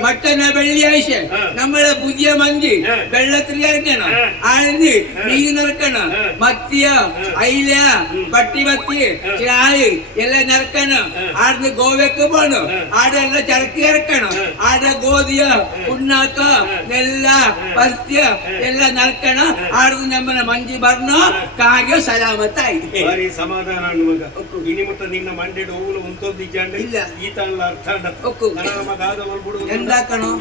ಮಟ್ಟನ ಬೆಳ್ಳಿ ಆಯ್ಸೆ നമ്മളെ പുതിയ മഞ്ചി വെള്ളത്തിൽ ഇറങ്ങണം ആഴ്ന്ന് മീൻ നിറക്കണം മത്തിയ അയില പട്ടിമത്തി ചായ് എല്ലാം നിറക്കണം ആടുന്ന് ഗോവയ്ക്ക് പോണം ആടെല്ലാം ചരക്ക് ഇറക്കണം ആടെ ഗോതിയ പുണ്ണാക്ക നെല്ല പസ്യ എല്ലാം നിറക്കണം ആടുന്ന് നമ്മളെ മഞ്ചി പറഞ്ഞു കാര്യം സലാമത്ത് ಭಾರಿ ಸಮಾಧಾನ ಮಗ ಇನಿ ಮುಟ್ಟ ನಿನ್ನ ಮಂಡ್ಯದ ಹೂಲು ಉಂಟೊಂದಿಜ್ಜಾಂಡ ಈ ತಾಳ ಅರ್ಥ ನಮಗಾದ ಮಲ್ಬಿಡು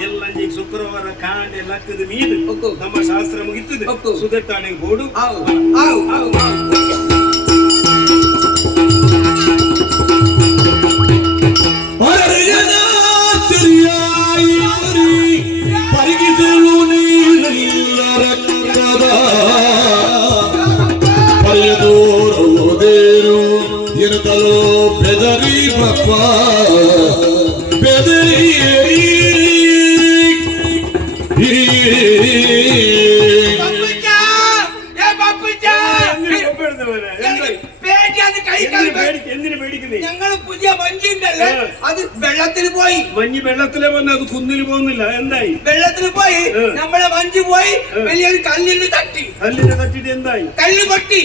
ಎಲ್ಲ ಶುಕ್ರವಾರ ಕಾಂಡೆ ಲಕ್ಕದ ಮೀನು ನಮ್ಮ ಶಾಸ್ತ್ರ ಮುಗಿತದೆ ಸುದತ್ತಾಣೆ ಗೋಡು ಪರಿಗಿಸಲು ನೀರೆಲ್ಲರ ಕದ ಪಡೆಯೋದೇರು ಎನ್ನುತ್ತಲೋ ಬೆದರಿ ಬಪ್ಪ ಬೆದರಿ ഞങ്ങള് പുതിയ മഞ്ഞുണ്ടല്ലോ അത് വെള്ളത്തിൽ പോയി മഞ്ഞ് വെള്ളത്തിലെ വന്ന് അത് കുന്നിൽ പോകുന്നില്ല എന്തായി വെള്ളത്തിൽ പോയി നമ്മളെ മഞ്ഞ് പോയി വലിയൊരു കല്ലിന് തട്ടിട്ട് എന്തായി കല്ല് പൊട്ടി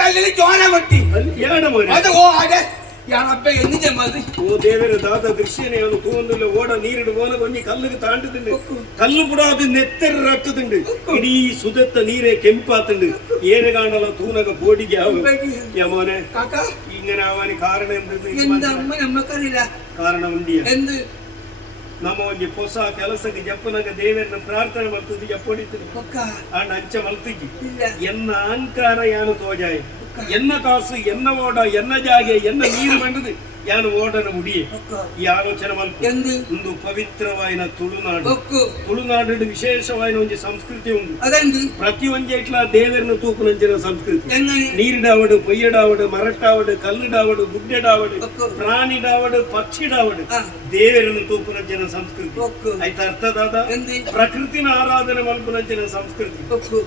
കല്ലിൽ ചോര പൊട്ടി അത് ഓ അതെ ಯಾನಪ್ಪ ಎಂದಿದೆ ಮಾದಿ ಓ ದೇವರ ದಾದ ದೃಶ್ಯನೇ ಅವನು ಕೂಂದಿಲ್ಲ ಓಡ ನೀರಿಡು ಬೋನ ಕೊಂಚ ಕಲ್ಲಿಗೆ ತಾಂಡುತ್ತಿಂಡು ಕಲ್ಲು ಕೂಡ ಅದು ನೆತ್ತರ ರಟ್ಟುತ್ತಿಂಡು ಇಡೀ ಸುದತ್ತ ನೀರೇ ಕೆಂಪಾತುಂಡು ಏನೆ ಕಾಣಲ್ಲ ತೂನಗ ಬೋಡಿಗೆ ಯಮೋನೆ ಕಾಕ ഇങ്ങനെ ആവാൻ കാരണം എന്ത് അമ്മ നമ്മക്കറിയില്ല കാരണം ഉണ്ടിയ എന്ത് ನಮ್ಮ ಒಂದು ಹೊಸ ಕೆಲಸಕ್ಕೆ ಜಪ್ಪನಾಗ ದೇವರನ್ನ ಪ್ರಾರ್ಥನೆ ಮಾಡ್ತಿದ್ದಿ ಜಪ್ಪಡಿತ್ತು ಆಂಡ ಅಂಚ ಮಲ್ತಿದ್ದಿ ಎನ್ನ ಅಹಂಕಾರ ಯಾನು ತೋಜಾಯ ಎನ್ನ ಕಾಸು ಎನ್ನ ಓಡ ಎನ್ನ ಜಾಗೆ ಎನ್ನ ನೀರು ಬಂದದು ಯಾನು ಓಡನ ಮುಡಿ ಈ ಆಲೋಚನೆ ಮಲ್ಪ ಒಂದು ಪವಿತ್ರವಾಯಿನ ತುಳುನಾಡು ತುಳುನಾಡು ವಿಶೇಷವಾಯಿನ ಒಂದು ಸಂಸ್ಕೃತಿ ಉಂಟು ಪ್ರತಿಯೊಂದು ಇಟ್ಲ ದೇವರನ್ನು ತೂಪುನಂಚಿನ ಸಂಸ್ಕೃತಿ ನೀರಿಡಾವಡು ಪೊಯ್ಯಡಾವಡು ಮರಟಾವಡು ಕಲ್ಲುಡಾವಡು ಗುಡ್ಡೆಡಾವಡು ಪ್ರಾಣಿಡಾವಡು ಪಕ್ಷಿಡಾವಡು ದೇವರನ್ನು ತೂಪುನಂಚಿನ ಸಂಸ್ಕೃತಿ ಆಯ್ತು ಅರ್ಥದಾದ ಪ್ರಕೃತಿನ ಆರಾಧನೆ ಮಲ್ಪುನಂಚಿನ ಸಂಸ್ಕೃತಿ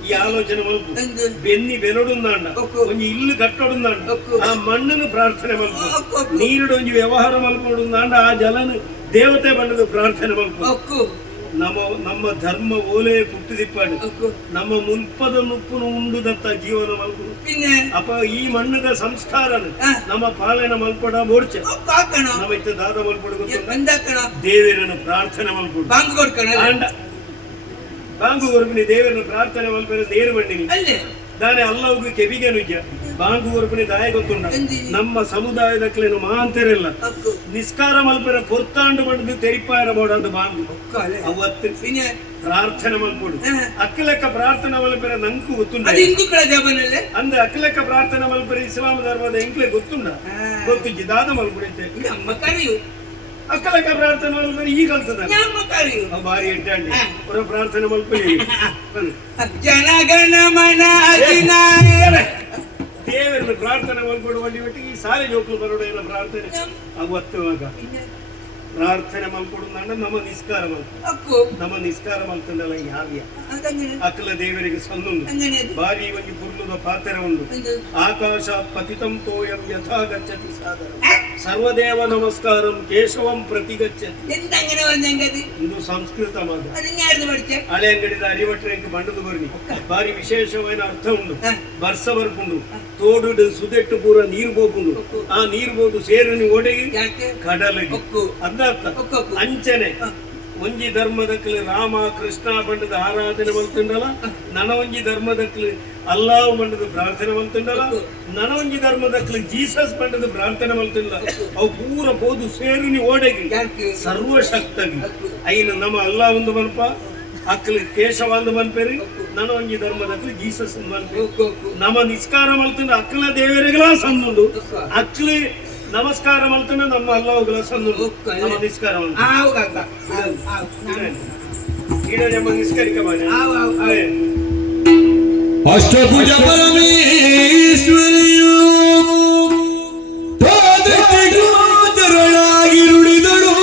ಈ ಆಲೋಚನೆ ಮಲ್ಪ ಬೆನ್ನಿ ಬೆನೊಡುಂದಾಂಡ ಒಂದು ಇಲ್ಲು ಕಟ್ಟೊಡುಂದಾಂಡ ಆ ಮಣ್ಣನ್ನು ಪ್ರಾರ್ಥನೆ ಮಲ್ಪ ನೀರು ಒಂಜಿ ವ್ಯವಹಾರ ಮಲ್ಪೊಡುಂದಾಂಡ ಆ ಜಲನ ದೇವತೆ ಬಣ್ಣದ ಪ್ರಾರ್ಥನೆ ಮಲ್ಪ ನಮ್ಮ ಧರ್ಮ ಓಲೆ ಪುಟ್ಟಿದಿಪ್ಪಾಡು ನಮ್ಮ ಮುಲ್ಪದ ನುಪ್ಪುನು ಉಂಡುದತ್ತ ಜೀವನ ಮಲ್ಪು ಅಪ್ಪ ಈ ಮಣ್ಣದ ಸಂಸ್ಕಾರ ನಮ್ಮ ಪಾಲನೆ ಮಲ್ಪಡ ಮೋರ್ಚ ನಮ್ಮ ಇತ್ತ ದಾದ ಮಲ್ಪಡು ದೇವರನ್ನು ಪ್ರಾರ್ಥನೆ ಮಲ್ಪಡು ಬಾಂಗು ಕೊರಪಿನಿ ದೇವರನ್ನು ಪ್ರಾರ್ಥನೆ ಮಲ್ಪದ ದೇರು ಬಂಡಿನಿ ದಾನೆ ಅಲ್ಲವ್ಗೂ ಕೆಬಿಗೆ ನುಜ್ಜ ಬಾಂಗು ಕೊರಪಿನಿ ದಾಯ ಗೊತ್ತುಂಡ ನಮ್ಮ ಸಮುದಾಯದಕ್ಲೇನು ಮಹಾಂತರಿಲ್ಲ ನಿಸ್ಕಾರ ಮಲ್ಪರ ಪೊರ್ತಾಂಡು ಬಂದು ತೆರಿಪಾಯರ ಬೋಡಾದ ಬಾಂಗು ಅವತ್ತು ಪ್ರಾರ್ಥನೆ ಮಲ್ಪಡು ಅಕ್ಕಲೆಕ್ಕ ಪ್ರಾರ್ಥನೆ ಮಲ್ಪರ ನಂಕು ಗೊತ್ತುಂಡ ಅಂದ್ರೆ ಅಕ್ಕಲೆಕ್ಕ ಪ್ರಾರ್ಥನೆ ಮಲ್ಪರ ಇಸ್ಲಾಂ ಧರ್ಮದ ಎಂಕ್ಲೆ ಗೊತ್ತುಂಡ ಗೊತ್ತು ಜಿದಾದ ಮಲ್ಪಡಿದ್ದೆ ಅಕ್ಕಲೆಕ್ಕ ಪ್ರಾರ್ಥನೆ ಮಲ್ಪರ ಈಗ ಕಲ್ತದ ಬಾರಿ ಎಡ್ಡಾಂಡಿ ಪುರ ಪ್ರಾರ್ಥನೆ ಮಲ್ಪರಿ ಜನಗಣ ಮನ ದೇವರನ್ನು ಪ್ರಾರ್ಥನೆ ಮಲ್ಪಡು ಬಂಡಿ ಬಿಟ್ಟು ಈ ಸಾಲೆ ಜೋಕಲು ಬರೋಣ ಏನೋ ಪ್ರಾರ್ಥನೆ ಅವತ್ತುವಾಗ ಪ್ರಾರ್ಥನೆ ಮಲ್ಪಡು ನಂಡ ನಮ್ಮ ನಿಸ್ಕಾರ ಮಲ್ಪು ನಮ್ಮ ನಿಸ್ಕಾರ ಮಲ್ತಂಡಲ್ಲ ಯಾವ್ಯ ಅಕ್ಕಲ ದೇವರಿಗೆ ಸೊಂದುಂಡು ಬಾರಿ ಒಂದು ಪುರ್ಲುದ ಪಾತ್ರ ಉಂಡು ಆಕಾಶ ಪತಿತಂ ತೋಯಂ ಯಥಾ ಗಚ್ಚತಿ ಸಾಗರ ಸರ್ವದೇವ ನಮಸ್ಕಾರಂ ಕೇಶವಂ ಪ್ರತಿಗಚ್ಚತಿ ಇದು ಸಂಸ್ಕೃತ ಮಾದ ಹಳೆ ಅಂಗಡಿದ ಅರಿವಟ್ರೆಂಕ್ ಬಂಡದು ಬರ್ನಿ ಬಾರಿ ವಿಶೇಷವಾದ ಅರ್ಥ ಉಂಡು ಬರ್ಸ ಬರ್ಪುಂಡು ತೋಡು ಸುದೆಟ್ಟು ಪೂರ ನೀರು ಬೋಪುಂಡು ಆ ನೀರು ಬೋದು ಸೇರನಿ ಓಡೆಗಿ ಕಡಲಿಗೆ ಅರ್ಥ ಅಂಚನೆ ಒಂಜಿ ಧರ್ಮದಕ್ಲು ರಾಮ ಕೃಷ್ಣ ಬಂಡದ ಆರಾಧನೆ ಮಲ್ತುಂಡಲ್ಲ ನನ ಒಂಜಿ ಧರ್ಮದಕ್ಲು ಅಲ್ಲಾಹ್ ಬಂಡದ ಪ್ರಾರ್ಥನೆ ಮಲ್ತುಂಡಲ್ಲ ನನ ಒಂಜಿ ಧರ್ಮದಕ್ಲು ಜೀಸಸ್ ಬಂಡದ ಪ್ರಾರ್ಥನೆ ಮಲ್ತುಂಡ ಅವು ಪೂರ ಹೋದು ಸೇರುನಿ ಓಡೆಗಿ ಸರ್ವಶಕ್ತಗಿ ಐನ ನಮ್ಮ ಅಲ್ಲಾಹ್ ಒಂದು ಮಲ್ಪ ಅಕ್ಲು ಕೇಶವ ಒಂದು ಮಲ್ಪೇರಿ ನನ ಒಂಜಿ ಧರ್ಮದಕ್ಲು ಜೀಸಸ್ ಮಲ್ಪೆ ನಮ್ಮ ನಿಸ್ಕಾರ ಮಲ್ತುಂಡ ಅಕ್ಲ ದೇವರಿಗಳ ಸಂದುಂಡು ಅಕ್ಲು ನಮಸ್ಕಾರ ಮಲ್ತನ ನಮ್ಮ ಅಲ್ಲವುಗಳ ಸಂದು ನಮ್ಮ ನಿಸ್ಕಾರ ಈಗ ನಮ್ಮ ನಿಸ್ಕರಿಕ ಬಾನೆ ಅಷ್ಟಭುಜ ಪರಮೇಶ್ವರಿಯು ಪಾದರಾಗಿ ನುಡಿದಳು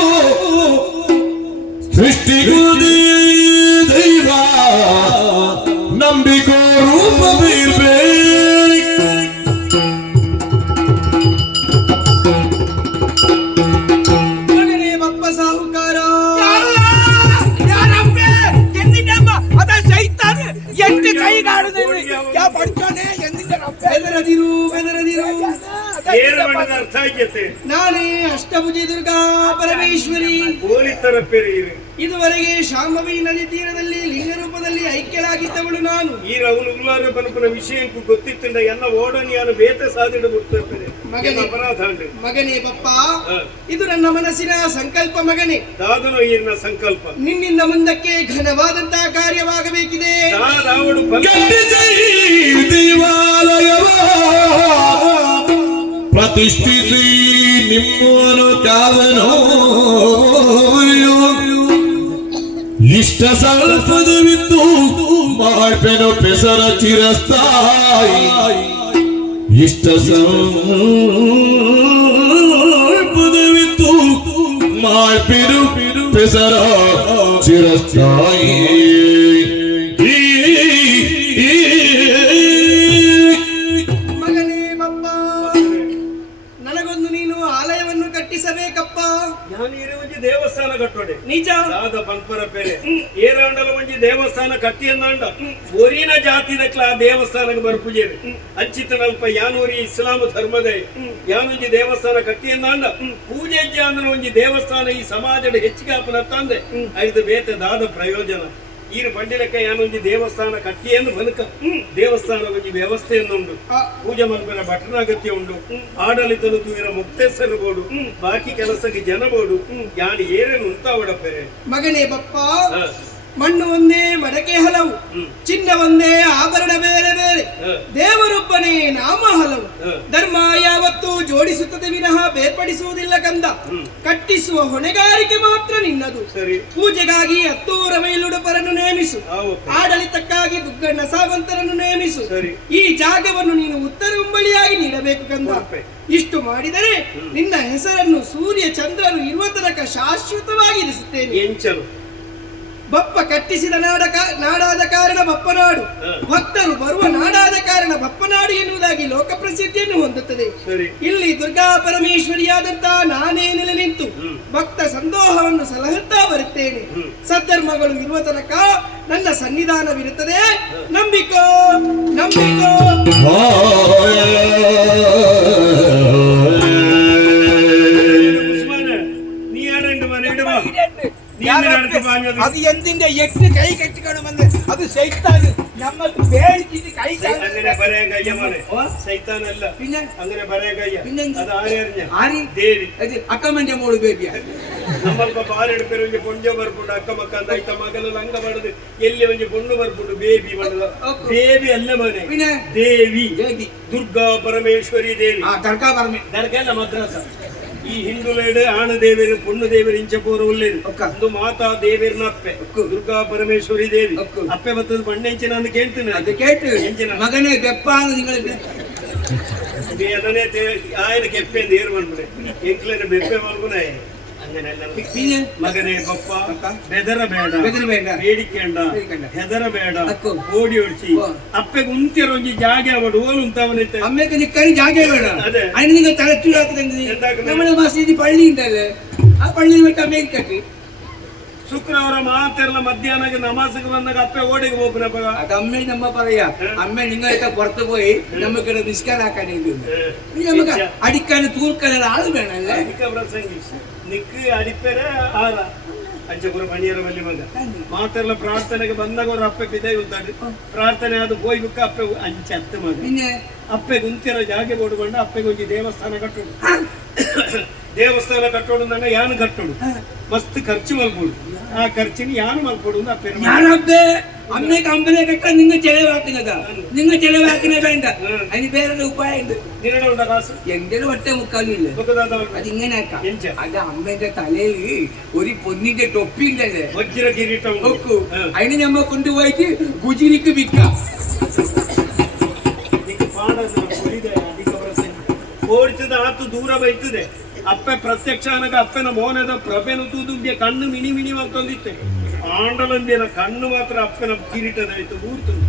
ಸೃಷ್ಟಿಗೂ ದೈವ ನಂಬಿಕೋ ರೂಪ ನಾನೇ ಅಷ್ಟಭುಜಿ ದುರ್ಗಾ ಪರಮೇಶ್ವರಿ ಪೋಲಿತರ ಪೇರಿ ಇದುವರೆಗೆ ಶಾಂಭವಿ ನದಿ ತೀರದಲ್ಲಿ ಲಿಂಗ ರೂಪದಲ್ಲಿ ಐಕ್ಯಳಾಗಿದ್ದವಳು ನಾನು ಈ ರೌಲು ಉಲ್ಲಾರ ಪನಪನ ವಿಷಯಕ್ಕೂ ಗೊತ್ತಿತ್ತಿಂದ ಎಲ್ಲ ಓಡನಿಯಾನು ಬೇತ ಸಾಧಿಡು ಬಿಡ್ತಾರೆ ಅಪರಾಧ ಮಗನೇ ಬಪ್ಪ ಇದು ನನ್ನ ಮನಸ್ಸಿನ ಸಂಕಲ್ಪ ಮಗನೇ ದಾದನು ಈರಿನ ಸಂಕಲ್ಪ ನಿನ್ನಿಂದ ಮುಂದಕ್ಕೆ ಘನವಾದಂತಹ ಕಾರ್ಯವಾಗಬೇಕಿದೆ ದೇವಾಲಯವ ಪ್ರತಿಷ್ಠಿಸಿ ನಿಮ್ಮನು ಕಾವನೋ ಇಷ್ಟ ಸ್ವಲ್ಪದವಿತ್ತು ಮಾಡ್ಪೆನೋ ಪೆಸರ ಚಿರಸ್ಥಾಯಿ ಇಷ್ಟ ಸ್ವಲ್ಪದವಿತ್ತು ಮಾಡ್ಪೆನು ಪೆಸರ ಚಿರಸ್ಥಾಯಿ ಮಗನೇ ಬಪ್ಪ ನನಗೊಂದು ನೀನು ಆಲಯವನ್ನು ಕಟ್ಟಿಸಬೇಕಪ್ಪ ಒಂಜಿ ದೇವಸ್ಥಾನ ಕಟ್ಟೋಡೆ ನಿಜ ದಾದ ಪಲ್ಪರ ಪೇರೆ ಏರಾಂಡಲ ಒಂಜಿ ದೇವಸ್ಥಾನ ಕಟ್ಟಿ ಅಂದಾಂಡ ಒರಿನ ಜಾತಿದಕ್ಲ ಆ ದೇವಸ್ಥಾನಕ್ಕೆ ಬರ್ಪುಜೇರಿ ಅಂಚಿತನಲ್ಪ ಯಾನೂರಿ ಇಸ್ಲಾಂ ಧರ್ಮದ ಯಾನೊಂಜಿ ದೇವಸ್ಥಾನ ಕಟ್ಟಿ ಅಂದಾಂಡ ಪೂಜೆ ಅಂದ್ರೆ ಒಂಜಿ ದೇವಸ್ಥಾನ ಈ ಸಮಾಜದ ಹೆಚ್ಚಿಗೆ ಆಪನ ತಂದೆ ಐದು ಬೇತೆ ದಾದ ಪ್ರಯೋಜನ ಈರು ಬಂಡಿಲಕ್ಕ ಯಾನೊಂಜಿ ದೇವಸ್ಥಾನ ಕಟ್ಟಿ ಎಂದು ಬದುಕ ದೇವಸ್ಥಾನ ಒಂಜಿ ವ್ಯವಸ್ಥೆಯನ್ನು ಉಂಡು ಪೂಜೆ ಮಲ್ಪನ ಭಟನಾಗತ್ಯ ಉಂಡು ಆಡಳಿತನು ತೂಯಿನ ಮುಕ್ತೇಶ್ವರ ಬೋಡು ಬಾಕಿ ಕೆಲಸಕ್ಕೆ ಜನ ಬೋಡು ಯಾನು ಏನೇನು ಉಂಟಾವಡಪ್ಪರೆ ಮಗನೇ ಬಪ್ಪ ಮಣ್ಣು ಒಂದೇ ಮಡಕೆ ಹಲವು ಚಿನ್ನ ಒಂದೇ ಆಭರಣ ಬೇರೆ ಬೇರೆ ದೇವರೊಬ್ಬನೇ ನಾಮ ಹಲವು ಧರ್ಮ ಯಾವತ್ತೂ ಜೋಡಿ ಜೋಡಿಸುತ್ತದೆ ವಿನಃ ಬೇರ್ಪಡಿಸುವುದಿಲ್ಲ ಕಂದ. ಕಟ್ಟಿಸುವ ಹೊಣೆಗಾರಿಕೆ ಮಾತ್ರ ನಿನ್ನದು. ಸರಿ. ಪೂಜೆಗಾಗಿ 10 ಮೈಲುಡುಪರನ್ನು ನೇಮಿಸು. ಆಡಳಿತಕ್ಕಾಗಿ ದುಗ್ಗಣ್ಣ ಸಾವಂತರನ್ನು ನೇಮಿಸು. ಸರಿ. ಈ ಜಾಗವನ್ನು ನೀನು ಉತ್ತರ ಉಂಬಳಿಯಾಗಿ ನೀಡಬೇಕು ಕಂದ. ಇಷ್ಟು ಮಾಡಿದರೆ ನಿನ್ನ ಹೆಸರನ್ನು ಸೂರ್ಯ ಚಂದ್ರರು ಇರುವ ತನಕ ಶಾಶ್ವತವಾಗಿ ಇರಿಸುತ್ತೇನೆ. ಎಂಚಲು ಬಪ್ಪ ಕಟ್ಟಿಸಿದ ನಾಡಾದ ಕಾರಣ ಬಪ್ಪನಾಡು, ಭಕ್ತರು ಬರುವ ನಾಡಾದ ಕಾರಣ ಬಪ್ಪನಾಡು ಎನ್ನುವುದಾಗಿ ಲೋಕ ಪ್ರಸಿದ್ಧಿಯನ್ನು ಹೊಂದುತ್ತದೆ. ಇಲ್ಲಿ ದುರ್ಗಾ ಪರಮೇಶ್ವರಿಯಾದಂತಹ ನಾನೇ ನೆಲೆ ನಿಂತು ಭಕ್ತ ಸಂದೋಹವನ್ನು ಸಲಹುತ್ತಾ ಬರುತ್ತೇನೆ. ಸದ್ಧರ್ಮಗಳು ಇರುವ ತನಕ ನನ್ನ ಸನ್ನಿಧಾನವಿರುತ್ತದೆ. ನಂಬಿಕೋ ನಂಬಿಕೋ. ನೀ ಆಡಂಡು ಮನೆ ಇಡುವ ಅದು ಎಂದಿಂದ ಎಟ್ಟು ಕೈ ಕಟ್ಟಿಕೊಂಡು ಬಂದೆ ಅದು ಸೈತಾನ ನಮ್ಮದು ಬೇಡಿಕೆ ಕೈ അങ്ങനെ പറയാൻ മോനെ സൈത്താനല്ല പിന്നെ അങ്ങനെ പറയാൻ കഴിയ പിന്നെ അത് ആരറിഞ്ഞ ആരി ദേവി അത് അക്കമ്മന്റെ മോള് ബേബിയ നമ്മൾക്ക് പാലെടുപ്പേര് ಒಂಜಿ ಪೊಂಜ ಬರ್ಪುಂಡು ಅಕ್ಕ ಮಕ್ಕ ಅಂತ ಐತ ಮಗಲೆಲ್ಲ ಅಂಗ ಬಡದು ಎಲ್ಲಿ ಒಂಜಿ ಪೊಣ್ಣು ಬರ್ಪುಂಡು ಬೇಬಿ ಬಡದ ಬೇಬಿ ಅಲ್ಲ ಮನೆ പിന്നെ ದೇವಿ ದುರ್ಗಾ ಪರಮೇಶ್ವರಿ ದೇವಿ ದರ್ಗಾ ಪರಮೇ ದರ್ಗಲ್ಲ ಮದ್ರಾಸ ಈ ಹಿಂದುಲೇಡು ಆಣ ದೇವೇರು ಪೊಣ್ಣು ದೇವೇರು ಇಂಚಪೂರ ಉಳ್ಳೇರು ಒಂದು ಮಾತಾ ದೇವೇರ್ನ ಅಪ್ಪೆ ದುರ್ಗಾ ಪರಮೇಶ್ವರಿ ದೇವಿ ಅಪ್ಪೆ ಬತ್ತದ ಪಣ್ಣೆಂಚಿನ ಅಂತ ಕೇಳ್ತೇನೆ ಅದು ಕೇಟು ಮಗನೇ ಬೆಪ್ಪ നിങ്ങൾ ಅದನ್ನೇ ಆಯನ ಕೆಪ್ಪೆ ಅಂತ ಏರು ಬಂದ್ಬಿಡೆ ಎಂಕ್ಲೇನ ಬೆಪ್ಪೆ ಮಲ್ಗುನಾಯ അങ്ങനെ മകനെ പപ്പ ബെദറಬೇಡ ಬೇಡಿಕೆಂಡ ಹೆದರಬೇಡ ಓಡಿ ಒಡ್ಸಿ ಅಪ್ಪೆ ಉಂತಿರೊಂಜಿ ಜಾಗೆ ಅವಡು ಓಲು ಉಂತವನೈತೆ ಅಮ್ಮೆಗೆ ನಿಕ್ಕನಿ ಜಾಗೆ ಬೇಡ ಅದೇ ಅಯ್ನ ನಿಂಗೆ ತಲೆ ತುಳಾಕದಂಗೆ ನಮ್ಮ ಮಸೀದಿ ಪಳ್ಳಿ ಉಂಟಲ್ಲ ಆ ಪಳ್ಳಿ ಬಿಟ್ಟು ಅಮ್ಮೆಗೆ ಕಟ್ಟಿ ಶುಕ್ರವಾರ ಮಾತೆಲ್ಲ ಮಧ್ಯಾಹ್ನಕ್ಕೆ ನಮಾಜಿಗೆ ಬಂದಾಗ ಅಪ್ಪೆ ಓಡಿಗೆ ಹೋಗ್ನಪ್ಪ അത് അമ്മ നമ്മ പറയാ അമ്മ നിങ്ങളൊക്കെ പുറത്തു പോയി നമുക്കിടെ നിസ്കാരാക്കാൻ നമുക്ക് അടിക്കാൻ തൂർക്കാനുള്ള ആള് വേണല്ലേ നിക്ക് അടിപ്പര ആറ അഞ്ചപുര പണിയರ ಬಲ್ಲಿ ಮಗ ಮಾತೆಲ್ಲ ಪ್ರಾರ್ಥನೆಗೆ ಬಂದಾಗ ಅವ್ರ ಅಪ್ಪೆ ಬಿದೆ ಉಂಟಾಡಿ ಪ್ರಾರ್ಥನೆ ಅದು ಹೋಯ್ ಬುಕ್ಕ ಅಪ್ಪೆ ಅಂಚತ್ತು ಮಗ പിന്നെ ಅಪ್ಪೆ ಗುಂತಿರ ಜಾಗೆ ಬೋಡ್ಕೊಂಡು ಅಪ್ಪೆಗೆ ಒಂಜಿ ದೇವಸ್ಥಾನ ಕಟ್ಟೋಡು ದೇವಸ್ಥಾನ ಕಟ್ಟೋಡು ಅಂದ್ರೆ ಯಾನು ಕಟ್ಟೋಡು ಮಸ್ತ್ ಖರ್ಚು ಮಲ್ಪೋಡು ആ ಖರ್ಚಿന് ಯಾನು മൽപ്പൊടുന്ന അപ്പേര് ഞാനപ്പേ അമ്മയ്ക്ക് അമ്പലം കെട്ടാൻ നിങ്ങൾ ചെലവാക്കുന്നതാ നിങ്ങൾ ചെലവാക്കുന്ന വേണ്ട അതിന് വേറെ ഉപായം ഉണ്ട് നിങ്ങളുടെ ഉണ്ടോ കാശ് എന്റെ ഒറ്റ മുക്കാലും ഇല്ല അതിങ്ങനെ ആക്കാം അത് അമ്മേന്റെ തലയിൽ ഒരു പൊന്നിന്റെ തൊപ്പി ഇല്ലല്ലേ വജ്ര കിരീടം നോക്കൂ അതിന് നമ്മ കൊണ്ടുപോയിട്ട് ഗുജിരിക്ക് വിൽക്കാം ಓಡಿಸಿದ ಆತು ದೂರ ಬೈತದೆ ಅಪ್ಪೆ ಪ್ರತ್ಯಕ್ಷ ಅನಗ ಅಪ್ಪನ ಮೋನದ ಪ್ರಭೆನ ತೂದುಂಬಿಯ ಕಣ್ಣು ಮಿಣಿ ಮಿಣಿ ಮಲ್ತೊಂದಿತ್ತೆ ಆಂಡಲಂಬಿಯನ ಕಣ್ಣು ಮಾತ್ರ ಅಪ್ಪನ ಕಿರೀಟದಾಯ್ತು ಊರ್ತುಂಡು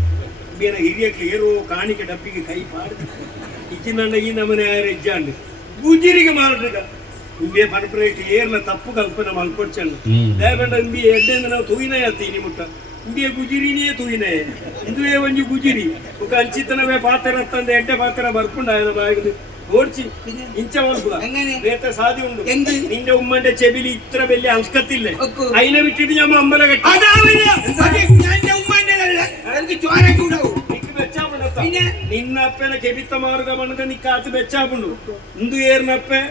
ಇಂಬಿಯನ ಹಿರಿಯಕ್ಲಿ ಏರೋ ಕಾಣಿಕೆ ಡಬ್ಬಿಗೆ ಕೈ ಪಾಡಿದ ಇಚ್ಚಿನಂಡ ಈ ನಮನೆ ಆಯ್ರ ಇಜ್ಜಾಂಡು ಗುಜಿರಿಗೆ ಮಾರಟಗ ಇಂಬಿಯ ಪನ್ಪ್ರೇಟ್ ಏರ್ಲ ತಪ್ಪು ಕಲ್ಪನೆ ಮಲ್ಕೊಡ್ಚಂಡು ದೇವಂಡ ಇಂಬಿ ಎಡ್ಡೆಂದು ನಾವು ತೂಯಿನ ಹತ್ತೀನಿ ಮುಟ್ಟ ಇಂಬಿಯ ಗುಜಿರಿನೇ ತೂಯಿನೇ ಇದುವೇ ಒಂಜಿ ಗುಜಿರಿ ఒక ಅಂಚಿತನವೇ ಪಾತ್ರ ತಂದೆ ಎಡ್ಡೆ ಪಾತ್ರ ಬರ್ಪುಂಡ ಆಯ್ನ ಬಾಯಿಗೆ ಓಡ್ಚಿ ಇಂಚ ಮಲ್ಪುಡ ಬೇತ ಸಾಧಿ ಉಂಡು ನಿಂಡೆ ಉಮ್ಮಂಡೆ ಚೆಬಿಲಿ ಇತ್ರ ಬೆಲ್ಲಿ ಅಲ್ಕತ್ತಿಲ್ಲ ಐನ ಬಿಟ್ಟಿಟ್ಟು ನಮ್ಮ ಅಂಬಲ ಗಟ್ಟಿ ನಿನ್ನ ಅಪ್ಪನ ಕೆಬಿತ್ತ ಮಾರ್ಗ ಮನಗ ನಿಕ್ಕಾತು ಬೆಚ್ಚಾಪುಂಡು ಇಂದು ಏರ್ನಪ್ಪೆ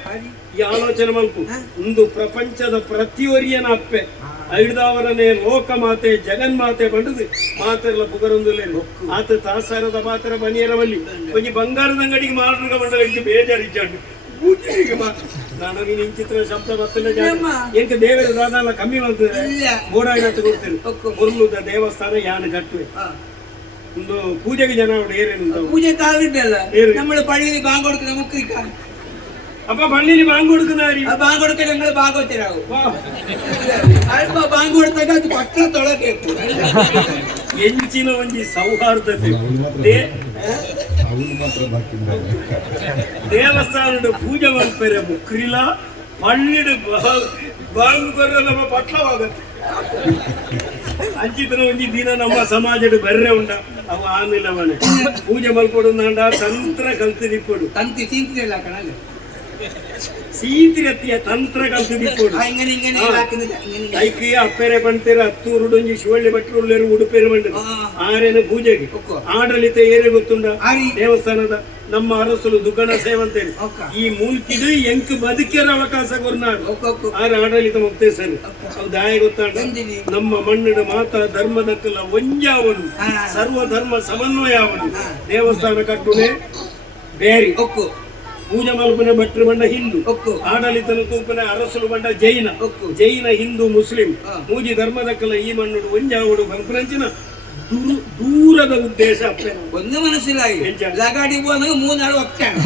ಈ ಆಲೋಚನೆ ಮಲ್ಪು ಇಂದು ಪ್ರಪಂಚದ ಪ್ರತಿಯೊರಿಯನ ಅಪ್ಪೆ ಐದವರನೇ ಲೋಕ ಮಾತೆ ಜಗನ್ಮಾತೆ ಬಂಡುದು ಮಾತೆಲ್ಲ ಪುಗರೊಂದುಲ್ಲೇನು ಆತ ತಾಸಾರದ ಮಾತರ ಬನಿಯರವಲ್ಲಿ ಒಂಜಿ ಬಂಗಾರದ ಅಂಗಡಿಗೆ ಮಾರ್ಗ ಬಂಡ ಬೇಜಾರಿಜ್ಜಾಂಡು ನಾನು ನಿನ್ ಚಿತ್ರ ಶಬ್ದ ಬರ್ತದೆ ಎಂಕ ದೇವರ ದಾನ ಕಮ್ಮಿ ಮಾಡ್ತದೆ ಬೋಡಾಗಿ ಕೊಡ್ತೇನೆ ಮುರ್ಲುದ ದೇವಸ್ಥಾನ ಯಾನ ಕಟ್ಟುವೆ ಒಂದು ಪೂಜೆಗೆ ಜನ ಏನೇನು ಪೂಜೆ ತಾವಿದ್ದಲ್ಲ നമ്മൾ പള്ളിയിൽ ബാങ്ക് കൊടുക്കുന്ന മുക്രിക്ക അപ്പൊ പള്ളിയിൽ ബാങ്ക് കൊടുക്കുന്ന ബാങ്ക് കൊടുക്കാൻ ഞങ്ങൾ ഭാഗവതരാകും അപ്പൊ ബാങ്ക് കൊടുത്താൽ അത് പട്ടണത്തോളം കേൾക്കും ಎಂಚಿನ ಒಂಜಿ ಸೌಹಾರ್ದತೆ ದೇವಸ್ಥಾನದ ಪೂಜೆ ಮಲ್ಪರೆ ಮುಕ್ರಿಲ ಪಳ್ಳಿಡು ಬಾಂಗ್ ಬರ್ರೆ ನಮ್ಮ ಪಟ್ಲವಾಗತ್ತೆ ಅಂಚಿತನ ಒಂಜಿ ದಿನ ನಮ್ಮ ಸಮಾಜದ ಬರ್ರೆ ಉಂಡ ಅವ ಆಮೇಲೆ ಅವನೇ ಪೂಜೆ ಮಲ್ಪಡು ನಾಂಡ ತಂತ್ರ ಕಲ್ತಿರಿಪ್ಪಡು ತಂತಿ ತಿಂತಿಲ್ಲ ಕಣಲ್ಲ ಸೀತಿರತ್ತಿಯ ತಂತ್ರ ಕಲ್ತಿರಿಪ್ಪಡು ಐಕಿ ಅಪ್ಪೆರೆ ಬಂತೀರ ಹತ್ತೂರುಡೊಂಜಿ ಶಿವಳ್ಳಿ ಭಟ್ರು ಉಳ್ಳೇರು ಉಡುಪೇರು ಬಂಡ ಆರೇನ ಪೂಜೆಗೆ ಆಡಳಿತ ಏರೇ ಗೊತ್ತುಂಡ ದೇವಸ್ಥಾನದ ನಮ್ಮ ಅರಸಲು ದುಗ್ಗಣ ಸೇವಂತೇನೆ ಈ ಮೂಲ್ಕಿದು ಎಂಕ್ ಬದುಕಿರ ಅವಕಾಶ ಕೊರ್ನಾಡು ಆರ ಆಡಳಿತ ಮುಕ್ತೇ ಸರಿ ಅವು ದಾಯ ಗೊತ್ತಾಂಡ ನಮ್ಮ ಮಣ್ಣಿನ ಮಾತ ಧರ್ಮದಕ್ಕಲ್ಲ ಒಂಜಾವನು ಸರ್ವ ಧರ್ಮ ಸಮನ್ವಯ ಅವನು ದೇವಸ್ಥಾನ ಕಟ್ಟುನೆ ಬೇರಿ ಪೂಜೆ ಮಲ್ಪನೆ ಭಟ್ರು ಬಂಡ ಹಿಂದೂ, ಆಡಳಿತನ ತೂಪನೆ ಅರಸಲು ಬಂಡ ಜೈನ, ಜೈನ ಹಿಂದೂ ಮುಸ್ಲಿಂ ಮೂಜಿ ಧರ್ಮದಕ್ಕಲ ಈ ಮಣ್ಣು ಒಂಜಾವಡು ಬಂಪುರಂಚಿನ ದೂರದ ಉದ್ದೇಶ ಒಂದು ಮನಸ್ಸಿಲಾಗಿ ಲಗಾಡಿ ಹೋದಾಗ ಮೂನಾಡು ಹೋಗ್ತಾನೆ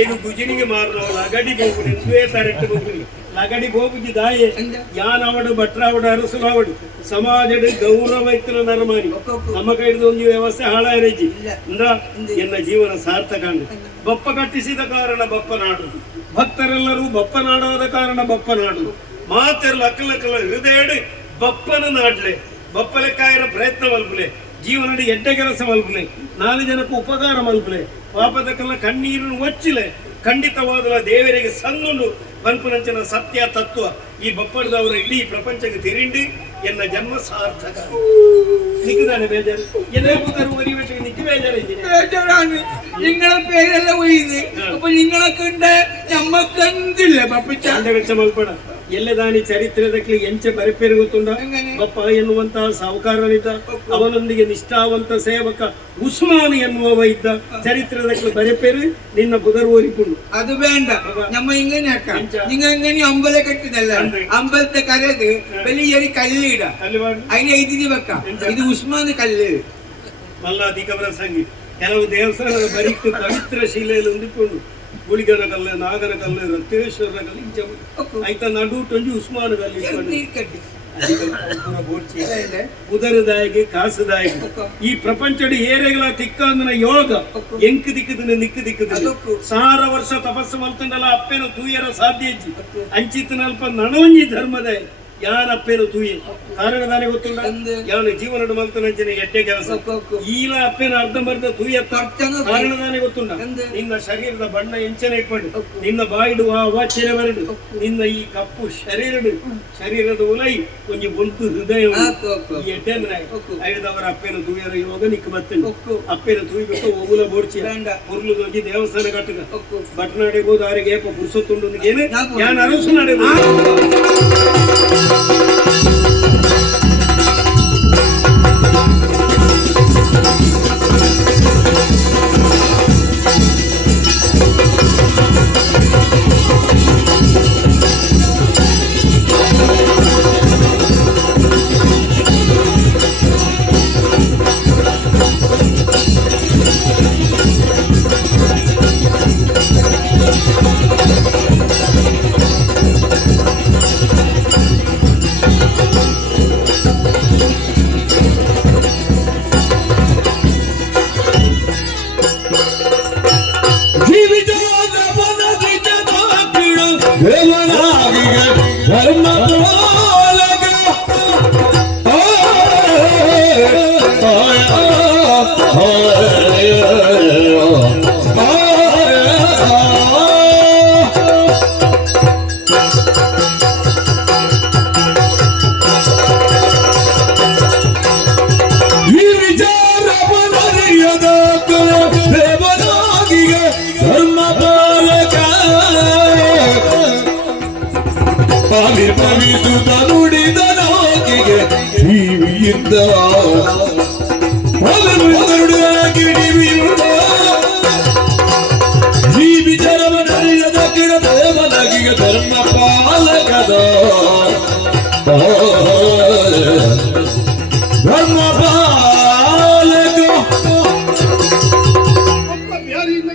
ಈಗ ಗುಜಿನಿಗೆ ಮಾರ್ನವ ಲಗಾಡಿ ಹೋಗುದು ಎಂದೇ ತರಟ್ಟು ಹೋಗುದು ಲಗಾಡಿ ಹೋಗುಜಿ ದಾಯೆ ಯಾನವಡು ಭಟ್ರಾವಡು ಅರಸಲಾವಡು ಸಮಾಜದ ಗೌರವ ಇತ್ತಿನ ನರಮಾನಿ ನಮ್ಮ ಕೈದು ಒಂದು ವ್ಯವಸ್ಥೆ ಹಾಳಾಯಿರಜ್ಜಿ ಎನ್ನ ಜೀವನ ಸಾರ್ಥಕ ಬಪ್ಪ ಕಟ್ಟಿಸಿದ ಕಾರಣ ಬಪ್ಪನಾಡು, ಭಕ್ತರೆಲ್ಲರೂ ಬಪ್ಪನಾಡಾದ ಕಾರಣ ಬಪ್ಪನಾಡು, ಮಾತೆಲ್ಲ ಅಕ್ಕಲಕ್ಕಲ ಹೃದಯ ಬಪ್ಪನ ನಾಡ್ಲೆ ಬಪ್ಪಲೆಕ್ಕಾಯರ ಪ್ರಯತ್ನ ಮಲ್ಪಲೆ, ಜೀವನಡಿ ಎಡ್ಡ ಕೆಲಸ ಮಲ್ಪಲೆ, 4 ಜನಕ್ಕೂ ಉಪಕಾರ ಮಲ್ಪಲೆ, ಪಾಪದಕ್ಕೆಲ್ಲ ಕಣ್ಣೀರನ್ನು ಒಚ್ಚಿಲೆ, ಖಂಡಿತವಾದ ದೇವರಿಗೆ ಸಣ್ಣು ಪಂಪನಂಚನ ಸತ್ಯ ತತ್ವ ಈ ಬಪ್ಪಳದವರ ಇಡೀ ಪ್ರಪಂಚಕ್ಕೆ ತಿರಿಂಡಿ ಎನ್ನ ಜನ್ಮ ಸಾರ್ಥಕ. ನಿಕ್ಕದಾನೆ ಬೇಜಾರು ಎದೆ ಕೂತರು ಒರಿವಕ್ಕೆ ನಿಕ್ಕಿ ಬೇಜಾರು ನಿಂಗಳ ಪೇರೆಲ್ಲ ಒಯ್ದು ಅಪ್ಪ ನಿಂಗಳ ಕಂಡ ನಮ್ಮ ಕಂದಿಲ್ಲ ಬಪ್ಪ ಚಾಂದ ವೆಚ್ಚ ಮಲ್ಪಡ ಎಲ್ಲದಾನಿ ಚರಿತ್ರೆದಕ್ಕೆ ಎಂಚೆ ಬರೆಪೇರು ಗೊತ್ತುಂಡ ಬಪ್ಪ ಎನ್ನುವಂತಹ ಸಾಹುಕಾರನಿದ್ದ, ಅವನೊಂದಿಗೆ ನಿಷ್ಠಾವಂತ ಸೇವಕ ಉಸ್ಮಾನ್ ಎನ್ನುವವ ಇದ್ದ. ಚರಿತ್ರೆದಕ್ಕೆ ಬರೆಪೇರು ನಿನ್ನ ಬುಧರು ಓರಿಕೊಂಡು ಅದು ಬೇಡ ನಮ್ಮ ಹಿಂಗನೆ ಅಕ್ಕ ನಿಂಗ ಹಂಗನಿ ಅಂಬಲೆ ಕಟ್ಟಿದಲ್ಲ ಅಂಬಲത്തെ ಕರೆದು ಬೆಳಿಯರಿ ಕಲ್ಲಿಡ ಐನ ಐದಿದಿ ಬಕ್ಕ ಇದು ಉಸ್ಮಾನ್ ಕಲ್ಲು ಮಲ್ಲಾಧಿಕವರ ಸಂಗಿ ಕೆಲವು ದೇವಸ್ಥಾನದ ಬರಿಟ್ಟು ಪವಿತ್ರ ಶಿಲೆಯಲ್ಲಿ ಹೊಂದಿಕೊಂಡು ಗುಳಿಗನ ಕಲ್ಲು, ನಾಗನ ಕಲ್ಲು, ರಕ್ತೇಶ್ವರನ ಕಲ್ಲು ಆಯ್ತಾ ನಡುಟೊಂಜಿ ಉಸ್ಮಾನ್ ಕಲ್ಲಿ ಉದರದಾಯಿಗೆ ಕಾಸುದಾಯಿಗೆ ಈ ಪ್ರಪಂಚದ ಏರೆಗಳ ತಿಕ್ಕಂದನ ಯೋಗ ಎಂಕ್ ದಿಕ್ಕದನ ನಿಕ್ಕ ದಿಕ್ಕದ 100 ವರ್ಷ ತಪಸ್ಸು ಮಲ್ತಂಡಲ್ಲ ಅಪ್ಪೇನು ತೂಯರ ಸಾಧ್ಯ ಅಂಚಿತನಲ್ಪ ನಣವಂಜಿ ಧರ್ಮದ ಯಾನ ಅಪ್ಪೇನು ತೂಯಿ ಕಾರಣದಾನೆ ಗೊತ್ತುಂಡ ಯಾನ ಜೀವನದ ಮಲ್ತನಂಚಿನ ಎಡ್ಡೆ ಕೆಲಸ ಈಲ ಅಪ್ಪೇನ ಅರ್ಧಂಬರ್ಧ ತೂಯ ಕಾರಣದಾನೆ ಗೊತ್ತುಂಡ ನಿನ್ನ ಶರೀರದ ಬಣ್ಣ ಎಂಚನೆ ಇಟ್ಕೊಂಡು ನಿನ್ನ ಬಾಯಿಡು ವಾಚ್ಯನೆ ಬರಡು ನಿನ್ನ ಈ ಕಪ್ಪು ಶರೀರದ ಉಲೈ ಕೊಂಚ ಬೊಂತು ಹೃದಯ ಈ ಎಡ್ಡೆ ಐದವರ ಅಪ್ಪೇನ ತೂಯರ ಯೋಗ ನಿಕ್ಕ ಬರ್ತೇನೆ ಅಪ್ಪೇನ ತೂಯ್ಬೇಕು ಒಗುಲ ಬೋಡ್ಚಿ ಉರ್ಲು ಹೋಗಿ ದೇವಸ್ಥಾನ ಕಟ್ಟಗ ಬಟ್ ನಡೆಬಹುದು ಅವರಿಗೆ ಏಪ ಪುರುಸೊತ್ತುಂಡು ಏನೇ ಯಾನ ಅರಸು ನಡೆಬಹುದು.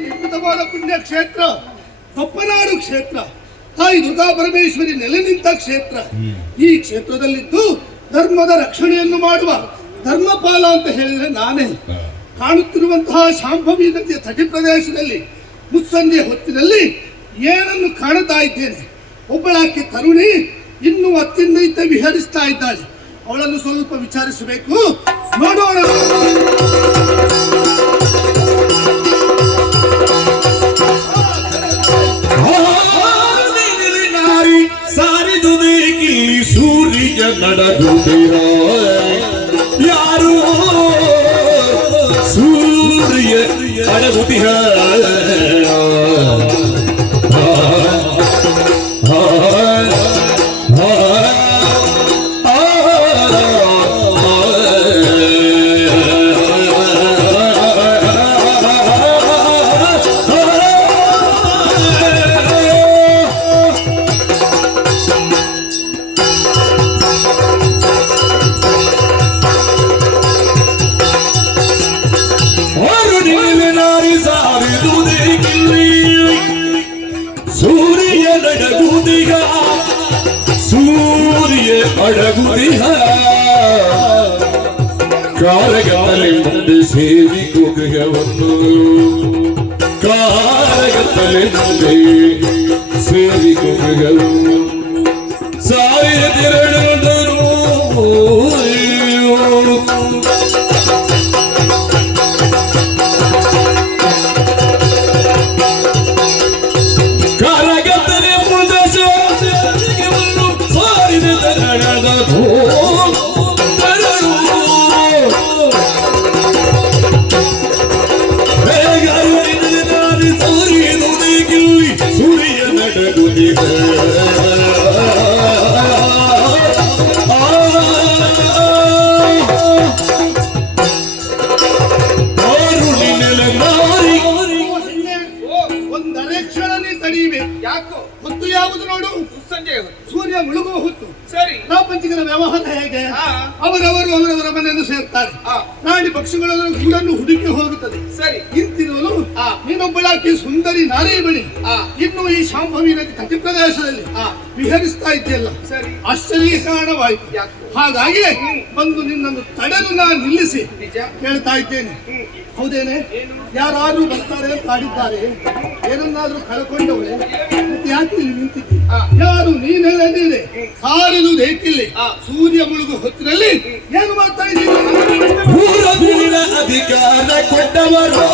ನಿರ್ಮಿತವಾದ ಪುಣ್ಯಕ್ಷೇತ್ರ ಬಪ್ಪನಾಡು ಕ್ಷೇತ್ರ, ತಾಯಿ ದುರ್ಗಾ ಪರಮೇಶ್ವರಿ ನೆಲೆ ನಿಂತ ಕ್ಷೇತ್ರ. ಈ ಕ್ಷೇತ್ರದಲ್ಲಿದ್ದು ಧರ್ಮದ ರಕ್ಷಣೆಯನ್ನು ಮಾಡುವ ಧರ್ಮಪಾಲ ಅಂತ ಹೇಳಿದ್ರೆ ನಾನೇ. ಕಾಣುತ್ತಿರುವಂತಹ ಶಾಂಭವಿ ನದಿಯ ತಟಿ ಪ್ರದೇಶದಲ್ಲಿ ಮುಸ್ಸಂಜೆ ಹೊತ್ತಿನಲ್ಲಿ ಏನನ್ನು ಕಾಣುತ್ತಾ ಇದ್ದೇನೆ. ಒಬ್ಬಳಾಕೆ ತರುಣಿ ಇನ್ನೂ ಅತ್ಯಂತ ವಿಹರಿಸ್ತಾ ಇದ್ದಾಳೆ. ಅವಳನ್ನು ಸ್ವಲ್ಪ ವಿಚಾರಿಸಬೇಕು, ನೋಡೋಣ. ಸೂರ್ಯ ನಡೆದುತ್ತಿರ ಯಾರು ಸೂರ್ಯ ನಡೆದುತ್ತಿರ ಅಡಗುದಿಹ ಕಾರಗತ್ತಲೆ ಮುಂದೆ ಸೇರಿಕೋ ಗೃಹವನ್ನು ಕಾರಗತ್ತಲೆ ಮುಂದೆ ಸೇರಿಕೋ ಗೃಹವನ್ನು ಸಾವಿರ ತಿರಳುದರು ಕಾರಗತ್ತಲೆ ಮುಂದೆ ಸೇರಿಕೊಂಡು ಸಾವಿರ ತಿರಳದರು ಸೂರ್ಯ ನಡಗುತ್ತಿದೆ ಒಂದರೆ ಕ್ಷಣ ನೀ ತಡೆಯಬೇಕು. ಯಾಕೋ ಹೊತ್ತು ಯಾವುದು ನೋಡು? ಸಂಜೆ ಸೂರ್ಯ ಮುಳುಗುವ ಹೊತ್ತು. ಸರಿ. ಪ್ರಾಪಂಚಿಕರ ವ್ಯವಹಾರ ಹೇಗೆ? ಹಾ. ಅವರವರು ಅವರವರ ಮನೆಯನ್ನು ಸೇರ್ತಾರೆ. ಹಾ. ಪ್ರಾಣಿ ಪಕ್ಷಿಗಳನ್ನು ಗೂಡನ್ನು ಹುಡುಕಿ ಹೋಗುತ್ತದೆ. ಸರಿ. ಇಂತಿರುವಲು ಹಾ. ನೀನೊಬ್ಬಳಾಕಿ ಸುಂದರಿ ನಾರಿ ಬಳಿ ಹಾ. ಇನ್ನು ಈ ಶಾಂಭವಿ ನದಿ ತಟಿ ಪ್ರದೇಶದಲ್ಲಿ ಹಾ. ವಿಹರಿಸ್ತಾ ಇದ್ದೆಲ್ಲ ಸರಿ. ಆಶ್ಚರ್ಯ ಕಾರಣವಾಯಿತು. ಯಾಕೆ? ಹಾಗಾಗಿ ಬಂದು ನಿನ್ನನ್ನು ತಡೆದು ನಾನು ನಿಲ್ಲಿಸಿ ನಿಜ ಕೇಳ್ತಾ ಇದ್ದೇನೆ. ಹೌದೇನೆ? ಯಾರು ಬರ್ತಾರೆ ಅಂತ ಆಡಿದ್ದಾರೆ. ಏನನ್ನಾದ್ರೂ ಕಳ್ಕೊಂಡವಳೆ ಮತ್ತೆ ಯಾಕೆ ಇಲ್ಲಿ ನಿಂತಿದ್ದಿ? ಯಾರು ನೀನೆಲ್ಲದಿದೆ ಸಾರಿದು ಏಕಿಲ್ಲಿ ಸೂರ್ಯ ಮುಳುಗು ಹೊತ್ತಿನಲ್ಲಿ ಏನು ಮಾಡ್ತಾ ಊರದೂರಿನ ಅಧಿಕಾರ ಕೊಟ್ಟವರು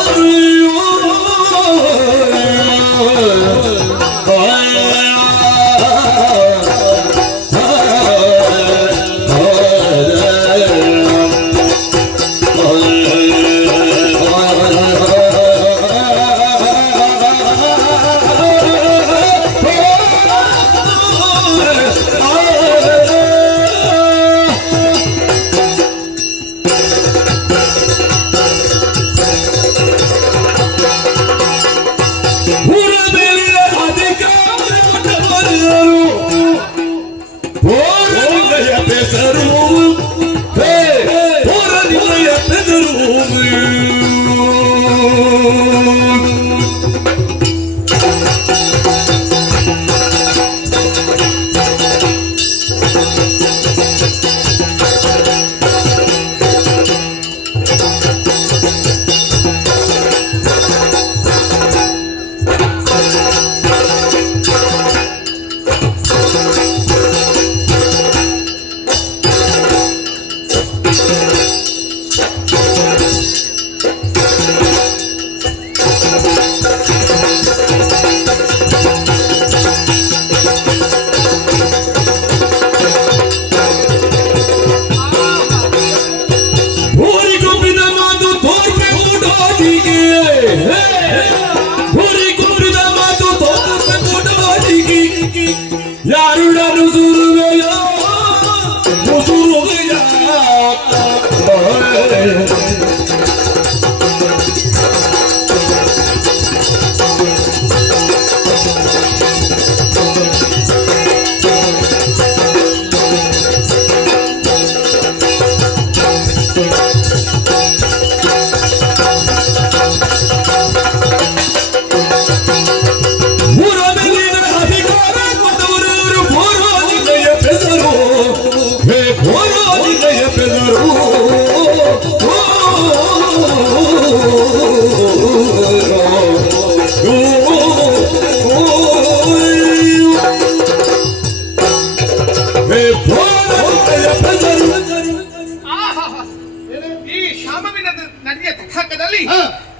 ಈ ಶಾಮವಿನ ನದಿಯ ತಟಾಕದಲ್ಲಿ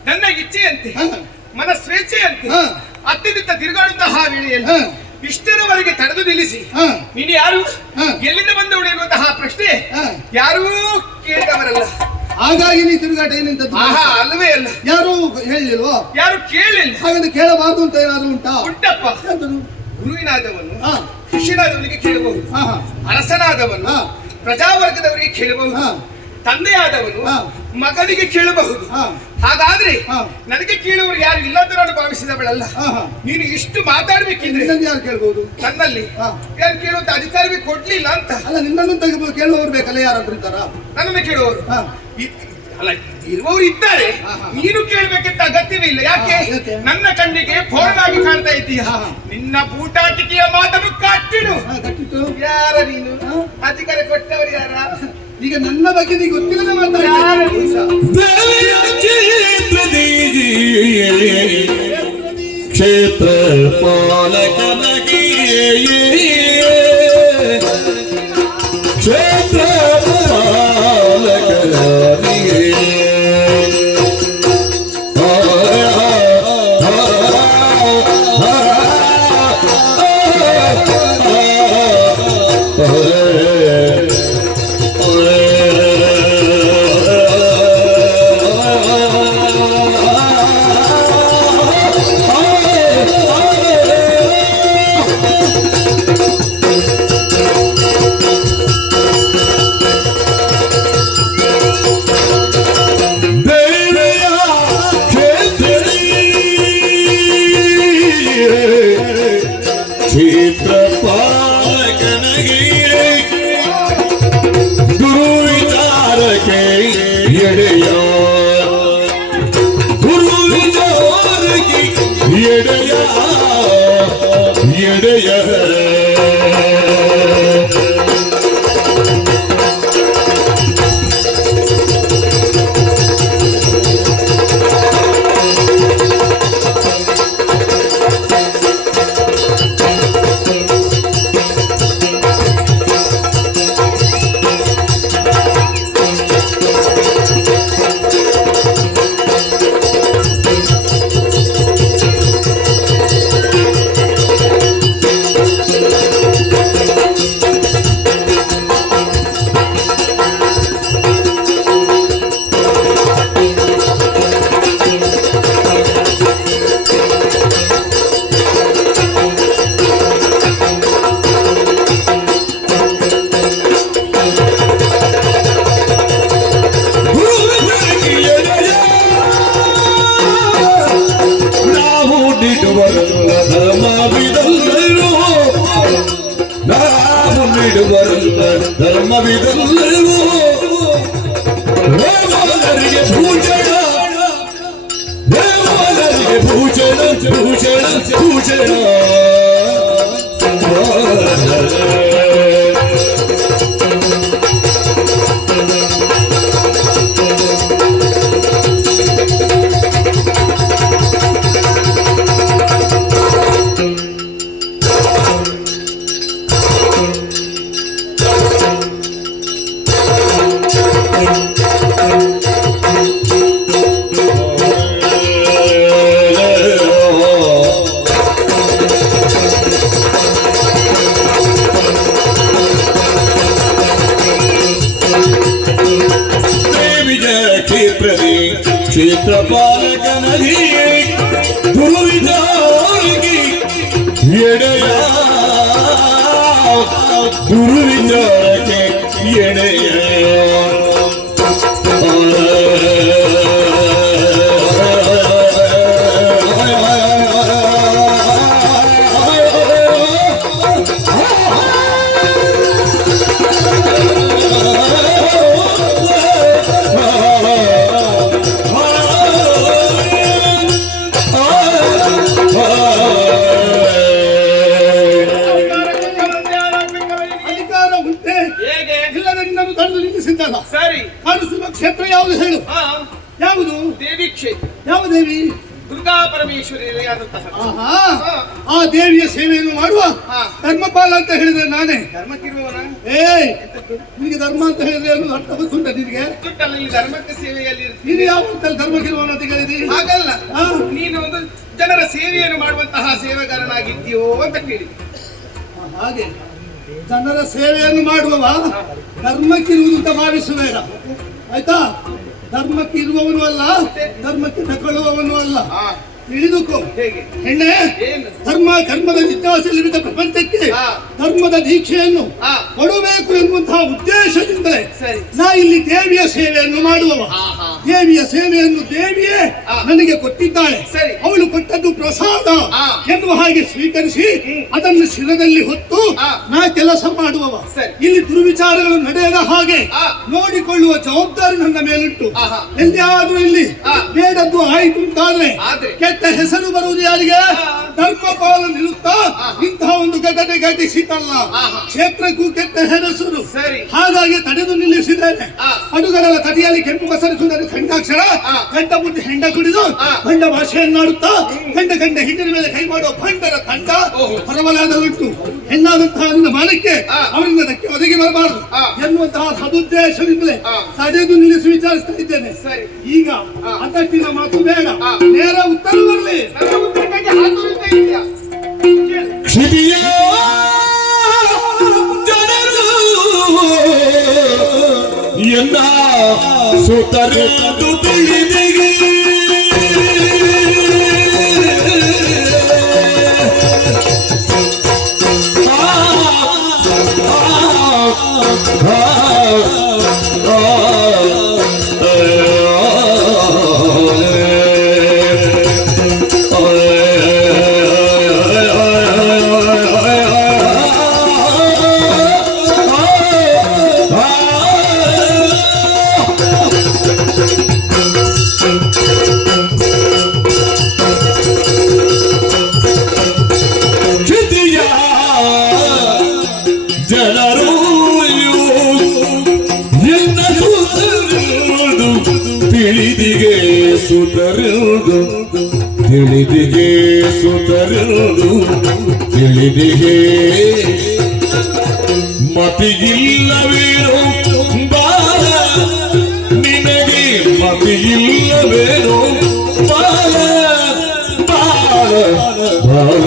ನನ್ನ ಇಚ್ಛೆಯಂತೆ ಮನ ಸ್ವೇಚ್ಛೆಯಂತೆ ಅತ್ಯಧಿಕ ತಿರುಗಾಡುತ್ತಹ ವೇಳೆಯಲ್ಲಿ ಇಷ್ಟರವರೆಗೆ ತಡೆದು ನಿಲ್ಲಿಸಿ ನೀನು ಯಾರು ಎಲ್ಲಿಂದ ಬಂದವಳು ಎನ್ನುವಂತಹ ಪ್ರಶ್ನೆ ಯಾರೂ ಕೇಳಿದವರಲ್ಲ. ಹಾಗಾಗಿ ನೀ ತಿರುಗಾಟ ಏನಂತದ್ದು? ಅಲ್ಲವೇ ಅಲ್ಲ. ಯಾರು ಹೇಳಿಲ್ವೋ? ಯಾರು ಕೇಳಿಲ್ಲ. ಹಾಗಂದ್ರೆ ಕೇಳಬಾರ್ದು ಅಂತ ಏನಾದ್ರು ಉಂಟಾ? ಉಂಟಪ್ಪ. ಗುರುವಿನಾದವನು ಶಿಷ್ಯನಾದವನಿಗೆ ಕೇಳಬಹುದು, ಅರಸನಾದವನು ಪ್ರಜಾವರ್ಗದವರಿಗೆ ಕೇಳಬಹುದು, ತಂದೆಯಾದವನು ಮಗನಿಗೆ ಕೇಳಬಹುದು. ಹಾಗಾದ್ರೆ ನನಗೆ ಕೇಳುವರು ಯಾರು ಇಲ್ಲ ಅಂತ ನಾನು ಭಾವಿಸಿದವಳಲ್ಲ. ನೀನು ಇಷ್ಟು ಮಾತಾಡ್ಬೇಕಿದ್ರೆ ಯಾರು ಕೇಳ್ಬಹುದು? ನನ್ನಲ್ಲಿ ಯಾರು ಕೇಳುವಂತ ಅಧಿಕಾರವೇ ಕೊಡ್ಲಿಲ್ಲ ಅಂತ. ಅಲ್ಲ, ನಿನ್ನನ್ನು ತೆಗೆದು ಕೇಳುವವರು ಬೇಕಲ್ಲ, ಯಾರಾದ್ರೂ ಇದ್ದಾರಾ? ನನ್ನನ್ನು ಕೇಳುವವರು ಅಲ್ಲ ಇರುವವರು ಇದ್ದಾರೆ, ನೀನು ಕೇಳ್ಬೇಕಂತ ಅಗತ್ಯವೇ ಇಲ್ಲ. ಯಾಕೆ ನನ್ನ ಕಣ್ಣಿಗೆ ಫೋರ್ನಾಗಿ ಕಾಣ್ತಾ ಇದ್ದೀಯ. ನಿನ್ನ ಬೂಟಾಟಿಕೆಯ ಮಾತನ್ನು ಕಟ್ಟಿಡು. ಯಾರ ನೀನು? ಅಧಿಕಾರ ಕೊಟ್ಟವರು ಯಾರ? ಈಗ ನನ್ನ ಬಗ್ಗೆ ನೀ ಗೊತ್ತಿಲ್ಲದ ಮಾತಾಡ. ಕ್ಷೇತ್ರ ಪಾಲಕನಗಿ ಕ್ಷೇತ್ರ ಪಾಲಕನಿಗೆ ಕ್ಷೇತ್ರ ಪಾಲಕನಿಗೆ ಗುರು ವಿಚಾರಕ್ಕೆ ಎಡೆಯ ಗುರು ವಿಚಾರಕ್ಕೆ ಎಡೆಯ ಎಡೆಯ ಧರ್ಮವಿದಲ್ಲವೋ ದೇವಾಲರಿಗೆ ಭೂಷಣ ದೇವಾಲರಿಗೆ ಭೂಷಣ ಭೂಷಣ ಭೂಷಣ ಕ್ಷೇತ್ರ ಪಾಲಕನಗಿ ಗುರು ವಿಚಾರಕ್ಕೆ ಎಡೆಯ ಗುರು ವಿಚಾರಕ್ಕೆ ಎಡೆಯ ಅಧಿಕಾರ ಉಂಟೆ ಹೇಗೆ? ಎಲ್ಲರನ್ನೂ ತಡೆದು ನಿಲ್ಲಿಸಿದ್ದಲ್ಲ. ಸರಿ, ಕಾಣಿಸುವ ಕ್ಷೇತ್ರ ಯಾವುದು ಹೇಳು? ಯಾವುದು? ದೇವಿ ಕ್ಷೇತ್ರ. ಯಾವ ದೇವಿ? ದುರ್ಗಾ ಪರಮೇಶ್ವರಿಯಾದಂತಹ. ಆಹಾ, ಆ ದೇವಿಯ ಸೇವೆಯನ್ನು ಮಾಡುವ ಧರ್ಮಪಾಲ ಅಂತ ಹೇಳಿದ್ರೆ ನಾನೇ. ಧರ್ಮಕ್ಕಿರುವವನ? ನಿನಗೆ ಧರ್ಮ ಅಂತ ಹೇಳಿದ್ರೆ ಏನು ಅರ್ಥ ಗೊತ್ತುಂಟ ನಿನಗೆ? ಗೊತ್ತಲ್ಲ, ಇಲ್ಲಿ ಧರ್ಮಕ್ಕೆ ಸೇವೆಯಲ್ಲಿ ನೀನು ಯಾವ ಧರ್ಮಕ್ಕಿರುವವನ ಅಂತ ಹೇಳಿದಿ? ಹಾಗಲ್ಲ, ನೀನು ಒಂದು ಜನರ ಸೇವೆಯನ್ನು ಮಾಡುವಂತಹ ಸೇವೆಗಾರನಾಗಿದ್ದೀಯೋ ಅಂತ ಕೇಳಿ. ಹಾಗೆ ಜನರ ಸೇವೆಯನ್ನು ಮಾಡುವವ ಧರ್ಮಕ್ಕಿರುವುದು ಅಂತ ಭಾವಿಸಬೇಡ, ಆಯ್ತಾ? ಧರ್ಮಕ್ಕೆ ಇರುವವನು ಅಲ್ಲ, ಧರ್ಮಕ್ಕೆ ತಗೊಳ್ಳುವವನು ಅಲ್ಲ. ತಿಳಿದುಕೋ. ಹೇಗೆ? ಹೆಣ್ಣೆ, ಧರ್ಮದ ಜಿಜ್ಞಾಸೆಯಲ್ಲಿರುವ ಪ್ರಪಂಚಕ್ಕೆ ಧರ್ಮದ ದೀಕ್ಷೆಯನ್ನು ಕೊಡಬೇಕು ಎನ್ನುವಂತಹ ಉದ್ದೇಶದಿಂದಲೇ ನಾ ಇಲ್ಲಿ ದೇವಿಯ ಸೇವೆಯನ್ನು ಮಾಡುವವ. ದೇವಿಯ ಸೇವೆಯನ್ನು ದೇವಿಯೇ ನನಗೆ ಕೊಟ್ಟಿದ್ದಾಳೆ. ಅವಳು ಕೊಟ್ಟದ್ದು ಪ್ರಸಾದ ಎನ್ನುವ ಹಾಗೆ ಸ್ವೀಕರಿಸಿ ಅದನ್ನು ಶಿರದಲ್ಲಿ ಹೊತ್ತು ನಾ ಕೆಲಸ ಮಾಡುವವ. ಸರಿ. ಇಲ್ಲಿ ದುರ್ವಿಚಾರಗಳು ನಡೆಯದ ಹಾಗೆ ಆ. ನೋಡಿಕೊಳ್ಳುವ ಜವಾಬ್ದಾರಿ ನನ್ನ ಮೇಲುಂಟು. ಆಹಾ. ಎಲ್ಲಿಯಾದ್ರೂ ಇಲ್ಲಿ ಆ. ಬೇಡದ್ದು ಆಯ್ತು ಅಂತಾದ್ರೆ ಆದ್ರೆ? ಕೆಟ್ಟ ಹೆಸರು ಬರುವುದು ಯಾರಿಗೆ? ಧರ್ಮಪಾಲ ನಿರುತ್ತಾ ಇಂತಹ ಒಂದು ಘಟನೆ ಘಟಿಸಿತಲ್ಲ, ಆಹಾ. ಕ್ಷೇತ್ರಕ್ಕೂ ಕೆಟ್ಟ ಹೆಸರು. ಸರಿ. ಹಾಗಾಗಿ ತಡೆದು ನಿಲ್ಲಿಸಿದ್ದೇನೆ. ಆ. ಅಡುಗರ ತಡಿಯಲ್ಲಿ ಕೆಂಪು ಬಸರಿಸುವುದನ್ನು ಕಂಡಾಕ್ಷರ ಆ. ಕಂಡ ಬುದ್ಧಿ ಹೆಂಡ ಕುಡಿದು ಆ. ಭಂಡ ಭಾಷೆಯನ್ನಾಡುತ್ತಾ ಕಂಡ ಹಿಂದಿನ ಮೇಲೆ ಕೈ ಮಾಡುವ ಭಂಡರ ತಂಡ ಓಹೋ. ಹೊರವಲಯದಲ್ಲುಂಟು. ಹೆಣ್ಣಾದಂತಹ ನನ್ನ ಮಾನಕ್ಕೆ ಆ. ಅವರಿಂದ ಧಕ್ಕೆ ಒದಗಿ ಬರಬಾರದು ಆ. ಎನ್ನುವಂತಹ ಸದುದ್ದೇಶದಿಂದಲೇ ಆ. ತಡೆದು ನಿಲ್ಲಿಸಿ ವಿಚಾರಿಸ್ತಾ ಇದ್ದೇನೆ. ಸರಿ. ಈಗ ಆ. ಅದಕ್ಕಿನ ಮಾತು ಬೇಡ, ಆ. ನೇರ ಉತ್ತರ ಬರಲಿ. ನನ್ನ ಉತ್ತರಕ್ಕಾಗಿ ಹಾತೊರಿತಾ ಇದೆಯಾ? ಕ್ಷಿತಿಯ ಜನರು ಎನ್ನ ಸುತರೆಂದು ತಿಳಿದಿಗೆ ಜನರು ಎನ್ನ ಸುತರುವುದು ತಿಳಿದಿಗೆ ಸುತರುವುದು ತಿಳಿದಿಗೆ ಸುತರುವುದು ತಿಳಿದಿಗೆ ಮತಿಗಿಲ್ಲವೇನೋ ಬಾಲ ನಿನಗೆ ಮತಿಗಿಲ್ಲವೇನೋ ಬಾಲ ಬಾಲ ಬಾಲ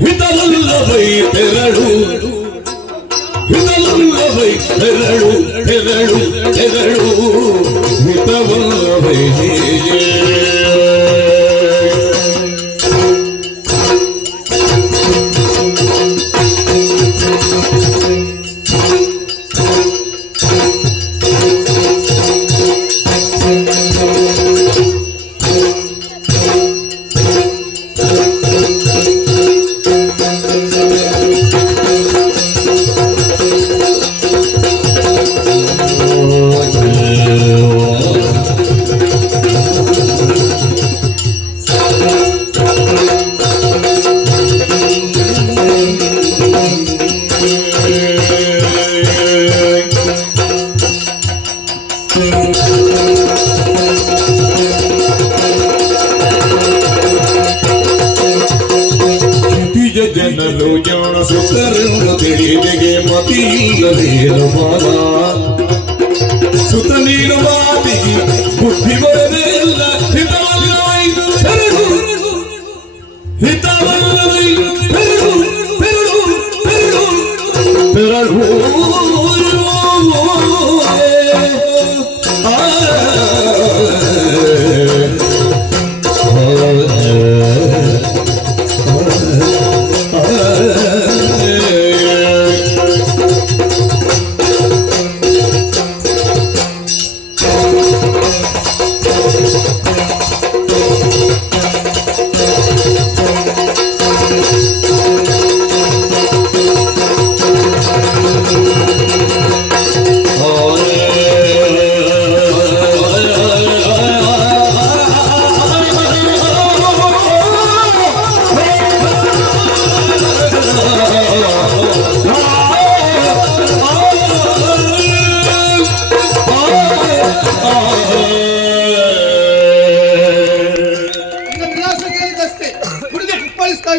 ಹಿತವಲ್ಲವೈ ತೆರಳು ಹಿತವಲ್ಲವೈ ತೆರಳು ತೆರಳು ತೆರಳು ಹಿತವಲ್ಲವೈ ಜನರು ಜಾಣ ಸುತರನ್ನು ತಿಳಿದಿಗೆ ಮತಿಯಿಲ್ಲವೇನು ಬಾಲ ಸುತ ನೀನು ಮಾತಿಗೆ ಬುದ್ಧಿ ಬರದೇ ಇಲ್ಲ ಹಿತವಲ್ಲವೈ ತೆರಳು ಹಿತವಲ್ಲವೈ ತೆರಳು ತೆರಳು ತೆರಳು ತೆರಳು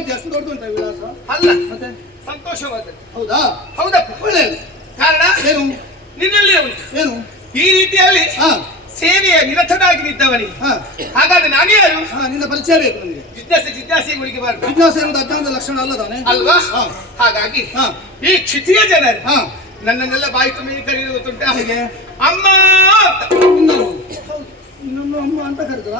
ಇದ್ದೆ ಅಷ್ಟು ದೊಡ್ಡದುಂಟ ವಿಳಾಸ ಅಲ್ಲ ಮತ್ತೆ ಸಂತೋಷವಾದ ಹೌದಾ ಹೌದಪ್ಪ ಒಳ್ಳೆಯದು ಕಾರಣ ಏನು ನಿನ್ನಲ್ಲಿ ಉಂಟು ಏನು ಈ ರೀತಿಯಲ್ಲಿ ಹಾ ಸೇವೆಯ ನಿರತನಾಗಿ ನಿದ್ದವನಿಗೆ ಹಾ ಹಾಗಾದ್ರೆ ನಾನು ಯಾರು ಹಾ ನಿನ್ನ ಪರಿಚಯ ಬೇಕು ನನಗೆ ಜಿಜ್ಞಾಸೆಗಳಿಗೆ ಬಾರದು ಜಿಜ್ಞಾಸೆ ಎನ್ನುವುದು ಅಜ್ಞಾನದ ಲಕ್ಷಣ ಅಲ್ಲ ತಾನೆ ಅಲ್ವಾ ಹಾ. ಹಾಗಾಗಿ ಹಾ ಈ ಕ್ಷಿತಿಯ ಜನರು ಹಾ ನನ್ನನ್ನೆಲ್ಲ ಬಾಯಿ ತುಂಬ ಕರೆಯುವುದುಂಟ ಹೇಗೆ ಅಮ್ಮ ಅಂತ. ನಿನ್ನನ್ನು ನಿನ್ನನ್ನು ಅಮ್ಮ ಅಂತ ಕರೆದ್ರ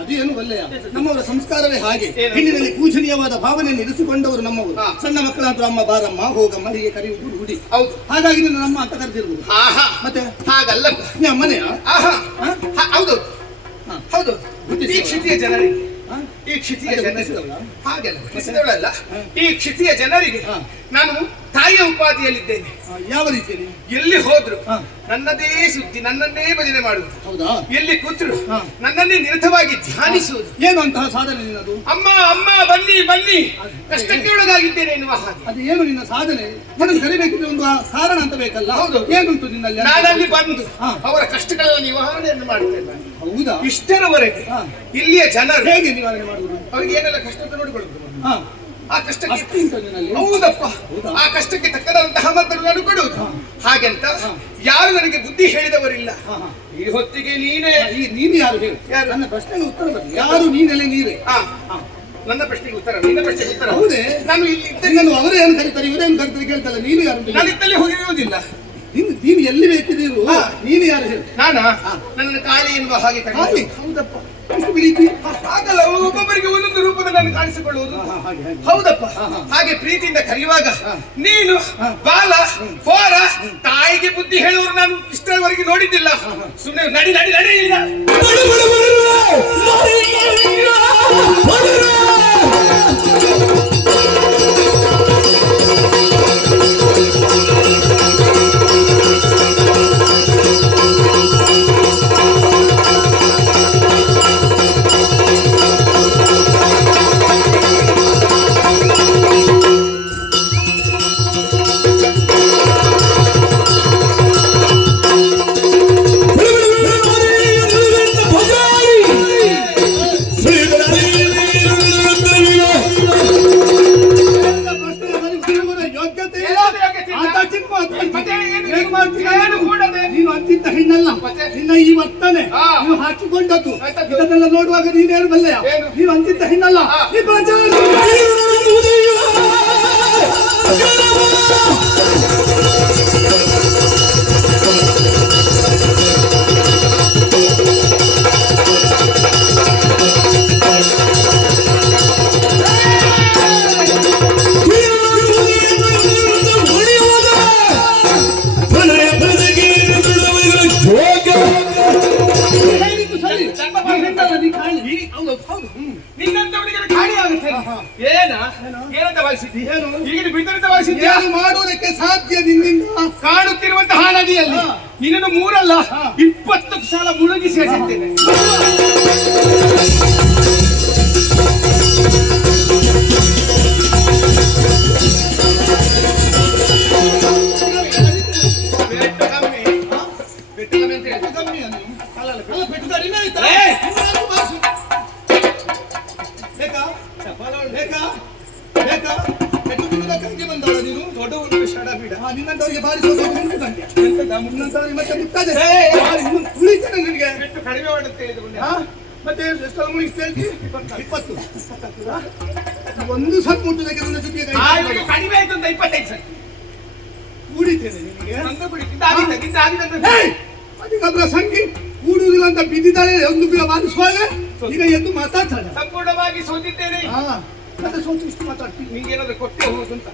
ಅದು ಏನು ಒಳ್ಳೆಯ ನಮ್ಮವರ ಸಂಸ್ಕಾರವೇ ಹಾಗೆ ಏನು? ಹೆಣ್ಣಿನಲ್ಲಿ ಪೂಜನೀಯವಾದ ಭಾವನೆಯನ್ನು ಇರಿಸಿಕೊಂಡವರು ನಮ್ಮವರು ಹಾ. ಸಣ್ಣ ಮಕ್ಕಳಾದ್ರೂ ಅಮ್ಮ ಬಾರಮ್ಮ ಹೋಗಮ್ಮ ಹೀಗೆ ಕರೆಯುವುದು ರೂಢಿ ಹೌದು ಹಾಗಾಗಿ ನಿನ್ನ ನಮ್ಮ ಅಂತ ಕರೆದಿರುವುದು ಆಹಾ ಮತ್ತೆ ಹಾಗಲ್ಲಪ್ಪ ನೀ ಅಮ್ಮನೆಯ ಆಹಾ ಹಾ? ಹೌದು ಹಾ. ಹೌದು ಗುರುತಿಸಿದವಳ? ಈ ಕ್ಷಿತಿಯ ಜನರಿಗೆ ಹಾ? ಈ ಕ್ಷಿತಿಯ ಅದೇ ಜನರಿಗೆ ಗುರುತಿಸಿದವಳ? ಹಾಗೆಲ್ಲ ಗುರುತಿಸಿದವಳಲ್ಲ ಈ ಕ್ಷಿತಿಯ ಜನರಿಗೆ ಹಾ. ನಾನು ತಾಯಿಯ ಉಪಾಧಿಯಲ್ಲಿದ್ದೇನೆ ಯಾವ ರೀತಿಯಲ್ಲಿ ಎಲ್ಲಿ ಹೋದ್ರು ಹಾ. ನನ್ನದೇ ಸುದ್ದಿ ನನ್ನನ್ನೇ ಭಜನೆ ಮಾಡುವುದು ಹೌದಾ ಎಲ್ಲಿ ಕೂತ್ರು ಹಾ. ನನ್ನನ್ನೇ ನಿರತವಾಗಿ ಧ್ಯಾನಿಸುವುದು ಏನು ಅಂತಹ ಸಾಧನೆ ನಿನ್ನದು ಅಮ್ಮ ಅಮ್ಮ ಬನ್ನಿ ಬನ್ನಿ ಕಷ್ಟಕ್ಕೆ ಒಳಗಾಗಿದ್ದೇನೆ ಎನ್ನುವ ಹಾಗೆ ಅದು ಏನು ನಿನ್ನ ಸಾಧನೆ ನಿನ್ನನ್ನು ಕರಿಬೇಕಿದ್ರೆ ಒಂದು ಕಾರಣ ಅಂತ ಬೇಕಲ್ಲ ಹೌದು. ಏನುಂಟು ನಿನ್ನಲ್ಲಿ ಅಂತ? ನಾನಲ್ಲಿ ಬಂದು ಹಾ. ಅವರ ಕಷ್ಟಗಳ ನಿವಾರಣೆಯನ್ನು ಮಾಡುತ್ತೇನೆ ಹೌದಾ ಇಷ್ಟರವರೆಗೆ ಹಾ. ಇಲ್ಲಿಯ ಜನರು ಹೇಗೆ ನಿವಾರಣೆ ಮಾಡುವುದು ಅವರಿಗೆ ಏನೆಲ್ಲ ಕಷ್ಟ ಅಂತ ನೋಡಿಕೊಳ್ಳುವುದು ಹಾ ಆ ಕಷ್ಟಕ್ಕೆ ಅಷ್ಟು ಉಂಟು ನಿನ್ನಲ್ಲಿ ಹೌದಪ್ಪ ಹೌದಾ? ಆ ಕಷ್ಟಕ್ಕೆ ತಕ್ಕದಂತಹ ಮದ್ದನ್ನು ನಾನು ಕೊಡುವುದು ಹಾಗೆಂತ ಯಾರು ನನಗೆ ಬುದ್ಧಿ ಹೇಳಿದವರಿಲ್ಲ ಹಾ, ಹಾ. ಈ ಹೊತ್ತಿಗೆ ನೀನೇ ಈ ನೀನು ಯಾರು ಹೇಳು ಯಾರು? ನನ್ನ ಪ್ರಶ್ನೆಗೆ ಉತ್ತರ ಬರಲಿ ಯಾರು ನೀನೆಲೆ ನೀರೇ ಆ, ನನ್ನ ಪ್ರಶ್ನೆಗೆ ಉತ್ತರ ನಿನ್ನ ಪ್ರಶ್ನೆಗೆ ಉತ್ತರ ಹೌದೇ ನಾನು ಇಲ್ಲಿ ಇದ್ದರೆ ನಿನ್ನನ್ನು ಅವರೇ ಏನು ಕರೀತಾರೆ ಇವರೇನು ಕರೀತಾರೆ ಕೇಳ್ತಲ್ಲ ನೀನು ಯಾರು ಅಂತ ನಾನು ಹೇಳು. ಇದ್ದಲ್ಲಿ ಹೋಗಿರುವುದಿಲ್ಲ ನೀನು ಎಲ್ಲಿ ಬೇಕಿದ್ದೀರು ಹಾ. ನೀನು ಯಾರು ಹೇಳು ನಾನಾ ನನ್ನನ್ನು ಕಾಳಿ ಎನ್ನುವ ಹಾಗೆ ಹಾಗೆ ಕರೆಯುವುದು. ಹೌದಪ್ಪ ಎಷ್ಟು ಬೆಳೀತಿ ಹಾಗಲ್ಲ ಒಬ್ಬೊಬ್ಬರಿಗೆ ಒಂದೊಂದು ರೂಪದಲ್ಲಿ ನಾನು ಕಾಣಿಸಿಕೊಳ್ಳುವುದು ಹಾಗೆ ಹಾಗೆ ಹೌದಪ್ಪ ಹಾ, ಹಾ. ಹಾಗೆ ಪ್ರೀತಿಯಿಂದ ಕರೆಯುವಾಗ ಹಾ. ನೀನು ಹಾ. ಬಾಲ ಹೋರ ತಾಯಿಗೆ ಬುದ್ಧಿ ಹೇಳುವರು ನಾನು ಇಷ್ಟರವರೆಗೆ ನೋಡಿದ್ದಿಲ್ಲ ಸುಮ್ಮನೆ ನಡಿ ನಡಿ ನಡಿ ಈಗ. ಯೋಗ್ಯತೆ ಇಲ್ಲ ಎಲ್ಲದೂ ಯೋಗ್ಯತೆ ಇಲ್ಲ. ಆತ ಚಿಕ್ಕ ಮಾತು. ಮತ್ತೆ ಏನು? ಏನು ಮಾಡ್ತೀಯ? ಏನು ಕೂಡದೆ? ನೀನು ಅಂತಿದ್ದ ಹೆಣ್ಣಲ್ಲ ಮತ್ತೆ? ನಿನ್ನ ಈ ವರ್ತನೆ ಹಾ. ನೀವು ಹಾಕಿಕೊಂಡದ್ದು ಆಯ್ತದ್ದು. ಇದನ್ನೆಲ್ಲ ನೋಡುವಾಗ ನೀನೇನು ಬಲ್ಲೆಯ ಏನು? ನೀವು ಅಂತಿದ್ದ ಹೆಣ್ಣಲ್ಲ ಹಾ. ನೀ ಪ್ರಚಾರ ಹೇಳಿದ್ದು ಸರಿ. ನೀ ಹೆಣ್ಣಲ್ಲ, ನೀ ಕಾಳಿ. ಹೌದು ಹೌದು ನಿನ್ನಂತವರಿಗೆ ಖಾಲಿ ಆಗುತ್ತೆ ಏನ ಏನಂತ ಭಾವಿಸಿದ್ದಿ ಏನು? ಈಗ ಬಿದ್ದರಂತ ಭಾವಿಸಿದ್ಯಾ ಏನು ಮಾಡುವುದಕ್ಕೆ ಸಾಧ್ಯ ನಿನ್ನಿಂದ ಕಾಣುತ್ತಿರುವಂತಹ ನದಿಯಲ್ಲಿ ನಿನ್ನನ್ನು 3 ಅಲ್ಲ 20 ಸಲ ಮುಳುಗಿ ಸೇರಿಸುತ್ತೇನೆ ಬೆಟ್ಟ ಕಮ್ಮಿ ಬೆಟ್ಟ ಕಮ್ಮಿ ಅಂತ ಹೇಳಿ ಕಮ್ಮಿ ಅನ್ನು. ಅಲ್ಲ ಅಲ್ಲ, ಪೆಟ್ಟು ಕಡಿಮೆ ಆಯ್ತಾ? ಏಯ್! ಇನ್ನಾದ್ರೂ ಬಾರ್ಸು. ಬೇಕಾ ಬೇಕಾ ಬೇಕಾ ಪೆಟ್ಟು ತಿಂದ ಕೈಗೆ ಬಂದವಳ ನೀನು ದೊಡ್ಡ ಒಂದು ಶಡ ಬಿಡ ನಿನ್ನಂತವರಿಗೆ ಬಾರಿಸುವ ಹೆಣ್ಣು ಗಂಟೆ ಮುನ್ನಂತವರಿಗೆ ಮತ್ತೆ ಮುಟ್ಟದೆ ಏಯ್! ತುಳಿತೇನೆ ನಿನಗೆ ಬೆಟ್ಟು ಕಡಿಮೆ ಮಾಡುತ್ತೆ ಇದು ಮುಂದೆ. ಹಾ? ಮತ್ತೆ ಎಷ್ಟು ಮುಗಿಸ್ತಾ ಇದ್ದಿ 20 ಒಂದು ಸ್ವಲ್ಪ ಮುಟ್ಟುದಕ್ಕೆ ನನ್ನ ಜೊತೆಗೆ ಕೈ ಇವಾಗ ಕಡಿಮೆ ಆಯ್ತು ಅಂತ 25 ಸಲ ಕೂಡಿತೇನೆ ನಿನಗೆ ನಂದು ಬಿಡಿ ಗಿಂತ ಆಗಿದೆ ಗಿಂತ ಆಗಿದೆ ಏಯ್! ಅದಕ್ಕೊಬ್ಬರ ಸಂಖ್ಯೆ ಕೂಡುವುದಿಲ್ಲ ಅಂತ ಬಿದ್ದಿದ್ದಾಳೆ ಒಂದು ಬಾರಿಸುವಾಗ ಈಗ ಎದ್ದು ಮಾತಾಡ್ತಾಳೆ ಸಂಪೂರ್ಣವಾಗಿ ಸೋತಿದ್ದೇನೆ ಹಾ ಮತ್ತೆ ಸೋತು ಇಷ್ಟು ಮಾತಾಡ್ತೀನಿ ನಿಂಗೆ ಏನಾದ್ರು ಕೊಟ್ಟೆ ಹೋಗುದು ಅಂತ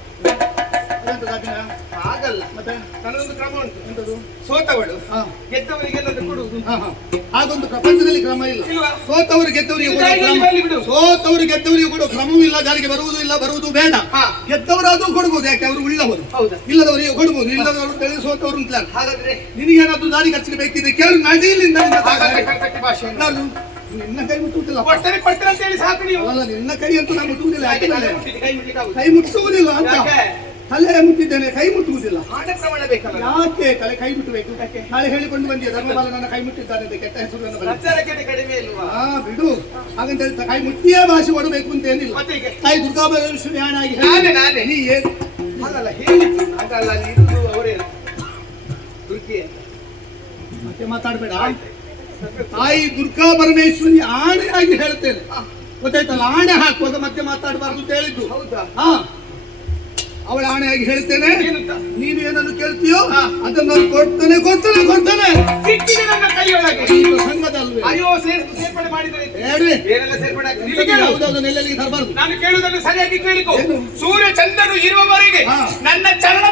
ಆಗಲ್ಲ ಮತ್ತೆ ನನ್ನದೊಂದು ಕ್ರಮ ಉಂಟು ಎಂತದು ಸೋತವಳು ಹಾ ಗೆದ್ದವರಿಗೆ ಏನಾದ್ರು ಕೊಡುವುದು ಹಾ ಹಾ ಹಾಗೊಂದು ಪ್ರಪಂಚದಲ್ಲಿ ಕ್ರಮ ಇಲ್ಲ ಇಲ್ವಾ? ಸೋತವರು ಗೆದ್ದವರಿಗೆ ಕೊಡುವ ಜಾರಿಗೆ ಕ್ರಮ. ಬರಲಿ ಬಿಡು. ಸೋತವರು ಗೆದ್ದವರಿಗೆ ಕೊಡುವ ಕ್ರಮವೂ ಇಲ್ಲ ಜಾರಿಗೆ ಬರುವುದು ಇಲ್ಲ ಬರುವುದು ಬೇಡ ಹಾ. ಗೆದ್ದವರಾದ್ರೂ ಕೊಡ್ಬೋದು ಯಾಕೆ ಅವರು ಉಳ್ಳವರು ಹೌದಾ ಇಲ್ಲದವರಿಗೆ ಕೊಡ್ಬೋದು ಇಲ್ಲದವರು ತಿಳಿದು ಸೋತವರು ಅಂತ ಹಾಗಾದ್ರೆ ನಿನಗೇನಾದ್ರೂ ದಾರಿ ಖರ್ಚಿಗೆ ಬೇಕಿದ್ರೆ ಕೇಳು ನಡಿಲಿಂದ ಹಾಗಾದ್ರೆ ಕರ್ಕಟ್ಟಿ ಭಾಷೆ ನಿನ್ನ ಕೈ ಮುಟ್ಟುವುದಿಲ್ಲ ಕೊಡ್ತೇನೆ ಕೊಡ್ತೇನೆ ಅಂತ ಹೇಳಿ ಸಾಕು ನೀವು ಅಲ್ಲ ನಿನ್ನ ಕೈ ಅಂತೂ ನಾನು ಮುಟ್ಟುವುದಿಲ್ಲ ಹಾಗೆ ಯಾಕೆ ತಲೆ ಮುಟ್ಟಿದ್ದು ಕೈ ಮುಟ್ಲಿಕ್ಕೆ ಆಗುದಿಲ್ಲ. ಕೈ ಮುಟ್ಟಿಸುವುದಿಲ್ಲ ಅಂತ ಯಾಕೆ? ತಲೆ ಮುಟ್ಟಿದ್ದೇನೆ, ಕೈ ಮುಟ್ಟುವುದಿಲ್ಲ. ಆಣೆ ಪ್ರಮಾಣ ಬೇಕಲ್ಲ. ಯಾಕೆ ತಲೆ ಕೈ ಮುಟ್ಟಬೇಕು? ನಾಳೆ ಹೇಳಿಕೊಂಡು ಬಂದಿಯ ಧರ್ಮಪಾಲ ನನ್ನ ಕೈ ಮುಟ್ಟಿದ್ದಾನೆ ಅಂತ ಕೆಟ್ಟ ಹೆಸರು ಪ್ರಚಾರಕ್ಕೆ ಕಡಿಮೆ ಇಲ್ವಾ? ಬಿಡು. ಹಾಗಂತ ಹೇಳ್ತಾ ಕೈ ಮುಟ್ಟಿಯೇ ಭಾಷೆ ಕೊಡಬೇಕು ಅಂತ ಏನಿಲ್ಲ. ಮತ್ತೆ ಈಗ ತಾಯಿ ದುರ್ಗಾಪರಮೇಶ್ವರಿ ಆಗಿ ನಾನೇ ನೀ ಏನು ಹಾಗಲ್ಲ ಹೇಳಿದ್ದು, ಹಾಗಲ್ಲ ಅಲ್ಲಿ ಇರುದು ಅವರೇ ದುರ್ಗಿ ಅಂತ. ಮತ್ತೆ ಮಾತಾಡ್ಬೇಡ. ತಾಯಿ ದುರ್ಗಾ ಪರಮೇಶ್ವರಿ ಆಣೆಯಾಗಿ ಹೇಳ್ತೇನೆ, ಗೊತ್ತಾಯ್ತಲ್ಲ? ಆಣೆ ಹಾಕುವಾಗ ಮತ್ತೆ ಮಾತಾಡಬಾರ್ದು ಅಂತ ಹೇಳಿದ್ದು. ಹೌದಾ? ಹಾ, ಅವಳ ಆಣೆಯಾಗಿ ಹೇಳ್ತೇನೆ. ಏನಂತ? ನೀನು ಏನನ್ನು ಕೇಳ್ತೀಯೋ ಅದನ್ನು ನಾನು ಕೊಡ್ತೇನೆ ಕೊಡ್ತೇನೆ ಕೊಡ್ತೇನೆ. ಸಿಕ್ಕಿದೆ ನನ್ನ ಕೈಯೊಳಗೆ. ಈ ಪ್ರಸಂಗದಲ್ವೇ? ಅಯ್ಯೋ ಸೇರ್ಪಡೆ ಮಾಡಿದರೆ ಹೇಳ್ರಿ. ಬೇರೆಲ್ಲ ಸೇರ್ಪಡೆ ಆಗ್ತದೆ. ಇಲ್ಲಿ ಕೇಳು. ಯಾವುದಾದ್ರು ನೆಲೆಯಲ್ಲಿ ತರಬಾರ್ದು. ನಾನು ಕೇಳುವುದನ್ನು ಸರಿಯಾಗಿ ಕೇಳಿಕೊ. ಏನು? ಸೂರ್ಯ ಚಂದ್ರನು ಇರುವವರೆಗೆ ಹಾ. ನನ್ನ ಚರಣ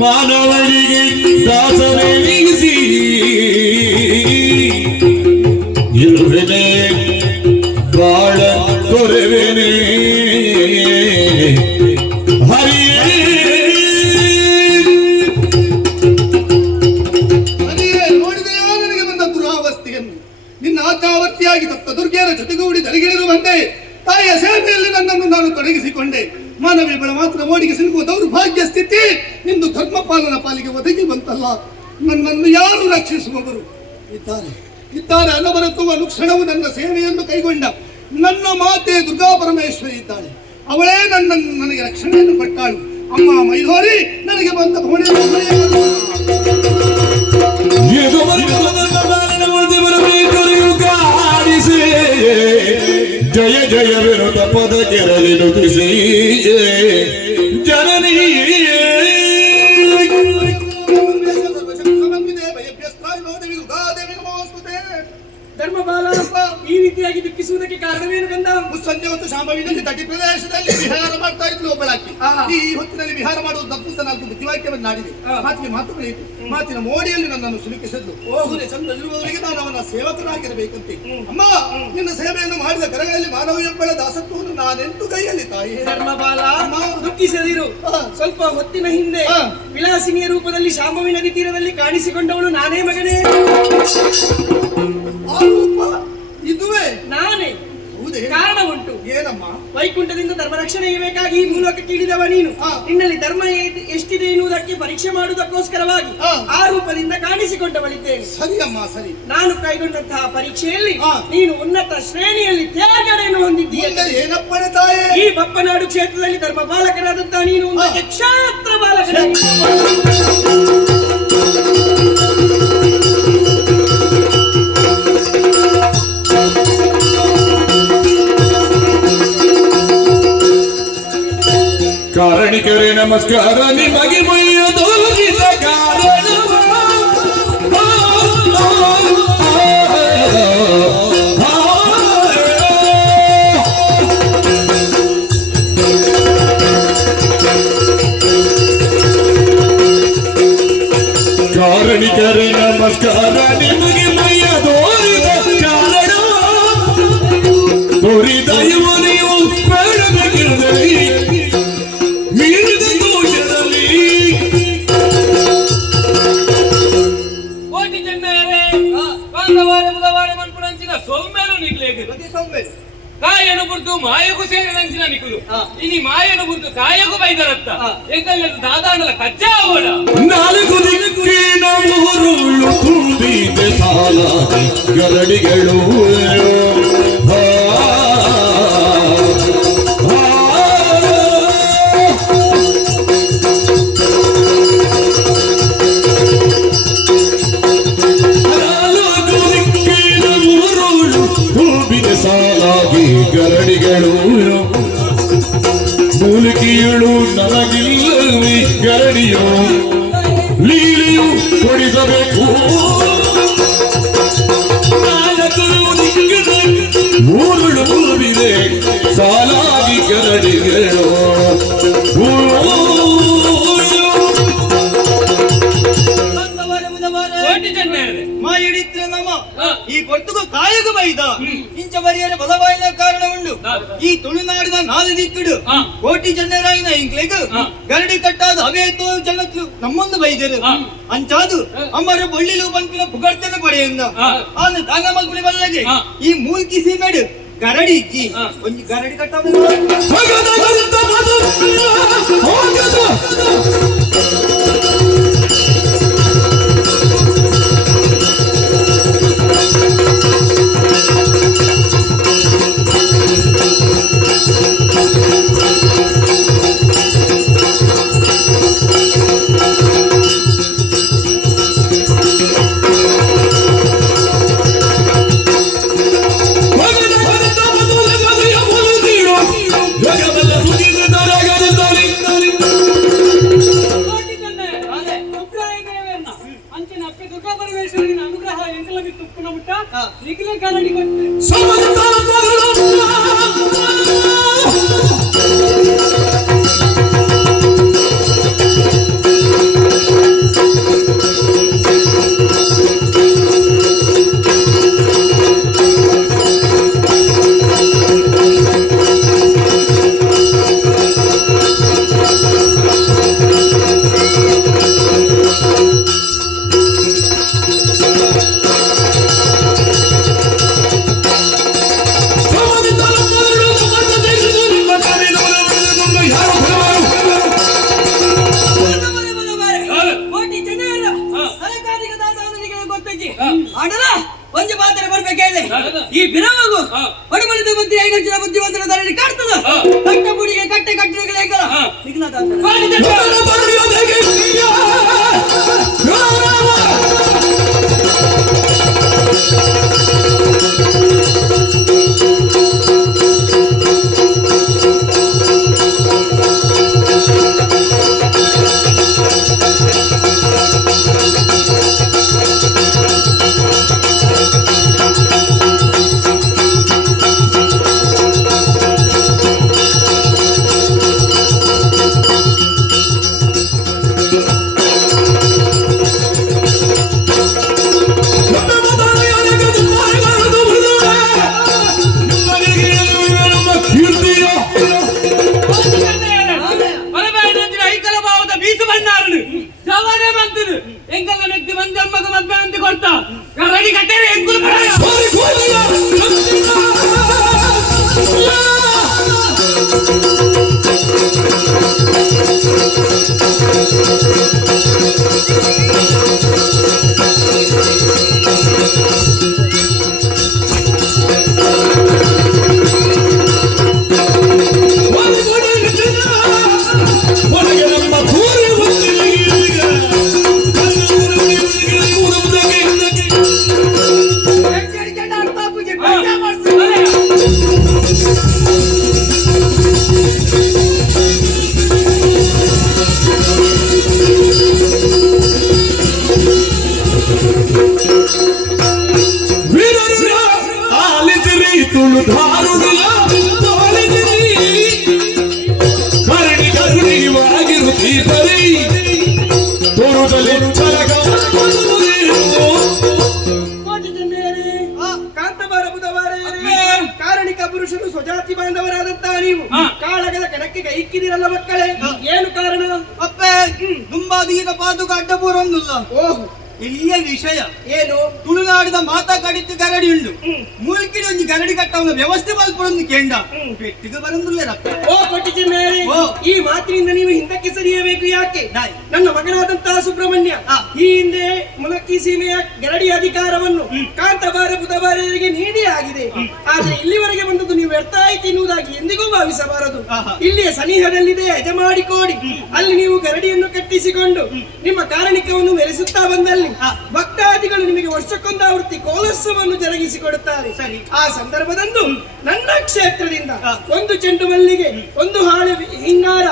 ಮಾನವನಿಗೆ ದಾಸನೆನಿಸಿ ಇರುವೆನೆ ಬಾಳ ತೊರೆವೆನೆ ಹರಿಯೇ ನೋಡಿದೆಯೋ ನನಗೆ ಬಂದ ದುರಾವಸ್ಥೆಯನ್ನು? ನಿನ್ನ ಆತ್ಮಾವರ್ತಿಯಾಗಿ ತಪ್ಪ ದುರ್ಗೆಯರ ಜೊತೆಗೂಡಿ ದರಿಗಿಳಿರುವಂತೆ ತಾಯಿಯ ಸೇವೆಯಲ್ಲಿ ನನ್ನನ್ನು ನಾನು ತೊಡಗಿಸಿಕೊಂಡೆ. ಮಾನವೀಯ ಬಳ ಮಾತ್ರ ಮೋಡಿಗೆ ಸಿಲುಕುವ ದೌರ್ಭಾಗ್ಯ ಸ್ಥಿತಿ ನಿಂದು ಧರ್ಮಪಾಲನ ಪಾಲಿಗೆ ಒದಗಿ ಬಂತಲ್ಲ. ನನ್ನನ್ನು ಯಾರು ರಕ್ಷಿಸುವವರು ಇದ್ದಾರೆ ಅನವರತು ಅನುಕ್ಷಣವು ನನ್ನ ಸೇವೆಯನ್ನು ಕೈಗೊಂಡ ನನ್ನ ಮಾತೆ ದುರ್ಗಾ ಪರಮೇಶ್ವರಿ ಇದ್ದಾಳೆ. ಅವಳೇ ನನಗೆ ರಕ್ಷಣೆಯನ್ನು ಕೊಟ್ಟಾಳು. ಅಮ್ಮ ಮೈದೋರಿ ನನಗೆ ಬಂದ ಜಯ ಜಯ ವಿರುದ್ಧ ಪದ ಕೆರಳಿ ನುಡಿಸಿ ಜನನಿ ಧರ್ಮಪಾಲ ಈ ರೀತಿಯಾಗಿ ದುಃಖಿಸುವುದಕ್ಕೆ ಕಾರಣವೇನು ಕಂದ? ಮುಸ್ಸಂಜೆ ಹೊತ್ತು ಶಾಂಭವಿನಲ್ಲಿ ತಟಿ ಪ್ರದೇಶದಲ್ಲಿ ವಿಹಾರ ಮಾಡ್ತಾ ಇದ್ಲು ಒಬ್ಬಳಾಕಿ. ಈ ಹೊತ್ತಿನಲ್ಲಿ ವಿಹಾರ ಮಾಡುವುದು ತಪ್ಪು ಅಂತ ನಾಲ್ಕು ಬುದ್ಧಿವಾಕ್ಯವನ್ನು ನಾಡಿದೆ. ಮಾತಿಗೆ ಮಾತು ಬೆಳೆಯಿತು. ಮಾತಿನ ಮೋಡಿಯಲ್ಲಿ ನನ್ನನ್ನು ಸಿಲುಕಿಸಿದ್ದು. ಸೂರ್ಯ ಚಂದ್ರ ಇರುವವರಿಗೆ ನಾನು ಅವನ ಸೇವಕನಾಗಿರಬೇಕಂತೆ. ಅಮ್ಮ, ನಿನ್ನ ಸೇವೆಯನ್ನು ಮಾಡಿದ ಕರಗಳಲ್ಲಿ ಮಾನವೀಯೊಬ್ಬಳ ದಾಸತ್ವವನ್ನು ನಾನೆಂಟು ಕೈಯಲ್ಲಿ ತಾಯಿ. ಧರ್ಮಪಾಲ ದುಃಖಿಸದಿರು. ಸ್ವಲ್ಪ ಹೊತ್ತಿನ ಹಿಂದೆ ವಿಲಾಸಿನಿಯ ರೂಪದಲ್ಲಿ ಶಾಂಭವಿ ನದಿ ತೀರದಲ್ಲಿ ಕಾಣಿಸಿಕೊಂಡವಳು ನಾನೇ ಮಗನೇ. ಇದುವೇ ನಾನೇ. ಕಾರಣ ಉಂಟು. ಏನಮ್ಮ? ವೈಕುಂಠದಿಂದ ಧರ್ಮ ರಕ್ಷಣೆಗೆ ಬೇಕಾಗಿ ಈ ಮೂಲಕಕ್ಕೆ ಇಳಿದವ ನೀನು. ನಿನ್ನಲ್ಲಿ ಧರ್ಮ ಎಷ್ಟಿದೆ ಎನ್ನುವುದಕ್ಕೆ ಪರೀಕ್ಷೆ ಮಾಡುವುದಕ್ಕೋಸ್ಕರವಾಗಿ ಆ ರೂಪದಿಂದ ಕಾಣಿಸಿಕೊಂಡವಳಿದ್ದೇನೆ. ಸರಿ ಅಮ್ಮ, ಸರಿ. ನಾನು ಕೈಗೊಂಡಂತಹ ಪರೀಕ್ಷೆಯಲ್ಲಿ ನೀನು ಉನ್ನತ ಶ್ರೇಣಿಯಲ್ಲಿ ತೇರ್ಗಡೆಯನ್ನು ಹೊಂದಿದ್ದೀಯ. ಏನಪ್ಪಣೆ ತಾಯಿ? ಈ ಬಪ್ಪನಾಡು ಕ್ಷೇತ್ರದಲ್ಲಿ ಧರ್ಮ ಬಾಲಕರಾದಂತಹ ನೀನು ಒಂದು ಕ್ಷೇತ್ರ ಬಾಲಕನಾಗಿ ಕಾರಣಿಕರೇ ನಮಸ್ಕಾರ. ನಿಮಗೆ ಮೈಯ ತೋರಿದ ಕಾರಣ ಕಾರಣಿಕರೇ ನಮಸ್ಕಾರ. ನಿಮಗೆ ಮೈಯ ತೋರಿದ ಕಾರಣ ತೋರಿದ ನೀವು ಬೇಡಬೇಕಿರುವುದರಿ ಕೋಟಿ ಚೆನ್ನರೆ ಕಾಂದವಾರ ಬುಧವಾರ ಮನ್ಪುಡಂಚಿನ ಸೊಮ್ಮೆಲು ನಿಗ್ಲೇಗೆ ಕಾಯನು ಬುರ್ದು ಮಾಯಗೂ ಸೇರಿದಂಚಿನ ನಿಕುಲು ಇನಿ ಮಾಯನು ಬುರ್ದು ಕಾಯಗೂ ಬೈದರತ್ತ ಎಂಕಲ್ಲ ದಾದಾಂಡಲ ಕಚ್ಚಾ ಆಗೋಡ ನಾಲ್ಕು ದಿಕ್ಕಿನ ಮೂರುಳು ತುಂಬಿದೆ ಸಾಲ ಗರಡಿಗಳು ಸಾಲಾಗಿ ಗರಡಿಗಳು ಮೂಲಿಕೆಯಳು ನನಗಿಲ್ಲವಿ ಗರಡಿಯೋ ಲೀಲೆಯು ಕೊಡಿಸಬೇಕು ಮೂರುಳು ಮೂವಿದೆ ಸಾಲಾಗಿ ಗರಡಿಗಳು ಮಾಯಡಿದ್ರೆ ನಮ್ಮ ಈ ಪೊರ್ತುಗು ಕಾಯಗ ಬೈದ ಇಂಚ ಬರಿಯರೆ ಬಲವಾಯಿನ ಕಾರಣ ಉಂಡು ಈ ತುಳುನಾಡಿನ ನಾಲು ದಿಕ್ಕುಡು ಕೋಟಿ ಜನರಾಯಿನ ಇಂಕ್ಲೆಗ್ ಗರಡಿ ಕಟ್ಟಾದ ಅವೇತೋ ಜನಕ್ಲು ನಮ್ಮೊಂದು ಬೈದರು ಅಂಚಾದು ಅಮ್ಮರ ಬೊಳ್ಳಿಲು ಪಂಪಿನ ಪುಗಡ್ತನ ಪಡೆಯಿಂದ ಆನ ದಾನ ಮಗ್ಳಿ ಬಲ್ಲಗೆ ಈ ಮೂಲ್ಕಿ ಸೀಮೆಡು ಗರಡಿ ಇಚ್ಚಿ ಒಂಜಿ ಗರಡಿ ಕಟ್ಟಾದ ಅನುಗ್ರಹ ಎಂಕಲ ಬಿತ್ತು ಉಪ್ಪುನ ಮುಟ್ಟ ನಿಖಿಲ ಕರಡಿ ಕೊಟ್ಟೆ ಈ ಬಿರವಗು ಬಡಬಡಿದ ಮಂತ್ರಿ 5 ಜನ ಬುದ್ಧಿವಂತರ ದಾರಿಯಲ್ಲಿ ಕಾಡ್ತದ ಕಟ್ಟ ಬುಡಿಗೆ ಕಟ್ಟೆ ಕಟ್ಟಡಗಳ ಏಕಲ ಎಂಕಲ್ಲ ನೆಕ್ತಿ ಮಂದಿ ಅಮ್ಮಗ ಮದ್ವೆ ಅಂತ ಕೊಡ್ತಾ ರೆಡಿ ಕಟ್ಟೇರಿ ಎಂಕುಲು ಕಾರಣಿಕ ಪುರುಷರು ಸ್ವಜಾತಿ ಬಾಂಧವರಾದಂತಹ ನೀವು ಕಾಳಗದ ಕಣಕ್ಕೆ ಇಕ್ಕಿದಿರಲ್ಲ ಮಕ್ಕಳೇ ಏನು ಕಾರಣ ಅಪ್ಪೆ ದುಂಬಾದೀಗ ಪಾದುಕ ಅಡ್ಡಪೂರೊಂದಿಲ್ಲ ಓಹ್ ಇಲ್ಲಿಯ ವಿಷಯ ಏನು ತುಳುನಾಡಿದ ಮಾತಾ ಕಡಿತು ಗರಡಿ ಉಂಡು ಮೂಲ್ಕಿಡಿ ಒಂದು ಗರಡಿ ಕಟ್ಟವನ ವ್ಯವಸ್ಥೆ ಮಲ್ಪಡೊಂದು ಕೇಂಡ ಪೆಟ್ಟಿಗೆ ಬರಂದಿಲ್ಲರಪ್ಪ ಓ ಕೊಟ್ಟಿದ್ದೇನೆ ಈ ಮಾತಿನಿಂದ ನೀವು ಹಿಂದಕ್ಕೆ ಸರಿಯಬೇಕು ಯಾಕೆ ನನ್ನ ಮಗನಾದಂತಹ ಸುಬ್ರಹ್ಮಣ್ಯ ಈ ಹಿಂದೆ ಮುಲಕ್ಕಿ ಸೀಮೆಯ ಗರಡಿ ಅಧಿಕಾರವನ್ನು ಕಾಂತಬಾರ ಬುಧಬಾರರಿಗೆ ನೀಡಿ ಆಗಿದೆ ಆದ್ರೆ ಇಲ್ಲಿವರೆಗೆ ಬಂದದ್ದು ನೀವು ವ್ಯರ್ಥ ಆಯ್ತು ಎನ್ನುವುದಾಗಿ ಎಂದಿಗೂ ಭಾವಿಸಬಾರದು ಇಲ್ಲಿಯ ಸನಿಹದಲ್ಲಿದೆ ಯಜಮಾಡಿ ಕೋಡಿ ಅಲ್ಲಿ ನೀವು ಗರಡಿಯನ್ನು ಕಟ್ಟಿಸಿಕೊಂಡು ನಿಮ್ಮ ಕಾರಣಿಕವನ್ನು ಮೆರೆಸುತ್ತಾ ಬಂದಲ್ಲಿ ಭಕ್ತಾದಿಗಳು ನಿಮಗೆ ವರ್ಷಕ್ಕೊಂದು ಆವೃತ್ತಿ ಕೋಲಸ್ಸವನ್ನು ಜರುಗಿಸಿಕೊಡುತ್ತಾರೆ ಆ ಸಂದರ್ಭದಂದು ನನ್ನ ಕ್ಷೇತ್ರದಿಂದ ಒಂದು ಚೆಂಡು ಮಲ್ಲಿಗೆ ಒಂದು ಹಾಳೆ ಹಿಂಗಾರ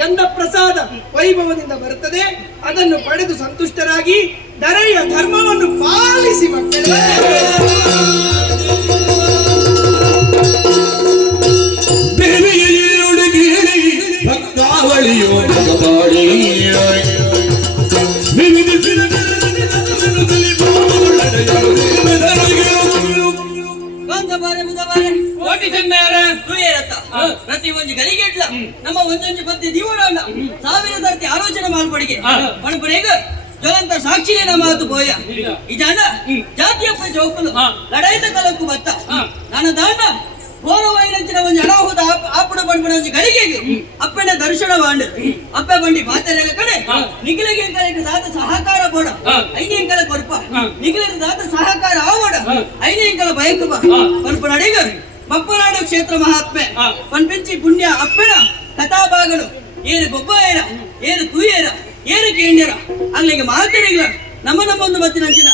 ಗಂಧ ಪ್ರಸಾದ ವೈಭವದಿಂದ ಬರುತ್ತದೆ ಅದನ್ನು ಪಡೆದು ಸಂತುಷ್ಟರಾಗಿ ದರೆಯ ಧರ್ಮವನ್ನು ಪಾಲಿಸಿ ಮಕ್ಕಳೇ ಭಕ್ತಾವಳಿಯೋ ಪ್ರತಿ ಒಂದು ಗಳಿಗೆಡ್ಲ ನಮ್ಮ ಒಂದೊಂದು ಪದ್ಯ ದೀವರಾಂಡ ಸಾವಿರ ಸರ್ತಿ ಆಲೋಚನೆ ಮಾಡ್ಕೊಡಿಗೆ ಪಣಪಣೆಗ ಜ್ವಲಂತ ಸಾಕ್ಷಿನೇ ನಮ್ಮ ಮಾತು ಬೋಯ ಇದಾನ ಜಾತಿಯ ಜೋಕುಲು ಲಡಾಯಿತ ಕಲಕ್ಕೂ ಬತ್ತ ನನ್ನ ದಾಂಡ ಘೋರವೈನಂಚಿನ ಒಂದು ಅನಾಹುತ ಆಪುಡ ಪಣಪಣ ಒಂದು ಗಳಿಗೆಗೆ ಅಪ್ಪನ ದರ್ಶನ ಮಾಂಡ ಅಪ್ಪ ಬಂಡಿ ಪಾತ್ರೆಗಳ ಕಡೆ ನಿಖಿಲಿಗೆ ದಾತ ಸಹಕಾರ ಬೋಡ ಐನೇಂಕಲ ಕೊರ್ಪ ನಿಖಿಲಿಗೆ ದಾತ ಸಹಕಾರ ಆವೋಡ ಐನೇಂಕಲ ಬಯಕು ಪಣಪಣ ಅಡಿಗ ಬಪ್ಪನಾಡು ಕ್ಷೇತ್ರ ಮಹಾತ್ಮೆ ಪಂಪಿಂಚಿ ಪುಣ್ಯ ಅಪ್ಪನ ಕಥಾಭಾಗನು ಏನು ಗೊಬ್ಬರ ಏನು ತೂಯೇರ ಏನು ಕೇಂದ್ಯರ ಅಲ್ಲಿಗೆ ಮಾತರಿಗಳ ನಮ್ಮ ಒಂದು ಮತ್ತಿನಂಚಿನ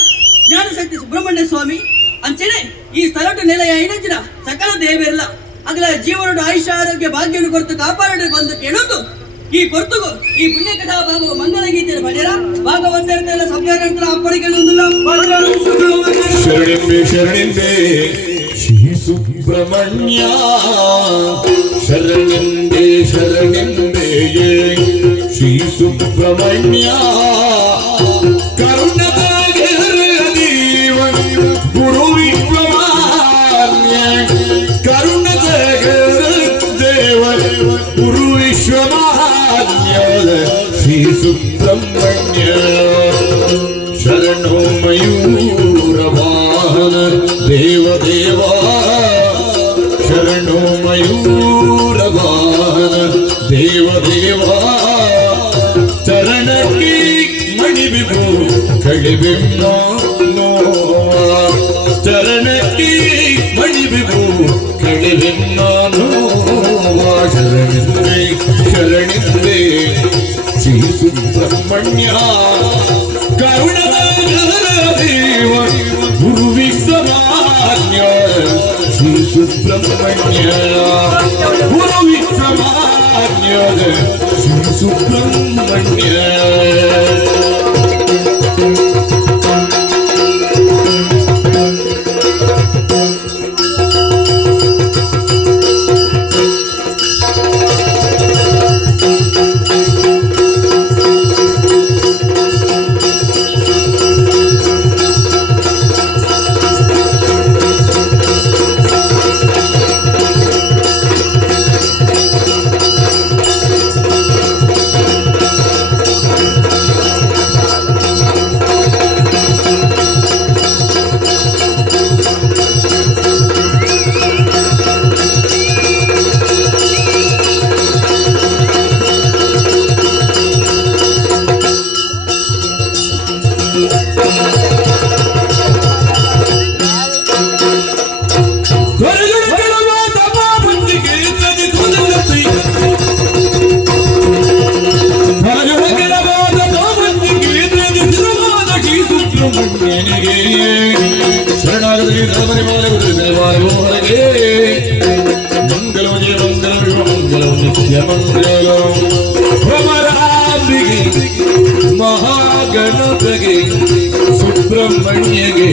ಜ್ಞಾನಶಕ್ತಿ ಸುಬ್ರಹ್ಮಣ್ಯ ಸ್ವಾಮಿ ಅಂಚನೆ ಈ ಸ್ಥಳಟ್ಟು ನೆಲೆಯ ಐನಂಚಿನ ಸಕಲ ದೇವೆಲ್ಲ ಅಗಲ ಜೀವನದ ಆಯುಷ್ಯ ಆರೋಗ್ಯ ಭಾಗ್ಯವನ್ನು ಕೊರತು ಕಾಪಾಡಲು ಬಂದು ಕೇಳೋದು ಈ ಕೊರತುಗು ಈ ಪುಣ್ಯ ಕಥಾ ಭಾಗವ ಮಂಗಲ ಗೀತೆಯ ಬಡಿಯರ ಭಾಗವಂತರ ಸಭ್ಯರಂತರ ಅಪ್ಪಳಿಗೆ ಶರಣಿಂಬೆ ಶ್ರೀ ಸುಬ್ರಹ್ಮಣ್ಯ ಶರಣಿಂಬೆ ಶ್ರೀ ಸುಬ್ರಹ್ಮಣ್ಯ ಕರುಣಾಗರ ದೇವ ಗುರು ವಿಶ್ವಮಾನ್ಯ ಕರುಣಾಗರ ದೇವ ಗುರು ವಿಶ್ವಮಾನ್ಯ ಶ್ರೀ ಸುಬ್ರಹ್ಮಣ್ಯ ಶರಣೋ ಮಯೂರ ವಾಹನ ದೇವ ದೇವಾ ಶರಣೋ ಮಯೂರ ವಾಹನ ದೇವ ದೇವಾ ಚರಣಕ್ಕೆ ಮಣಿಬಿಬು ಕಳಿಬೆಮ್ಮ ನೋವ ಚರಣಕ್ಕೆ ಮಣಿಬಿಬು ಕಳಿಬೆಮ್ಮ ನೋವ ಶರಣಿಂದೆ ಶ್ರೀ ಸುಬ್ರಹ್ಮಣ್ಯ ಕರುಣದ ದೇವ ಗುರು ವಿಶ್ವಮಾನ್ಯ ಶ್ರೀ ಸುಬ್ರಹ್ಮಣ್ಯ ಗುರು ವಿಶ್ವಮಾನ್ಯ ಶ್ರೀ ಸುಬ್ರಹ್ಮಣ್ಯ ಮಹಾಗಣಪಗೆ ಸುಬ್ರಹ್ಮಣ್ಯಗೆ